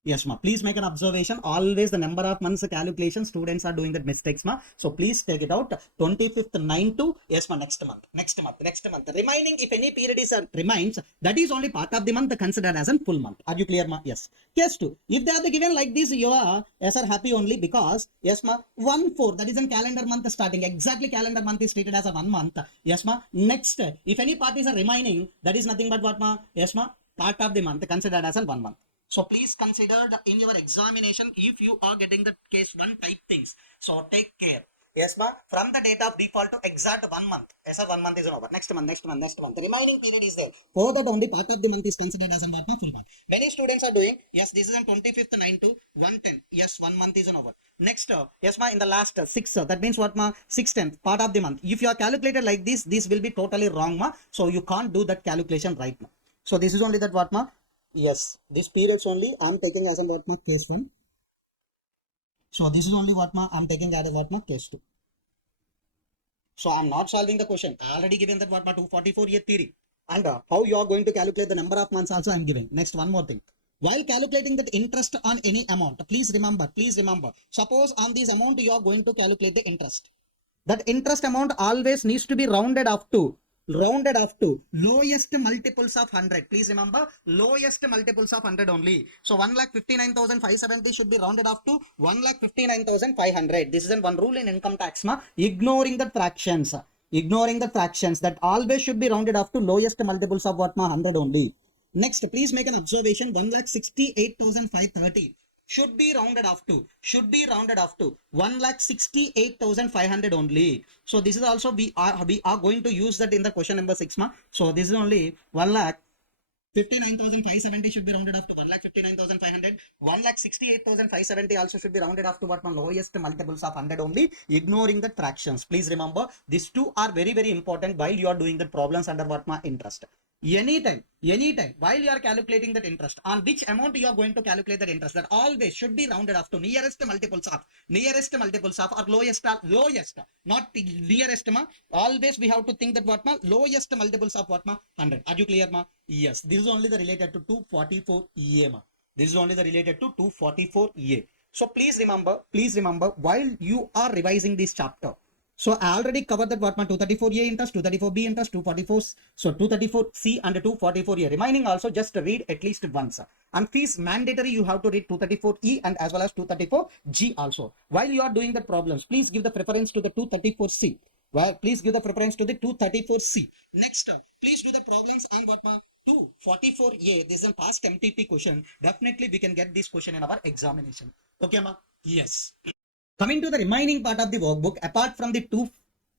Yes, ma. Please make an observation. Always the number of months calculation, students are doing that mistakes, ma. So please take it out. 25th 9 to, yes, ma, next month. Next month. Next month. Remaining, if any period is remains, that is only part of the month considered as a full month. Are you clear, ma? Yes. Case 2. If they are given like this, you are, yes, are happy only because, yes, ma, 1/4, that is in calendar month starting. Exactly calendar month is treated as a 1 month. Yes, ma. Next, if any part is remaining, that is nothing but what, ma? Yes, ma, part of the month considered as a 1 month. So please consider in your examination if you are getting the case 1 type things. So take care. Yes, ma. From the date of default to exact 1 month. Yes, sir, 1 month is over. Next month, next month, next month. The remaining period is there. For that only part of the month is considered as a what, full month. Many students are doing, yes, this is on 25th 9 to 110. Yes, 1 month is over. Next, yes, ma, in the last 6, that means what, ma? 6/10, part of the month. If you are calculated like this will be totally wrong, ma. So you can't do that calculation right now. So this is only that what, ma? Yes, this periods only I'm taking as a what, ma, case 1. So this is only what, ma, I'm taking as a what, ma, case 2. So I'm not solving the question. I already given that what, ma, 244 year theory. And how you are going to calculate the number of months also I'm giving. Next, one more thing. While calculating that interest on any amount, please remember, suppose on this amount you are going to calculate the interest. That interest amount always needs to be rounded up to lowest multiples of 100. Please remember, lowest multiples of 100 only. So 1,59,570 should be rounded off to 1,59,500. This is one rule in income tax, ma. Ignoring the fractions that always should be rounded off to lowest multiples of what, ma? 100 only. Next, please make an observation. 1,68,530 should be rounded off to 1,68,500 only. So this is also we are going to use that in the question number 6, ma. So this is only 1,59,570 should be rounded off to 1,59,500. 1,68,570 also should be rounded off to what, my lowest multiples of 100 only, ignoring the fractions. Please remember, these two are very, very important while you are doing the problems under what, my interest. Anytime, while you are calculating that interest, on which amount you are going to calculate that interest, that always should be rounded off to nearest multiples of or lowest, not nearest, ma. Always we have to think that what, ma, lowest multiples of what, ma, 100. Are you clear, ma? Yes, this is only the related to 244 EA, ma. This is only the related to 244 EA. So please remember, while you are revising this chapter, so I already covered that what, my 234A interest, 234B interest, 244, so 234C and 244A. Remaining also just read at least once. And fees mandatory, you have to read 234E and as well as 234G also. While you are doing the problems, please give the preference to the 234C. Well, please give the preference to the 234C. Next, please do the problems on what, ma, 244A. This is a past MTP question. Definitely we can get this question in our examination. Okay, ma? Yes. Coming to the remaining part of the workbook, apart from the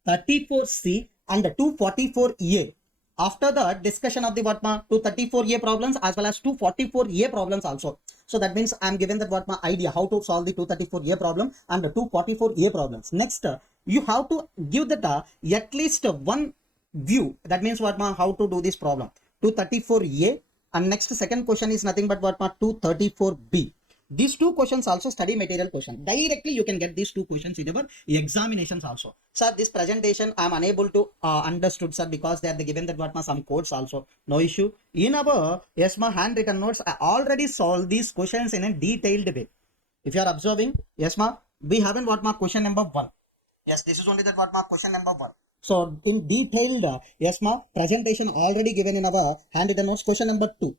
234C and the 244A, after the discussion of the what, ma, 234A problems as well as 244A problems also. So that means I'm given that what, ma, idea how to solve the 234A problem and the 244A problems. Next, you have to give that at least one view. That means what, ma, how to do this problem. 234A and next second question is nothing but what, ma, 234B. These two questions also study material question. Directly you can get these two questions in our examinations also. Sir, this presentation I am unable to understood, sir, because they are given that what, ma, some codes also. No issue. In our, yes, ma, handwritten notes, I already solved these questions in a detailed way. If you are observing, yes, ma, we haven't what, ma, question number 1. Yes, this is only that what, ma, question number 1. So in detailed, yes, ma, presentation already given in our handwritten notes, question number 2.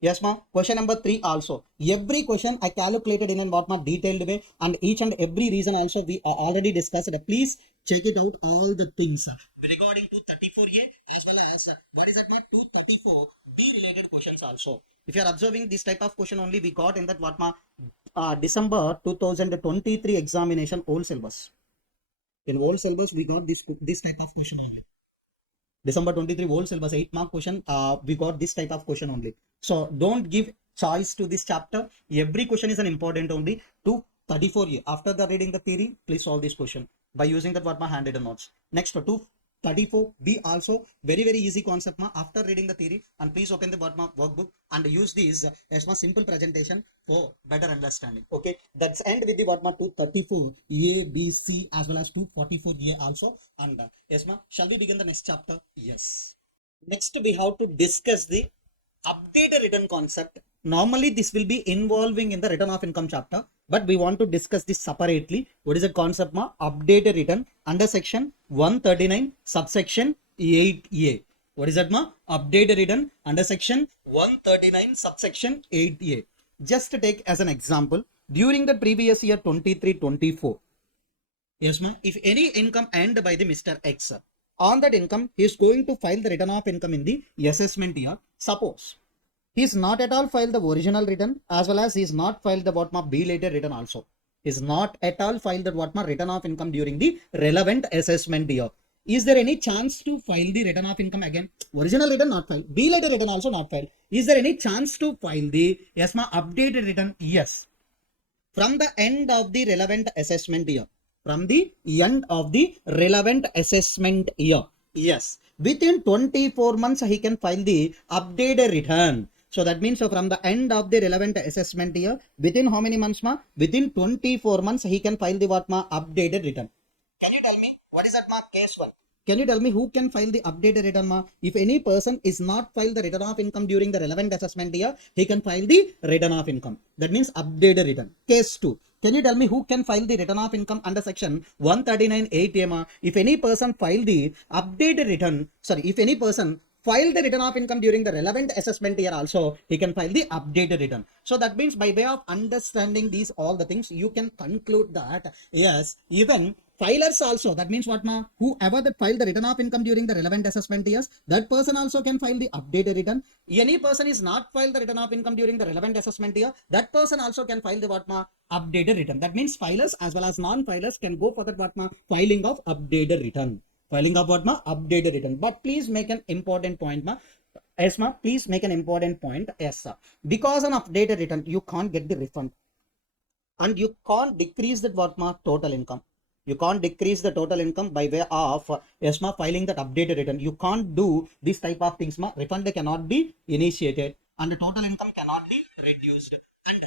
Yes, ma. Question number 3 also. Every question I calculated in what, ma, detailed way, and each and every reason also we already discussed. Please check it out, all the things regarding to 34A as well as what is that, ma, 234B related questions also. If you are observing this type of question only we got in that what, ma, December 2023 examination old syllabus. In old syllabus we got this type of question only. December 23 old syllabus 8 mark question, we got this type of question only. So don't give choice to this chapter. Every question is an important only. 234A. After the reading the theory, please solve this question by using that what, my handwritten notes. Next, 234B also very, very easy concept, ma. After reading the theory, and please open the what, ma, workbook and use this as my simple presentation for better understanding. Okay, that's end with the what, ma, 234A, B, C as well as 244A also. And yes, ma, shall we begin the next chapter? Yes. Next we have to discuss the updated written concept. Normally this will be involving in the return of income chapter, but we want to discuss this separately. What is the concept ma? Updated return under section 139 subsection 8A. What is that ma? Updated return under section 139 subsection 8A. Just to take as an example, during the previous year 23-24, yes ma, if any income earned by the Mr. X, on that income he is going to file the return of income in the assessment year. Suppose he is not at all filed the original return, as well as he is not filed the what ma belated return also. He is not at all filed the what ma return of income during the relevant assessment year. Is there any chance to file the return of income again? Original return not filed, belated return also not filed. Is there any chance to file the yes ma updated return? Yes. From the end of the relevant assessment year. From the end of the relevant assessment year. Yes. Within 24 months he can file the updated return. So that means from the end of the relevant assessment year, within how many months ma? Within 24 months he can file the what ma? Updated return. Can you tell me what is that ma? Case 1. Can you tell me who can file the updated return ma? If any person is not filed the return of income during the relevant assessment year, he can file the return of income. That means updated return. Case 2. Can you tell me who can file the return of income under section 139(8)A ma? If any person file the updated return, if any person file the return of income during the relevant assessment year also, he can file the updated return. So that means by way of understanding these all the things, you can conclude that yes, even filers also, that means what ma? Whoever that filed the return of income during the relevant assessment years, that person also can file the updated return. Any person is not filed the return of income during the relevant assessment year, that person also can file the what ma? Updated return. That means filers as well as non-filers can go for that what ma? Filing of updated return. Filing of what ma? Updated return. But please make an important point ma. Yes ma, please make an important point. Yes sir. Because on updated return, you can't get the refund. And you can't decrease that what ma? Total income. You can't decrease the total income by way of yes ma, filing that updated return. You can't do this type of things ma. Refund cannot be initiated and the total income cannot be reduced. And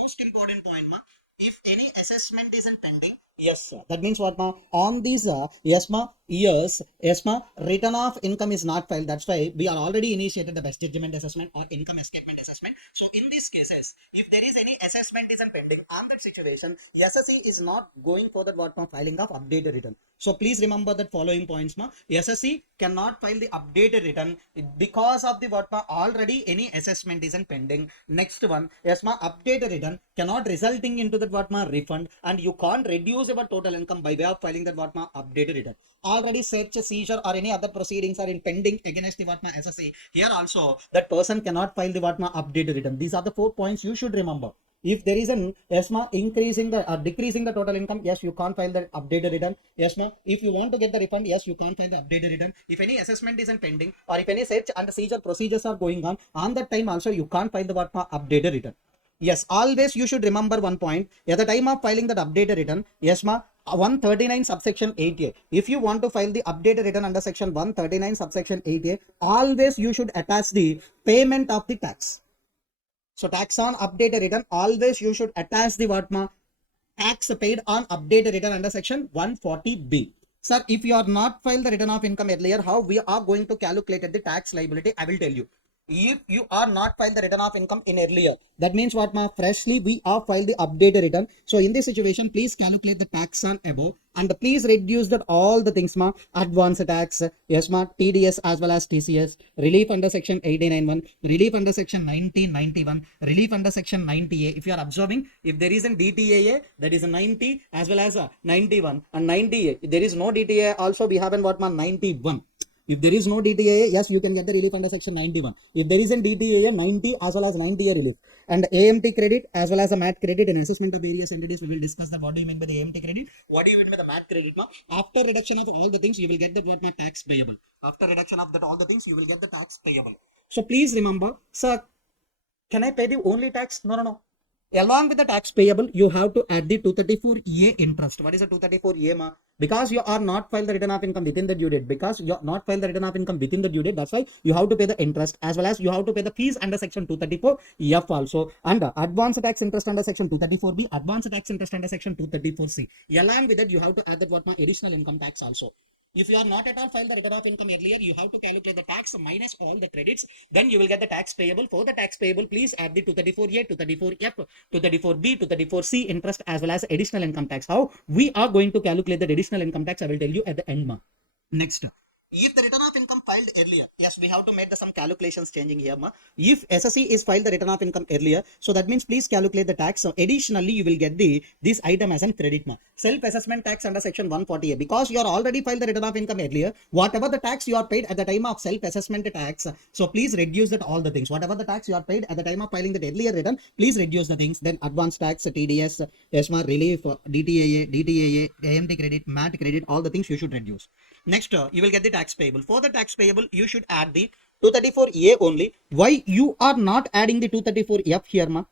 most important point ma, if any assessment isn't pending, yes sir, that means what ma? On these yes ma years, yes ma, return of income is not filed. That's why we are already initiated the best judgment assessment or income escapement assessment. So in these cases, if there is any assessment isn't pending, on that situation, SSC is not going for that what ma? Filing of updated return. So please remember that following points ma. SSC cannot file the updated return because of the what ma? Already any assessment isn't pending. Next one, yes ma, updated return cannot resulting into that what ma? Refund, and you can't reduce your total income by way of filing that what ma? Updated return. Already search, seizure or any other proceedings are in pending against the what ma? SSC. Here also that person cannot file the what ma? Updated return. These are the 4 points you should remember. If there is an yes ma, increasing the or decreasing the total income, yes, you can't file the updated return. Yes ma, if you want to get the refund, yes, you can't file the updated return. If any assessment isn't pending or if any search and seizure procedures are going on that time also you can't file the what ma? Updated return. Yes, always you should remember one point. At the time of filing that updated return, yes ma, 139 subsection 8A. If you want to file the updated return under section 139 subsection 8A, always you should attach the payment of the tax. So tax on updated return, always you should attach the what ma? Tax paid on updated return under section 140B. Sir, if you are not filed the return of income earlier, how we are going to calculate the tax liability? I will tell you. If you are not filed the return of income in earlier, that means what ma? Freshly we are filed the updated return. So in this situation, please calculate the tax on above and please reduce that all the things ma. Advance tax, yes ma, TDS as well as TCS, relief under section 891, relief under section 1991, relief under section 90A. If you are observing, if there is a DTAA, that is a 90 as well as a 91 and 90A. If there is no DTA also, we have in what ma? 91. If there is no DTAA, yes, you can get the relief under section 91. If there is a DTAA, 90 as well as 90A relief. And AMT credit as well as a MAT credit and assessment of various entities, we will discuss that. What do you mean by the AMT credit? What do you mean by the MAT credit? After reduction of all the things, you will get that what my tax payable. After reduction of that all the things, you will get the tax payable. So please remember, sir, can I pay the only tax? No, no, no. Along with the tax payable, you have to add the 234A interest. What is the 234A ma? Because you are not filed the return of income within the due date. Because you are not filed the return of income within the due date. That's why you have to pay the interest as well as you have to pay the fees under section 234F also. And advance tax interest under section 234B, advance tax interest under section 234C. Along with that, you have to add that what ma? Additional income tax also. If you are not at all filed the return of income earlier, you have to calculate the tax minus all the credits. Then you will get the tax payable. For the tax payable, please add the 234A, 234F, 234B, 234C interest as well as additional income tax. How we are going to calculate the additional income tax, I will tell you at the end. Next. If the return of income filed earlier, yes, we have to make some calculations changing here. If SSC is filed the return of income earlier, so that means please calculate the tax. So additionally, you will get this item as a credit. Self-assessment tax under section 140A. Because you are already filed the return of income earlier, whatever the tax you are paid at the time of self-assessment tax, so please reduce that all the things. Whatever the tax you are paid at the time of filing the earlier return, please reduce the things. Then advance tax, TDS, ESMA, relief, DTAA, AMT credit, MAT credit, all the things you should reduce. Next, you will get the tax payable. For the tax payable, you should add the 234A only. Why you are not adding the 234F here, ma?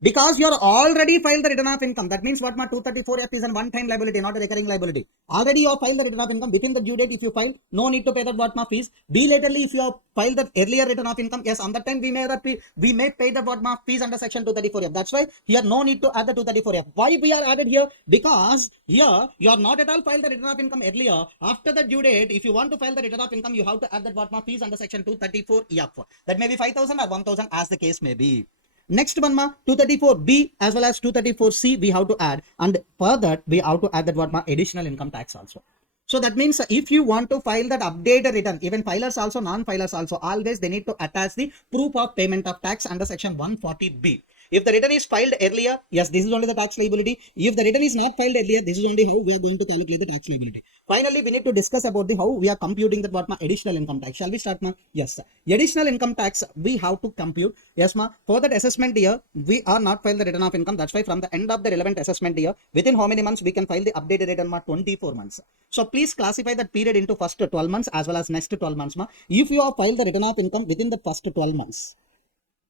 Because you are already filed the return of income. That means what, ma? 234F is a one-time liability, not a recurring liability. Already you have filed the return of income within the due date. If you file, no need to pay that what, ma, fees. Belatedly, if you have filed the earlier return of income, yes, on that time we may pay the what, ma, fees under section 234F. That's why here no need to add the 234F. Why we are added here? Because here you are not at all filed the return of income earlier. After the due date, if you want to file the return of income, you have to add that what, ma, fees under section 234F. That may be 5,000 or 1,000 as the case may be. Next one, ma, 234B as well as 234C we have to add, and for that we have to add that what, ma, additional income tax also. So that means if you want to file that updated return, even filers also, non-filers also, always they need to attach the proof of payment of tax under section 140B. If the return is filed earlier, yes, this is only the tax liability. If the return is not filed earlier, this is only how we are going to calculate the tax liability. Finally, we need to discuss about the how we are computing that what, ma, additional income tax. Shall we start, ma? Yes, sir. Additional income tax we have to compute. Yes, ma. For that assessment year, we are not filed the return of income. That's why from the end of the relevant assessment year, within how many months we can file the updated return, ma? 24 months. So please classify that period into first 12 months as well as next 12 months, ma. If you have filed the return of income within the first 12 months,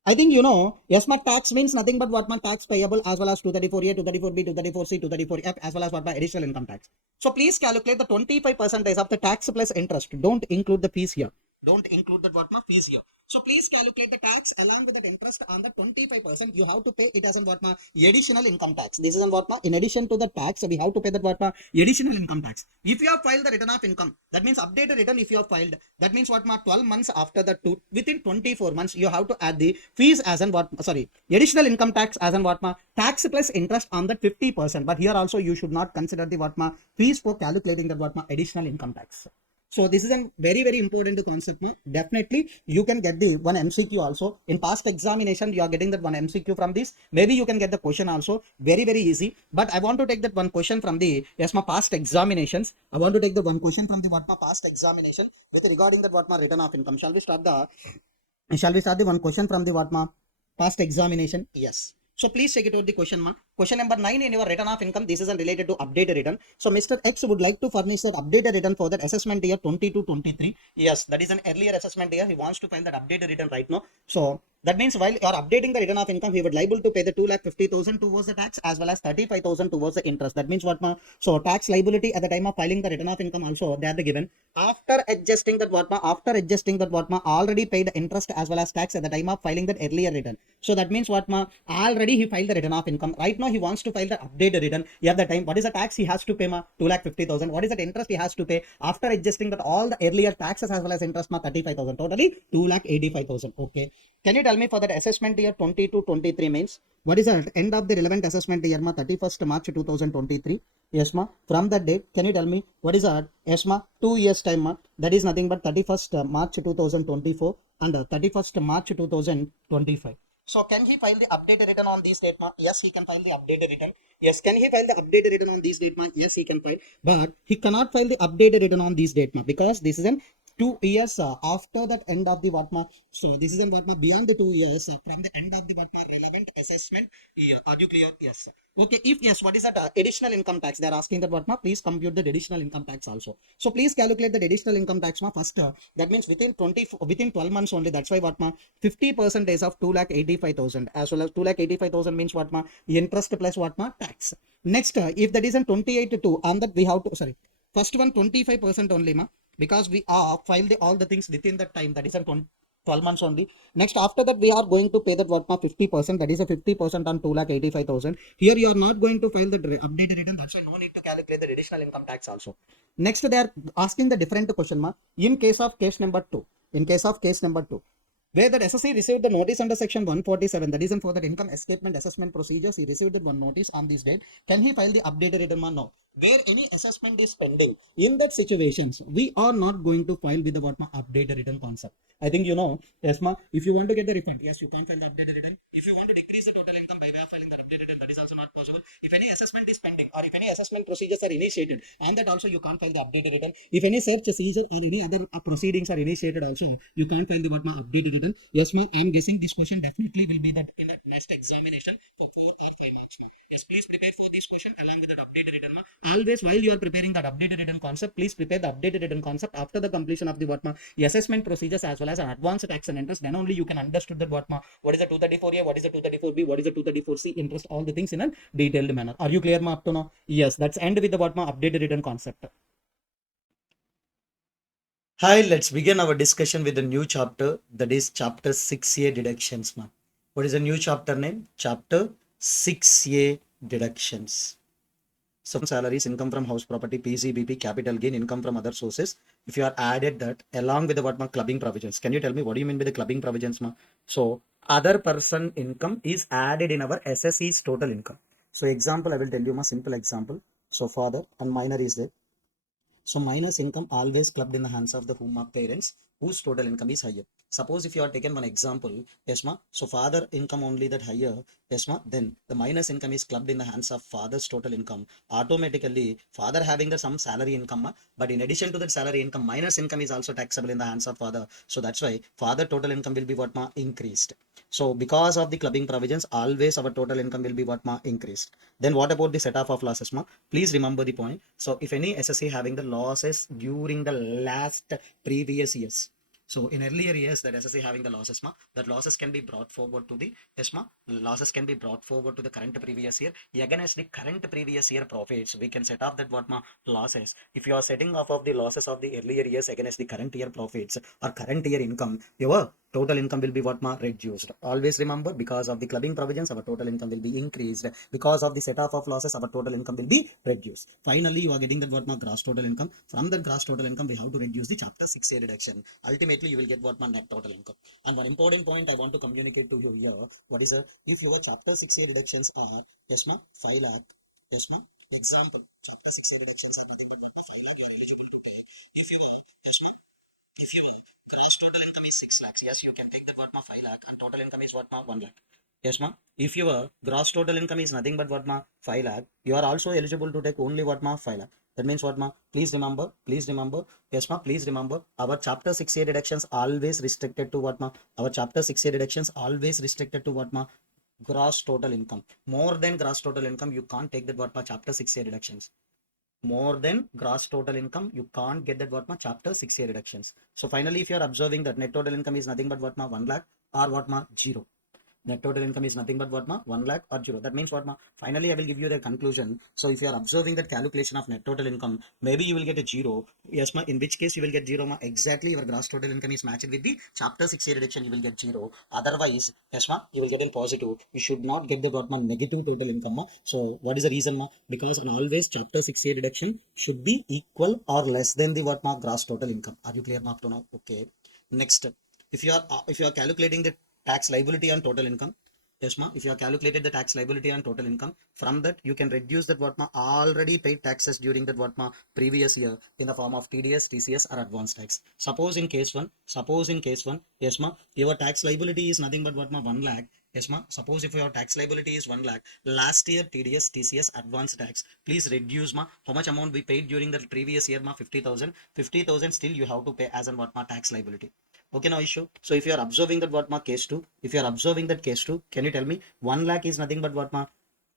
I think you know, yes, my tax means nothing but what, my tax payable as well as 234A, 234B, 234C, 234F as well as what, my additional income tax. So please calculate the 25% of the tax plus interest. Don't include the fees here. Don't include that what, my fees here. So please calculate the tax along with that interest on the 25%. You have to pay it as an what, ma, additional income tax. This is an what, ma, in addition to the tax, we have to pay that what, ma, additional income tax. If you have filed the return of income, that means updated return if you have filed, that means what, ma, 12 months after the two, within 24 months, you have to add the fees as an what, sorry, additional income tax as an what, ma, tax plus interest on the 50%. But here also you should not consider the what, ma, fees for calculating the what, ma, additional income tax. So this is a very, very important concept. Definitely you can get the one MCQ also. In past examination, you are getting that one MCQ from this. Maybe you can get the question also. Very, very easy. But I want to take that one question from the, yes, my past examinations. I want to take the one question from the what, my past examination with regarding that what, my return of income. Shall we start the one question from the what, my past examination? Yes. So please check it out the question, ma. Question number 9 in your return of income. This is related to updated return. So Mr. X would like to furnish that updated return for that assessment year 22-23. Yes, that is an earlier assessment year. He wants to find that updated return right now. So that means while you are updating the return of income, he would liable to pay the 2,50,000 towards the tax as well as 35,000 towards the interest. That means what, ma? So tax liability at the time of filing the return of income also they are the given. After adjusting that what, ma? After adjusting that what, ma? Already paid interest as well as tax at the time of filing that earlier return. So that means what, ma? Already he filed the return of income. Right now he wants to file the updated return. At the time, what is the tax he has to pay, ma? 2,50,000. What is the interest he has to pay? After adjusting that all the earlier taxes as well as interest, ma? 35,000. Totally 2,85,000. Okay. Can you tell me for that assessment year 22-23 means what is the end of the relevant assessment year, ma? 31st March 2023. Yes, ma. From that date, can you tell me what is that? Yes, ma. 2 years time, ma. That is nothing but 31st March 2024 and 31st March 2025. So can he file the updated return on this date, ma? Yes, he can file the updated return. Yes, can he file the updated return on this date, ma? Yes, he can file. But he cannot file the updated return on this date, ma, because this is an 2 years after that end of the what, ma. So this is an what, ma, beyond the 2 years from the end of the what, ma, relevant assessment year. Are you clear? Yes. Okay. If yes, what is that additional income tax? They are asking that what, ma? Please compute the additional income tax also. So please calculate the additional income tax, ma. First, that means within 12 months only. That's why what, ma? 50% of 2,85,000 as well as 2,85,000 means what, ma? Interest plus what, ma? Tax. Next, if that is in 28 to 2, on that we have to first one 25% only, ma, because we are filed all the things within that time, that is on 12 months only. Next, after that, we are going to pay that what 50%, that is a 50% on 2,85,000. Here you are not going to file the updated return. That's why no need to calculate the additional income tax also. Next, they are asking the different question in case of case number 2. In case of case number 2, where the SSC received the notice under section 147, that is for the income escapement assessment procedures, he received one notice on this date. Can he file the updated return? No. Where any assessment is pending, in that situations, we are not going to file with the what updated return concept. I think you know, yes ma, if you want to get the refund, yes, you can't file the updated return. If you want to decrease the total income by way of filing the updated return, that is also not possible. If any assessment is pending or if any assessment procedures are initiated, and that also you can't file the updated return. If any search, seizure or any other proceedings are initiated also, you can't file the what updated return. Yes ma, I am guessing this question definitely will be that in the next examination for 4 or 5 marks. Yes, please prepare for this question along with that updated return. Always while you are preparing that updated return concept, please prepare the updated return concept after the completion of the assessment procedures as well as an advanced tax and interest. Then only you can understand that what is the 234A, what is the 234B, what is the 234C interest, all the things in a detailed manner. Are you clear up to now? Yes, that's end with the updated return concept. Hi, let's begin our discussion with the new chapter, that is chapter 6A deductions. What is the new chapter name? Chapter 6A deductions. Some salaries, income from house property, PCBP, capital gain, income from other sources. If you are added that along with the clubbing provisions, can you tell me what do you mean by the clubbing provisions? So other person income is added in our SSE's total income. So example, I will tell you simple example. So father and minor is there. So minus income always clubbed in the hands of the parents whose total income is higher. Suppose if you are taken one example, yes ma, so father income only that higher, yes ma, then the minus income is clubbed in the hands of father's total income. Automatically, father having the some salary income, but in addition to that salary income, minus income is also taxable in the hands of father. So that's why father total income will be what increased. So because of the clubbing provisions, always our total income will be what increased. Then what about the set off of losses Please remember the point. So if any SSC having the losses during the last previous years. So in earlier years that SSC having the losses that losses can be brought forward to the losses can be brought forward to the current previous year. Against the current previous year profits, we can set off that losses. If you are setting off of the losses of the earlier years against the current year profits or current year income, your total income will be reduced. Always remember, because of the clubbing provisions, our total income will be increased. Because of the set off of losses, our total income will be reduced. Finally, you are getting that gross total income. From the gross total income, we have to reduce the chapter 6A deduction. Ultimately, you will get net total income. And one important point I want to communicate to you here, what is if your chapter 6A deductions are, yes ma, 5 lakh, yes ma, example, chapter 6A deductions is nothing but 5 lakh are eligible to pay. If you are, yes ma, if your gross total income is 6 lakhs, yes, you can take the 5 lakh and total income is 1 lakh. Yes, ma. If your gross total income is nothing but 5 lakh, you are also eligible to take only 5 lakh. That means please remember, yes, ma, please remember, our chapter 6A deductions always restricted to our chapter 6A deductions always restricted to gross total income. More than gross total income, you can't take that chapter 6A deductions. More than gross total income, you can't get that chapter 6A reductions. So finally, if you are observing that net total income is nothing but 1 lakh or 0. Net total income is nothing but 1 lakh or 0. That means finally I will give you the conclusion. So if you are observing that calculation of net total income, maybe you will get a 0. Yes ma, in which case you will get 0 exactly your gross total income is matched with the chapter 6A reduction, you will get 0. Otherwise, yes ma, you will get in positive. You should not get the negative total income So what is the reason because on always chapter 6A reduction should be equal or less than the gross total income. Are you clear up to now? Okay. Next, if you are calculating the tax liability on total income, yes ma, if you have calculated the tax liability on total income, from that you can reduce that already paid taxes during that previous year in the form of TDS, TCS or advance tax. Suppose in case one, yes ma, your tax liability is nothing but 1 lakh. Yes ma, suppose if your tax liability is 1 lakh, last year TDS, TCS, advance tax, please reduce how much amount we paid during the previous year 50,000. 50,000 still you have to pay as an tax liability. Okay, no issue. So if you are observing that case 2, if you are observing that case 2, can you tell me 1 lakh is nothing but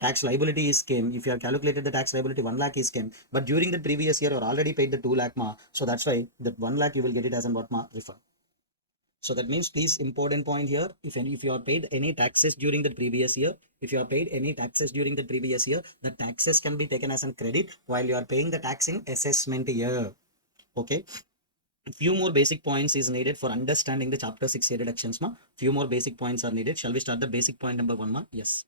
tax liability is came. If you have calculated the tax liability, 1 lakh is came. But during the previous year, you already paid the 2 lakh So that's why that 1 lakh you will get it as an refund. So that means, please, important point here, if you are paid any taxes during the previous year, if you are paid any taxes during the previous year, the taxes can be taken as a credit while you are paying the tax in assessment year. Okay. few more basic points is needed for understanding the chapter 6A deductions, ma. Few more basic points are needed. Shall we start the basic point number 1, ma? Yes.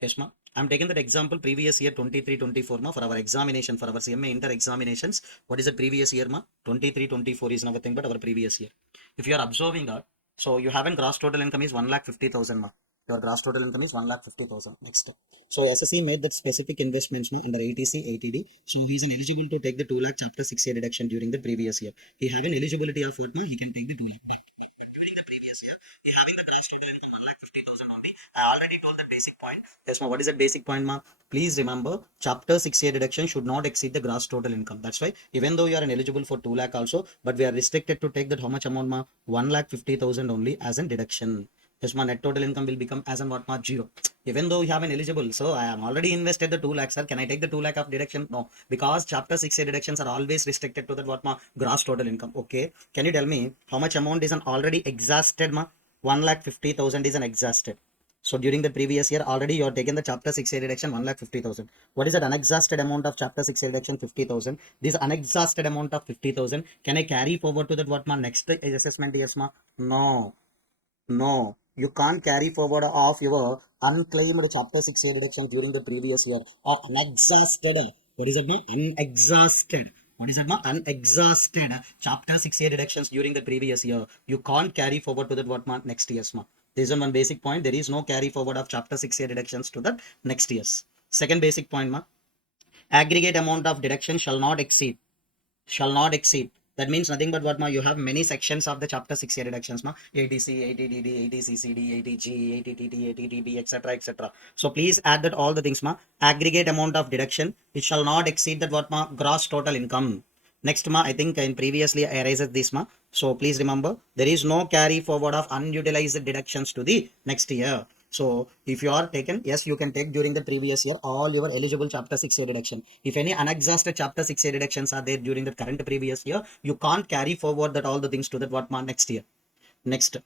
Yes, ma. I'm taking that example previous year 23-24, ma, for our examination, for our CMA inter examinations. What is the previous year, ma? 23-24 is nothing but our previous year. If you are observing that, so you haven't gross total income is 1,50,000, ma. Your gross total income is 1,50,000. Next. So SSE made that specific investments, ma, under ATC, ATD. So he is eligible to take the 2 lakh chapter 6A deduction during the previous year. He have an eligibility of what, ma? He can take the 2 lakh. But during the previous year, he having the gross total income 1,50,000 only. I already told the basic point. Yes, ma. What is that basic point, ma? Please remember, chapter 6A deduction should not exceed the gross total income. That's why, even though you are eligible for 2 lakh also, but we are restricted to take that how much amount, ma? 1,50,000 only as an deduction. Yes, ma. Net total income will become as an what, ma? 0. Even though you have an eligible, so I am already invested the 2 lakhs, sir. Can I take the 2 lakh of deduction? No, because chapter 6A deductions are always restricted to that what, ma? Gross total income. Okay. Can you tell me how much amount is an already exhausted, ma? 1,50,000 is an exhausted. So during the previous year, already you are taken the chapter 6A deduction 1,50,000. What is that unexhausted amount of chapter 6A deduction 50,000? This unexhausted amount of 50,000, can I carry forward to that what, ma? Next assessment? Yes, ma? No. No, you can't carry forward of your unclaimed chapter 6A deduction during the previous year or unexhausted. What is it, ma? Unexhausted. What is it, ma? Unexhausted chapter 6A deductions during the previous year. You can't carry forward to that what, ma? Next year's, ma. This is one basic point. There is no carry forward of chapter 6A deductions to the next year's. Second basic point, ma. Aggregate amount of deduction shall not exceed. That means nothing but what, ma? You have many sections of the chapter 6A deductions, ma. ATC, ATDD, ATCCD, ATG, ATTT, ATTB, etc., etc. So please add that all the things, ma. Aggregate amount of deduction, it shall not exceed that what, ma? Gross total income. Next, ma, I think in previously I raised this, ma. So please remember, there is no carry forward of unutilized deductions to the next year. So if you are taken, yes, you can take during the previous year all your eligible chapter 6A deduction. If any unexhausted chapter 6A deductions are there during the current previous year, you can't carry forward that all the things to that what, ma? Next year. Next,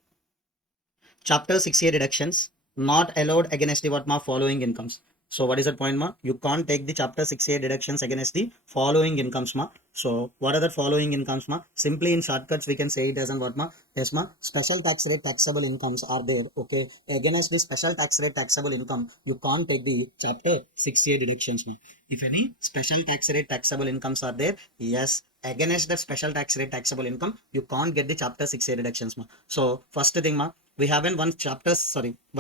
chapter 6A deductions not allowed against the what, ma? Following incomes. So what is the point, ma? You can't take the chapter 6A deductions against the following incomes, ma. So what are the following incomes, ma? Simply in shortcuts we can say it as an what, ma? Yes, ma. Special tax rate taxable incomes are there. Okay. Against the special tax rate taxable income, you can't take the chapter 6A deductions, ma. If any special tax rate taxable incomes are there, yes, against the special tax rate taxable income, you can't get the chapter 6A deductions, ma. So first thing, ma, we have in one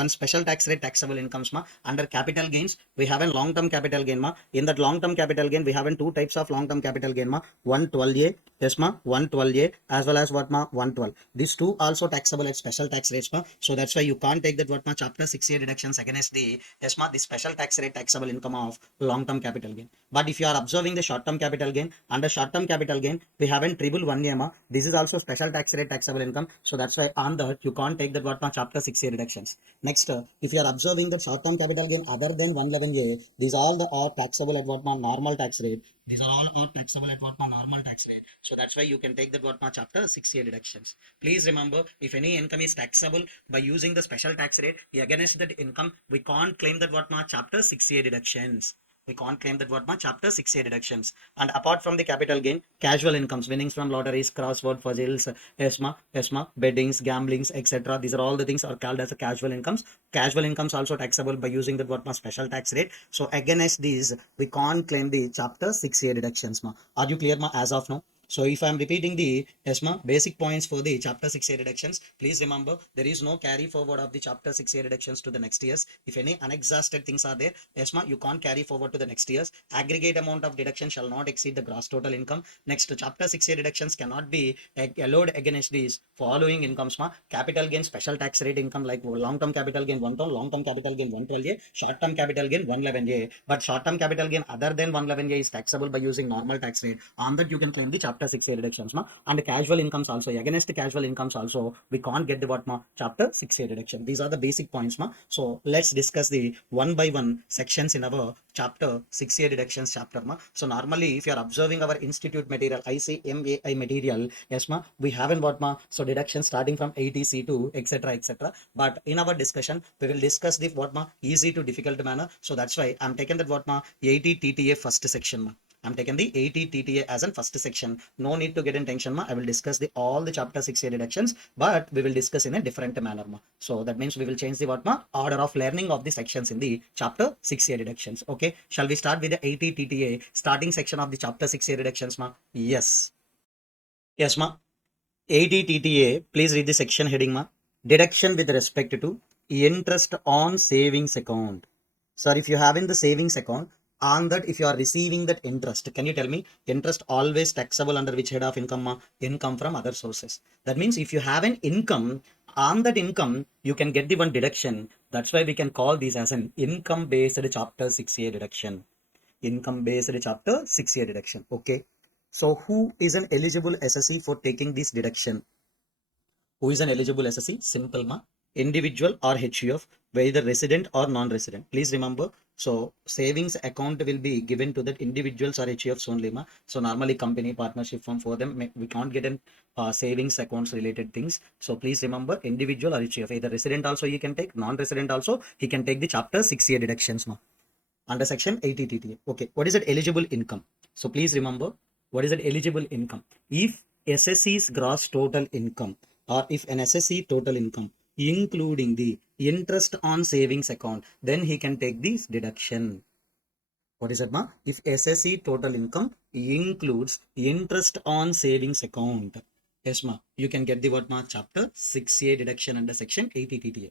special tax rate taxable incomes, ma. Under capital gains, we have a long term capital gain, ma. In that long term capital gain, we have in two types of long term capital gain, ma. 112A, yes, ma. 112A as well as what, ma? 112. These two also taxable at special tax rates, ma. So that's why you can't take that what, ma? Chapter 6A deductions against the, yes, ma, the special tax rate taxable income of long term capital gain. But if you are observing the short term capital gain, under short term capital gain, we have in triple 1A, ma. This is also special tax rate taxable income. So that's why on that you can't take that what, ma? Chapter 6A reductions. Next, if you are observing the short term capital gain other than 111A, these all the are taxable at what, ma? Normal tax rate. These are all are taxable at what, ma? Normal tax rate. So that's why you can take that what, ma? Chapter 6A deductions. Please remember, if any income is taxable by using the special tax rate, against that income, we can't claim that what, ma? Chapter 6A deductions. We can't claim that what, ma? Chapter 6A deductions. And apart from the capital gain, casual incomes, winnings from lotteries, crossword puzzles, ESMA, beddings, gamblings, etc. These are all the things are called as a casual incomes. Casual incomes also taxable by using the what, ma? Special tax rate. So against these, we can't claim the chapter 6A deductions, ma. Are you clear, ma, as of now? So if I am repeating the ESMA basic points for the chapter 6A reductions, please remember there is no carry forward of the chapter 6A reductions to the next years. If any unexhausted things are there, ESMA, you can't carry forward to the next years. Aggregate amount of deduction shall not exceed the gross total income. Next, chapter 6A reductions cannot be allowed against these following incomes, ma. Capital gain, special tax rate income like long-term capital gain 112, long-term capital gain 112A, short-term capital gain 111A. But short-term capital gain other than 111A is taxable by using normal tax rate. On that you can claim the chapter 6A reductions, ma. And casual incomes also, against the casual incomes also, we can't get the what, ma? Chapter 6A reduction. These are the basic points, ma. So let's discuss the one by one sections in our chapter 6A deductions chapter, ma. So normally if you are observing our institute material, ICMAI material, yes, ma, we haven't what, ma? So deduction starting from ATC to etc, etc. But in our discussion, we will discuss the what, ma? Easy to difficult manner. So that's why I'm taking that what, ma? ATTTA first section, ma. I'm taking the 80 TTA as an first section. No need to get in tension, ma. I will discuss all the chapter 6A deductions, but we will discuss in a different manner, ma. So that means we will change the what, ma? Order of learning of the sections in the chapter 6A deductions. Okay. Shall we start with the 80 TTA starting section of the chapter 6A deductions, ma? Yes. Yes, ma. 80 TTA. Please read the section heading, ma. Deduction with respect to interest on savings account. Sir, if you have in the savings account, on that, if you are receiving that interest, can you tell me interest always taxable under which head of income? Income from other sources. That means if you have an income, on that income, you can get the one deduction. That's why we can call this as an income based chapter 6A deduction. Income based chapter 6A deduction. Okay. So who is an eligible SSE for taking this deduction? Who is an eligible SSE? Simple, ma. Individual or HUF, whether resident or non-resident. Please remember, so savings account will be given to that individuals or HUFs only, ma. So normally company partnership firm, for them we can't get in savings accounts related things. So please remember, individual or HUF, either resident also he can take, non-resident also he can take the chapter 6A deductions, ma, under section 80 TTA. Okay, what is that eligible income? So please remember, what is that eligible income? If SSE's gross total income, or if an SSE total income including the interest on savings account, then he can take this deduction. What is that, ma? If SSE total income includes interest on savings account, yes, ma, you can get the what, ma? Chapter 6A deduction under section 80 TTA.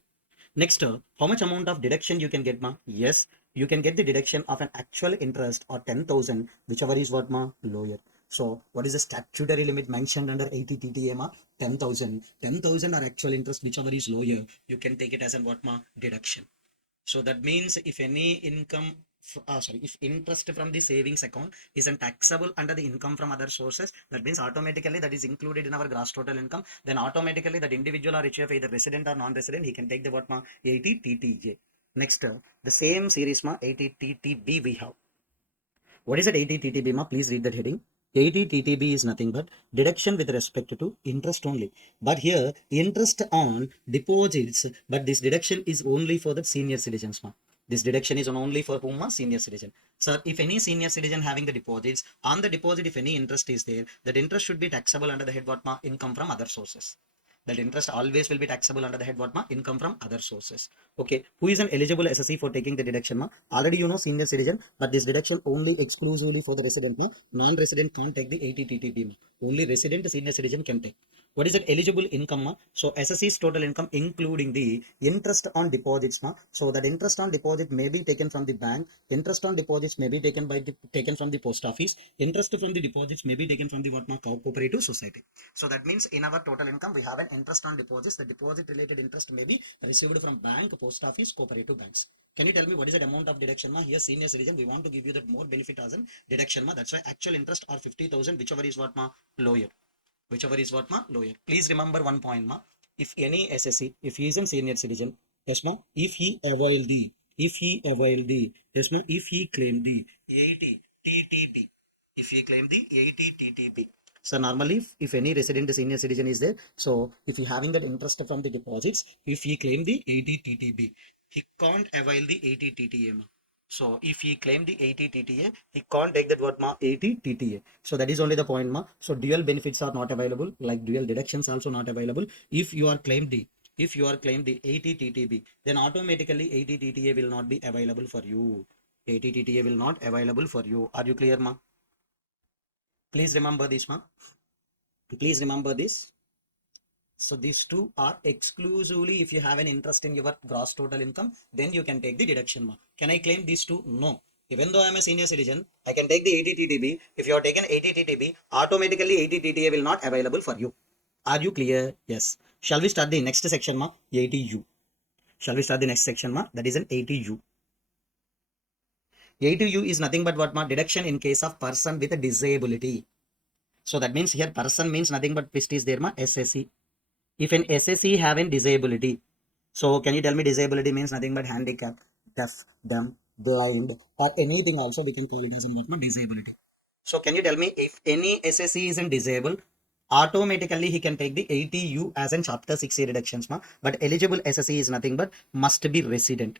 Next, how much amount of deduction you can get, ma? Yes, you can get the deduction of an actual interest or 10,000, whichever is what, ma? Lower. So, what is the statutory limit mentioned under 80 TTA, ma? 10,000. 10,000 are actual interest, whichever is lower, you can take it as an what, ma? Deduction. So that means if any income, if interest from the savings account isn't taxable under the income from other sources, that means automatically that is included in our gross total income. Then automatically that individual or HF, either resident or non-resident, he can take the what, ma? 80 TTJ. Next, the same series, ma, 80 TTB we have. What is that 80 TTB, ma? Please read that heading. 80 TTB is nothing but deduction with respect to interest only. But here, interest on deposits, but this deduction is only for the senior citizens, ma. This deduction is only for whom, ma? Senior citizen. Sir, if any senior citizen having the deposits, on the deposit, if any interest is there, that interest should be taxable under the head what, ma? Income from other sources. That interest always will be taxable under the head what, ma? Income from other sources. Okay, who is an eligible SSE for taking the deduction, ma? Already you know senior citizen, but this deduction only exclusively for the resident, ma. Non-resident can't take the 80 TTB, ma. Only resident senior citizen can take. What is that eligible income, ma? So SSE's total income including the interest on deposits, ma. So that interest on deposit may be taken from the bank, interest on deposits may be taken from the post office, interest from the deposits may be taken from the what, ma? Cooperative society. So that means in our total income we have an interest on deposits. The deposit related interest may be received from bank, post office, cooperative banks. Can you tell me what is the amount of deduction, ma? Here senior citizen, we want to give you that more benefit as an deduction, ma. That's why actual interest or 50,000, whichever is what, ma? Lower. Whichever is what, ma? Lower. Please remember one point, ma. If any SSE, if he is a senior citizen, yes, ma, yes, ma, if he claim the 80 TTB, if he claim the 80 TTB. So normally, if any resident senior citizen is there, so if he having that interest from the deposits, if he claim the 80 TTB, he can't avail the 80 TTM. So if he claim the 80 TTA, he can't take that what, ma? 80 TTA. So that is only the point, ma. So dual benefits are not available, like dual deductions also not available. If you are claimed the 80 TTB, then automatically 80 TTA will not be available for you. 80 TTA will not available for you. Are you clear, ma? Please remember this, ma. Please remember this. So these two are exclusively if you have an interest in your gross total income, then you can take the deduction, ma. Can I claim these two? No. Even though I am a senior citizen, I can take the 80 TTB. If you are taken 80 TTB, automatically 80 TTA will not available for you. Are you clear? Yes. Shall we start the next section, ma? 80U. Shall we start the next section, ma? That is an 80U. 80U is nothing but what, ma? Deduction in case of person with a disability. So that means here person means nothing but twist is there, ma? SSE. If an SSE having disability, so can you tell me disability means nothing but handicap, deaf, dumb, blind, or anything also we can call it as a disability. So can you tell me if any SSE isn't disabled, automatically he can take the 80U as in chapter 6A deductions, ma. But eligible SSE is nothing but must be resident.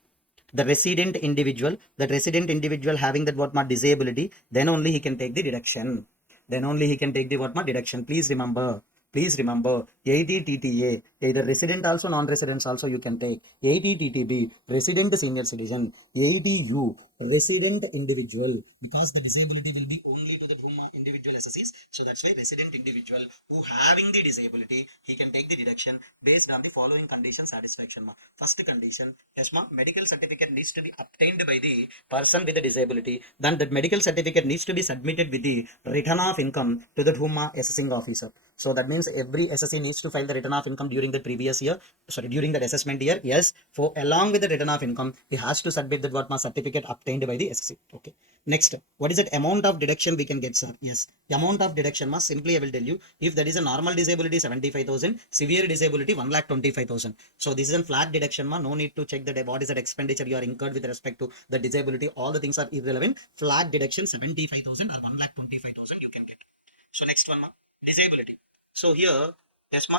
the resident individual, that resident individual having that what ma disability, then only he can take the deduction. Then only he can take the what ma deduction. Please remember 80 TTA, either resident also, non-residents also you can take. 80 TTB, resident senior citizen. 80U, resident individual, because the disability will be only to the individual SSCs. So that's why resident individual who having the disability, he can take the deduction based on the following condition satisfaction. First condition, yes, medical certificate needs to be obtained by the person with the disability. Then that medical certificate needs to be submitted with the return of income to the assessing officer. So that means every SSC needs to file the return of income during the previous year, during that assessment year. Yes, for along with the return of income, he has to submit that what certificate obtained by the SSC. Okay. Next, what is that amount of deduction we can get, sir? Yes, the amount of deduction must simply I will tell you. If that is a normal disability 75,000, severe disability 1,25,000. So this is a flat deduction, ma. No need to check that what is that expenditure you are incurred with respect to the disability. All the things are irrelevant. Flat deduction 75,000 or 1,25,000 you can get. So next one, ma, disability. So here, yes, ma,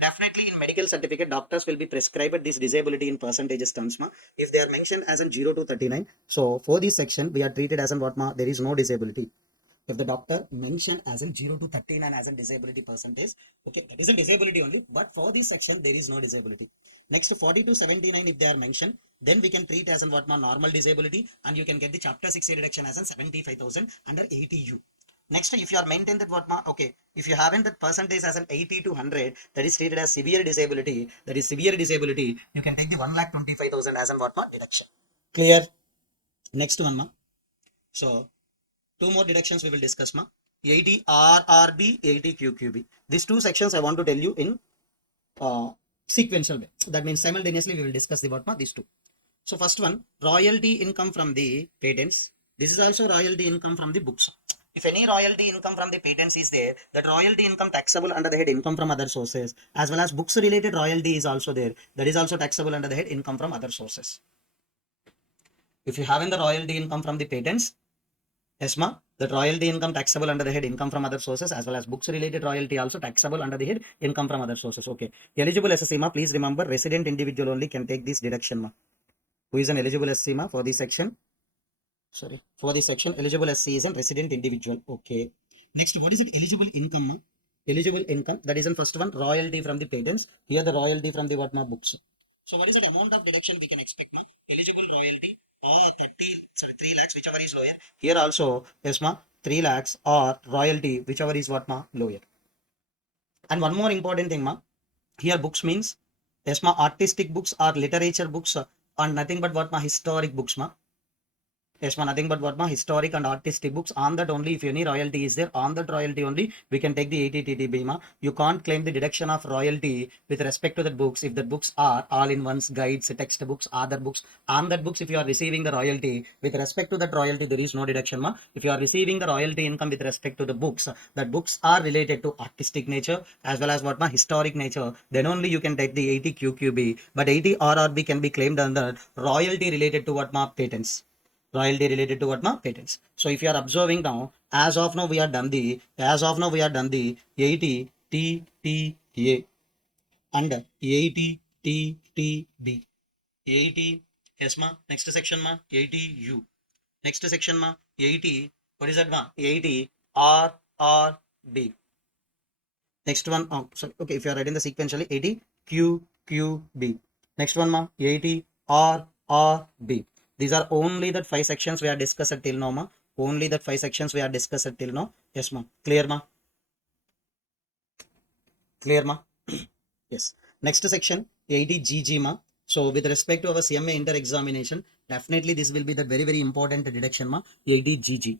definitely in medical certificate, doctors will be prescribed this disability in percentages terms, ma. If they are mentioned as in 0 to 39, so for this section, we are treated as in what, ma, there is no disability. If the doctor mentioned as in 0 to 39 as a disability percentage, okay, that is a disability only, but for this section, there is no disability. Next, 40 to 79, if they are mentioned, then we can treat as in what, ma, normal disability, and you can get the chapter 6 reduction as in 75,000 under 80U. Next, if you are maintained that what, ma, okay, if you haven't that percentage as an 80 to 100, that is treated as severe disability, you can take the 1,25,000 as an what, ma, deduction. Clear? Next one, ma. So, two more deductions we will discuss, ma. 80 RRB, 80 QQB. These two sections I want to tell you in sequential way. That means simultaneously we will discuss the what, ma, these two. So first one, royalty income from the patents. This is also royalty income from the books. If any royalty income from the patents is there, that royalty income taxable under the head income from other sources, as well as books related royalty is also there. That is also taxable under the head income from other sources. If you have in the royalty income from the patents, ESMA, that royalty income taxable under the head income from other sources, as well as books related royalty also taxable under the head income from other sources. Okay. Eligible SSC, ma, please remember resident individual only can take this deduction, ma. Who is an eligible SC, ma, for this section? Sorry, for this section, eligible SC is a resident individual. Okay. Next, what is it? Eligible income, ma? Eligible income, that is in first one, royalty from the patents. Here the royalty from the what, ma, books. So what is the amount of deduction we can expect, ma? Eligible royalty or 3 lakhs, whichever is lower. Here also, yes, ma, 3 lakhs or royalty, whichever is what, ma, lower. And one more important thing, ma, here books means, yes, ma, artistic books or literature books and nothing but what, ma, historic books, ma. Yes, ma, nothing but what, ma, historic and artistic books. On that only, if any royalty is there, on that royalty only, we can take the 80 TTB, ma. You can't claim the deduction of royalty with respect to the books if the books are all in ones, guides, textbooks, other books. On that books, if you are receiving the royalty with respect to that royalty, there is no deduction, ma. If you are receiving the royalty income with respect to the books, that books are related to artistic nature as well as what, ma, historic nature, then only you can take the 80 QQB. But 80 RRB can be claimed under royalty related to what, ma, patents. Royalty related to what, ma, patents. So if you are observing now, as of now we are done the 80 TTA and 80 TTB. 80, yes, ma. Next section, ma, 80U. Next section, ma, 80, what is that, ma? 80 RRB. Next one, oh, sorry, okay, if you are writing the sequentially, 80 QQB. Next one, ma, 80 RRB. These are only the 5 sections we are discussed till now, ma. Only the 5 sections we are discussed till now. Yes, ma. Clear, ma? Clear, ma? Yes. Next section, 80 GG, ma. So with respect to our CMA inter examination, definitely this will be the very, very important deduction, ma. 80 GG.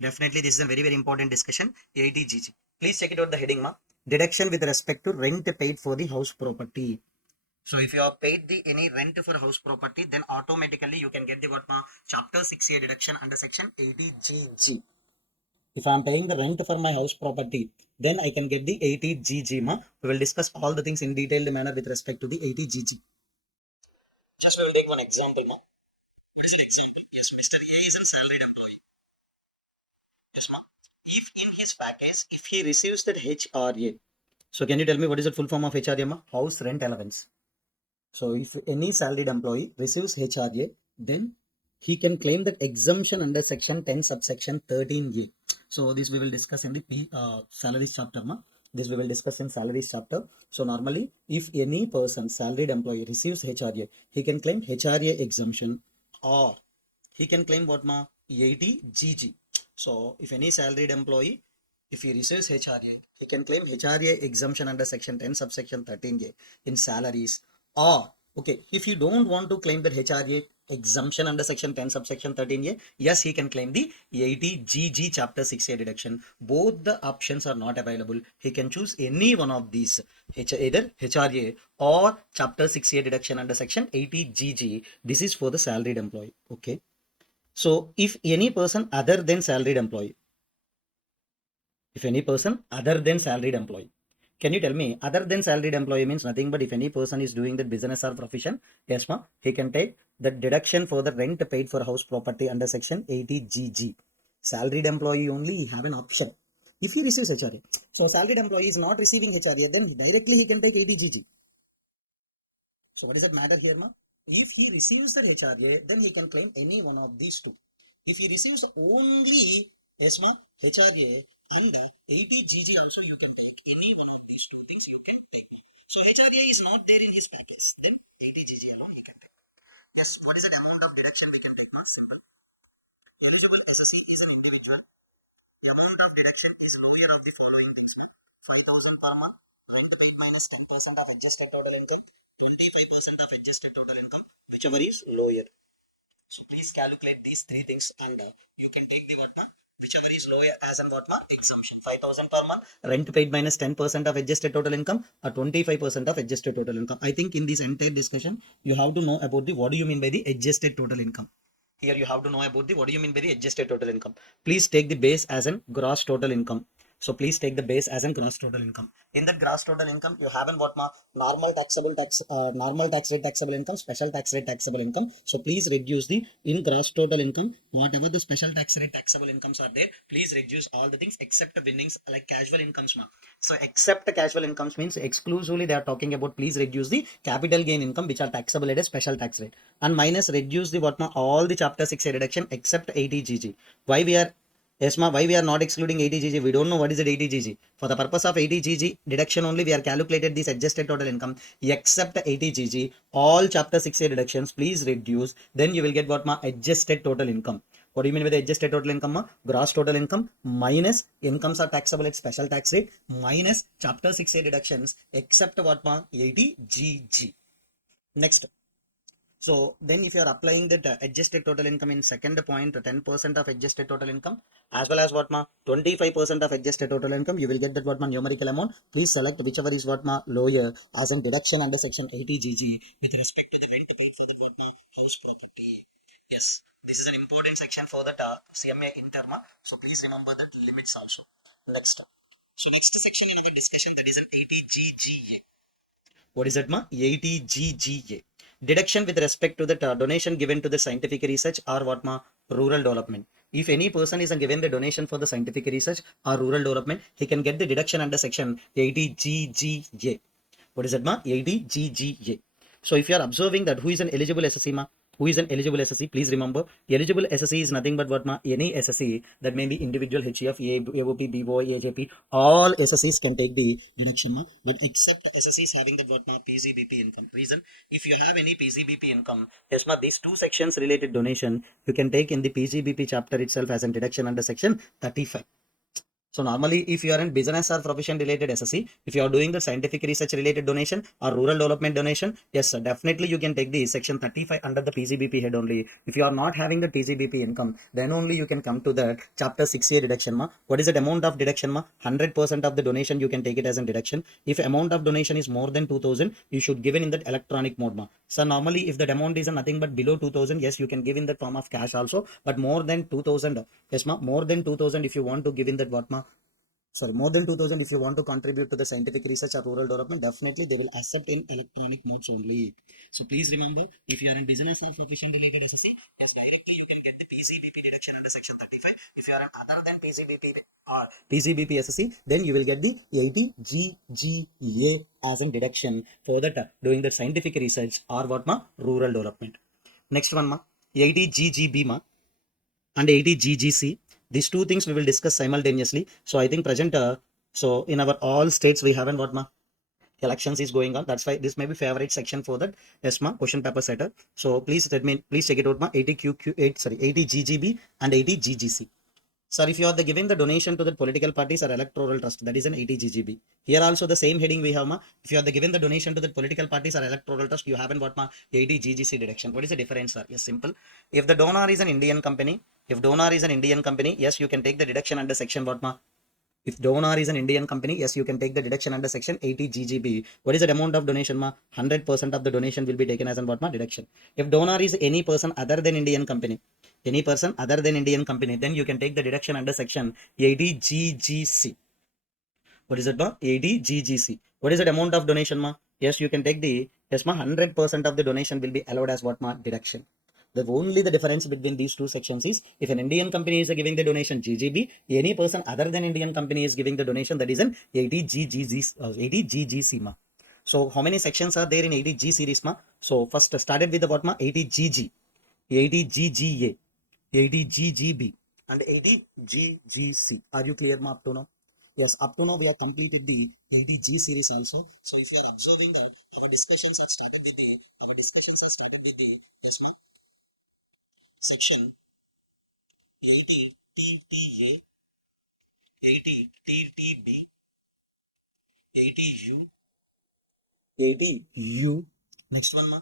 Definitely this is a very, very important discussion. 80 GG. Please check it out the heading, ma. Deduction with respect to rent paid for the house property. So if you have paid the any rent for house property, then automatically you can get the what, ma, chapter 6A deduction under section 80GG. If I am paying the rent for my house property, then I can get the 80GG, ma. We will discuss all the things in detailed manner with respect to the 80GG. Just we will take one example, ma. What is an example? Yes, Mr. A is a salaried employee. Yes, ma. If in his package, if he receives that HRA, so can you tell me what is the full form of HRA, ma? House rent allowance. So if any salaried employee receives HRA, then he can claim that exemption under section 10 subsection 13A. So this we will discuss in the salaries chapter. This we will discuss in salaries chapter. So normally if any person, salaried employee receives HRA, he can claim HRA exemption, or he can claim what ma 80GG. So if any salaried employee, if he receives HRA, he can claim HRA exemption under section 10 subsection 13A in salaries. Or okay, if you don't want to claim that HRA exemption under section 10 subsection 13A, yes, he can claim the 80GG chapter 6A deduction. Both the options are not available. He can choose any one of these, either HRA or chapter 6A deduction under section 80GG. This is for the salaried employee. Okay. So if any person other than salaried employee, can you tell me, other than salaried employee means nothing but if any person is doing the business or profession, yes ma, he can take the deduction for the rent paid for house property under section 80GG. Salaried employee only have an option if he receives HRA. So salaried employee is not receiving HRA, then directly he can take 80GG. So what does it matter here, ma? If he receives the HRA, then he can claim any one of these two. If he receives only ESMA, HRA, and 80GG also, you can take any one of these two things you can take. So HRA is not there in his package, then 80GG alone he can take. Yes, what is the amount of deduction we can take? Not simple. Eligible SSE is an individual. The amount of deduction is lower of the following things: 5,000 per month, rent paid minus 10% of adjusted total income, 25% of adjusted total income, whichever is lower. So please calculate these three things, and you can take the what whichever is lower as and what exemption. 5,000 per month, rent paid minus 10% of adjusted total income, or 25% of adjusted total income. I think in this entire discussion, you have to know about the what do you mean by the adjusted total income. Here you have to know about the what do you mean by the adjusted total income. Please take the base as an gross total income. So please take the base as an gross total income. In that gross total income, you have an what ma normal tax rate taxable income, special tax rate taxable income. So please reduce the in gross total income, whatever the special tax rate taxable incomes are there. Please reduce all the things except the winnings like casual incomes ma. So except the casual incomes means exclusively they are talking about. Please reduce the capital gain income which are taxable at a special tax rate, and minus reduce the what ma all the chapter 6 reduction except 80GG. Why we are Yes, ma, why we are not excluding 80GG? We don't know what is it 80GG. For the purpose of 80GG deduction only, we are calculated this adjusted total income except 80GG. All chapter 6A deductions, please reduce. Then you will get what ma adjusted total income. What do you mean by the adjusted total income? Ma? Gross total income minus incomes are taxable at special tax rate minus chapter 6A deductions except what ma 80GG. Next. So then if you are applying that adjusted total income in second point, 10% of adjusted total income, as well as what ma 25% of adjusted total income, you will get that what ma numerical amount. Please select whichever is what ma lower as in deduction under section 80GG with respect to the rent paid for the what ma house property. Yes, this is an important section for that CMA interma. So please remember that limits also. Next. So next section in the discussion, that is an 80GGA. What is that ma 80GGA? Deduction with respect to the donation given to the scientific research or what ma rural development. If any person is given the donation for the scientific research or rural development, he can get the deduction under section 80GGA. What is that ma 80GGA? So if you are observing that who is an eligible SSE ma, who is an eligible SSE, please remember eligible SSE is nothing but what ma any SSE that may be individual HEF, AOP, BOI, AJP, all SSEs can take the deduction ma, but except SSEs having that what ma PCBP income. Reason, if you have any PCBP income, yes ma, these two sections related donation you can take in the PCBP chapter itself as a deduction under section 35. So normally, if you are in business or profession related SSC, if you are doing the scientific research related donation or rural development donation, yes, sir, definitely you can take the section 35 under the PCBP head only. If you are not having the PCBP income, then only you can come to that chapter 6A deduction ma. What is the amount of deduction ma? 100% of the donation you can take it as a deduction. If amount of donation is more than 2000, you should give it in that electronic mode ma. So normally, if the amount is nothing but below 2000, yes, you can give in that form of cash also, but more than 2000, yes ma, more than 2000 if you want to give in that what ma sorry, more than 2000, if you want to contribute to the scientific research or rural development, definitely they will accept in electronic modes only. So please remember, if you are in business or profession related SSC, yes, directly you can get the PCBP deduction under section 35. If you are an other than PCBP SSC, then you will get the 80GGA as a deduction for that doing the scientific research or what ma rural development. Next one ma 80GGB ma and 80GGC. These two things we will discuss simultaneously. So I think present, so in our all states we haven't what ma elections is going on. That's why this may be favorite section for that ESMA question paper setter. So please please check it out ma 80QQ8 sorry 80GGB and 80GGC. Sir, if you are giving the donation to the political parties or electoral trust, that is an 80GGB. Here also the same heading we have ma. If you are giving the donation to the political parties or electoral trust, you haven't what ma 80GGC deduction. What is the difference, sir? Yes, simple. If the donor is an Indian company, yes, you can take the deduction under section what ma. If donor is an Indian company, yes, you can take the deduction under section 80GGB. What is the amount of donation ma? 100% of the donation will be taken as an what ma deduction. If donor is any person other than Indian company, then you can take the deduction under section 80GGC. What is it ma? 80GGC. What is the amount of donation ma? Yes, you can take the, yes ma, 100% of the donation will be allowed as what ma deduction. The only the difference between these two sections is if an Indian company is giving the donation GGB, any person other than Indian company is giving the donation, that is an 80GGC ma. So how many sections are there in 80G series ma? So first started with the what ma 80GG, 80GGA, 80GGB and 80GGC. Are you clear ma up to now? Yes, up to now we have completed the 80G series also. So if you are observing that our discussions are started with the yes ma section 80TTA, 80TTB, 80U, 80U. Next one ma.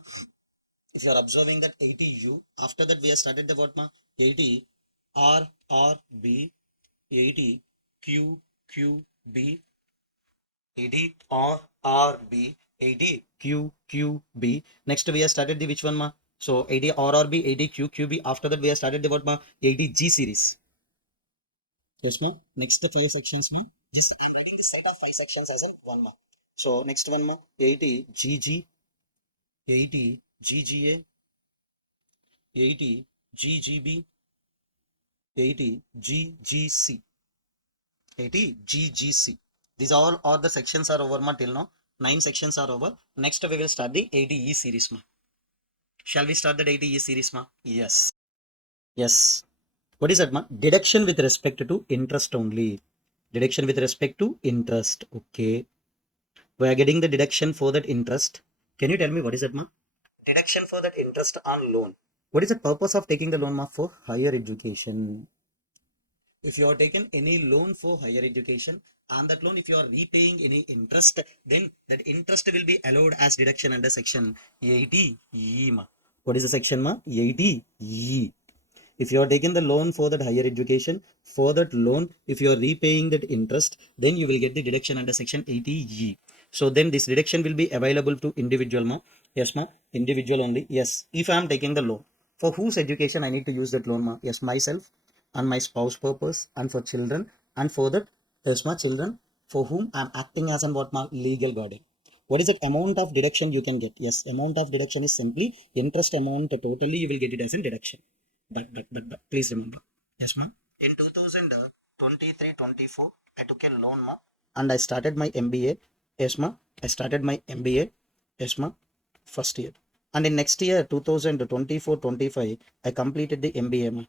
If you are observing that 80U, after that we have started the what ma 80RRB, 80QQB, 80RRB, 80QQB. Next we have started the which one ma? So 80RRB, 80QQB. After that we have started the what ma 80G series. Yes ma. Next the 5 sections ma. Just I'm writing the set of 5 sections as a one ma. So next one ma 80GG, 80GGA, 80GGB, 80GGC, 80GGC. These all the sections are over ma till now. 9 sections are over. Next we will start the 80E series ma. Shall we start that 80E series ma? Yes. Yes. What is that ma? Deduction with respect to interest only. Deduction with respect to interest. Okay. We are getting the deduction for that interest. Can you tell me what is that ma? Deduction for that interest on loan. What is the purpose of taking the loan ma? For higher education. If you are taken any loan for higher education, and that loan if you are repaying any interest, then that interest will be allowed as deduction under section 80E ma. What is the section ma? 80E. If you are taking the loan for that higher education, for that loan if you are repaying that interest, then you will get the deduction under section 80E. So then this deduction will be available to individual ma. Yes ma, individual only. Yes, if I am taking the loan, for whose education I need to use that loan ma? Yes, myself and my spouse purpose, and for children, and for that, yes ma, children for whom I am acting as an what ma legal guardian. What is that amount of deduction you can get? Yes, amount of deduction is simply interest amount totally you will get it as a deduction. But please remember, yes ma, in 2023-24 I took a loan ma, and I started my MBA. Yes ma, I started my MBA. Yes ma, first year, and in next year 2024-25 I completed the MBA ma.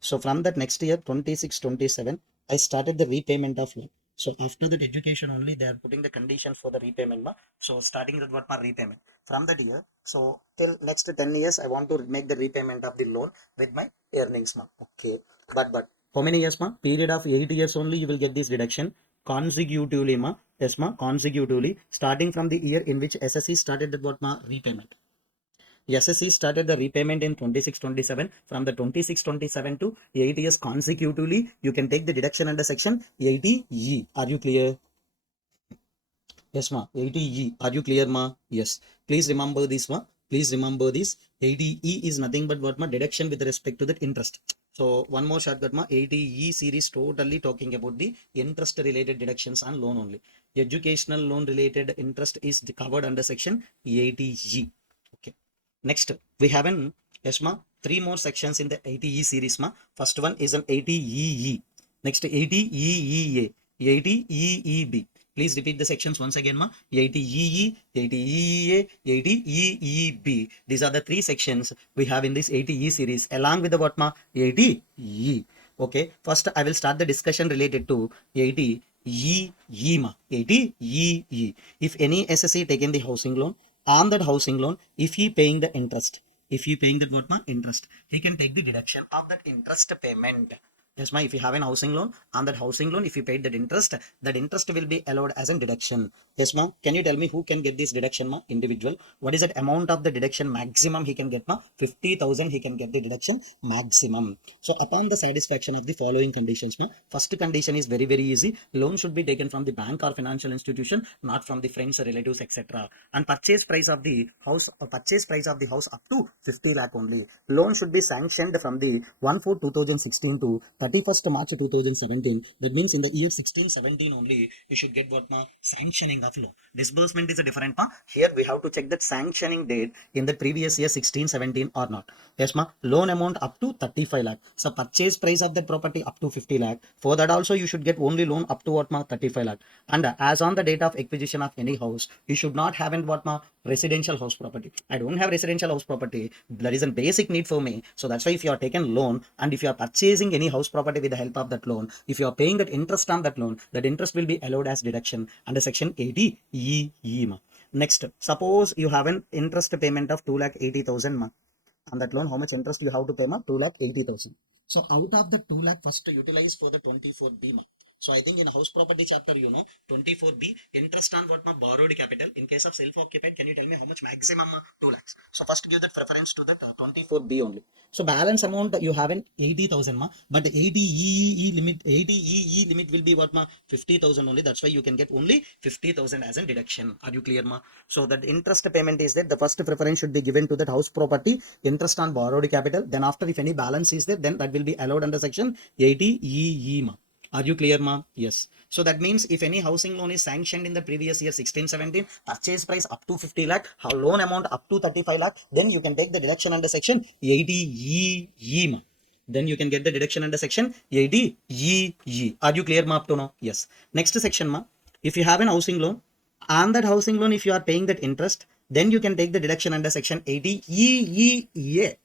So from that next year 26-27 I started the repayment of loan. So after that education only they are putting the condition for the repayment ma. So starting with what ma repayment from that year. So till next 10 years I want to make the repayment of the loan with my earnings ma. Okay, but how many years ma? Period of 8 years only you will get this deduction consecutively ma. Yes ma, consecutively starting from the year in which SSC started the what ma repayment. SSC started the repayment in 26-27. From the 26-27 to 8 years consecutively, you can take the deduction under section 80E. Are you clear? Yes, ma. 80E. Are you clear, ma? Yes. Please remember this, ma. Please remember this. 80E is nothing but what ma? Deduction with respect to that interest. So one more shortcut ma 80E series totally talking about the interest related deductions on loan only. Educational loan related interest is covered under section 80E. Okay. Next we have an yes ma three more sections in the 80E series ma. First one is an 80EE. Next 80EEA, 80EEB. Please repeat the sections once again ma. 80EE, 80EEA, 80EEB. These are the three sections we have in this 80E series along with the what ma 80E. Okay, first I will start the discussion related to 80E ma 80E. If any SSE taken the housing loan, on that housing loan, if he paying the interest, if he paying that what ma interest, he can take the deduction of that interest payment. Yes ma, if you have an housing loan, on that housing loan, if you paid that interest will be allowed as a deduction. Yes ma, can you tell me who can get this deduction ma? Individual. What is that amount of the deduction maximum he can get ma? 50,000 he can get the deduction maximum. So upon the satisfaction of the following conditions ma, first condition is very easy. Loan should be taken from the bank or financial institution, not from the friends, relatives, etc. And purchase price of the house up to 50 lakh only. Loan should be sanctioned from the 1/4/2016 to 31st March 2017. That means in the year 16-17 only you should get what ma sanctioning of loan. Disbursement is a different ma. Here we have to check that sanctioning date in the previous year 16-17 or not. Yes ma. Loan amount up to 35 lakh. So purchase price of that property up to 50 lakh. For that also you should get only loan up to what ma 35 lakh. And as on the date of acquisition of any house, you should not have in what ma residential house property. I don't have residential house property. That is a basic need for me. So that's why if you are taking loan and if you are purchasing any house property with the help of that loan, if you are paying that interest on that loan, that interest will be allowed as deduction under section 80E. Next, suppose you have an interest payment of 2,80,000 ma. On that loan, how much interest you have to pay ma? 2,80,000. So out of the 2 lakh first to utilize for the 24B ma. So I think in house property chapter, 24B, interest on what ma borrowed capital. In case of self-occupied, can you tell me how much maximum 2 lakhs? So first give that preference to that 24B only. So balance amount you have in 80,000 ma, but the 80EE limit will be what ma 50,000 only. That's why you can get only 50,000 as a deduction. Are you clear ma? So that interest payment is that the first preference should be given to that house property, interest on borrowed capital. Then after if any balance is there, then that will be allowed under section 80EE ma. Are you clear ma? Yes. So that means if any housing loan is sanctioned in the previous year 16-17, purchase price up to 50 lakh, loan amount up to 35 lakh, then you can take the deduction under section 80EE ma. Then you can get the deduction under section 80EE. Are you clear ma up to now? Yes. Next section ma, if you have an housing loan, on that housing loan, if you are paying that interest, then you can take the deduction under section 80EEA.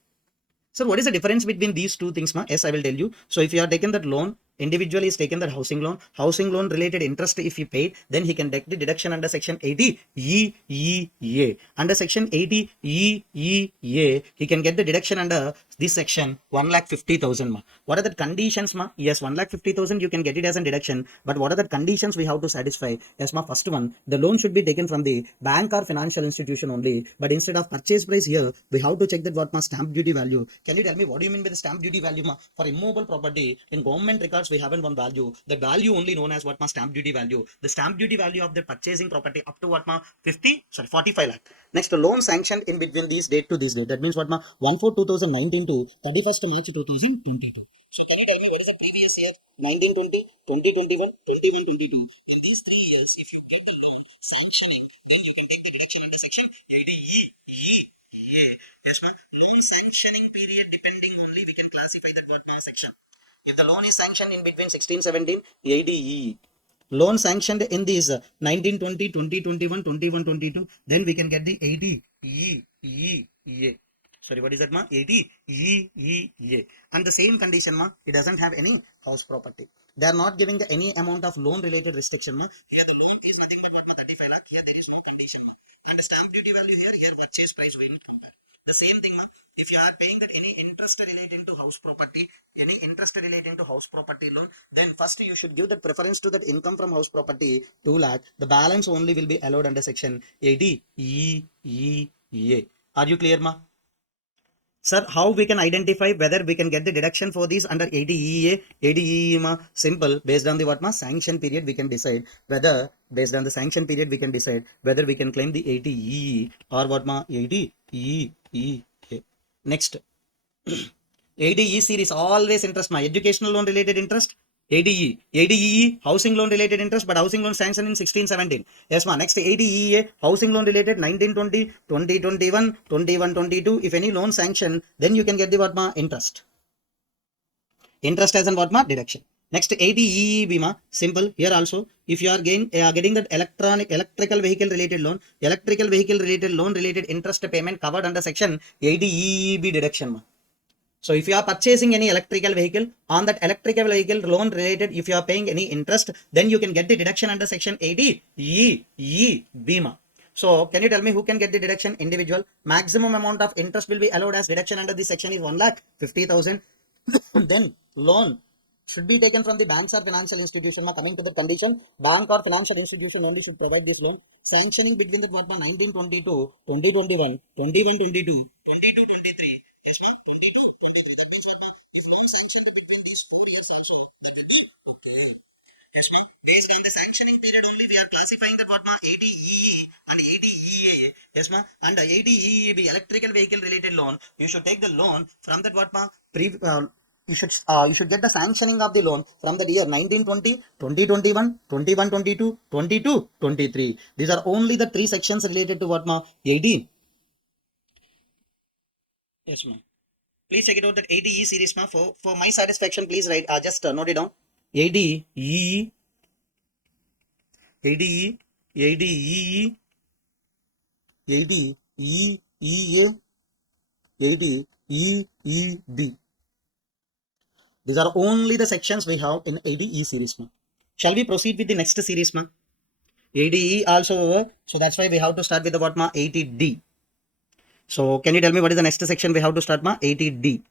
So what is the difference between these two things ma? Yes, I will tell you. So if you are taken that loan, individual is taken that housing loan related interest if he paid, then he can take the deduction under section 80EEA. Under section 80EEA, he can get the deduction under this section 1,50,000 ma. What are the conditions ma? Yes, 1,50,000 you can get it as a deduction, but what are the conditions we have to satisfy? Yes ma, first one, the loan should be taken from the bank or financial institution only, but instead of purchase price here, we have to check that what ma stamp duty value. Can you tell me what do you mean by the stamp duty value ma? For immovable property, in government records we haven't one value. The value only known as what ma stamp duty value. The stamp duty value of the purchasing property up to what ma 45 lakh. Next, loan sanctioned in between this date to this date. That means what ma 1/4/2019 to 31st March 2022. So can you tell me what is the previous year? 1920, 2021, 21, 22. In these 3 years, if you get the loan sanctioning, then you can take the deduction under section 80E. Yes, ma. Loan sanctioning period depending only we can classify that what ma section. If the loan is sanctioned in between 16-17, 80E. Loan sanctioned in these 1920, 2021, 21, 22, then we can get the 80E. Sorry, what is that ma? 80E. And the same condition ma, it doesn't have any house property. They are not giving any amount of loan related restriction ma. Here the loan is nothing but 35 lakh. Here there is no condition ma. And the stamp duty value here purchase price we will compare. The same thing ma, if you are paying that any interest relating to house property, loan, then first you should give the preference to that income from house property 2 lakh. The balance only will be allowed under section 80EEA. Are you clear ma? Sir, how we can identify whether we can get the deduction for these under 80EA, 80EE ma? Simple, based on the what ma? Sanction period we can decide whether, based on the sanction period we can decide whether we can claim the 80EE or what ma? 80EEA. Next. ADE series always interest ma, educational loan related interest, ADE housing loan related interest, but housing loan sanction in 16-17. Yes ma. Next ADEA housing loan related 19-20, 20-21, 21-22. If any loan sanction, then you can get the what ma interest. Interest as an what ma deduction. Next ADEB ma, simple here also. If you are getting that electrical vehicle related loan related interest payment covered under section ADEB deduction ma. So if you are purchasing any electrical vehicle, on that electrical vehicle loan related, if you are paying any interest, then you can get the deduction under section 80 E BIMA. So can you tell me who can get the deduction? Individual. Maximum amount of interest will be allowed as deduction under this section is 1,50,000. Then loan should be taken from the banks or financial institution. Coming to the condition, bank or financial institution only should provide this loan. Sanctioning between the 1922, 2021, 21-22, 22-23. Yes, ma'am. 22-23. That means if loan sanctioned between these 4 years also, that will be okay. Yes, ma'am. Based on the sanctioning period only, we are classifying the what, ma'am, ADEE and ADEA. Yes, ma'am. And ADEEB, electrical vehicle related loan, you should take the loan from that what, ma'am, you should get the sanctioning of the loan from the year 1920, 2021, 21-22, 22-23. These are only the 3 sections related to what, ma'am, AD. Yes, ma'am. Please check it out that ADE series, ma'am. For my satisfaction, please write. Just note it down. ADE, ADE, ADE, ADEEA, ADEEB. These are only the sections we have in ADE series, ma'am. Shall we proceed with the next series, ma'am? ADE also, so that's why we have to start with the what, ma'am? 80D. So can you tell me what is the next section we have to start, ma'am? 80D.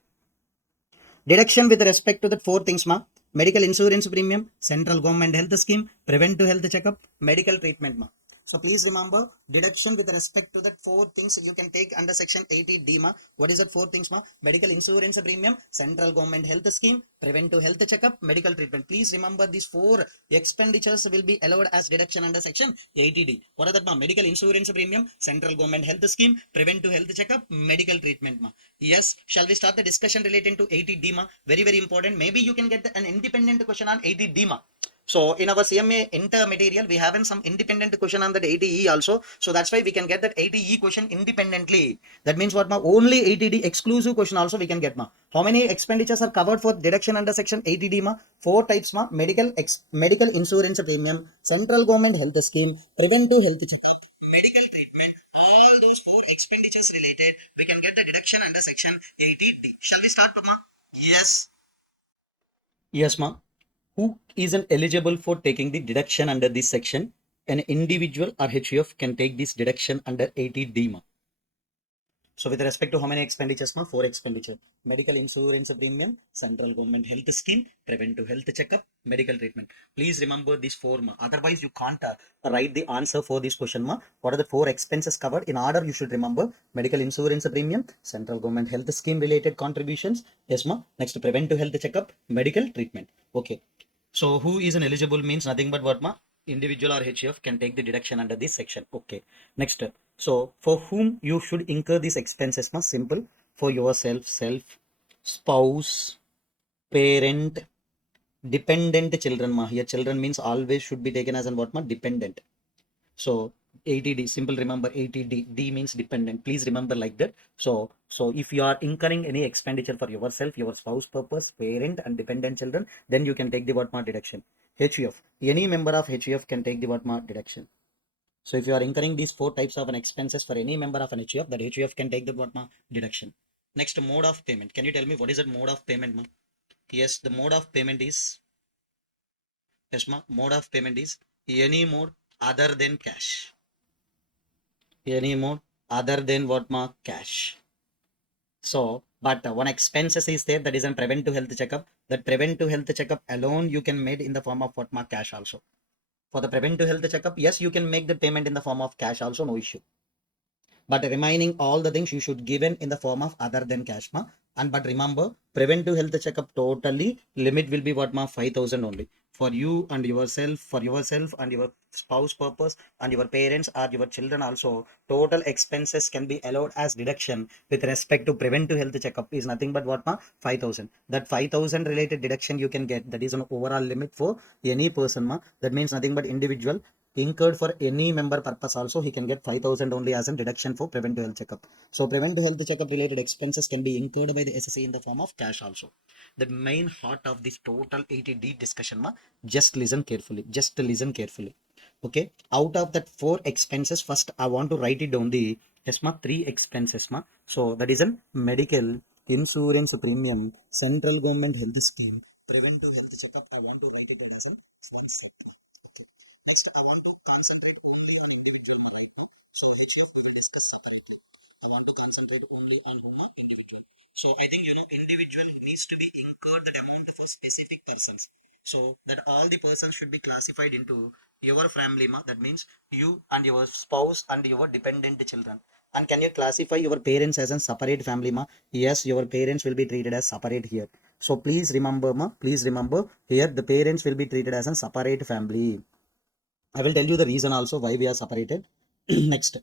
Deduction with respect to the 4 things, ma. Medical insurance premium, central government health scheme, preventive health checkup, medical treatment, ma. So please remember, deduction with respect to that 4 things you can take under section 80D, ma. What is that 4 things, ma? Medical insurance premium, central government health scheme, preventive health checkup, medical treatment. Please remember these 4 expenditures will be allowed as deduction under section 80D. What are that, ma? Medical insurance premium, central government health scheme, preventive health checkup, medical treatment, ma. Yes, shall we start the discussion relating to 80D, ma? Very, very important. Maybe you can get an independent question on 80D, ma. So in our CMA inter material, we have some independent question on that 80E also. So that's why we can get that 80E question independently. That means what, ma? Only 80D exclusive question also we can get, ma. How many expenditures are covered for deduction under section 80D, ma? 4 types, ma. Medical insurance premium, central government health scheme, preventive health checkup, medical treatment. All those 4 expenditures related, we can get the deduction under section 80D. Shall we start, ma? Yes. Yes, ma. Who isn't eligible for taking the deduction under this section? An individual or HUF can take this deduction under 80D, ma. So with respect to how many expenditures, ma? 4 expenditure. Medical insurance premium, central government health scheme, preventive health checkup, medical treatment. Please remember these 4, ma. Otherwise, you can't write the answer for this question, ma. What are the 4 expenses covered? In order, you should remember medical insurance premium, central government health scheme related contributions. Yes, ma. Next, preventive health checkup, medical treatment. Okay. So who is an eligible means nothing but what, ma? Individual or HF can take the deduction under this section. Okay. Next. So for whom you should incur these expenses, ma? Simple. For yourself, spouse, parent, dependent children, ma. Here children means always should be taken as an what, ma? Dependent. So 80D, simple, remember 80D, D means dependent. Please remember like that. So if you are incurring any expenditure for yourself, your spouse purpose, parent and dependent children, then you can take the what, ma? Deduction. HUF, any member of HUF can take the what, ma? Deduction. So if you are incurring these 4 types of an expenses for any member of an HUF, that HUF can take the what, ma? Deduction. Next, mode of payment. Can you tell me what is that mode of payment, ma? Yes, the mode of payment is, yes, ma, mode of payment is any mode other than cash. Any mode other than what, ma? Cash. So, but one expenses is there, that is a preventive health checkup. That preventive health checkup alone you can make in the form of what, ma? Cash also. For the preventive health checkup, yes, you can make the payment in the form of cash also, no issue. But remaining all the things you should given in the form of other than cash, ma. And but remember, preventive health checkup totally limit will be what ma 5,000 only for you and yourself, and your spouse purpose and your parents or your children also. Total expenses can be allowed as deduction with respect to preventive health checkup is nothing but what ma 5,000. That 5,000 related deduction you can get, that is an overall limit for any person ma. That means nothing but individual incurred for any member purpose also he can get 5,000 only as a deduction for preventive health checkup. So preventive health checkup related expenses can be incurred by the SSA in the form of cash also. The main heart of this total 80D discussion ma, just listen carefully, just listen carefully. Okay, out of that four expenses, first I want to write it down the yes ma three expenses ma. So that is an medical insurance premium, central government health scheme, preventive health checkup. I want to write it as an expense. Next, I want to concentrate only on individual right now. So HF we will discuss separately. I want to concentrate only on whom are individual. So I think individual needs to be incurred that amount for specific persons. So that all the persons should be classified into your family ma. That means you and your spouse and your dependent children. And can you classify your parents as a separate family ma? Yes, your parents will be treated as separate here. So please remember ma, please remember here the parents will be treated as a separate family. I will tell you the reason also why we are separated. Next,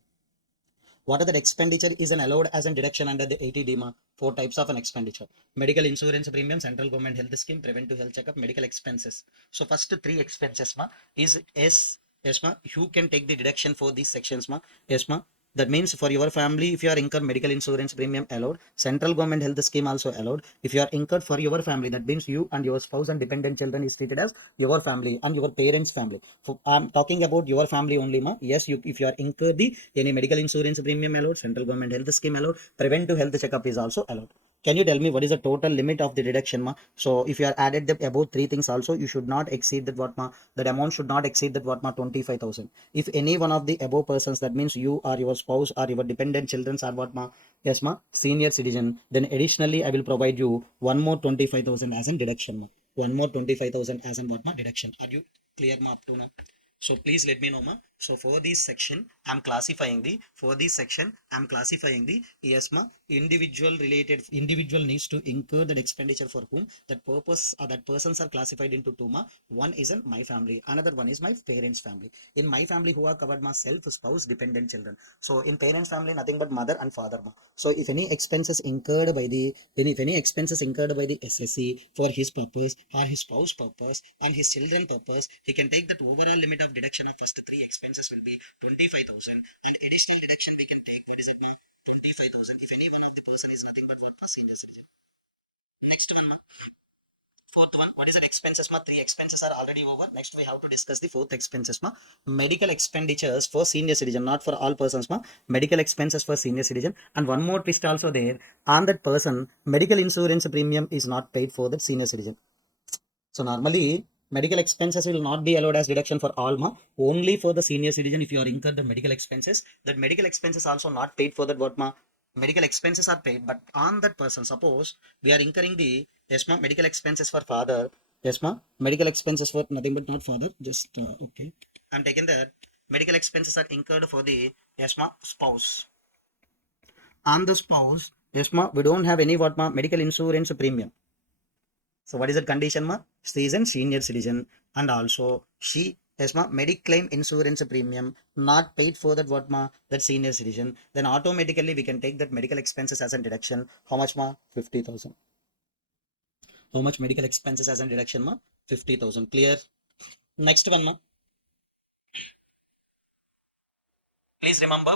what are the expenditure is an allowed as a deduction under the 80 DMA? Four types of an expenditure: medical insurance premium, central government health scheme, preventive health checkup, medical expenses. So first three expenses ma is yes ma. You can take the deduction for these sections ma. Yes ma. That means for your family, if you are incurred medical insurance premium allowed, central government health scheme also allowed. If you are incurred for your family, that means you and your spouse and dependent children is treated as your family and your parents' family. I'm talking about your family only, ma. Yes, you if you are incurred the any medical insurance premium allowed, central government health scheme allowed, preventive health checkup is also allowed. Can you tell me what is the total limit of the deduction, ma? So if you are added the above three things also, you should not exceed that what ma. That amount should not exceed that what ma 25,000. If any one of the above persons, that means you or your spouse or your dependent children are what ma, yes ma, senior citizen, then additionally I will provide you one more 25,000 as a deduction ma. One more 25,000 as an what ma deduction. Are you clear ma up to now? So please let me know ma. So for this section I'm classifying the yes ma individual needs to incur that expenditure for whom that purpose or that persons are classified into two ma. One is in my family, another one is my parents family. In my family who are covered ma self, spouse, dependent children. So in parents family nothing but mother and father ma. So if any expenses incurred by the if any expenses incurred by the SSC for his purpose or his spouse purpose and his children purpose, he can take that overall limit of deduction of first three expenses will be 25,000, and additional deduction we can take what is it now 25,000 if any one of the person is nothing but what for senior citizen. Next one ma. Fourth one, what is an expenses ma? Three expenses are already over. Next we have to discuss the fourth expenses ma. Medical expenditures for senior citizen, not for all persons ma. Medical expenses for senior citizen. And one more twist also there. On that person, medical insurance premium is not paid for that senior citizen. So normally medical expenses will not be allowed as deduction for all ma. Only for the senior citizen if you are incurred the medical expenses. That medical expenses also not paid for that what ma. Medical expenses are paid, but on that person, suppose we are incurring the yes ma medical expenses for father. Yes ma medical expenses for nothing but not father. Just okay. I'm taking that medical expenses are incurred for the yes ma spouse. On the spouse, yes ma we don't have any what ma medical insurance premium. So what is the condition ma? She is a senior citizen and also she has ma mediclaim insurance premium not paid for that what ma that senior citizen. Then automatically we can take that medical expenses as a deduction. How much ma? 50,000. How much medical expenses as a deduction ma? 50,000. Clear? Next one ma. Please remember,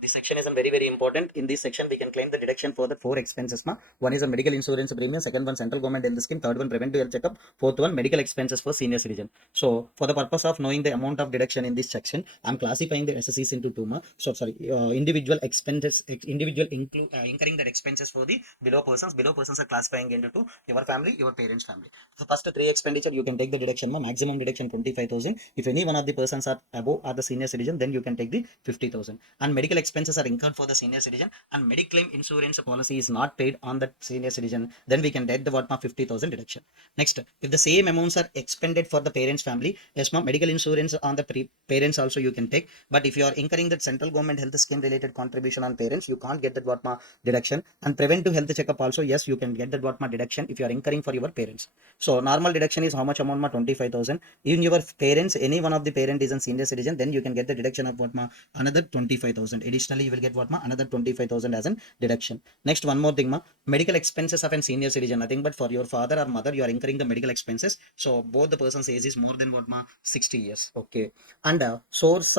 this section is very, very important. In this section, we can claim the deduction for the four expenses. Ma. One is a medical insurance premium, second one central government health scheme, third one preventive health checkup, fourth one medical expenses for senior citizen. So, for the purpose of knowing the amount of deduction in this section, I'm classifying the SSCs into two. Ma. So, sorry, individual expenses, incurring the expenses for the below persons. Below persons are classifying into two: your family, your parents' family. So, first three expenditure, you can take the deduction. Ma. Maximum deduction 25,000. If any one of the persons are above or the senior citizen, then you you can take the 50,000. And medical expenses are incurred for the senior citizen and mediclaim insurance policy is not paid on the senior citizen, then we can take the what 50,000 deduction. Next, if the same amounts are expended for the parents family, yes ma'am, medical insurance on the parents also you can take. But if you are incurring that central government health scheme related contribution on parents, you can't get that what deduction. And preventive health checkup also, yes, you can get that what deduction if you are incurring for your parents. So normal deduction is how much amount 25,000. In your parents, any one of the parent is a senior citizen, then you can get the deduction of what another 25,000. Additionally, you will get what another 25,000 as a deduction. Next, one more thing medical expenses of a senior citizen, nothing but for your father or mother, you are incurring the medical expenses. So both the person's age is more than what 60 years. Okay. And source,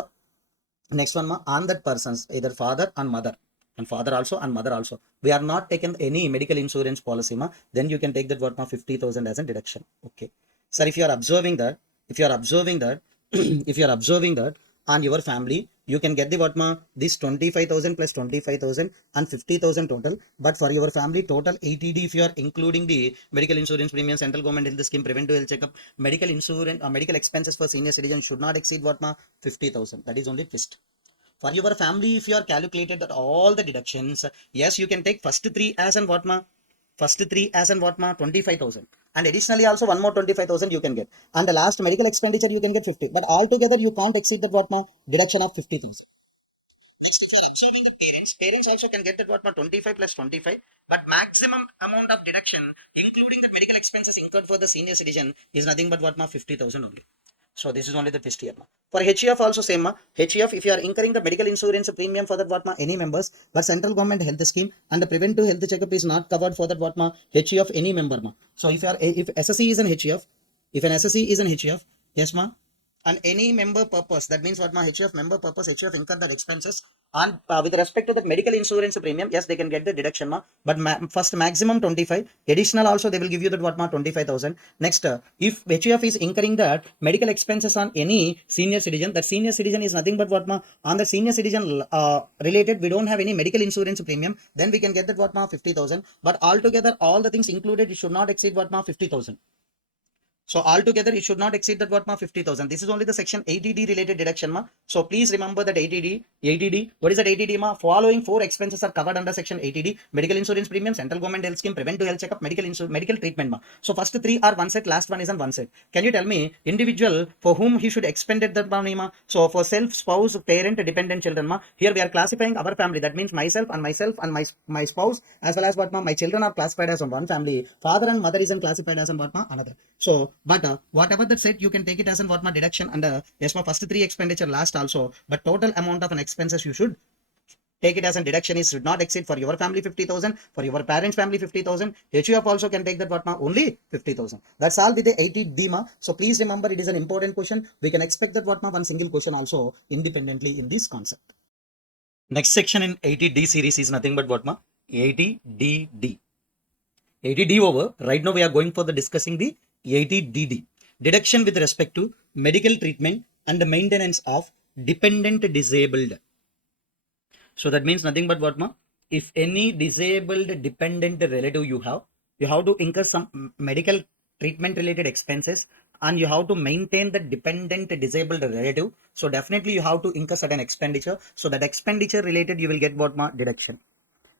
next one on that person's either father and mother, and father also and mother also, we are not taken any medical insurance policy then you can take that what 50,000 as a deduction. Okay sir, if you are observing that, if you are observing that if you are observing that on your family, you can get the what this 25,000 plus 25,000 and 50,000 total. But for your family total 80D, if you are including the medical insurance premium, central government health scheme, preventive health checkup, medical insurance, medical expenses for senior citizens should not exceed what 50,000. That is only twist. For your family, if you are calculated that all the deductions, yes, you can take first three as and what first three as and what 25,000, and additionally also one more 25,000 you can get, and the last medical expenditure you can get 50, but altogether you can't exceed that what deduction of 50,000. Next, if you are observing the parents also can get that what 25 plus 25, but maximum amount of deduction, including the medical expenses incurred for the senior citizen, is nothing but what 50,000 only. So this is only the twist here. For HEF also same. HEF, if you are incurring the medical insurance premium for that what any members, but central government health scheme and the preventive health checkup is not covered for that what HEF any member So if you are if SSC is an HEF, if an SSC is an HEF, yes and any member purpose, that means what HEF member purpose, HEF incur that expenses and with respect to the medical insurance premium, yes, they can get the deduction but first maximum 25, additional also they will give you that what 25,000. Next, if HEF is incurring that medical expenses on any senior citizen, that senior citizen is nothing but what on the senior citizen related, we don't have any medical insurance premium, then we can get that what 50,000. But altogether all the things included, it should not exceed what 50,000. So altogether, it should not exceed that what 50,000. This is only the section 80D related deduction So please remember that 80D. What is that 80D Following four expenses are covered under section 80D: medical insurance premium, central government health scheme, preventive health checkup, medical treatment So first three are one set, last one is on one set. Can you tell me individual for whom he should expend that money So for self, spouse, parent, dependent children Here we are classifying our family. That means myself and my spouse as well as what my children are classified as on one family. Father and mother is classified as on what another. So but whatever that said, you can take it as an what deduction under yes first three expenditure, last also, but total amount of an expenses you should take it as a deduction is should not exceed for your family 50,000, for your parents family 50,000. HUF also can take that what only 50,000. That's all with the 80D So please remember, it is an important question. We can expect that what one single question also independently in this concept. Next section in 80D series is nothing but what 80DD. 80D over. Right now we are going for the discussing the 80DD. Deduction with respect to medical treatment and the maintenance of dependent disabled. So that means nothing but what if any disabled dependent relative you have to incur some medical treatment related expenses and you have to maintain the dependent disabled relative. So definitely you have to incur certain expenditure. So that expenditure related you will get what deduction.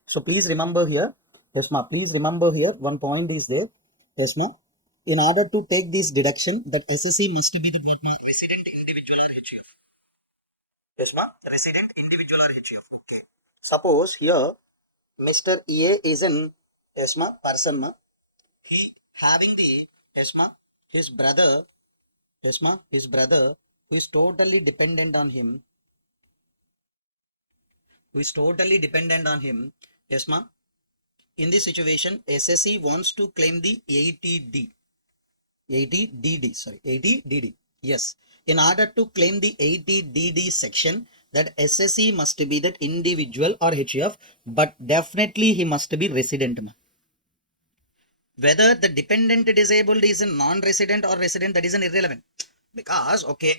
So please remember here, yes please remember here one point is there, yes in order to take this deduction, that SSC must be the resident individual or HUF. Yes resident individual or HUF. Okay. Suppose here Mr. EA is an yes person he having the yes his brother yes his brother who is totally dependent on him, yes in this situation SSC wants to claim the 80D. Yes. In order to claim the 80DD section, that SSC must be that individual or HUF, but definitely he must be resident. Whether the dependent disabled is a non-resident or resident, that is an irrelevant. Because, okay,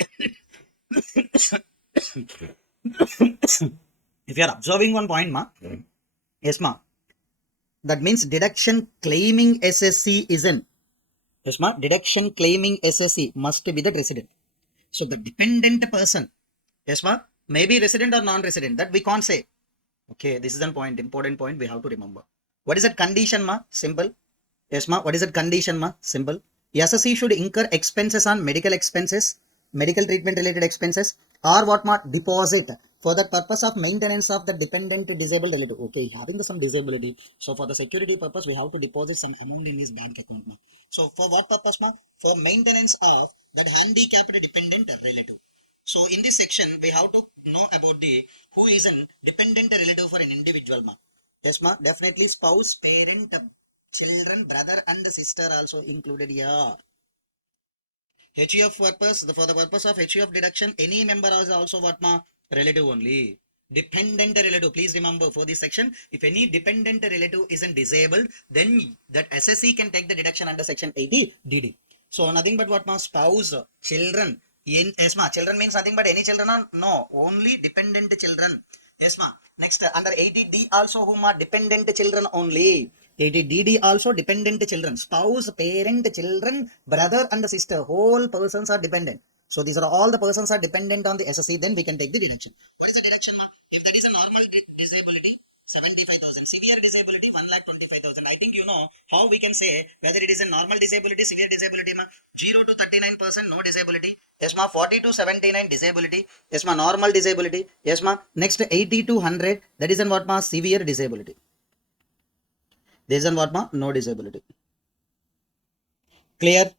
if you are observing one point, yes, that means deduction claiming SSC is an yes, deduction claiming SSC must be the resident. So the dependent person, yes, Maybe resident or non-resident, that we can't say. Okay, this is an point, important point we have to remember. What is that condition, ma? Simple. Yes, ma. What is that condition, ma? Simple. SSC should incur expenses on medical expenses, medical treatment related expenses, or what, ma? Deposit for the purpose of maintenance of the dependent to disabled relative. Okay, having some disability. So for the security purpose, we have to deposit some amount in his bank account, ma. So for what purpose, ma? For maintenance of that handicapped dependent relative. So in this section, we have to know about the who is an dependent relative for an individual, ma. Yes, ma. Definitely spouse, parent, children, brother and sister also included here. HUF purpose, for the purpose of HUF deduction, any member is also what, ma? Relative only. Dependent relative, please remember for this section, if any dependent relative isn't disabled, then that SSC can take the deduction under section 80 DD. So nothing but what, ma? Spouse, children. Yes, ma. Children means nothing but any children or no, only dependent children. Yes, ma. Next, under 80D also whom are dependent children only. 80DD also dependent children. Spouse, parent, children, brother and sister. Whole persons are dependent. So these are all the persons are dependent on the SSC. Then we can take the deduction. What is the deduction, ma? If that is a normal disability, 75,000. Severe disability, 1,25,000. I think you know how we can say whether it is a normal disability, severe disability, ma. 0 to 39% no disability. Yes, ma. 40 to 79 disability. Yes, ma. Normal disability. Yes, ma. Next 80 to 100. That is an what, ma? Severe disability. This is an what, ma? No disability. Clear?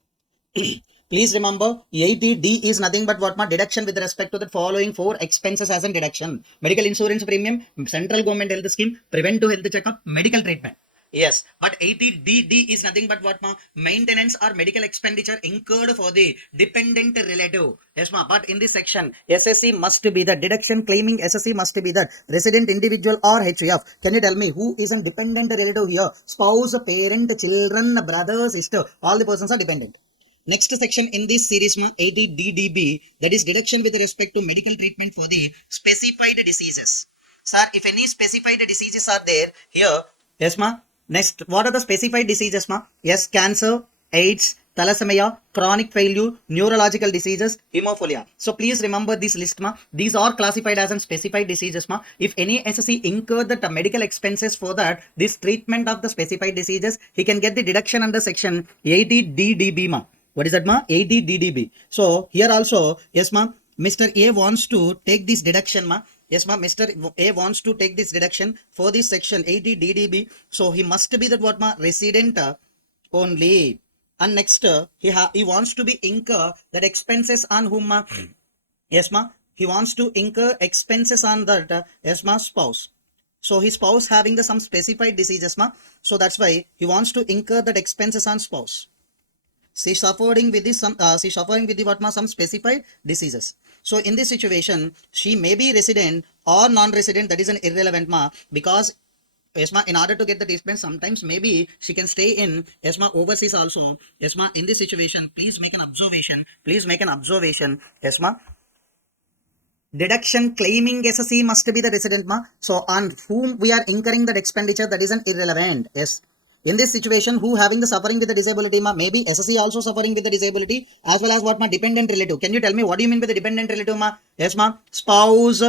Please remember 80D is nothing but what, ma? Deduction with respect to the following four expenses as a deduction. Medical insurance premium, central government health scheme, preventive health checkup, medical treatment. Yes, but 80DD is nothing but what, ma? Maintenance or medical expenditure incurred for the dependent relative. Yes, ma. But in this section, SSC must be the deduction claiming SSC must be the resident individual or HUF. Can you tell me who is a dependent relative here? Spouse, parent, children, brother, sister. All the persons are dependent. Next section in this series, ma, 80DDB, that is deduction with respect to medical treatment for the specified diseases. Sir, if any specified diseases are there here, yes, ma. Next, what are the specified diseases, ma? Yes, cancer, AIDS, thalassemia, chronic failure, neurological diseases, hemophilia. So please remember this list, ma. These are classified as specified diseases, ma. If any SSC incurred the medical expenses for that, this treatment of the specified diseases, he can get the deduction under section 80DDB, ma. What is that, ma? 80DDB. So here also, yes, ma. Mr. A wants to take this deduction, ma. Yes, ma. Mr. A wants to take this deduction for this section 80DDB. So he must be that what, ma? Resident only. And next, he wants to be incur that expenses on whom, ma? Yes, ma. He wants to incur expenses on that, yes, ma, spouse. So his spouse having the some specified diseases, ma. So that's why he wants to incur that expenses on spouse. She's suffering with this she's suffering with the what, ma? Some specified diseases. So in this situation, she may be resident or non-resident. That is an irrelevant, ma, because yes, ma, in order to get the treatment, sometimes maybe she can stay in, yes, ma, overseas also. Yes, ma, in this situation, please make an observation. Please make an observation. Yes, ma. Deduction claiming SSC must be the resident, ma. So on whom we are incurring that expenditure, that is an irrelevant. Yes. In this situation, who having the suffering with the disability, ma? Maybe SSC also suffering with the disability as well as what, ma? Dependent relative. Can you tell me what do you mean by the dependent relative, ma? Yes, ma. Spouse.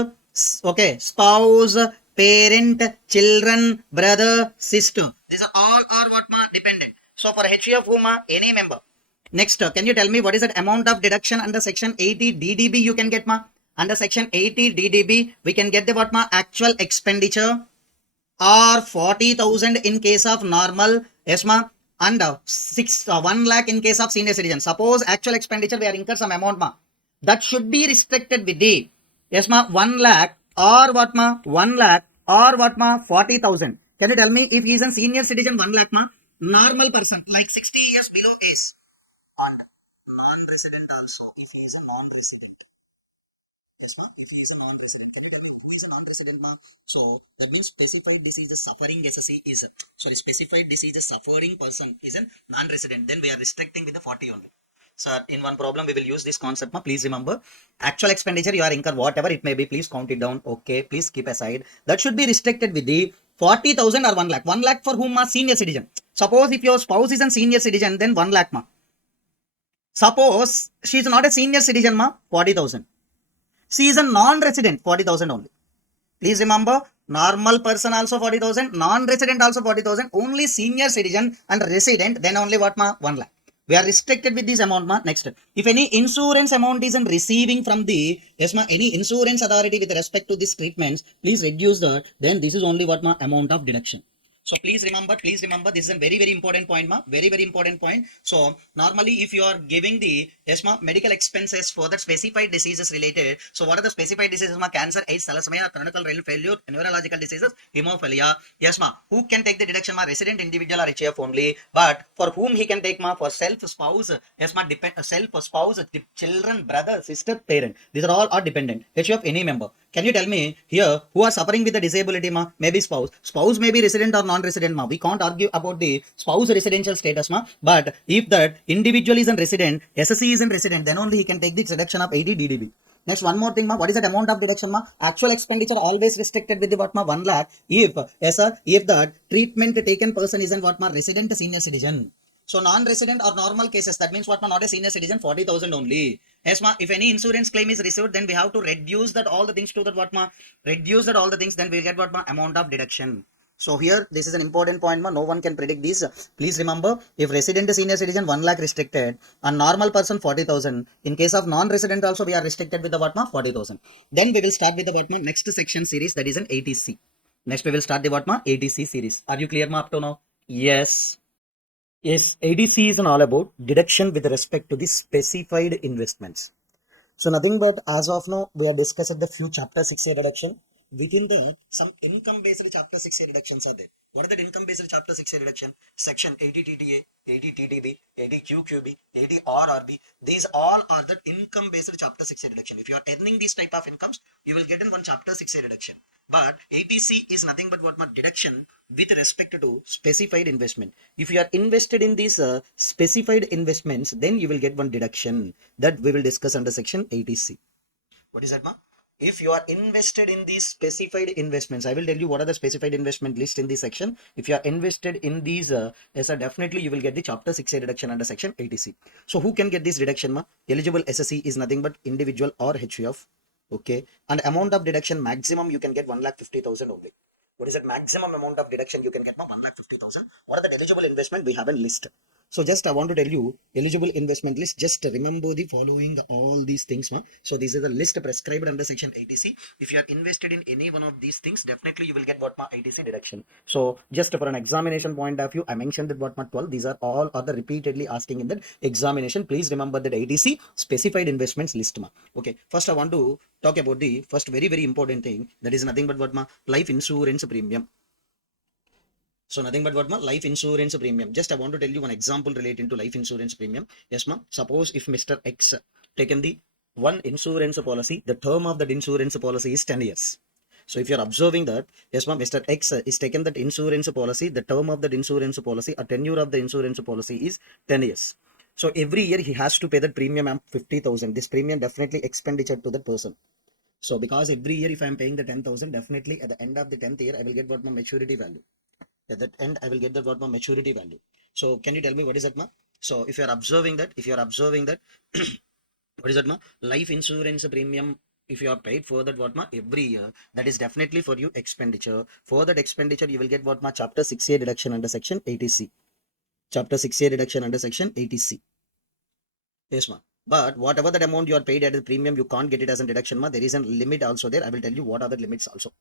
Okay. Spouse, parent, children, brother, sister. These are all are what, ma? Dependent. So for HUF, who, ma? Any member. Next, can you tell me what is that amount of deduction under section 80 DDB you can get, ma? Under section 80 DDB, we can get the what, ma? Actual expenditure or 40,000 in case of normal, yes, ma, and 1 lakh in case of senior citizen. Suppose actual expenditure we are incur some amount, ma, that should be restricted with the, yes, ma, 1 lakh or what, ma, 1 lakh or what, ma, 40,000. Can you tell me if he is a senior citizen, 1 lakh, ma, normal person like 60 years below age, and non-resident also if he is a non-resident. Yes, ma. If he is a non-resident, can you tell me who is a non-resident, ma? So that means specified diseases suffering SSC is specified diseases suffering person is a non-resident. Then we are restricting with the 40 only. So in one problem we will use this concept, ma. Please remember actual expenditure you are incur whatever it may be. Please count it down. Okay. Please keep aside. That should be restricted with the 40,000 or 1 lakh. 1 lakh for whom, ma? Senior citizen. Suppose if your spouse is a senior citizen, then 1 lakh, ma. Suppose she is not a senior citizen, ma. 40,000. C is a non-resident, 40,000 only. Please remember, normal person also 40,000, non-resident also 40,000, only senior citizen and resident, then only what ma? 1 lakh. We are restricted with this amount ma. Next, if any insurance amount is in receiving from the, yes ma, any insurance authority with respect to these treatments, please reduce that, then this is only what ma? Amount of deduction. So please remember, this is a very, very important point, ma. Very, very important point. So normally, if you are giving the, yes, ma, medical expenses for the specified diseases related. So what are the specified diseases, ma? Cancer, AIDS, thalassemia, chronic renal failure, neurological diseases, hemophilia. Yes, ma. Who can take the deduction, ma? Resident individual or HF only. But for whom he can take, ma? For self, spouse, yes, ma. Self, spouse, children, brother, sister, parent. These are all are dependent. HF any member. Can you tell me here who are suffering with the disability, ma? Maybe spouse. Spouse may be resident or non-resident, ma. We can't argue about the spouse residential status, ma. But if that individual is a resident, SSC is a resident, then only he can take the deduction of 80 DDB. Next, one more thing, ma. What is that amount of deduction, ma? Actual expenditure always restricted with the what, ma? 1 lakh. If, yes, sir, if that treatment taken person is an what, ma? Resident senior citizen. So non-resident or normal cases, that means what, ma? Not a senior citizen, 40,000 only. Yes, ma. If any insurance claim is received, then we have to reduce that all the things to that what, ma? Reduce that all the things, then we'll get what, ma? Amount of deduction. So here, this is an important point, ma. No one can predict this. Please remember, if resident senior citizen, 1 lakh restricted, a normal person 40,000. In case of non-resident also, we are restricted with the what, ma? 40,000. Then we will start with the what, ma? Next section series, that is an ATC. Next we will start the what, ma? ATC series. Are you clear, ma, up to now? Yes. Yes, ADC is all about deduction with respect to the specified investments. So nothing but as of now, we are discussing the few chapter 6A reduction. Within that, some income based chapter 6A reductions are there. What are the income based chapter 6A reduction? Section 80 TDA, 80 TDB, 80 QQB, 80 RRB. These all are the income based chapter 6A reduction. If you are earning these type of incomes, you will get in one chapter 6A reduction. But ATC is nothing but what deduction with respect to specified investment. If you are invested in these specified investments, then you will get one deduction that we will discuss under section ATC. What is that, ma? If you are invested in these specified investments, I will tell you what are the specified investment list in this section. If you are invested in these, yes, definitely you will get the chapter 6A reduction under section ATC. So who can get this reduction, ma? Eligible SSC is nothing but individual or HUF. Okay. And amount of deduction maximum you can get 1,50,000 only. What is that maximum amount of deduction you can get, ma? 1,50,000. What are the eligible investment? We have a list. So just I want to tell you eligible investment list. Just remember the following all these things, ma. So this is the list prescribed under section ATC. If you are invested in any one of these things, definitely you will get what, ma? ATC deduction. So just for an examination point of view, I mentioned that what, ma? 12. These are all other repeatedly asking in that examination. Please remember that ATC specified investments list, ma. Okay. First I want to talk about the first very, very important thing, that is nothing but what, ma? Life insurance premium. So nothing but what, ma? Life insurance premium. Just I want to tell you one example relating to life insurance premium. Yes, ma. Suppose if Mr. X taken the one insurance policy, the term of that insurance policy is 10 years. So if you're observing that, yes, ma, Mr. X is taken that insurance policy, the term of that insurance policy, a tenure of the insurance policy is 10 years. So every year he has to pay that premium of 50,000. This premium definitely expenditure to that person. So because every year if I'm paying the 10,000, definitely at the end of the 10th year, I will get what my maturity value. At that end, I will get that what my maturity value. So can you tell me what is that, ma? So if you are observing that, what is that, ma? Life insurance premium, if you are paid for that what, ma? Every year, that is definitely for you expenditure. For that expenditure, you will get what, ma? Chapter 6A deduction under section ATC. Chapter 6A deduction under section ATC. Yes, ma. But whatever that amount you are paid at the premium, you can't get it as a deduction, ma. There is a limit also there. I will tell you what are the limits also.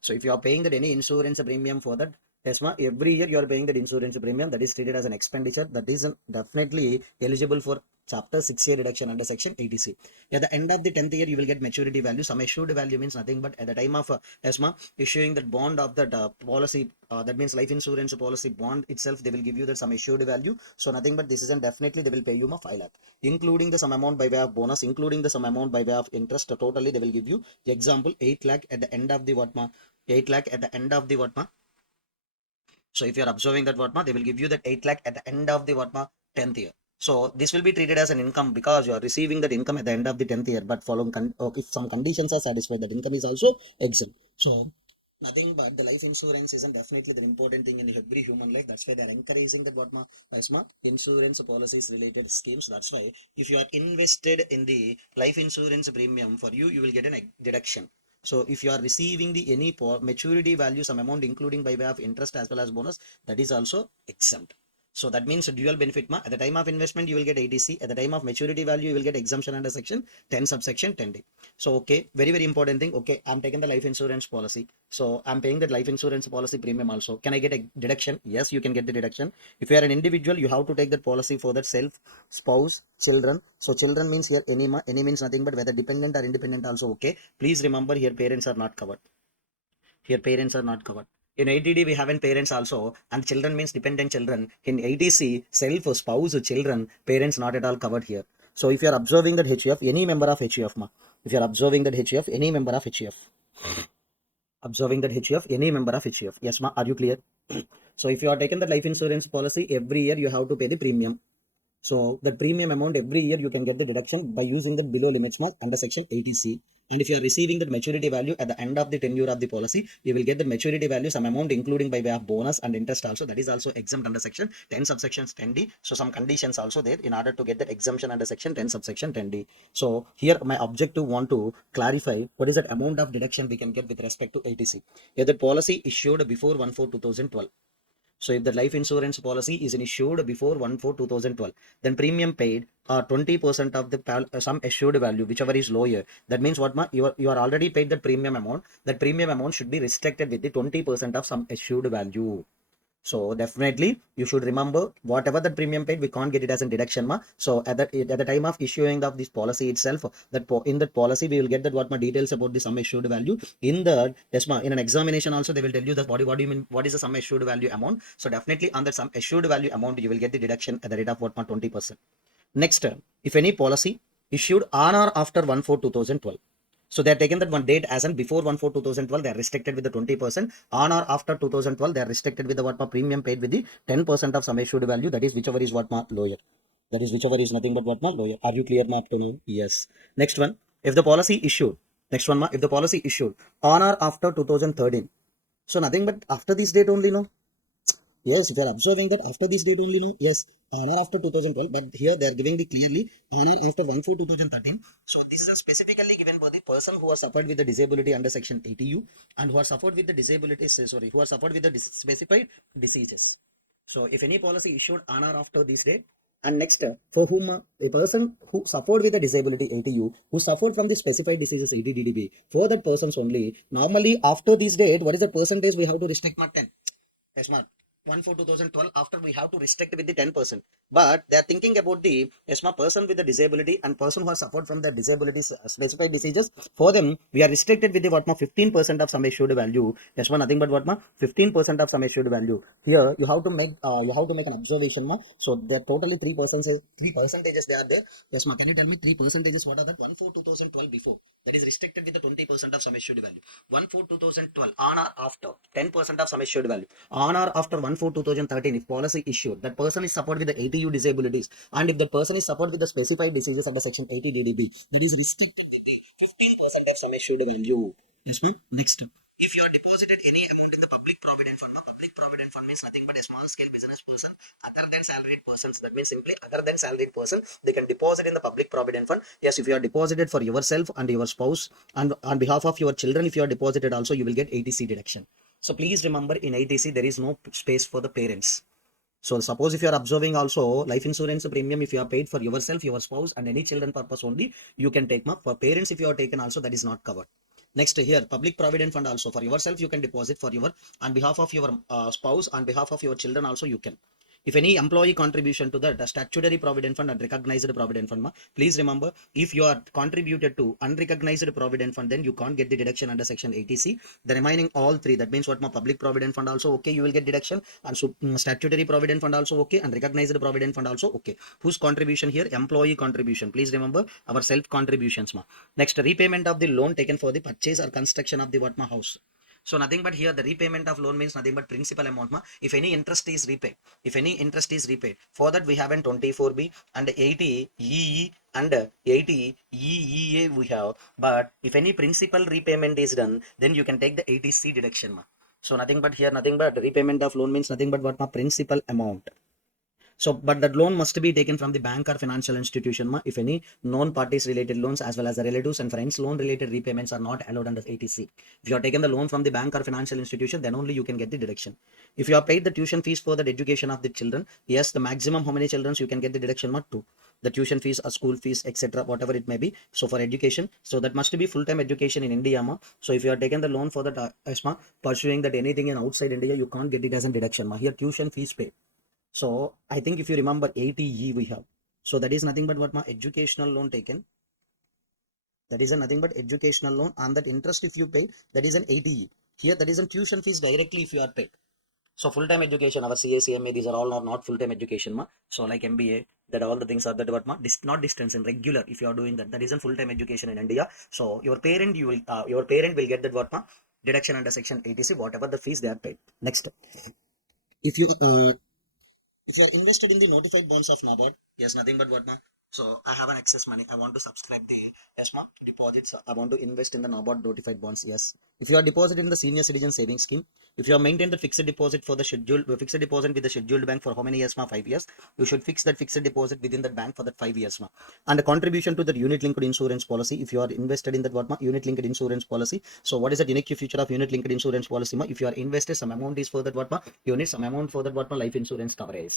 So if you are paying that any insurance premium for that, yes, ma, every year you are paying that insurance premium, that is treated as an expenditure, that is definitely eligible for chapter 6A reduction under section ATC. At the end of the 10th year, you will get maturity value. Some assured value means nothing but at the time of yes, ma, issuing that bond of that policy, that means life insurance policy bond itself, they will give you that some assured value. So nothing but this is, and definitely they will pay you, ma, 5 lakh, including the some amount by way of bonus, including the some amount by way of interest. Totally they will give you, example, 8 lakh at the end of the what, ma? 8 lakh at the end of the what, ma? So if you are observing that what, ma, they will give you that 8 lakh at the end of the what, ma? 10th year. So this will be treated as an income because you are receiving that income at the end of the 10th year. But following if some conditions are satisfied, that income is also exempt. So Nothing but the life insurance is definitely the important thing in every human life. That's why they're encouraging that what insurance policies related schemes. That's why if you are invested in the life insurance premium for you, you will get an deduction. So if you are receiving the any maturity value, some amount including by way of interest as well as bonus, that is also exempt. So that means a dual benefit. At the time of investment, you will get ATC. At the time of maturity value, you will get exemption under section 10 subsection 10D. So, okay, very, very important thing. Okay, I'm taking the life insurance policy. So I'm paying that life insurance policy premium also. Can I get a deduction? Yes, you can get the deduction. If you are an individual, you have to take that policy for that self, spouse, children. So children means here any means nothing but whether dependent or independent also okay. Please remember here parents are not covered. Here parents are not covered. In 80D, we haven't parents also, and children means dependent children. In 80C, self, spouse, children, parents not at all covered here. So if you are observing that HUF, any member of HUF, if you are observing that HUF, any member of HUF, observing that HUF, any member of HUF. Yes, ma, are you clear? So if you are taking the life insurance policy, every year you have to pay the premium. So the premium amount every year you can get the deduction by using the below limits mark under section 80C. And if you are receiving the maturity value at the end of the tenure of the policy, you will get the maturity value, some amount including by way of bonus and interest also. That is also exempt under section 10 subsections 10D. So some conditions also there in order to get that exemption under section 10 subsection 10D. So here my objective want to clarify what is that amount of deduction we can get with respect to 80C. If the policy issued before 1/4/2012. So if the life insurance policy is issued before 1/4/2012, then premium paid are 20% of the sum assured value, whichever is lower. That means what you are already paid the premium amount. That premium amount should be restricted with the 20% of sum assured value. So definitely you should remember whatever the premium paid, we can't get it as a deduction. So at the time of issuing of this policy itself, that in that policy we will get that details about the sum assured value. In the in an examination also they will tell you that what do you mean, what is the sum assured value amount. So definitely on the sum assured value amount you will get the deduction at the rate of 20%. Next, if any policy issued on or after 1/4/2012. So they are taken that one date as in before 1/4/2012, they are restricted with the 20%. On or after 2012, they are restricted with the premium paid with the 10% of sum assured value. That is whichever is lower. That is whichever is nothing but lower. Are you clear up to now? Yes. Next one, if the policy issued. Next one, if the policy issued on or after 2013. So nothing but after this date only, no? Yes, if you are observing that after this date only, no? Yes, on or after 2012, but here they are giving the clearly on or after 1/4/2013. So this is specifically given for the person who has suffered with the disability under section 80U and who has suffered with the disabilities, who has suffered with the specified diseases. So if any policy issued on or after this date, and next, for whom a person who suffered with a disability 80U, who suffered from the specified diseases 80DDB, for that persons only, normally after this date, what is the percentage we have to restrict? Mark 10. Yes, ma'am. 1/4/2012 after we have to restrict with the 10%. But they are thinking about the person with the disability and person who has suffered from the disabilities specified diseases. For them, we are restricted with the 15% of sum assured value. Yes, ma'am, nothing but 15% of sum assured value. Here you have to make an observation, ma'am. So there are totally 3%. 3% they are there. Yes, ma'am. Can you tell me 3%? What are that? 1/4/2012 before. That is restricted with the 20% of sum assured value. 1/4/2012 on or after 10% of sum assured value. On or after 1/4/2013, if policy issued, that person is suffered with the 80U disabilities, and if the person is suffered with the specified diseases under section 80 DDB, that is restricted with the 15% of sum assured value. Yes, ma'am. Next, if you are deposited any amount in the public provident fund, public provident fund means nothing but a small scale business person other than salaried persons. That means simply other than salaried person, they can deposit in the public provident fund. Yes, if you are deposited for yourself and your spouse and on behalf of your children, if you are deposited also, you will get 80C deduction. So please remember in 80C there is no space for the parents. So suppose if you are observing also life insurance premium, if you are paid for yourself, your spouse and any children purpose only, you can take. For parents, if you are taken also, that is not covered. Next here, public provident fund also for yourself, you can deposit for your on behalf of your spouse, on behalf of your children also you can. If any employee contribution to the statutory provident fund and recognized provident fund, please remember, if you are contributed to unrecognized provident fund, then you can't get the deduction under section 80C. The remaining all three, that means public provident fund also okay, you will get deduction, and so statutory provident fund also okay, and recognized provident fund also okay. Whose contribution here? Employee contribution. Please remember our self contributions. Next, repayment of the loan taken for the purchase or construction of the house. So nothing but here the repayment of loan means nothing but principal amount ma. If any interest is repaid, for that we have an 24B and 80 EE and 80 EEA we have. But if any principal repayment is done, then you can take the 80C deduction ma. So nothing but here nothing but repayment of loan means nothing but what ma, principal amount. So, but that loan must be taken from the bank or financial institution ma. If any non-parties related loans as well as the relatives and friends loan related repayments are not allowed under 80C. If you are taken the loan from the bank or financial institution, then only you can get the deduction. If you are paid the tuition fees for the education of the children, yes, the maximum how many children you can get the deduction ma, 2. The tuition fees or school fees, etc., whatever it may be. So for education, so that must be full-time education in India ma. So if you are taken the loan for that ESMA, pursuing that anything in outside India, you can't get it as a deduction ma. Here tuition fees pay. So I think if you remember 80E we have. So that is nothing but what my educational loan taken. That is a nothing but educational loan, and that interest if you pay, that is an 80E. Here that is a tuition fees directly if you are paid. So full-time education, our CA CMA, these are all are not full-time education ma. So like MBA, that all the things are that what ma, not distance and regular. If you are doing that, that isn't full-time education in India. So your parent your parent will get that what ma, deduction under section 80C, whatever the fees they are paid. Next, if you if you are invested in the notified bonds of NABARD, yes, nothing but what ma. So I have an excess money. I want to subscribe the ESMA deposits. I want to invest in the NABARD notified bonds. Yes. If you are deposited in the senior citizen savings scheme, if you have maintained the fixed deposit for the scheduled fixed deposit with the scheduled bank for how many years ma? 5 years. You should fix that fixed deposit within that bank for that 5 years ma. And a contribution to the unit linked insurance policy. If you are invested in that what ma? Unit linked insurance policy. So what is the unique feature of unit linked insurance policy ma? If you are invested, some amount is for that what ma? You need some amount for that what ma? Life insurance coverage.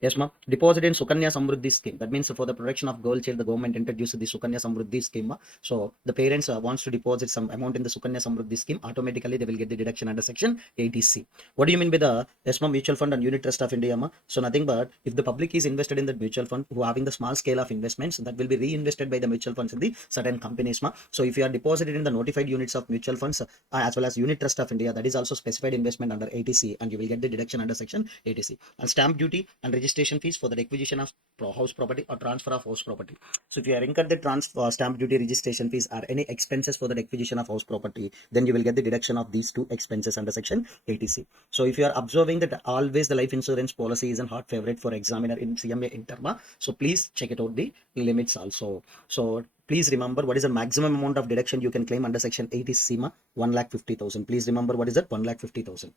Yes, ma'am. Deposit in Sukanya Samruddhi scheme. That means for the protection of girl child, the government introduced the Sukanya Samruddhi scheme. So the parents wants to deposit some amount in the Sukanya Samruddhi scheme. Automatically, they will get the deduction under section 80C. What do you mean by the ESMA mutual fund and unit trust of India? Ma? So nothing but if the public is invested in the mutual fund who are having the small scale of investments, that will be reinvested by the mutual funds in the certain companies. Ma? So if you are deposited in the notified units of mutual funds as well as unit trust of India, that is also specified investment under 80C, and you will get the deduction under section 80C. And stamp duty and registration fees for the acquisition of house property or transfer of house property. So if you are incurred the stamp duty, registration fees, or any expenses for the acquisition of house property, then you will get the deduction of these two expenses under section 80C. So if you are observing that always the life insurance policy is a hot favorite for examiner in CMA Interma, so please check it out the limits also. So please remember what is the maximum amount of deduction you can claim under section 80C ma, 1,50,000. Please remember what is that, 1,50,000.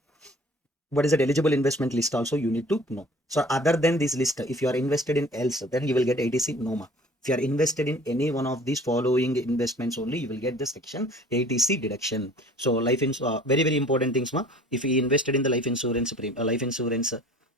What is that eligible investment list also you need to know. So other than this list, if you are invested in else, then you will get 80C no ma. If you are invested in any one of these following investments only, you will get the section 80C deduction. So very very important things ma. If you invested in the life insurance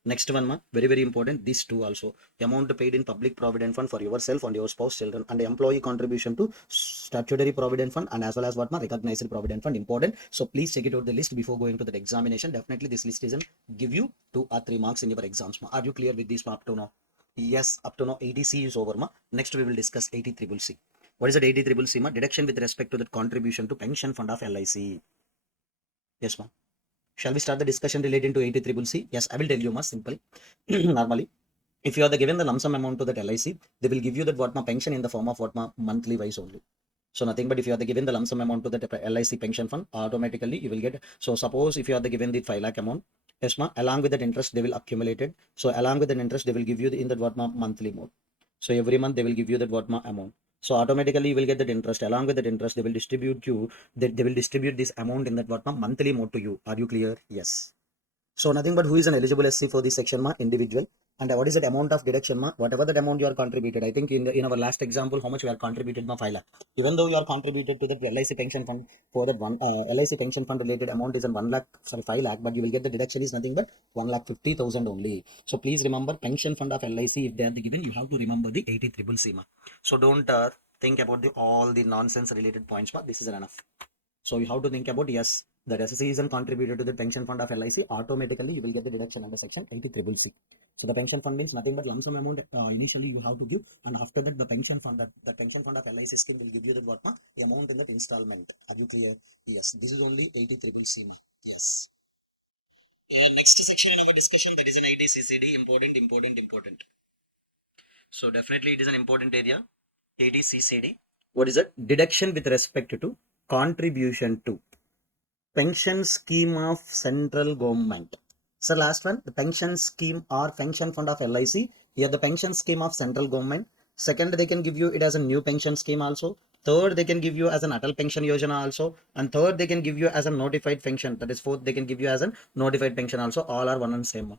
next one ma, very very important, these two also. The amount paid in public provident fund for yourself and your spouse children, and the employee contribution to statutory provident fund, and as well as what ma, recognized provident fund, important. So please check it out the list before going to the examination. Definitely this list isn't give you 2 or 3 marks in your exams ma. Are you clear with this ma up to now? Yes, up to now 80C is over ma. Next we will discuss 80CCC. What is that 80CCC ma? Deduction with respect to the contribution to pension fund of LIC. Yes ma. Shall we start the discussion relating to 80CCC? Yes, I will tell you ma, simple. Normally, if you are given the lump sum amount to that LIC, they will give you that what ma, pension in the form of what ma, monthly wise only. So nothing but if you are given the lump sum amount to the LIC pension fund, automatically you will get. So suppose if you are given the 5 lakh amount, yes ma, along with that interest they will accumulate it. So along with that interest they will give you in that what ma, monthly mode. So every month they will give you that what ma, amount. So automatically you will get that interest. Along with that interest they will distribute you. They will distribute this amount in that what ma, monthly mode to you. Are you clear? Yes. So nothing but who is an eligible SC for this section ma, individual. And what is that amount of deduction ma, whatever that amount you are contributed. I think in our last example how much we are contributed ma, 5 lakh. Even though you are contributed to the LIC pension fund for that one LIC pension fund related amount is in 1 lakh, sorry 5 lakh, but you will get the deduction is nothing but 1,50,000 only. So please remember pension fund of LIC, if they are given, you have to remember the 80CCC ma. So don't think about all the nonsense related points ma. This is enough. So you have to think about, yes, that SSC is contributed to the pension fund of LIC, automatically you will get the deduction under section 80CCC. So the pension fund means nothing but lump sum amount initially you have to give, and after that the pension fund the pension fund of LIC scheme will give you the what ma, the amount in that installment. Are you clear? Yes, this is only 80CCC. Yes. Next section in our discussion, that is an 80CCD, important. So definitely it is an important area. 80CCD. What is it? Deduction with respect to contribution to. pension scheme of central government. So last one, the pension scheme or pension fund of LIC. Here the pension scheme of central government. Second, they can give you it as a new pension scheme also. Third, they can give you as an Atal pension yojana also. And third, they can give you as a notified pension. That is fourth, they can give you as a notified pension also. All are one and same.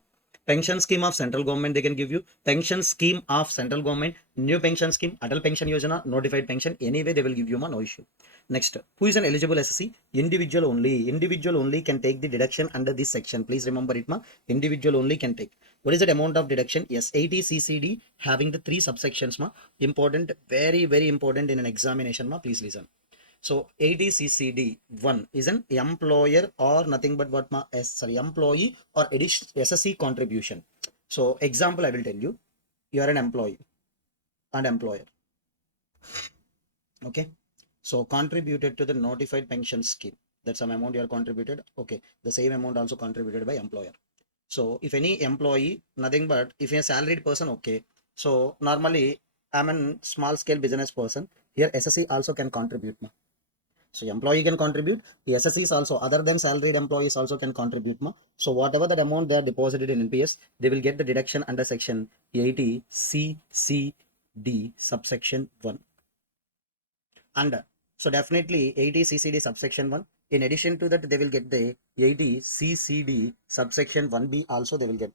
Pension scheme of central government, they can give you pension scheme of central government, new pension scheme, Atal pension yojana, notified pension. Anyway, they will give you no issue. Next, who is an eligible SSC? Individual only. Individual only can take the deduction under this section. Please remember it, ma. Individual only can take. What is the amount of deduction? Yes, 80 CCD having the three subsections, ma. Important, very, very important in an examination, ma. Please listen. So 80 CCD 1 is an employer or nothing but what, ma? Employee or SSC contribution. So example, I will tell you. You are an employee and employer. Okay. So contributed to the notified pension scheme. That's some amount you are contributed. Okay. The same amount also contributed by employer. So if any employee, nothing but if you're a salaried person, okay. So normally I'm a small scale business person. Here SSC also can contribute. Ma. So employee can contribute. The SSCs also, other than salaried employees also can contribute. Ma. So whatever that amount they are deposited in NPS, they will get the deduction under section 80 CCD subsection 1. Under. So definitely 80 CCD subsection 1. In addition to that, they will get the 80 CCD subsection 1B also they will get.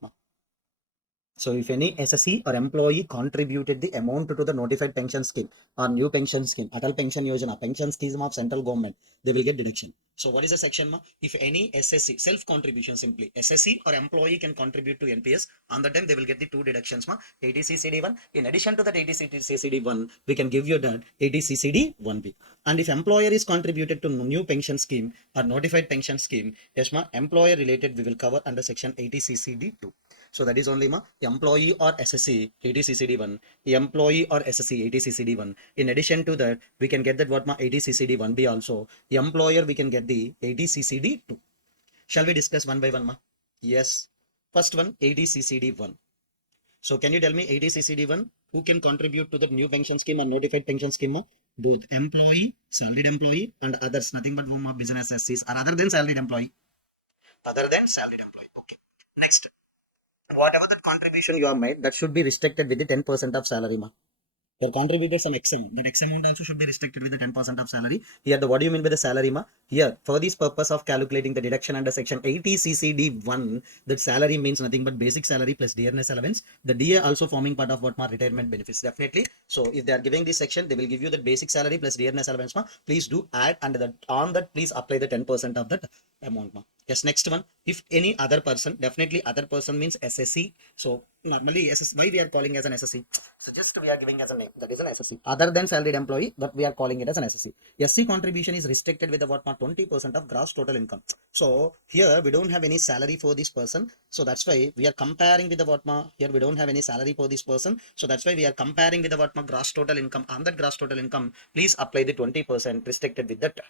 So if any SSC or employee contributed the amount to the notified pension scheme or new pension scheme, Atal pension yojana, pension scheme of central government, they will get deduction. So what is the section, ma? If any SSC, self-contribution simply, SSC or employee can contribute to NPS, on the time they will get the two deductions, ma. 80 CCD1. In addition to that 80 CCD1, we can give you that 80 CCD1B. And if employer is contributed to new pension scheme or notified pension scheme, yes, ma, employer related we will cover under section 80 CCD2. So that is only, ma, employee or SSC 80 CCD1, employee or SSC 80 CCD1. In addition to that, we can get that what, ma, 80 CCD1B also. Employer we can get the 80 CCD2. Shall we discuss one by one, ma? Yes. First one, 80 CCD1. So can you tell me 80 CCD1 who can contribute to the new pension scheme or notified pension scheme, ma? Both employee, salaried employee and others, nothing but home of business SCs or other than salaried employee. Other than salaried employee. Okay. Next, whatever that contribution you have made, that should be restricted with the 10% of salary, ma. You have contributed some X amount. That X amount also should be restricted with the 10% of salary. Here, what do you mean by the salary, ma? Here, for this purpose of calculating the deduction under section 80 CCD1, that salary means nothing but basic salary plus dearness allowance. The DA also forming part of what, ma? Retirement benefits. Definitely. So if they are giving this section, they will give you the basic salary plus dearness allowance, ma. Please do add under that. On that, please apply the 10% of that amount, ma. Yes, next one. If any other person, definitely other person means SSC. So normally SSC, why we are calling as an SSC? So just we are giving as a name, that is an SSC. Other than salaried employee, but we are calling it as an SSC. SC contribution is restricted with the what, 20% of gross total income. So here we don't have any salary for this person. So that's why we are comparing with the what, here we don't have any salary for this person. So that's why we are comparing with the what, gross total income. On that gross total income, please apply the 20% restricted with that.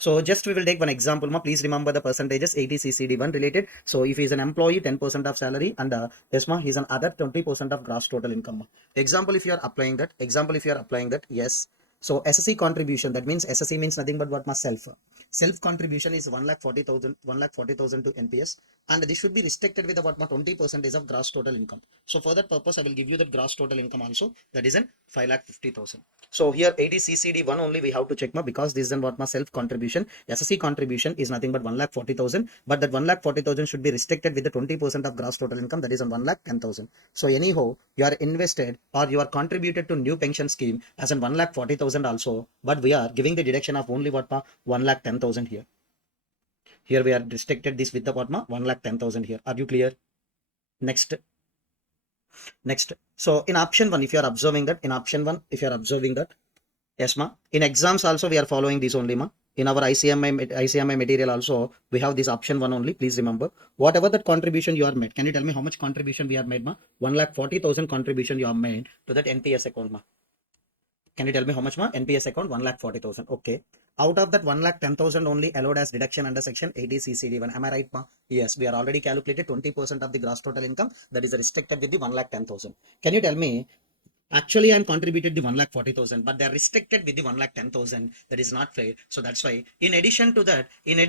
So just we will take one example, ma. Please remember the percentages 80 CCD1 related. So if he is an employee, 10% of salary, and yes, ma, he is an other 20% of gross total income. Ma. Example, if you are applying that, yes. So SSC contribution, that means SSC means nothing but what, ma, self contribution is 1,40,000 to NPS, and this should be restricted with what, ma, 20% of gross total income. So for that purpose, I will give you that gross total income also, that is an 5,50,000. So here 80 CCD1 only we have to check, ma, because this is what, ma, self contribution. SSC contribution is nothing but 1,40,000, but that 1,40,000 should be restricted with the 20% of gross total income, that is on 1,10,000. So anyhow, you are invested or you are contributed to new pension scheme as in 1,40,000 also, but we are giving the deduction of only what, ma, 1,10,000 here. Here we are restricted this with the what, ma, 1,10,000 here. Are you clear? Next. So in option 1, if you are observing that, yes, ma. In exams also we are following this only, ma. In our ICMA material also, we have this option 1 only. Please remember, whatever that contribution you are made, can you tell me how much contribution we are made, ma? 1,40,000 contribution you are made to that NPS account, ma. Can you tell me how much, ma? NPS account 1,40,000. Okay. Out of that 1,10,000 only allowed as deduction under section 80 CCD1. Am I right, ma? Yes, we are already calculated 20% of the gross total income, that is restricted with the 1,10,000. Can you tell me Actually, I'm contributed the 1,40,000, but they're restricted with the 1,10,000. That is not fair. So that's why, in addition to that 80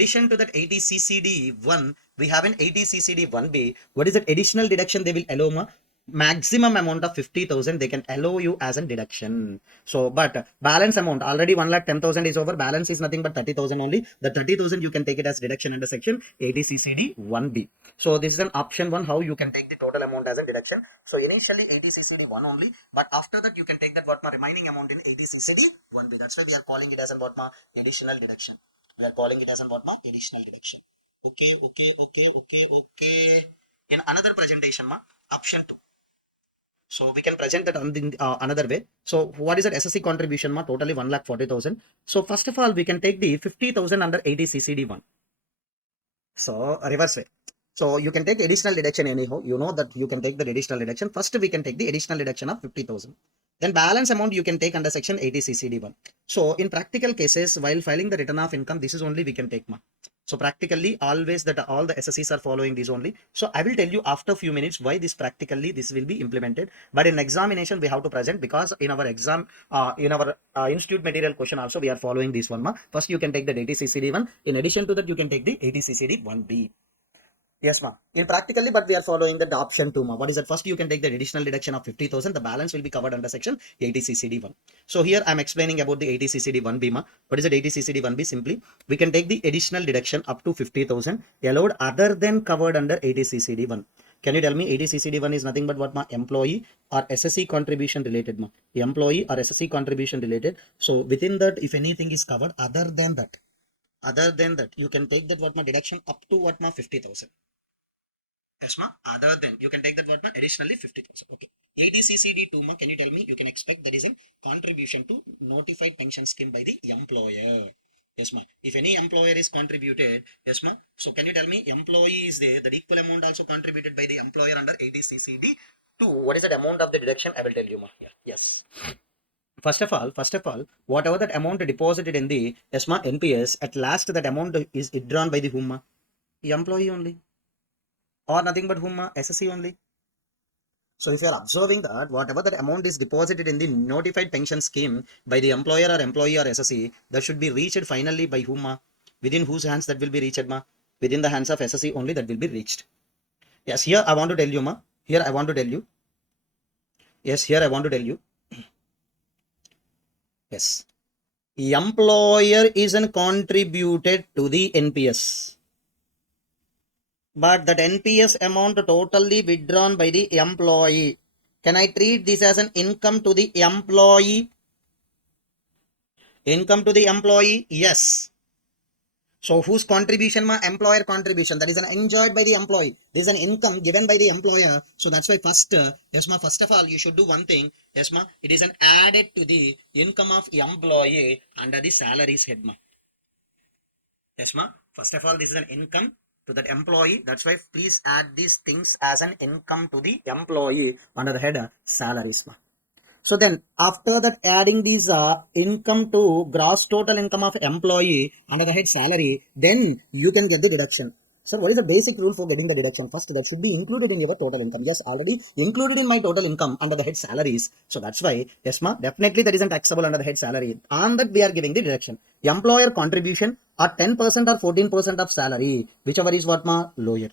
CCD 1, we have an 80 CCD 1B. What is that additional deduction they will allow? Maximum amount of 50,000 they can allow you as a deduction. So, but balance amount already 1,10,000 is over. Balance is nothing but 30,000 only. The 30,000 you can take it as deduction under section 80 CCD 1B. So this is an option one how you can take the total amount as a deduction. So initially 80 CCD 1 only, but after that you can take that what my remaining amount in 80 CCD 1B. That's why we are calling it as an what my additional deduction. We are calling it as an what my additional deduction. Okay. In another presentation, option 2. So we can present that on the another way. So what is that SSC contribution? Totally 1,40,000. So first of all, we can take the 50,000 under 80 CCD 1. So reverse way. So you can take additional deduction anyhow. You know that you can take the additional deduction. First, we can take the additional deduction of 50,000. Then balance amount you can take under section 80 CCD 1. So in practical cases, while filing the return of income, this is only we can take. So practically always that all the SSCs are following this only. So I will tell you after a few minutes why this practically this will be implemented. But in examination we have to present because in our exam, in our institute material question also we are following this one. First you can take the 80 CCD 1. In addition to that you can take the 80 CCD 1B. Yes, ma'am. In practically, but we are following the option 2, ma'am. What is that? First, you can take the additional deduction of 50,000. The balance will be covered under section 80 CCD 1. So here I'm explaining about the 80 CCD 1B, ma'am. What is it 80 CCD 1B? Simply, we can take the additional deduction up to 50,000 allowed other than covered under 80 CCD 1. Can you tell me 80 CCD 1 is nothing but what, ma? Employee or SSC contribution related, ma? Employee or SSC contribution related. So within that, if anything is covered other than that, you can take that what, ma? Deduction up to what, ma? 50,000. Yes, ma. Other than you can take that what, ma? Additionally 50,000. Okay. ADCCD 2, ma. Can you tell me? You can expect that is a contribution to notified pension scheme by the employer. Yes, ma. If any employer is contributed, yes, ma. So can you tell me employee is there? The equal amount also contributed by the employer under ADCCD 2. What is that amount of the deduction? I will tell you, ma. Yeah. Yes. First of all, whatever that amount deposited in the ESMA NPS, at last that amount is withdrawn by the whom? Ma? The employee only. Or nothing but whom? SSC only. So if you are observing that whatever that amount is deposited in the notified pension scheme by the employer or employee or SSC, that should be reached finally by whom? Within whose hands that will be reached? Within the hands of SSC only that will be reached. Yes, here I want to tell you, ma. Here I want to tell you. Yes, here I want to tell you. Yes. Employer isn't contributed to the NPS. But that NPS amount totally withdrawn by the employee. Can I treat this as an income to the employee? Income to the employee? Yes. So whose contribution? Ma? Employer contribution. That is an enjoyed by the employee. This is an income given by the employer. So that's why first, yes, ma. First of all, you should do one thing. Yes, ma. It is an added to the income of employee under the salaries head, ma. Yes, ma. First of all, this is an income to that employee. That's why please add these things as an income to the employee under the head salaries, ma. So then after that adding these income to gross total income of employee under the head salary, then you can get the deduction. So what is the basic rule for getting the deduction? First, that should be included in your total income. Yes, already included in my total income under the head salaries. So that's why, yes, ma, definitely that isn't taxable under the head salary. On that we are giving the deduction. Employer contribution are 10% or 14% of salary, whichever is what, ma, lower.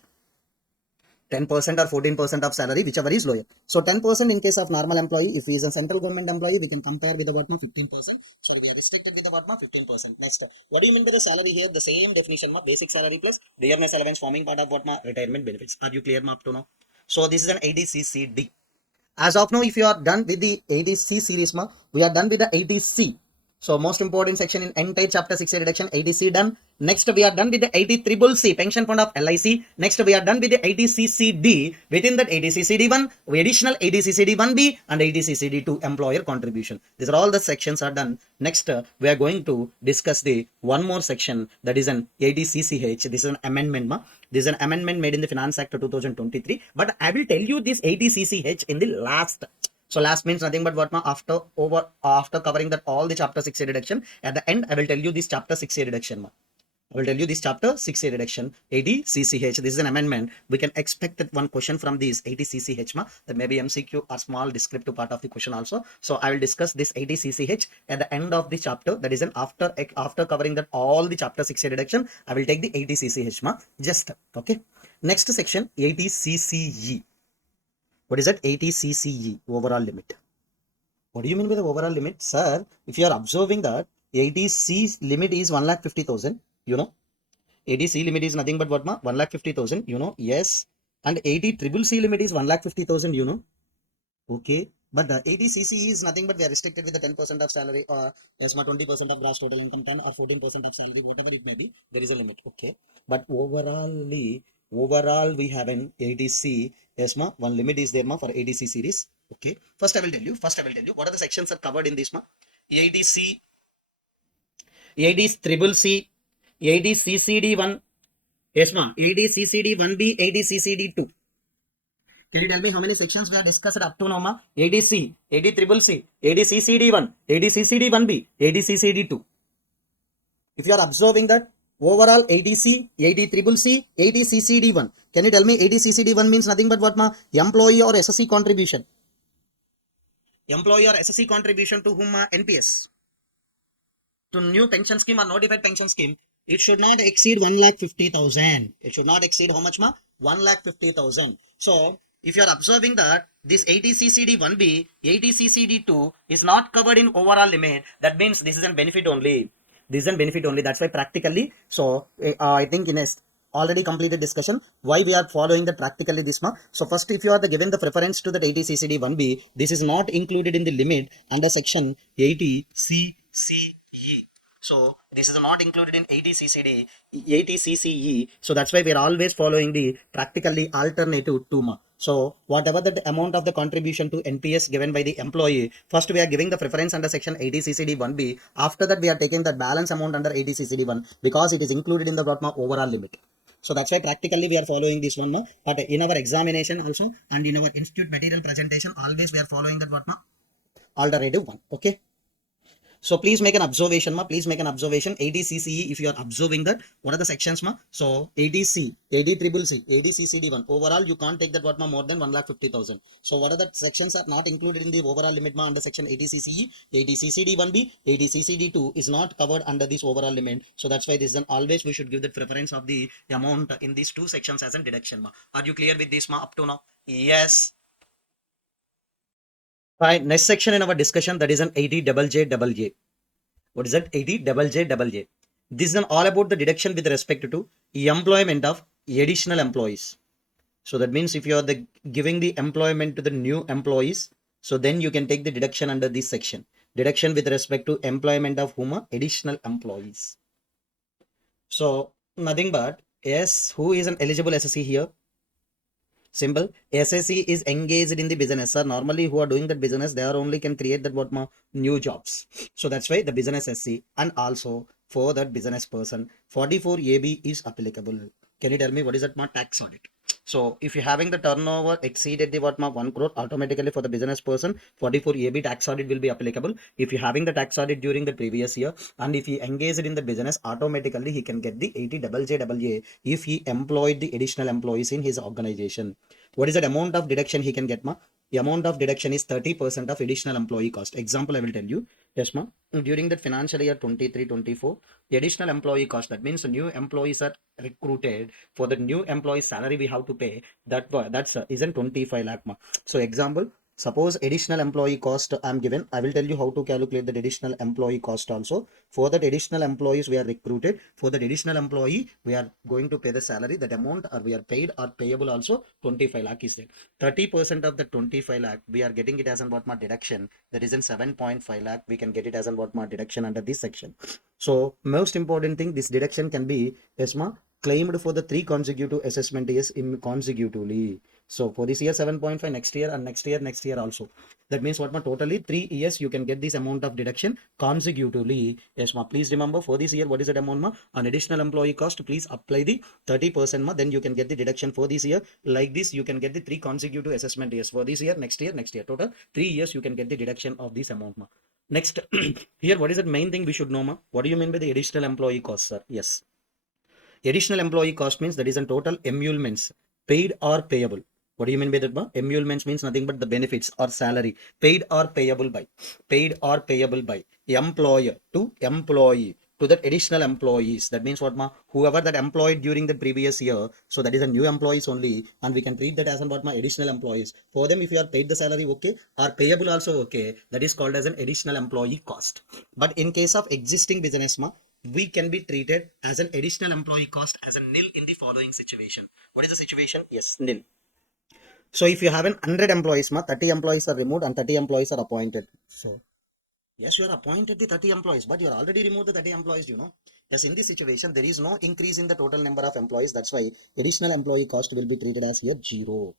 10% or 14% of salary, whichever is lower. So 10% in case of normal employee, if he is a central government employee, we can compare with the what, 15%. Sorry, we are restricted with the what, 15%. Next, what do you mean by the salary here? The same definition, basic salary plus dearness allowance forming part of what, retirement benefits. Are you clear, up to now? So this is an ADCCD. As of now, if you are done with the ADC series, we are done with the ADC. So most important section in entire chapter 6 reduction, ADC done. Next we are done with the 80CCC pension fund of LIC. Next we are done with the 80CCD. Within that 80CCD1, we additional 80CCD1B and 80CCD2 employer contribution. These are all the sections are done. Next we are going to discuss the one more section, that is an 80CCH. This is an amendment. This is an amendment made in the Finance Act 2023. But I will tell you this 80CCH in the last. So last means nothing but what, after covering that all the chapter 6A reduction, at the end I will tell you this chapter 6A reduction. I will tell you this chapter 6A reduction 80 CCH. This is an amendment. We can expect that one question from this 80 CCH that maybe MCQ or small descriptive part of the question also. So I will discuss this 80 CCH at the end of the chapter. That is an after covering that all the chapter 6A reduction. I will take the 80 CCH just okay. Next section 80 CCE. What is that? 80 CCE overall limit. What do you mean by the overall limit, sir? If you are observing that 80C limit is 1,50,000, you know. 80C limit is nothing but what ma? 1,50,000, you know. Yes. And 80 triple C limit is 1,50,000, you know. Okay. But the 80CC is nothing but we are restricted with the 10% of salary or yes, 20% of gross total income, 10 or 14% of salary, whatever it may be, there is a limit. Okay. But overall we have an 80C. Yes, ma. One limit is there ma for 80C series. Okay. First I will tell you what are the sections are covered in this ma. 80C, 80 triple C, 80 CCD1. Yes, ma. 80 CCD1B, 80 CCD2. Can you tell me how many sections we have discussed up to now, ma? 80C, 80 triple C, 80 CCD1, 80 CCD1B, 80 CCD2. If you are observing that overall 80C, 80 triple C, 80 CCD1. Can you tell me 80 CCD1 means nothing but what, ma? Employee or SSC contribution. Employee or SSC contribution to whom, ma? NPS. To new pension scheme or notified pension scheme, it should not exceed 1,50,000. It should not exceed how much, ma? 1,50,000. So, if you are observing that this 80CCD1B, 80CCD2 is not covered in overall limit, that means this is a benefit only. This is a benefit only. That's why practically, so I think in a already completed discussion why we are following that practically this month. So first, if you are given the preference to that 80CCD1B, this is not included in the limit under section 80CCE. So this is not included in 80CCE. So that's why we are always following the practically alternative to ma. So whatever the amount of the contribution to NPS given by the employee, first we are giving the preference under section 80CCD1B. After that we are taking the balance amount under 80CCD1 because it is included in the overall limit. So that's why practically we are following this one. But in our examination also and in our institute material presentation, always we are following that alternative one. Okay. So please make an observation, ma. Please make an observation. 80CCE, if you are observing that, what are the sections, ma? So 80C, 80 triple C, 80CCD1. Overall, you can't take that what, ma, more than 1,50,000. So what are the sections are not included in the overall limit, ma, under section 80CCE, 80CCD1B, 80CCD2 is not covered under this overall limit. So that's why this is an always we should give the preference of the amount in these two sections as a deduction, ma. Are you clear with this, ma, up to now? Yes. Fine. Next section in our discussion, that is an 80JJJ. What is that? 80JJJ. This is an all about the deduction with respect to employment of additional employees. So that means if you are giving the employment to the new employees, so then you can take the deduction under this section. Deduction with respect to employment of whom? Additional employees. So nothing but yes, who is an eligible SSC here? Simple. SSC is engaged in the business, sir. Normally who are doing that business, they are only can create that what new jobs. So that's why the business SC, and also for that business person 44AB is applicable. Can you tell me what is that tax audit? So if you're having the turnover exceeded the 1 crore, automatically for the business person 44AB tax audit will be applicable. If you're having the tax audit during the previous year and if he engaged in the business, automatically he can get the 80JJA if he employed the additional employees in his organization. What is that amount of deduction he can get, ma? The amount of deduction is 30% of additional employee cost. Example, I will tell you. Yes, ma. During that financial year 23-24, the additional employee cost, that means new employees are recruited. For the new employee salary we have to pay, that's isn't 25 lakh, ma. So example, suppose additional employee cost I'm given. I will tell you how to calculate that additional employee cost also. For that additional employees we are recruited. For that additional employee, we are going to pay the salary. That amount or we are paid or payable also 25 lakh is there. 30% of the 25 lakh, we are getting it as an what deduction. That is in 7.5 lakh. We can get it as an what deduction under this section. So most important thing, this deduction can be claimed for the 3 consecutive assessment years in consecutively. So for this year 7.5, next year and next year also. That means what totally 3 years you can get this amount of deduction consecutively. Yes, ma. Please remember for this year what is that amount, ma? On additional employee cost, please apply the 30%, ma. Then you can get the deduction for this year. Like this, you can get the 3 consecutive assessment years for this year, next year. Total 3 years you can get the deduction of this amount, ma. Next, here what is the main thing we should know, ma? What do you mean by the additional employee cost, sir? Yes. Additional employee cost means that is a total emoluments paid or payable. What do you mean by that? Emoluments means nothing but the benefits or salary paid or payable by employer to employee to that additional employees. That means what ma? Whoever that employed during the previous year. So that is a new employees only, and we can treat that as what ma additional employees. For them, if you are paid the salary, okay, or payable also okay. That is called as an additional employee cost. But in case of existing business ma, we can be treated as an additional employee cost as a nil in the following situation. What is the situation? Yes, nil. So if you have an 100 employees, 30 employees are removed and 30 employees are appointed. So yes, you are appointed the 30 employees, but you are already removed the 30 employees, Yes, in this situation, there is no increase in the total number of employees. That's why additional employee cost will be treated as here 0.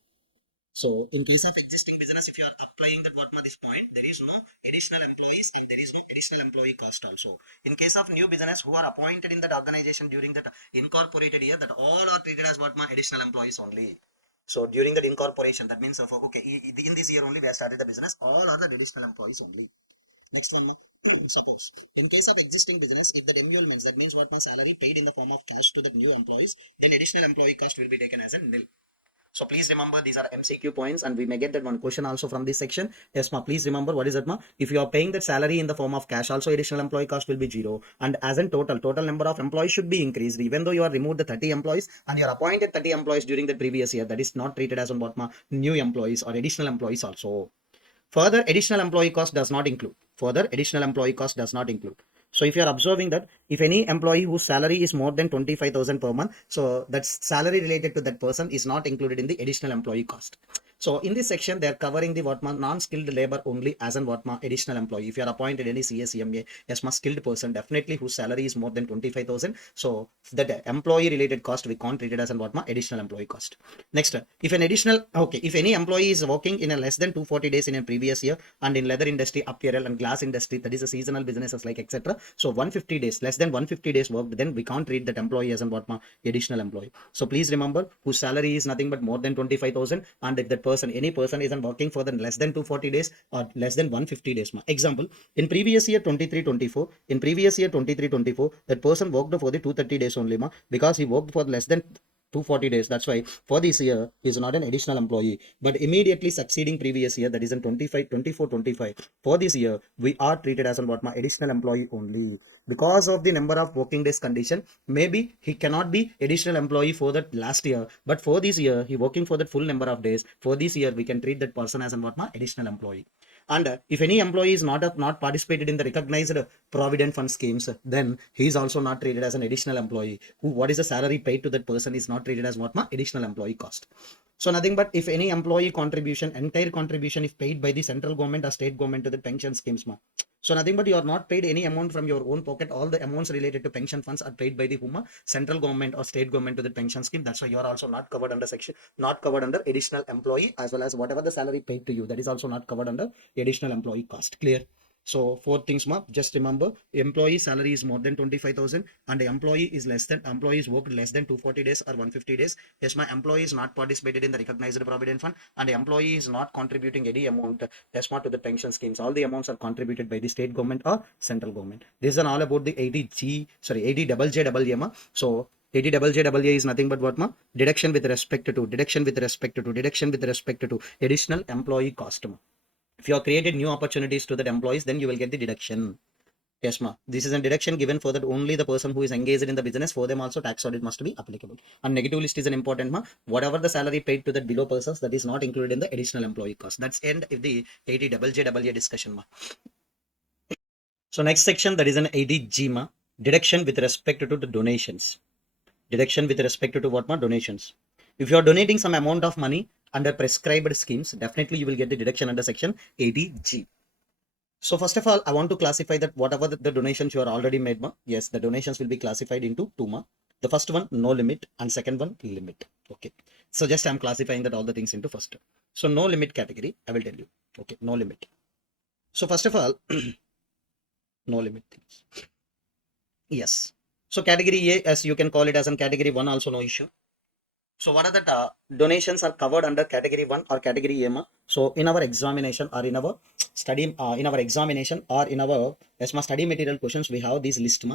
So in case of existing business, if you are applying that what this point, there is no additional employees and there is no additional employee cost also. In case of new business who are appointed in that organization during that incorporated year, that all are treated as what additional employees only. So during that incorporation, that means okay, in this year only we have started the business, all are the additional employees only. Next one, suppose in case of existing business, if the emoluments, that means what salary paid in the form of cash to the new employees, then additional employee cost will be taken as a nil. So please remember these are MCQ points and we may get that one question also from this section. Yes, ma. Please remember what is that, ma? If you are paying that salary in the form of cash, also additional employee cost will be 0. And as in total number of employees should be increased. Even though you are removed the 30 employees and you are appointed 30 employees during the previous year, that is not treated as on what, ma? New employees or additional employees also. Further, additional employee cost does not include. So if you are observing that if any employee whose salary is more than 25,000 per month, so that salary related to that person is not included in the additional employee cost. So in this section, they are covering the non-skilled labor only as an additional employee. If you are appointed any CA CMA as skilled person, definitely whose salary is more than 25,000. So that employee related cost we can't treat it as an additional employee cost. Next, if any employee is working in a less than 240 days in a previous year and in leather industry, apparel and glass industry, that is a seasonal businesses like etc. So 150 days, less than 150 days worked, then we can't treat that employee as an additional employee. So please remember whose salary is nothing but more than 25,000, and if that any person isn't working for the less than 240 days or less than 150 days. Example, in previous year 23-24, that person worked for the 230 days only, because he worked for less than 240 days. That's why for this year he is not an additional employee. But immediately succeeding previous year, that is in 24-25, for this year we are treated as an additional employee only. Because of the number of working days condition, maybe he cannot be additional employee for that last year, but for this year he working for that full number of days. For this year we can treat that person as an additional employee. And if any employee is not participated in the recognized provident fund schemes, then he is also not treated as an additional employee. What is the salary paid to that person is not treated as additional employee cost. So nothing but if any employee contribution, entire contribution if paid by the central government or state government to the pension schemes, so nothing but you are not paid any amount from your own pocket. All the amounts related to pension funds are paid by the central government or state government to the pension scheme. That's why you are also not covered under additional employee, as well as whatever the salary paid to you, that is also not covered under additional employee cost. Clear? So 4 things, just remember, employee salary is more than 25,000 and the employee is worked less than 240 days or 150 days. Yes, my employee is not participated in the recognized provident fund and the employee is not contributing any amount to the pension schemes. All the amounts are contributed by the state government or central government. This is all about the 80 double J. So 80 double J is nothing but what, deduction with respect to additional employee cost. If you have created new opportunities to that employees, then you will get the deduction. Yes, ma. This is a deduction given for that only the person who is engaged in the business. For them also tax audit must be applicable. And negative list is an important, ma. Whatever the salary paid to that below persons, that is not included in the additional employee cost. That's end of the 80 double J discussion, ma. So next section, that is an 80G, ma. Deduction with respect to the donations. Deduction with respect to what, ma? Donations. If you are donating some amount of money under prescribed schemes, definitely you will get the deduction under section 80G. So first of all, I want to classify that whatever the donations you are already made, yes, the donations will be classified into 2. The first one, no limit, and second one, limit. Okay. So just I'm classifying that all the things into first. So no limit category, I will tell you. Okay, no limit. So first of all, no limit things. Yes. So category A, as you can call it as in category 1, also no issue. So what are the donations are covered under category 1 or category A? So in our examination or in our study, study material questions, we have this list.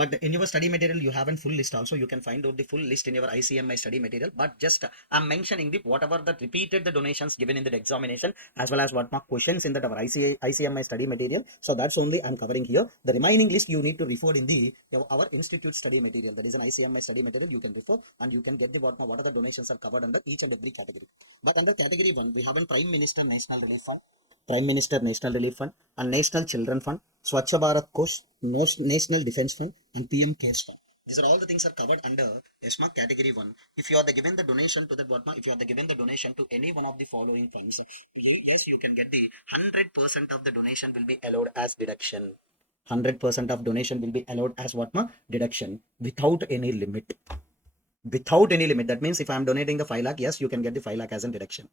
But in your study material, you haven't full list also. You can find out the full list in your ICMI study material. But just I'm mentioning the whatever that repeated the donations given in the examination, as well as what mark questions in that our ICMI study material. So that's only I'm covering here. The remaining list you need to refer in the our institute study material. That is an ICMI study material. You can refer and you can get the what are the donations are covered under each and every category. But under category 1, we have a Prime Minister National Relief Fund, Prime Minister National Relief Fund, and National Children Fund, Swachh Bharat Kosh, National Defense Fund, and PM CARES Fund. These are all the things are covered under ESMA category 1. If you are the given the donation to that if you are the given the donation to any one of the following funds, yes, you can get the 100% of the donation will be allowed as deduction. 100% of donation will be allowed as deduction without any limit. Without any limit. That means if I am donating the 5 lakh, yes, you can get the 5 lakh as a deduction.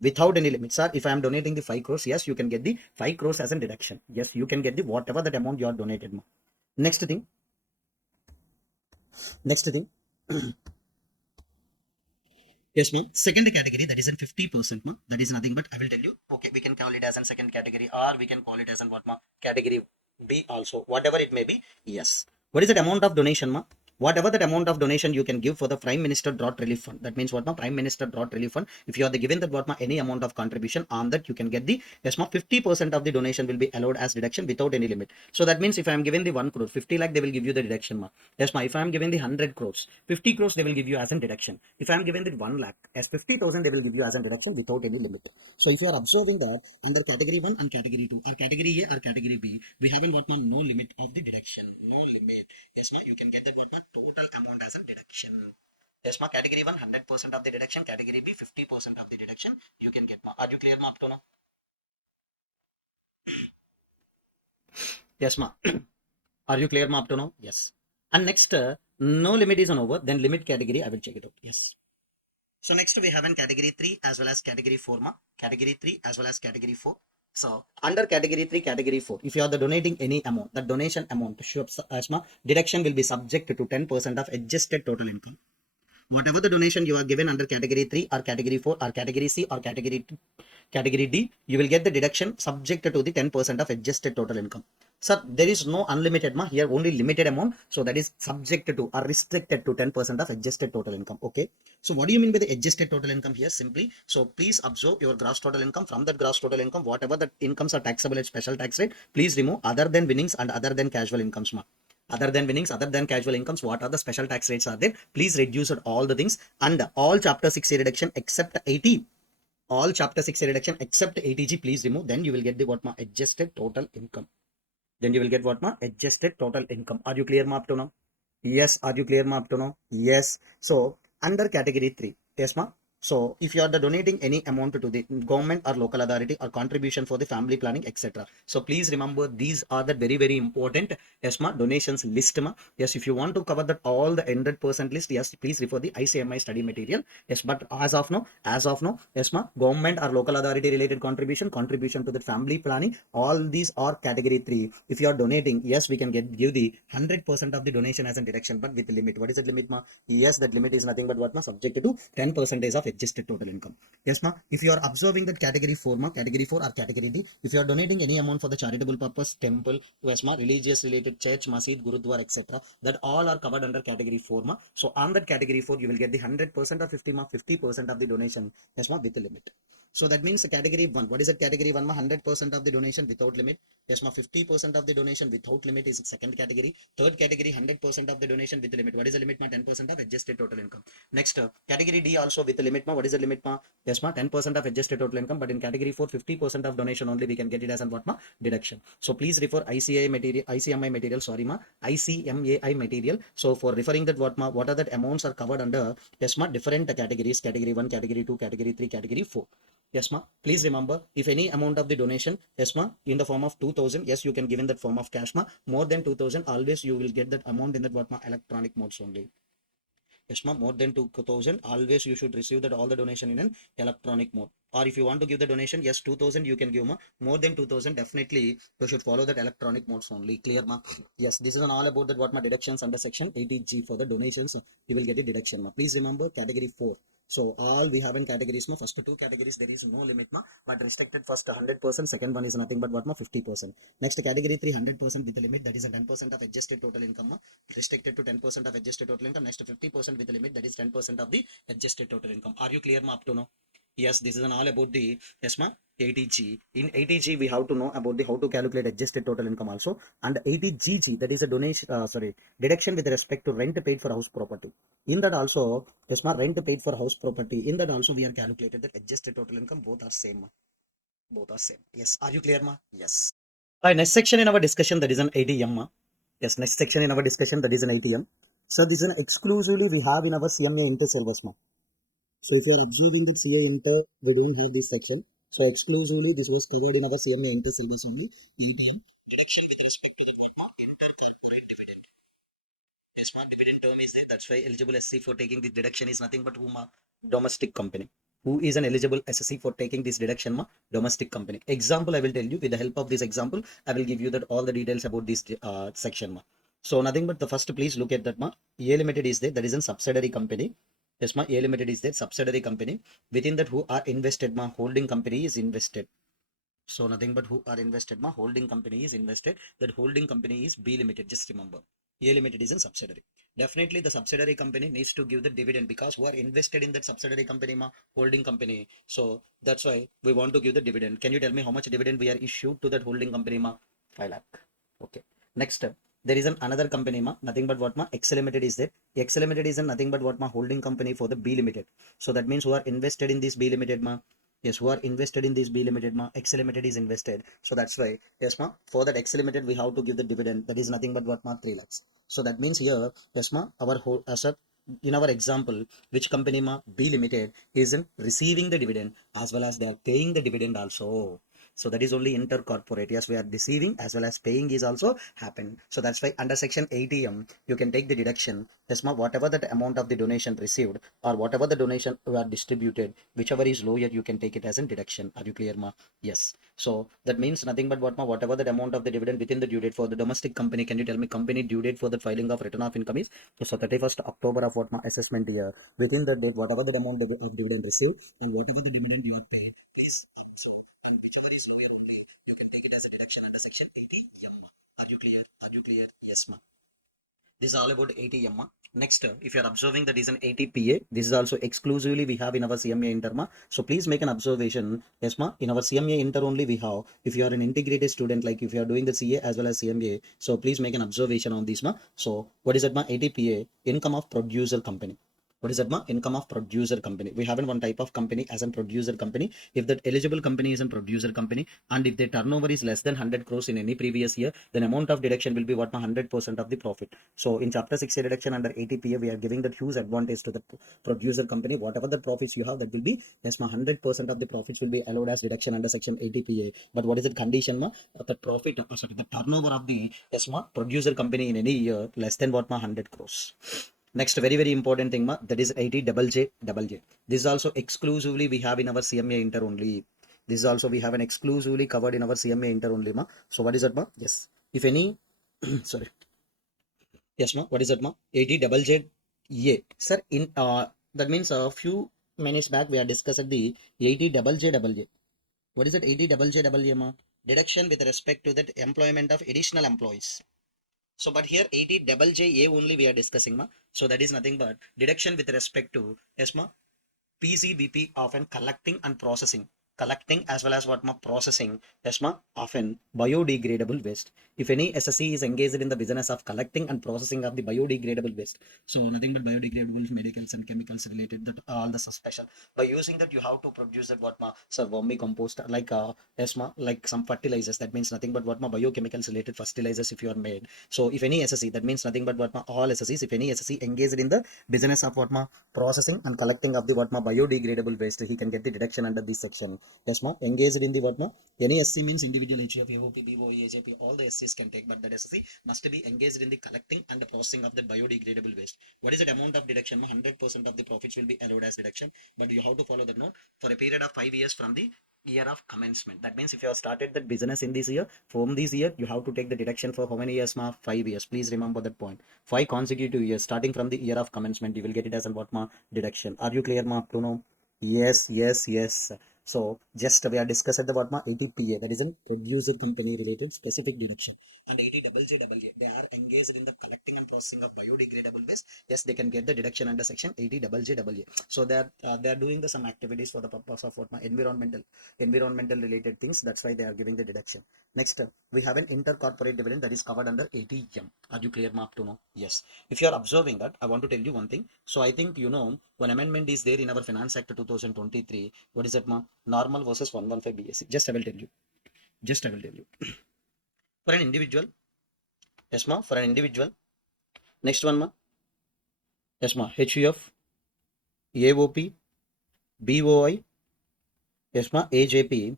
Without any limit, sir. If I am donating the 5 crores, yes, you can get the 5 crores as a deduction. Yes, you can get the whatever that amount you are donated. Ma. Next thing. Yes, ma'am. Second category, that is in 50%, ma. That is nothing but I will tell you. Okay, we can call it as a second category, or we can call it as an category B also. Whatever it may be. Yes. What is that amount of donation, ma? Whatever that amount of donation you can give for the Prime Minister Drought Relief Fund. That means Prime Minister Drought Relief Fund. If you are given that any amount of contribution on that, you can get the 50% of the donation will be allowed as deduction without any limit. So that means if I am given the 1 crore, 50 lakh they will give you the deduction, ma. Yes, ma. If I am given the 100 crores, 50 crores they will give you as a deduction. If I am given the 1 lakh as 50,000 they will give you as a deduction without any limit. So if you are observing that under category 1 and category 2 or category A or category B, we have no limit of the deduction. No limit. Yes, ma. You can get that total amount as a deduction. Yes, ma. Category 1, 100% of the deduction. Category B, 50% of the deduction. You can get, ma. Are you clear, ma, up to now? Yes, ma. Are you clear, ma, up to now? Yes. And next, no limit is on over. Then limit category, I will check it out. Yes. So next we have in category 3 as well as category 4, ma. Category 3 as well as category 4. So under category 3, category 4, if you are the donating any amount, the donation amount deduction will be subject to 10% of adjusted total income. Whatever the donation you are given under category 3 or category 4 or category C or category D, you will get the deduction subject to the 10% of adjusted total income. Sir, there is no unlimited, ma. Here only limited amount. So that is subject to or restricted to 10% of adjusted total income. Okay. So what do you mean by the adjusted total income here? Simply, so please observe your gross total income. From that gross total income, whatever the incomes are taxable at special tax rate, please remove other than winnings and other than casual incomes, ma. Other than winnings, other than casual incomes, what are the special tax rates are there? Please reduce all the things and all chapter 6 reduction except 80. All chapter 6 reduction except 80G, please remove. Then you will get the adjusted total income. Then you will get adjusted total income. Are you clear, ma, up to now? Yes. Are you clear, ma, up to now? Yes. So under category 3, yes, ma. So if you are donating any amount to the government or local authority or contribution for the family planning, etc. So please remember these are the very, very important, yes, ma, donations list, ma. Yes, if you want to cover that all the 100% list, yes, please refer the ICMI study material. Yes, but as of now, yes, ma, government or local authority related contribution to the family planning, all these are category 3. If you are donating, yes, we can give the 100% of the donation as a deduction, but with limit. What is that limit, ma? Yes, that limit is nothing but subject to 10% of adjusted total income. Yes, ma. If you are observing that category 4, ma, category 4 or category D, if you are donating any amount for the charitable purpose, temple, yes, ma, religious related church, masjid, gurudwara, etc., that all are covered under category 4, ma. So on that category 4, you will get the 100% or 50% of the donation, yes, ma, with the limit. So that means the category 1. What is that category 1, ma? 100% of the donation without limit. Yes, ma. 50% of the donation without limit is second category. Third category, 100% of the donation with the limit. What is the limit, ma? 10% of adjusted total income. Next, category D also with the limit, ma. What is the limit, ma? Yes, ma. 10% of adjusted total income. But in category 4, 50% of donation only we can get it as an deduction. So please refer ICMI material, sorry, ma. ICMAI material. So for referring that what are that amounts are covered under, yes, ma, different categories, category 1, category 2, category 3, category 4. Yes, ma. Please remember, if any amount of the donation, yes, ma, in the form of 2,000, yes, you can give in that form of cash, ma. More than 2,000, always you will get that amount in that electronic modes only. Yes, ma. More than 2,000, always you should receive that all the donation in an electronic mode. Or if you want to give the donation, yes, 2,000 you can give, ma. More than 2,000, definitely you should follow that electronic modes only. Clear, ma? Yes, this is all about that deductions under section 80G for the donations. You will get a deduction, ma. Please remember category 4. So all we have in categories ma, first two categories there is no limit ma, but restricted first 100%, second one is nothing but what ma 50%. Next category 300% with the limit, that is a 10% of adjusted total income ma, restricted to 10% of adjusted total income. Next 50% with the limit, that is 10% of the adjusted total income. Are you clear ma up to now? Yes, this is an all about the yes ma 80G. In 80G we have to know about the how to calculate adjusted total income also, and 80GG, that is a donation deduction with respect to rent paid for house property. In that also, yes ma, rent paid for house property. In that also we are calculated that adjusted total income, both are same ma. Both are same. Yes. Are you clear ma? Yes. Alright, next section in our discussion, that is an 80M ma. Yes, next section in our discussion, that is an 80M. So this is an exclusively we have in our CMA inter syllabus ma. So if you are observing the CA inter, we don't have this section. So exclusively this was covered in our CMA inter syllabus only. 80M. Deduction with respect to the intercorporate dividend. This one dividend term is there. That's why eligible SC for taking the deduction is nothing but whom? Domestic company. Who is an eligible SSC for taking this deduction? Domestic company. Example, I will tell you with the help of this example, I will give you that all the details about this section. So nothing but the first, please look at that. A Limited is there. That is a subsidiary company. Yes, A Limited is there. Subsidiary company. Within that, who are invested? Holding company is invested. So nothing but who are invested, holding company is invested. That holding company is B Limited. Just remember, A Limited is a subsidiary. Definitely the subsidiary company needs to give the dividend because who are invested in that subsidiary company, holding company. So that's why we want to give the dividend. Can you tell me how much dividend we are issued to that holding company, 5 lakh. Okay. Next, there is another company, nothing but what, X Limited is there. X Limited is nothing but what, holding company for the B Limited. So that means who are invested in this B Limited, yes, who are invested in this B Limited, X Limited is invested. So that's why, yes, for that X Limited, we have to give the dividend. That is nothing but what, 3 lakhs. So that means here, yes, our whole asset, in our example, which company, B Limited, is in receiving the dividend as well as they are paying the dividend also. So that is only intercorporate. Yes, we are receiving as well as paying is also happened. So that's why under section 80M, you can take the deduction. Yes, whatever that amount of the donation received or whatever the donation were distributed, whichever is lower, you can take it as a deduction. Are you clear, ma? Yes. So that means nothing but what, whatever the amount of the dividend within the due date for the domestic company. Can you tell me company due date for the filing of return of income is? So 31st October of what, assessment year. Within the date, whatever the amount of dividend received and whatever the dividend you are paid, please observe. And whichever is lower only, you can take it as a deduction under section 80M. Are you clear? Are you clear? Yes, ma. This is all about 80M. Next, if you are observing that is an 80PA, this is also exclusively we have in our CMA Inter. So please make an observation. Yes, ma. In our CMA Inter only we have. If you are an integrated student, like if you are doing the CA as well as CMA, so please make an observation on this, ma. So what is that, ma? 80PA, income of producer company. What is that, ma? Income of producer company. We have one type of company as a producer company. If that eligible company is a producer company and if their turnover is less than 100 crores in any previous year, then amount of deduction will be what, 100% of the profit. So in chapter 6 deduction under 80PA, we are giving that huge advantage to the producer company. Whatever the profits you have, that will be, yes, 100% of the profits will be allowed as deduction under section 80PA. But what is the condition, the profit, sorry, the turnover of the, yes, producer company in any year less than what, 100 crores. Next, very, very important thing, that is 80 double J double J. This is also exclusively we have in our CMA Inter only. This is also we have an exclusively covered in our CMA Inter only, So what is that, Yes. If any, sorry. Yes, what is that, 80 double J A. Sir, in that means a few minutes back we are discussing the 80 double J double J. What is it, 80 double J double J, Deduction with respect to that employment of additional employees. So, but here 80 double J A only we are discussing, So that is nothing but deduction with respect to, yes, PCBP of an collecting and processing. Collecting as well as what, processing, yes, often biodegradable waste. If any SSC is engaged in the business of collecting and processing of the biodegradable waste, so nothing but biodegradable medicals and chemicals related, that all the special. By using that, you have to produce that what, sir, vermicompost, like yes, like some fertilizers. That means nothing but what, biochemicals related fertilizers if you are made. So if any SSC, that means nothing but what, all SSCs, if any SSC engaged in the business of what, processing and collecting of the what, biodegradable waste, he can get the deduction under this section. Yes, ma. Engaged in the what, ma? Any SC means individual HUF, AOP, BOE, AJP, all the SCs can take, but that SC must be engaged in the collecting and the processing of the biodegradable waste. What is the amount of deduction? 100% of the profits will be allowed as deduction, but you have to follow the note for a period of 5 years from the year of commencement. That means if you have started that business in this year, from this year, you have to take the deduction for how many years, ma? 5 years. Please remember that point. 5 consecutive years, starting from the year of commencement, you will get it as a what, ma? Deduction. Are you clear, ma? To know? Yes, yes, yes. So just we are discussing the what, ma? 80PA, that is a producer company related specific deduction. And 80JJA, they are engaged in the collecting and processing of biodegradable waste. Yes, they can get the deduction under section 80JJA. So they are doing the some activities for the purpose of what, ma? Environmental related things. That's why they are giving the deduction. Next, we have an intercorporate dividend that is covered under 80M. Are you clear, ma? To know? Yes. If you are observing that, I want to tell you one thing. So I think you know one amendment is there in our Finance Act 2023. What is that, ma? Normal versus 115 BSc. Just I will tell you. Just I will tell you. For an individual, yes, ma. For an individual. Next one, ma. Yes, ma. HUF, AOP, BOI, yes, ma. AJP.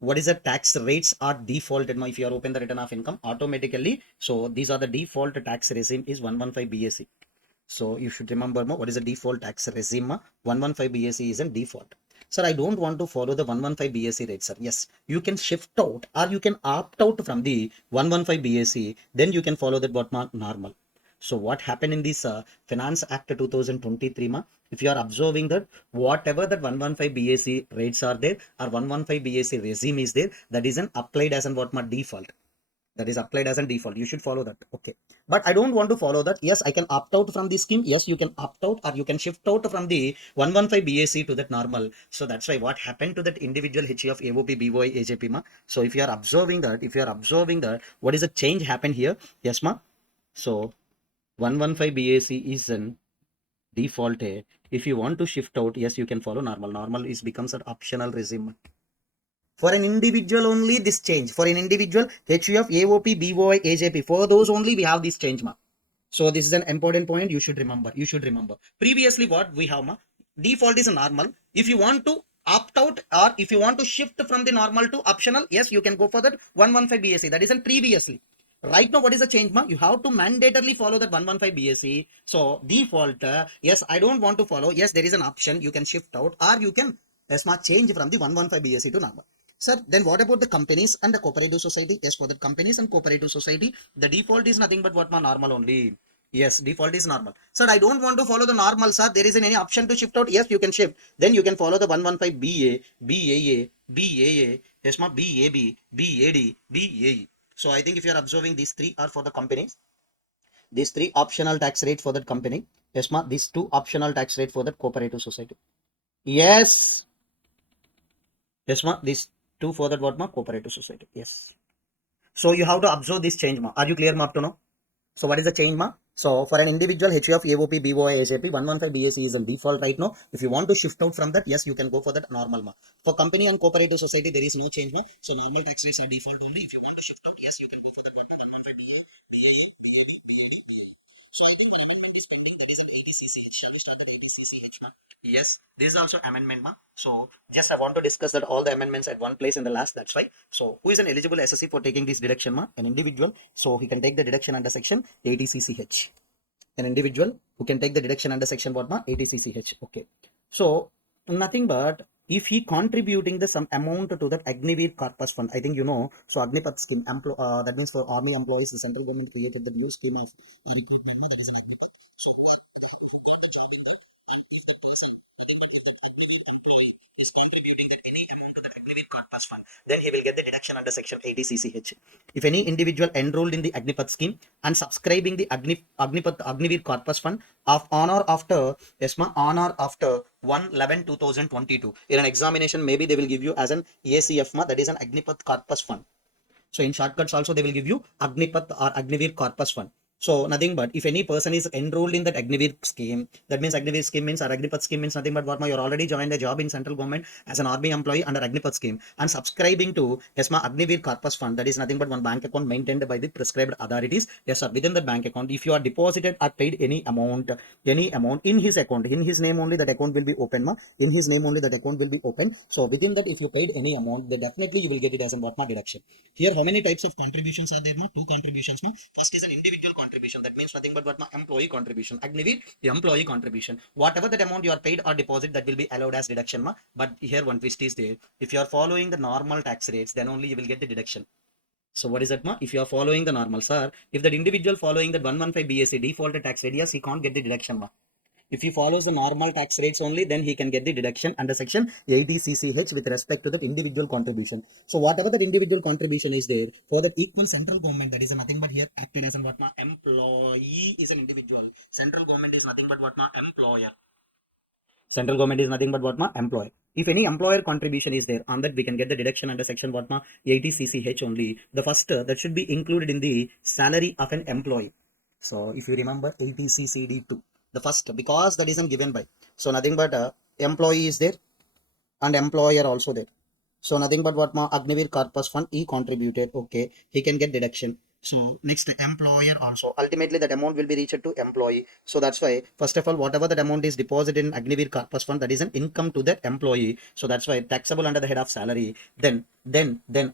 What is the tax rates are defaulted, ma? If you are open the return of income automatically. So these are the default tax regime is 115 BSc. So you should remember, ma, what is the default tax regime, ma? 115 BSc is a default. Sir, I don't want to follow the 115 BSc rate, sir. Yes, you can shift out or you can opt out from the 115 BSc. Then you can follow that what, ma? Normal. So what happened in this Finance Act 2023, ma? If you are observing that whatever that 115 BSc rates are there or 115 BSc regime is there, that is an applied as an what, ma? Default. That is applied as a default. You should follow that. Okay. But I don't want to follow that. Yes, I can opt out from the scheme. Yes, you can opt out or you can shift out from the 115 BSc to that normal. So that's why what happened to that individual HUF, AOP, BOI, AJP, ma? So if you are observing that, what is the change happened here? Yes, ma? So 115 BSc is an default. If you want to shift out, yes, you can follow normal. Normal is becomes an optional regime. For an individual only this change. For an individual, HUF, AOP, BOI, AJP. For those only we have this change, ma. So this is an important point you should remember. You should remember. Previously what we have, ma? Default is a normal. If you want to opt out or if you want to shift from the normal to optional, yes, you can go for that 115 BSc. That is an previously. Right now, what is the change, ma? You have to mandatorily follow that 115 BSc. So default, yes, I don't want to follow. Yes, there is an option. You can shift out or you can, yes, ma, change from the 115 BSc to normal. Sir, then what about the companies and the cooperative society? Yes, for the companies and cooperative society, the default is nothing but what, ma? Normal only. Yes, default is normal. Sir, I don't want to follow the normal, sir. There isn't any option to shift out. Yes, you can shift. Then you can follow the 115 BA, BAA, BAA, yes, ma, BAB, BAD, BAE. So I think if you are observing these three are for the companies, these three optional tax rate for that company. Yes, ma, these two optional tax rate for that cooperative society. Yes. Yes, ma, these two for that what, ma? Cooperative society. Yes. So you have to observe this change, ma. Are you clear, ma, up to now? So what is the change, ma? So for an individual HUF, AOP, BOI, AJP, 115 BSc is a default right now. If you want to shift out from that, yes, you can go for that normal, ma. For company and cooperative society, there is no change, ma. So normal tax rates are default only. If you want to shift out, yes, you can go for that 115 BA, BAE, BAD, BAD, BAE. So I think amendment is pending. That is an 80cc. Shall we start at 80cc, ma? Yes, this is also amendment, ma. So just I want to discuss that all the amendments at one place in the last. That's why. So who is an eligible SSC for taking this deduction, ma? An individual. So he can take the deduction under section 80cch. An individual who can take the deduction under section what, ma? 80cch. Okay. So nothing but if he contributing the some amount to that Agniveer Corpus Fund, I think you know. So Agnipath scheme, that means for army employees, the central government created the new scheme of recruitment. That is an Agnipath. Then he will get the deduction under section 80cch. If any individual enrolled in the Agnipath scheme and subscribing the Agniveer Corpus Fund of honor after, yes, ma, honor after 1/11/2022 in an examination, maybe they will give you as an ACF, ma, that is an Agnipath Corpus Fund. So in shortcuts also they will give you Agnipath or Agniveer Corpus Fund. So nothing but if any person is enrolled in that Agnivir scheme, that means Agnivir scheme means or Agnipath scheme means nothing but what you're already joined a job in central government as an army employee under Agnipath scheme and subscribing to ESMA Agnivir Corpus Fund, that is nothing but one bank account maintained by the prescribed authorities. Yes, sir. Within the bank account, if you are deposited or paid any amount in his account, in his name only that account will be open, ma. In his name only that account will be open. So within that, if you paid any amount, then definitely you will get it as an what ma deduction. Here, how many types of contributions are there? Ma? Two contributions. Ma? First is an individual contribution. That means nothing but what ma employee contribution. Agnivir, the employee contribution. Whatever that amount you are paid or deposit, that will be allowed as deduction. Ma? But here one twist is there. If you are following the normal tax rates, then only you will get the deduction. So what is that, ma? If you are following the normal, sir, if that individual following the 115 BSC defaulted tax rate, yes, he can't get the deduction, ma. If he follows the normal tax rates only, then he can get the deduction under section 80 CCH with respect to that individual contribution. So whatever that individual contribution is there, for that equal central government, that is nothing but here acted as an what ma employee is an individual. Central government is nothing but what ma employer. Central government is nothing but what ma employer. If any employer contribution is there, on that we can get the deduction under section what ma 80 CCH only. The first that should be included in the salary of an employee. So if you remember 80 CCD2, the first because that isn't given by. So nothing but employee is there and employer also there. So nothing but what ma Agnivir Corpus Fund he contributed. Okay, he can get deduction. So next employer also. Ultimately that amount will be reached to employee. So that's why first of all whatever that amount is deposited in Agnivir Corpus Fund, that is an income to that employee. So that's why taxable under the head of salary. Then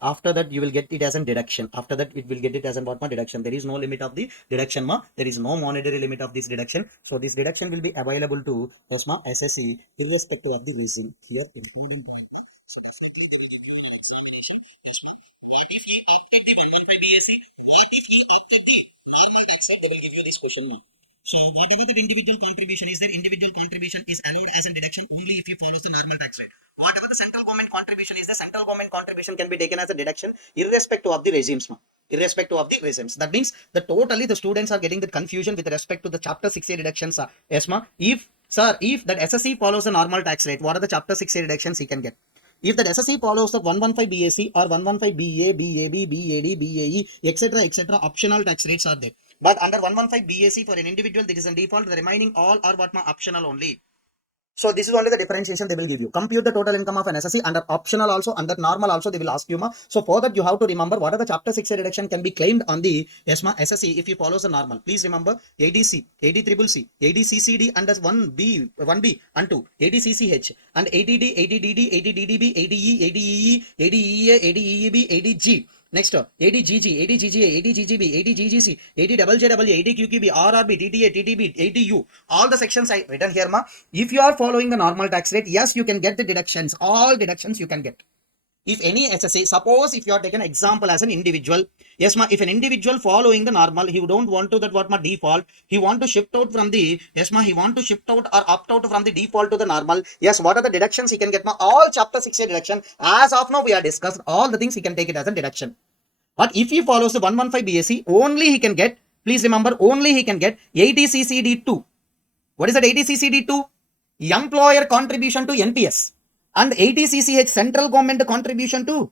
after that you will get it as a deduction. After that it will get it as an what ma deduction. There is no limit of the deduction, ma. There is no monetary limit of this deduction. So this deduction will be available to ESMA SSE irrespective of the reason. Here important point. If he opted the 115 BSc, what if he opted the normal tax rate? They will give you this question now. So whatever the individual contribution is there, individual contribution is allowed as a deduction only if he follows the normal tax rate. Whatever the central government contribution is, the central government contribution can be taken as a deduction irrespective of the regimes. Irrespective of the regimes. That means that totally the students are getting the confusion with respect to the chapter 6A deductions. Yes, ma. If sir, if that SSC follows the normal tax rate, what are the chapter 6A deductions he can get? If the SSC follows the 115 BAC or 115 BA, BAB, BAD, BAE, etc., optional tax rates are there. But under 115 BAC for an individual, that is a default. The remaining all are what ma optional only. So this is only the differentiation they will give you. Compute the total income of an SSC under optional also, under normal also they will ask you, ma. So for that you have to remember what are the chapter 6 reduction can be claimed on the ESMA SSC if you follows the normal. Please remember ADC, ADCCC, ADCCD under 1B, 1B and 2, ADCCH and ADD, ADDD, ADDDB, ADE, ADEE, ADEA, ADEEB, ADG. Next, ADGG, ADGGA, ADGGB, ADGGC, ADJJA, ADQQB, RRB, TTA, TTB, ADU. All the sections I written here, ma. If you are following the normal tax rate, yes, you can get the deductions. All deductions you can get. If any SSA, suppose if you are taken example as an individual, yes, ma, if an individual following the normal, he don't want to that what ma default, he want to shift out from the, yes, ma, he want to shift out or opt out from the default to the normal. Yes, what are the deductions he can get, ma? All chapter 6A deduction. As of now, we are discussed all the things he can take it as a deduction. But if he follows the 115 BSc, only he can get, please remember, only he can get 80CCD2. What is that 80CCD2? Employer contribution to NPS and 80CCH central government contribution to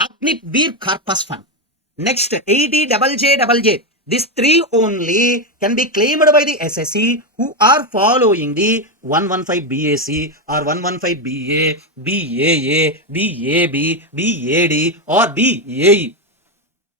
Agnivir Corpus Fund. Next, 80JJJ. These three only can be claimed by the SSC who are following the 115 BAC or 115 BA, BAA, BAB, BAD or BAE.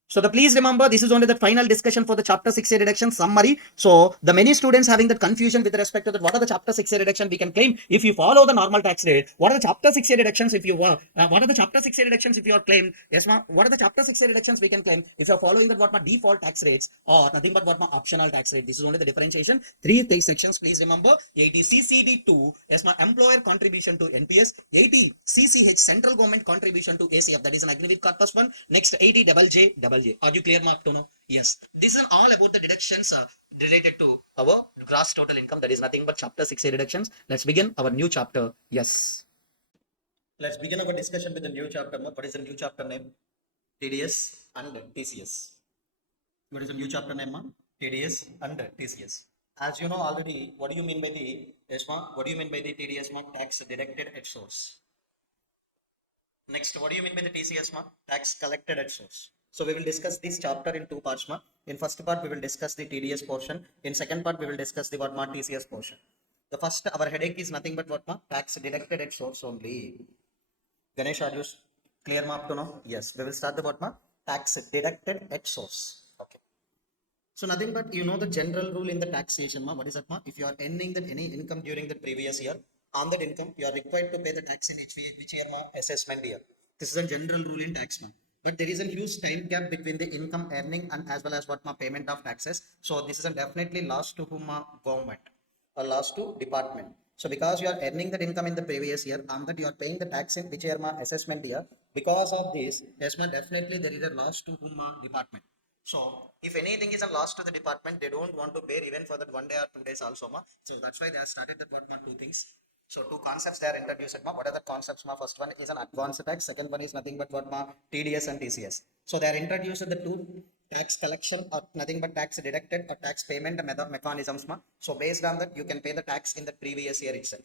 So please remember, this is only the final discussion for the chapter 6A reduction summary. So the many students having that confusion with respect to that, what are the chapter 6A reduction we can claim if you follow the normal tax rate? What are the chapter 6A reductions if you what are the chapter 6A reductions if you are claimed? Yes, ma. What are the chapter 6A reductions we can claim if you are following that what my default tax rates or nothing but what my optional tax rate? This is only the differentiation. Three sections. Please remember 80CCD2. Yes, my employer contribution to NPS. 80CCH central government contribution to ACF. That is an Agnivir Corpus Fund. Next 80JJJ. Are you clear, Mark? To know? Yes. This is all about the deductions related to our gross total income. That is nothing but chapter 6A deductions. Let's begin our new chapter. Yes. Let's begin our discussion with the new chapter. What is the new chapter name? TDS and TCS. What is the new chapter name? TDS and TCS. As you know already, what do you mean by the ESMA? What do you mean by the TDS? Tax deducted at source. Next, what do you mean by the TCS? Tax collected at source. So we will discuss this chapter in two parts, ma. In first part, we will discuss the TDS portion. In second part, we will discuss the what ma TCS portion. The first, our headache is nothing but what ma tax deducted at source only. Ganesh, are you clear ma up to now? Yes, we will start the what ma tax deducted at source. Okay. So nothing but you know the general rule in the taxation ma. What is that ma? If you are earning that any income during the previous year, on that income you are required to pay the tax in which year ma assessment year. This is a general rule in tax ma. But there is a huge time gap between the income earning and as well as what ma payment of taxes. So this is a definitely loss to whom ma government or loss to department. So because you are earning that income in the previous year, and that you are paying the tax in which year ma assessment year, because of this, yes ma definitely there is a loss to whom ma department. So if anything is a loss to the department, they don't want to bear even for that 1 day or 2 days also ma. So that's why they have started that what ma two things. So two concepts they are introduced ma. What are the concepts ma? First one is an advanced tax. Second one is nothing but what ma TDS and TCS. So they are introduced the two tax collection or nothing but tax deducted or tax payment mechanisms ma. So based on that you can pay the tax in the previous year itself.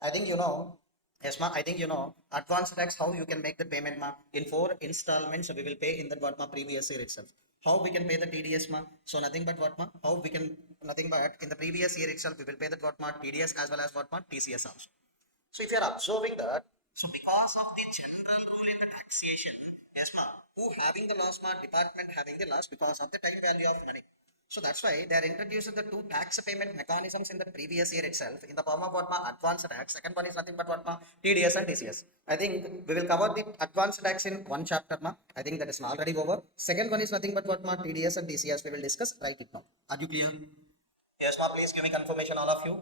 I think you know. Yes, ma. I think you know advance tax how you can make the payment ma in 4 installments. So we will pay in that what ma previous year itself. How we can pay the TDS ma? So nothing but what ma? How we can nothing but in the previous year itself we will pay that what ma TDS as well as what ma TCS also. So if you are observing that, so because of the general rule in the taxation, yes ma, who having the loss ma department having the loss because of the time value of money. So that's why they are introduced the two tax payment mechanisms in the previous year itself in the form of what ma advanced tax. Second one is nothing but what ma TDS and TCS. I think we will cover the advanced tax in one chapter ma. I think that is already over. Second one is nothing but what ma TDS and TCS we will discuss right it now. Are you clear? Yes ma, please give me confirmation all of you.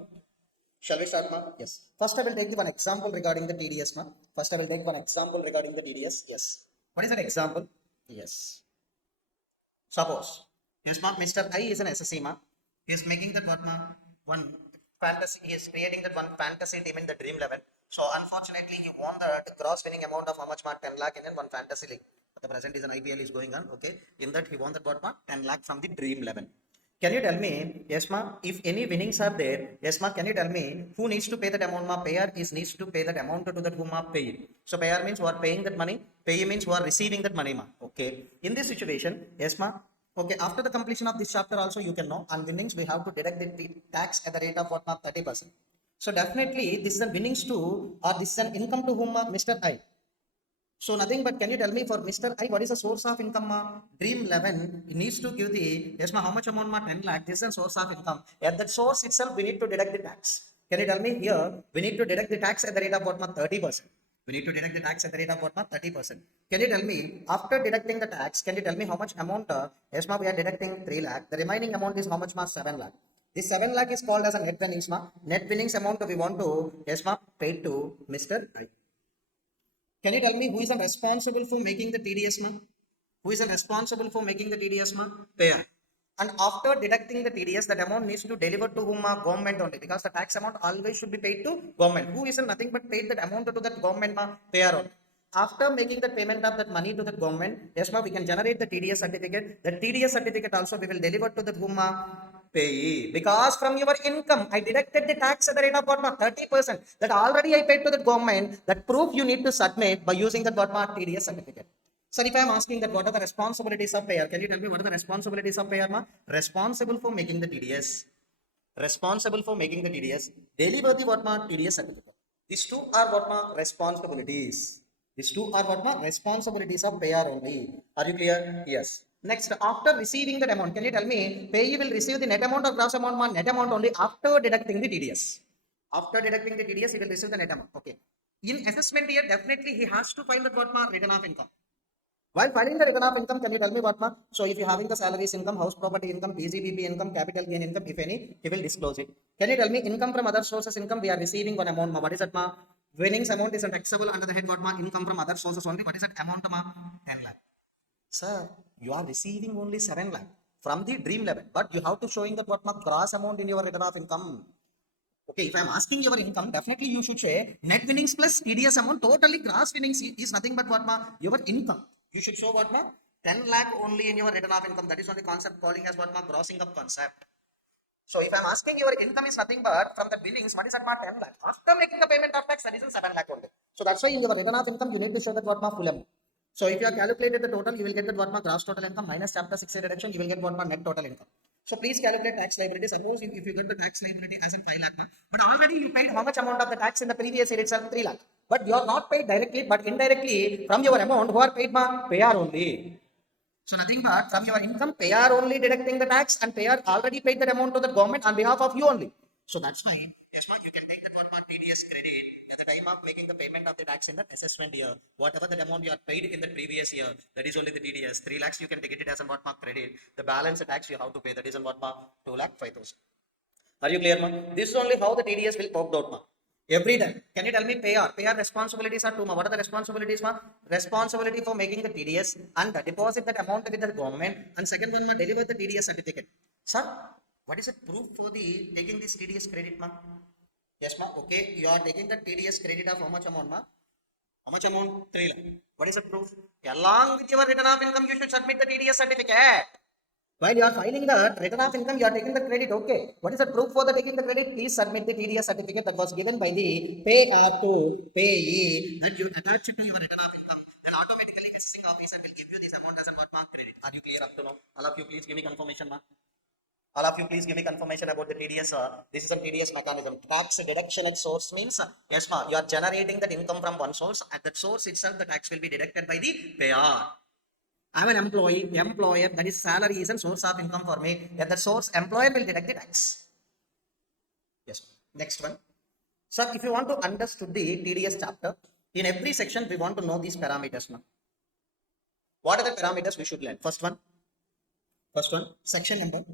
Shall we start, ma? Yes. First, I will take the one example regarding the TDS, ma. First, I will take one example regarding the TDS. Yes. What is an example? Yes. Suppose, yes, ma, Mr. I is an SSC, ma. He is making that what, ma? One fantasy. He is creating that one fantasy team in the Dream 11. So, unfortunately, he won the gross winning amount of how much, ma? 10 lakh in one fantasy league. At the present is an IPL is going on. Okay. In that, he won that what, ma? 10 lakh from the Dream 11. Can you tell me, yes ma, if any winnings are there, yes ma, can you tell me who needs to pay that amount ma? Payer is needs to pay that amount to that whom ma pay. So payer means who are paying that money, pay means who are receiving that money ma. Okay. In this situation, yes ma, okay, after the completion of this chapter also you can know on winnings we have to deduct the tax at the rate of what ma 30%. So definitely this is a winnings to or this is an income to whom ma Mr. I. So nothing but can you tell me for Mr. I what is the source of income ma? Dream 11 needs to give the yes ma how much amount ma 10 lakh. This is the source of income. At that source itself we need to deduct the tax. Can you tell me here we need to deduct the tax at the rate of what ma 30%. We need to deduct the tax at the rate of what ma 30%. Can you tell me after deducting the tax can you tell me how much amount yes ma we are deducting 3 lakh. The remaining amount is how much ma 7 lakh. This 7 lakh is called as a net winnings ma. Net winnings amount we want to yes ma paid to Mr. I. Can you tell me who is responsible for making the TDS ma? Who is responsible for making the TDS ma? Payer. And after deducting the TDS, that amount needs to deliver to whom ma? Government only, because the tax amount always should be paid to government. Who is nothing but paid that amount to that government ma? Payer only. After making the payment of that money to the government, yes ma, we can generate the TDS certificate. The TDS certificate also we will deliver to the whom ma? Payee. Because from your income, I deducted the tax at the rate of what ma 30%. That already I paid to the government. That proof you need to submit by using the what ma TDS certificate. Sir, if I am asking that what are the responsibilities of payer, can you tell me what are the responsibilities of payer ma? Responsible for making the TDS. Responsible for making the TDS. Deliver the what ma TDS certificate. These two are what ma responsibilities. These two are what ma responsibilities of payer only. Are you clear? Yes. Next, after receiving that amount, can you tell me payee will receive the net amount or gross amount ma? Net amount only after deducting the TDS. After deducting the TDS, he will receive the net amount. Okay. In assessment year, definitely he has to file the what ma return of income. While filing the return of income, can you tell me what ma? So if you having the salaries income, house property income, PGBP income, capital gain income, if any, he will disclose it. Can you tell me income from other sources income? We are receiving one amount ma. What is that ma? Winnings amount is taxable under the head what ma? Income from other sources only. What is that amount ma? 10 lakh. Sir, you are receiving only 7 lakh from the Dream 11, but you have to showing that what ma gross amount in your return of income. Okay, if I am asking your income, definitely you should say net winnings plus TDS amount. Totally gross winnings is nothing but what ma your income. You should show what ma 10 lakh only in your return of income. That is only concept calling as what ma grossing up concept. So if I am asking your income is nothing but from the winnings, what is that ma 10 lakh? After making the payment of tax, that is 7 lakh only. So that's why in your return of income you need to show that what ma full amount. So if you have calculated the total, you will get that what my gross total income minus chapter 6 deduction, you will get what my net total income. So please calculate tax liability. Suppose if you get the tax liability as in 5 lakh, but already you paid how much amount of the tax in the previous year itself, 3 lakh. But you are not paid directly, but indirectly from your amount, who are paid ma? Payer only. So nothing but from your income, payer only deducting the tax, and payer already paid that amount to the government on behalf of you only. So that's why, yes, ma'am, you can take that one part TDS credit at the time of making the payment of the tax in the assessment year. Whatever that amount you are paid in the previous year, that is only the TDS. 3 lakhs you can take it as a what mark credit. The balance the tax you have to pay, that is in what mark 2 lakh 5,000. Are you clear, ma'am? This is only how the TDS will work out, ma'am. Every time. Can you tell me payer? Payer responsibilities are two, ma'am. What are the responsibilities, ma'am? Responsibility for making the TDS and deposit that amount with the government. And second one, ma'am, deliver the TDS certificate. Sir, what is the proof for the taking this TDS credit, ma'am? Yes, ma'am. Okay, you are taking the TDS credit of how much amount, ma'am? How much amount? 3 lakh. What is the proof? Along with your return of income, you should submit the TDS certificate. While you are filing the return of income, you are taking the credit. Okay. What is the proof for the taking the credit? Please submit the TDS certificate that was given by the payer to payee, and you attach it to your return of income. Then automatically assessing officer will give you this amount as a what mark credit. Are you clear up to now? All of you please give me confirmation, ma'am. All of you please give me confirmation about the TDS. This is a TDS mechanism. Tax deduction at source means, yes, ma'am, you are generating that income from one source. At that source itself, the tax will be deducted by the payer. I'm an employee, employer, that is salary is a source of income for me. At the source, employer will deduct the tax. Yes. Next one. So if you want to understand the TDS chapter, in every section we want to know these parameters now. What are the parameters we should learn? First one, section number.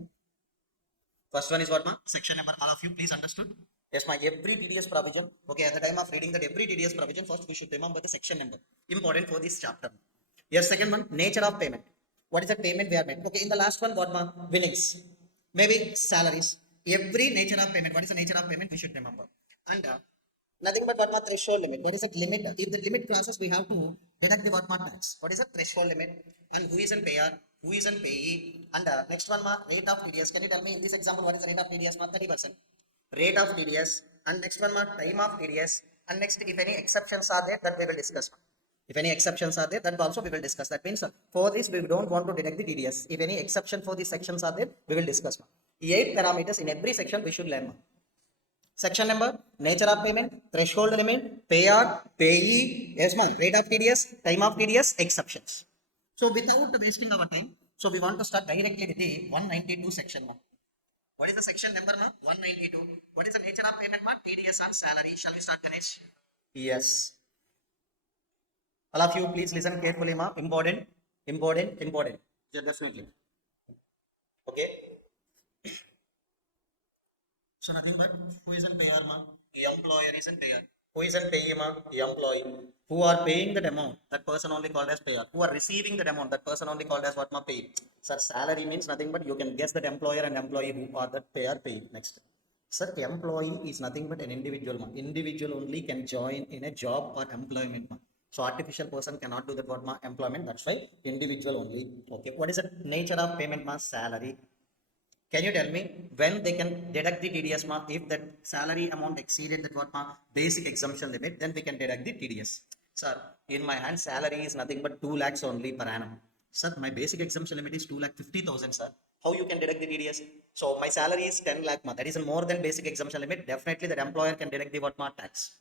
First one is what, ma? Section number. All of you please understood? Yes, my every TDS provision. Okay, at the time of reading that every TDS provision, first we should remember the section number. Important for this chapter. Yes, second one, nature of payment. What is the payment we are made? Okay, in the last one, what, ma? Winnings. Maybe salaries. Every nature of payment. What is the nature of payment? We should remember. And nothing but what, ma? Threshold limit. There is a limit. If the limit crosses, we have to deduct the what, ma? Tax. What is the threshold limit? And who is in payer? Who is in payee? And next one, ma, rate of TDS. Can you tell me in this example what is the rate of TDS? Ma, 30%. Rate of TDS. And next one, ma, time of TDS. And next, if any exceptions are there, that we will discuss. If any exceptions are there, that also we will discuss. That means for this, we don't want to deduct the TDS. If any exception for these sections are there, we will discuss. 8 parameters in every section we should learn. Ma. Section number, nature of payment, threshold limit, payer, payee, yes, ma, rate of TDS, time of TDS, exceptions. So without wasting our time, so we want to start directly with the 192 section. Ma. What is the section number, ma? 192. What is the nature of payment, ma? TDS on salary. Shall we start, Ganesh? Yes. All of you please listen carefully, ma. Important. Yeah, definitely. Okay. So nothing but who is in payer, ma? The employer is in payer. Who is in payee, ma? The employee. Who are paying that amount? That person only called as payer. Who are receiving that amount? That person only called as what, ma? Paid. Sir, salary means nothing but you can guess that employer and employee who are that payer paid. Next. Sir, the employee is nothing but an individual, ma. Individual only can join in a job or employment, ma. So artificial person cannot do that what, ma? Employment. That's why individual only. Okay. What is the nature of payment, ma? Salary. Can you tell me when they can deduct the TDS, ma? If that salary amount exceeded that what, ma? Basic exemption limit, then we can deduct the TDS. Sir, in my hand, salary is nothing but 2 lakhs only per annum. Sir, my basic exemption limit is 2,50,000, sir. How you can deduct the TDS? So my salary is 10 lakh, ma. That is more than basic exemption limit. Definitely that employer can deduct the what, ma? Tax.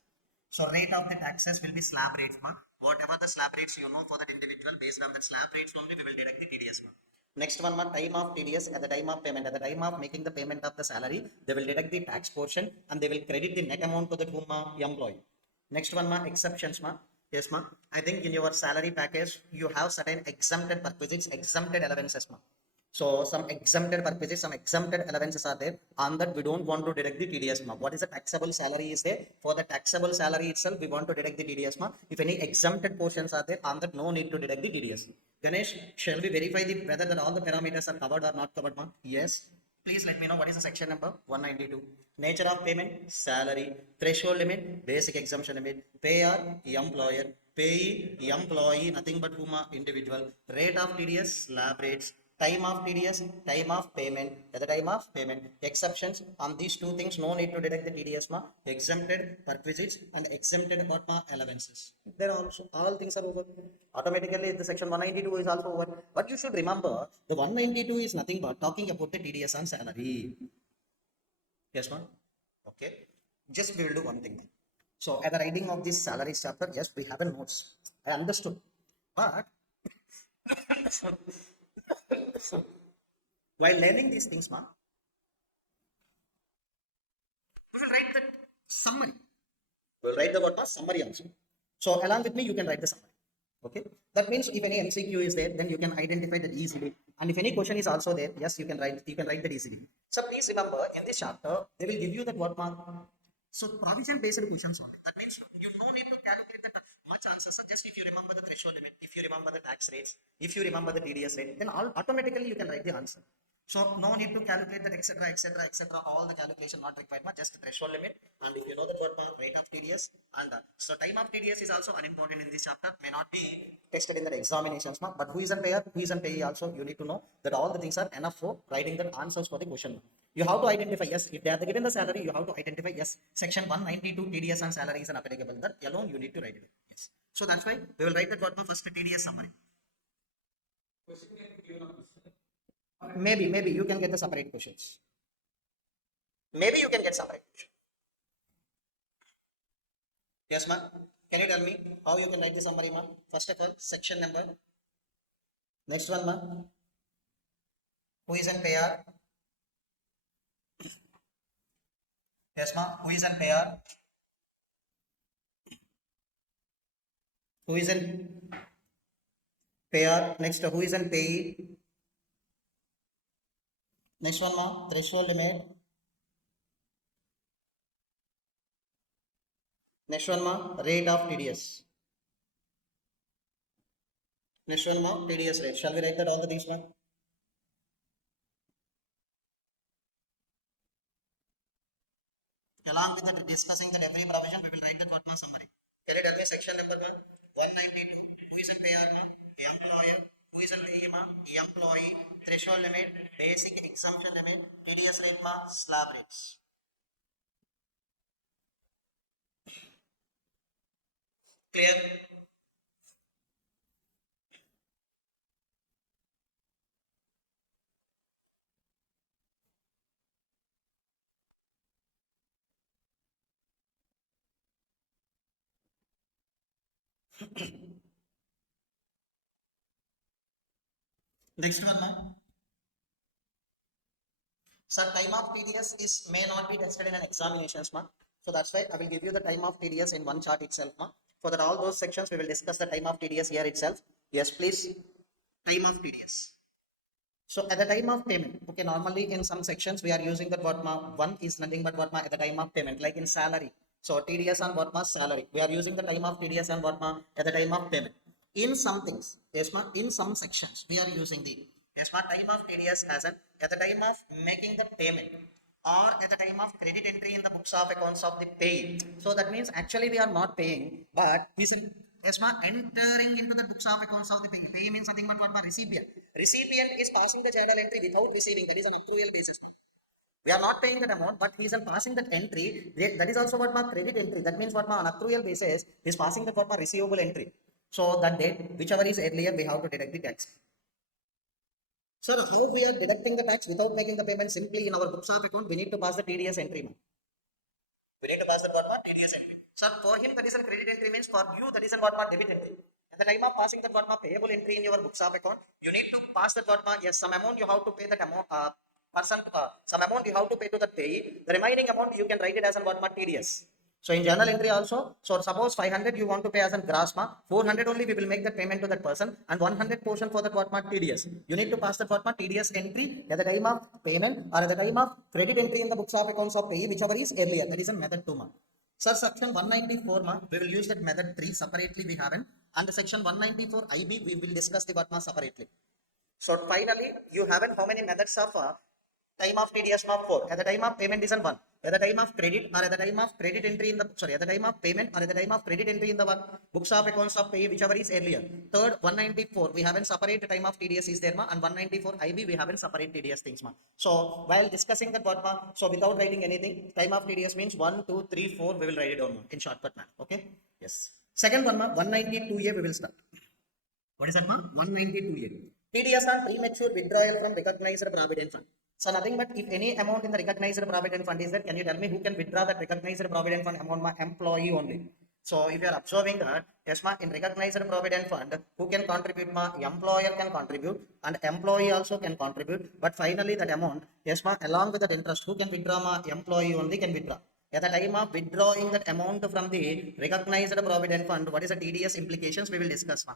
So rate of the taxes will be slab rates, ma. Whatever the slab rates you know for that individual, based on that slab rates only, we will deduct the TDS, ma. Next one, ma, time of TDS at the time of payment. At the time of making the payment of the salary, they will deduct the tax portion and they will credit the net amount to the whom, ma, employee. Next one, ma, exceptions, ma. Yes, ma. I think in your salary package, you have certain exempted perquisites, exempted allowances, ma. So some exempted purposes, some exempted allowances are there. On that, we don't want to deduct the TDS, ma. What is the taxable salary is there? For the taxable salary itself, we want to deduct the TDS, ma. If any exempted portions are there, on that, no need to deduct the TDS. Ganesh, shall we verify whether that all the parameters are covered or not covered, ma? Yes. Please let me know what is the section number 192. Nature of payment, salary, threshold limit, basic exemption limit, payer, employer, payee, employee, nothing but whom, individual, rate of TDS, slab rates, time of TDS, time of payment, at the time of payment, exceptions on these two things, no need to deduct the TDS ma, exempted perquisites and exempted what ma allowances. Then also all things are over. Automatically the section 192 is also over. But you should remember the 192 is nothing but talking about the TDS on salary. Yes ma? Okay. Just we will do one thing. So at the writing of this salary chapter, yes, we have a notes. I understood. But while learning these things, ma, we will write the summary. We will write the what, ma? Summary also. So along with me, you can write the summary. Okay. That means if any MCQ is there, then you can identify that easily. And if any question is also there, yes, you can write that easily. So please remember, in this chapter, they will give you that what mark. So provision based questions only. That means you no need to calculate that much answers. So just if you remember the threshold limit, if you remember the tax rates, if you remember the TDS rate, then automatically you can write the answer. So no need to calculate that etc. All the calculation not required, just the threshold limit. And if you know that what rate of TDS and so time of TDS is also unimportant in this chapter, may not be tested in the examinations, but who is a payer, who is a payee also, you need to know that all the things are enough for writing the answers for the question. You have to identify, yes, if they are given the salary, you have to identify, yes, section 192 TDS and salary is applicable. That alone you need to write it. Yes. So that's why we will write that what first TDS summary. Maybe you can get the separate questions. Maybe you can get separate questions. Yes, ma'am. Can you tell me how you can write the summary, ma'am? First of all, section number. Next one, ma'am. Who is in payer? Yes, ma'am. Who is in payer? Who is in payer? Next, who is in payee? Next one, ma'am. Threshold limit. Next one, ma'am. Rate of TDS. Next one, ma'am. TDS rate. Shall we write that all the things, ma'am? Along with that, discussing that every provision, we will write that what ma summary. Can you tell me section number ma? 192. Who is a payer ma? Employer. Who is a payee ma? Employee. Threshold limit. Basic exemption limit. TDS rate ma? Slab rates. Clear? Next one, ma. So time of TDS is may not be tested in an examinations, ma. So that's why I will give you the time of TDS in one chart itself, ma. For that all those sections we will discuss the time of TDS here itself. Yes, please. Time of TDS. So at the time of payment, okay, normally in some sections we are using that what ma, one is nothing but what ma at the time of payment, like in salary. So TDS on what ma salary. We are using the time of TDS and what ma at the time of payment. In some things, yes ma, in some sections we are using the yes ma time of TDS as an at the time of making the payment or at the time of credit entry in the books of accounts of the pay. So that means actually we are not paying, but we should yes ma entering into the books of accounts of the pay. Pay means something but what ma recipient. Recipient is passing the journal entry without receiving. That is an accrual basis. We are not paying that amount, but he is passing that entry. That is also what ma credit entry. That means what ma on accrual basis is passing that what ma receivable entry. So that date, whichever is earlier, we have to deduct the tax. Sir, how we are deducting the tax without making the payment? Simply in our books of account, we need to pass the TDS entry. We need to pass the what ma TDS entry. Sir, for him that is a credit entry means for you that is a what ma debit entry. At the time of passing that what ma payable entry in your books of account, you need to pass that what ma yes some amount you have to pay that amount some amount you have to pay to the payee. The remaining amount you can write it as a what ma TDS. So in journal entry also, so suppose 500 you want to pay as a gross ma, 400 only we will make the payment to that person and 100 portion for that what ma TDS. You need to pass that what ma TDS entry at the time of payment or at the time of credit entry in the books of accounts of payee, whichever is earlier. That is a method 2 ma. Sir, section 194 ma, we will use that method 3 separately we haven't, and the section 194 IB we will discuss the what ma separately. So finally you haven't how many methods of Time of TDS ma 4. At the time of payment is 1. At the time of credit or at the time of credit entry in the at the time of payment or at the time of credit entry in the books of accounts of pay, whichever is earlier. Third, 194 we haven't separate time of TDS is there ma, and 194 IB we haven't separate TDS things ma. So while discussing that what ma, so without writing anything, time of TDS means 1 2 3 4 we will write it down ma, in shortcut man. Okay, yes. Second one ma, 192A we will start. What is that ma? 192A. TDS on premature withdrawal from recognized provident fund. So nothing but if any amount in the recognized provident fund is there, can you tell me who can withdraw that recognized provident fund amount? My employee only. So if you are observing that, yes ma, in recognized provident fund, who can contribute ma? Employer can contribute and employee also can contribute. But finally that amount, yes ma, along with that interest, who can withdraw ma? Employee only can withdraw. At the time of withdrawing that amount from the recognized provident fund, what is the TDS implications? We will discuss ma.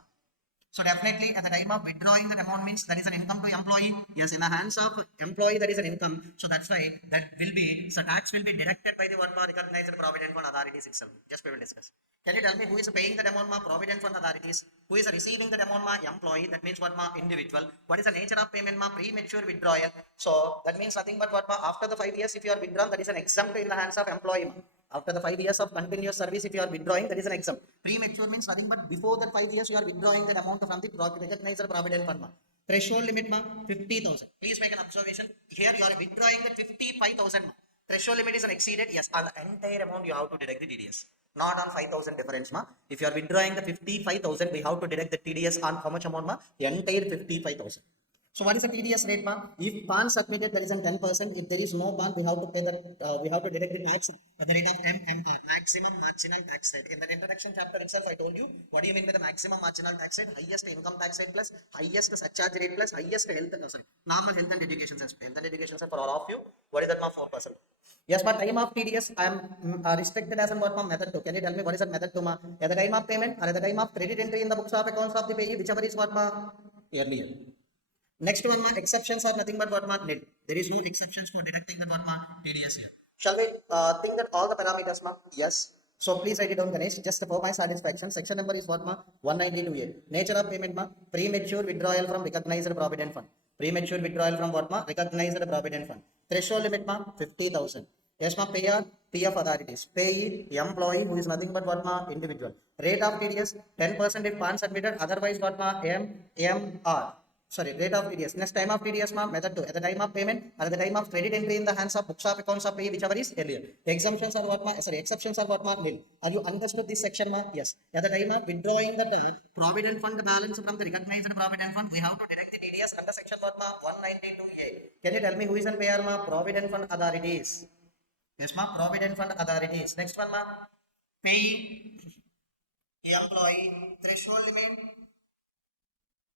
So definitely at the time of withdrawing that amount means that is an income to employee. Yes, in the hands of employee that is an income. So that's why that will be, so tax will be deducted by the what ma recognized provident fund authorities itself. Just we will discuss. Can you tell me who is paying that amount ma? Provident fund authorities. Who is receiving that amount ma? Employee. That means what ma? Individual. What is the nature of payment ma? Premature withdrawal. So that means nothing but what ma? After the 5 years if you are withdrawn, that is an exempt in the hands of employee ma. After the 5 years of continuous service, if you are withdrawing, that is an exempt. Premature means nothing but before that 5 years, you are withdrawing that amount from the recognized provident fund. Threshold limit ma 50,000. Please make an observation. Here you are withdrawing that 55,000. Threshold limit is exceeded. Yes, on the entire amount you have to deduct the TDS. Not on 5,000 difference ma. If you are withdrawing the 55,000, we have to deduct the TDS on how much amount ma? The entire 55,000. So what is the TDS rate ma? If PAN submitted, there is a 10%. If there is no PAN, we have to pay that. We have to deduct the tax at the rate of MMR, maximum marginal tax rate. In the introduction chapter itself, I told you what do you mean by the maximum marginal tax rate? Highest income tax rate plus highest surcharge rate plus highest health. No, sorry, normal health and education center. Health and education center for all of you. What is that ma? 4%. Yes, but time of TDS, I am restricted as an what ma method 2. Can you tell me what is that method 2 ma? At the time of payment or at the time of credit entry in the books of accounts of the payee, whichever is what ma earlier. Next one, exceptions are nothing but what ma nil. There is no exceptions for deducting the what ma TDS here. Shall we think that all the parameters ma? Yes. So please write it down, Ganesh. Just for my satisfaction. Section number is what ma? 192A. Nature of payment ma? Premature withdrawal from recognized provident fund. Premature withdrawal from what ma? Recognized provident fund. Threshold limit ma? 50,000. Yes ma? Payer, PF authorities. Payee, employee who is nothing but what ma? Individual. Rate of TDS 10% if PAN submitted. Otherwise what ma? MMR. Sorry, rate of TDS. Next, time of TDS ma method 2. At the time of payment or at the time of credit entry in the hands of books of accounts of pay, whichever is earlier. Exemptions are what ma? Sorry, exceptions are what ma? Nil. Are you understood this section ma? Yes. At the time of withdrawing the provident fund balance from the recognized provident fund, we have to deduct the TDS under section what ma? 192A. Can you tell me who is an payer ma? Provident fund authorities. Yes ma? Provident fund authorities. Next one ma? Payee, employee, threshold limit.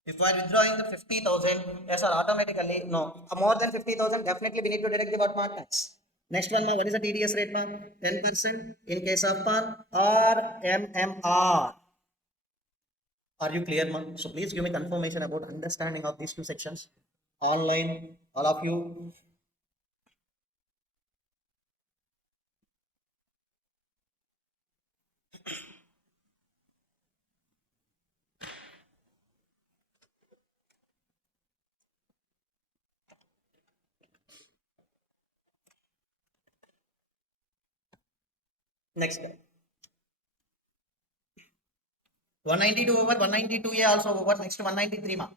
If we are withdrawing the 50,000, yes sir, automatically, no, more than 50,000, definitely we need to deduct the what ma tax. Next one ma, what is the TDS rate ma? 10% in case of PAN or MMR. Are you clear ma? So please give me confirmation about understanding of these two sections. Online, all of you. Next. 192 over 192A also over. Next 193 ma.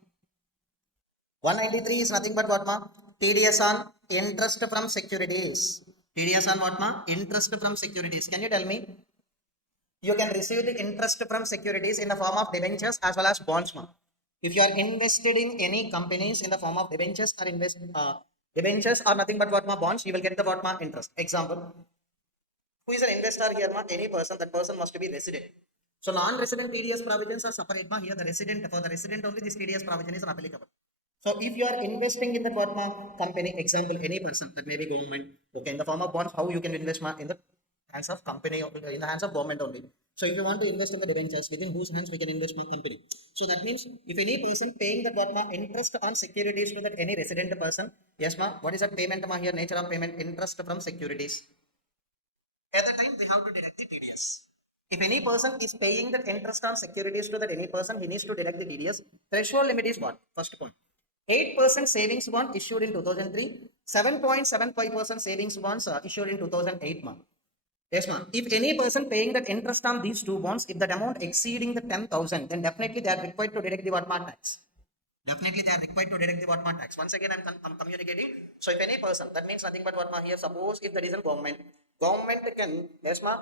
193 is nothing but what ma? TDS on interest from securities. TDS on what ma? Interest from securities. Can you tell me? You can receive the interest from securities in the form of debentures as well as bonds ma. If you are invested in any companies in the form of debentures or debentures are nothing but what ma? Bonds, you will get the what ma? Interest. Example. Who is an investor here ma? Any person, that person must be resident. So non-resident TDS provisions are separate ma. Here the resident, for the resident only this TDS provision is applicable. So if you are investing in the what ma? Company, example, any person, that may be government, okay, in the form of bonds, how you can invest ma? In the hands of company, in the hands of government only. So if you want to invest in the debentures, within whose hands we can invest ma? Company. So that means if any person paying that what ma? Interest on securities to that any resident person, yes ma, what is that payment ma? Here nature of payment, interest from securities. At the time we have to deduct the TDS. If any person is paying that interest on securities to that any person, he needs to deduct the TDS. Threshold limit is what? First point. 8% savings bond issued in 2003, 7.75% savings bonds issued in 2008 month. Yes, ma'am. If any person paying that interest on these two bonds, if that amount exceeding the 10,000, then definitely they are required to deduct the what mark tax. Definitely they are required to deduct the what mark tax. Once again, I'm communicating. So if any person, that means nothing but what mark here. Suppose if there is a government can, yes, ma'am,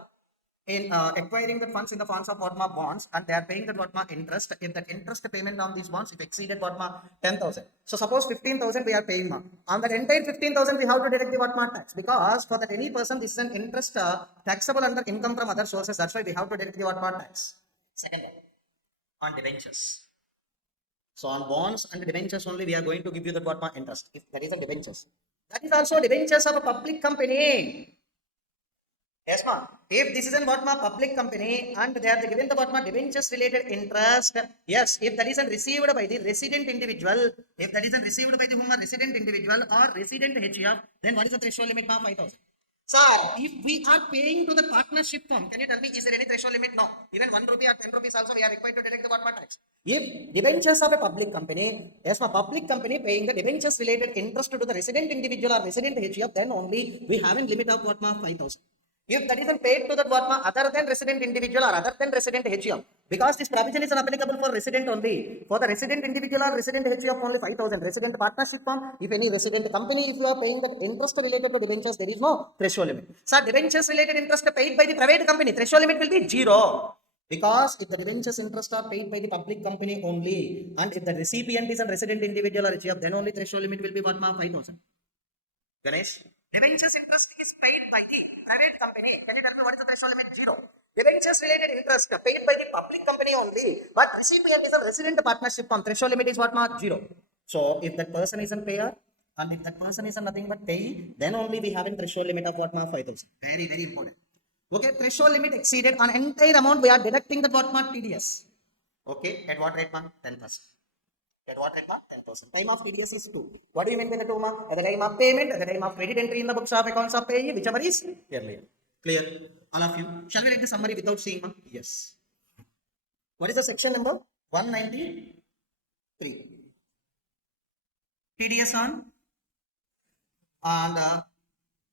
in acquiring the funds in the forms of what ma bonds, and they are paying that what ma interest. If that interest payment on these bonds if exceeded what ma 10,000, so suppose 15,000 we are paying ma, on that entire 15,000 we have to deduct the what ma tax, because for that any person this is an interest taxable under income from other sources. That's why we have to deduct the what ma tax. Second one, on debentures. So on bonds and debentures only we are going to give you the what ma interest. If there is a debentures, that is also debentures of a public company. Yes, ma'am. If this is an what ma public company and they are given the what ma debentures related interest, yes, if that is received by the resident individual, if that is received by the whom resident individual or resident HUF, then what is the threshold limit, ma'am? 5,000. Sir, if we are paying to the partnership firm, can you tell me is there any threshold limit? No. Even 1 rupee or 10 rupees also we are required to deduct the what ma tax. If debentures of a public company, yes, ma public company paying the debentures related interest to the resident individual or resident HUF, then only we have a limit of what ma 5,000. If that is paid to that what ma other than resident individual or other than resident HUF, because this provision is applicable for resident only. For the resident individual or resident HUF only 5,000. Resident partnership firm, if any resident company, if you are paying the interest related to debentures, there is no threshold limit. So debentures related interest paid by the private company, threshold limit will be 0. Because if the debentures interest are paid by the public company only, and if the recipient is a resident individual or HUF, then only threshold limit will be what ma 5,000. Ganesh? Debentures interest is paid by the private company. Can you tell me what is the threshold limit? 0. Debentures related interest paid by the public company only, but recipient is a resident partnership firm. Threshold limit is what mark? 0. So if that person is a payer and if that person is a nothing but payee, then only we have a threshold limit of what mark? 5,000. Very, very important. Okay, threshold limit exceeded on entire amount, we are deducting the what mark? TDS. Okay, at what rate, ma'am? 10%. At what rate, ma'am? 10%. Time of TDS is 2. What do you mean by the 2, ma'am? At the time of payment, at the time of credit entry in the books of accounts of payee, whichever is earlier. Clear? All of you. Shall we write the summary without seeing, ma'am? Yes. What is the section number? 193. TDS on. And,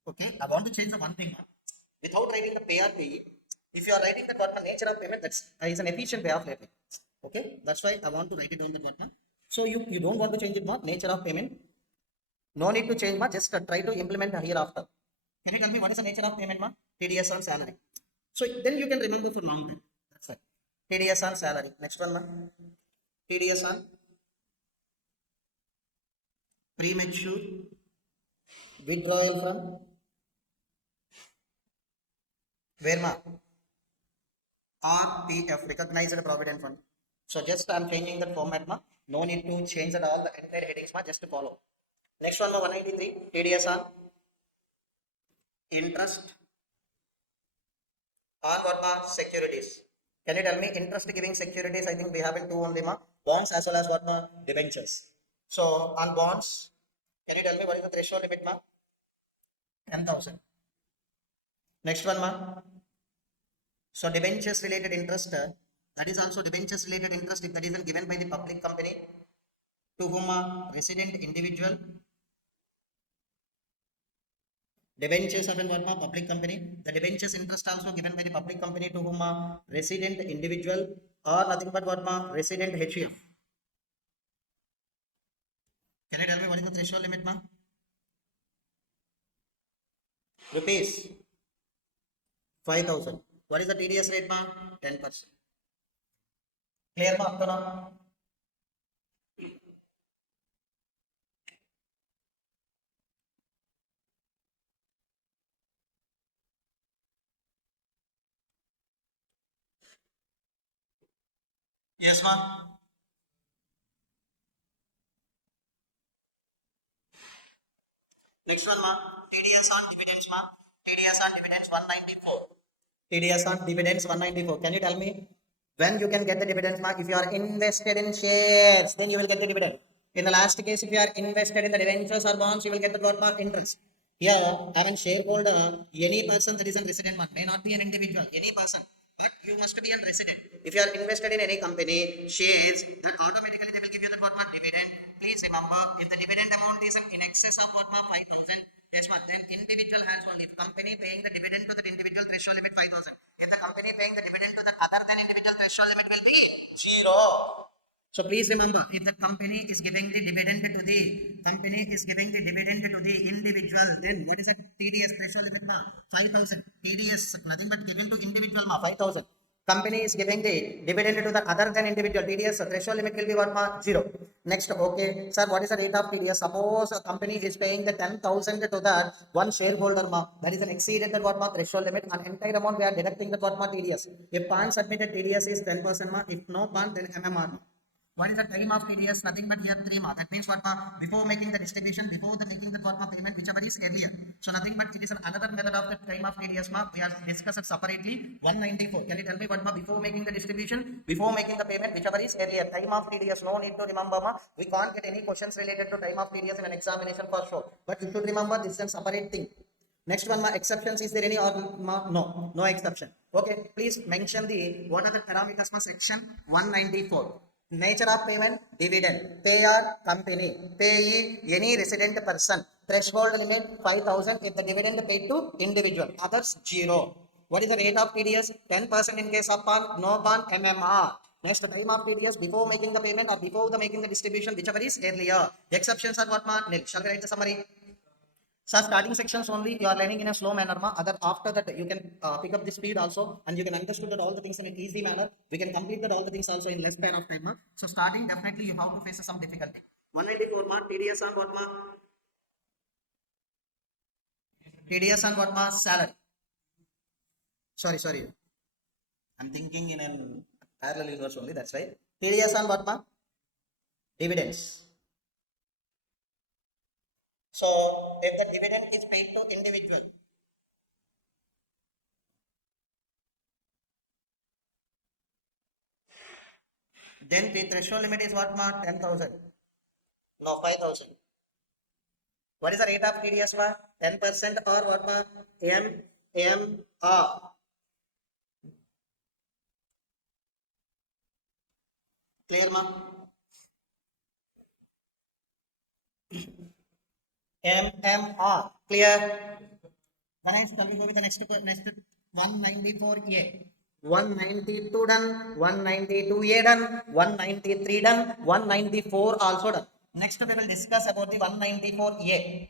okay, I want to change the one thing, ma'am. Without writing the pay or payee, if you are writing the what nature of payment, that is an efficient way of writing. Okay, that's why I want to write it down the what. So you don't want to change it, what nature of payment. No need to change, ma. Just try to implement hereafter. Can you tell me what is the nature of payment, ma? TDS on salary. So then you can remember for long time. That's right. TDS on salary. Next one, ma. TDS on premature withdrawal from where, ma? RPF, recognized provident fund. So just I'm changing the format, ma. No need to change at all the entire headings, ma. Just to follow. Next one, ma. 193. TDS on interest on what, ma? Securities. Can you tell me interest giving securities? I think we have in two only, ma. Bonds as well as what, ma? Debentures. So on bonds, can you tell me what is the threshold limit, ma? 10,000. Next one, ma. So debentures related interest, that is also debentures related interest if that is given by the public company to whom a resident individual. Debentures of what, ma? Public company. The debentures interest also given by the public company to whom a resident individual or nothing but what, ma? Resident HUF. Can you tell me what is the threshold limit, ma? Rupees 5,000. What is the TDS rate, ma? 10%. Clear, ma? Up to now? Yes, ma. Next one, ma. TDS on dividends, ma. TDS on dividends 194. TDS on dividends 194. Can you tell me when you can get the dividends, ma? If you are invested in shares, then you will get the dividend. In the last case, if you are invested in the debentures or bonds, you will get the what, ma? Interest. Here, I am shareholder. Any person that is a resident, ma, may not be an individual. Any person. But you must be a resident. If you are invested in any company, shares, then automatically they will give you the what, ma? Dividend please remember, if the dividend amount is in excess of what ma 5,000, yes ma, then individual has only. If company paying the dividend to the individual threshold limit 5,000. If the company paying the dividend to the other than individual threshold limit will be 0. So please remember, if the company is giving the dividend to the individual, then what is that TDS threshold limit ma? 5,000. TDS nothing but given to individual ma 5,000. Company is giving the dividend to the other than individual, TDS threshold limit will be what ma? 0. Next, okay, sir, what is the rate of TDS? Suppose a company is paying the 10,000 to that one shareholder ma, that is an exceeded that what ma threshold limit, and entire amount we are deducting that what ma TDS. If PAN submitted, TDS is 10% ma, if no PAN, then MMR ma. What is the time of TDS? Nothing but here 3 ma. That means what ma? Before making the distribution, before the making the what ma payment, whichever is earlier. So nothing but it is another method of the time of TDS ma. We have discussed it separately. 194. Can you tell me what ma? Before making the distribution, before making the payment, whichever is earlier. Time of TDS. No need to remember ma. We can't get any questions related to time of TDS in an examination for sure. But you should remember this is a separate thing. Next one, ma, exceptions. Is there any or ma? No, no exception. Okay, please mention the what are the parameters for section 194. Nature of payment, dividend. Payer, company. Payee, any resident person. Threshold limit 5,000 if the dividend paid to individual. Others 0. What is the rate of TDS? 10% in case of PAN, no PAN, MMR. Next, the time of TDS before making the payment or before the making the distribution, whichever is earlier. Exceptions are what ma? Nil. Shall we write the summary? So starting sections only you are learning in a slow manner ma. Other after that you can pick up the speed also, and you can understand that all the things in an easy manner. We can complete that all the things also in less span of time ma. So starting definitely you have to face some difficulty. 194 ma, TDS on what ma? TDS on what ma? Salary. Sorry. I'm thinking in a parallel universe only, that's right. TDS on what ma? Dividends. So if the dividend is paid to individual, then the threshold limit is what ma? 10,000. No, 5,000. What is the rate of TDS ma? 10% or what ma? MMR. Clear ma? MMR. Clear? Then next, can we go with the next 194A. 192 done, 192A done, 193 done, 194 also done. Next we will discuss about the 194A.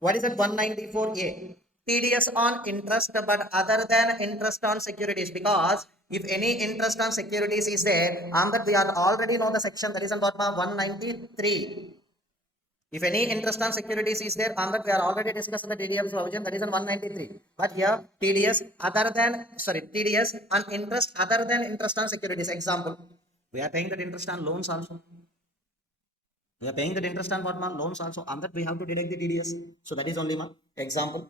What is it 194A? TDS on interest but other than interest on securities, because if any interest on securities is there, on that we are already know the section, that is on what 193. If any interest on securities is there, on that we are already discussed the TDS provision, that is on 193. But here TDS on interest other than interest on securities. Example, we are paying that interest on loans also. We are paying that interest on what ma? Loans also. On that we have to deduct the TDS. So that is only ma. Example.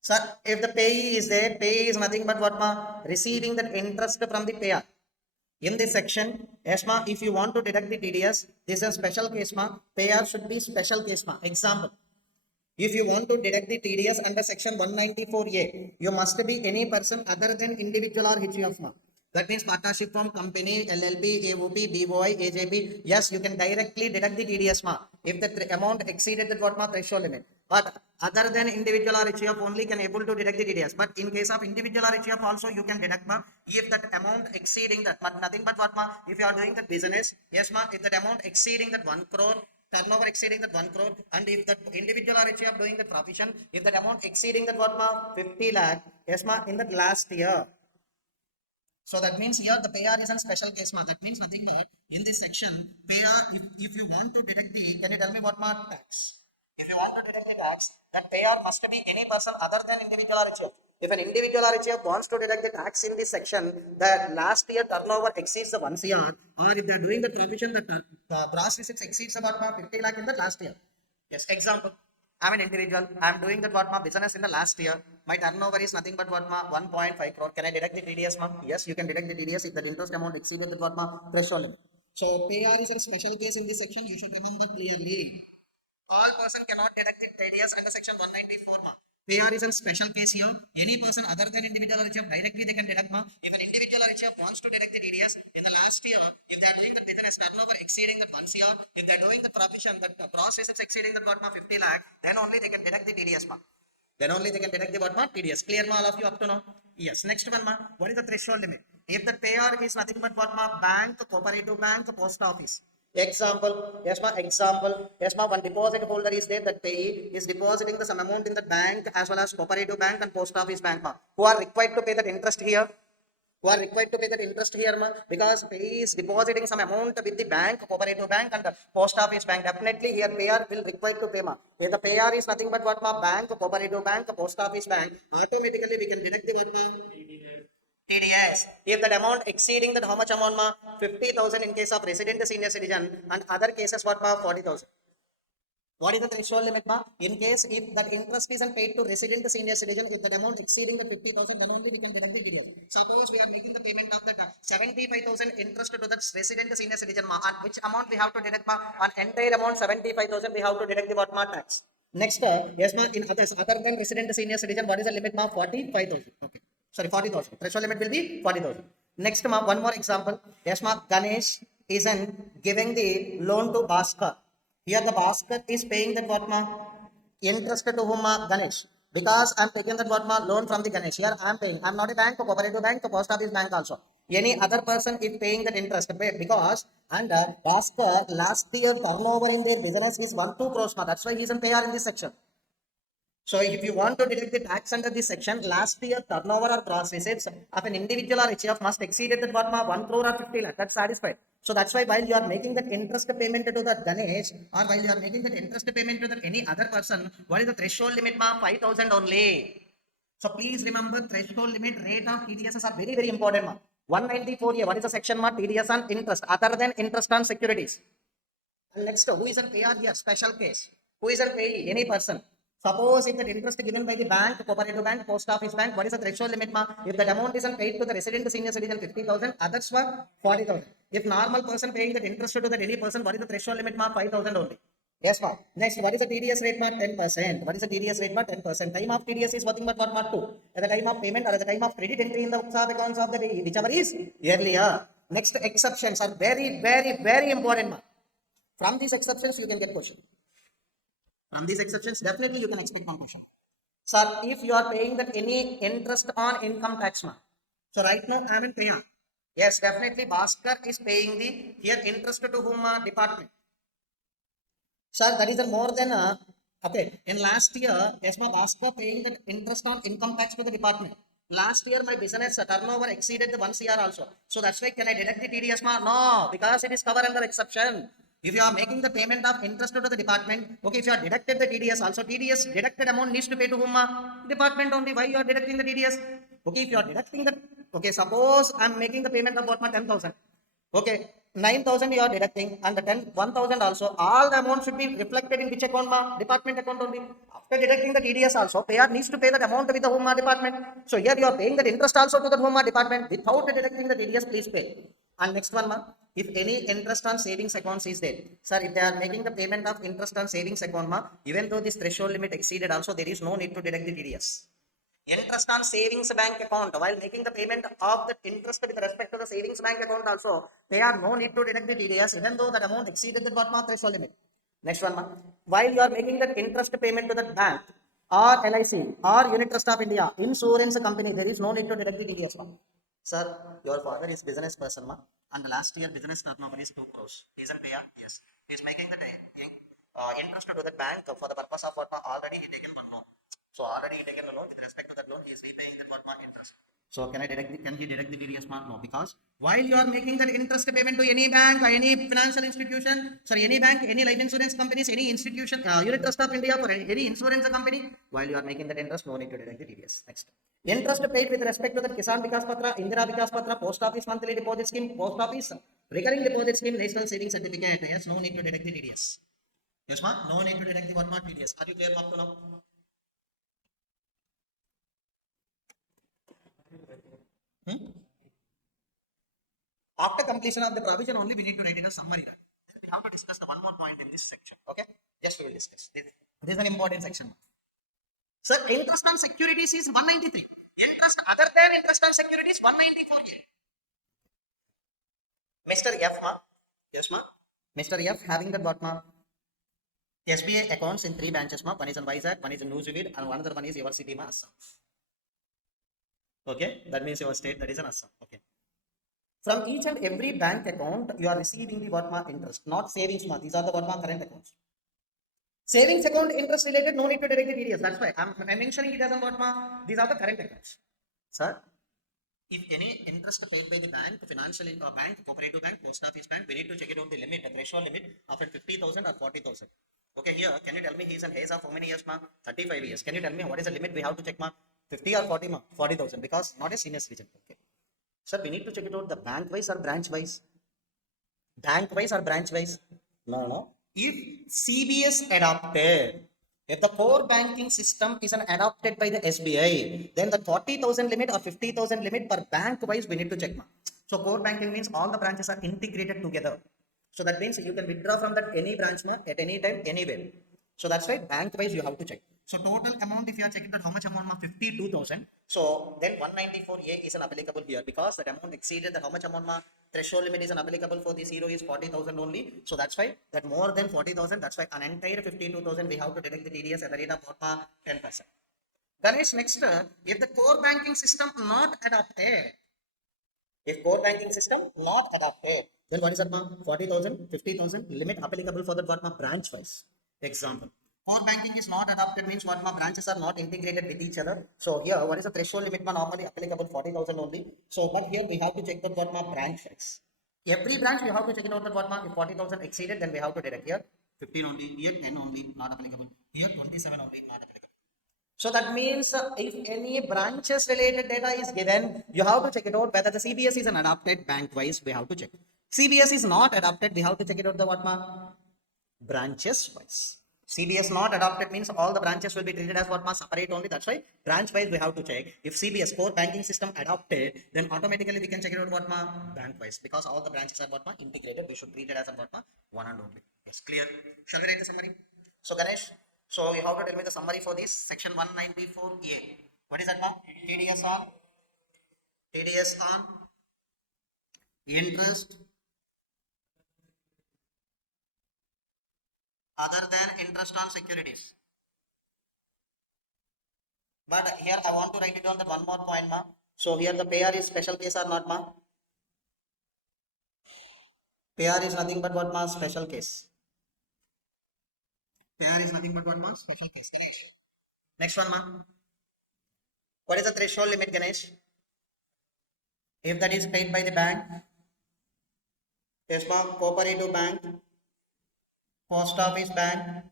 Sir, if the payee is there, payee is nothing but what ma? Receiving that interest from the payer. In this section, yes ma, if you want to deduct the TDS, this is a special case ma. Payer should be special case ma. Example, if you want to deduct the TDS under section 194A, you must be any person other than individual or HUF ma. That means partnership firm, company, LLP, AOP, BOI, AJP. Yes, you can directly deduct the TDS ma. If the amount exceeded that what ma threshold limit. But other than individual or HUF only can able to deduct the TDS. But in case of individual or HUF also you can deduct ma. If that amount exceeding that, but nothing but what ma. If you are doing the business, yes ma. If that amount exceeding that 1 crore. Turnover exceeding that 1 crore, and if that individual or HUF doing the profession, if that amount exceeding that what ma 50 lakh, yes ma, in that last year. So that means here the payer is a special case ma. That means nothing but in this section, payer, if you want to deduct the, can you tell me what ma tax? If you want to deduct the tax, that payer must be any person other than individual or HUF. If an individual or HUF wants to deduct the tax in this section, the last year turnover exceeds the 1 CR, or if they are doing the provision, the gross receipts exceeds about 50 lakh in the last year. Yes, example. I'm an individual. I'm doing that what ma business in the last year. My turnover is nothing but what ma 1.5 crore. Can I deduct the TDS ma? Yes, you can deduct the TDS if the interest amount exceeded the what ma threshold limit. So PAR is a special case in this section. You should remember clearly. All person cannot deduct the TDS under section 194 ma. PR is a special case here. Any person other than individual or HF directly they can deduct ma. If an individual or HF wants to deduct the TDS in the last year, if they are doing the business turnover exceeding that 1 CR, if they are doing the provision that the gross assets exceeding that what ma 50 lakh, then only they can deduct the TDS ma. Then only they can deduct the what ma TDS. Clear ma all of you up to now? Yes. Next one ma. What is the threshold limit? If the payer is nothing but what ma bank, cooperative bank, post office. Example, yes ma, example, yes ma, one deposit holder is there, that payee is depositing the some amount in the bank as well as cooperative bank and post office bank ma, who are required to pay that interest here, who are required to pay that interest here ma, because payee is depositing some amount with the bank, cooperative bank and the post office bank, definitely here payer will required to pay ma. If the payer is nothing but what ma, bank, cooperative bank, post office bank, automatically we can deduct the what ma, TDS. If that amount exceeding that, how much amount ma? 50,000 in case of resident senior citizen and other cases what ma? 40,000. What is the threshold limit ma? In case if that interest is paid to resident senior citizen, if that amount exceeding the 50,000, then only we can deduct the TDS. Suppose we are making the payment of that 75,000 interest to that resident senior citizen ma, and which amount we have to deduct ma? On entire amount 75,000 we have to deduct the what ma tax. Next, yes ma, in others other than resident senior citizen, what is the limit ma? 45,000. Okay. Sorry, 40,000. Threshold limit will be 40,000. Next, ma, one more example. Yes, ma, Ganesh isn't giving the loan to Bhaskar. Here, the Bhaskar is paying that what ma? Interest to whom ma? Ganesh. Because I'm taking that what ma? Loan from the Ganesh. Here, I'm paying. I'm not a bank, a cooperative bank, a post office bank also. Any other person is paying that interest because and Bhaskar last year turnover in their business is 1-2 crores ma. That's why he's a payer in this section. So if you want to deduct the tax under this section, last year turnover or gross receipts of an individual or HF must exceed that what ma 1 crore or 50 lakh. That's satisfied. So that's why while you are making that interest payment to that Ganesh or while you are making that interest payment to that any other person, what is the threshold limit ma? 5,000 only. So please remember threshold limit rate of TDS are very very important ma. 194A, what is the section ma? TDS on interest other than interest on securities. And next, who is a payer here? Special case. Who is a payee? Any person. Suppose if the interest given by the bank, cooperative bank, post office bank, what is the threshold limit ma? If the amount is paid to the resident senior citizen 50,000, others were 40,000. If normal person paying that interest to that any person, what is the threshold limit ma? 5,000 only. Yes ma. Next, what is the TDS rate ma? 10%. What is the TDS rate ma? 10%. Time of TDS is nothing but what ma? 2. At the time of payment or at the time of credit entry in the sub accounts of the payee, whichever is earlier. Next, exceptions are very, very, very important ma. From these exceptions, you can get question. From these exceptions, definitely you can expect one question. Sir, if you are paying that any interest on income tax, ma. So right now I am in payer. Yes, definitely Bhaskar is paying the here interest to whom department. Sir, that is a more than okay. In last year, yes, ma Bhaskar paying that interest on income tax to the department. Last year, my business turnover exceeded the 1 CR also. So that's why can I deduct the TDS ma? No, because it is covered under exception. If you are making the payment of interest to the department, okay, if you are deducted the TDS also, TDS deducted amount needs to pay to whom? Department only. Why you are deducting the TDS? Okay, if you are deducting the, okay, suppose I am making the payment of what ma 10,000. Okay, 9,000 you are deducting and the 1,000 also, all the amount should be reflected in which account ma? Department account only. After deducting the TDS also, payer needs to pay that amount with the home department. So here you are paying that interest also to the home department without deducting the TDS, please pay. And next one ma, if any interest on savings accounts is there, sir, if they are making the payment of interest on savings account ma, even though this threshold limit exceeded also, there is no need to deduct the TDS. Interest on savings bank account, while making the payment of the interest with respect to the savings bank account also, they are no need to deduct the TDS even though that amount exceeded the what ma threshold limit. Next one ma, while you are making that interest payment to that bank or LIC or Unit Trust of India, insurance company, there is no need to deduct the TDS ma. Sir, your father is business person ma, and the last year business turnover is 2 crores. Is an payer? Yes. He is making the interest to the bank for the purpose of what ma already he taken one loan. So already he taken a loan, with respect to that loan, he is repaying the what ma interest. So can he deduct the TDS ma? No, because while you are making that interest payment to any bank or any financial institution, sorry, any bank, any life insurance companies, any institution, Unit Trust of India for any insurance company, while you are making that interest, no need to deduct the TDS. Next. Interest paid with respect to the Kisan Vikas Patra, Indira Vikas Patra, Post Office Monthly Deposit Scheme, Post Office Recurring Deposit Scheme, National Savings Certificate. Yes, no need to deduct the TDS. Yes, ma? No need to deduct the what ma TDS. Are you clear up to now? Hmm? After completion of the provision only we need to write it as summary. we have to discuss the one more point in this section. Okay, just we will discuss. This is an important section. Sir, interest on securities is 193. Interest other than interest on securities 194. Mr. F ma, yes ma. Mr. F having the what ma? SBI accounts in 3 branches ma. One is in Vizag, one is in New Zealand, and another one is your city ma, Assam. Okay, that means your state, that is an Assam. Okay. From each and every bank account, you are receiving the what ma interest, not savings ma. These are the what ma current accounts. Savings account interest related, no need to deduct the TDS. That's why I'm mentioning it as a what ma. These are the current accounts. Sir, if any interest paid by the bank, financial bank, cooperative bank, post office bank, we need to check it out the limit, the threshold limit of 50,000 or 40,000. Okay, here, can you tell me he's an age of how many years ma? 35 years. Can you tell me what is the limit we have to check ma? 50 or 40 ma? 40,000 because not a senior citizen. Okay. Sir, we need to check it out the bank wise or branch wise. Bank wise or branch wise? No, no. If CBS adopted, if the core banking system is an adopted by the SBI, then the 40,000 limit or 50,000 limit per bank wise we need to check. So core banking means all the branches are integrated together. So that means you can withdraw from that any branch at any time, anywhere. So that's why bank wise you have to check. So total amount, if you are checking that how much amount, 52,000. So then 194A is an applicable here because that amount exceeded that how much amount, threshold limit is an applicable for this hero is 40,000 only. So that's why that more than 40,000, that's why an entire 52,000 we have to deduct the TDS at the rate of 10%. Ganesh, next, if the core banking system not adopted, if core banking system not adopted, then what is that, 40,000, 50,000 limit applicable for that what, branch wise. Example. Core banking is not adopted means what, branches are not integrated with each other. So here, what is the threshold limit, normally applicable 40,000 only. So, but here we have to check that what, branch wise. Every branch we have to check it out that what, if 40,000 exceeded, then we have to deduct here 15 only, here 10 only, not applicable. Here 27 only, not applicable. So that means if any branches related data is given, you have to check it out whether the CBS is an adopted bank wise, we have to check. CBS is not adopted, we have to check it out the what, branches wise. CBS not adopted means all the branches will be treated as what, separate only. That's why branch wise we have to check. If CBS core banking system adopted, then automatically we can check it out what, bank wise, because all the branches are what, integrated. We should treat it as a what, one and only. Yes, clear. Shall we write the summary? So Ganesh, so you have to tell me the summary for this section 194A. What is that, TDS on interest other than interest on securities. But here I want to write it down that one more point, ma. So here the payer is special case or not, ma? Payer is nothing but what, ma? Special case. Payer is nothing but what, ma? Special case. Ganesh. Next one, ma. What is the threshold limit, Ganesh? If that is paid by the bank, yes, ma. Cooperative bank, post office bank,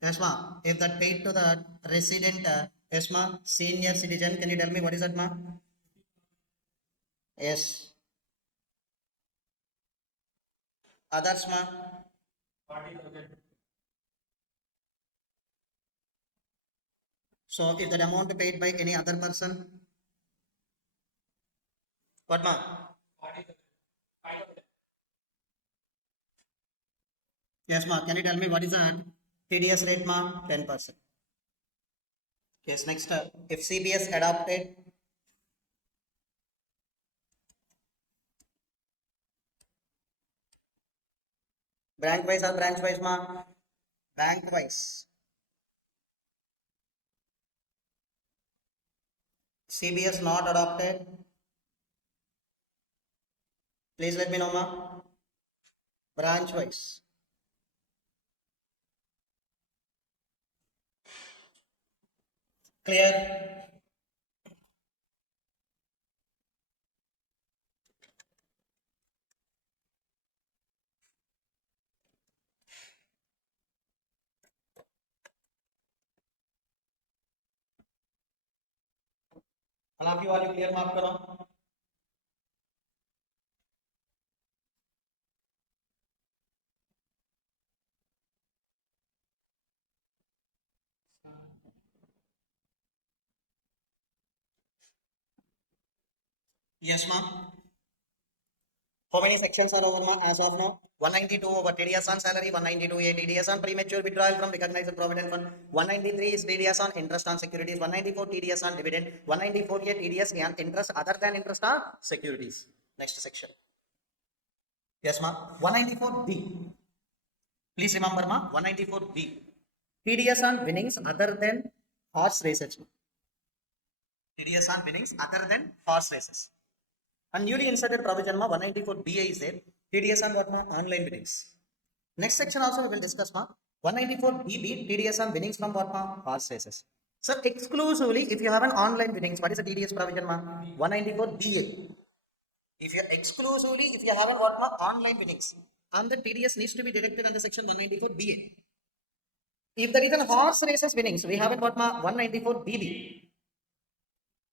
yes, ma. If that paid to the resident, yes, ma. Senior citizen, can you tell me what is that, ma? Yes. Others, ma. 40,000. So if that amount paid by any other person, what, ma? 40,000. Yes, ma. Can you tell me what is that? TDS rate, ma? 10%. Yes, next, if CBS adopted, bank wise or branch wise, ma? Bank wise. CBS not adopted. Please let me know, ma. Branch wise. Clear? All of you, are you clear, mark करो? Yes, ma'am. How many sections are over as of now? 192 over TDS on salary, 192A TDS on premature withdrawal from recognized provident fund, 193 is TDS on interest on securities, 194 TDS on dividend, 194A TDS on interest other than interest on securities. Next section. Yes, ma. 194B. Please remember, ma. 194B. TDS on winnings other than horse races. TDS on winnings other than horse races. And newly inserted provision ma 194BA is there. TDS on what ma? Online winnings. Next section also we will discuss ma 194BB TDS on winnings from what ma? Horse races. So exclusively if you have an online winnings, what is the TDS provision ma? 194BA. If you exclusively if you have an what ma? Online winnings, and the TDS needs to be deducted under section 194BA. If there is an horse races winnings, we have an what ma? 194BB.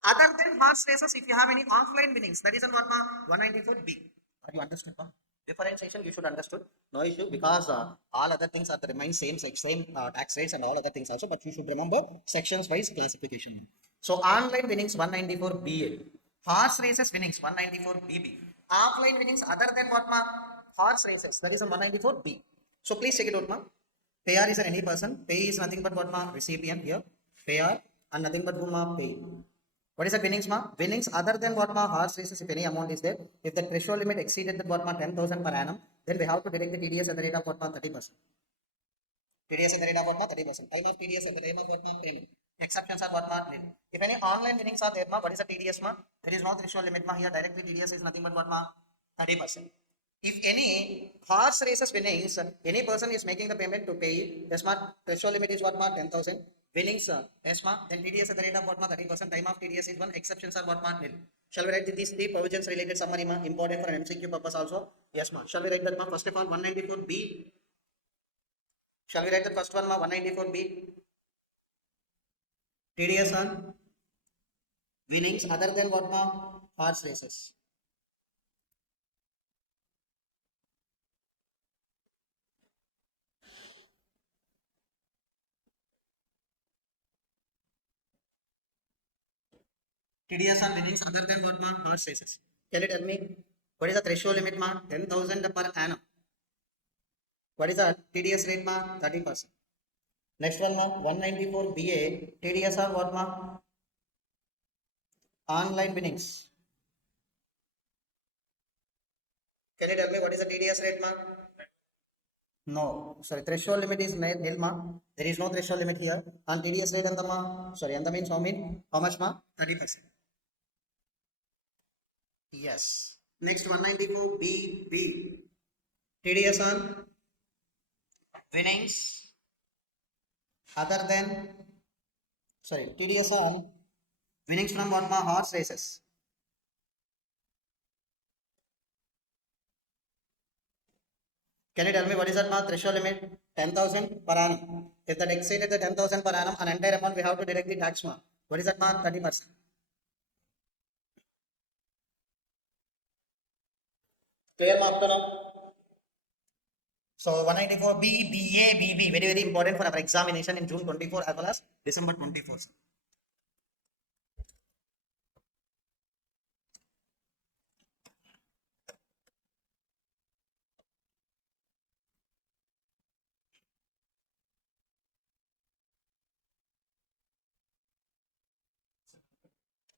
Other than horse races, if you have any offline winnings, that is in what ma 194B. Are you understood? Ma? Differentiation you should understood. No issue because all other things are the remain same tax rates and all other things also. But you should remember sections wise classification. So online winnings 194BA, horse races winnings 194BB, offline winnings other than what ma horse races, that is in 194B. So please check it out, ma. Payer is any person. Pay is nothing but what ma recipient here. Payer and nothing but whom ma pay. What is the winnings ma? Winnings other than what ma horse races, if any amount is there, if the threshold limit exceeded the what ma 10,000 per annum, then we have to deduct the TDS at the rate of what ma 30%. TDS at the rate of what ma 30%. Time of TDS at the rate of what ma payment. Exceptions are what ma nil. If any online winnings are there ma, what is the TDS ma? There is no threshold limit ma. Here directly TDS is nothing but what ma 30%. If any horse races winnings, any person is making the payment to pay, yes ma, threshold limit is what ma 10,000. Winnings, yes ma, then TDS at the rate of what ma 30%, time of TDS is 1, exceptions are what ma nil. Shall we write these three provisions related summary ma, important for an MCQ purpose also? Yes ma. Shall we write that ma? First of all 194B. Shall we write the first one ma 194B? TDS on winnings other than what ma horse races. TDS on winnings other than what ma horse races. Can you tell me what is the threshold limit ma? 10,000 per annum. What is the TDS rate ma? 30%. Next one ma 194BA. TDS on what ma? Online winnings. Can you tell me what is the TDS rate ma? No, sorry, threshold limit is nil ma. There is no threshold limit here. And TDS rate and the ma, sorry, and the means how much ma? 30%. Yes. Next 194BB. TDS on winnings other than, sorry, TDS on winnings from what ma horse races. Can you tell me what is that ma threshold limit? 10,000 per annum. If that exceeded the 10,000 per annum, an entire amount we have to deduct the tax ma. What is that ma? 30%. Clear ma up to now? So 194B, BA, BB, very very important for our examination in June 24 as well as December 24.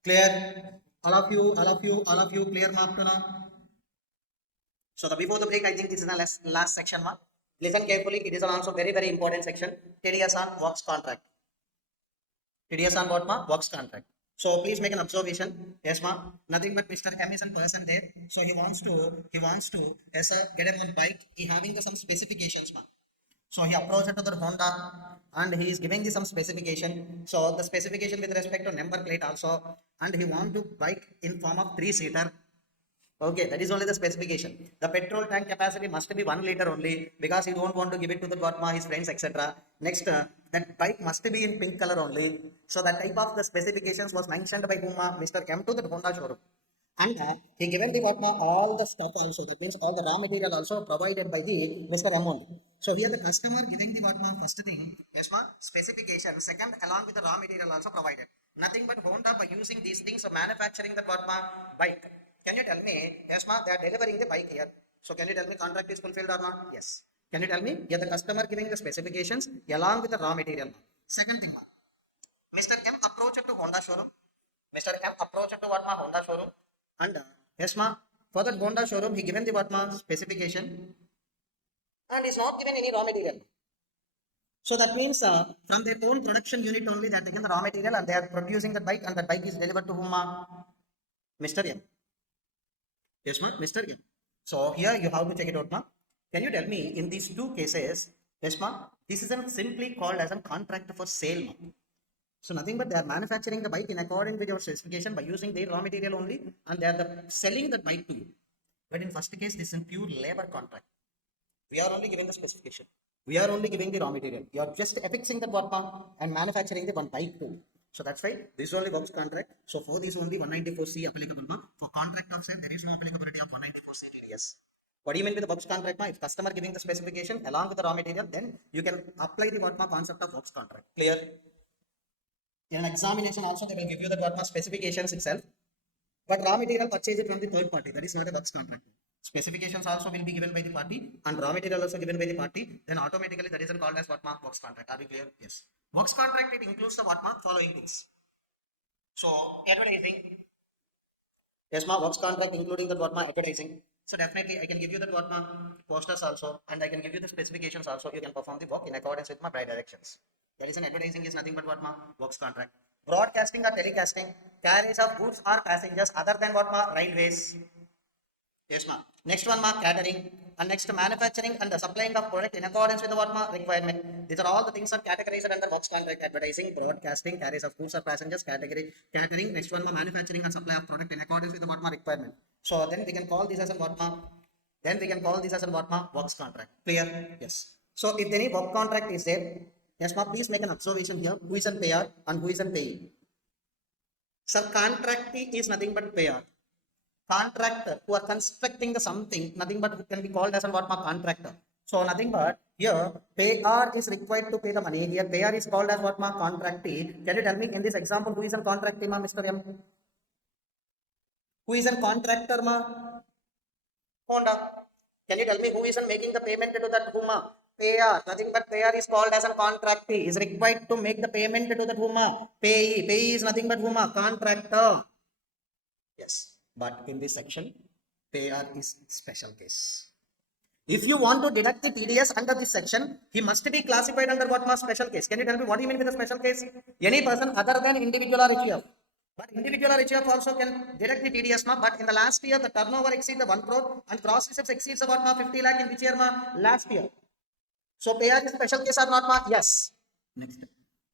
Clear? All of you clear ma up to now? So before the break, I think this is the last section ma. Listen carefully, it is also very very important section. TDS on works contract. TDS on what ma? Works contract. So please make an observation. Yes ma. Nothing but Mr. M is a person there. So he wants to yes sir, get him on bike. He having some specifications ma. So he approached to the Honda and he is giving some specification. So the specification with respect to number plate also, and he want to bike in form of 3-seater. Okay, that is only the specification. The petrol tank capacity must be 1 liter only because he don't want to give it to the Gotma, his friends, etc. Next, that bike must be in pink color only. So that type of the specifications was mentioned by whom Mr. Came to the Honda showroom. And he given the Gotma all the stuff also. That means all the raw material also provided by the Mr. M only. So here the customer giving the Gotma first thing, yes ma, specification. Second, along with the raw material also provided. Nothing but Honda by using these things of manufacturing the Gotma bike. Can you tell me, yes ma, they are delivering the bike here. So can you tell me contract is fulfilled or not? Yes. Can you tell me, yeah, the customer giving the specifications along with the raw material. Second thing, Mr. M approached to Honda showroom. Mr. M approached to what ma Honda showroom. And yes ma, for that Honda showroom, he given the what ma specification and is not given any raw material. So that means from their own production unit only they are taking the raw material and they are producing the bike and the bike is delivered to whom? Mr. M. Yes, ma? Mr. M. So here you have to check it out, ma. Can you tell me in these two cases, yes, ma? This isn't simply called as a contract for sale, ma. So nothing but they are manufacturing the bike in accordance with your specification by using their raw material only and they are selling the bike to you. But in first case, this is a pure labor contract. We are only giving the specification. We are only giving the raw material. You are just affixing the bottom and manufacturing the one bike too. So that's why this is only works contract. So for this only 194C applicable. For contract of sale, there is no applicability of 194C TDS. What do you mean with the works contract? If customer giving the specification along with the raw material, then you can apply the what concept of works contract. Clear? In an examination also they will give you the what specifications itself. But raw material purchase it from the third party. That is not a works contract. Specifications also will be given by the party and raw material also given by the party. Then automatically that is called as what mark works contract. Are we clear? Yes. Works contract it includes the what mark following things. So advertising. Yes, ma works contract including the what mark advertising. So definitely I can give you the what mark posters also and I can give you the specifications also. You can perform the work in accordance with my bright directions. That is an advertising is nothing but what mark works contract. Broadcasting or telecasting, carriage of goods or passengers other than what ma railways. Yes ma. Next one ma catering and next manufacturing and the supplying of product in accordance with the what ma requirement. These are all the things are categorized under works contract. Advertising, broadcasting, carriage of goods or passengers, catering. Next one ma manufacturing and supply of product in accordance with the what ma requirement. So then we can call this as a what ma. Then we can call this as a what ma works contract. Clear? Yes. So if any work contract is there. Yes, ma, please make an observation here. Who is a payer and who is a payee? Sir, contractee is nothing but payer. Contractor who are constructing the something, nothing but can be called as a what ma contractor. So nothing but here payer is required to pay the money. Here payer is called as what ma contractee. Can you tell me in this example who is a contractee, ma, Mr. M? Who is a contractor, ma? Honda. Can you tell me who is making the payment to that whom, ma? Payer, nothing but payer is called as a contractee, is required to make the payment to the whom? Payee. Payee is nothing but whom? Contractor. Yes, but in this section, payer is special case. If you want to deduct the TDS under this section, he must be classified under what ma special case. Can you tell me what do you mean with a special case? Any person other than individual or HUF. But individual or HUF also can deduct the TDS ma. But in the last year, the turnover exceeds the 1 crore and gross receipts exceeds what ma 50 lakh in which year ma? Last year. So payer is special case or not ma? Yes. Next.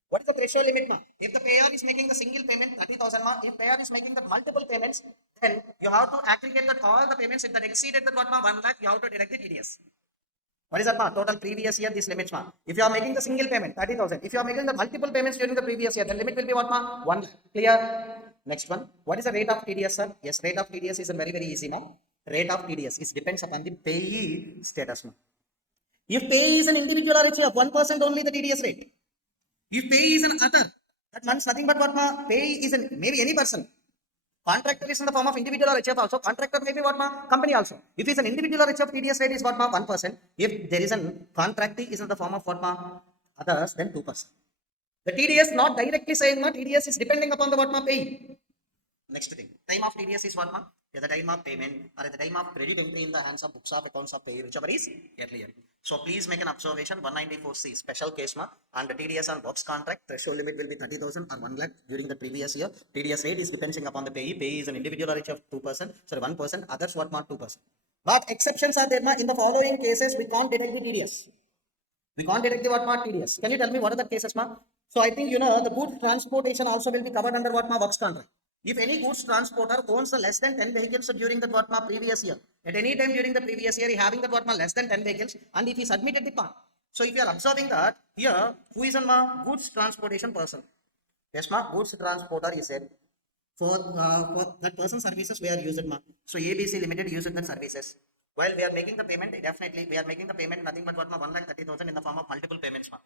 What is the threshold limit ma? If the payer is making the single payment 30,000 ma, if payer is making the multiple payments, then you have to aggregate that all the payments if that exceeded that what ma 1 lakh, you have to deduct the TDS. What is that ma? Total previous year these limits ma. If you are making the single payment 30,000, if you are making the multiple payments during the previous year, the limit will be what ma? 1 lakh. Clear? Next one. What is the rate of TDS, sir? Yes, rate of TDS is a very easy ma. Rate of TDS is depends upon the payee status ma. If payee is an individual or HUF, 1% only the TDS rate. If payee is an other, that means nothing but what ma? Payee is an maybe any person. Contractor is in the form of individual or HUF also. Contractor may be what ma? Company also. If it's an individual or HUF, TDS rate is what ma? 1%. If there is a contractee is in the form of what ma? Others, then 2%. The TDS not directly saying ma, TDS is depending upon the what ma payee. Next thing, time of TDS is what ma? At the time of payment or at the time of credit entry in the hands of books of accounts of payee, whichever is earlier. So please make an observation 194C special case ma and the TDS on works contract threshold limit will be 30,000 or 1 lakh during the previous year. TDS rate is depending upon the payee. Payee is an individual or HUF 2%, sorry 1%, others what ma 2%. But exceptions are there ma. In the following cases we can't deduct the TDS. We can't deduct the what ma TDS. Can you tell me what are the cases ma? So I think you know the goods transportation also will be covered under what ma works contract. If any goods transporter owns the less than 10 vehicles during the what ma previous year, at any time during the previous year, he having the what ma less than 10 vehicles, and if he submitted the part. So if you are observing that here, who is a ma goods transportation person? Yes ma, goods transporter is said. For that person services we are used ma. So ABC Limited used that services. While we are making the payment, definitely we are making the payment nothing but what ma 1,30,000 in the form of multiple payments ma.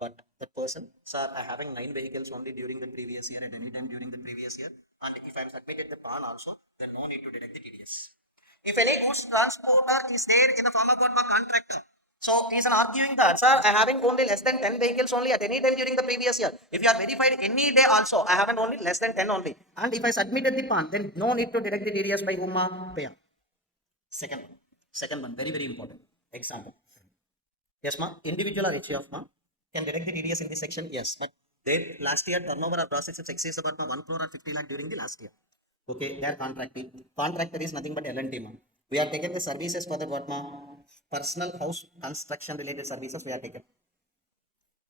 But that person person, sir, I having 9 vehicles only during the previous year at any time during the previous year, and if I am submitted the PAN also, then no need to deduct the TDS. If any goods transporter is there in the form of what contractor, so he is arguing that, sir, I having only less than 10 vehicles only at any time during the previous year. If you are verified any day also, I haven't only less than 10 only. And if I submitted the PAN, then no need to deduct the TDS by whom? Pay. Second one. Second one, very, very important. Example. Yes, ma. Individual or HUF, ma. Can deduct the TDS in this section? Yes. But their last year turnover or process exceeds about 1 crore or 50 lakh during the last year. Okay, they are contracting. Contractor is nothing but L&T, ma. We are taking the services for the what, ma? Personal house construction related services we are taking.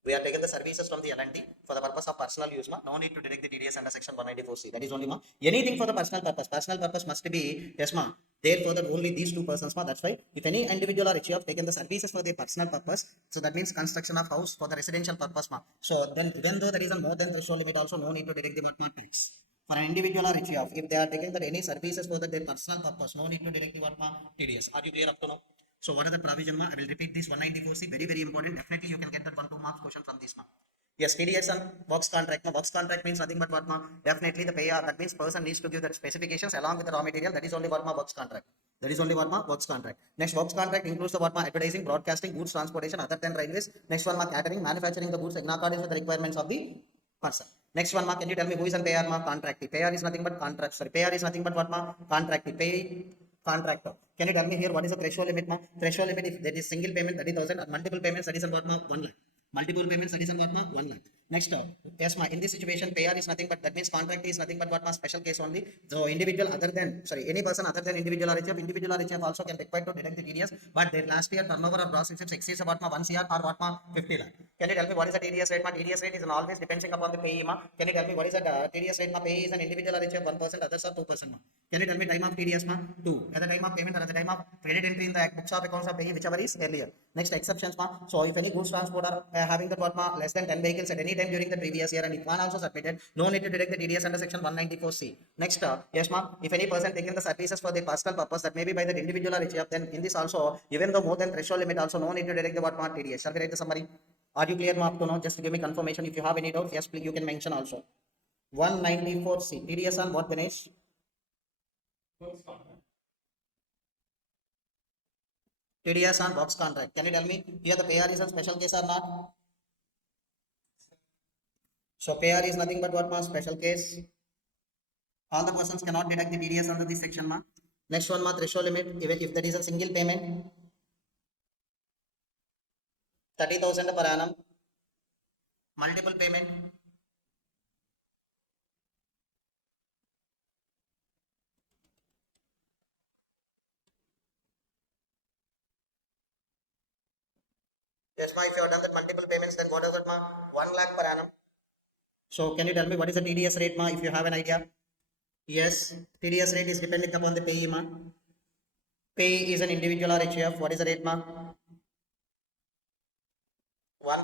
We are taking the services from the L&T for the purpose of personal use, ma. No need to deduct the TDS under section 194C. That is only, ma. Anything for the personal purpose. Personal purpose must be, yes, ma. Therefore, that only these two persons, ma. That's why if any individual or HUF taken the services for their personal purpose, so that means construction of house for the residential purpose, ma. So then, even though there is a more than threshold limit, also no need to deduct the what, ma, tax. For an individual or HUF, if they are taking that any services for their personal purpose, no need to deduct the what, ma, TDS. Are you clear up to now? So what are the provision, ma? I will repeat this 194C, very, very important. Definitely you can get that 1-2 marks question from this, ma. Yes, TDS and box contract. Ma. Box contract means nothing but what, ma? Definitely the payer, that means person needs to give the specifications along with the raw material. That is only what, ma, box contract. That is only what, ma, box contract. Next, box contract includes the what, ma, advertising, broadcasting, goods transportation other than railways. Next one, ma, catering, manufacturing the goods in accordance with the requirements of the person. Next one, ma, can you tell me who is a payer, ma? Contractee. Payer is nothing but contract. Sorry, payer is nothing but what, ma? Contractee. Pay contractor. Can you tell me here what is the threshold limit, ma? Threshold limit, if there is single payment 30,000 or multiple payments, that is what, ma? 1 lakh. Multiple payments, that is what, ma? 1 lakh. Next, yes, ma, in this situation, payer is nothing but, that means contract is nothing but what, ma? Special case only. So individual other than, sorry, any person other than individual or HF also can require to deduct the TDS, but their last year turnover or gross receipts exceeds about, ma, 1 CR or what, ma? 50 lakh. Can you tell me what is the TDS rate, ma? TDS rate is always depending upon the payee, ma. Can you tell me what is the TDS rate, ma? Payee is an individual or HF 1%, others are 2%, ma. Can you tell me time of TDS, ma? 2. At the time of payment or at the time of credit entry in the books of accounts of payee, whichever is earlier. Next, exceptions, ma. So if any goods transporter having the what, ma, less than 10 vehicles at any time during the previous year and if one also submitted, no need to deduct the TDS under section 194C. Next, yes, ma, if any person taking the services for the personal purpose, that may be by the individual or HF, then in this also, even though more than threshold limit, also no need to deduct the what, ma, TDS. Shall we write the summary? Are you clear, ma, up to now? Just to give me confirmation. If you have any doubts, yes, please, you can mention also. 194C. TDS on what, Dinesh? TDS on box contract. Can you tell me here the payer is a special case or not? So payer is nothing but what, ma? Special case. All the persons cannot deduct the TDS under this section, ma. Next one, ma, threshold limit. If that is a single payment, 30,000 per annum. Multiple payment, yes, ma, if you have done that multiple payments, then what is that, ma? 1 lakh per annum. So can you tell me what is the TDS rate, ma, if you have an idea? Yes, TDS rate is dependent upon the payee, ma. Payee is an individual or HUF. What is the rate, ma? 1%.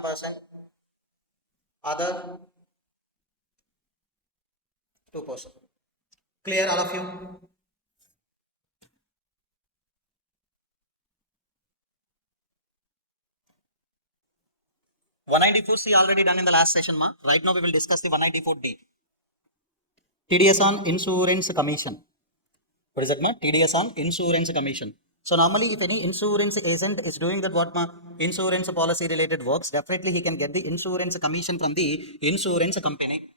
Other 2%. Clear, all of you? One 194C already done in the last session, ma. Right now we will discuss the 194D. TDS on insurance commission. What is that, ma? TDS on insurance commission. So normally if any insurance agent is doing that what, ma? Insurance policy related works, definitely he can get the insurance commission from the insurance company.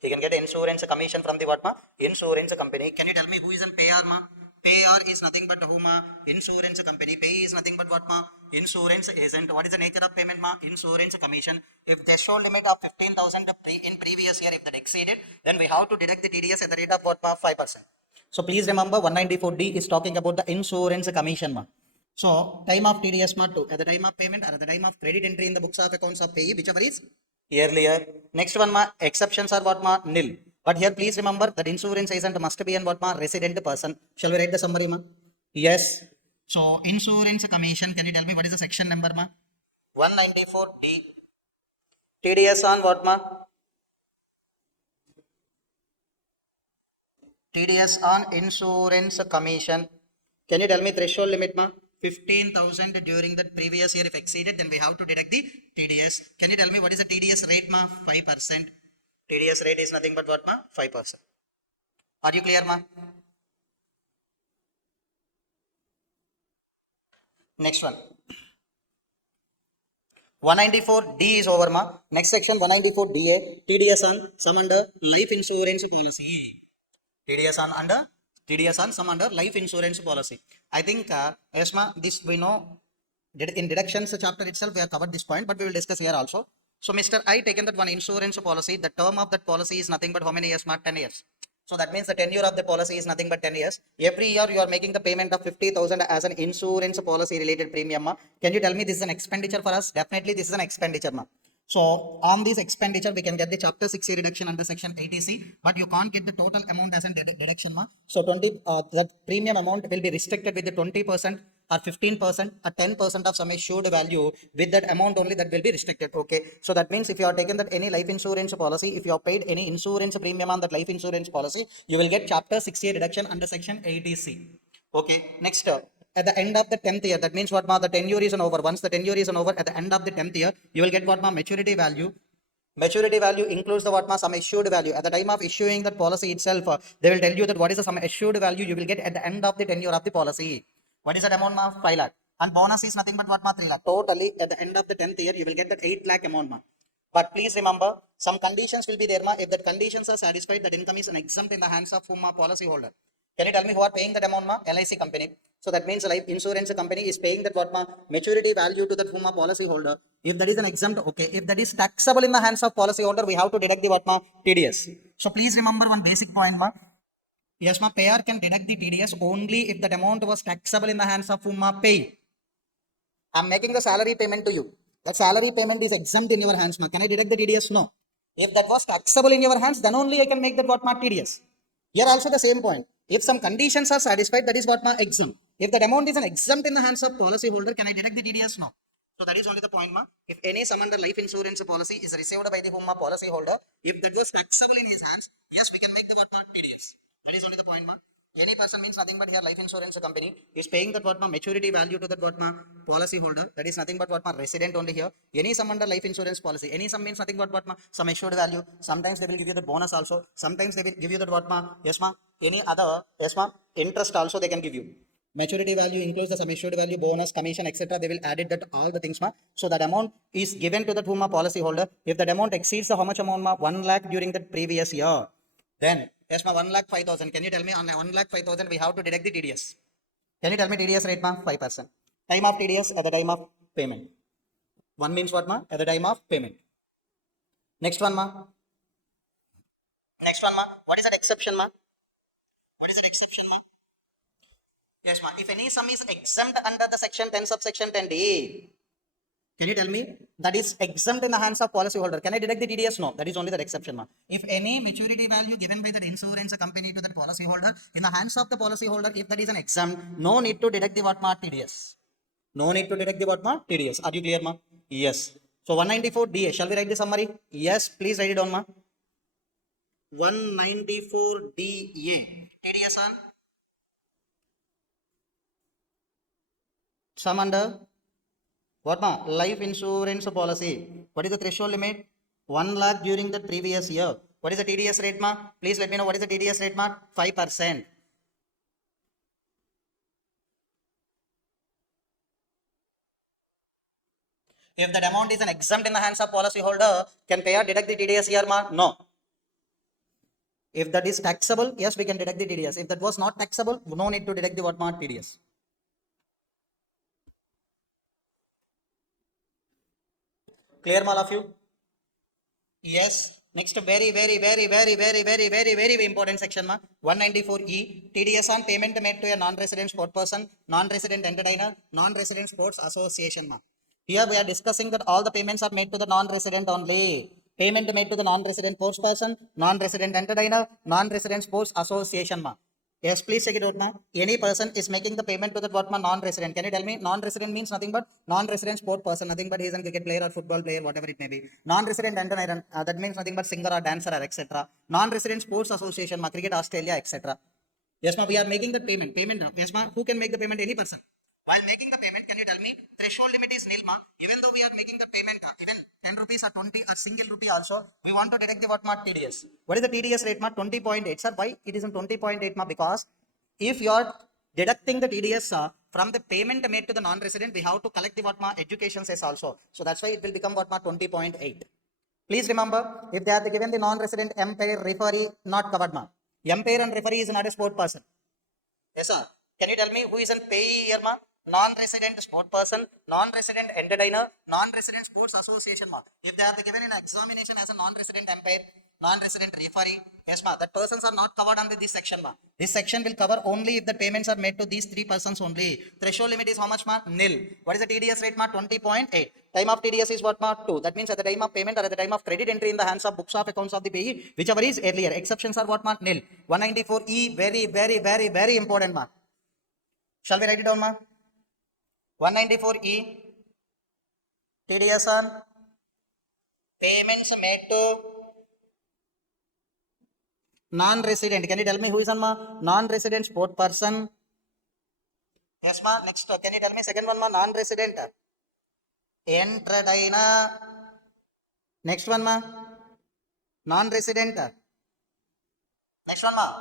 He can get insurance commission from the what, ma? Insurance company. Can you tell me who is an payer, ma? Payer is nothing but who, ma? Insurance company. Pay is nothing but what, ma? Insurance agent. What is the nature of payment, ma? Insurance commission. If threshold limit of 15,000 in previous year, if that exceeded, then we have to deduct the TDS at the rate of what, ma? 5%. So please remember 194D is talking about the insurance commission, ma. So time of TDS, ma, 2. At the time of payment or at the time of credit entry in the books of accounts of payee, whichever is earlier. Next one, ma, exceptions are what, ma? Nil. But here please remember that insurance agent must be an what, ma? Resident person. Shall we write the summary, ma? Yes. So insurance commission, can you tell me what is the section number, ma? 194D. TDS on what, ma? TDS on insurance commission. Can you tell me threshold limit, ma? 15,000 during the previous year if exceeded, then we have to deduct the TDS. Can you tell me what is the TDS rate ma? 5%. TDS rate is nothing but what ma? 5%. Are you clear ma? Next one. 194D is over ma. Next section 194DA. TDS on some under life insurance policy. TDS on under TDS on some under life insurance policy. I think yes ma, this we know in deductions chapter itself we have covered this point, but we will discuss here also. So Mr. I taken that one insurance policy. The term of that policy is nothing but how many years ma? 10 years. So that means the tenure of the policy is nothing but 10 years. Every year you are making the payment of 50,000 as an insurance policy related premium ma. Can you tell me this is an expenditure for us? Definitely this is an expenditure ma. So on this expenditure, we can get the chapter 6 reduction under section 80C, but you can't get the total amount as a deduction ma. So that premium amount will be restricted with the 20% or 15% or 10% of some assured value. With that amount only that will be restricted. Okay. So that means if you are taken that any life insurance policy, if you have paid any insurance premium on that life insurance policy, you will get chapter 6A reduction under section 80C. Okay. Next at the end of the 10th year, that means what ma, the tenure is over. Once the tenure is over, at the end of the 10th year, you will get what ma, maturity value. Maturity value includes the what ma, sum assured value. At the time of issuing that policy itself, they will tell you that what is the sum assured value you will get at the end of the tenure of the policy. What is that amount ma? 5 lakh. And bonus is nothing but what ma? 3 lakh. Totally at the end of the 10th year, you will get that 8 lakh amount ma. But please remember, some conditions will be there ma. If that conditions are satisfied, that income is an exempt in the hands of whom ma? Policy holder. Can you tell me who are paying that amount ma? LIC company. So that means life insurance company is paying that what ma? Maturity value to that whom ma? Policy holder. If that is an exempt, okay. If that is taxable in the hands of policy holder, we have to deduct the what ma? TDS. So please remember one basic point ma. Yes ma, payer can deduct the TDS only if that amount was taxable in the hands of whom ma? Pay. I'm making the salary payment to you. That salary payment is exempt in your hands ma. Can I deduct the TDS? No. If that was taxable in your hands, then only I can make that what ma? TDS. Here also the same point. If some conditions are satisfied, that is what ma? Exempt. If that amount is an exempt in the hands of policy holder, can I deduct the TDS? No. So that is only the point ma. If any sum under life insurance policy is received by the whom ma? Policy holder, if that was taxable in his hands, yes, we can make the what ma? TDS. That is only the point ma. Any person means nothing but here life insurance company is paying that what ma? Maturity value to that what ma? Policy holder. That is nothing but what ma? Resident only here. Any sum under life insurance policy. Any sum means nothing but what ma? Some assured value. Sometimes they will give you the bonus also. Sometimes they will give you that what ma? Yes ma. Any other yes ma? Interest also they can give you. Maturity value includes the sum assured value, bonus, commission, etc. They will add it that all the things ma. So that amount is given to the whom ma? Policy holder. If that amount exceeds the how much amount ma? 1 lakh during the previous year, then yes ma, 1,05,000. Can you tell me on 1,05,000 we have to deduct the TDS? Can you tell me TDS rate ma? 5%. Time of TDS at the time of payment. One means what ma? At the time of payment. Next one ma. Next one ma. What is that exception ma? What is that exception ma? Yes ma. If any sum is exempt under the section 10 subsection 10D, can you tell me that is exempt in the hands of policy holder? Can I deduct the TDS? No. That is only the exception ma. If any maturity value given by the insurance company to the policy holder in the hands of the policy holder, if that is an exempt, no need to deduct the what ma? TDS. No need to deduct the what ma? TDS. Are you clear ma? Yes. So 194DA. Shall we write the summary? Yes. Please write it down ma. 194DA. TDS on sum under what ma? Life insurance policy. What is the threshold limit? 1 lakh during the previous year. What is the TDS rate ma? Please let me know what is the TDS rate ma? 5%. If that amount is an exempt in the hands of policy holder, can payer deduct the TDS here ma? No. If that is taxable, yes, we can deduct the TDS. If that was not taxable, no need to deduct the what ma? TDS. Clear ma all of you? Yes. Next, very important section ma. 194E. TDS on payment made to a non-resident sport person, non-resident entertainer, non-resident sports association ma. Here we are discussing that all the payments are made to the non-resident only. Payment made to the non-resident sports person, non-resident entertainer, non-resident sports association ma. Yes, please check it out now. Any person is making the payment to that what ma? Non-resident. Can you tell me? Non-resident means nothing but non-resident sport person, nothing but he is a cricket player or football player, whatever it may be. Non-resident entertainer, that means nothing but singer or dancer or etc. Non-resident sports association ma, cricket Australia, etc. Yes ma, we are making the payment. Payment now. Yes ma, who can make the payment? Any person. While making the payment, can you tell me threshold limit is nil, ma? Even though we are making the payment, even 10 rupees or 20 or single rupee also, we want to deduct the what, ma? TDS. What is the TDS rate, ma? 20.8. Sir, why it is in 20.8, ma? Because if you are deducting the TDS from the payment made to the non-resident, we have to collect the what, ma? Education cess also. So that's why it will become what, ma? 20.8. Please remember, if they are given the non-resident umpire, referee, not covered, ma. Umpire and referee is not a sport person. Yes, sir. Can you tell me who is an payee here, ma? Non-resident sport person, non-resident entertainer, non-resident sports association, ma. If they are given in examination as a non-resident umpire, non-resident referee, yes, ma. That persons are not covered under this section, ma. This section will cover only if the payments are made to these three persons only. Threshold limit is how much, ma? Nil. What is the TDS rate, ma? 20.8. Time of TDS is what, ma? 2. That means at the time of payment or at the time of credit entry in the hands of books of accounts of the payee, whichever is earlier. Exceptions are what, ma? Nil. 194E, very important, ma. Shall we write it down, ma? 194E, TDS on payments made to non-resident. Can you tell me who is on, ma? Non-resident sport person. Yes, ma. Next, can you tell me second one, ma? Non-resident entertainer. Next one, ma? Non-resident. Next one, ma?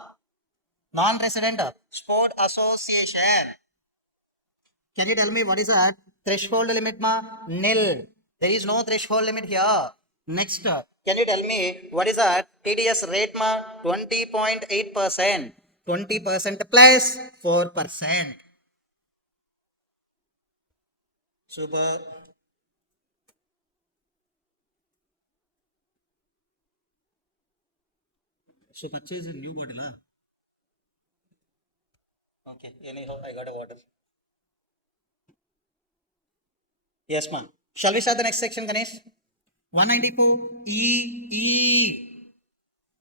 Non-resident sport association. Can you tell me what is that? Threshold limit, ma? Nil. There is no threshold limit here. Next, can you tell me what is that? TDS rate, ma? 20.8%. 20% plus 4%. Super. So purchase a new bottle, huh? Okay. Anyhow, I got a water. Yes, ma'am. Shall we start the next section, Ganesh? 194 EE.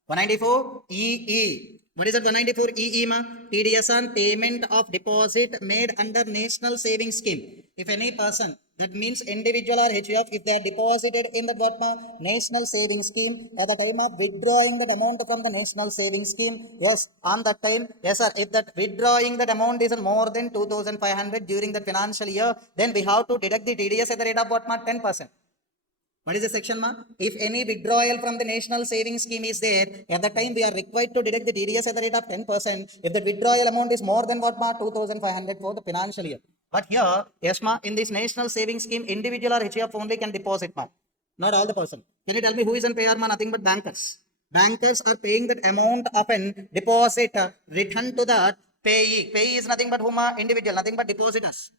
194 EE. What is that 194 EE, ma? TDS on payment of deposit made under National Savings Scheme. If any person, that means individual or HUF, if they are deposited in the what, ma? National Savings Scheme, at the time of withdrawing that amount from the National Savings Scheme, yes, on that time, yes, sir, if that withdrawing that amount is more than 2,500 during the financial year, then we have to deduct the TDS at the rate of what, ma? 10%. What is the section, ma? If any withdrawal from the National Savings Scheme is there, at the time we are required to deduct the TDS at the rate of 10%. If the withdrawal amount is more than what, ma? 2,500 for the financial year. But here, yes, ma, in this National Savings Scheme, individual or HUF only can deposit, ma. Not all the person. Can you tell me who is in payer, ma? Nothing but bankers. Bankers are paying that amount of an deposit return to the payee. Payee is nothing but whom, ma? Individual, nothing but depositors.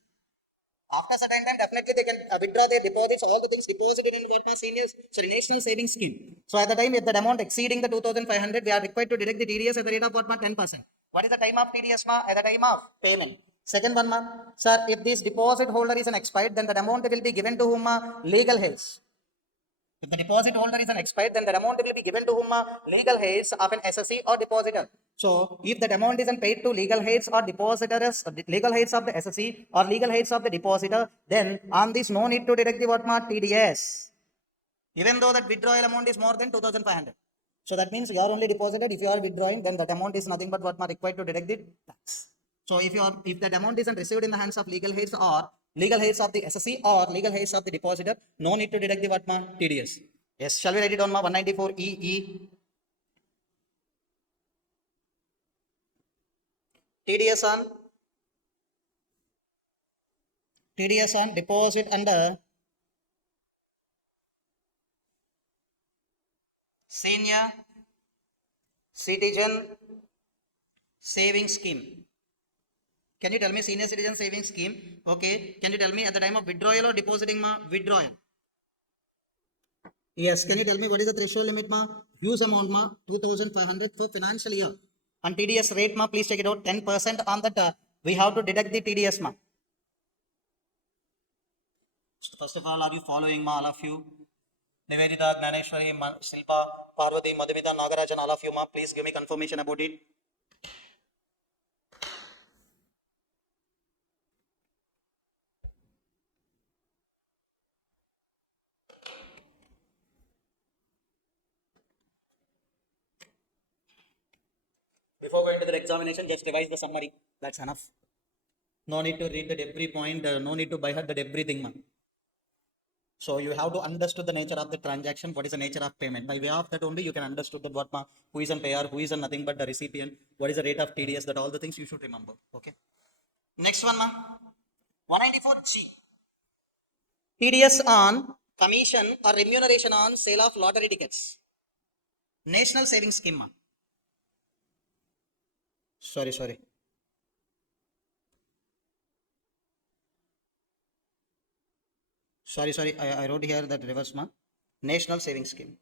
After a certain time, definitely they can withdraw their deposits, all the things deposited in what was seniors, sorry, National Savings Scheme. So at the time, if the amount exceeding the 2,500, we are required to deduct the TDS at the rate of what, 10%. What is the time of TDS, ma? At the time of payment. Second one, ma, sir, if this deposit holder is an expired, then the amount will be given to whom, ma? Legal heirs. If the deposit holder is an expired, then the amount will be given to whom? Legal heirs of an SSC or depositor. So, if that amount isn't paid to legal heirs or depositors, legal heirs of the SSC or legal heirs of the depositor, then on this no need to deduct the what, ma? TDS. Even though that withdrawal amount is more than 2,500. So that means you are only deposited. If you are withdrawing, then that amount is nothing but what, ma? Required to deduct the tax. So if that amount isn't received in the hands of legal heirs or legal heirs of the SSC or legal heirs of the depositor, no need to deduct the what, ma? TDS. Yes, shall we write it down, ma? 194 EE. TDS on deposit under senior citizen saving scheme. Can you tell me senior citizen savings scheme? Okay. Can you tell me at the time of withdrawal or depositing, ma? Withdrawal. Yes. Can you tell me what is the threshold limit, ma? Huge amount, ma? 2,500 for financial year. And TDS rate, ma? Please check it out. 10% on that. We have to deduct the TDS, ma. So first of all, are you following, ma? All of you. Nivedita, Gnaneshwari, Silpa, Parvati, Madhumita, Nagaraj, and all of you, ma. Please give me confirmation about it. Before going to the examination, just revise the summary. That's enough. No need to read that every point. No need to by heart that everything, ma. So you have to understand the nature of the transaction. What is the nature of payment? By way of that only you can understand that what ma, who is a payer, who is a nothing but the recipient. What is the rate of TDS? That all the things you should remember. Okay. Next one, ma. 194G. TDS on commission or remuneration on sale of lottery tickets. National Savings Scheme, ma. Sorry. Sorry. I wrote here that reverse, ma. National Savings Scheme.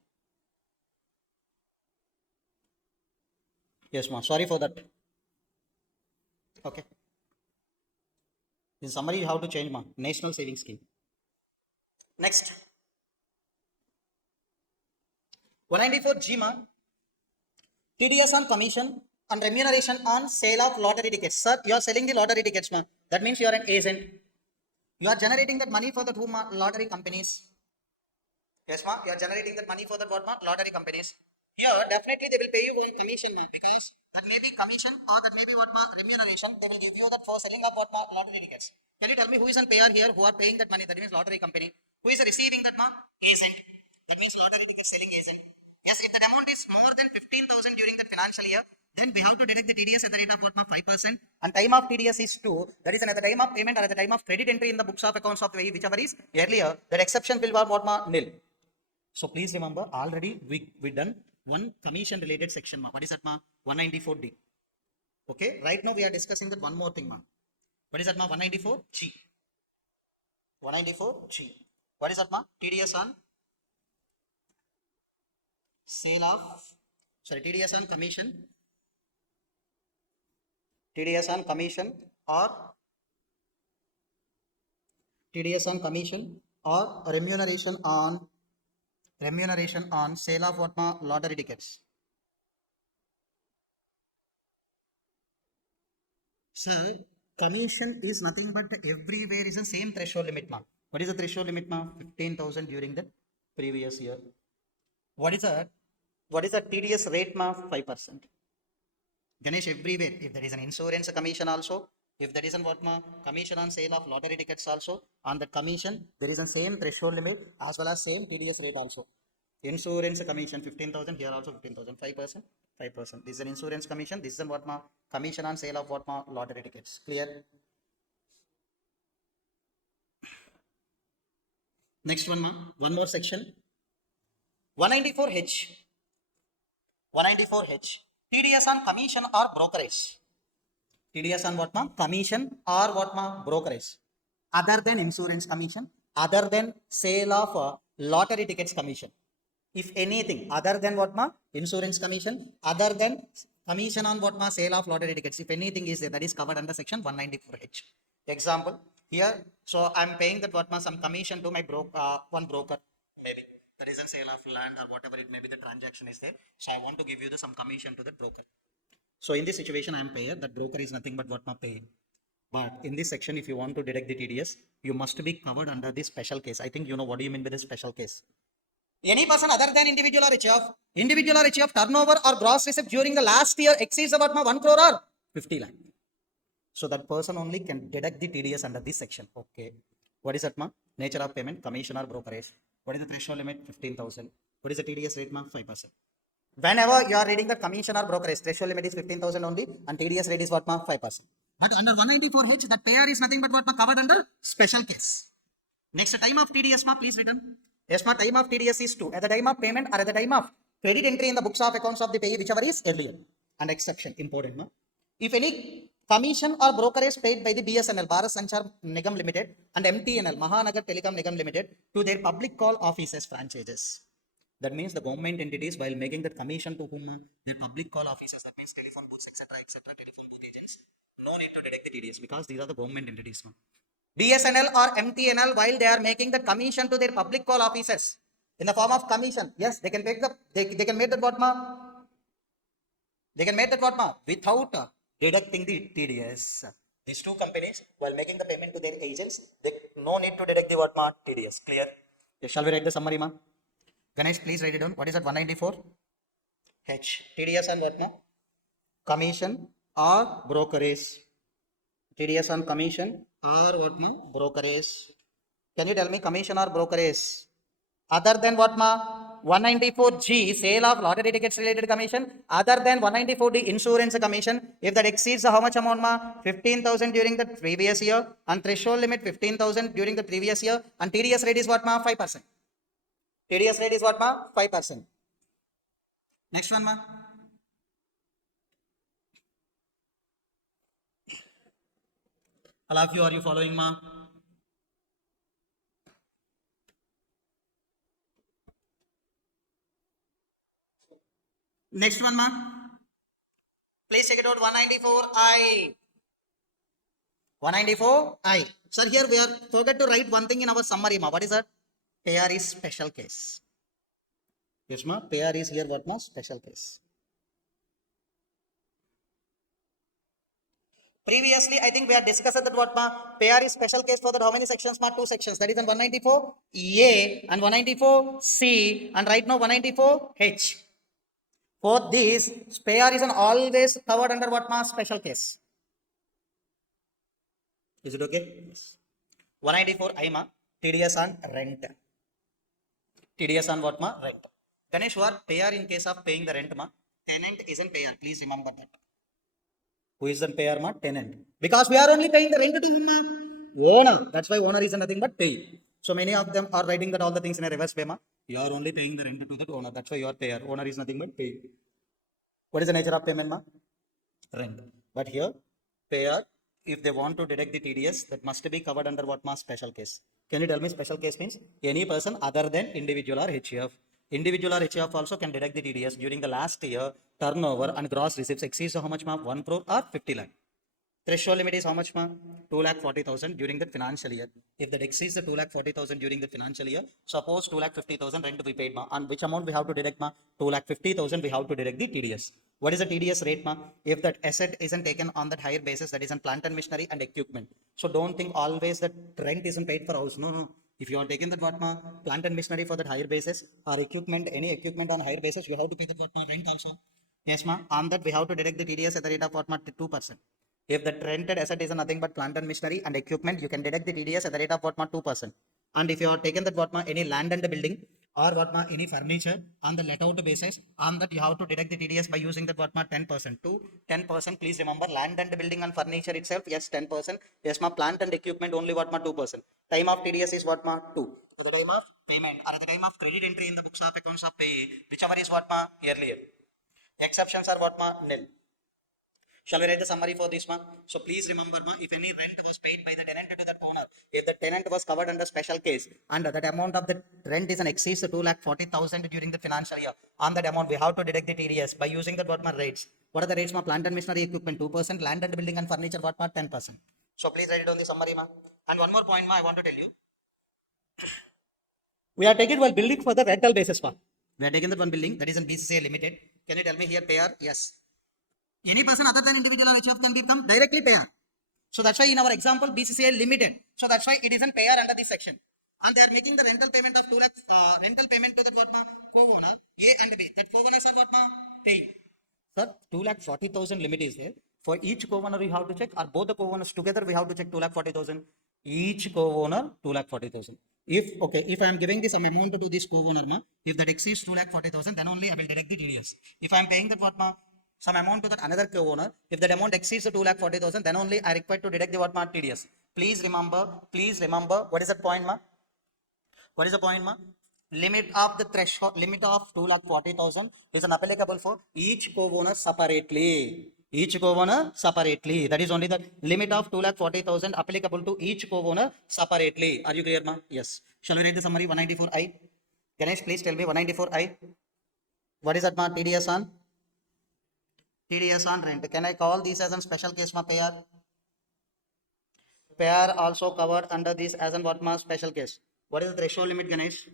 Yes, ma. Sorry for that. Okay. In summary, you have to change, ma. National Savings Scheme. Next. 194G, ma. TDS on commission and remuneration on sale of lottery tickets. Sir, you are selling the lottery tickets, ma. That means you are an agent. You are generating that money for the two lottery companies. Yes, ma. You are generating that money for the what, ma? Lottery companies. Here, definitely they will pay you one commission, ma, because that may be commission or that may be what, ma, remuneration. They will give you that for selling of what, ma, lottery tickets. Can you tell me who is a payer here who are paying that money? That means lottery company. Who is receiving that, ma? Agent. That means lottery ticket selling agent. Yes, if the amount is more than 15,000 during the financial year, then we have to deduct the TDS at the rate of what, 5%. And time of TDS is 2. That is at the time of payment or at the time of credit entry in the books of accounts of the way, whichever is earlier. That exception will be what, nil. So please remember, already we done one commission related section, ma. What is that, ma? 194D. Okay. Right now we are discussing that one more thing, ma. What is that, ma? 194G. 194G. What is that, ma? TDS on sale of, TDS on commission. TDS on commission or TDS on commission or remuneration on sale of what, ma? Lottery tickets. Sir, commission is nothing but everywhere is the same threshold limit, ma. What is the threshold limit, ma? 15,000 during the previous year. What is that? What is the TDS rate, ma? 5%. Ganesh, everywhere. If there is an insurance commission also, if there is an what, ma? Commission on sale of lottery tickets also, on the commission, there is a same threshold limit as well as same TDS rate also. Insurance commission 15,000, here also 15,000, 5%. 5%. This is an insurance commission. This is an what, ma? Commission on sale of what, ma? Lottery tickets. Clear? Next one, ma. One more section. 194H. 194H. TDS on commission or brokerage. TDS on what, ma? Commission or what, ma? Brokerage. Other than insurance commission, other than sale of lottery tickets commission. If anything, other than what, ma? Insurance commission, other than commission on what, ma? Sale of lottery tickets. If anything is there, that is covered under section 194H. Example, here, so I'm paying that what, ma? Some commission to my one broker, maybe. There is a sale of land or whatever it may be, the transaction is there. So I want to give you some commission to that broker. So in this situation, I am payer. That broker is nothing but what, ma? Pay. But in this section, if you want to deduct the TDS, you must be covered under this special case. I think you know what do you mean by the special case. Any person other than individual or HF turnover or gross receipt during the last year exceeds about 1 crore or 50 lakh. So that person only can deduct the TDS under this section. Okay. What is that, ma? Nature of payment, commission or brokerage. What is the threshold limit? 15,000. What is the TDS rate, ma? 5%. Whenever you are reading the commission or brokerage, threshold limit is 15,000 only and TDS rate is what, ma? 5%. But under 194H, that payer is nothing but what, ma? Covered under special case. Next, time of TDS, ma? Please return. Yes, ma? Time of TDS is 2. At the time of payment or at the time of credit entry in the books of accounts of the payee, whichever is earlier. And exception, important, ma? If any commission or brokerage paid by the BSNL, Bharat Sanchar Nigam Limited, and MTNL, Mahanagar Telecom Nigam Limited, to their public call offices franchises. That means the government entities, while making that commission to whom, their public call officers, that means telephone booths, etc., telephone booth agents, no need to deduct the TDS because these are the government entities. No? BSNL or MTNL, while they are making the commission to their public call officers in the form of commission, yes, they can make they can make that what, ma? They can make that what, ma? Without deducting the TDS. These two companies, while making the payment to their agents, they no need to deduct the what, ma? TDS. Clear? Yes, shall we write the summary, ma? Ganesh, please write it down. What is that? 194 H. TDS and what, ma? Commission or brokerage. TDS on commission or what ma? Brokerage. Can you tell me commission or brokerage? Other than what ma? 194G, sale of lottery tickets related commission. Other than 194D, insurance commission. If that exceeds how much amount ma? 15,000 during the previous year. And threshold limit 15,000 during the previous year. And TDS rate is what ma? 5%. TDS rate is what ma? 5%. Next one ma? All of you, are you following ma? Next one ma? Please check it out. 194I. 194I. Sir, here we are forget to write one thing in our summary ma. What is that? Pair is special case. Yes ma. Pair is here what ma? Special case. Previously, I think we had discussed that what ma? Pair is special case for that how many sections ma? 2 sections. That is in 194A and 194C and right now 194H. For this, pair is an always covered under what ma? Special case. Is it okay? Yes. 194I ma? TDS on rent. TDS on what ma? Rent. Ganesh, what payer in case of paying the rent ma? Tenant isn't payer. Please remember that. Who is the payer ma? Tenant. Because we are only paying the rent to whom ma? Owner. That's why owner is nothing but pay. So many of them are writing that all the things in a reverse way ma. You are only paying the rent to the owner. That's why you are payer. Owner is nothing but pay. What is the nature of payment ma? Rent. But here, payer, if they want to deduct the TDS, that must be covered under what ma? Special case. Can you tell me special case means? Any person other than individual or HUF. Individual or HUF also can deduct the TDS during the last year turnover and gross receipts exceeds how much ma? 1 crore or 50 lakh. Threshold limit is how much ma? 2,40,000 during the financial year. If that exceeds the 2,40,000 during the financial year, suppose 2,50,000 rent to be paid ma. On which amount we have to deduct ma? 2,50,000 we have to deduct the TDS. What is the TDS rate ma? If that asset isn't taken on that higher basis, that is on plant and machinery and equipment. So don't think always that rent isn't paid for house. No, no. If you are taking that what ma? Plant and machinery for that higher basis or equipment, any equipment on higher basis, you have to pay that what ma? Rent also. Yes ma. On that we have to deduct the TDS at the rate of what ma? 2%. If the rented asset is nothing but plant and machinery and equipment, you can deduct the TDS at the rate of what ma? 2%. And if you are taken that what ma? Any land and building or what ma? Any furniture on the let out basis, on that you have to deduct the TDS by using that what ma? 10% to 10%. Please remember land and building and furniture itself, yes, 10%. Yes ma. Plant and equipment only what ma? 2%. Time of TDS is what ma? 2. At the time of payment or at the time of credit entry in the books of accounts of pay, whichever is what ma? Earlier. Exceptions are what ma? Nil. Shall we write the summary for this one? So please remember, ma, if any rent was paid by the tenant to that owner, if the tenant was covered under special case, and that amount of the rent is an exceeds to 2,40,000 during the financial year, on that amount we have to deduct the TDS by using the what ma rates. What are the rates ma? Plant and machinery equipment 2%, land and building and furniture what ma? 10%. So please write it on the summary ma. And one more point ma, I want to tell you. We are taking one building for the rental basis ma. We are taking that one building that is in BCCA limited. Can you tell me here payer? Yes. Any person other than individual or HUF can become directly payer. So that's why in our example BCCA limited. So that's why it isn't payer under this section. And they are making the rental payment of 2 lakh rental payment to that what ma? Co-owner A and B. That co-owners are what ma? Paying. Sir, 2,40,000 limit is there. For each co-owner we have to check, or both the co-owners together we have to check 2,40,000. Each co-owner 2,40,000. If I am giving this some amount to this co-owner ma, if that exceeds 2,40,000, then only I will deduct the TDS. If I am paying that what ma? Some amount to that another co-owner, if that amount exceeds the 2,40,000, then only I require to deduct the what ma? TDS. Please remember, what is that point ma? What is the point ma? Limit of the threshold, limit of 2,40,000 is an applicable for each co-owner separately. Each co-owner separately. That is only the limit of 2,40,000 applicable to each co-owner separately. Are you clear ma? Yes. Shall we write the summary 194I? Ganesh, please tell me 194I. What is that ma? TDS on? TDS on rent. Can I call this as a special case ma payer? Payer also covered under this as an what ma? Special case. What is the threshold limit Ganesh?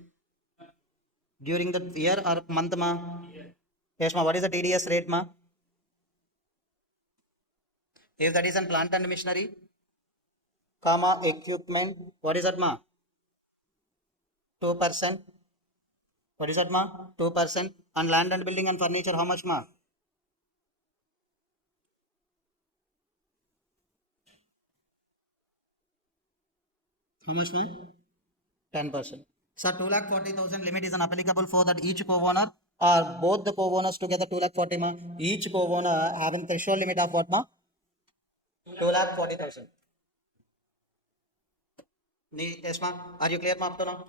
During the year or month ma? Yes ma. What is the TDS rate ma? If that is in plant and machinery, comma equipment, what is that ma? 2%. What is that ma? 2%. And land and building and furniture, how much ma? How much, man? 10%. So 2,40,000 limit is an applicable for that each co-owner or both the co-owners together 2,40,000 ma. Each co-owner having threshold limit of what ma? 2,40,000. Yes ma. Are you clear ma up to now?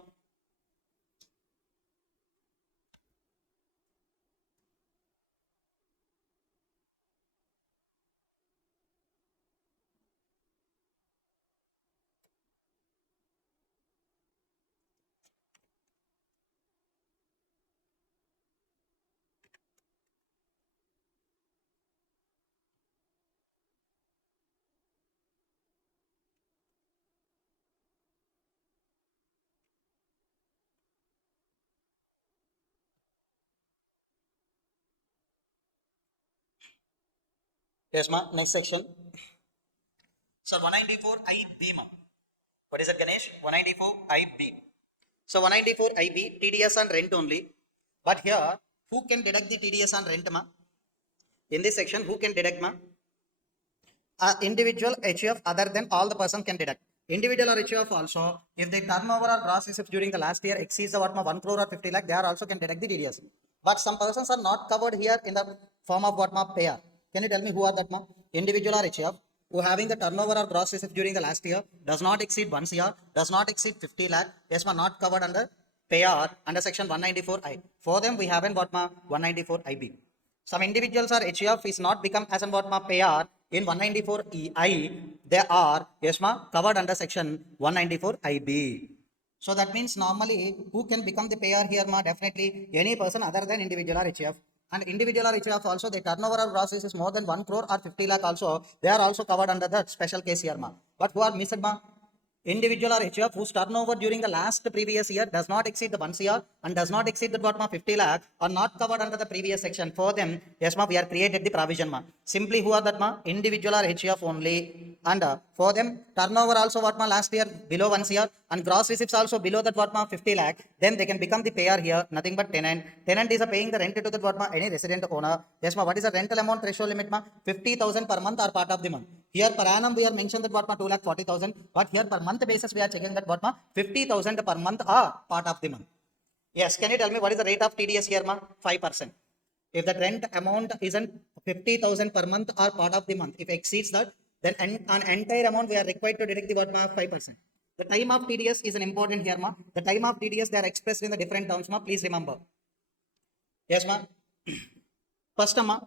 Yes ma. Next section. So 194 IB ma. What is that Ganesh? 194 IB. So 194 IB TDS on rent only. But here who can deduct the TDS on rent ma? In this section who can deduct ma? Individual HUF other than all the person can deduct. Individual or HUF also, if the turnover or gross receipts during the last year exceeds the what 1 crore or 50 lakh, they are also can deduct the TDS. But some persons are not covered here in the form of what payer. Can you tell me who are that ma? Individual or HUF who having the turnover or gross receipts during the last year does not exceed 1 CR, does not exceed 50 lakh, yes ma, not covered under payer under section 194I. For them we haven't what ma 194 IB. Some individuals or HUF is not become as an what ma payer in 194 EI, they are yes ma covered under section 194 IB. So that means normally who can become the payer here ma? Definitely any person other than individual or HUF. And individual or HUF also the turnover or gross is more than 1 crore or 50 lakh also, they are also covered under that special case here ma. But who are missed ma? Individual or HUF whose turnover during the last previous year does not exceed the 1 CR and does not exceed the what ma 50 lakh are not covered under the previous section. For them, yes ma, we are created the provision ma. Simply who are that ma? Individual or HUF only. And for them, turnover also what ma last year below 1 CR and gross receipts also below that what ma 50 lakh. Then they can become the payer here, nothing but tenant. Tenant is paying the rent to the what ma any resident owner. Yes ma, what is the rental amount threshold limit ma? 50,000 per month or part of the month. Here per annum we are mentioned that what ma 2,40,000, but here per month basis we are checking that what ma 50,000 per month are part of the month. Yes, can you tell me what is the rate of TDS here ma? 5%. If the rent amount isn't 50,000 per month or part of the month, if exceeds that, then an entire amount we are required to deduct the what ma 5%. The time of TDS is an important here ma. The time of TDS they are expressed in the different terms ma. Please remember. Yes ma. First ma,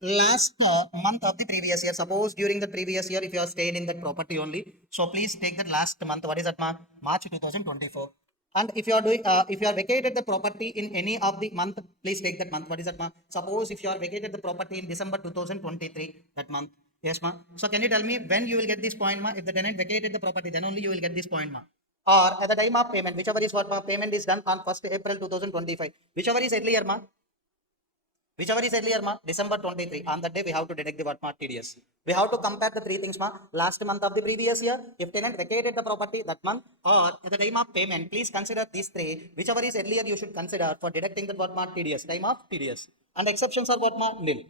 last month of the previous year. Suppose during the previous year if you are stayed in that property only, so please take that last month. What is that ma? March 2024. And if you are doing if you are vacated the property in any of the month, please take that month. What is that ma? Suppose if you are vacated the property in December 2023, that month. Yes ma. So can you tell me when you will get this point ma? If the tenant vacated the property, then only you will get this point ma. Or at the time of payment, whichever is what ma, payment is done on 1st April 2025, whichever is earlier ma, whichever is earlier ma, December 23, on that day we have to deduct the what ma TDS. We have to compare the three things ma. Last month of the previous year, if tenant vacated the property that month, or at the time of payment, please consider these three. Whichever is earlier you should consider for deducting the what ma TDS, time of TDS. And exceptions are what ma? Nil.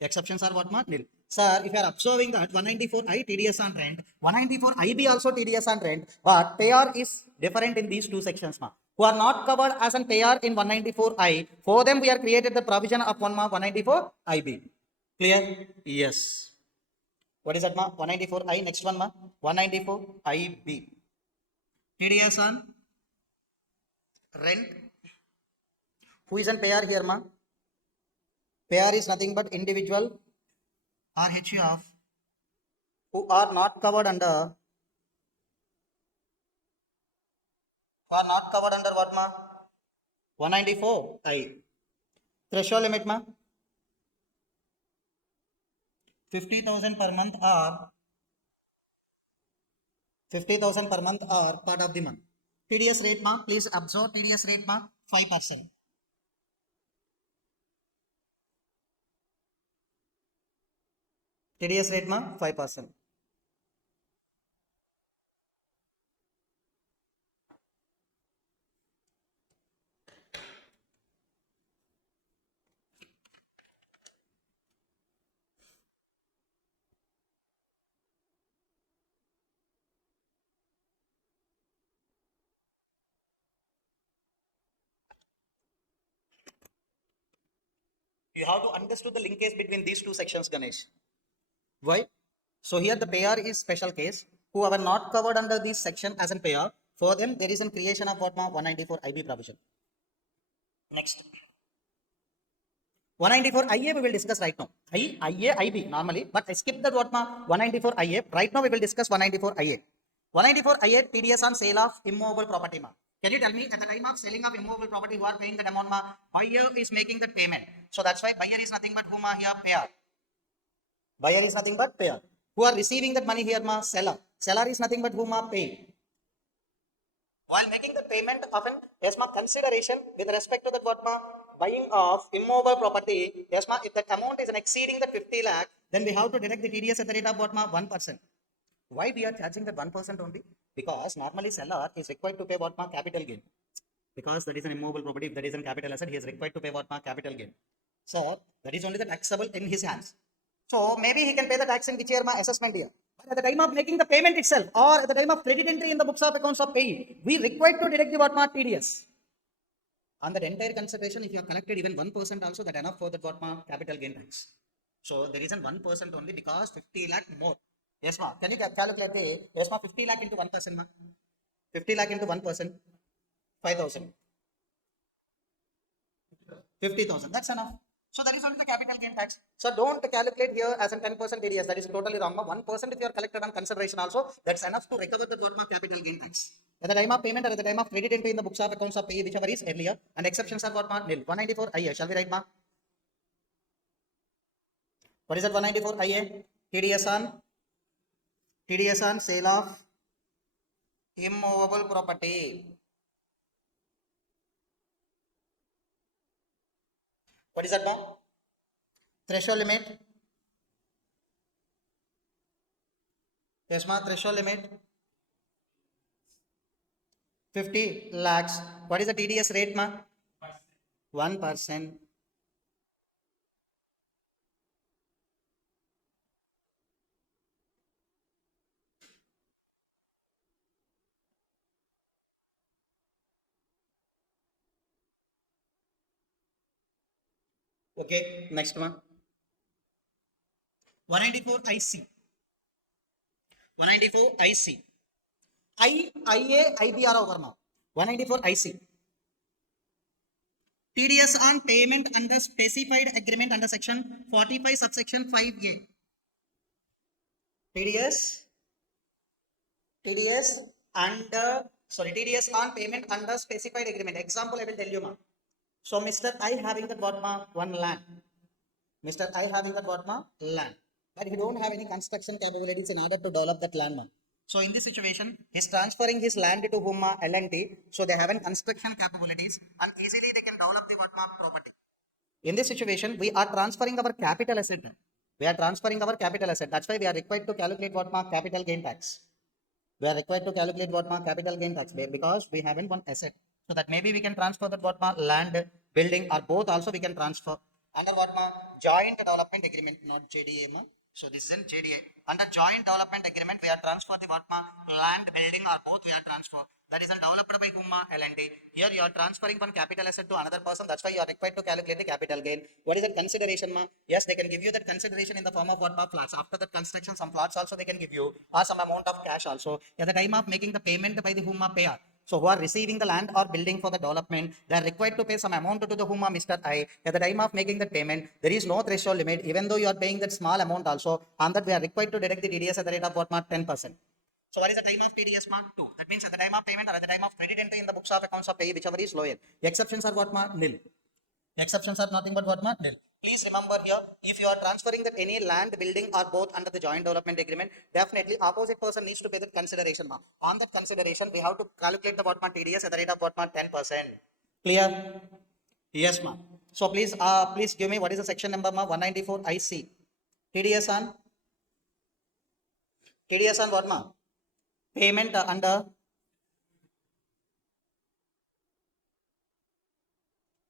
Exceptions are what ma? Nil. Sir, if you are observing that 194I TDS on rent, 194IB also TDS on rent, but payer is different in these two sections ma. Who are not covered as an payer in 194I, for them we are created the provision of 194IB. Clear? Yes. What is that ma? 194I, next one ma? 194IB. TDS on rent. Who is an payer here ma? Payer is nothing but individual or HUF who are not covered under, who are not covered under what ma? 194I. Threshold limit ma? 50,000 per month or 50,000 per month or part of the month. TDS rate ma? Please observe TDS rate ma? 5%. TDS rate ma? 5%. You have to understand the linkage between these two sections, Ganesh. Why? So here the payer is special case. Who are not covered under this section as a payer, for them there is a creation of what 194 IB provision. Next. 194 IA we will discuss right now. IA, IB normally, but I skip that what 194 IA. Right now we will discuss 194 IA. 194 IA TDS on sale of immovable property. Can you tell me at the time of selling of immovable property who are paying the amount? Buyer is making the payment. So that's why buyer is nothing but whom here payer. Buyer is nothing but payer. Who are receiving that money here? Seller. Seller is nothing but whom are paying. While making the payment of an consideration with respect to the what buying of immovable property, if that amount is exceeding the 50 lakh, then we have to deduct the TDS at the rate of what 1%. Why we are charging that 1% only? Because normally seller is required to pay what capital gain. Because that is an immovable property, if that is a capital asset, he is required to pay what capital gain. So that is only the taxable in his hands. So maybe he can pay the tax in which year assessment year. But at the time of making the payment itself, or at the time of credit entry in the books of accounts of payee, we required to deduct the what TDS. On that entire consideration, if you have collected even 1% also, that enough for the what capital gain tax. So there is a 1% only because 50 lakh more. Yes, ma. Can you calculate it? Yes, ma. 50 lakh into 1%, ma. 50 lakh into 1%, 5,000. 50,000. That's enough. So that is only the capital gain tax. So don't calculate here as a 10% TDS. That is totally wrong. 1% if you are collected on consideration also, that's enough to recover the total capital gain tax. At the time of payment or at the time of credit entry in the books of accounts of pay, whichever is earlier, and exceptions are what nil. 194 IA. Shall we write ma? What is that 194 IA? TDS on sale of immovable property. What is that ma? Threshold limit. Yes, ma. Threshold limit 50 lakhs. What is the TDS rate, ma? 1%. Okay, next one. 194 IC. 194 IC. IA, IBR over now. 194 IC. TDS on payment under specified agreement under section 45 subsection 5A. TDS TDS on payment under specified agreement. Example I will tell you ma. So Mr. I having that what ma? One land. Mr. I having that what ma? Land. But he don't have any construction capabilities in order to develop that land ma. So in this situation, he's transferring his land to whom L&T. So they haven't construction capabilities and easily they can develop the what property. In this situation, we are transferring our capital asset. We are transferring our capital asset. That's why we are required to calculate what capital gain tax. We are required to calculate what capital gain tax because we haven't one asset. So that maybe we can transfer that what land, building, or both also we can transfer under what joint development agreement, not JDA. So this is in JDA. Under joint development agreement, we are transfer the what land, building, or both we are transfer. That is developed by whom L&D. Here you are transferring one capital asset to another person. That's why you are required to calculate the capital gain. What is that consideration, ma? Yes, they can give you that consideration in the form of what flats. After that construction, some flats also they can give you, or some amount of cash also. At the time of making the payment by the whom payer. So who are receiving the land or building for the development, they are required to pay some amount to the whom Mr. I. At the time of making the payment, there is no threshold limit. Even though you are paying that small amount also, on that we are required to deduct the TDS at the rate of what 10%. So what is the time of TDS mark 2? That means at the time of payment or at the time of credit entry in the books of accounts of pay, whichever is lower. Exceptions are what mark nil. Exceptions are nothing but what mark nil. Please remember here, if you are transferring that any land, building or both under the joint development agreement, definitely opposite person needs to pay that consideration mark. On that consideration, we have to calculate the what mark TDS at the rate of what mark 10%. Clear? Yes, ma'am. So please give me what is the section number, ma'am? 194 IC. TDS on what, ma'am? Payment under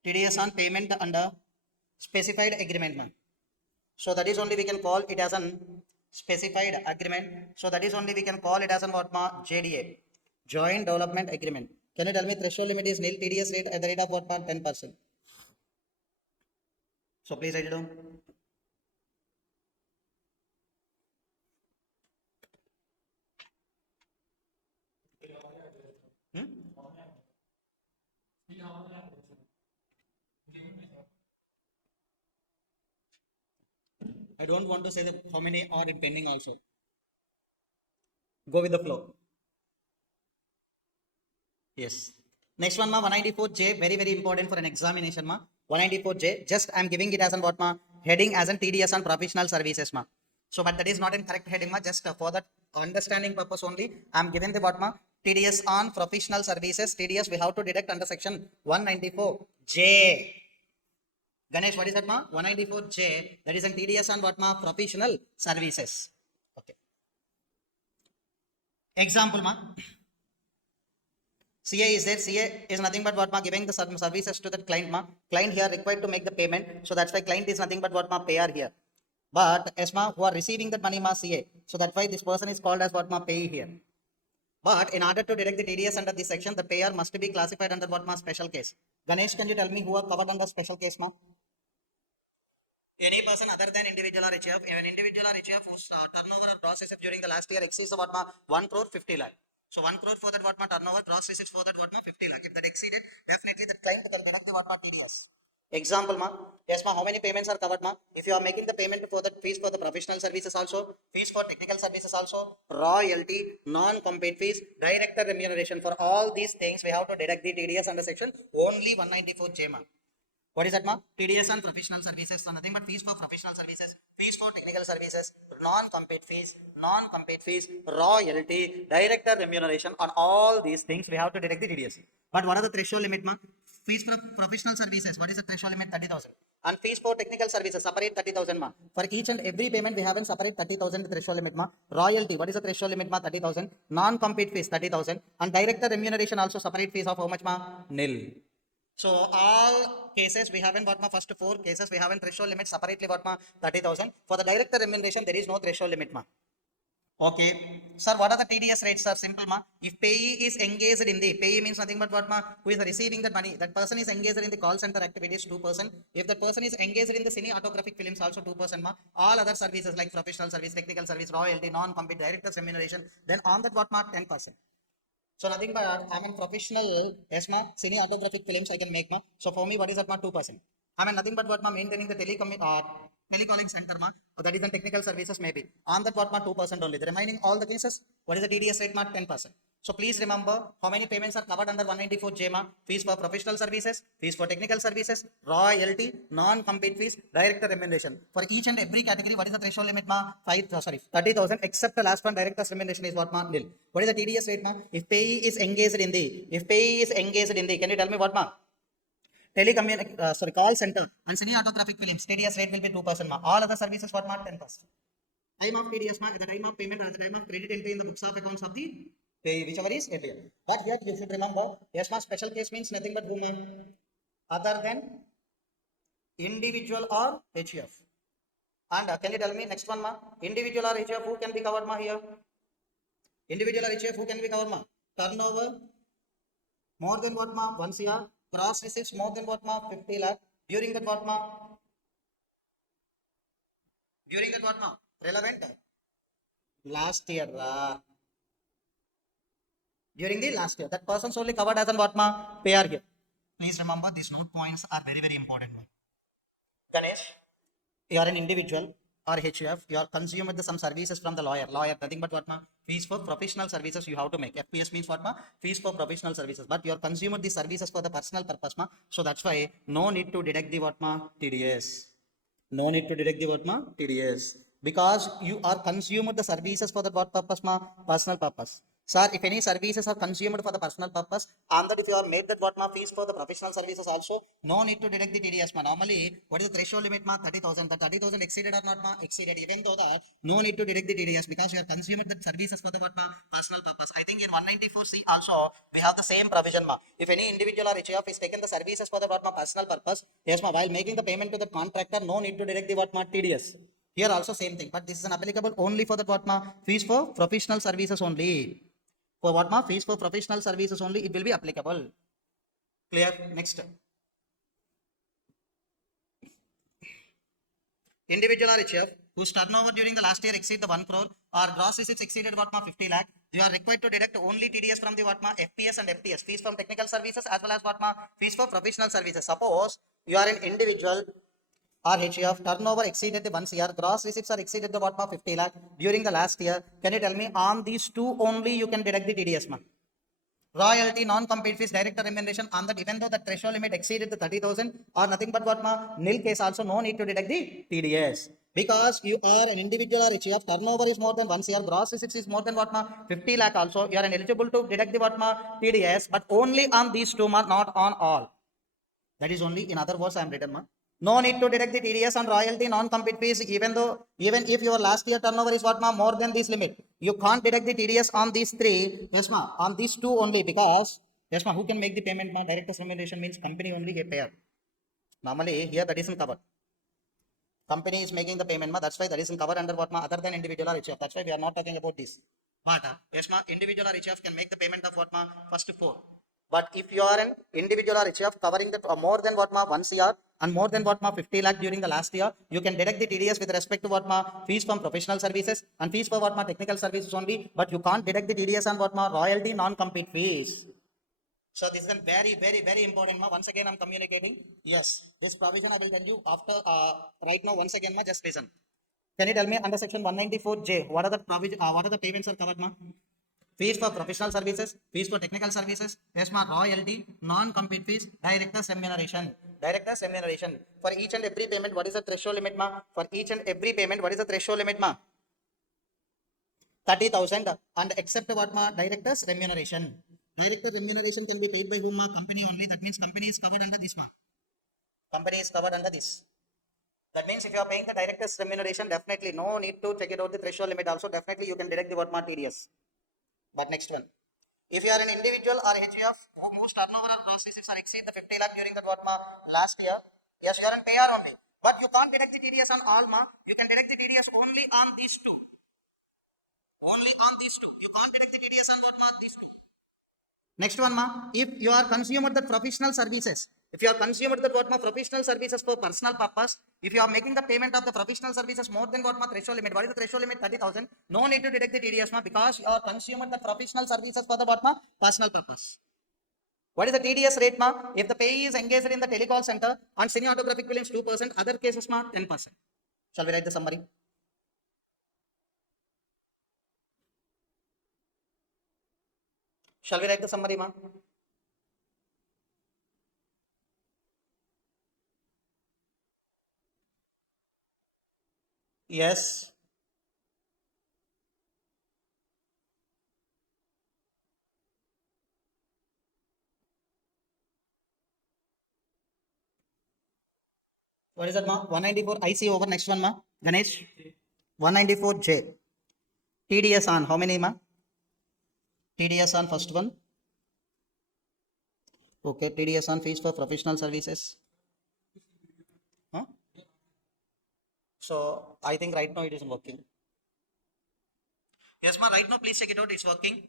TDS on payment under specified agreement, ma'am. So that is only we can call it as an specified agreement. So that is only we can call it as an what, ma'am? JDA, joint development agreement. Can you tell me threshold limit is nil, TDS rate at the rate of what, ma'am? 10%. So please write it down. Hmm? I don't want to say how many are pending also. Go with the flow. Yes. Next one, ma, 194J, very, very important for an examination, ma. 194J, just I'm giving it as an what, ma, heading as an TDS on professional services, ma. So, but that is not in correct heading, ma, just for that understanding purpose only, I'm giving the what, ma, TDS on professional services, TDS we have to deduct under section 194J. Ganesh, what is that, ma? 194J, that is an TDS on what, ma, professional services. Okay. Example, ma. CA is there. CA is nothing but what ma giving the services to the client ma. Client here required to make the payment. So that's why client is nothing but what ma payer here. But ESMA who are receiving that money ma CA. So that's why this person is called as what ma pay here. But in order to deduct the TDS under this section, the payer must be classified under what ma special case. Ganesh, can you tell me who are covered under special case ma? Any person other than individual or HF, an individual or HF whose turnover or gross receipts during the last year exceeds the what ma 1 crore 50 lakh. So 1 crore for that what ma turnover, gross receipts for that what ma 50 lakh. If that exceeded, definitely the client can deduct the what ma TDS. Example ma, yes ma, how many payments are covered ma? If you are making the payment for the fees for the professional services also, fees for technical services also, royalty, non-compete fees, director remuneration, for all these things we have to deduct the TDS under section only 194J ma. What is that, ma? TDS on professional services, so nothing but fees for professional services, fees for technical services, non-compete fees, royalty, director remuneration. On all these things, we have to deduct the TDS. But what are the threshold limit, ma? Fees for professional services, what is the threshold limit? 30,000. And fees for technical services, separate 30,000, ma. For each and every payment, we have a separate 30,000 threshold limit, ma. Royalty, what is the threshold limit, ma? 30,000. Non-compete fees, 30,000. And director remuneration also separate fees of how much, ma? Nil. So all cases we haven't got ma first 4 cases we haven't threshold limit separately got ma 30,000. For the director remuneration there is no threshold limit ma. Okay, sir, what are the TDS rates? Sir, simple ma. If payee is engaged in the payee means nothing but what ma, who is receiving that money. That person is engaged in the call center activities 2%. If that person is engaged in the cinematographic films also 2% ma. All other services like professional service, technical service, royalty, non-compete, director's remuneration, then on that what ma 10%. So nothing but I'm a professional, yes ma, cinematographic films I can make ma. So for me, what is that ma? 2%. I mean nothing but what ma maintaining the telecalling center ma. That is the technical services maybe. On that what ma 2% only. The remaining all the cases, what is the TDS rate ma? 10%. So please remember how many payments are covered under 194J ma. Fees for professional services, fees for technical services, royalty, non-compete fees, director remuneration. For each and every category, what is the threshold limit ma? 30,000 except the last one, director's remuneration is what ma? Nil. What is the TDS rate ma? If payee is engaged in the, can you tell me what ma? Call center and cinematographic films, TDS rate will be 2% ma. All other services what ma? 10%. Time of TDS ma, at the time of payment or at the time of credit entry in the books of accounts of the payee, whichever is earlier. But yet you should remember, yes ma, special case means nothing but whom other than individual or HF. And can you tell me next one ma? Individual or HF who can be covered ma here? Individual or HF who can be covered ma? Turnover more than what ma? 1 CR. Gross receipts more than what ma? 50 lakh. During that what ma? During that what ma? Relevant? Last year. During the last year. That person's only covered as an what ma? Payer here. Please remember these note points are very, very important. Ganesh, you are an individual or HF, you are consumed some services from the lawyer. Lawyer, nothing but what ma? Fees for professional services you have to make. FPS means what ma? Fees for professional services. But you are consumed the services for the personal purpose ma. So that's why no need to deduct the what ma? TDS. No need to deduct the what ma? TDS. Because you are consumed the services for the what purpose ma? Personal purpose. Sir, if any services are consumed for the personal purpose, and that if you are made that what ma fees for the professional services also, no need to deduct the TDS ma. Normally, what is the threshold limit ma? 30,000. The 30,000 exceeded or not ma? Exceeded. Even though that, no need to deduct the TDS because you are consumed the services for the what ma? Personal purpose. I think in 194C also, we have the same provision ma. If any individual or HF is taken the services for the what ma? Personal purpose, yes ma, while making the payment to the contractor, no need to deduct the what ma? TDS. Here also same thing, but this is an applicable only for the what ma? Fees for professional services only. For what ma? Fees for professional services only, it will be applicable. Clear? Next. individual or HF whose turnover during the last year exceed the 1 crore or gross receipts exceeded what ma 50 lakh, you are required to deduct only TDS from the what ma FPS and FTS, fees from technical services as well as what ma fees for professional services. Suppose you are an individual or HF turnover exceeded the 1 CR, gross receipts are exceeded the what ma 50 lakh during the last year. Can you tell me on these two only you can deduct the TDS ma? Royalty, non-compete fees, director remuneration on that, even though the threshold limit exceeded the 30,000 or nothing but what ma nil case, also no need to deduct the TDS because you are an individual or HF, turnover is more than 1 CR, gross receipts is more than what ma 50 lakh, also you are eligible to deduct the what ma TDS, but only on these two ma, not on all. That is only, in other words I am written ma. No need to deduct the TDS on royalty, non-compete fees, even if your last year turnover is what ma more than this limit. You can't deduct the TDS on these three, yes ma, on these two only, because yes ma, who can make the payment ma? Director's remuneration means company only a payer. Normally here that isn't covered. Company is making the payment ma, that's why that isn't covered under what ma other than individual or HF. That's why we are not talking about this. But yes ma, individual or HF can make the payment of what ma first four. But if you are an individual or HF covering the more than what ma 1 CR and more than what ma 50 lakh during the last year, you can deduct the TDS with respect to what ma fees from professional services and fees for what ma technical services only, but you can't deduct the TDS on what ma royalty, non-compete fees. So this is a very important ma. Once again I'm communicating. Yes, this provision I will tell you after right now. Once again ma, just listen. Can you tell me under section 194J what are the provision? What are the payments are covered ma? Fees for professional services, fees for technical services, yes ma, royalty, non-compete fees, director's remuneration. Director's remuneration. For each and every payment, what is the threshold limit ma? For each and every payment, what is the threshold limit ma? 30,000 and except what ma? Director's remuneration. Director remuneration can be paid by whom ma? Company only. That means company is covered under this ma. Company is covered under this. That means if you are paying the director's remuneration, definitely no need to check it out the threshold limit. Also, definitely you can deduct the what ma TDS. But next one, if you are an individual or HF whose turnover or gross receipts are exceed the 50 lakh during the what ma last year, yes, you are an payer only. But you can't deduct the TDS on all ma. You can deduct the TDS only on these two. Only on these two. You can't deduct the TDS on what ma these two. Next one ma, if you are consumed the professional services, if you are consumed the what ma professional services for personal purpose, if you are making the payment of the professional services more than what ma threshold limit, what is the threshold limit? 30,000. No need to deduct the TDS ma, because you are consumed the professional services for the what ma personal purpose. What is the TDS rate ma? If the payee is engaged in the telecall center and cinematographic films 2%, other cases ma 10%. Shall we write the summary? Shall we write the summary ma? Yes. What is that ma? 194 IC over next one ma. Ganesh. 194J. TDS on how many ma? TDS on first one. Okay, TDS on fees for professional services. Huh? So I think right now it isn't working. Yes ma, right now please check it out. It's working.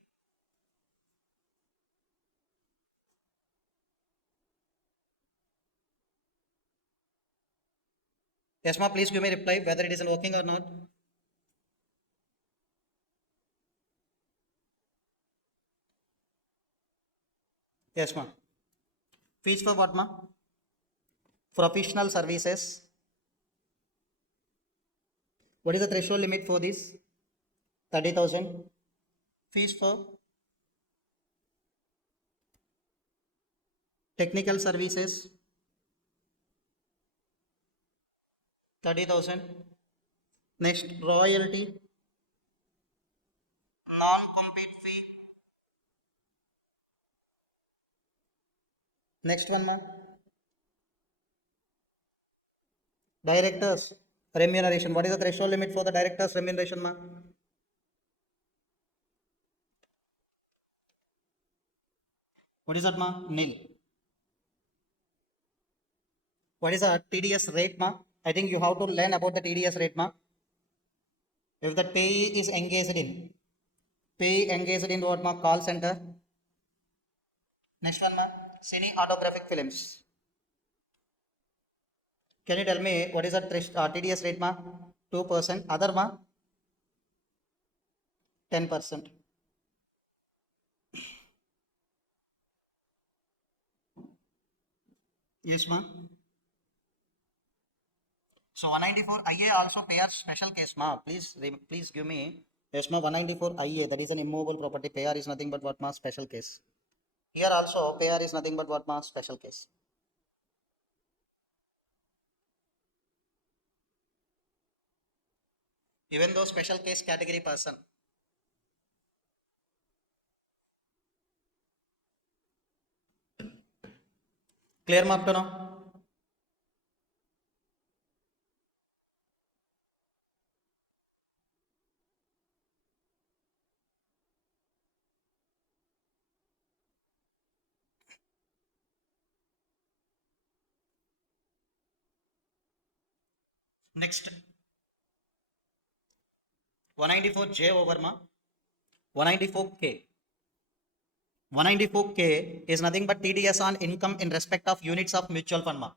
Yes ma, please give me a reply whether it isn't working or not. Yes ma. Fees for what ma? Professional services. What is the threshold limit for this? 30,000. Fees for technical services. 30,000. Next, royalty. Non-compete fee. Next one ma. Directors remuneration. What is the threshold limit for the directors remuneration ma? What is that ma? Nil. What is the TDS rate ma? I think you have to learn about the TDS rate ma. If the payee is engaged in what ma? Call center. Next one ma. Cinematographic films. Can you tell me what is the TDS rate, ma? 2%. Other, ma? 10%. Yes, ma. So 194 IA also payer special case, ma. Please give me. Yes, ma. 194 IA, that is an immovable property. Payer is nothing but what, ma? Special case. Here also payer is nothing but what, ma? Special case. Even though special case category person. Clear, ma, up to now? Next, 194J over, ma. 194K. 194K is nothing but TDS on income in respect of units of mutual fund, ma.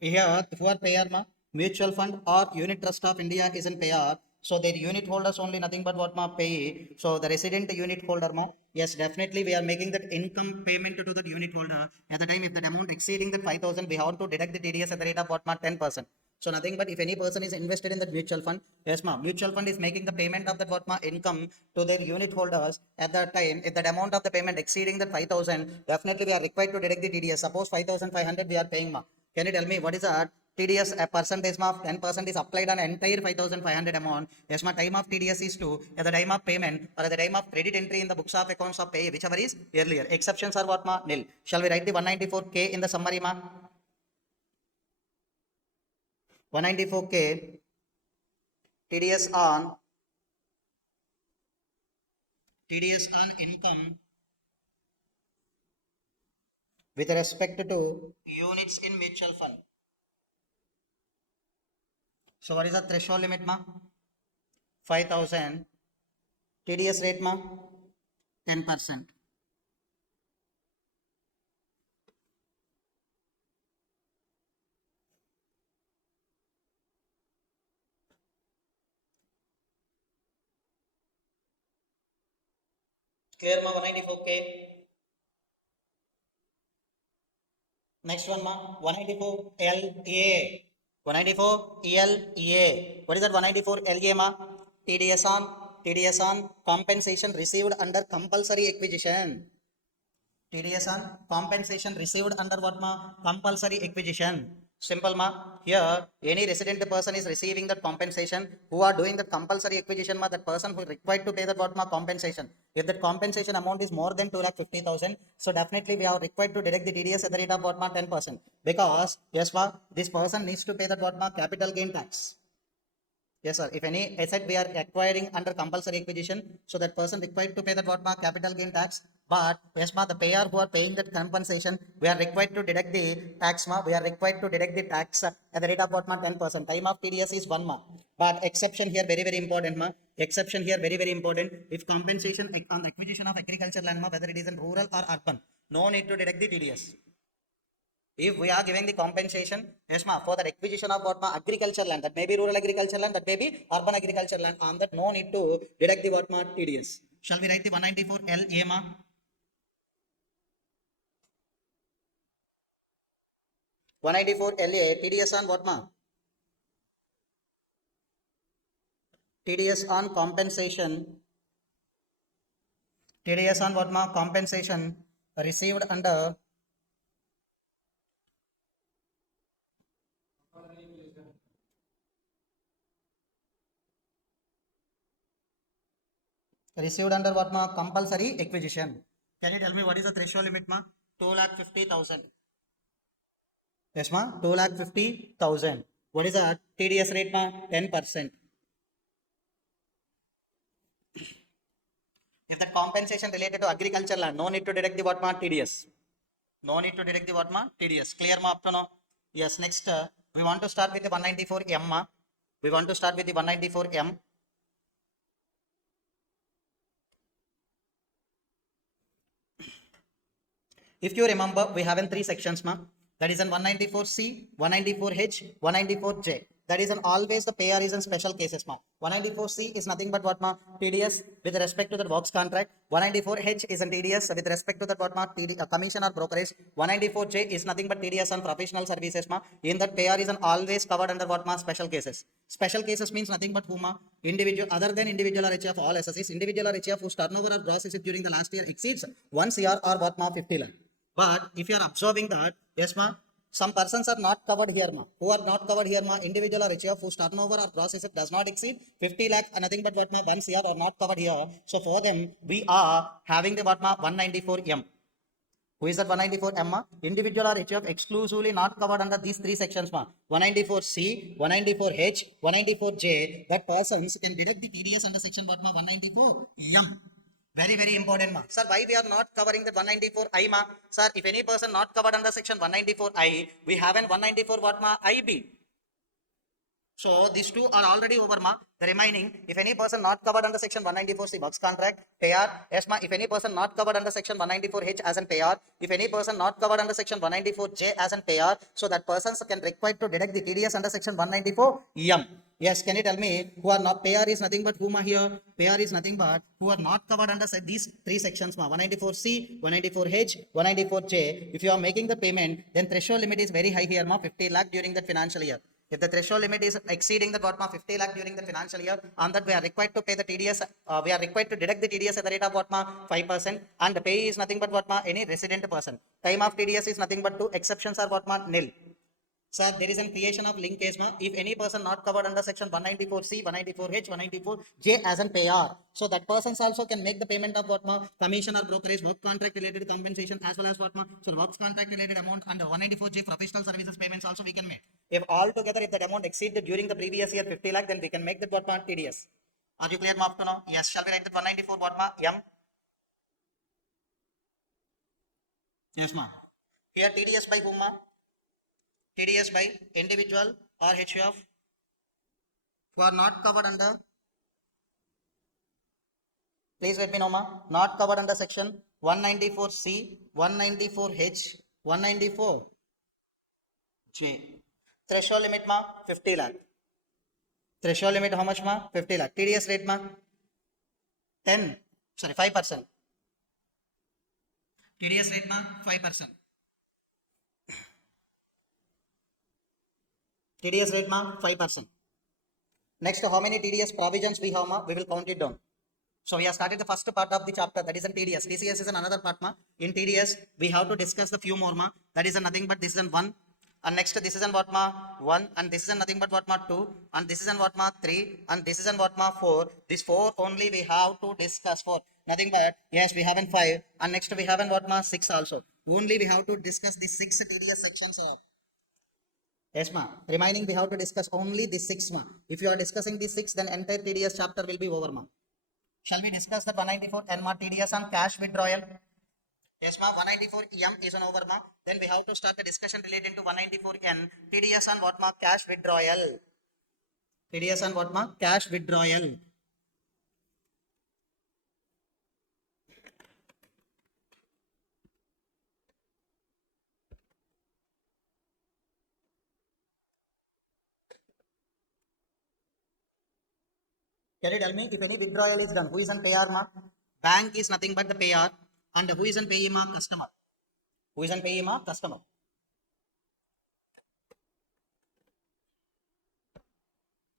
Here, who are payer, ma? Mutual fund or unit trust of India is in payer. So their unit holders only nothing but what, ma? Pay. So the resident unit holder, ma? Yes, definitely we are making that income payment to the unit holder. At the time, if the amount exceeding the 5,000, we have to deduct the TDS at the rate of what, ma? 10%. So nothing but if any person is invested in the mutual fund, yes, ma, mutual fund is making the payment of that what, ma, income to their unit holders at that time. If that amount of the payment exceeding the 5,000, definitely we are required to deduct the TDS. Suppose 5,500 we are paying, ma. Can you tell me what is that? TDS a percentage of 10% is applied on entire 5,500 amount. Yes, my time of TDS is to at the time of payment or at the time of credit entry in the books of accounts of pay, whichever is earlier. Exceptions are what, ma? Nil. Shall we write the 194K in the summary, ma? 194K TDS on income with respect to units in mutual fund. So what is the threshold limit, ma? 5,000. TDS rate, ma? 10%. Clear, ma? 194K. Next one, ma. 194 LA. 194 LA. What is that 194 LA, ma? TDS on compensation received under compulsory acquisition. TDS on compensation received under what, ma? Compulsory acquisition. Simple, ma. Here, any resident person is receiving that compensation who are doing that compulsory acquisition, ma. That person who is required to pay that what, ma? Compensation. If that compensation amount is more than 2,50,000, so definitely we are required to deduct the TDS at the rate of what, ma? 10%. Because, yes, ma, this person needs to pay that what, ma? Capital gain tax. Yes, sir. If any asset we are acquiring under compulsory acquisition, so that person required to pay that what, ma? Capital gain tax. But yes, ma, the payer who are paying that compensation, we are required to deduct the tax, ma. We are required to deduct the tax at the rate of what, ma? 10%. Time of TDS is 1, ma. But exception here very important, ma. Exception here very important. If compensation on acquisition of agriculture land, ma, whether it is in rural or urban, no need to deduct the TDS. If we are giving the compensation, yes, ma, for the acquisition of what, ma? Agriculture land, that may be rural agriculture land, that may be urban agriculture land, on that no need to deduct the what, ma? TDS. Shall we write the 194 LA, ma? 194 LA, TDS on what, ma? TDS on compensation. TDS on what, ma? Compensation received under what, ma? Compulsory acquisition. Can you tell me what is the threshold limit, ma? 2,50,000. Yes, ma? 2,50,000. What is the TDS rate, ma? 10%. If that compensation related to agriculture land, no need to deduct the what, ma? TDS. No need to deduct the what, ma? TDS. Clear, ma? Up to now? Yes, next, we want to start with the 194M, ma. We want to start with the 194M. If you remember, we have in 3 sections, ma. That is an 194C, 194H, 194J. That is an always the payer is in special cases ma. 194C is nothing but what ma TDS with respect to the works contract. 194H is an TDS with respect to the what ma commission or brokerage. 194J is nothing but TDS on professional services ma. In that payer is an always covered under what ma special cases. Special cases means nothing but who ma individual other than individual or HF all SSEs. Individual or HF whose turnover or gross receipt during the last year exceeds 1 CR or what ma 50 lakh. But if you are observing that, yes ma, some persons are not covered here ma. Who are not covered here ma? Individual or HF whose turnover or gross asset does not exceed 50 lakh and nothing but what ma 1 CR are not covered here. So for them, we are having the what ma 194M. Who is that 194M ma? Individual or HF exclusively not covered under these three sections ma. 194C, 194H, 194J. That persons can deduct the TDS under section what ma 194M. Very, very important, ma. Sir, why we are not covering the 194I, ma? Sir, if any person not covered under section 194I, we have an 194 what, ma? IB. So these two are already over, ma. The remaining, if any person not covered under section 194C works contract, payer, yes, ma. If any person not covered under section 194H as an payer, if any person not covered under section 194J as an payer, so that persons can require to deduct the TDS under section 194M. Yes, can you tell me who are not payer is nothing but whom are here? Payer is nothing but who are not covered under these three sections, ma. 194C, 194H, 194J. If you are making the payment, then threshold limit is very high here, ma. 50 lakh during that financial year. If the threshold limit is exceeding the what ma 50 lakh during the financial year, on that we are required to pay the TDS. We are required to deduct the TDS at the rate of what ma 5%, and the pay is nothing but what ma any resident person. Time of TDS is nothing but two exceptions are what ma nil. Sir, there is a creation of linkage ma. If any person not covered under section 194C, 194H, 194J as an payer, so that persons also can make the payment of what ma commission or brokerage, work contract related compensation as well as what ma so works contract related amount under 194J professional services payments also we can make. If all together if that amount exceeded during the previous year 50 lakh, then we can make that what ma TDS. Are you clear ma up to now? Yes. Shall we write that 194 what ma M? Yes ma. Here TDS by whom ma? TDS by individual or HUF who are not covered under, please let me know ma, not covered under section 194C, 194H, 194J. Threshold limit ma 50 lakh. Threshold limit how much ma? 50 lakh. TDS rate ma 5%. TDS rate ma 5%. TDS rate ma 5%. Next, how many TDS provisions we have ma? We will count it down. So we have started the first part of the chapter, that is in TDS. TCS is another part ma. In TDS, we have to discuss the few more ma. That is nothing but this is an 1. And next this is an what ma 1, and this is an nothing but what ma 2, and this is an what ma 3, and this is an what ma 4. This 4 only we have to discuss for. Nothing but yes, we have an 5, and next we have an what ma 6 also. Only we have to discuss the 6 TDS sections of. Yes, ma. Remaining we have to discuss only the 6 ma. If you are discussing the 6, then entire TDS chapter will be over ma. Shall we discuss the 194 N ma TDS on cash withdrawal? Yes ma, 194 M is an over ma. Then we have to start the discussion relating to 194 N TDS on what ma cash withdrawal. TDS on what ma cash withdrawal. Can you tell me if any withdrawal is done? Who is on payer ma? Bank is nothing but the payer, and who is on payee ma? Customer. Who is on payee ma? Customer.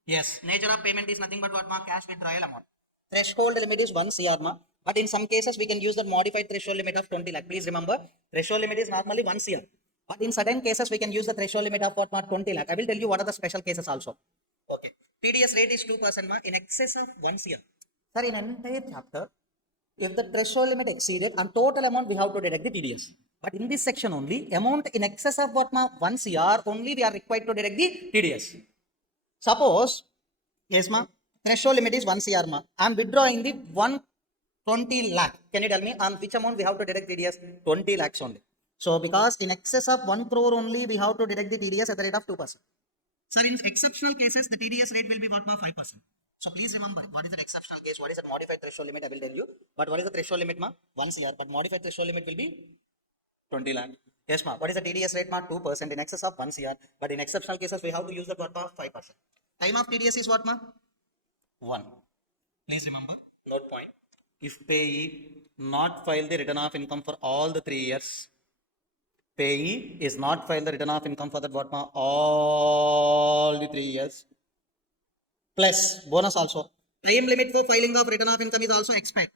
Yes, nature of payment is nothing but what ma cash withdrawal amount. Threshold limit is 1 CR ma, but in some cases we can use the modified threshold limit of 20 lakh. Please remember, threshold limit is normally 1 CR, but in certain cases we can use the threshold limit of what ma 20 lakh. I will tell you what are the special cases also. Okay, TDS rate is 2% ma in excess of 1 CR. Sir, in entire chapter, if the threshold limit exceeded and total amount we have to deduct the TDS. But in this section only, amount in excess of what ma 1 CR only we are required to deduct the TDS. Suppose, yes ma, threshold limit is 1 CR ma. I am withdrawing the 120 lakh. Can you tell me on which amount we have to deduct TDS? 20 lakhs only. So because in excess of 1 crore only we have to deduct the TDS at the rate of 2%. Sir, in exceptional cases, the TDS rate will be what ma 5%. So please remember what is an exceptional case, what is a modified threshold limit, I will tell you. But what is the threshold limit ma? 1 CR. But modified threshold limit will be 20 lakh. Yes, ma. What is the TDS rate, ma? 2% in excess of 1 CR. But in exceptional cases, we have to use the what, ma? 5%. Time of TDS is what, ma? 1. Please remember. Note point. If payee not file the return of income for all the 3 years, payee is not file the return of income for that what, ma? All the 3 years. Plus bonus also. Time limit for filing of return of income is also expired.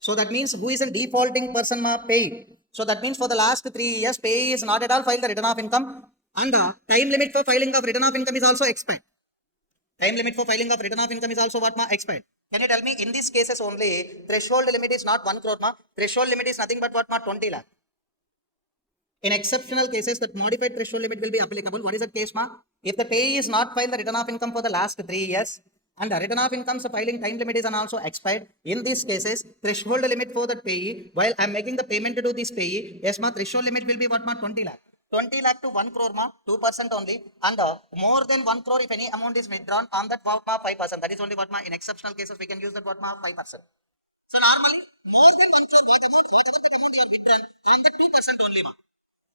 So that means who is a defaulting person, ma? Pay. So that means for the last 3 years, pay is not at all filed the return of income, and the time limit for filing of return of income is also expired. Time limit for filing of return of income is also what, ma? Expired. Can you tell me in these cases only threshold limit is not 1 crore, ma? Threshold limit is nothing but what, ma? 20 lakh. In exceptional cases, that modified threshold limit will be applicable. What is that case, ma? If the payee is not filed the return of income for the last 3 years, and the return of income's filing time limit is also expired, in these cases, threshold limit for that payee, while I am making the payment to this payee, yes, ma, threshold limit will be what, ma? 20 lakh. 20 lakh to 1 crore, ma, 2% only, and more than 1 crore if any amount is withdrawn on that what, ma, 5%. That is only what, ma, in exceptional cases we can use that what, ma, 5%. So normally, more than 1 crore, whatever that amount you are withdrawn, on that 2% only, ma.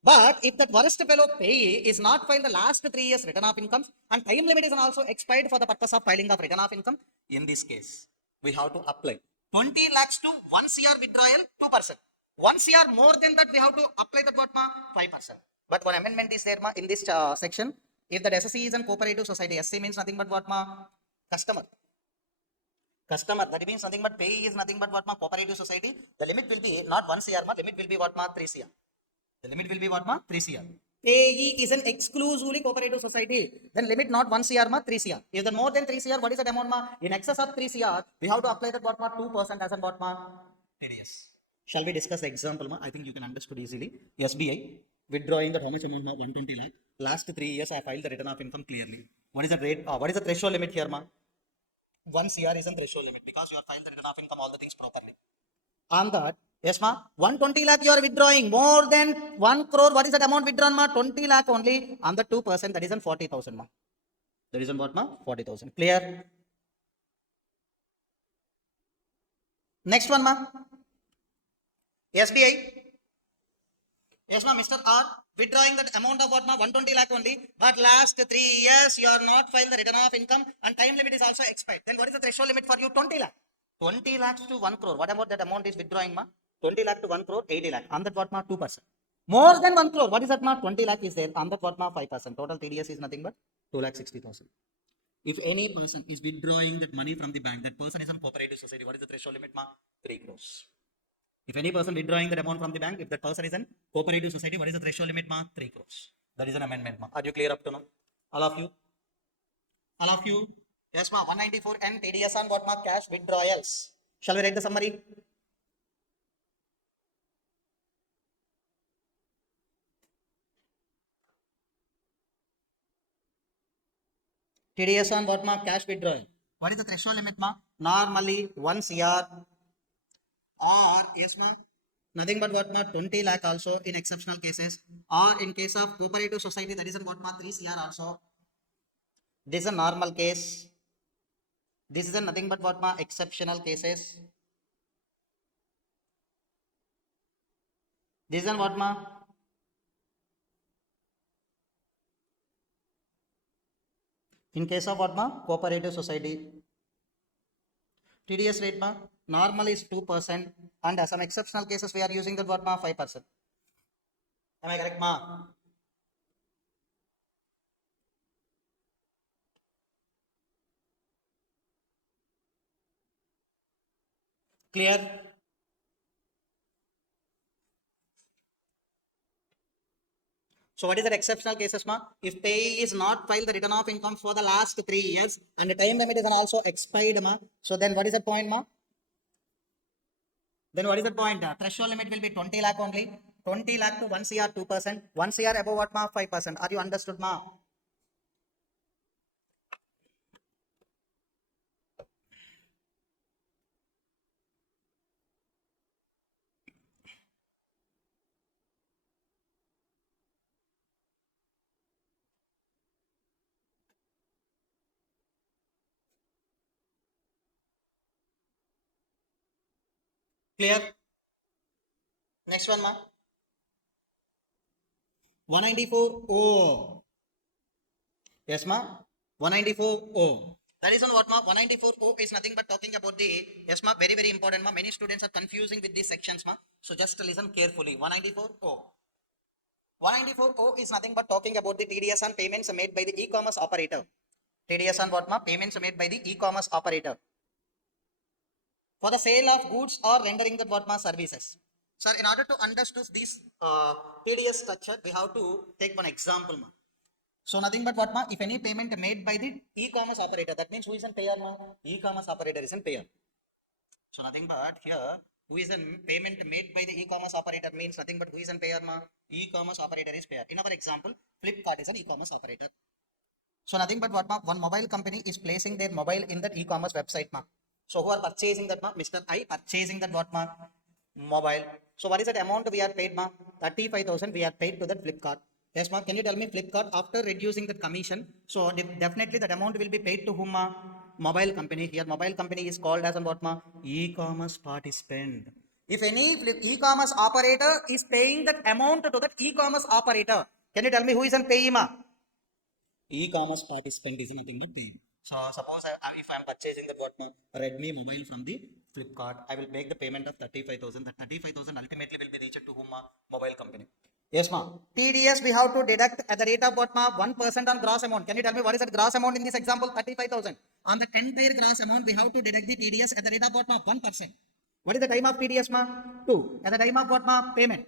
But if that worst fellow payee is not filed the last 3 years return of incomes and time limit is also expired for the purpose of filing of return of income, in this case, we have to apply 20 lakhs to 1 CR withdrawal 2%. 1 CR more than that, we have to apply that what, ma? 5%. But one amendment is there, ma, in this section. If the SSE is a cooperative society, SC means nothing but what, ma? Customer. Customer, that means nothing but payee is nothing but what, ma? Cooperative society. The limit will be not 1 CR, ma, limit will be what, ma? 3 CR. The limit will be what, ma? 3 CR. Payee is an exclusively cooperative society. Then limit not 1 CR, ma? 3 CR. If there more than 3 CR, what is that amount, ma? In excess of 3 CR, we have to apply that what, ma? 2% as an what, ma? TDS. Shall we discuss the example, ma? I think you can understood easily. SBI withdrawing that how much amount, ma? 120 lakh. Last 3 years, I filed the return of income clearly. What is the rate? What is the threshold limit here, ma? 1 CR is a threshold limit because you have filed the return of income all the things properly. On that, yes, ma, 120 lakh you are withdrawing more than 1 crore. What is that amount withdrawn, ma? 20 lakh only. On the 2%, that is on 40,000, ma. That is on what, ma? 40,000. Clear? Next one, ma. SBI. Yes, ma, Mr. R. Withdrawing that amount of what, ma? 120 lakh only. But last 3 years, you are not filed the return of income and time limit is also expired. Then what is the threshold limit for you? 20 lakh. 20 lakhs to 1 crore. What about that amount is withdrawing, ma? 20 lakh to 1 crore, 80 lakh. On that what, ma? 2%. More than 1 crore. What is that, ma? 20 lakh is there. On that what, ma? 5%. Total TDS is nothing but 2,60,000. If any person is withdrawing that money from the bank, that person is a cooperative society. What is the threshold limit, ma? 3 crores. If any person withdrawing that amount from the bank, if that person is a cooperative society, what is the threshold limit, ma? 3 crores. That is an amendment, ma. Are you clear up to now? All of you? All of you? Yes, ma. 194 and TDS on what, ma? Cash withdrawals. Shall we write the summary? TDS on what, ma? Cash withdrawal. What is the threshold limit, ma? Normally 1 CR or yes, ma? Nothing but what, ma? 20 lakh also in exceptional cases, or in case of cooperative society, that is what, ma? 3 CR also. This is a normal case. This is a nothing but what, ma? Exceptional cases. This is what, ma? In case of what, ma? Cooperative society. TDS rate, ma? Normal is 2%, and some exceptional cases we are using that what, ma? 5%. Am I correct, ma? Clear? So what is the exceptional cases, ma? If payee is not filed the return of income for the last 3 years and the time limit is also expired, ma. So then what is the point, ma? Then what is the point? Threshold limit will be 20 lakh only. 20 lakh to 1 CR 2%. 1 CR above what, ma? 5%. Are you understood, ma? Clear? Next one, ma. 194O. Yes, ma. 194O. That is on what, ma? 194O is nothing but talking about the, yes, ma, very, very important, ma. Many students are confusing with these sections, ma. So just listen carefully. 194O. 194O is nothing but talking about the TDS on payments made by the e-commerce operator. TDS on what, ma? Payments made by the e-commerce operator for the sale of goods or rendering the what, ma, services. Sir, in order to understand this TDS structure, we have to take one example, ma. So nothing but what, ma? If any payment made by the e-commerce operator, that means who is in payer, ma? E-commerce operator is in payer. So nothing but here, who is in payment made by the e-commerce operator means nothing but who is in payer, ma? E-commerce operator is payer. In our example, Flipkart is an e-commerce operator. So nothing but what, ma? One mobile company is placing their mobile in that e-commerce website, ma. So who are purchasing that, ma? Mr. I purchasing that what, ma? Mobile. So what is that amount we are paid, ma? 35,000 we are paid to that Flipkart. Yes, ma. Can you tell me Flipkart after reducing the commission? So definitely that amount will be paid to whom, ma? Mobile company. Here mobile company is called as what, ma? E-commerce participant. If any e-commerce operator is paying that amount to that e-commerce operator, can you tell me who is on payee, ma? E-commerce participant is nothing but pay. So suppose if I am purchasing the what, Redmi mobile from the Flipkart, I will make the payment of 35,000. That 35,000 ultimately will be reached to whom, ma? Mobile company. Yes, ma. TDS we have to deduct at the rate of what, ma? 1% on gross amount. Can you tell me what is that gross amount in this example? 35,000. On the entire gross amount, we have to deduct the TDS at the rate of what, ma? 1%. What is the time of TDS, ma? 2. At the time of what, ma? Payment.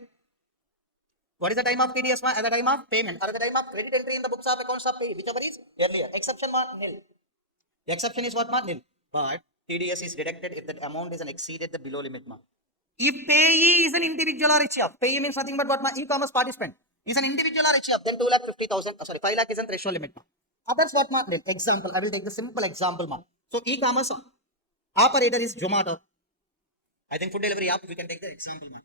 What is the time of TDS, ma? At the time of payment or at the time of credit entry in the books of accounts of pay, whichever is earlier. Exception, ma? Nil. The exception is what, ma? Nil. But TDS is deducted if that amount is exceeded the below limit, ma. If payee is an individual or HF, payee means nothing but what, ma? E-commerce participant is an individual or HF, then 2,50,000, sorry, 5 lakh is a threshold limit, ma. Others what, ma? Nil. Example, I will take the simple example, ma. So e-commerce operator is Zomato. I think food delivery app, we can take the example, ma.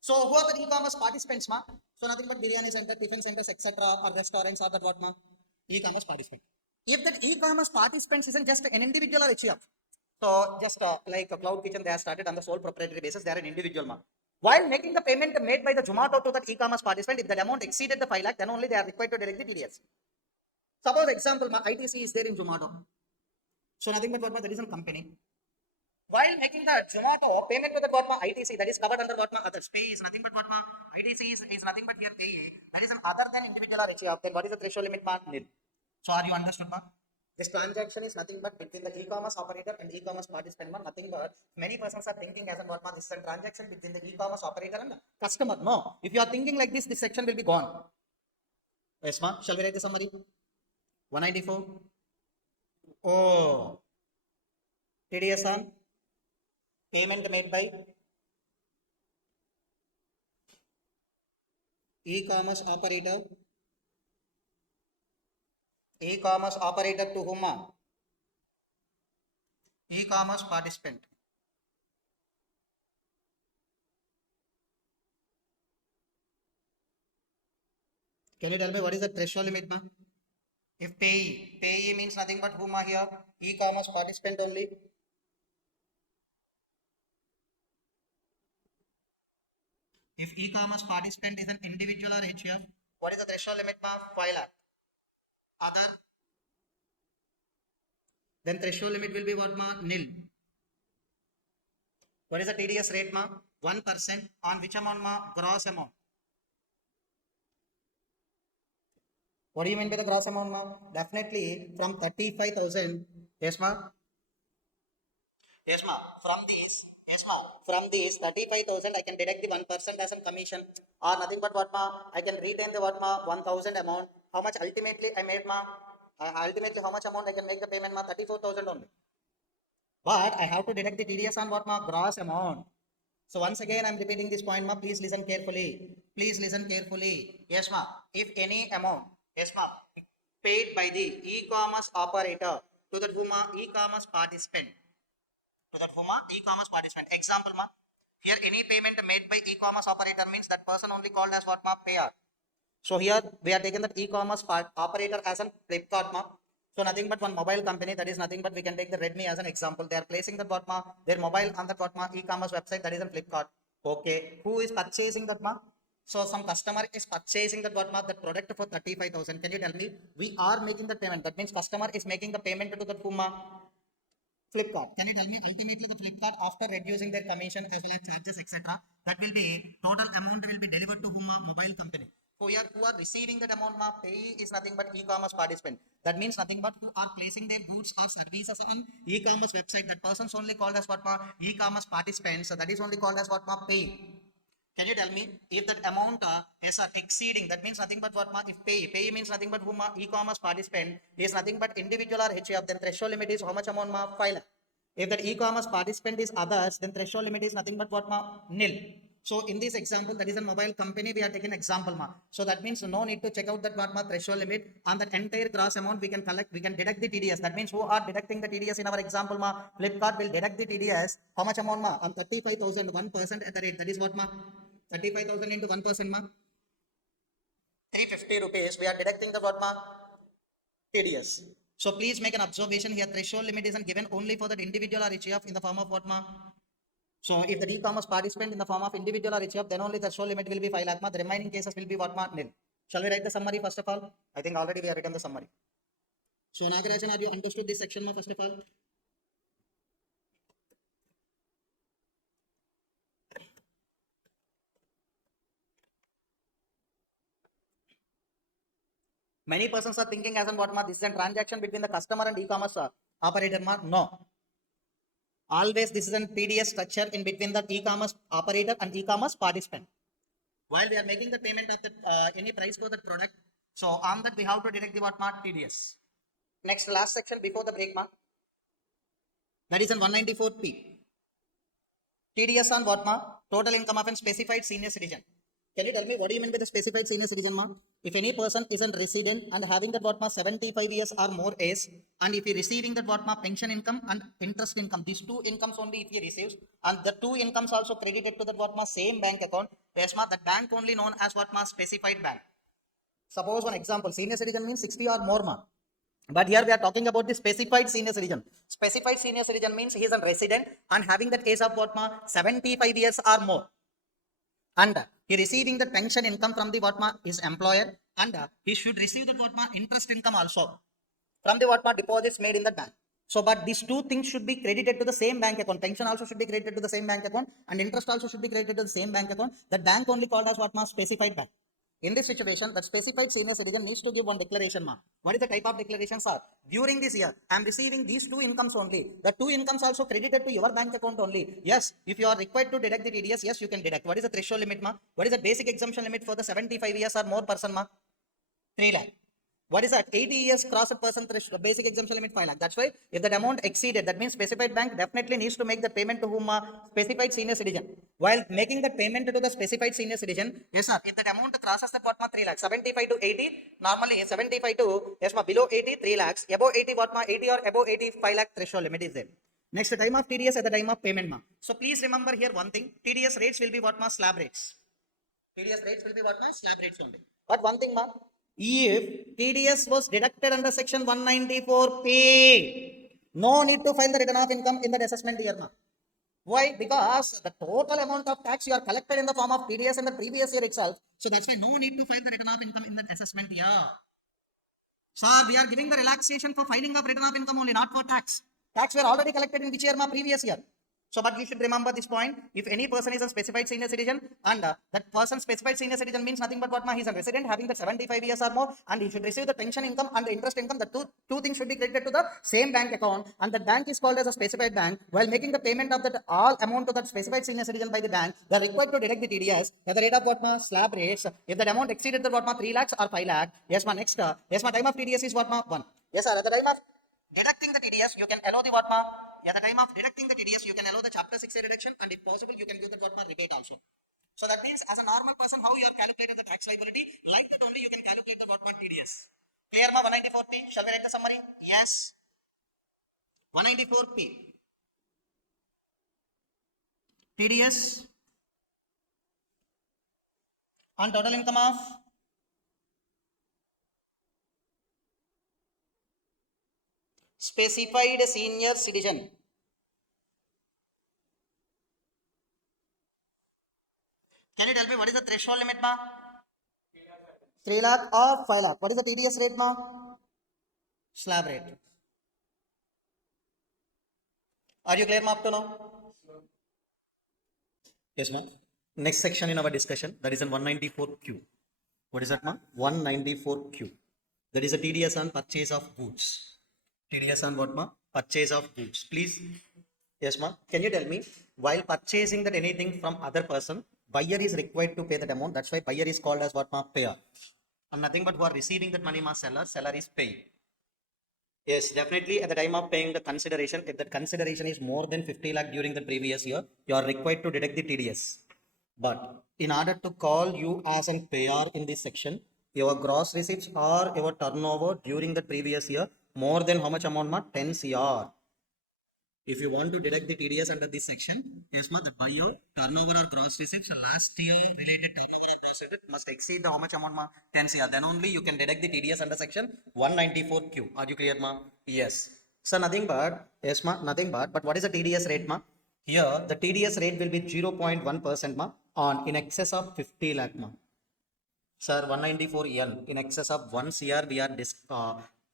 So who are the e-commerce participants, ma? So nothing but biryani center, tiffin centers, etc. or restaurants or that what, ma? E-commerce participant. If that e-commerce participants isn't just an individual or HF, so just like a cloud kitchen, they are started on the sole proprietary basis, they are an individual, ma. While making the payment made by the Zomato to that e-commerce participant, if that amount exceeded the 5 lakh, then only they are required to deduct the TDS. Suppose example, ma, ITC is there in Zomato. So nothing but what, ma? That is a company. While making the Zomato payment to the what, ma? ITC, that is covered under what, ma? Others. Pay is nothing but what, ma? ITC is nothing but here pay. That is an other than individual or HF. Then what is the threshold limit, ma? Nil. So are you understood, ma? This transaction is nothing but between the e-commerce operator and e-commerce participant, ma. Nothing but many persons are thinking as an what, ma? This is a transaction between the e-commerce operator and the customer. No. If you are thinking like this section will be gone. Yes, ma. Shall we write the summary? 194. Oh. TDS on payment made by e-commerce operator to whom, ma? E-commerce participant. Can you tell me what is the threshold limit, ma? If payee means nothing but whom, ma? Here e-commerce participant only. If e-commerce participant is an individual or HF, what is the threshold limit, ma? 5 lakh. Other, then threshold limit will be what, ma? Nil. What is the TDS rate, ma? 1% on which amount, ma? Gross amount. What do you mean by the gross amount, ma? Definitely from 35,000. Yes, ma? Yes, ma. Yes, ma. From these 35,000, I can deduct the 1% as a commission or nothing but what, ma? I can retain the what, ma? 1,000 amount. How much ultimately I made, ma? Ultimately, how much amount I can make the payment, ma? 34,000 only. But I have to deduct the TDS on what, ma? Gross amount. So once again, I'm repeating this point, ma. Please listen carefully. Please listen carefully. Yes, ma. If any amount, yes, ma, paid by the e-commerce operator to the whom, ma? E-commerce participant. To that whom, ma? E-commerce participant. Example, ma. Here, any payment made by e-commerce operator means that person only called as what, ma? Payer. So here we are taking that e-commerce operator as an Flipkart, ma. So nothing but one mobile company, that is nothing but we can take the Redmi as an example. They are placing the what, ma? Their mobile on the what, ma? E-commerce website, that is on Flipkart. Okay. Who is purchasing that, ma? So some customer is purchasing that what the product for 35,000. Can you tell me? We are making the payment. That means customer is making the payment to the Puma Flipkart. Can you tell me ultimately the Flipkart after reducing their commission as well as charges etc. that will be total amount will be delivered to Huma mobile company. Who are receiving that amount pay is nothing but e-commerce participant. That means nothing but who are placing their goods or services on e-commerce website. That person's only called as what e-commerce participants. So that is only called as what pay. Can you tell me if that amount is exceeding? That means nothing but what if pay means nothing but whom e-commerce participant is nothing but individual or HUF. Then threshold limit is how much amount file. If that e-commerce participant is others, then threshold limit is nothing but what nil. So in this example, that is a mobile company. We are taking example So that means no need to check out that what threshold limit on that entire gross amount. We can collect. We can deduct the TDS. That means who are deducting the TDS in our example Flipkart will deduct the TDS. How much amount on 35,000 1% at the rate. That is what 35,000 into 1% 350 rupees. We are deducting the what TDS. So please make an observation here. Threshold limit is given only for that individual or HUF in the form of what So if the e-commerce participant in the form of individual or HUF, then only the threshold limit will be 5 lakh. The remaining cases will be what nil. Shall we write the summary first of all? I think already we have written the summary. So Nagarajan, have you understood this section first of all? Many persons are thinking as in what this is a transaction between the customer and e-commerce operator. No. Always this is a TDS structure in between the e-commerce operator and e-commerce participant. While we are making the payment of the any price for the product, so on that we have to deduct the what TDS. Next last section before the break that is in 194p. TDS on what total income of a specified senior citizen. Can you tell me what do you mean by the specified senior citizen If any person is a resident and having that what 75 years or more age, and if he receiving that what pension income and interest income, these two incomes only if he receives, and the two incomes also credited to that what same bank account, yes that bank only known as what specified bank. Suppose one example, senior citizen means 60 or more But here we are talking about the specified senior citizen. Specified senior citizen means he is a resident and having that age of what 75 years or more. And he receiving the pension income from the what his employer, and he should receive the what interest income also from the what deposits made in the bank. So but these two things should be credited to the same bank account. Pension also should be credited to the same bank account, and interest also should be credited to the same bank account. That bank only called as what specified bank. In this situation, that specified senior citizen needs to give one declaration. What is the type of declaration, sir? During this year, I am receiving these two incomes only. The two incomes also credited to your bank account only. Yes, if you are required to deduct the TDS, yes, you can deduct. What is the threshold limit, What is the basic exemption limit for the 75 years or more person, 3 lakh. What is that? 80 years crossed person threshold, basic exemption limit 5 lakh. That's why if that amount exceeded, that means specified bank definitely needs to make the payment to whom specified senior citizen. While making the payment to the specified senior citizen, yes sir, if that amount crosses the what 3 lakh, 75 to 80, normally 75 to yes below 80 3 lakhs, above 80 what 80 or above 80 5 lakh threshold limit is there. Next, the time of TDS at the time of payment So please remember here one thing, TDS rates will be what slab rates. TDS rates will be what slab rates only. But one thing if TDS was deducted under section 194P, no need to find the return of income in the assessment year. Why? Because the total amount of tax you are collected in the form of TDS in the previous year itself. So that's why no need to find the return of income in the assessment year. Sir, we are giving the relaxation for filing of return of income only, not for tax. Tax were already collected in which year? Previous year. So, but you should remember this point. If any person is a specified senior citizen, and that person specified senior citizen means nothing but what he is a resident having the 75 years or more, and he should receive the pension income and the interest income. The two things should be credited to the same bank account, and the bank is called as a specified bank. While making the payment of that all amount to that specified senior citizen by the bank, they are required to deduct the TDS at the rate of what slab rates. If that amount exceeded the what 3 lakhs or 5 lakh, yes next yes time of TDS is what 1. Yes sir, at the time of deducting the TDS, you can allow the what at the time of deducting the TDS, you can allow the chapter 6A deduction, and if possible, you can give the what rebate also. So that means as a normal person, how you have calculated the tax liability, like that only you can calculate the what TDS. Clear 194P? Shall we write the summary? Yes. 194P. TDS on total income of specified senior citizen. Can you tell me what is the threshold limit, ma? 3 lakh or 5 lakh. What is the TDS rate, ma? Slab rate. Are you clear, ma, up to now? Yes, ma'am. Next section in our discussion, that is in 194Q. What is that, ma'am? 194Q. That is a TDS on purchase of goods. TDS on what, ma'am? Purchase of goods. Please. Yes, ma'am. Can you tell me, while purchasing that anything from other person, buyer is required to pay that amount. That's why buyer is called as what, ma'am? Payer. And nothing but who are receiving that money, ma'am, seller is paying. Yes, definitely at the time of paying the consideration, if that consideration is more than 50 lakh during the previous year, you are required to deduct the TDS. But in order to call you as a payer in this section, your gross receipts or your turnover during the previous year more than how much amount, ma? 10 CR. If you want to deduct the TDS under this section, yes, ma, that by your turnover or gross receipts last year related turnover or gross receipts must exceed the how much amount, ma? 10 CR. Then only you can deduct the TDS under section 194Q. Are you clear, ma? Yes. So nothing but, yes, ma, nothing but what is the TDS rate, ma? Here the TDS rate will be 0.1%, ma, on in excess of 50 lakh, ma. Sir, 194L in excess of 1 CR we are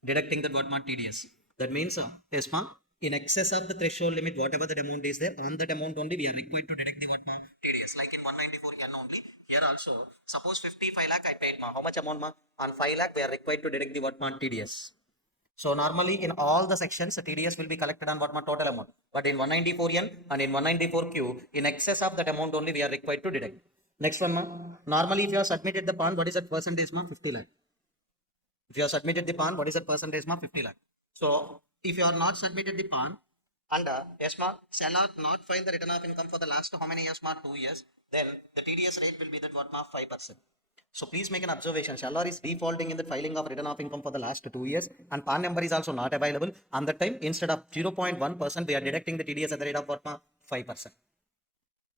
deducting the what, ma, TDS. That means, yes, ma, in excess of the threshold limit, whatever the amount is there, on that amount only we are required to deduct the what, ma, TDS. Like in 194N only. Here also, suppose 55 lakh I paid, ma. How much amount, ma? On 5 lakh we are required to deduct the what, ma, TDS. So normally in all the sections, the TDS will be collected on what, ma, total amount. But in 194N and in 194Q, in excess of that amount only we are required to deduct. Next one, ma. Normally if you have submitted the PAN, what is that percentage, ma? 50 lakh. If you have submitted the PAN, what is that percentage, ma? 50 lakh. So if you are not submitted the PAN and yes, ma, seller not file the return of income for the last how many years, ma? 2 years, then the TDS rate will be that what, ma? 5%. So please make an observation. Seller is defaulting in the filing of return of income for the last 2 years and PAN number is also not available. On that time, instead of 0.1%, we are deducting the TDS at the rate of what, ma? 5%.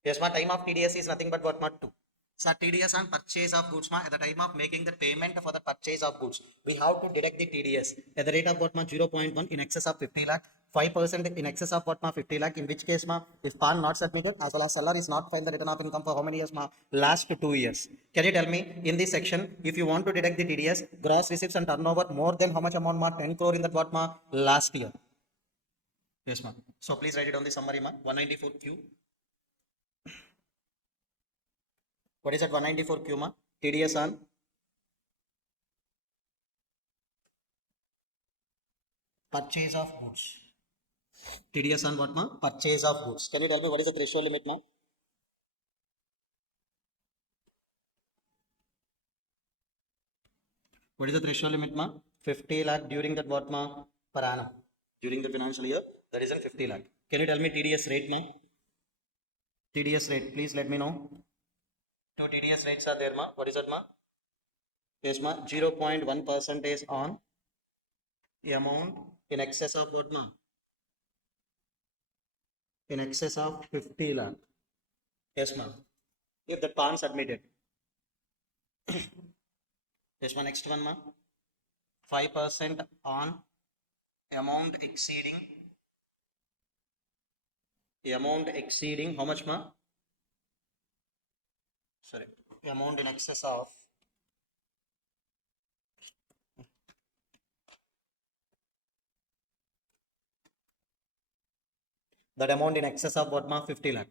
Yes, ma, time of TDS is nothing but what, ma? 2. So TDS on purchase of goods, ma, at the time of making the payment for the purchase of goods, we have to deduct the TDS at the rate of what, ma? 0.1 in excess of 50 lakh, 5% in excess of what, ma? 50 lakh, in which case, ma, if PAN not submitted as well as seller is not filed the return of income for how many years, ma? Last 2 years. Can you tell me in this section, if you want to deduct the TDS, gross receipts and turnover more than how much amount, ma? 10 crore in that what, ma? Last year. Yes, ma. So please write it on the summary, ma. 194Q. What is that 194Q, ma? TDS on purchase of goods. TDS on what, ma? Purchase of goods. Can you tell me what is the threshold limit, ma? What is the threshold limit, ma? 50 lakh during that what, ma? Per annum. During the financial year, that is in 50 lakh. Can you tell me TDS rate, ma? TDS rate, please let me know. Two TDS rates are there, ma. What is that, ma? Yes, ma. 0.1% is on amount in excess of what, ma? In excess of 50 lakh. Yes, ma. If the PAN submitted. Yes, ma. Next one, ma. 5% on amount exceeding how much, ma? Sorry, amount in excess of that amount in excess of what, ma? 50 lakh.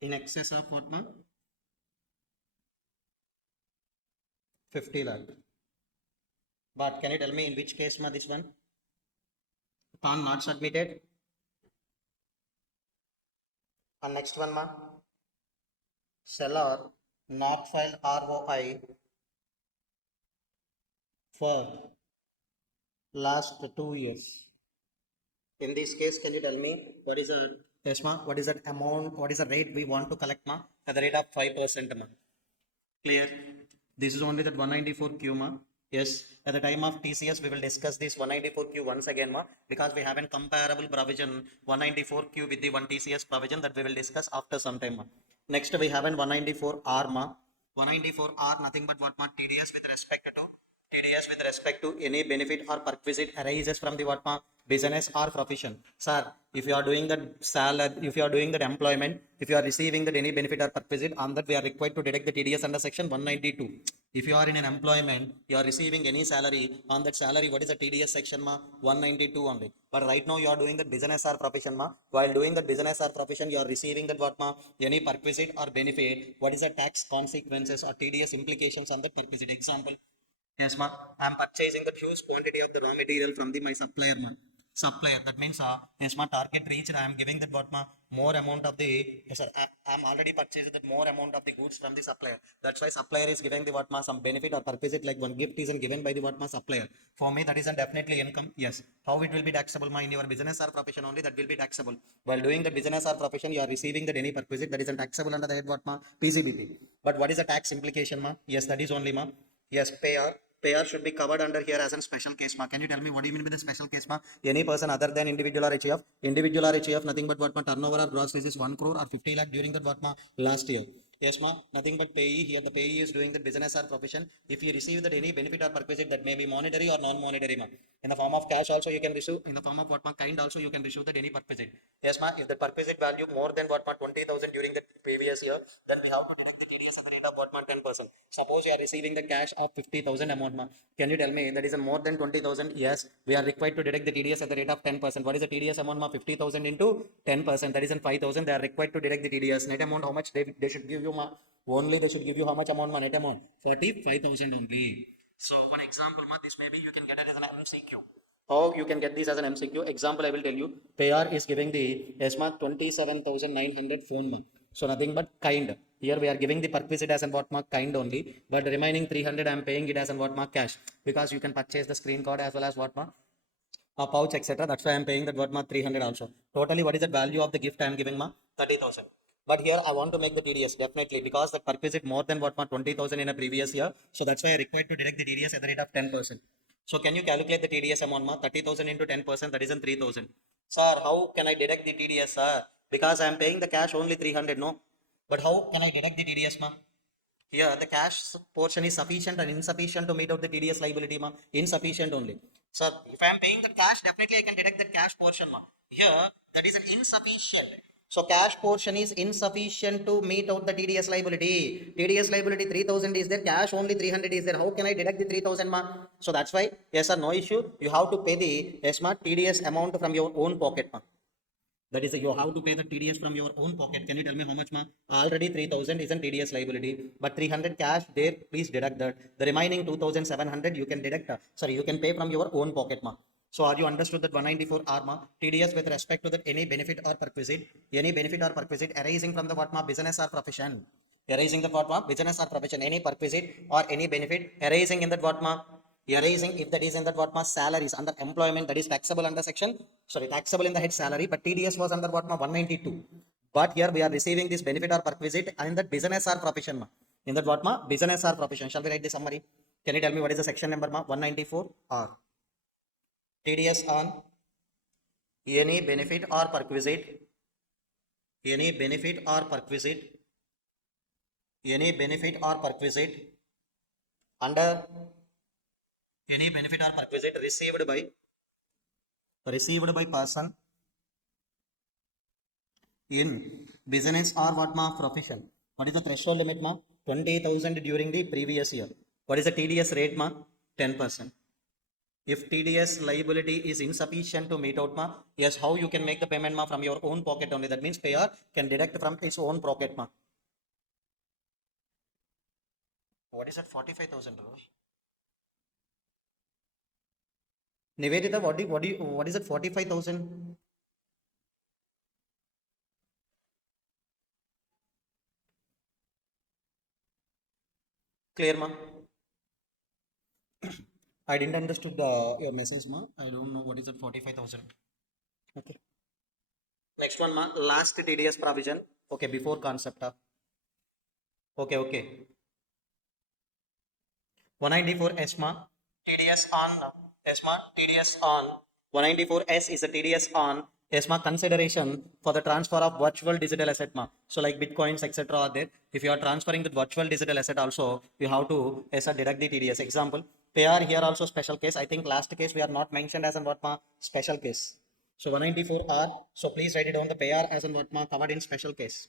In excess of what, ma? 50 lakh. But can you tell me in which case, ma, this one? PAN not submitted. And next one, ma? Seller not filed ROI for last 2 years. In this case, can you tell me what is the, yes, ma, what is that amount, what is the rate we want to collect, ma? At the rate of 5%, ma. Clear? This is only that 194Q, ma. Yes, at the time of TCS, we will discuss this 194Q once again, ma, because we have a comparable provision 194Q with the 1 TCS provision that we will discuss after some time, ma. Next, we have an 194R, ma. 194R, nothing but what, ma? TDS with respect to TDS with respect to any benefit or perquisite arises from the what ma business or profession. Sir, if you are doing that salary, if you are doing that employment, if you are receiving that any benefit or perquisite, on that we are required to deduct the TDS under section 192. If you are in an employment, you are receiving any salary, on that salary, what is the TDS section ma? 192 only. But right now you are doing the business or profession ma. While doing the business or profession, you are receiving that what ma? Any perquisite or benefit. What is the tax consequences or TDS implications on that perquisite? Example. Yes, ma. I'm purchasing the huge quantity of the raw material from the my supplier, ma. Supplier. That means, yes, ma. Target reached. I am giving that what ma more amount of the. Yes, sir. I'm already purchasing that more amount of the goods from the supplier. That's why supplier is giving the what ma some benefit or purpose it like one gift is given by the what ma supplier. For me, that is definitely income. Yes. How it will be taxable, ma? In your business or profession only, that will be taxable. While doing the business or profession, you are receiving that any purpose that is taxable under the head what ma PCBP. But what is the tax implication, ma? Yes, that is only ma. Yes, payer should be covered under here as a special case ma. Can you tell me what do you mean by the special case ma? Any person other than individual or HF, individual or HF, nothing but what ma turnover or gross is 1 crore or 50 lakh during that what ma last year. Yes ma, nothing but payee here. The payee is doing the business or profession. If you receive that any benefit or perquisite that may be monetary or non-monetary ma. In the form of cash also you can receive. In the form of what ma kind also you can receive that any perquisite. Yes ma, if the perquisite value more than what ma 20,000 during the previous year, then we have to deduct the TDS at the rate of what ma 10%. Suppose you are receiving the cash of 50,000 amount ma. Can you tell me that is a more than 20,000? Yes, we are required to deduct the TDS at the rate of 10%. What is the TDS amount ma? 50,000 into 10%. That is in 5,000. They are required to deduct the TDS. Net amount how much they should give you ma? Only they should give you how much amount ma? Net amount 45,000 only. So one example ma, this maybe you can get it as an MCQ. How you can get this as an MCQ? Example I will tell you. Payer is giving the ESMA 27,900 phone ma. So nothing but kind. Here we are giving the perquisite as an what mark kind only, but the remaining 300 I am paying it as an what mark cash, because you can purchase the screen card as well as what mark a pouch etc. That's why I am paying that what mark 300 also. Totally what is the value of the gift I am giving ma? 30,000. But here I want to make the TDS definitely because the perquisite more than what mark 20,000 in a previous year. So that's why I required to deduct the TDS at the rate of 10%. So can you calculate the TDS amount ma? 30,000 into 10%, that is in 3,000. Sir, how can I deduct the TDS sir? Because I am paying the cash only 300 no. But how can I deduct the TDS ma? Here the cash portion is sufficient and insufficient to meet out the TDS liability ma. Insufficient only. So if I am paying the cash, definitely I can deduct the cash portion ma. Here that is an insufficient. So cash portion is insufficient to meet out the TDS liability. TDS liability 3,000 is there, cash only 300 is there. How can I deduct the 3,000 ma? So that's why yes sir, no issue. You have to pay the yes ma TDS amount from your own pocket ma. That is, you have to pay the TDS from your own pocket. Can you tell me how much ma? Already 3,000 is an TDS liability, but 300 cash there, please deduct that. The remaining 2,700 you can deduct, sorry, you can pay from your own pocket ma. So are you understood that 194 R ma? TDS with respect to that any benefit or perquisite, any benefit or perquisite arising from the what ma? Business or profession. Arising the what ma? Business or profession, any perquisite or any benefit arising in that what ma? Arising if that is in that what ma salaries under employment, that is taxable under section, sorry, taxable in the head salary, but TDS was under what ma 192. But here we are receiving this benefit or perquisite in that business or profession ma. In that what ma business or profession. Shall we write the summary? Can you tell me what is the section number ma? 194 or TDS on any benefit or perquisite, any benefit or perquisite, any benefit or perquisite under any benefit or perquisite received by person in business or what ma profession. What is the threshold limit ma? 20,000 during the previous year. What is the TDS rate ma? 10%. If TDS liability is insufficient to meet out ma, yes, how you can make the payment ma? From your own pocket only. That means payer can deduct from his own pocket ma. What is that 45,000? Nivedita, what is that 45,000? Clear ma? I didn't understood your message ma. I don't know what is that 45,000. Okay. Next one ma, last TDS provision. Okay, before concept. Okay, okay. 194 ESMA TDS on ESMA TDS on 194S is the TDS on ESMA consideration for the transfer of virtual digital asset ma. So like bitcoins etc. are there. If you are transferring the virtual digital asset also, you have to deduct the TDS. Example, Pair here also special case. I think last case we are not mentioned as an what ma special case. So 194R. So please write it down the pair as an what ma covered in special case.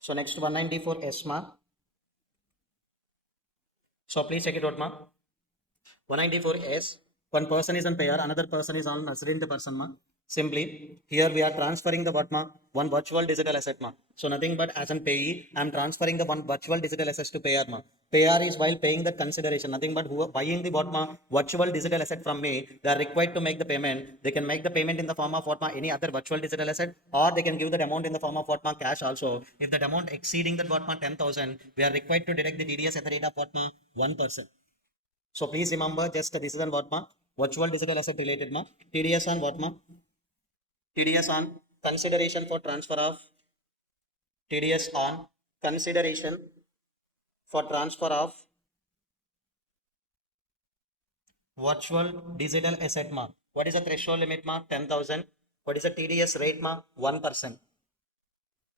So next 194 S ma. So please check it out ma. 194 S. One person is on pair, another person is on resident person ma. Simply here we are transferring the what ma one virtual digital asset ma. So nothing but as an payee, I am transferring the one virtual digital asset to payer ma. Payer is while paying that consideration, nothing but who are buying the what ma virtual digital asset from me, they are required to make the payment. They can make the payment in the form of what ma any other virtual digital asset, or they can give that amount in the form of what ma cash also. If that amount exceeding that what ma 10,000, we are required to deduct the TDS at the rate of what ma 1%. So please remember just this is on what ma virtual digital asset related ma TDS on what ma TDS on consideration for transfer of TDS on consideration for transfer of virtual digital asset ma. What is the threshold limit ma 10,000. What is the TDS rate ma 1%.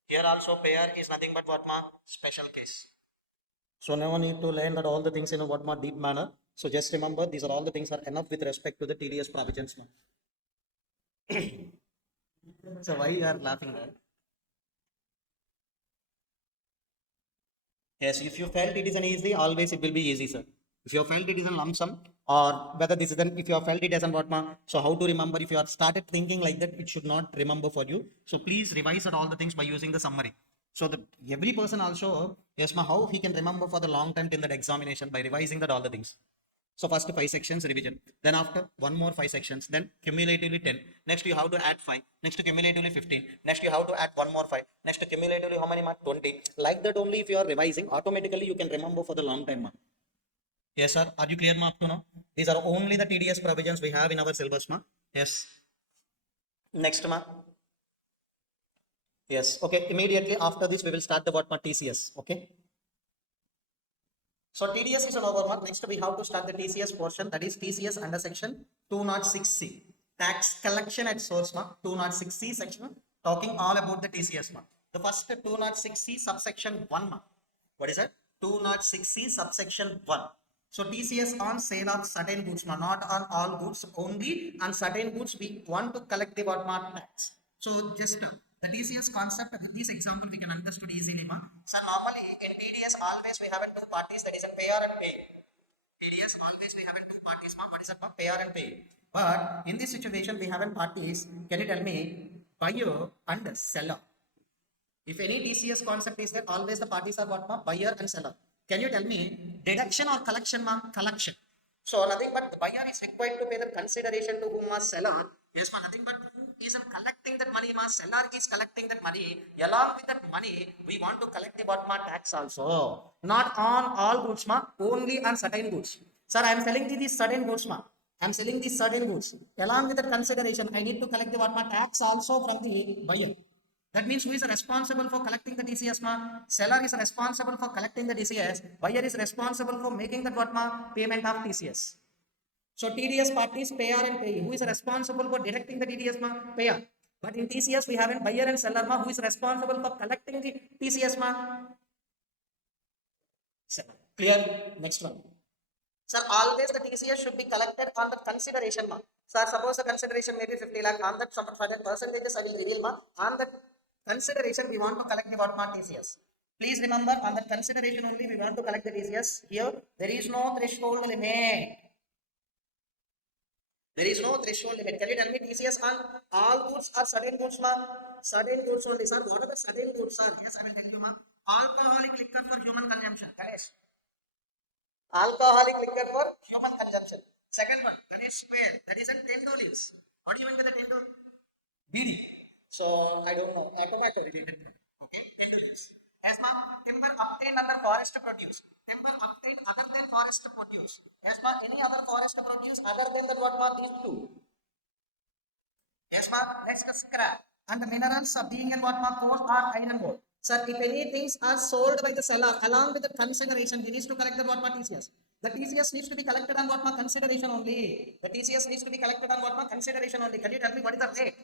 Here also payer is nothing but what ma special case. So no need to learn that all the things in a what ma deep manner. So just remember these are all the things are enough with respect to the TDS provisions ma. So why you are laughing there? Yes, if you felt it is an easy, always it will be easy, sir. If you felt it is a lump sum, or whether this is an, if you have felt it as an what ma, so how to remember? If you have started thinking like that, it should not remember for you. So please revise at all the things by using the summary. So that every person also, yes ma, how he can remember for the long time till that examination by revising that all the things. So first 5 sections revision. Then after one more 5 sections. Then cumulatively 10. Next you have to add 5. Next cumulatively 15. Next you have to add one more 5. Next cumulatively how many mark 20. Like that only if you are revising, automatically you can remember for the long time. Yes sir. Are you clear ma up to now? These are only the TDS provisions we have in our syllabus ma. Yes. Next ma. Yes. Okay. Immediately after this we will start the what ma TCS. Okay. So TDS is an overmark. Next we have to start the TCS portion, that is TCS under section 206C. Tax collection at source mark 206C section talking all about the TCS mark. The first 206C subsection 1 mark. What is that? 206C subsection 1. So TCS on sale of certain goods, not on all goods, only on certain goods we want to collect the what mark tax. So just the TCS concept with this example we can understood easily. So normally in TDS always we have two parties, that is a payer and pay. TDS always we have two parties. What is that? Payer and pay. But in this situation we have parties. Can you tell me buyer and seller? If any TCS concept is there, always the parties are what ma? Buyer and seller. Can you tell me deduction or collection ma? Collection. So nothing but the buyer is required to pay the consideration to whom ma seller. Yes ma, nothing but who is collecting that money ma? Seller is collecting that money. Along with that money, we want to collect the what ma? Tax also. Not on all goods ma, only on certain goods. Sir, I am selling these certain goods ma. I am selling these certain goods. Along with that consideration, I need to collect the what ma? Tax also from the buyer. That means who is responsible for collecting the TCS ma? Seller is responsible for collecting the TCS. Buyer is responsible for making the what ma? Payment of TCS. So TDS parties payer and payee. Who is responsible for deducting the TDS ma? Payer. But in TCS we have a buyer and seller ma. Who is responsible for collecting the TCS ma? Seller. Clear? Next one. Sir, always the TCS should be collected on the consideration ma. Sir, suppose the consideration may be 50 lakh. On that some percentages I will reveal ma. On that consideration we want to collect the what ma TCS. Please remember on that consideration only we want to collect the TCS. Here there is no threshold limit. There is no threshold limit. Can you tell me TCS on all goods or certain goods ma? Certain goods only, sir. What are the certain goods sir? Yes, I will tell you ma. Alcoholic liquor for human consumption. Ganesh. Alcoholic liquor for human consumption. Second one, that is square. That is a 10 olives. What do you mean by the 10 olives? BD. So I don't know. Tobacco related. Okay, 10 olives. As ma, timber obtained under forest produce. Timber obtained other than forest produce. As ma, any other forest produce other than that what ma these two. Yes ma, next scrap. And the minerals of being in what ma coal or iron ore. Sir, if any things are sold by the seller along with the consideration, he needs to collect the what ma TCS. The TCS needs to be collected on what ma consideration only. The TCS needs to be collected on what ma consideration only. Can you tell me what is the rate?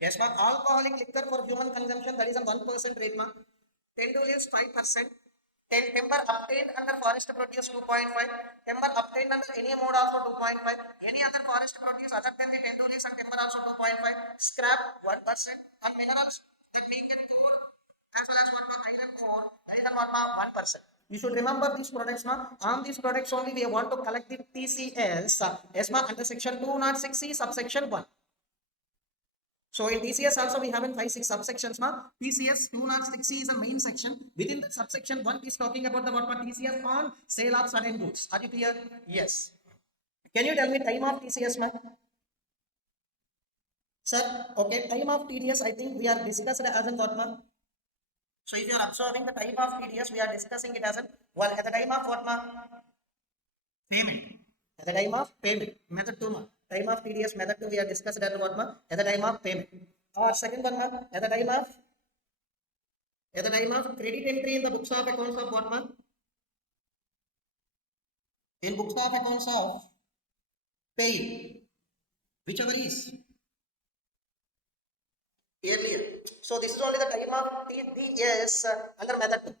Yes ma, alcoholic liquor for human consumption, that is on 1% rate ma. 10 to 5%. Timber obtained under forest produce 2.5. Timber obtained under any mode also 2.5. Any other forest produce other than the 10 leaves and timber also 2.5. Scrap 1%. And minerals that make it ore as well as what iron ore, that is what 1%. You should remember these products now. On these products only we want to collect the TCS under section 206C subsection 1. So in TCS also we have in 5-6 subsections now. TCS 206C is a main section. Within that subsection 1 is talking about the what TCS on sale of certain goods. Are you clear? Yes. Can you tell me time of TCS, ma'am? Sir, okay, time of TDS I think we are discussed as in what, ma'am? So if you are observing the time of TDS, we are discussing it as an well at the time of what, ma'am? Payment. At the time of payment. Method 2, ma'am. Time of TDS method 2 we are discussed at what, ma'am? At the time of payment. Or second one, ma'am, at the time of credit entry in the books of accounts of what, ma'am? In books of accounts of pay, whichever is earlier. So this is only the time of TDS under method 2.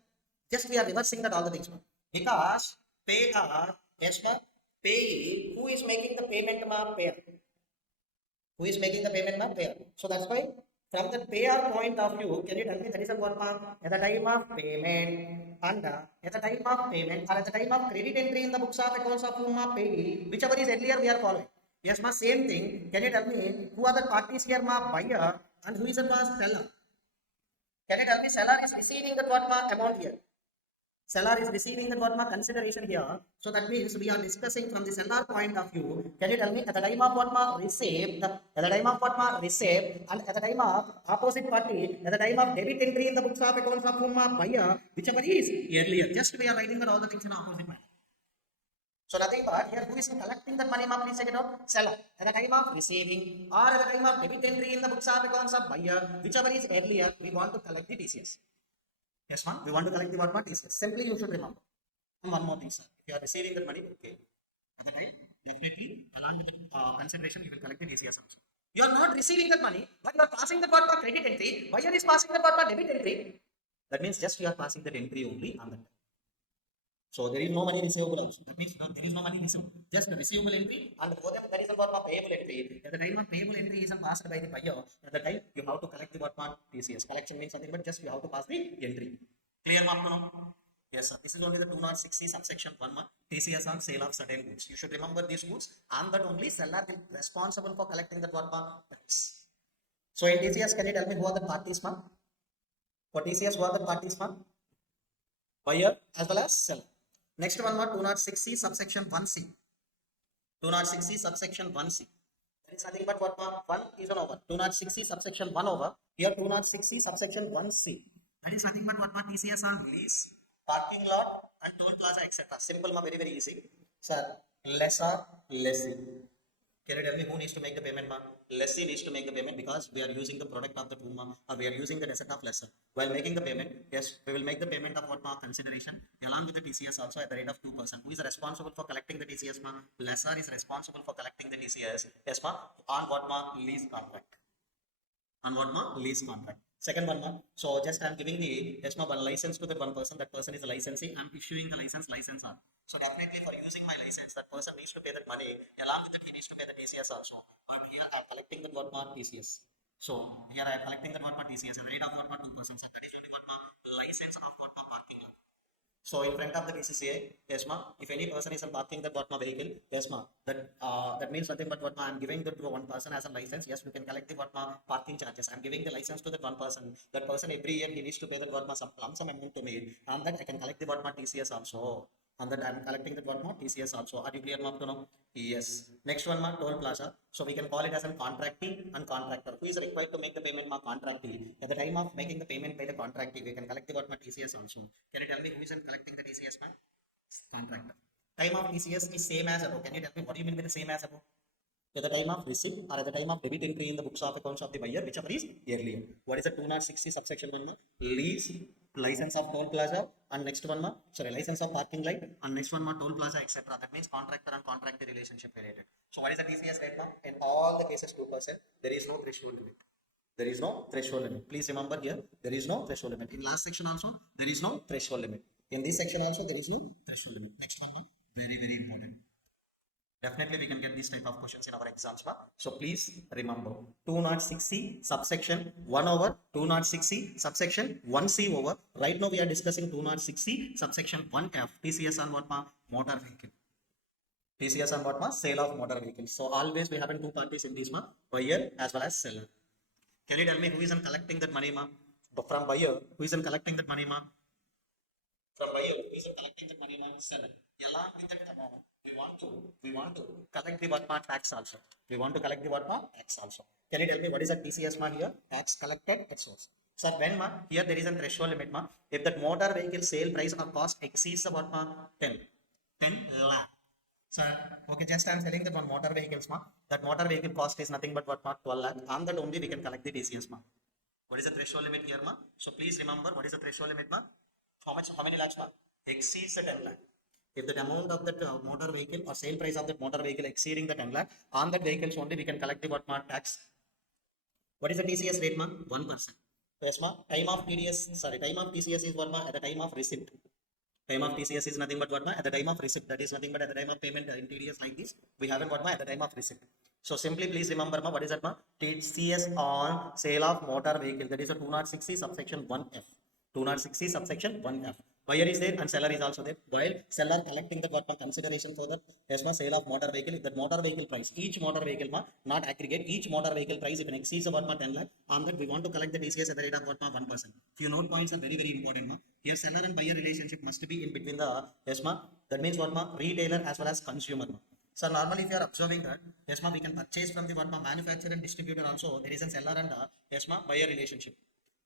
Just we are reversing that all the things, ma'am. Because pay are yes, ma'am. Pay, who is making the payment, ma'am? Payer. Who is making the payment, ma'am? Payer. So that's why from the payer point of view, can you tell me that is a what, ma'am? At the time of payment and at the time of payment or at the time of credit entry in the books of accounts of whom are pay, whichever is earlier we are following. Yes, ma'am. Same thing. Can you tell me who are the parties here, ma'am? Buyer and who is the seller? Can you tell me seller is receiving the what, ma'am? Amount here? Seller is receiving the what, consideration here. So that means we are discussing from the seller point of view. Can you tell me at the time of what, receipt, at the time of what, receipt, and at the time of opposite party, at the time of debit entry in the books of accounts of whom buyer, whichever is earlier. Just we are writing that all the things in opposite manner. So nothing but here who is collecting that money, please check it out. Seller at the time of receiving or at the time of debit entry in the books of accounts of buyer, whichever is earlier, we want to collect the TCS. Yes, ma'am. We want to collect the what TCS. Simply you should remember. And one more thing, sir. If you are receiving that money, okay. At the time, definitely along with the consideration, you will collect the TCS also. You are not receiving that money, but you are passing the what credit entry. Buyer is passing the what debit entry. That means just you are passing that entry only on that time. So there is no money receivable also. That means there is no money receivable. Just the receivable entry and for them there is a what payable entry. At the time of payable entry is passed by the buyer. At the time you have to collect the what TCS. Collection means something, but just you have to pass the entry. Clear, ma'am? No? Yes, sir. This is only the 206C subsection 1, ma'am. TCS on sale of certain goods. You should remember these goods, and that only seller will be responsible for collecting that what price. So in TCS, can you tell me who are the parties, ma'am? For TCS, who are the parties, ma'am? Buyer as well as seller. Next one, 206C subsection 1C. 206C subsection 1C. That is nothing but what 1 is an over. 206C subsection 1 over. Here 206C subsection 1C. That is nothing but what TCS on lease, parking lot, and toll plaza, etc. Simple, very, very easy. Sir, lessor, lessee. Can you tell me who needs to make the payment, ma'am? Lessee needs to make the payment because we are using the product of the two, ma'am, or we are using the asset of lessor. While making the payment, yes, we will make the payment of what, ma'am, consideration along with the TCS also at the rate of 2%. Who is responsible for collecting the TCS, ma'am? Lessor is responsible for collecting the TCS, yes, ma'am, on what, ma'am? Lease contract. On what, ma'am? Lease contract. Second one, ma'am. So just I'm giving the yes, ma'am, one license to that one person. That person is a licensee. I'm issuing the license on. So definitely for using my license, that person needs to pay that money. Along with that, he needs to pay the TCS also. But here I'm collecting the what, ma'am, TCS. So here I'm collecting the what, ma'am, TCS at the rate of what, ma'am, 2%. So that is only what, ma'am, license of what, ma'am, parking lot. So in front of the DCCA, yes, ma'am, if any person is parking that what my vehicle, yes, ma'am, that means nothing but what I'm giving that to one person as a license. Yes, we can collect the what my parking charges. I'm giving the license to that one person. That person every year he needs to pay that what my some lump sum amount to me, and that I can collect the what my TCS also. And that I'm collecting that what more TCS also. Are you clear, ma'am? To know? Yes. Next one, ma'am, toll plaza. So we can call it as a contractee and contractor. Who is required to make the payment, ma'am? Contractee. At the time of making the payment by the contractee, we can collect the what my TCS also. Can you tell me who is collecting the TCS, ma'am? Contractor. Time of TCS is same as above. Can you tell me what do you mean by the same as above? At the time of receipt or at the time of debit entry in the books of accounts of the buyer, whichever is earlier. What is the 260 subsection 1? Lease, license of toll plaza, and next one, license of parking light, and next one, toll plaza, etc. That means contractor and contractor relationship related. So what is the TCS rate, ma'am? In all the cases, 2%. There is no threshold limit. There is no threshold limit. Please remember here, there is no threshold limit. In last section also, there is no threshold limit. In this section also there is no threshold limit. Next one, very very important. Definitely we can get this type of questions in our exams. So please remember 206C subsection 1 over 206C subsection 1C over. Right now we are discussing 206C subsection 1F TCS on what ma? Motor vehicle. TCS on what ma? Sale of motor vehicle. So always we having two parties in this ma, buyer as well as seller. Can you tell me who is collecting that money ma? From buyer, who is collecting that money ma? From buyer, who is collecting that money ma? Seller. Along with that amount, we want to collect the what ma? Tax also. We want to collect the what ma? Tax also. Can you tell me what is the TCS ma here? Tax collected at source. So when ma? Here there is a threshold limit ma. If that motor vehicle sale price or cost exceeds the what ma? 10 lakh. Sir, okay, just I'm telling that one motor vehicles ma. That motor vehicle cost is nothing but what ma? 12 lakh. On that only we can collect the TCS ma. What is the threshold limit here ma? So please remember what is the threshold limit ma? How many lakhs ma? Exceeds the 10 lakh. If the amount of that motor vehicle or sale price of that motor vehicle exceeding the 10 lakh, on that vehicles only we can collect the what ma? Tax. What is the TCS rate ma? 1%. Yes ma? Time of TCS is what ma? At the time of receipt. Time of TCS is nothing but what ma? At the time of receipt. That is nothing but at the time of payment in TDS like this. We haven't what ma? At the time of receipt. So simply please remember ma, what is that ma? TCS on sale of motor vehicle. That is a 206C subsection 1F. 206C subsection 1F. Buyer is there and seller is also there. While seller collecting the what ma? Consideration for the yes ma? Sale of motor vehicle. If that motor vehicle price, each motor vehicle ma, not aggregate, each motor vehicle price if it exceeds what ma? 10 lakh, on that we want to collect the TCS at the rate of what ma? 1%. Few note points are very very important ma. Here seller and buyer relationship must be in between the yes ma? That means what ma? Retailer as well as consumer ma. So normally if you are observing that yes ma, we can purchase from the what ma? Manufacturer and distributor also. There is a seller and yes ma? Buyer relationship.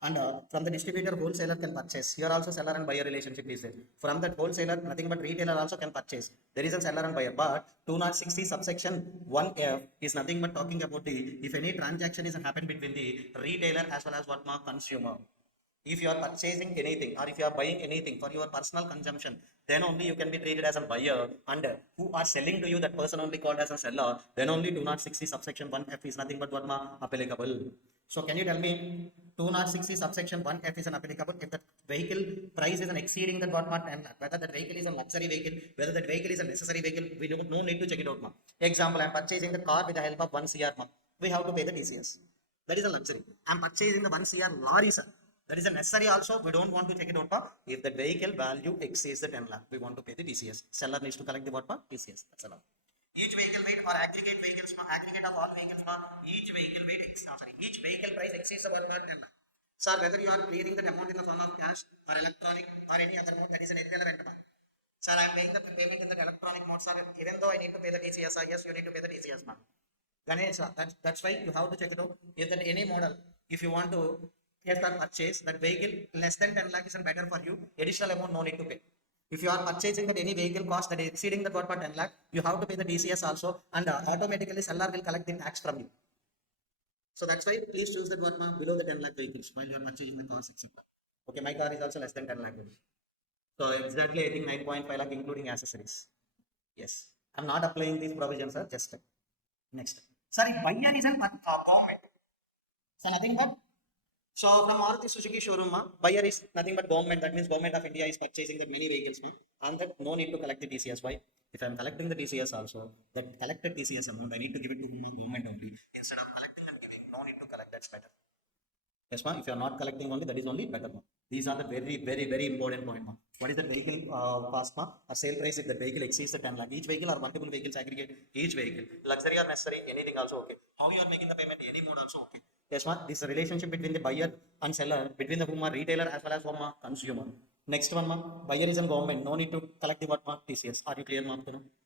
And from the distributor, wholesaler can purchase. Here also seller and buyer relationship is there. From that wholesaler, nothing but retailer also can purchase. There is a seller and buyer. But 260 subsection 1F is nothing but talking about the if any transaction is happened between the retailer as well as what ma? Consumer. If you are purchasing anything or if you are buying anything for your personal consumption, then only you can be treated as a buyer. And who are selling to you, that person only called as a seller. Then only 260 subsection 1F is nothing but what ma? Applicable. So can you tell me 260 subsection 1F is an applicable if the vehicle price is an exceeding that what ma? 10 lakh. Whether that vehicle is a luxury vehicle, whether that vehicle is a necessary vehicle, we do no need to check it out ma. Example, I am purchasing the car with the help of 1 CR ma. We have to pay the TCS. That is a luxury. I am purchasing the 1 CR lorry sir. That is a necessary also. We don't want to check it out. If the vehicle value exceeds the 10 lakh, we want to pay the TCS. Seller needs to collect the what? TCS. That's allowed. Each vehicle weight or aggregate vehicles, aggregate of all vehicles, each vehicle weight, each vehicle price exceeds the what? 10 lakh. Sir, whether you are clearing that amount in the form of cash or electronic or any other mode, that is an irrelevant. Sir, I am paying the payment in the electronic mode, sir. Even though I need to pay the TCS, sir, yes, you need to pay the TCS, ma'am. Ganesh, that's why you have to check it out. If that any model, if you want to yes, or purchase that vehicle less than 10 lakh is better for you, additional amount no need to pay. If you are purchasing that any vehicle cost that is exceeding that what 10 lakh, you have to pay the TCS also, and automatically seller will collect the tax from you. So that's why please choose that what below the 10 lakh vehicles while you are purchasing the cars, etc. Okay, my car is also less than 10 lakh. So exactly I think 9.5 lakh including accessories. Yes, I'm not applying these provisions, sir. Just next. Sorry, buyer is an government. So nothing but so from Maruti Suzuki showroom, buyer is nothing but government. That means government of India is purchasing the many vehicles, and that no need to collect the TCS. Why? If I'm collecting the TCS also, that collected TCS amount I need to give it to government only instead of collecting and giving. No need to collect. That's better. Yes, ma'am. If you are not collecting only, that is only better. These are the very important point. What is the vehicle cost? A sale price if the vehicle exceeds the 10 lakh. Each vehicle or multiple vehicles aggregate. Each vehicle, luxury or necessary, anything also okay. How you are making the payment? Any mode also okay. Yes, ma'am. This relationship between the buyer and seller, between the whom retailer as well as whom consumer. Next one, ma'am. Buyer is in government. No need to collect the what TCS. Are you clear, ma'am?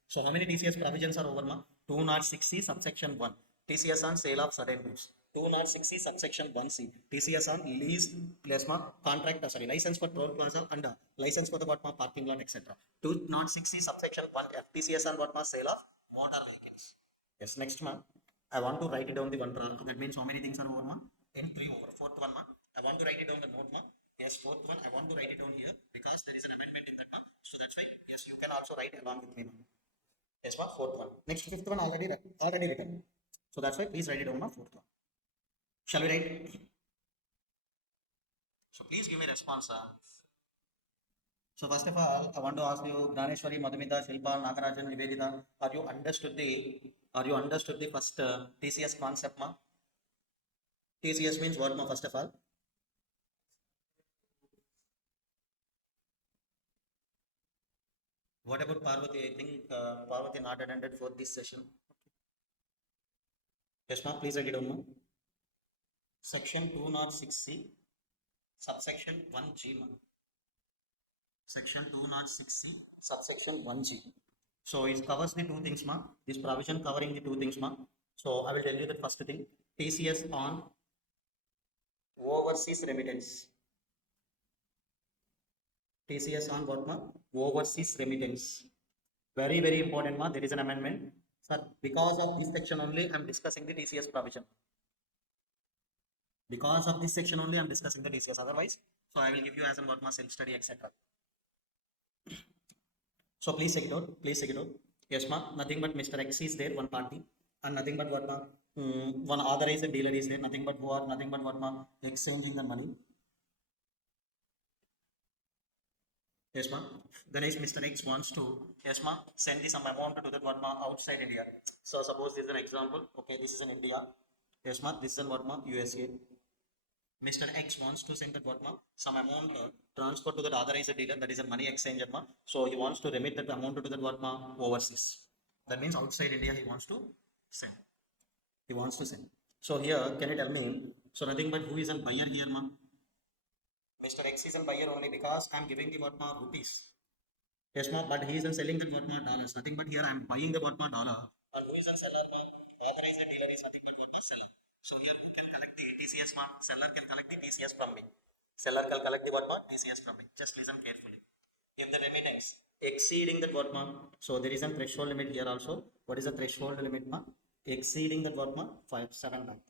So how many TCS provisions are over, ma'am? 206C subsection 1. TCS on sale of certain goods. 206C subsection 1C. TCS on lease, plasma, contract, license for toll plaza and license for the what parking lot, etc. 206C subsection 1F. TCS on what sale of motor vehicles. Yes, next month. I want to write it down the one. That means how many things are over, ma? In 3 over. Fourth one, ma. I want to write it down the note, ma. Yes, fourth one. I want to write it down here because there is an amendment in that, ma. So that's why, yes, you can also write along with me, ma. Yes, ma. Fourth one. Next fifth one already written. So that's why please write it down, ma. Fourth one. Shall we write? So please give me response, sir. So first of all, I want to ask you, Graneshwari, Madhumita, Shilpa, Nagarajan, Nivedita, are you understood the first TCS concept, ma? TCS means what, ma? First of all, what about Parvati? I think Parvati not attended for this session. Yes, ma. Please read it, ma. Section 206C, subsection 1G, ma. Section 206C, subsection 1G. So it covers the two things, ma. This provision covering the two things, ma. So I will tell you the first thing. TCS on overseas remittance. TCS on what, ma? Overseas remittance. Very, very important, ma. There is an amendment. Sir, because of this section only, I am discussing the TCS provision. Because of this section only, I am discussing the TCS. Otherwise, so I will give you as an what, ma, self-study, etc. So please check it out. Please check it out. Yes, ma. Nothing but Mr. X is there, one party, and nothing but what, ma? One authorized dealer is there. Nothing but who are nothing but what, ma? Exchanging the money. Yes, ma. Then if Mr. X wants to, yes, ma, send this some amount to that what, ma, outside India. So suppose this is an example. Okay, this is in India. Yes, ma. This is in what, ma, USA. Mr. X wants to send that what, ma, some amount transfer to that authorized dealer, that is a money exchange, ma. So he wants to remit that amount to that what, ma, overseas. That means outside India he wants to send. He wants to send. So here, can you tell me? So nothing but who is a buyer here, ma? Mr. X is a buyer only because I am giving the what, ma, rupees. Yes, ma, but he isn't selling the what, ma, dollars. Nothing but here I am buying the what, ma, dollar. And who is a seller, ma? Authorized dealer is nothing but what, ma, seller. So here who can collect the TCS, ma? Seller can collect the TCS from me. Seller can collect the what, ma? TCS from me. Just listen carefully. If the remittance exceeding that what, ma? So there is a threshold limit here also. What is the threshold limit, ma? Exceeding that what, ma? 7 lakh.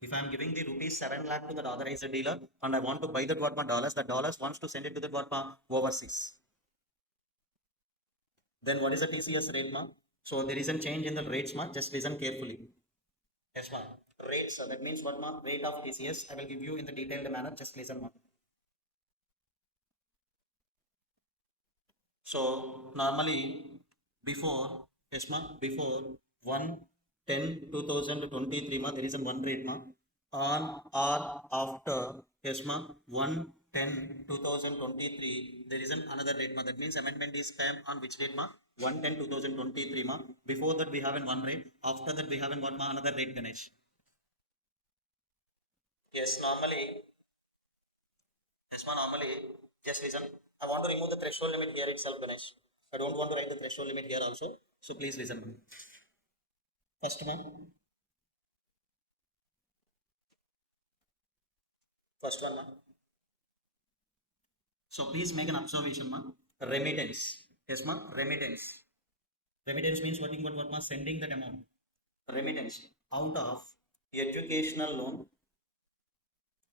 If I am giving the rupees 7 lakh to the authorized dealer and I want to buy that what, ma, dollars, the dollars wants to send it to the what, ma, overseas. Then what is the TCS rate, ma? So there is a change in the rates, ma. Just listen carefully. Yes, ma. Rates, that means what, ma? Rate of TCS. I will give you in the detailed manner. Just listen, ma. So normally before, yes, ma, before 1/10/2023, ma, there is a one rate, ma. On or after, yes, ma, 1/10/2023, there is another rate, ma. That means amendment is came on which date, ma? 1/10/2023, ma. Before that we have in one rate. After that we have in what, ma? Another rate, Ganesh. Yes, normally, yes, ma, normally, just listen. I want to remove the threshold limit here itself, Ganesh. I don't want to write the threshold limit here also. So please listen. First one, first one, ma. So please make an observation, ma. Remittance. Yes, ma. Remittance. Remittance means what, ma? Sending that amount. Remittance out of educational loan.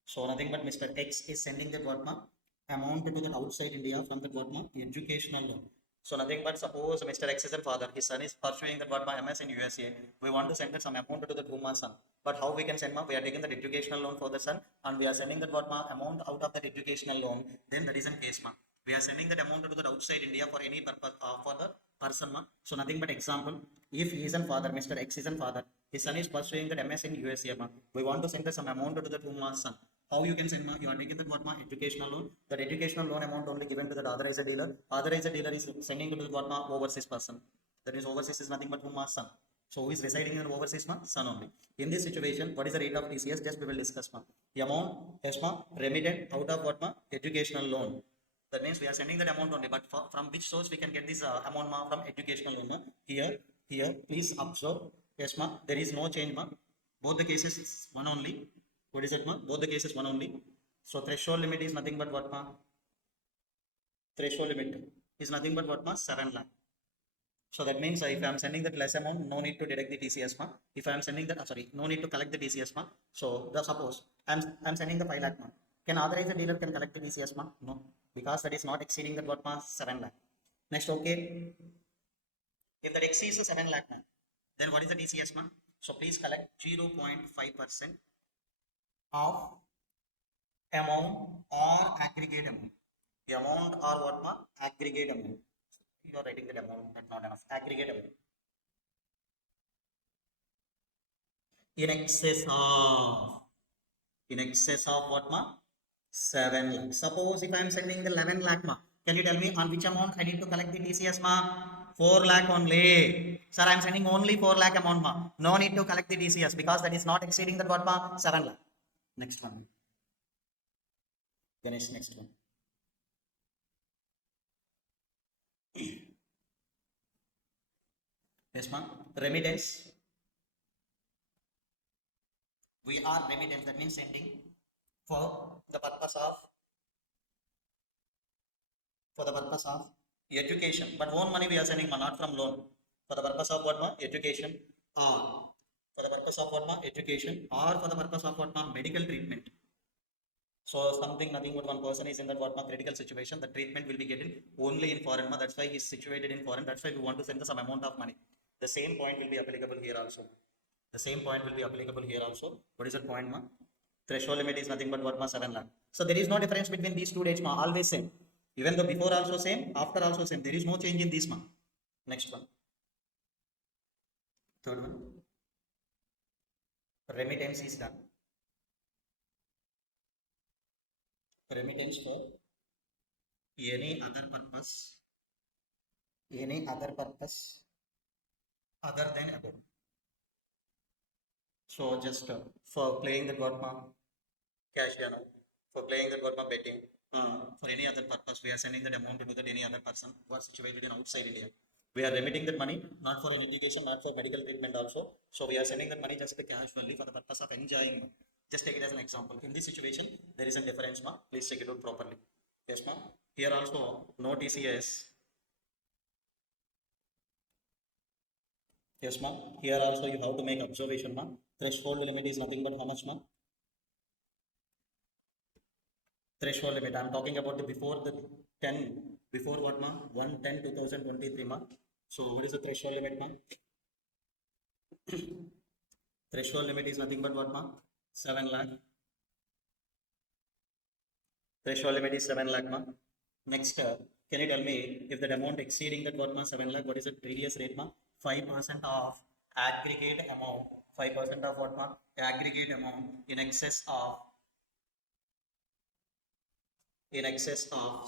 So nothing but Mr. X is sending that what, ma? Amount to that outside India from that what, ma? Educational loan. So nothing but suppose Mr. X is a father, his son is pursuing that what, ma, MS in USA. We want to send that some amount to that woman's son. But how we can send, ma? We are taking that educational loan for the son and we are sending that what, ma, amount out of that educational loan. Then that is in case, ma. We are sending that amount to the outside India for any purpose for the person, ma. So nothing but example. If he is a father, Mr. X is a father, his son is pursuing that MS in USA, ma. We want to send some amount to that woman's son. How you can send, ma? You are taking that what, ma? Educational loan. That educational loan amount only given to the authorized dealer. Authorized dealer is sending to the what, ma? Overseas person. That is overseas is nothing but woman's son. So who is residing in overseas, ma? Son only. In this situation, what is the rate of TCS? Just we will discuss, ma. The amount, yes, ma, remitted out of what, ma? Educational loan. That means we are sending that amount only, but from which source we can get this amount, ma? From educational loan, ma. Here, please observe. Yes, ma. There is no change, ma. Both the cases is one only. What is it, ma? Both the cases one only. So threshold limit is nothing but what, ma? Threshold limit is nothing but what, ma? 7 lakh. So that means if I am sending that less amount, no need to deduct the TCS, ma. If I am sending that, sorry, no need to collect the TCS, ma. So the suppose I'm sending the 5 lakh, ma. Can authorized dealer can collect the TCS, ma? No, because that is not exceeding that what, ma? 7 lakh. Next, okay. If that exceeds the 7 lakh, ma, then what is the TCS, ma? So please collect 0.5% of amount or aggregate amount. amount or what ma? Aggregate amount. You are writing the amount, but not enough. Aggregate amount. In excess of what ma? 7 lakh. Suppose if I am sending the 11 lakh ma, can you tell me on which amount I need to collect the TCS ma? 4 lakh only. Sir, I am sending only 4 lakh amount ma. No need to collect the TCS because that is not exceeding the what ma? 7 lakh. Next one. Then is next one. Yes ma. Remittance. We are remittance, that means sending for the purpose of education, but own money we are sending not from loan, for the purpose of what ma? Education, or for the purpose of what ma? Education, or for the purpose of what ma? Medical treatment. So something, nothing but one person is in that what ma? Critical situation, the treatment will be getting only in foreign ma. That's why he's situated in foreign. That's why we want to send some amount of money. The same point will be applicable here also. The same point will be applicable here also. What is that point ma? Threshold limit is nothing but what ma? 7 lakh. So there is no difference between these two dates ma. Always same. Even though before also same, after also same. There is no change in this ma. Next one. Third one. Remittance is done. Remittance for any other purpose other than above. So just for playing the Godma cash piano, for playing the Godma betting, for any other purpose, we are sending that amount to that any other person who are situated in outside India. We are remitting that money not for an education, not for medical treatment also. So we are sending that money just casually for the purpose of enjoying. Just take it as an example. In this situation, there is a difference, ma. Please check it out properly. Yes, ma. Here also no TCS. Yes, ma. Here also you have to make observation, ma. Threshold limit is nothing but how much, ma? Threshold limit. I'm talking about the before the 10, before what, ma? 1/10/2023, ma. So what is the threshold limit, ma? Threshold limit is nothing but what, ma? 7 lakh. Threshold limit is 7 lakh, ma. Next, can you tell me if the amount exceeding that what, ma? 7 lakh, what is the previous rate, ma? 5% of aggregate amount. 5% of what, ma? Aggregate amount in excess of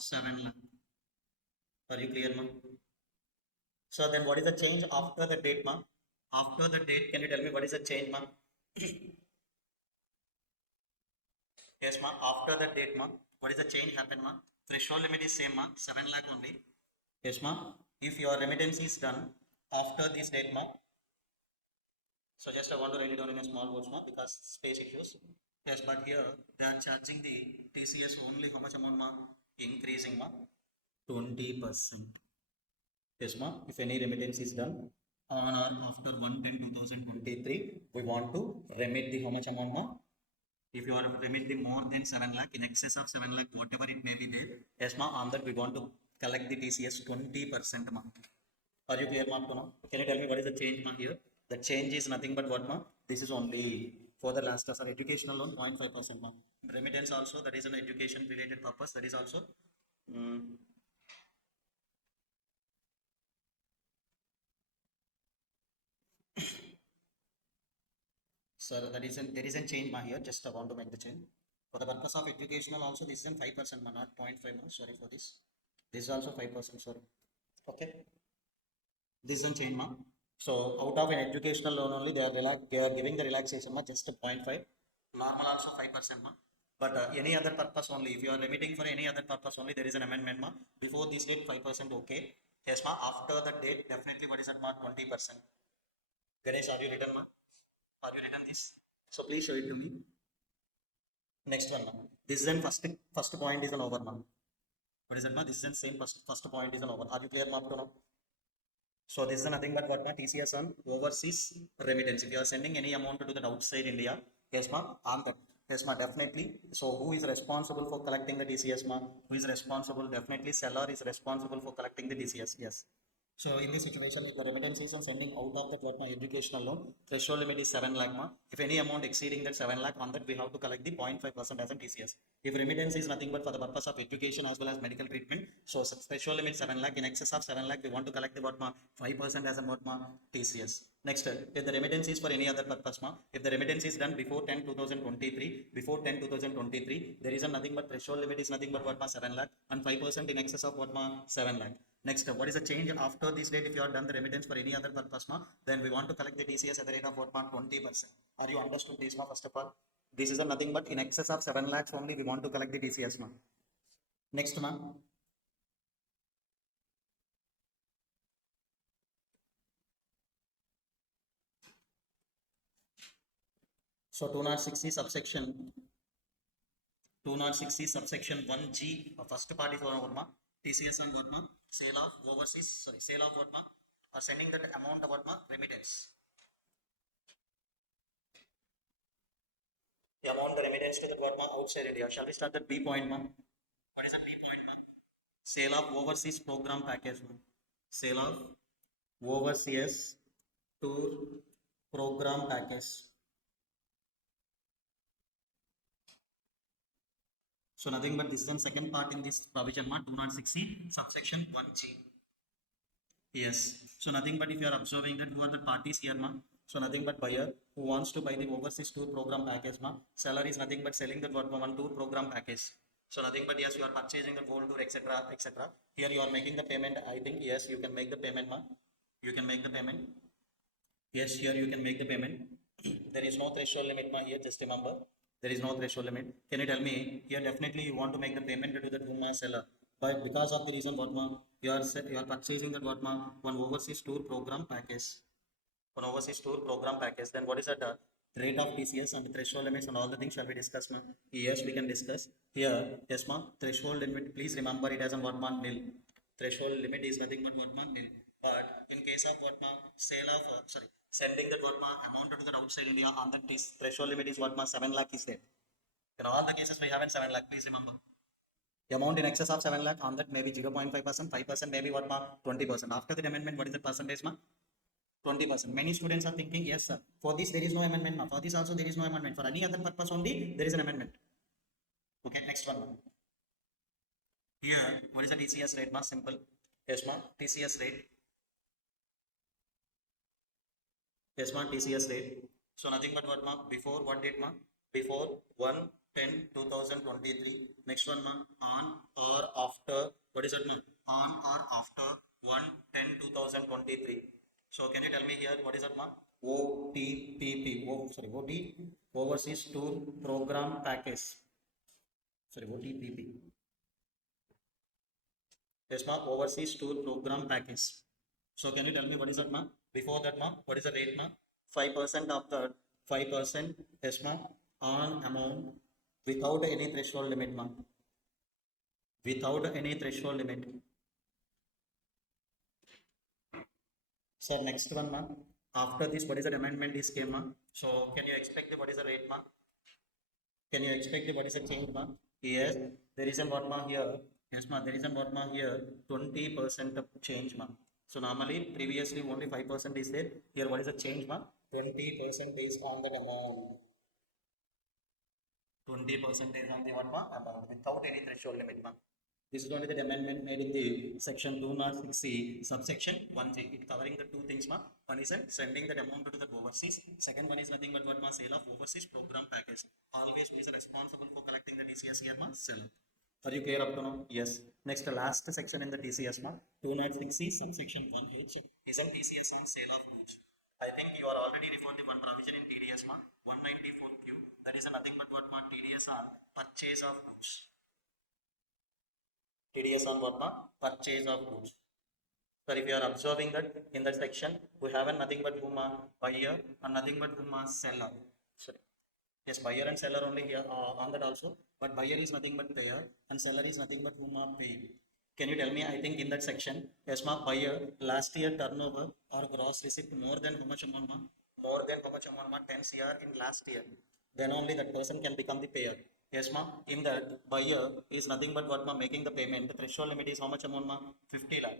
7 lakh. Are you clear, ma? So then what is the change after the date, ma? After the date, can you tell me what is the change, ma? Yes, ma. After the date, ma. What is the change happen, ma? Threshold limit is same, ma. 7 lakh only. Yes, ma. If your remittance is done after this date, ma. So just I want to write it down in a small words, ma, because space issues. Yes, but here they are charging the TCS only how much amount, ma? Increasing, ma. 20%. Yes, ma. If any remittance is done on or after 1/10/2023, we want to remit the how much amount, ma? If you want to remit the more than 7 lakh, in excess of 7 lakh, whatever it may be there, yes, ma, on that we want to collect the TCS 20%, ma. Are you clear, ma, up to now? Can you tell me what is the change, ma, here? The change is nothing but what, ma? This is only for the last or educational loan, 0.5%, ma. Remittance also, that is an education related purpose, that is also. Sir, there is a change, ma, here. Just I want to make the change. For the purpose of educational also, this is a 5%, ma, not 0.5, ma. Sorry for this. This is also 5%, sorry. Okay. This is a change, ma. So out of an educational loan only, they are giving the relaxation, ma, just a 0.5. Normal also 5%, ma. But any other purpose only, if you are limiting for any other purpose only, there is an amendment, ma. Before this date, 5%, okay. Yes, ma. After the date, definitely what is that, ma? 20%. Ganesh, are you written, ma? Are you written this? So please show it to me. Next one, ma. This is an first point is an over, ma. What is that, ma? This is the same first point is an over. Are you clear, ma, up to now? So this is nothing but what, ma? TCS on overseas remittance. If you are sending any amount to the outside India, yes, ma, on that. Yes, ma, definitely. So who is responsible for collecting the TCS, ma? Who is responsible? Definitely seller is responsible for collecting the TCS. Yes. So in this situation, if the remittance is on sending out of that what my educational loan, threshold limit is 7 lakh ma. If any amount exceeding that 7 lakh, on that we have to collect the 0.5% as a TCS. If remittance is nothing but for the purpose of education as well as medical treatment, so threshold limit 7 lakh. In excess of 7 lakh, we want to collect the what ma 5% as a what ma TCS. Next, if the remittance is for any other purpose ma, if the remittance is done before 10/2023, before 10/2023, there is a nothing but threshold limit is nothing but what ma 7 lakh and 5% in excess of what ma 7 lakh. Next, what is the change after this date? If you have done the remittance for any other purpose, ma, then we want to collect the TCS at the rate of what, 20%. Are you understood this, ma? First of all, this is a nothing but in excess of 7 lakhs only we want to collect the TCS, ma. Next, ma. So 206 is subsection 206 is subsection 1G. First part is what, ma? TCS and what, ma? Sale of overseas, sorry, sale of what, ma? Or sending that amount of what, ma? Remittance. The amount the remittance to the what, ma? Outside India. Shall we start the B point, ma? What is the B point, ma? Sale of overseas program package, ma. Sale of overseas tour program package. So nothing but this is the second part in this provision, ma. 206C subsection 1G. Yes. So nothing but if you are observing that who are the parties here, ma. So nothing but buyer who wants to buy the overseas tour program package, ma. Seller is nothing but selling that one tour program package. So nothing but yes, you are purchasing the whole tour, etc., etc. Here you are making the payment. I think yes, you can make the payment, ma. You can make the payment. Yes, here you can make the payment. There is no threshold limit, ma. Here just remember there is no threshold limit. Can you tell me here? Definitely you want to make the payment to the Duma seller, but because of the reason what, ma, you are purchasing that what, ma, one overseas tour program package, one overseas tour program package. Then what is that rate of TCS and the threshold limits and all the things shall we discuss, ma? Yes, we can discuss here. Yes, ma. Threshold limit. Please remember it as a what, ma, nil. Threshold limit is nothing but what, ma, nil. But in case of what, ma, sale of sorry, sending that what, ma, amount to the outside India on the threshold limit is what, ma, 7 lakh is there. In all the cases we have in 7 lakh. Please remember. The amount in excess of 7 lakh on that maybe 0.5%, 5% maybe what, ma, 20%. After the amendment, what is the percentage, ma? 20%. Many students are thinking, yes, sir, for this there is no amendment, ma. For this also there is no amendment. For any other purpose only, there is an amendment. Okay, next one. Here, what is the TCS rate, ma? Simple. Yes, ma. TCS rate. Yes, ma. TCS rate. So nothing but what, ma? Before what date, ma? Before 1/10/2023. Next one, ma. On or after. What is it, ma? On or after 1/10/2023. So can you tell me here what is that, ma? OTPP. Oh, sorry, OT Overseas Tour Program Package. Sorry, OTPP. Yes, ma. Overseas Tour Program Package. So can you tell me what is that, ma? Before that, ma, what is the rate, ma? 5% of the 5%, yes, ma, on amount without any threshold limit, ma. Without any threshold limit. So next one, ma. After this, what is the amendment is came, ma? So can you expect the, what is the rate, ma? Can you expect the, what is the change, ma? Yes, there is a what, ma, here. Yes, ma, there is a what, ma, here. 20% of change, ma. So normally, previously only 5% is there. Here, what is the change, ma? 20% is on that amount. 20% is on the what, ma, amount without any threshold limit, ma. This is only the amendment made in the section 206C subsection 1G. It covering the two things, ma. One is sending that amount to the overseas. Second one is nothing but what, ma, sale of overseas program package. Always who is responsible for collecting the TCS here, ma? Seller. Are you clear up to now? Yes. Next, the last section in the TCS, ma. 206C subsection 1H is a TCS on sale of goods. I think you are already referred to one provision in TDS, ma. 194Q. That is nothing but what, ma? TDS on purchase of goods. TDS on what, ma? Purchase of goods. So if you are observing that in that section, we have nothing but whom, buyer and nothing but whom, seller. Sorry. Yes, buyer and seller only here on that also. But buyer is nothing but payer and seller is nothing but whom, paid. Can you tell me? I think in that section, yes, ma, buyer last year turnover or gross receipt more than how much amount, ma? More than how much amount, ma? 10 CR in last year. Then only that person can become the payer. Yes, ma. In that buyer is nothing but what, ma, making the payment. The threshold limit is how much amount, ma? 50 lakh.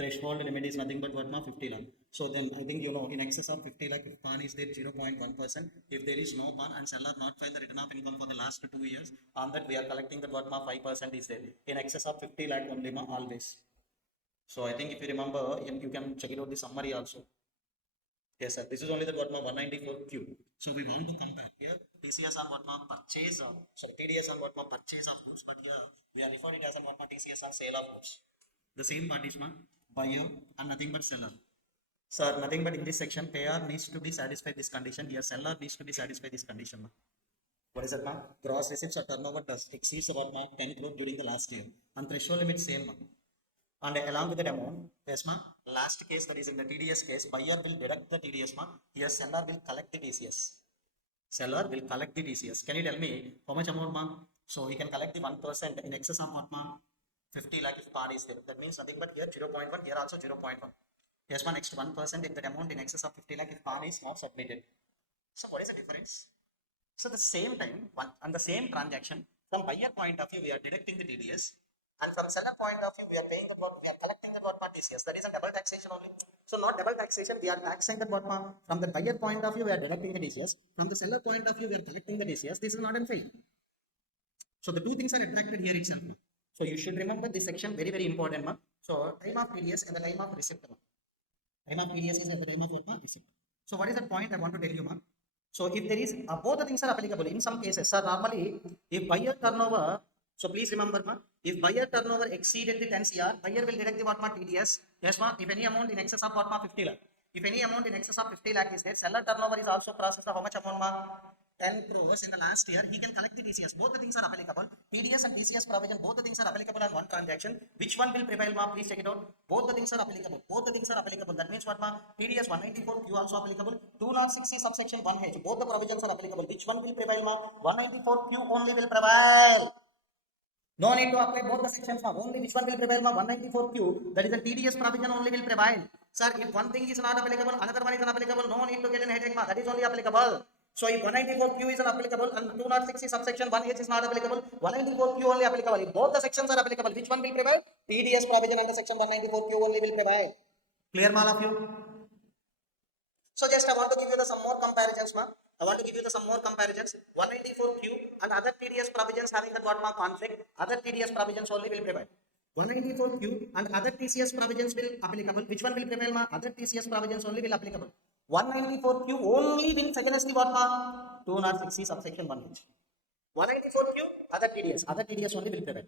threshold limit is nothing but what ma 50 lakh. So then I think you know in excess of 50 lakh if PAN is there 0.1%. If there is no PAN and seller not filed the return of income for the last 2 years, on that we are collecting that what ma 5% is there. In excess of 50 lakh only ma always. So I think if you remember, you can check it out the summary also. Yes, sir. This is only the what ma 194Q. So we want to compare here TCS on what ma purchase of, sorry, TDS on what ma purchase of goods, but here we are referring it as a what ma TCS on sale of goods. The same parties ma buyer and nothing but seller. Sir, nothing but in this section, payer needs to be satisfied this condition. Here, seller needs to be satisfied this condition. Ma. What is that, ma? Gross receipts or turnover does exceeds about ma 10 crore during the last year. And threshold limit same. Ma. And along with that amount, yes, ma, last case that is in the TDS case, buyer will deduct the TDS, ma. Here, seller will collect the TCS. Seller will collect the TCS. Can you tell me how much amount, ma? So he can collect the 1% in excess of what, ma? 50 lakh if PAN is there. That means nothing but here 0.1, here also 0.1. Yes, ma, next 1% if that amount in excess of 50 lakh if PAN is not submitted. So what is the difference? So the same time, on the same transaction, from buyer point of view, we are deducting the TDS. And from seller point of view, we are paying the what, we are collecting the what part TCS. That is a double taxation only. So not double taxation, we are taxing the what part. From the buyer point of view, we are deducting the TCS. From the seller point of view, we are collecting the TCS. This is not unfair. So the two things are attracted here itself. Ma. So you should remember this section very, very important. Ma. So time of TDS and the time of receipt. Ma. Time of TDS is at the time of what? Ma? Receipt. So what is the point I want to tell you, ma? So if there is both the things are applicable in some cases, sir, normally if buyer turnover, so please remember, ma, if buyer turnover exceeded the 10 CR, buyer will deduct the what ma TDS. Yes, ma, if any amount in excess of what ma 50 lakh. If any amount in excess of 50 lakh is there, seller turnover is also processed how much amount, ma? 10 crores in the last year, he can collect the TCS. Both the things are applicable. TDS and TCS provision, both the things are applicable on one transaction. Which one will prevail, ma? Please check it out. Both the things are applicable. Both the things are applicable. That means what, ma? TDS 194Q also applicable. 260 subsection 1H. Both the provisions are applicable. Which one will prevail, ma? 194Q only will prevail. No need to apply both the sections, ma. Only which one will prevail, ma? 194Q. That is the TDS provision only will prevail. Sir, if one thing is not applicable, another one is unapplicable. No need to get an headache, ma. That is only applicable. So if 194Q is unapplicable and 260 subsection 1H is not applicable, 194Q only applicable. If both the sections are applicable, which one will prevail? TDS provision under section 194Q only will prevail. Clear, all of you? So just I want to give you some more comparisons, ma. I want to give you some more comparisons. 194Q and other TDS provisions having the what ma conflict, other TDS provisions only will prevail. 194Q and other TCS provisions will applicable. Which one will prevail, ma? Other TCS provisions only will applicable. 194Q only will against the what, ma? 260 subsection 1H. 194Q other TDS only will prevail.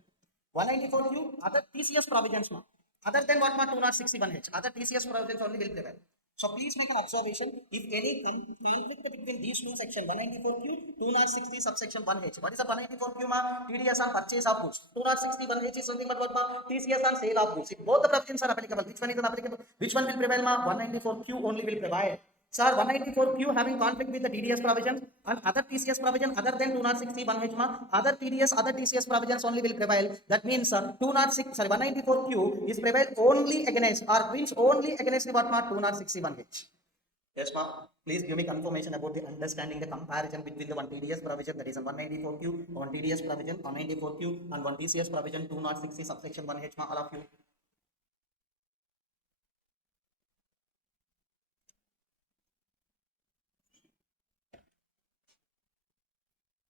194Q other TCS provisions, ma. Other than what, ma? 260 1H. Other TCS provisions only will prevail. So please make an observation. If any conflict between these two sections, 194Q, 260 subsection 1H. What is the 194Q, ma? TDS on purchase of goods. 260 1H is something but what, ma? TCS on sale of goods. If both the provisions are applicable, which one is unapplicable? Which one will prevail, ma? 194Q only will prevail. Sir, 194Q having conflict with the TDS provisions and other TCS provision other than 260 1H, ma, other TDS, other TCS provisions only will prevail. That means 194Q is prevail only against or means only against the what, ma? 260 1H. Yes, ma. Please give me confirmation about the understanding the comparison between the one TDS provision that is on 194Q, one TDS provision, 194Q and one TCS provision 260 subsection 1H, ma, all of you.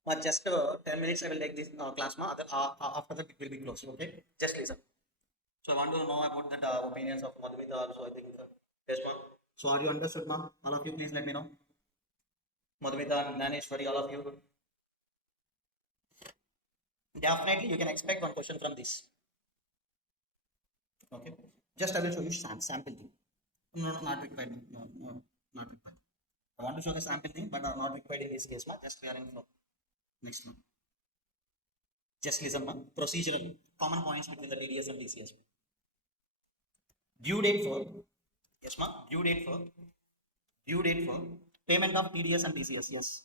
But just 10 minutes I will take this class, ma. After that it will be closed. Okay, just listen. So I want to know about the opinions of Madhumita also. I think yes, ma. So are you understood, ma? All of you, please let me know. Madhumita, Naneshwari, all of you. Definitely, you can expect one question from this. Okay, just I will show you sample thing. No, not required. No, not required. I want to show the sample thing, but not required in this case, ma. Just clearing flow. Next one. Just listen, ma. Procedural. Common points between the TDS and TCS. Due date for, yes, ma. Due date for payment of TDS and TCS. Yes.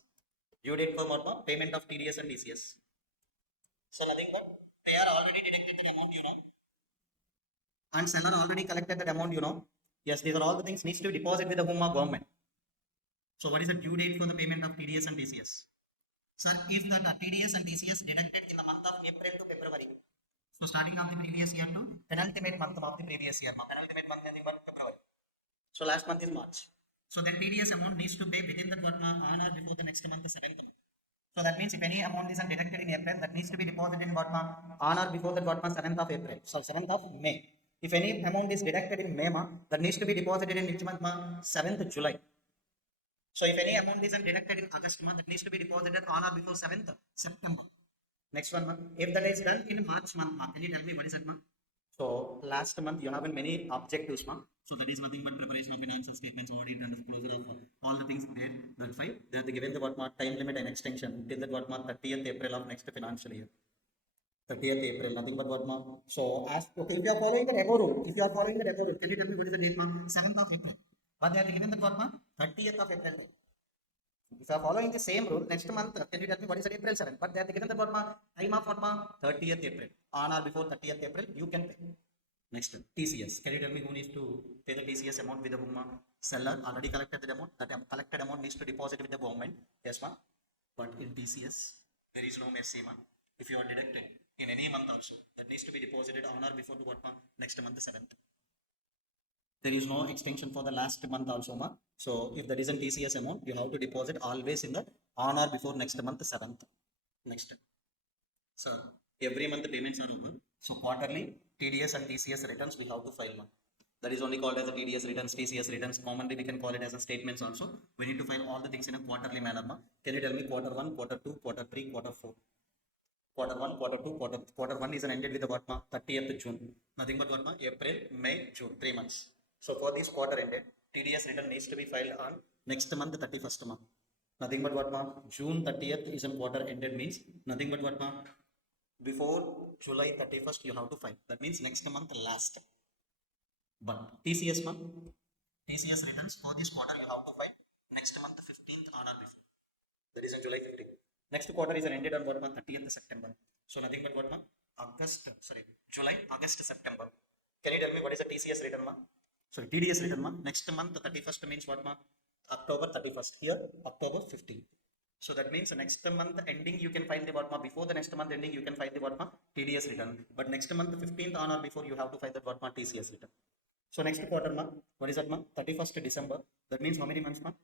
Due date for what, ma? Payment of TDS and TCS. So nothing but they are already deducted the amount, you know, and seller already collected that amount, you know. Yes, these are all the things needs to be deposited with the home government. So what is the due date for the payment of TDS and TCS? Sir, if the TDS and TCS deducted in the month of April to February, So starting of the previous year to penultimate month of the previous year. Penultimate month is the month February. So last month is March. So then TDS amount needs to pay within the what month on or before the next month, the 7th month. So that means if any amount is deducted in April, that needs to be deposited in what month on or before the what month 7th of April. So 7th of May. If any amount is deducted in May month, that needs to be deposited in which month? 7th July. So if any amount is deducted in August month, it needs to be deposited on or before 7th September. Next one month. If that is done in March month, can you tell me what is that month? So last month you have many objectives, ma. So that is nothing but preparation of financial statements, audit, and disclosure of all the things there. That fine. They are given the what ma time limit and extension till the what ma 30th April of next financial year. 30th April, nothing but what ma. So as okay, if you are following the above rule, can you tell me what is the date ma? 7th of April. But they are given the what ma 30th of April. If you are following the same rule, next month, can you tell me what is the April 7th? But they are given the what ma time of what ma 30th April. On or before 30th April, you can pay. Next, TCS. Can you tell me who needs to pay the TCS amount with the whom? Seller already collected the amount. That collected amount needs to deposit with the government. Yes, ma. But in TCS, there is no mercy, ma. If you are deducted in any month also, that needs to be deposited on or before the what ma next month, the 7th. There is no extension for the last month also, ma. So if there is an TCS amount, you have to deposit always in the on or before next month, 7th. Next. So every month the payments are over. So quarterly TDS and TCS returns we have to file now. That is only called as the TDS returns, TCS returns. Commonly we can call it as a statements also. We need to file all the things in a quarterly manner. Ma. Can you tell me quarter 1, quarter 2, quarter 3, quarter 4? Quarter 1, quarter 2, quarter 1 is ended with the what ma 30th June. Nothing but what ma April, May, June, 3 months. So for this quarter ended, TDS return needs to be filed on next month 31st month. Nothing but what ma June 30th is a quarter ended means nothing but what ma before July 31st you have to file. That means next month last. But TCS month, TCS returns for this quarter you have to file next month 15th on or before. That is on July 15th. Next quarter is ended on what month? 30th September. So nothing but what month? July, August, September. Can you tell me what is the TCS return month? Sorry, TDS return month. Next month, the 31st means what month? October 31st. Here, October 15th. So that means next month ending you can find the what month. Before the next month ending you can find the what month? TDS return. But next month 15th on or before you have to find the what month TCS return. So next quarter month, what is that month? 31st December. That means how many months month?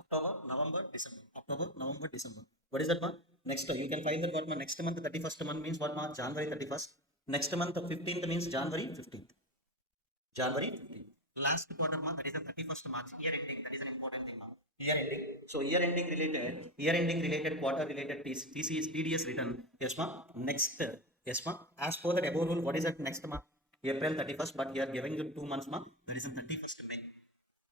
October, November, December. October, November, December. What is that month? Next you can find that what month? Next month 31st month means what month? January 31st. Next month 15th means January 15th. January 15th. Last quarter month, that is the 31st March. Year ending, that is an important thing now. Year ending. So year ending related, quarter related TCS, TDS return. Yes, ma. Next, yes, ma. As per the above rule, what is that next month? April 31st, but here giving you 2 months, ma. That is the 31st May.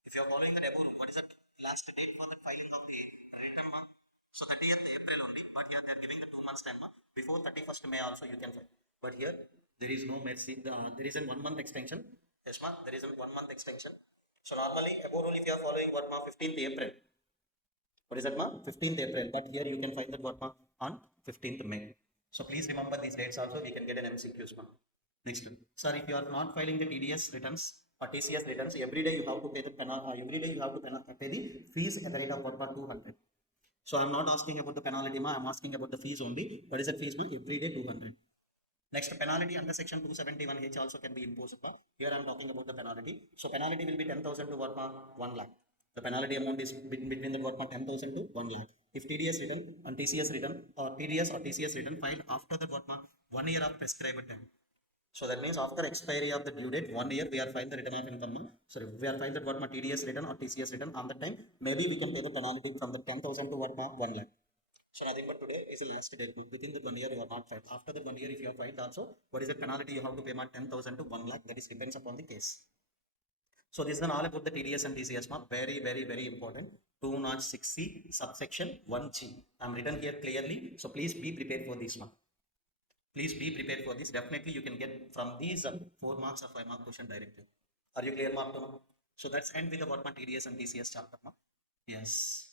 If you are following the above rule, what is that last date for the filing of the return month? So 30th April only, but here they are giving the 2 months time, ma. Before 31st May also you can file. But here there is no mercy. There is a 1 month extension. Yes, ma. There is a 1 month extension. So normally above rule, if you are following what ma 15th April. What is that ma 15th April? But here you can find that what ma on 15th May. So please remember these dates also. We can get an MCQs ma. Next, sir, if you are not filing the TDS returns or TCS returns, every day you have to pay the penalty. Every day you have to pay the fees at the rate of what ma 200. So I'm not asking about the penalty ma. I'm asking about the fees only. What is that fees ma? Every day 200. Next, penalty under section 271H also can be imposed. No? Here I am talking about the penalty. So penalty will be 10,000 to what ma 1 lakh. The penalty amount is between the what ma 10,000 to 1 lakh. If TDS return and TCS return or TDS or TCS return filed after the what ma 1 year of prescribed time. So that means after expiry of the due date, 1 year we are filed the return of income. Sorry, we are filed that what ma TDS return or TCS return on the time. Maybe we can pay the penalty from the 10,000 to what ma 1 lakh. So nothing but today is the last date. Within the 1 year you are not filed. After the 1 year if you are filed also, what is the penalty you have to pay? 10,000 to 1 lakh. That is depends upon the case. So this is all about the TDS and TCS. Very, very, very important. 206C subsection 1G. I'm written here clearly. So please be prepared for this. Please be prepared for this. Definitely you can get from these 4 marks or 5 mark question directly. Are you clear, mark? So that's end with the what TDS and TCS chapter. Yes.